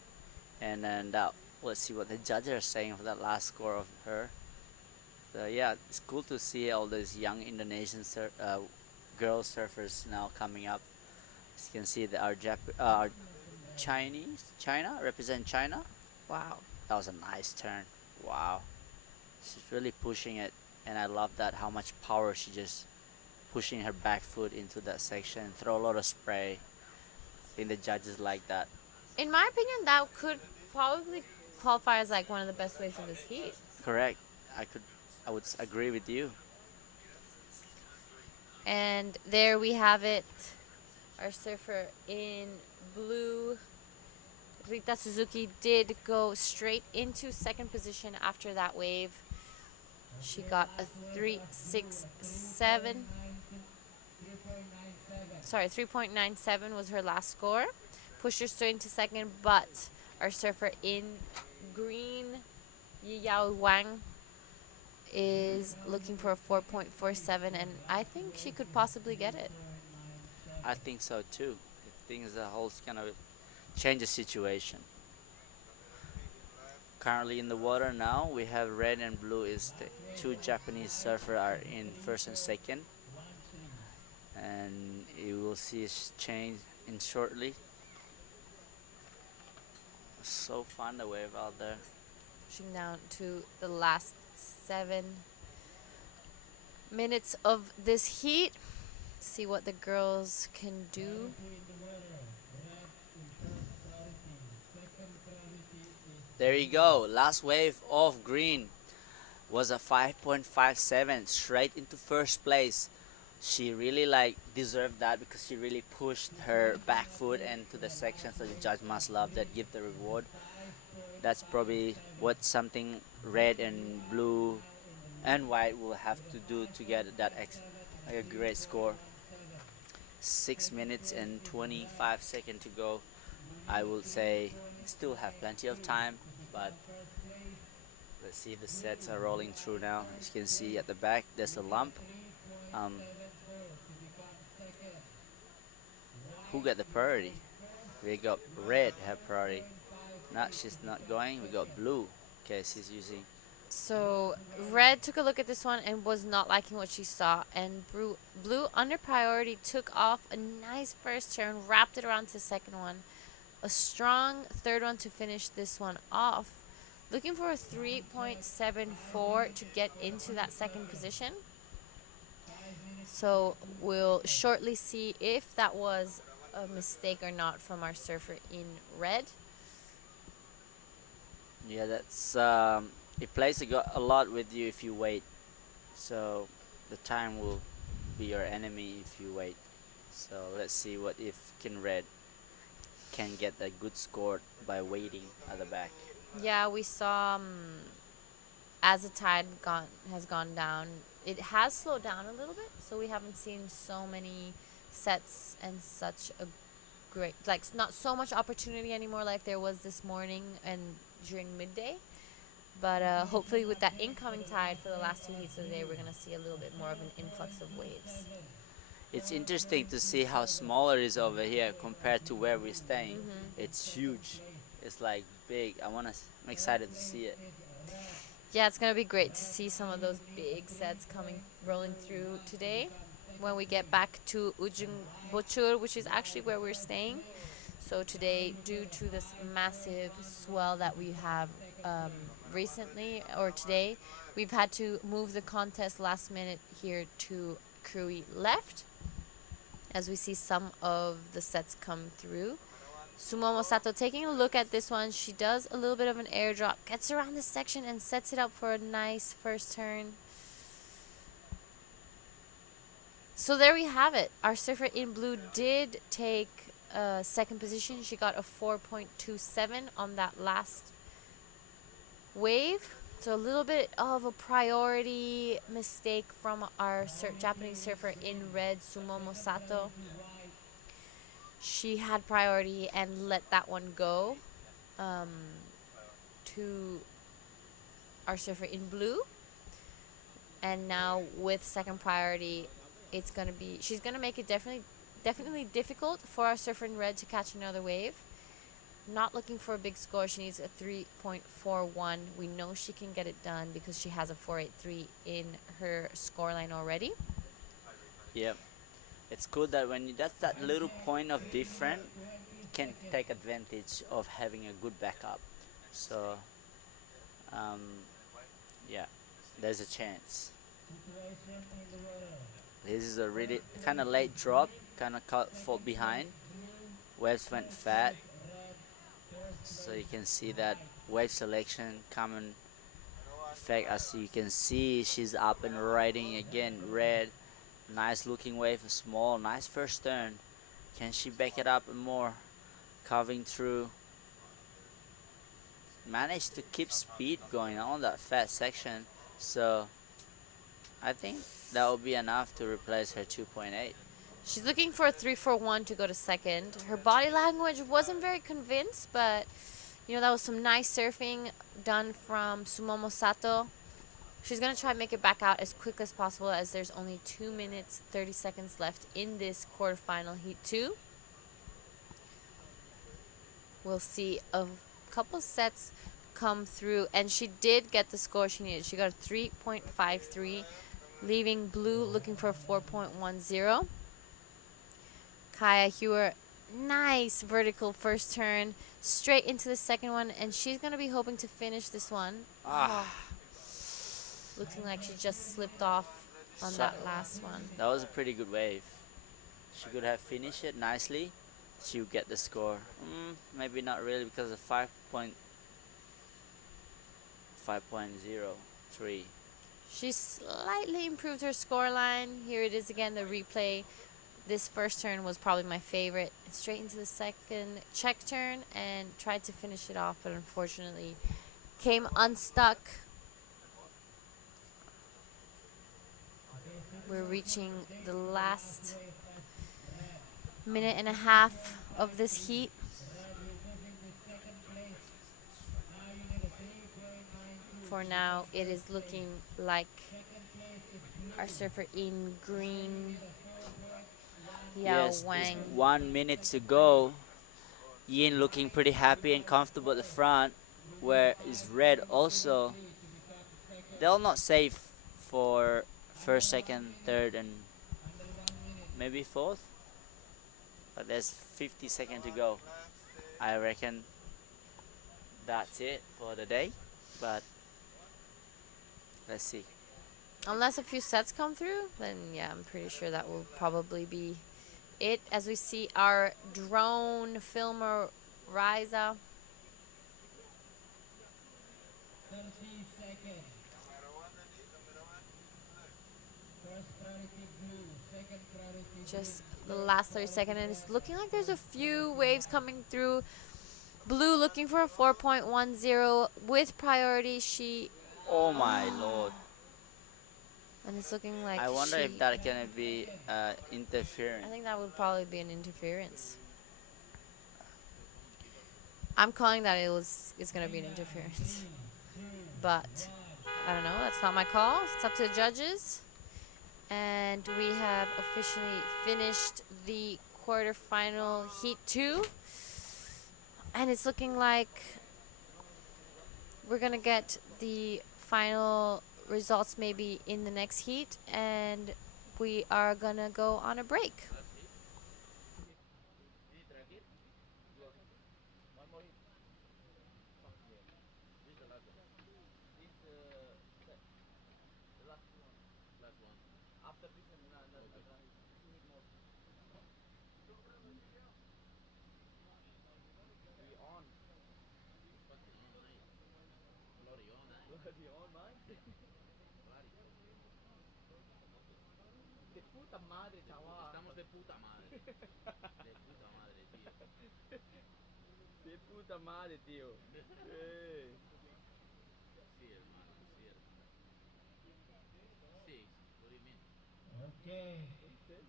And then let's see what the judges are saying for that last score of her. So yeah, it's cool to see all those young Indonesian girl surfers now coming up. As you can see, our China represent China. Wow. That was a nice turn. Wow. She's really pushing it, and I love that how much power she just pushing her back foot into that section, throw a lot of spray. I think the judges like that. In my opinion, that could probably qualify as like one of the best waves of this heat. Correct. I would agree with you. And there we have it. Our surfer in blue, Rita Suzuki, did go straight into second position after that wave. She got a 3.97. Sorry, 3.97 was her last score. Pushed her straight into second, but our surfer in green, Yiyao Wang, is looking for a 4.47, and I think she could possibly get it. I think so too. I think the whole kind of change the situation. Currently in the water now, we have red and blue. Is the two Japanese surfers are in first and second, and you will see a change in shortly. So fun the wave out there. Pushing down to the last 7 minutes of this heat. See what the girls can do. There you go. Last wave of green was a 5.57 straight into first place. She really deserved that because she really pushed her back foot into the section, so the judge must love that, give the reward. That's probably what something red and blue and white will have to do to get that a great score. 6 minutes and 25 seconds to go. I will say still have plenty of time, but let's see, the sets are rolling through now. As you can see at the back, there's a lump. Who got the priority? We got red have priority. She's not going. We got blue. Okay, she's using. So red took a look at this one and was not liking what she saw, and blue under priority took off a nice first turn, wrapped it around to the second one. A strong third one to finish this one off. Looking for a 3.74 to get into that second position. So we'll shortly see if that was a mistake or not from our surfer in red. Yeah, that's it plays a lot with you if you wait. So the time will be your enemy if you wait. So let's see what if Red can get a good score by waiting at the back. Yeah, we saw as the tide has gone down, it has slowed down a little bit, so we haven't seen so many sets and such a great, not so much opportunity anymore like there was this morning and during midday. But hopefully with that incoming tide for the last 2 heats of the day, we're going to see a little bit more of an influx of waves. It's interesting to see how small it is over here compared to where we're staying. It's huge. It's like big. I'm excited to see it. Yeah, it's going to be great to see some of those big sets rolling through today when we get back to Ujung Bocur, which is actually where we're staying. So today, due to this massive swell that we have today, we've had to move the contest last minute here to Krui left, as we see some of the sets come through. Sumomo Sato taking a look at this one. She does a little bit of an airdrop, gets around this section and sets it up for a nice first turn. So there we have it. Our surfer in blue did take second position. She got a 4.27 on that last wave. So a little bit of a priority mistake from our Japanese surfer in red, Sumomo Sato. She had priority and let that one go to our surfer in blue. And now with second priority, it's gonna be, she's gonna make it definitely difficult for our surfer in red to catch another wave. Not looking for a big score. She needs a 3.41. We know she can get it done because she has a 4.83 in her scoreline already. Yep. It's good that when that's that little point of difference, you can take advantage of having a good backup. So, yeah, there's a chance. This is a really kind of late drop, kind of fall behind. Waves went fat. So you can see that wave selection coming. In fact, as you can see, she's up and riding again. Red, nice looking wave, small, nice first turn. Can she back it up more? Carving through. Managed to keep speed going on that fat section. So I think that will be enough to replace her 2.8. She's looking for a 3.41 to go to second. Her body language wasn't very convinced, but you know, that was some nice surfing done from Sumomo Sato. She's going to try and make it back out as quick as possible, as there's only 2 minutes 30 seconds left in this quarterfinal heat 2. We'll see a couple sets come through, and she did get the score she needed. She got a 3.53, leaving blue looking for a 4.10. Kaya Hewer, nice vertical first turn, straight into the second one, and she's going to be hoping to finish this one. Looking like she just slipped off on that last one. That was a pretty good wave. She could have finished it nicely. She would get the score. Maybe not really, because of 5.03. She slightly improved her scoreline. Here it is again, the replay. This first turn was probably my favorite. Straight into the second check turn and tried to finish it off, but unfortunately came unstuck. We're reaching the last minute and a half of this heat. For now, it is looking like our surfer in green, Yes, Wang. 1 minute to go. Yin looking pretty happy and comfortable at the front, where is red also. They'll not safe for first, second, third, and maybe fourth. But there's 50 seconds to go. I reckon that's it for the day. But let's see. Unless a few sets come through, then yeah, I'm pretty sure that will probably be it. As we see our drone filmer Riza. 30 seconds. First priority blue, second priority Just the last 30 seconds, and it's looking like there's a few waves coming through. Blue looking for a 4.10 with priority. She. Oh my lord. And it's looking like I wonder if that can be interference. I think that would probably be an interference. I'm calling that it's going to be an interference. But I don't know. That's not my call. It's up to the judges. And we have officially finished the quarterfinal heat 2. And it's looking like we're going to get the final results maybe in the next heat, and we are going to go on a break. puta madre, chaval. Estamos de puta madre. De puta madre, tío. De puta madre, tío. Sí, hermano, sí, hermano. Six, what do you mean? Okay. Six?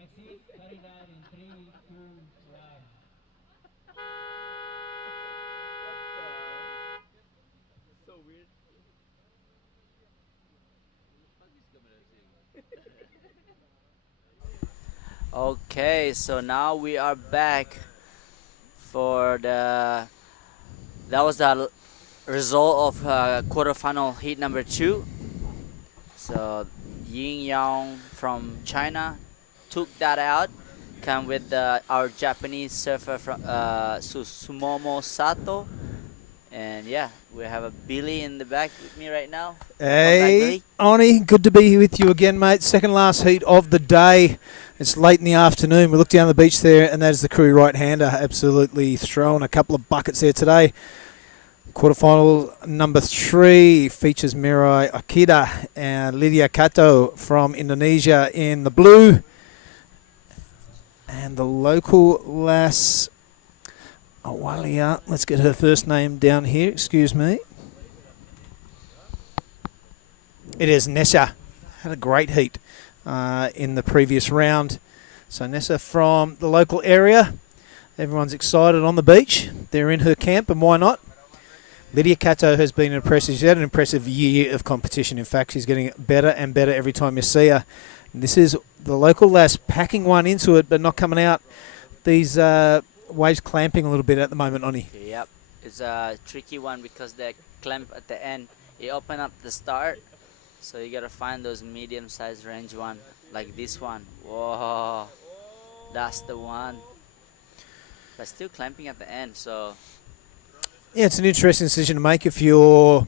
Exit carried out in 3, 2, 1. So weird. What the fuck is camera saying? Okay, so now we are back for that was the result of quarterfinal heat number 2. So Yin Yang from China took that out, come with our Japanese surfer from Sumomo Sato, and yeah, we have a Billy in the back with me right now. Hey, Oni, good to be here with you again, mate. Second last heat of the day. It's late in the afternoon. We look down the beach there, and that is the Krui right-hander, absolutely throwing a couple of buckets there today. Quarterfinal number 3 features Mirai Akida and Lydia Kato from Indonesia in the blue. And the local lass, Awalia, let's get her first name down here, excuse me. It is Nessa. Had a great heat in the previous round. So Nessa from the local area. Everyone's excited on the beach. They're in her camp, and why not? Lydia Kato has been impressive. She's had an impressive year of competition. In fact, she's getting better and better every time you see her. And this is the local lass packing one into it, but not coming out. These waves clamping a little bit at the moment, Oni. Yep, it's a tricky one because they clamp at the end. It open up the start, so you gotta find those medium-sized range one, like this one. Whoa, that's the one. But still clamping at the end, so. Yeah, it's an interesting decision to make if you're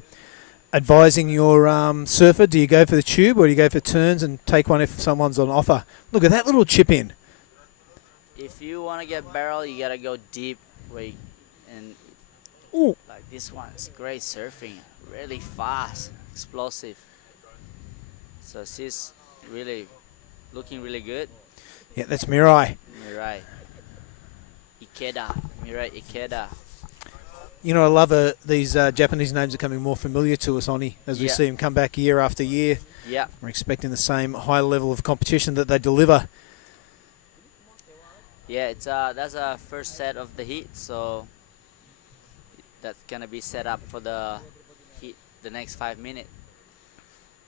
advising your surfer. Do you go for the tube or do you go for turns and take one if someone's on offer? Look at that little chip in. If you want to get barrel, you gotta go deep, and Ooh. like this one. It's great surfing, really fast, explosive. So she's really looking really good. Yeah, that's Mirai. Mirai Ikeda. You know, I love these Japanese names are becoming more familiar to us, Oni, as we see them come back year after year. Yeah. We're expecting the same high level of competition that they deliver. Yeah, it's that's a first set of the heat, so that's gonna be set up for the heat, the next 5 minutes.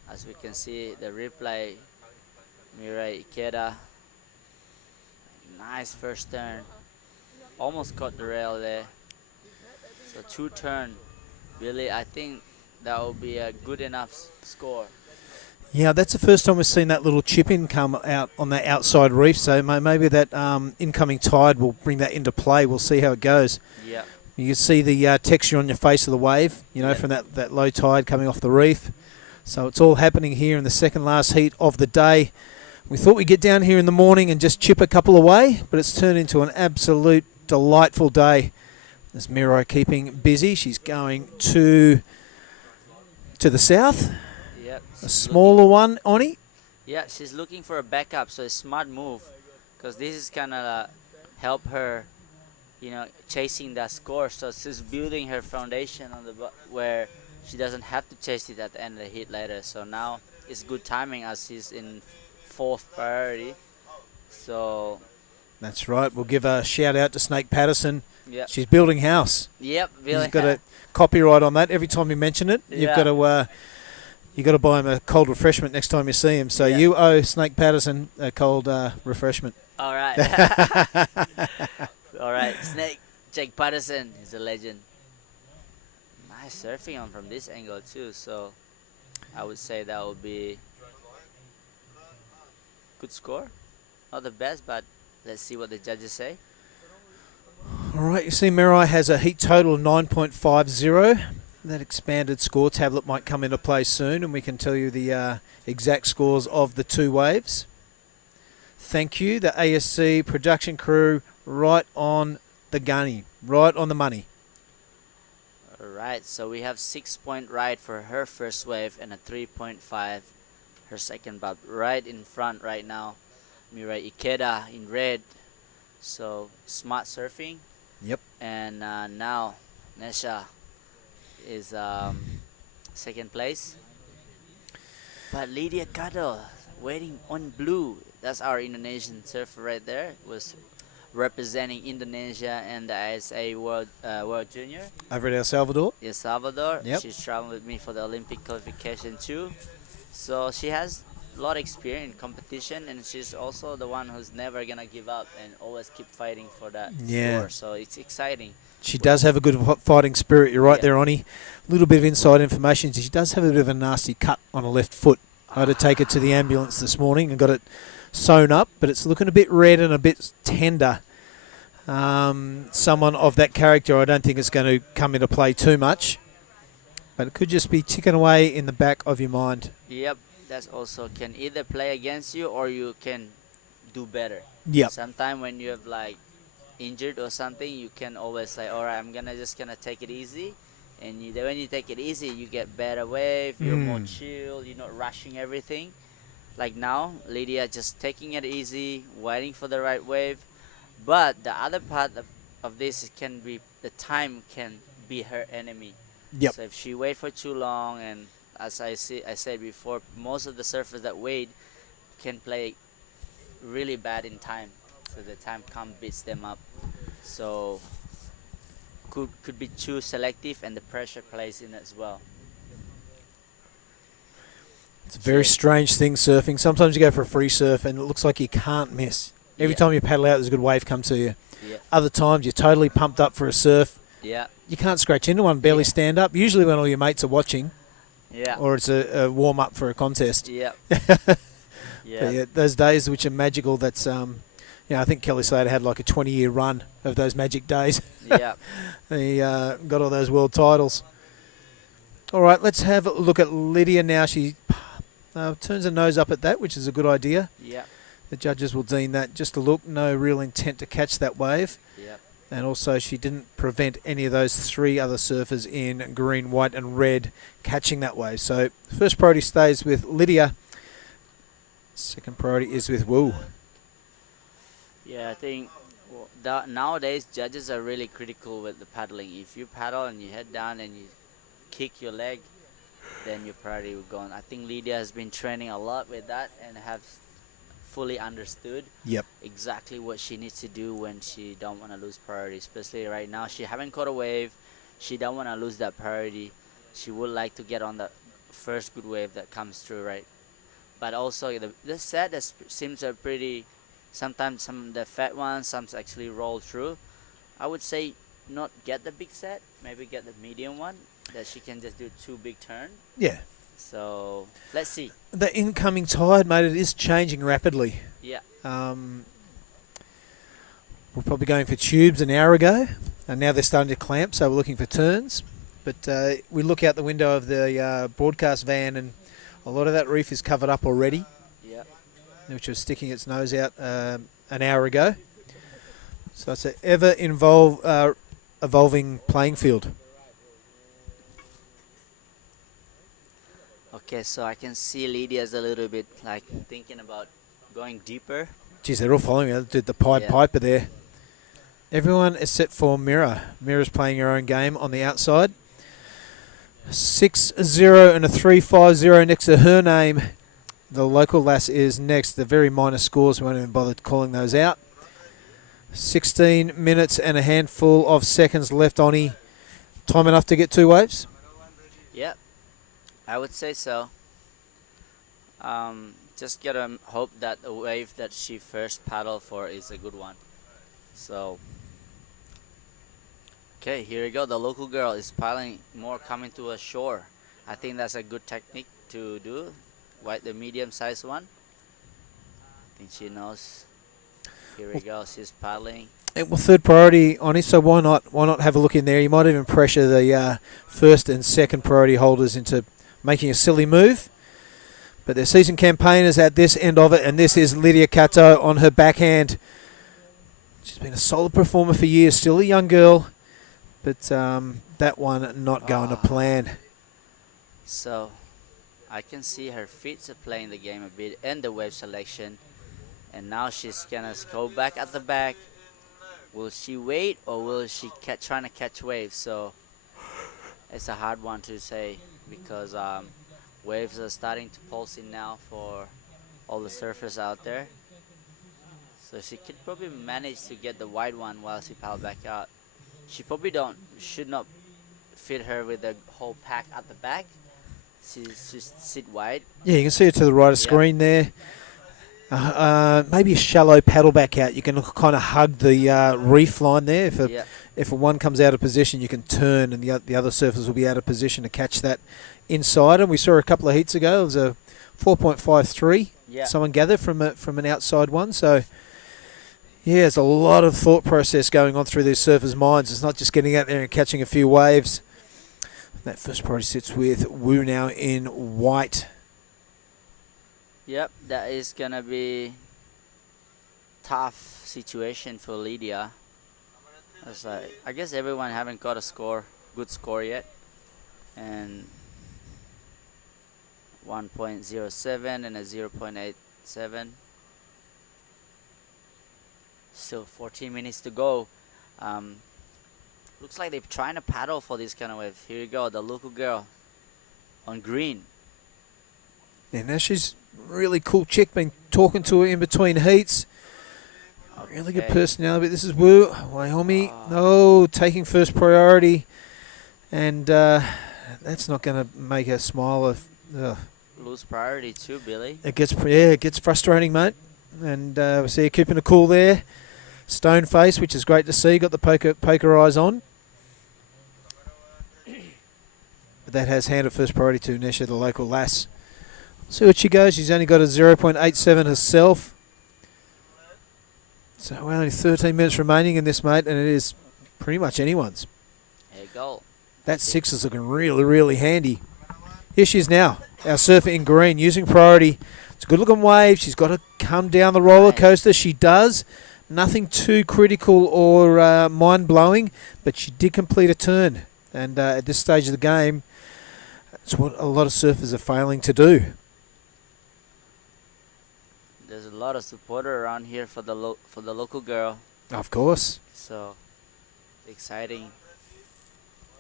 As we can see, the replay, Mirai Ikeda, nice first turn, almost caught the rail there. So 2 turn, Billy. I think that will be a good enough score. Yeah, that's the first time we've seen that little chip in come out on the outside reef. So maybe that incoming tide will bring that into play. We'll see how it goes. Yeah. You can see the texture on your face of the wave, you know, from that low tide coming off the reef. So it's all happening here in the second last heat of the day. We thought we'd get down here in the morning and just chip a couple away, but it's turned into an absolute delightful day. There's Miro keeping busy. She's going to the south. Yep. A smaller one, Oni. Yeah, she's looking for a backup, so it's a smart move, because this is gonna help her, you know, chasing that score. So she's building her foundation on the where she doesn't have to chase it at the end of the heat later. So now it's good timing as she's in 4th priority. So that's right. We'll give a shout out to Snake Patterson. Yep. She's building house. Yep, He's got a copyright on that. Every time you mention it, you've got to buy him a cold refreshment next time you see him. So you owe Snake Patterson a cold refreshment. All right. All right, Snake Jake Patterson is a legend. Nice surfing on from this angle too. So I would say that would be good score. Not the best, but let's see what the judges say. All right, you see Mirai has a heat total of 9.50. That expanded score tablet might come into play soon, and we can tell you the exact scores of the 2 waves. Thank you, the ASC production crew, right on the gunny, right on the money. All right, so we have 6-point ride for her first wave and a 3.5 her second, but right in front right now, Mirai Ikeda in red. So smart surfing. Yep. And now Nesha is second place. But Lydia Kado waiting on blue. That's our Indonesian surfer right there. Was representing Indonesia and the ISA World Junior. Over at El Salvador. El Salvador. Yep. She's traveling with me for the Olympic qualification too. So she has a lot of experience in competition, and she's also the one who's never gonna give up and always keep fighting for that score. So it's exciting. She does have a good fighting spirit. You're right there, Oni. A little bit of inside information. She does have a bit of a nasty cut on her left foot. I had to take it to the ambulance this morning and got it sewn up, but it's looking a bit red and a bit tender. Someone of that character, I don't think it's going to come into play too much, but it could just be ticking away in the back of your mind. Yep, that's also can either play against you or you can do better. Yep. Sometimes when you have like injured or something, you can always say, all right, I'm just gonna take it easy. And when you take it easy, you get better wave, you're more chill, you're not rushing everything. Like now, Lydia just taking it easy, waiting for the right wave. But the other part of this can be the time can be her enemy. Yep. So if she wait for too long, and as I said before, most of the surfers that wait can play really bad in time. So the time beats them up. So could be too selective, and the pressure plays in as well. It's a very strange thing, surfing. Sometimes you go for a free surf and it looks like you can't miss. Every time you paddle out, there's a good wave come to you. Yeah. Other times, you're totally pumped up for a surf. Yeah. You can't scratch into one, barely stand up. Usually when all your mates are watching. Yeah. Or it's a warm-up for a contest. Yeah. But yeah, those days which are magical, that's... I think Kelly Slater had like a 20-year run of those magic days. Yeah. He got all those world titles. All right, let's have a look at Lydia now. She turns her nose up at that, which is a good idea. Yeah. The judges will deem that just a look, no real intent to catch that wave. Yep. And also she didn't prevent any of those three other surfers in green, white and red catching that wave. So first priority stays with Lydia. Second priority is with Wu. Yeah, I think nowadays judges are really critical with the paddling. If you paddle and you head down and you kick your leg, then your priority will go on. I think Lydia has been training a lot with that and have fully understood exactly what she needs to do when she don't want to lose priority. Especially right now, she haven't caught a wave. She don't want to lose that priority. She would like to get on the first good wave that comes through, right? But also the set that seems pretty. Sometimes some of the fat ones, some actually roll through. I would say not get the big set, maybe get the medium one that she can just do 2 big turns. Yeah. So let's see. The incoming tide, mate, it is changing rapidly. Yeah. We're probably going for tubes an hour ago, and now they're starting to clamp, so we're looking for turns. But we look out the window of the broadcast van, and a lot of that reef is covered up already. Yeah. Which was sticking its nose out an hour ago. So it's an evolving playing field. Okay, so I can see Lydia's a little bit like thinking about going deeper. Geez, they're all following me. Did the Pied Piper there. Everyone except for Mira. Mira's playing her own game on the outside. 6-0 and a 3-5-0 next to her name. The local lass is next. The very minor scores, we won't even bother calling those out. 16 minutes and a handful of seconds left, Oni. Time enough to get 2 waves? Yep, I would say so. Just gotta hope that the wave that she first paddled for is a good one. So, okay, here we go. The local girl is paddling more coming to a shore. I think that's a good technique to do. The medium-sized one. I think she knows. Here we go. She's paddling. Well, third priority, Oni, so why not have a look in there? You might even pressure the first and second priority holders into making a silly move. But they're seasoned campaigners at this end of it, and this is Lydia Cato on her backhand. She's been a solid performer for years, still a young girl, but that one not going to plan. So, I can see her feet are playing the game a bit and the wave selection. And now she's gonna go back at the back. Will she wait or will she trying to catch waves? So it's a hard one to say because waves are starting to pulse in now for all the surfers out there. So she could probably manage to get the wide one while she paddle back out. She probably should not fit her with the whole pack at the back. She should sit wide. Yeah, you can see it to the right of screen there. Maybe a shallow paddle back out. You can kind of hug the reef line there. If one comes out of position, you can turn, and the other surfers will be out of position to catch that inside. And we saw a couple of heats ago. It was a 4.53. Yeah. Someone gathered from an outside one. So yeah, there's a lot of thought process going on through these surfers' minds. It's not just getting out there and catching a few waves. That first priority sits with Wu now in white. Yep, that is gonna be tough situation for Lydia. I guess everyone haven't got a good score yet, and 1.07 and a 0.87. Still 14 minutes to go. Looks like they're trying to paddle for this kind of wave. Here you go, the local girl on green. Yeah, now she's a really cool chick. Been talking to her in between heats. Really good personality. This is Wu, Wyoming. No, taking first priority. And that's not going to make her smile. Lose priority too, Billy. It gets frustrating, mate. And we see her keeping it cool there. Stone face, which is great to see. Got the poker eyes on. But that has handed first priority to Nesha, the local lass. See what she goes. She's only got a 0.87 herself. So we're only 13 minutes remaining in this, mate, and it is pretty much anyone's. There you go. That 6 is looking really, really handy. Here she is now, our surfer in green, using priority. It's a good-looking wave. She's got to come down the roller coaster. She does. Nothing too critical or mind-blowing, but she did complete a turn. And at this stage of the game, it's what a lot of surfers are failing to do. There's a lot of supporter around here for the local girl. Of course. So exciting.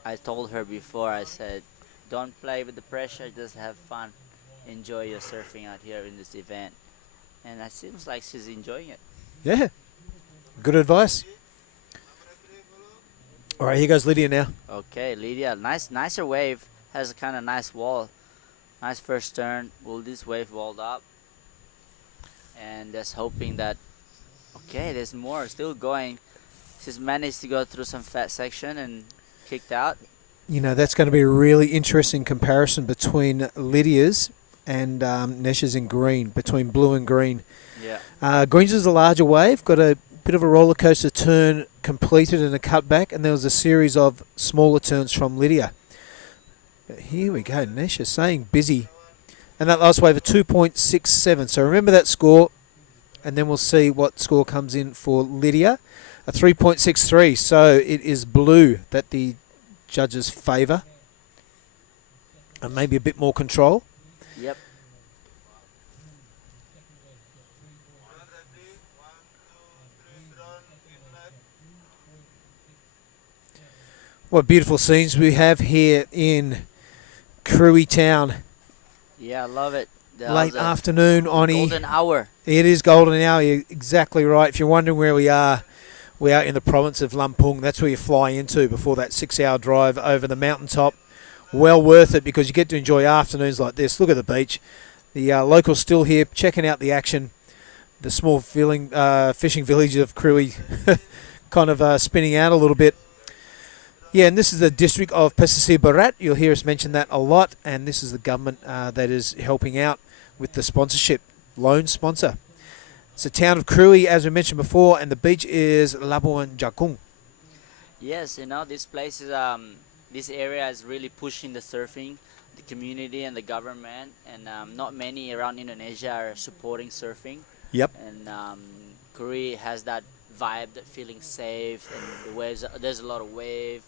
I told her before, I said, don't play with the pressure, just have fun. Enjoy your surfing out here in this event. And it seems like she's enjoying it. Yeah. Good advice. All right, here goes Lydia now. Okay, Lydia, nicer wave. Has a kind of nice wall. Nice first turn. Will this wave walled up? And just hoping that, okay, there's more still going. She's managed to go through some fat section and kicked out. You know, that's going to be a really interesting comparison between Lydia's and Nesha's in green, between blue and green. Yeah. Green's is a larger wave, got a bit of a roller coaster turn completed and a cutback, and there was a series of smaller turns from Lydia. But here we go, Nesha saying busy. And that last wave, a 2.67. So remember that score, and then we'll see what score comes in for Lydia. A 3.63. So it is blue that the judges favour. And maybe a bit more control. Yep. What beautiful scenes we have here in Krui Town. Yeah, I love it. Late afternoon, Oni. Golden hour. It is golden hour. You're exactly right. If you're wondering where we are in the province of Lampung. That's where you fly into before that 6-hour drive over the mountaintop. Well worth it because you get to enjoy afternoons like this. Look at the beach. The locals still here checking out the action. The small fishing village of Krui kind of spinning out a little bit. Yeah, and this is the district of Pesisir Barat. You'll hear us mention that a lot. And this is the government that is helping out with the sponsorship, loan sponsor. It's the town of Krui, as we mentioned before, and the beach is Lampung. Yes, you know, this place is this area is really pushing the surfing, the community and the government, and not many around Indonesia are supporting surfing. Yep. And Krui has that vibe, that feeling safe, and the waves. There's a lot of wave,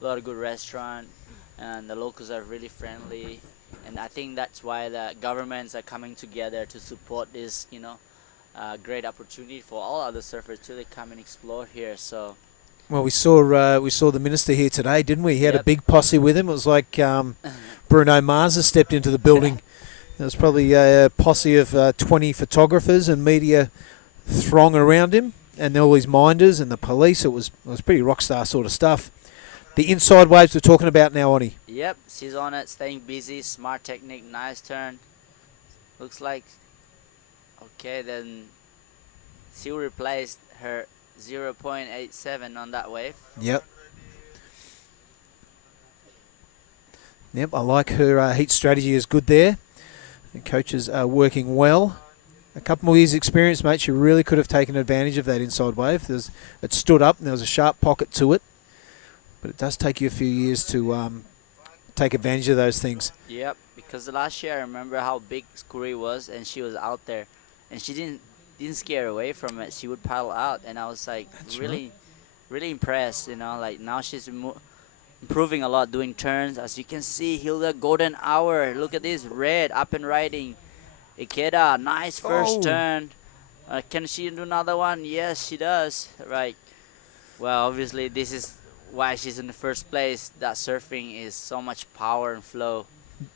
a lot of good restaurant, and the locals are really friendly. And I think that's why the governments are coming together to support this, great opportunity for all other surfers to come and explore here. So, well, we saw the minister here today, didn't we? He had a Yep. big posse with him. It was like Bruno Mars has stepped into the building. There was probably a posse of 20 photographers and media throng around him, and all his minders and the police. It was pretty rock star sort of stuff. The inside waves we're talking about now, Oni. yep, she's on it, staying busy, smart technique, nice turn. Looks like, okay, then she'll replace her 0.87 on that wave. Yep. Yep, I like her heat strategy is good there. The coaches are working well. A couple more years' experience, mate. She really could have taken advantage of that inside wave. It stood up and there was a sharp pocket to it. But it does take you a few years to take advantage of those things. Yep, because the last year I remember how big Krui was, and she was out there, and she didn't scare away from it. She would paddle out, and I was like really impressed. Like now she's improving a lot, doing turns. As you can see, Hilda golden hour. Look at this red up and riding. Ikeda, nice first turn. Can she do another one? Yes, she does. Right. Well, obviously this is why she's in the first place. That surfing is so much power and flow.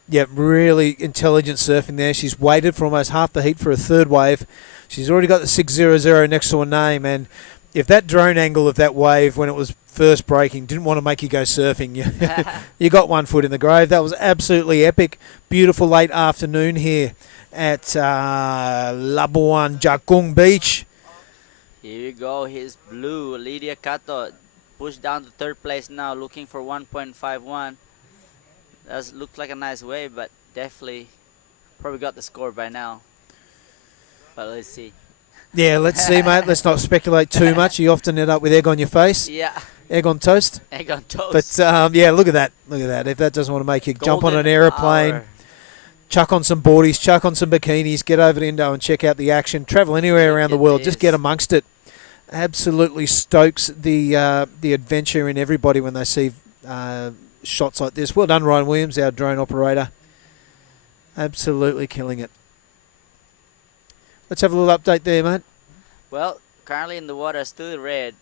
Yeah, really intelligent surfing there. She's waited for almost half the heat for a third wave. She's already got the 600 next to her name, and if that drone angle of that wave when it was first breaking didn't want to make you go surfing, you got 1 foot in the grave. That was absolutely epic. Beautiful late afternoon here at Labuan Jakung Beach. Here you go. Here's blue. Lydia Kato pushed down to third place now, looking for 1.51. That looks like a nice wave, but definitely probably got the score by now. But let's see. Yeah, let's see, mate. Let's not speculate too much. You often end up with egg on your face. Yeah. Egg on toast. Egg on toast. But, yeah, look at that. Look at that. If that doesn't want to make you jump on an Golden aeroplane, hour. chuck on some boardies, chuck on some bikinis, get over to Indo and check out the action. Travel anywhere around the world. Just get amongst it. Absolutely stokes the adventure in everybody when they see shots like this. Well done, Ryan Williams, our drone operator. Absolutely killing it. Let's have a little update there, mate. Well, currently in the water, still red.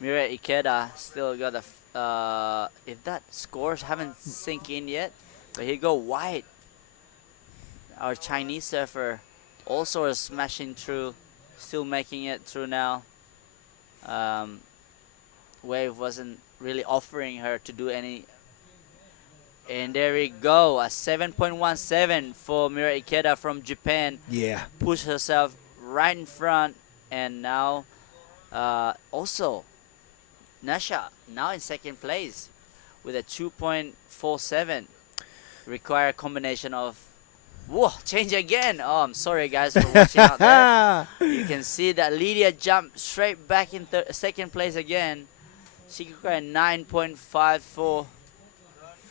Mira Ikeda still got a... if that scores haven't sink in yet, but here go white. Our Chinese surfer also is smashing through, still making it through now. Wave wasn't really offering her to do any. And there we go, a 7.17 for Mira Ikeda from Japan. Yeah. Pushed herself right in front, and now also Nasha now in second place with a 2.47. Require a combination of... Whoa, change again. Oh, I'm sorry guys for watching out there. You can see that Lydia jumped straight back in second place again. She required 9.54.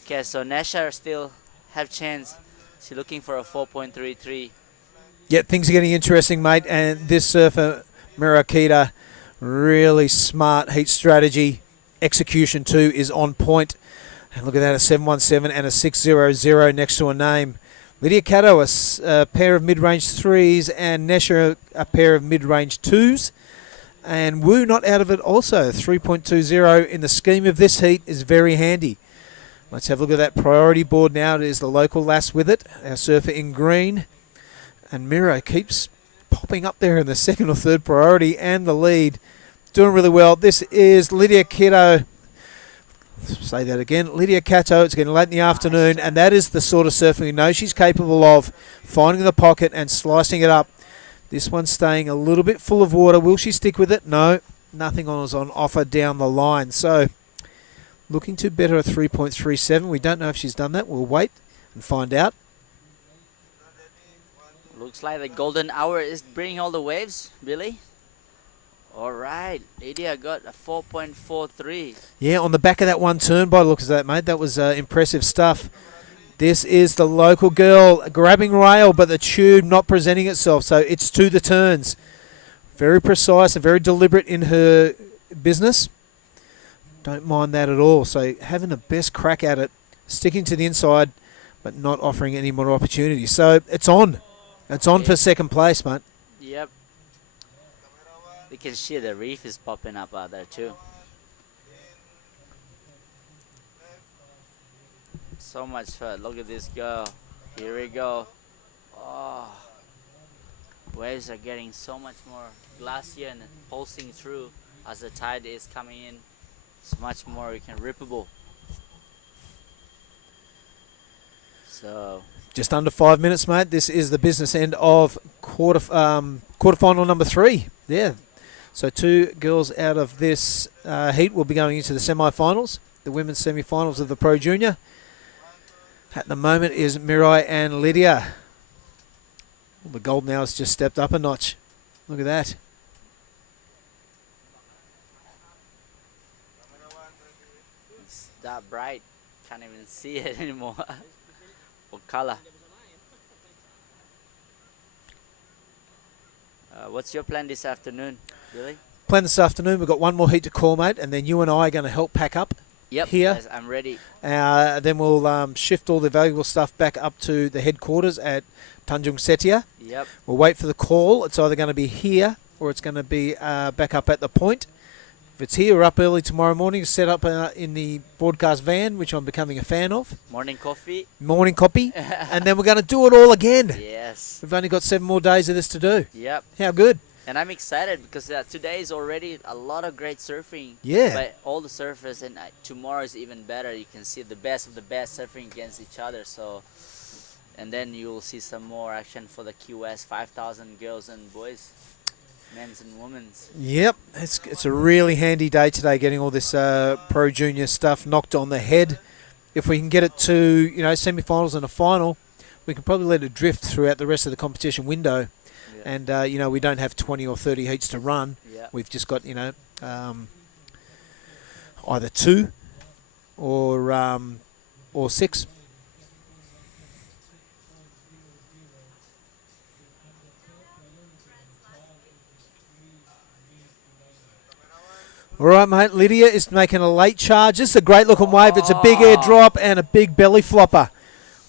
Okay, so Nasha still have chance. She's looking for a 4.33. Yeah, things are getting interesting, mate. And this surfer, Mirakita, really smart heat strategy. Execution too is on point. And look at that, a 717 and a 600 next to a name. Lydia Cato, a pair of mid-range threes, and Nesha, a pair of mid-range twos. And Wu not out of it also. 3.20 in the scheme of this heat is very handy. Let's have a look at that priority board now. It is the local lass with it, our surfer in green. And Miro keeps popping up there in the second or third priority and the lead. Doing really well. This is Lydia Cato. Say that again. Lydia Cato. It's getting late in the afternoon, and that is the sort of surfing we know she's capable of, finding the pocket and slicing it up. This one's staying a little bit full of water. Will she stick with it? No. Nothing is on offer down the line. So, looking to better a 3.37. We don't know if she's done that. We'll wait and find out. Looks like the golden hour is bringing all the waves, really. All right, Lydia got a 4.43. Yeah, on the back of that one turn, by the looks of that, mate. That was impressive stuff. This is the local girl grabbing rail, but the tube not presenting itself, so it's to the turns. Very precise and very deliberate in her business. Don't mind that at all. So having the best crack at it, sticking to the inside, but not offering any more opportunities. So it's on. It's on for second place, mate. Yep. You can see the reef is popping up out there too. So much fun. Look at this go. Here we go. Oh. Waves are getting so much more glacier and pulsing through as the tide is coming in. It's much more rippable. So just under 5 minutes, mate. This is the business end of quarterfinal number 3. Yeah. So 2 girls out of this heat will be going into the semi-finals, the women's semi-finals of the Pro Junior. At the moment is Mirai and Lydia. Well, the gold now has just stepped up a notch. Look at that. it's that bright. Can't even see it anymore. What color? What's your plan this afternoon, Billy? Plan this afternoon, we've got one more heat to call, mate, and then you and I are going to help pack up. Yep, here. yes, I'm ready. Then we'll shift all the valuable stuff back up to the headquarters at Tanjung, Setia. Yep. We'll wait for the call. It's either going to be here or it's going to be back up at the point. If it's here, we're up early tomorrow morning, set up in the broadcast van, which I'm becoming a fan of. Morning coffee. Morning copy. And then we're going to do it all again. Yes. We've only got 7 more days of this to do. Yep. How good. And I'm excited because today is already a lot of great surfing. Yeah. But all the surfers, and tomorrow is even better. You can see the best of the best surfing against each other. So, and then you will see some more action for the QS 5,000 girls and boys, men's and women's. Yep, it's a really handy day today, getting all this Pro Junior stuff knocked on the head. If we can get it to semi-finals and a final, we can probably let it drift throughout the rest of the competition window. And, we don't have 20 or 30 heats to run. Yeah. We've just got, either 2 or 6. All right, mate. Lydia is making a late charge. This is a great looking wave. It's a big air drop and a big belly flopper.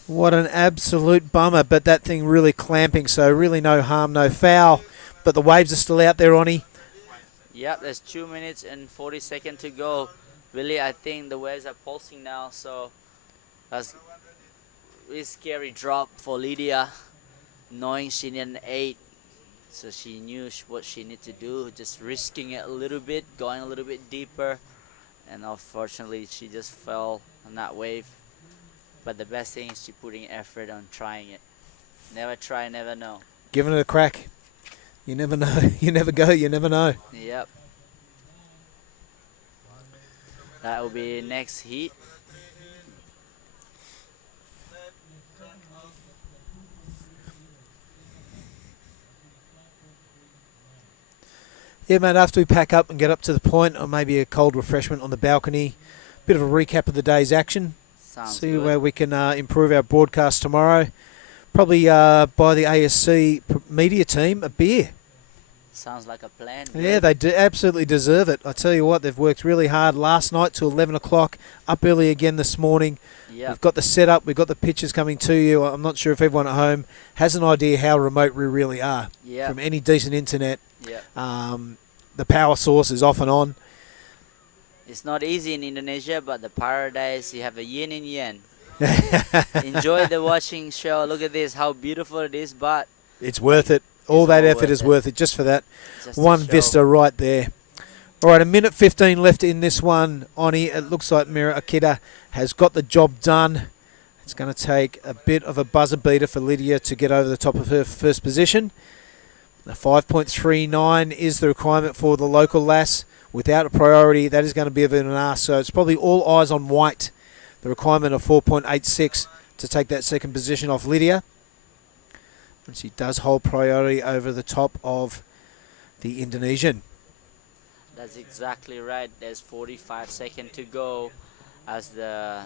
What an absolute bummer, but that thing really clamping, so really no harm, no foul. But the waves are still out there, Onnie. Yep, there's 2 minutes and 40 seconds to go. Really, I think the waves are pulsing now, so that's a really scary drop for Lydia, knowing she needed an 8. So she knew what she needed to do, just risking it a little bit, going a little bit deeper. And unfortunately, she just fell on that wave. But the best thing is she putting effort on trying it. Never try, never know. Giving it a crack. You never know. You never go, you never know. Yep. That will be next heat. Yeah, mate, after we pack up and get up to the point, or maybe a cold refreshment on the balcony, bit of a recap of the day's action. Sounds See good. where we can improve our broadcast tomorrow. Probably buy the ASC media team a beer. Sounds like a plan. Yeah, they do absolutely deserve it. I tell you what, they've worked really hard last night till 11 o'clock, up early again this morning. Yep. We've got the setup, we've got the pictures coming to you. I'm not sure if everyone at home has an idea how remote we really are. Yep. From any decent internet. Yep. The power source is off and on. It's not easy in Indonesia, but the paradise, you have a yin and yang. Enjoy the watching show. Look at this, how beautiful it is, but it's worth it. All that effort is worth it just for that just one to show. vista right there. All right, 1:15 left in this one, Oni. It looks like Mira Akita has got the job done. It's going to take a bit of a buzzer beater for Lydia to get over the top of her first position. The 5.39 is the requirement for the local lass. Without a priority, that is going to be a bit of an ask. So it's probably all eyes on white. The requirement of 4.86 to take that second position off Lydia. And she does hold priority over the top of the Indonesian. That's exactly right. There's 45 seconds to go as the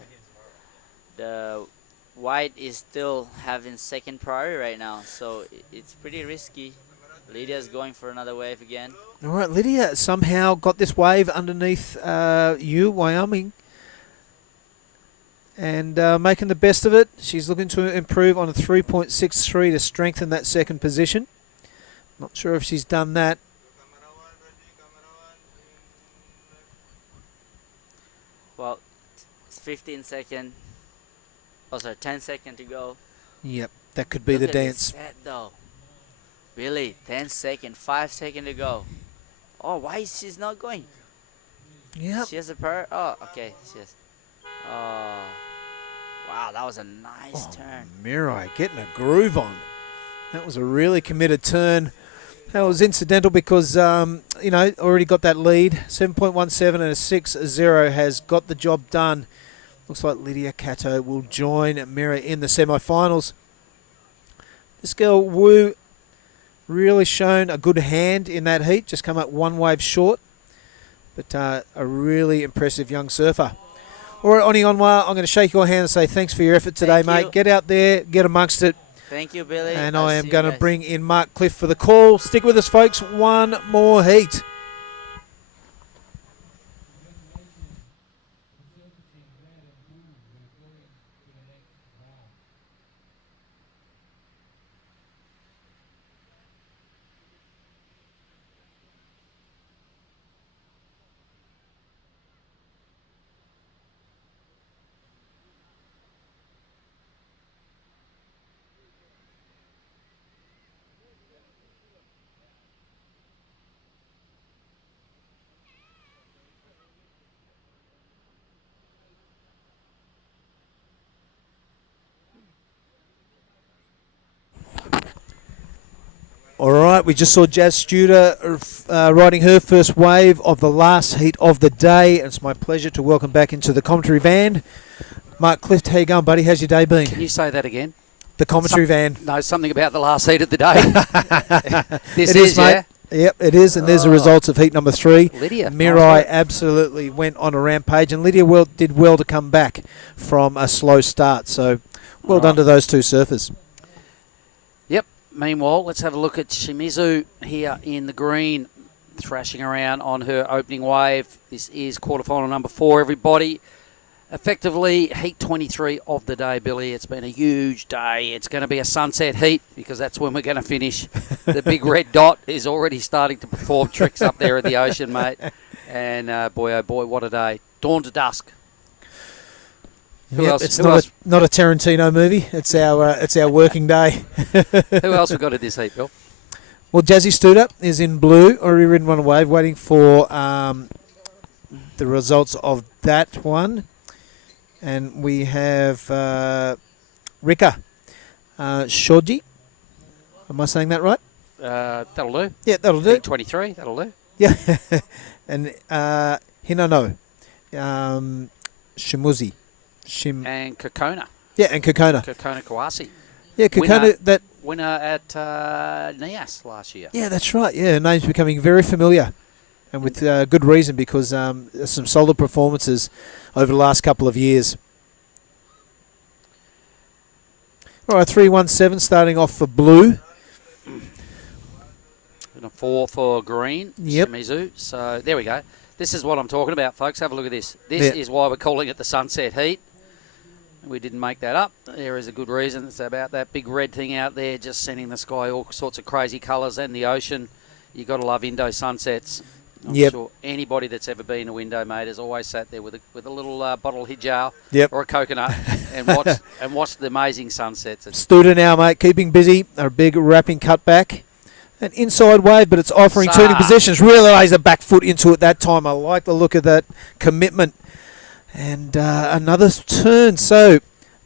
white is still having second priority right now. So it's pretty risky. Lydia's going for another wave again. All right, Lydia somehow got this wave underneath Wyoming. and making the best of it. She's looking to improve on a 3.63 to strengthen that second position. Not sure if she's done that. Well, it's 15 seconds. Oh, sorry, 10 seconds to go. Yep, that could be the Look at this dance. set, though. Really, 10 seconds, 5 seconds to go. Oh, why is she's not going? Yep. She has a pair. Oh, okay. She has. Oh, wow, that was a nice turn. Mirai getting a groove on. That was a really committed turn. That was incidental because, you know, already got that lead. 7.17 and a 6.0 has got the job done. Looks like Lydia Cato will join Mirai in the semi-finals. This girl, Wu, really shown a good hand in that heat. Just come up one wave short. But a really impressive young surfer. All right, Oni Onwa, I'm going to shake your hand and say thanks for your effort today, mate. Get out there, get amongst it. Thank you, Billy. And I am going to bring in Mark Cliff for the call. Stick with us, folks. One more heat. All right, we just saw Jazz Studer riding her first wave of the last heat of the day. It's my pleasure to welcome back into the commentary van Mark Clift. How you going, buddy? How's your day been? Can you say that again? The commentary van. No, something about the last heat of the day. This it is, mate. yeah? Yep, it is, and there's the results of heat number 3. Lydia. Mirai absolutely went on a rampage, and Lydia did well to come back from a slow start. So well done to those two surfers. Yep. Meanwhile, let's have a look at Shimizu here in the green, thrashing around on her opening wave. This is quarterfinal number 4, everybody. Effectively, heat 23 of the day, Billy. It's been a huge day. It's going to be a sunset heat because that's when we're going to finish. The big red dot is already starting to perform tricks up there at the ocean, mate. And boy, oh boy, what a day. Dawn to dusk. Who else? It's not a Tarantino movie. It's our working day. Who else we got in this heat, Bill? Well, Jazzy Studer is in blue, already ridden one wave, waiting for the results of that one. And we have Rika Shoji. Am I saying that right? That'll do. Yeah, that'll do. Heat 23, that'll do. Yeah. And Hinano. Shimuzi. And Kokona. Yeah, and Kokona. Kokona Kawasi. Yeah, Kokona. Winner at NIAS last year. Yeah, that's right. Yeah, her name's becoming very familiar. And with good reason, because some solid performances over the last couple of years. All right, 317 starting off for blue. And a 4 for green. Yep. Shimizu. So there we go. This is what I'm talking about, folks. Have a look at this. This is why we're calling it the sunset heat. We didn't make that up. There is a good reason. It's about that big red thing out there just sending the sky all sorts of crazy colours and the ocean. You've got to love Indo sunsets. I'm sure anybody that's ever been to Indo, mate, has always sat there with a little bottle of hijau or a coconut and watched the amazing sunsets. Studer now, mate, keeping busy. A big wrapping cutback. An inside wave, but it's offering turning positions. Really lays a back foot into it that time. I like the look of that commitment. And another turn. So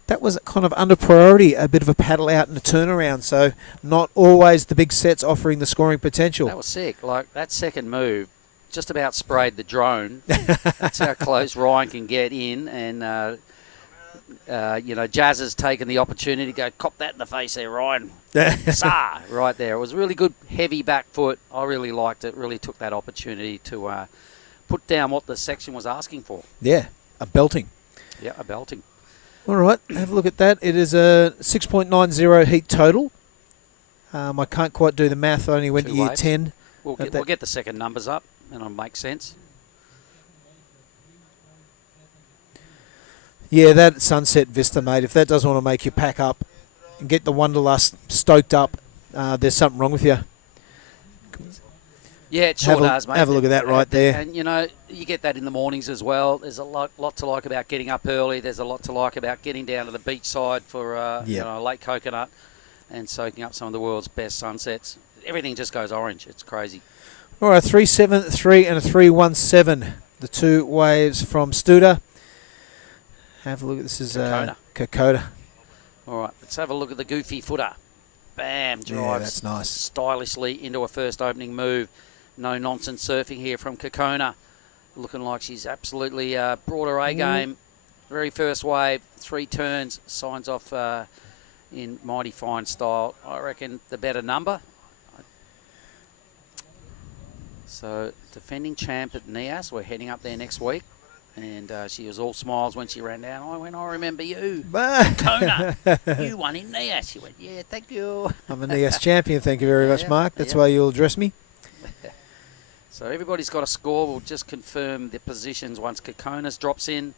that was kind of under priority, a bit of a paddle out and a turnaround. So not always the big sets offering the scoring potential. That was sick. Like that second move just about sprayed the drone. That's how close Ryan can get in. And, Jazz has taken the opportunity to go cop that in the face there, Ryan. Right there. It was a really good heavy back foot. I really liked it. Really took that opportunity to put down what the section was asking for. Yeah, a belting. Yeah, a belting. All right, have a look at that. It is a 6.90 heat total. I can't quite do the math. I only went to year 10. We'll get the second numbers up, and it'll make sense. Yeah, that sunset vista, mate. If that doesn't want to make you pack up and get the wanderlust stoked up, there's something wrong with you. Yeah, it sure does, mate. Have a look at that right there. And, you know, you get that in the mornings as well. There's a lot to like about getting up early. There's a lot to like about getting down to the beach side for, you know, Lake Coconut and soaking up some of the world's best sunsets. Everything just goes orange. It's crazy. All right, 373 and a 317. The two waves from Studer. Have a look at this. Is Kokoda. All right, let's have a look at the goofy footer. Bam, drives Yeah, that's nice. stylishly into a first opening move. No nonsense surfing here from Kokona. Looking like she's absolutely brought her A game. Very first wave, 3 turns, signs off in mighty fine style. I reckon the better number. So defending champ at NIAS, we're heading up there next week. And she was all smiles when she ran down. I went, I remember you, Kona. You won in NIAS. She went, yeah, thank you. I'm a NIAS champion, thank you very much, Mark. That's why you'll address me. So everybody's got a score. We'll just confirm the positions once Kokonas drops in.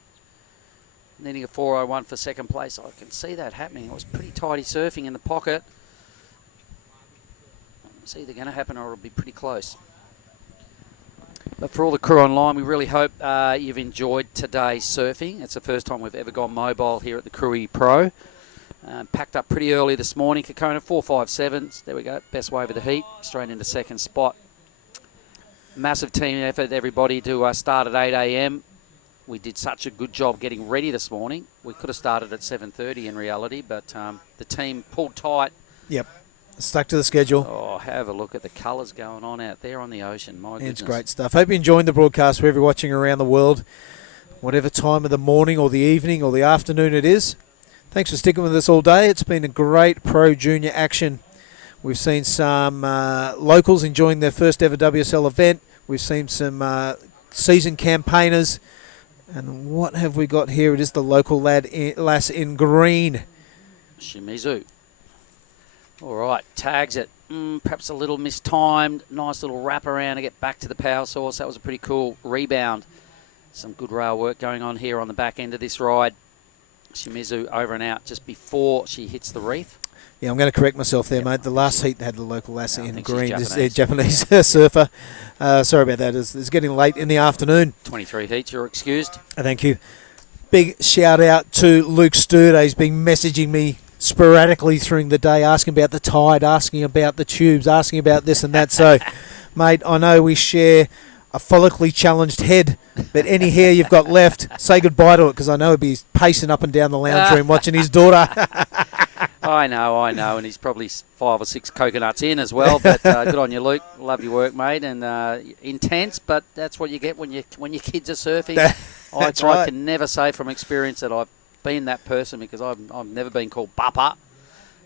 Needing a 4:01 for second place. I can see that happening. It was pretty tidy surfing in the pocket. It's either going to happen or it'll be pretty close. But for all the crew online, we really hope you've enjoyed today's surfing. It's the first time we've ever gone mobile here at the Krui Pro. Packed up pretty early this morning. Kokona 4.57. There we go. Best wave of the heat. Straight into second spot. Massive team effort, everybody, to start at 8 a.m. We did such a good job getting ready this morning. We could have started at 7:30 in reality, but the team pulled tight. Yep. Stuck to the schedule. Oh, have a look at the colours going on out there on the ocean. My goodness. It's great stuff. Hope you're enjoying the broadcast wherever you're watching around the world, whatever time of the morning or the evening or the afternoon it is. Thanks for sticking with us all day. It's been a great pro junior action. We've seen some locals enjoying their first ever WSL event. We've seen some seasoned campaigners. And what have we got here? It is the local lass in green. Shimizu. All right, tags it. Perhaps a little mistimed. Nice little wrap around to get back to the power source. That was a pretty cool rebound. Some good rail work going on here on the back end of this ride. Shimizu over and out just before she hits the reef. Yeah, I'm going to correct myself there, mate. The last heat they had the local lassie in green. Japanese. This is Japanese surfer. Sorry about that. It's getting late in the afternoon. 23 heats, you're excused. Thank you. Big shout out to Luke Sturda. He's been messaging me sporadically through the day, asking about the tide, asking about the tubes, asking about this and that. So, mate, I know we share a follically challenged head, but any hair you've got left, say goodbye to it, because I know he'd be pacing up and down the lounge room watching his daughter. I know, and he's probably 5 or 6 coconuts in as well. But good on you, Luke. Love your work, mate, and intense. But that's what you get when your kids are surfing. That's I right. can never say from experience that I've been that person, because I've never been called Papa.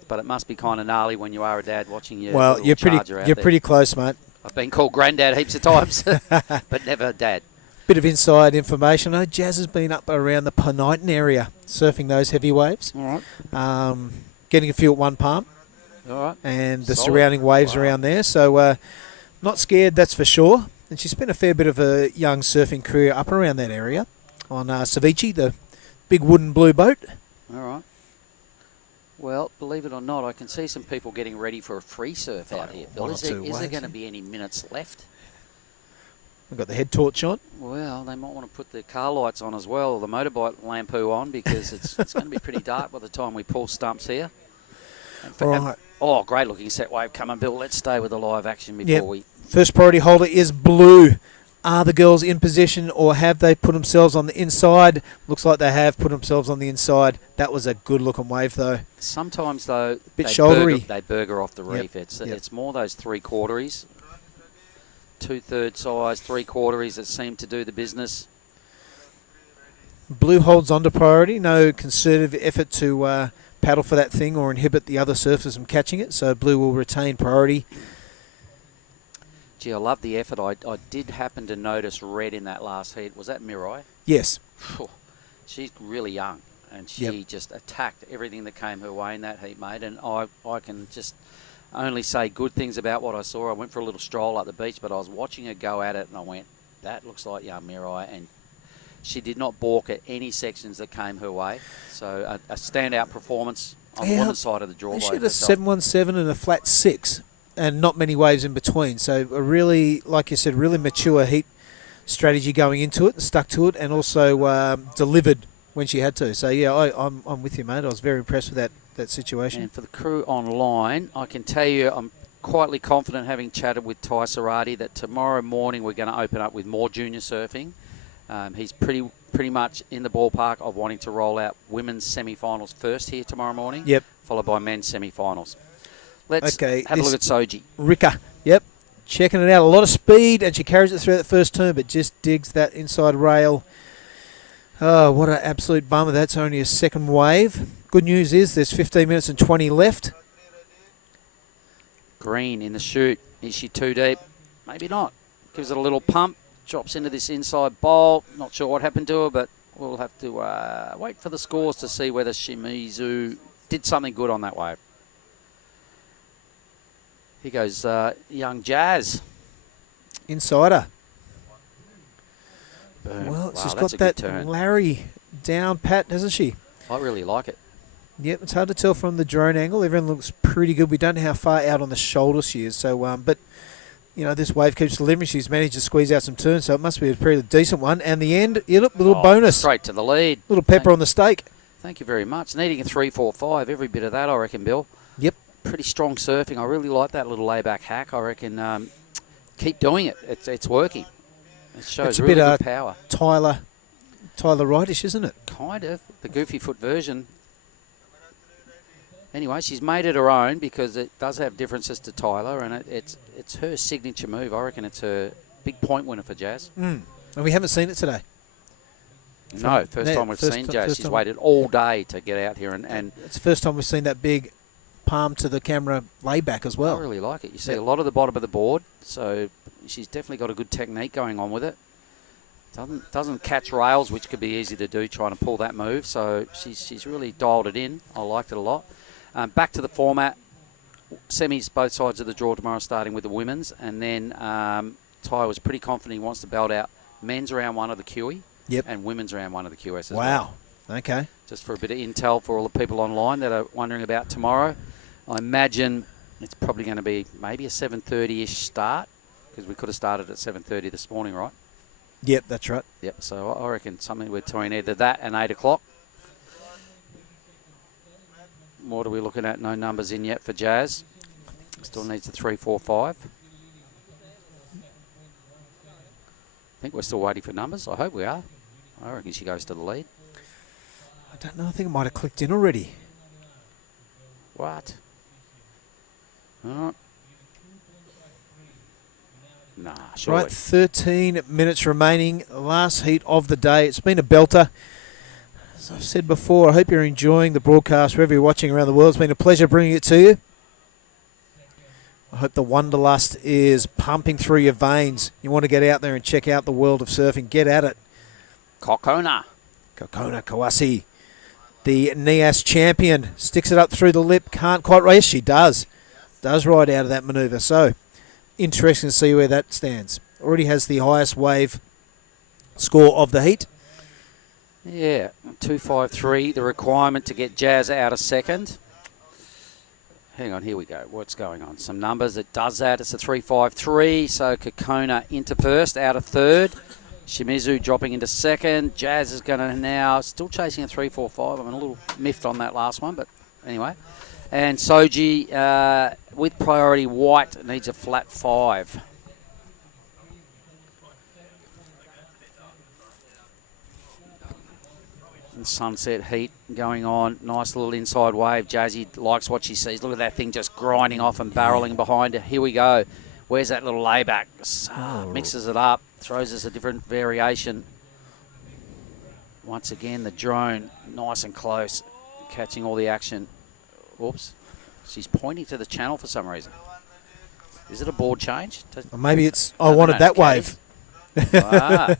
But it must be kind of gnarly when you are a dad watching your well, little you're charger out there. pretty close, mate. I've been called granddad heaps of times, but never dad. Bit of inside information. I know Jazz has been up around the Poniton area surfing those heavy waves. All right. Getting a few at One Palm. All right. And the Solid. surrounding waves around there. So not scared, that's for sure. And she spent a fair bit of a young surfing career up around that area on Ceviche, the big wooden blue boat. All right. Well, believe it or not, I can see some people getting ready for a free surf out here, Phil. Is there going to be any minutes left? We've got the head torch on. Well, they might want to put the car lights on as well, or the motorbike lampu on, because it's going to be pretty dark by the time we pull stumps here. Right. Oh, great looking set wave coming, Bill. Let's stay with the live action before we... First priority holder is blue. Are the girls in position, or have they put themselves on the inside? Looks like they have put themselves on the inside. That was a good looking wave, though. Sometimes, though, bit shouldery. They burger off the reef. It's more those 3/4s, 2/3 size 3/4s that seem to do the business. Blue holds on to priority. No concerted effort to paddle for that thing or inhibit the other surfers from catching it. So blue will retain priority. Gee, I love the effort. I did happen to notice red in that last heat. Was that Mirai? Yes. She's really young, and she just attacked everything that came her way in that heat, mate. And I can just only say good things about what I saw. I went for a little stroll up the beach, but I was watching her go at it, and I went, that looks like young Mirai. And She did not balk at any sections that came her way. So a standout performance on the Yeah, women's side of the draw. She by had a herself. 717 and a flat 6 and not many waves in between. So a really, like you said, really mature heat strategy going into it, stuck to it, and also delivered when she had to. So, yeah, I'm with you, mate. I was very impressed with that situation. And for the crew online, I can tell you I'm quietly confident, having chatted with Ty Sarati, that tomorrow morning we're going to open up with more junior surfing. He's pretty much in the ballpark of wanting to roll out women's semi-finals first here tomorrow morning. Yep. Followed by men's semi-finals. Let's Okay, have a look at Soji. Rika, yep. Checking it out. A lot of speed, and she carries it through that first turn, but just digs that inside rail. Oh, what an absolute bummer. That's only a second wave. Good news is there's 15 minutes and 20 left. Green in the chute. Is she too deep? Maybe not. Gives it a little pump. Drops into this inside bowl. Not sure what happened to her, but we'll have to wait for the scores to see whether Shimizu did something good on that wave. Here goes young Jazz. Insider. Boom. Well, Wow, she's that's got a good that turn. Larry down pat, hasn't she? I really like it. Yep, it's hard to tell from the drone angle. Everyone looks pretty good. We don't know how far out on the shoulder she is. So, but, you know, this wave keeps delivering. She's managed to squeeze out some turns, so it must be a pretty decent one. And the end, you look, little bonus. Straight to the lead. Little pepper on the steak. Thank you very much. Needing a 3-4-5, every bit of that, I reckon, Bill. Yep. Pretty strong surfing. I really like that little layback hack. I reckon keep doing it. It's working. It shows It's a really bit good power. Tyler Wrightish, isn't it? Kind of. The goofy foot version. Anyway, she's made it her own because it does have differences to Tyler, and it's her signature move. I reckon it's her big point winner for Jazz. And we haven't seen it today. No, first time we've seen Jazz. She's waited all day to get out here, and it's the first time we've seen that big palm to the camera layback as well. I really like it. You see a lot of the bottom of the board, so she's definitely got a good technique going on with it. Doesn't catch rails, which could be easy to do trying to pull that move. So she's really dialed it in. I liked it a lot. Back to the format. Semis both sides of the draw tomorrow, starting with the women's, and then Ty was pretty confident he wants to belt out men's round 1 of the QE. Yep. And women's round 1 of the QS as well. Wow. Okay. Just for a bit of intel for all the people online that are wondering about tomorrow. I imagine it's probably going to be maybe a 7:30-ish start, because we could have started at 7:30 this morning, right? Yep, that's right. Yep, so I reckon something between either that and 8 o'clock. What are we looking at? No numbers in yet for Jazz. Still needs a 3-4-5. I think we're still waiting for numbers. I hope we are. I reckon she goes to the lead. I don't know. I think it might have clicked in already. What? Oh. Nah, sure. Right, 13 minutes remaining. Last heat of the day. It's been a belter. As I've said before, I hope you're enjoying the broadcast wherever you're watching around the world. It's been a pleasure bringing it to you. I hope the wanderlust is pumping through your veins. You want to get out there and check out the world of surfing. Get at it. Kokona Kawasi, the NIAS champion, sticks it up through the lip. Can't quite race. She does. Does ride out of that manoeuvre. So, interesting to see where that stands. Already has the highest wave score of the heat. Yeah, 253, the requirement to get Jazz out of second. Hang on, here we go. What's going on? Some numbers. It does that. It's a 353. So Kokona into first, out of third. Shimizu dropping into second. Jazz is going to now, still chasing a 345. I'm a little miffed on that last one, but anyway. And Soji, with priority white, needs a flat 5. And sunset heat going on. Nice little inside wave. Jazzy likes what she sees. Look at that thing just grinding off and barreling behind her. Here we go. Where's that little layback? Mixes it up. Throws us a different variation. Once again, the drone nice and close. Catching all the action. Oops. She's pointing to the channel for some reason. Is it a board change? Or maybe it's, I wanted that wave. Yeah,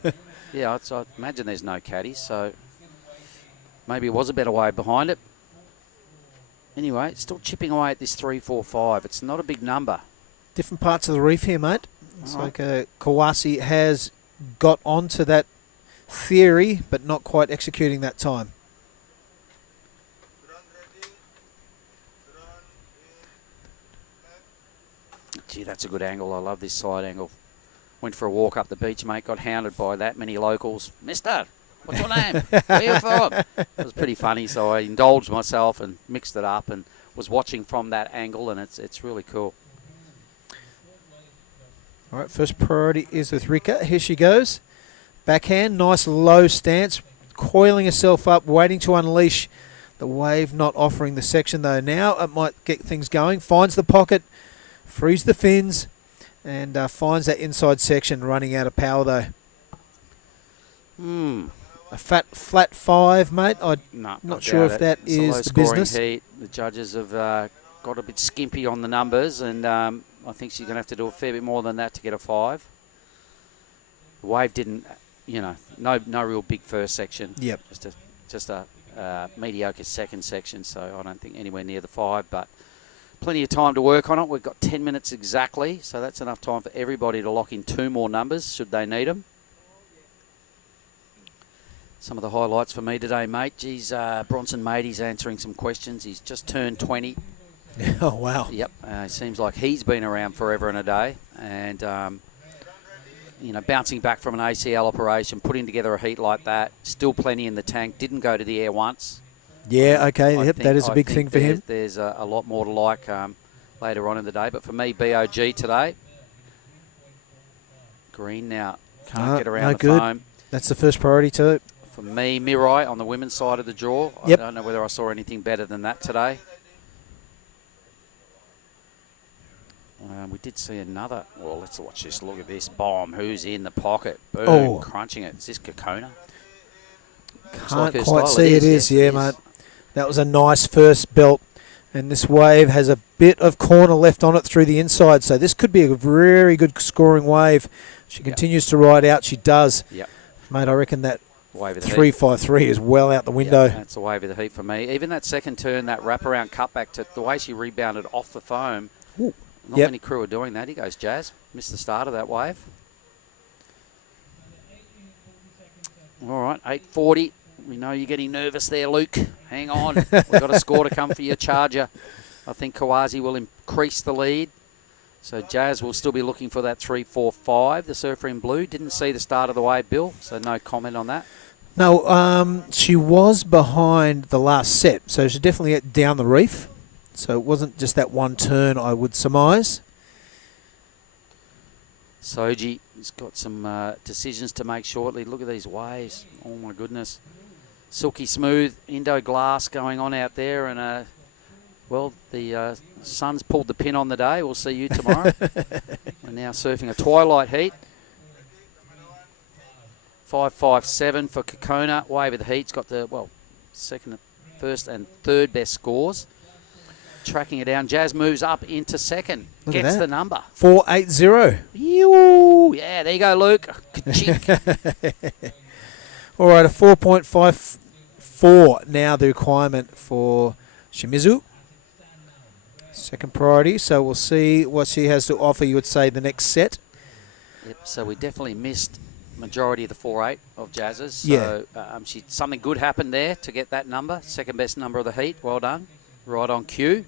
I imagine there's no caddies, so maybe it was a better wave behind it. Anyway, it's still chipping away at this 345. It's not a big number. Different parts of the reef here, mate. It's like Kawasi has got onto that theory, but not quite executing that time. Gee, that's a good angle. I love this side angle. Went for a walk up the beach, mate. Got hounded by that many locals. Mister, what's your name? Where you from? It was pretty funny, so I indulged myself and mixed it up and was watching from that angle, and it's really cool. All right, first priority is with Rika. Here she goes. Backhand, nice low stance, coiling herself up, waiting to unleash. The wave not offering the section, though. Now it might get things going. Finds the pocket, frees the fins, and finds that inside section, running out of power, though. A flat 5, mate. I'm not sure if that is the business. Heat. The judges have got a bit skimpy on the numbers, and I think she's going to have to do a fair bit more than that to get a 5. The wave didn't, no real big first section. Yep. Just a mediocre second section, so I don't think anywhere near the 5, but plenty of time to work on it. We've got 10 minutes exactly, so that's enough time for everybody to lock in 2 more numbers should they need them. Some of the highlights for me today, mate. Geez, Bronson Matey's answering some questions. He's just turned 20. Oh, wow. Yep. It seems like he's been around forever and a day. And, bouncing back from an ACL operation, putting together a heat like that, still plenty in the tank, didn't go to the air once. Yeah, okay. Yep, that is a big thing for him. There's a lot more to like later on in the day. But for me, BOG today. Green now. Can't get around the foam. That's the first priority too. For me, Mirai on the women's side of the draw. Yep. I don't know whether I saw anything better than that today. We did see another. Well, let's watch this. Look at this bomb. Who's in the pocket? Boom, crunching it. Is this Kokona? Can't quite see it is, yeah, mate. That was a nice first belt. And this wave has a bit of corner left on it through the inside. So this could be a very good scoring wave. She continues to ride out. She does. Yep. Mate, I reckon that wave of the 353 is well out the window. Yep, that's the wave of the heat for me. Even that second turn, that wraparound cutback, to the way she rebounded off the foam. Ooh. Not many crew are doing that. He goes, Jazz. Missed the start of that wave. All right, 8:40. We know you're getting nervous there, Luke. Hang on. We've got a score to come for your charger. I think Kawazi will increase the lead. So Jazz will still be looking for that 3-4-5. The surfer in blue. Didn't see the start of the wave, Bill, so no comment on that. No, she was behind the last set, so she's definitely down the reef. So it wasn't just that one turn, I would surmise. Soji has got some decisions to make shortly. Look at these waves. Oh, my goodness. Silky smooth, Indo glass going on out there. And, the sun's pulled the pin on the day. We'll see you tomorrow. We're now surfing a twilight heat. 5.57 for Kokona. Wave of the heat's got the, second, first and third best scores. Tracking it down. Jazz moves up into second. Gets the number. 480. Yeah, there you go, Luke. All right, a 4.54 now the requirement for Shimizu. Second priority, so we'll see what she has to offer, you would say, the next set. Yep, so we definitely missed majority of the 4.8 of Jazz's. So Yeah. Something good happened there to get that number. Second best number of the heat. Well done. Right on cue.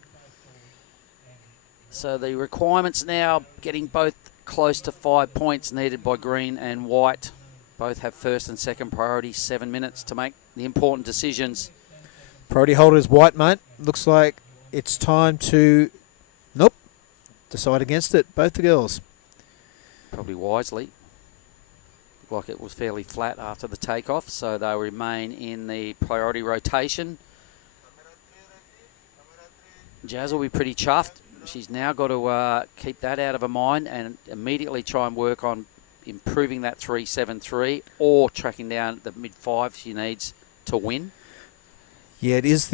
So the requirements now getting both close to 5 points needed by green and white. Both have first and second priority, 7 minutes to make the important decisions. Priority holder is white, mate. Looks like it's time to, decide against it, both the girls. Probably wisely. Looked like it was fairly flat after the takeoff, so they'll remain in the priority rotation. Jazz will be pretty chuffed. She's now got to keep that out of her mind and immediately try and work on improving that 3.73 or tracking down the mid-5 she needs to win. Yeah, it is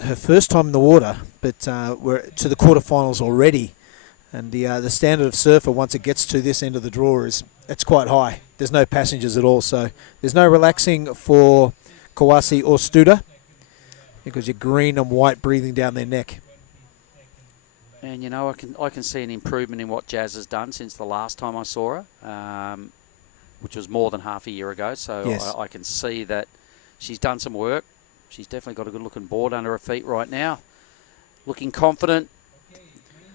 her first time in the water, but we're to the quarterfinals already. And the standard of surfer, once it gets to this end of the draw, it's quite high. There's no passengers at all, so there's no relaxing for Kawasi or Studer, because you're green and white breathing down their neck. And I can see an improvement in what Jazz has done since the last time I saw her. which was more than half a year ago. So Yes. I can see that she's done some work. She's definitely got a good-looking board under her feet right now. Looking confident.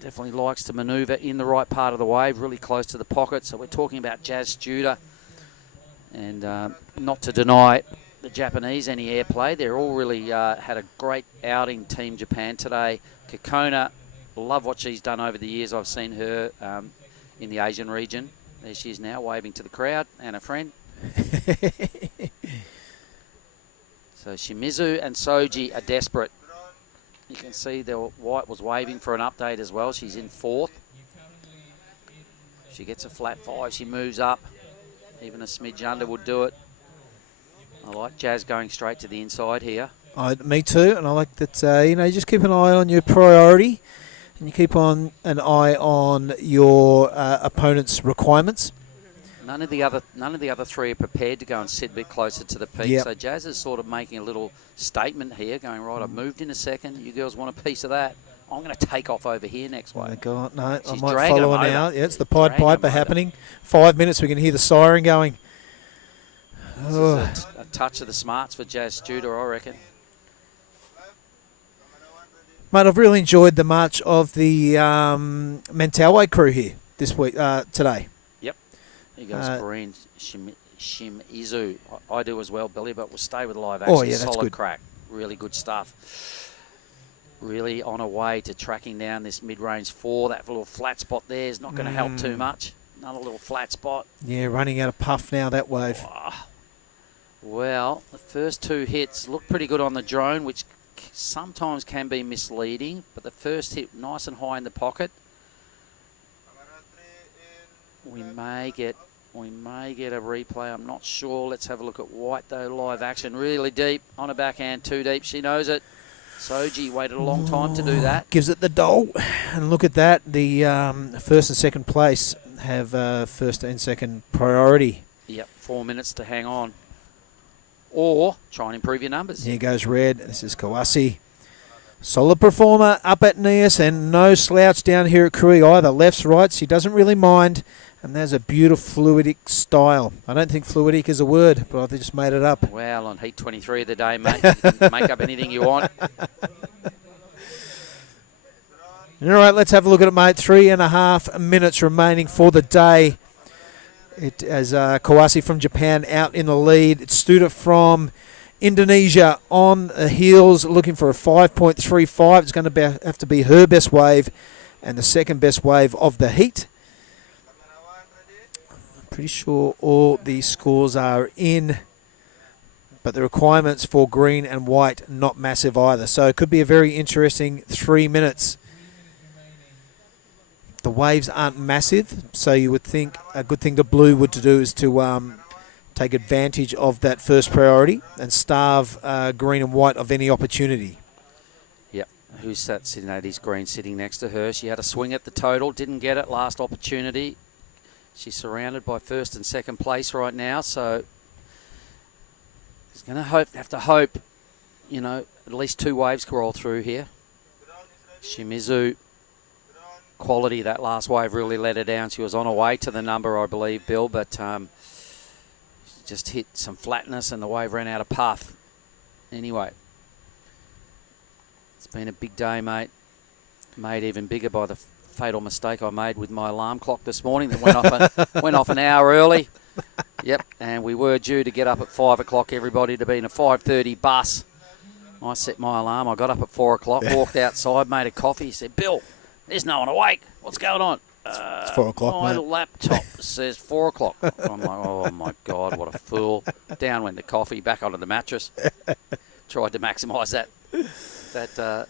Definitely likes to manoeuvre in the right part of the wave, really close to the pocket. So we're talking about Jazz Judah. And not to deny the Japanese any airplay. They're all really had a great outing, Team Japan today. Kokona, love what she's done over the years. I've seen her in the Asian region. There she is now, waving to the crowd and a friend. So Shimizu and Soji are desperate. You can see the White was waving for an update as well. She's in 4th. She gets a flat 5. She moves up. Even a smidge under would do it. I like Jazz going straight to the inside here. Me too, and I like that, you just keep an eye on your priority and you keep on an eye on your opponent's requirements. None of the other three are prepared to go and sit a bit closer to the peak. Yep. So Jazz is sort of making a little statement here, going, right, I've moved in a second. You girls want a piece of that. I'm going to take off over here next wave. No, I She's might dragging follow them her over. now. Yeah, it's the Pied Dragging Piper them over. happening. 5 minutes, we can hear the siren going. This is a touch of the smarts for Jazz Judah, I reckon. Mate, I've really enjoyed the march of the Mentawai crew here this week, today. Yep. Here goes Green Shimizu. I do as well, Billy, but we'll stay with live action. Oh, yeah, that's Solid good. crack. Really good stuff. Really on a way to tracking down this mid-range 4. That little flat spot there is not going to help too much. Another little flat spot. Yeah, running out of puff now, that wave. Well, the first 2 hits look pretty good on the drone, which sometimes can be misleading, but the first hit nice and high in the pocket. We may get a replay. I'm not sure. Let's have a look at White though. Live action, really deep on a backhand, too deep. She knows it. Soji waited a long time to do that. Gives it the doll, and look at that. The first and second place have first and second priority. Yep, 4 minutes to hang on. Or try and improve your numbers. Here goes Red. This is Kawasi. Solid performer up at Nias, and no slouch down here at Krui either. Lefts, rights, she doesn't really mind. And there's a beautiful fluidic style. I don't think fluidic is a word, but I just made it up. Well, on heat 23 of the day, mate, you can make up anything you want. All right, let's have a look at it, mate. 3.5 minutes remaining for the day. It has Kawasi from Japan out in the lead. It's Studa from Indonesia on the heels, looking for a 5.35. It's going to have to be her best wave and the second best wave of the heat. I'm pretty sure all the scores are in, but the requirements for green and white not massive either. So it could be a very interesting 3 minutes. The waves aren't massive, so you would think a good thing the blue would do is to take advantage of that first priority and starve green and white of any opportunity. Yep. Who's that sitting at his green sitting next to her? She had a swing at the total, didn't get it, last opportunity. She's surrounded by first and second place right now, so she's going to have to hope, at least 2 waves can roll through here. Shimizu. Quality, that last wave really let her down. She was on her way to the number, I believe, Bill, but just hit some flatness and the wave ran out of puff. Anyway, it's been a big day, mate. Made even bigger by the fatal mistake I made with my alarm clock this morning that went off an hour early. Yep, and we were due to get up at 5 o'clock, everybody, to be in a 5:30 bus. I set my alarm. I got up at 4 o'clock, walked outside, made a coffee, said, Bill, there's no one awake. What's going on? It's 4 o'clock, my mate. laptop says 4 o'clock. I'm like, oh, my God, what a fool. Down went the coffee, back onto the mattress. Tried to maximise that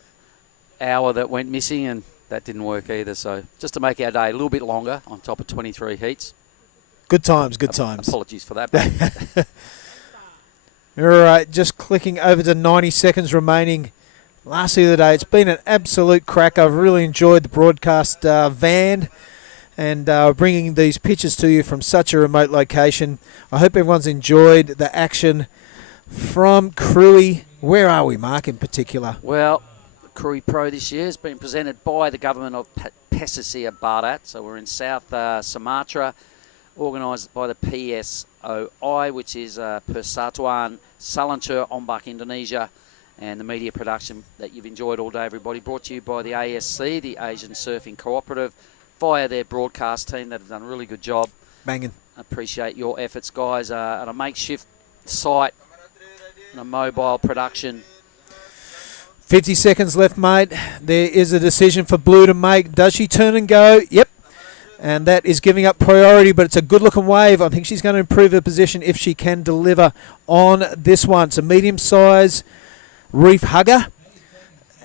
hour that went missing, and that didn't work either. So just to make our day a little bit longer on top of 23 heats. Good times, good times. Apologies for that, mate. All right, just clicking over to 90 seconds remaining. Lastly of the day, it's been an absolute crack. I've really enjoyed the broadcast van and bringing these pictures to you from such a remote location. I hope everyone's enjoyed the action from Krui. Where are we, Mark, in particular? Well, Krui Pro this year has been presented by the government of Pesisir, Barat. So we're in South Sumatra organised by the PSOI, which is Persatuan Salantur Ombak Indonesia, and the media production that you've enjoyed all day, everybody. Brought to you by the ASC, the Asian Surfing Cooperative, via their broadcast team that have done a really good job. Banging. Appreciate your efforts, guys. At a makeshift site, and a mobile production. 50 seconds left, mate. There is a decision for Blue to make. Does she turn and go? Yep. And that is giving up priority, but it's a good-looking wave. I think she's going to improve her position if she can deliver on this one. It's a medium-size reef hugger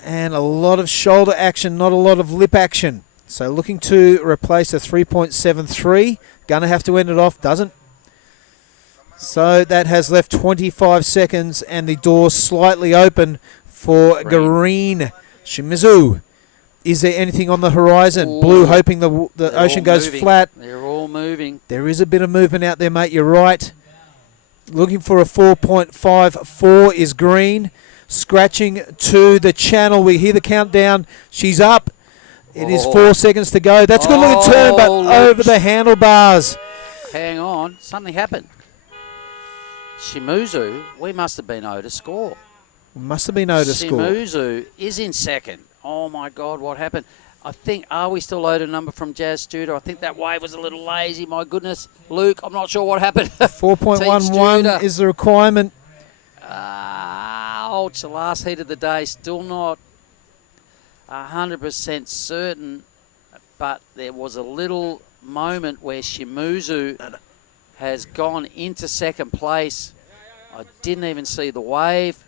and a lot of shoulder action, not a lot of lip action. So looking to replace a 3.73. Going to have to end it off. Doesn't. So that has left 25 seconds and the door slightly open for Green. Shimizu. Is there anything on the horizon? Ooh. Blue hoping the ocean goes flat. They're all moving. There is a bit of movement out there, mate. You're right. Looking for a 4.54 is Green. Scratching to the channel. We hear the countdown. She's up. It is 4 seconds to go. That's a good looking turn, but over the handlebars. Hang on. Something happened. Shimizu, we must have been owed a score. Must have been owed a score. Shimizu is in second. Oh, my God, what happened? I think, are we still owed a number from Jazz Judah? I think that wave was a little lazy. My goodness. Luke, I'm not sure what happened. 4.11 is the requirement. Ouch, the last heat of the day. Still not 100% certain, but there was a little moment where Shimizu has gone into second place. I didn't even see the wave.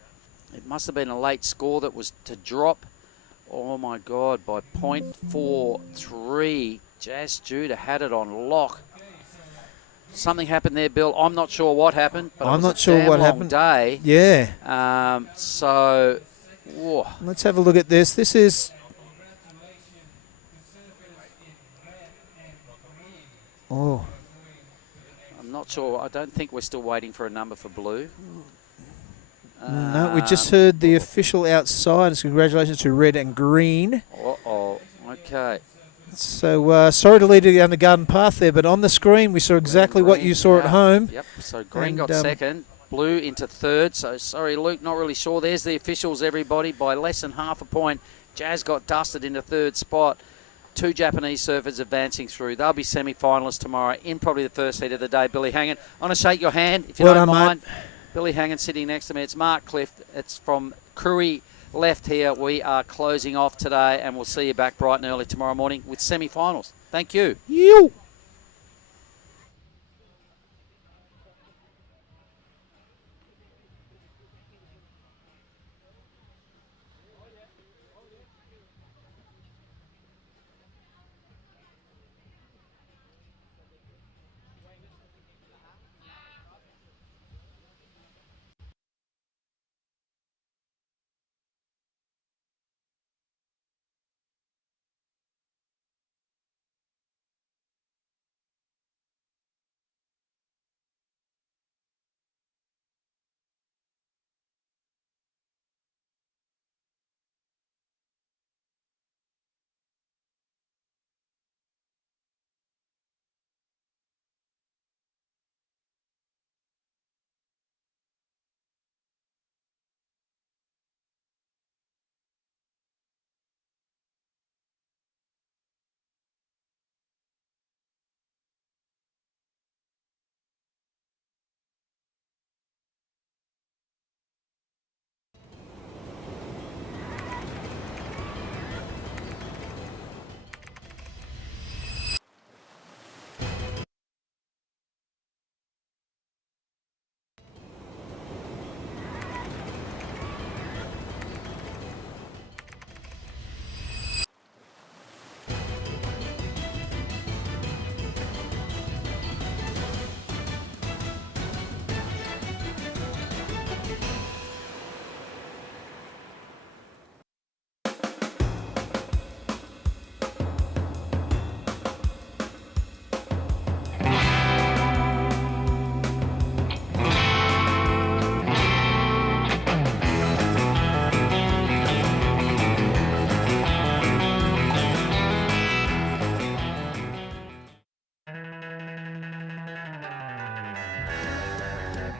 It must have been a late score that was to drop. Oh, my God, by 0.43, Jazz Judah had it on lock. Something happened there, Bill. I'm not sure what happened, but I'm it was not sure what happened. Day. Yeah. So, whoa. Let's have a look at this. This is... Oh. I'm not sure. I don't think we're still waiting for a number for Blue. No, we just heard the official outside. So congratulations to Red and Green. Uh-oh. Okay. So sorry to lead you down the garden path there, but on the screen we saw exactly what you saw at home. Yep, so Green got second, Blue into third. So sorry, Luke, not really sure. There's the officials, everybody, by less than half a point. Jazz got dusted into third spot. 2 Japanese surfers advancing through. They'll be semi-finalists tomorrow in probably the first heat of the day. Billy Hangen, I want to shake your hand, if you don't mind. Mate. Billy Hangen sitting next to me. It's Mark Clift. It's from Krui left here. We are closing off today, and we'll see you back bright and early tomorrow morning with semi-finals. Thank you.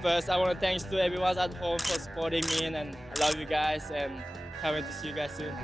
first, I want to thanks to everyone at home for supporting me, and I love you guys, and can't wait to see you guys soon.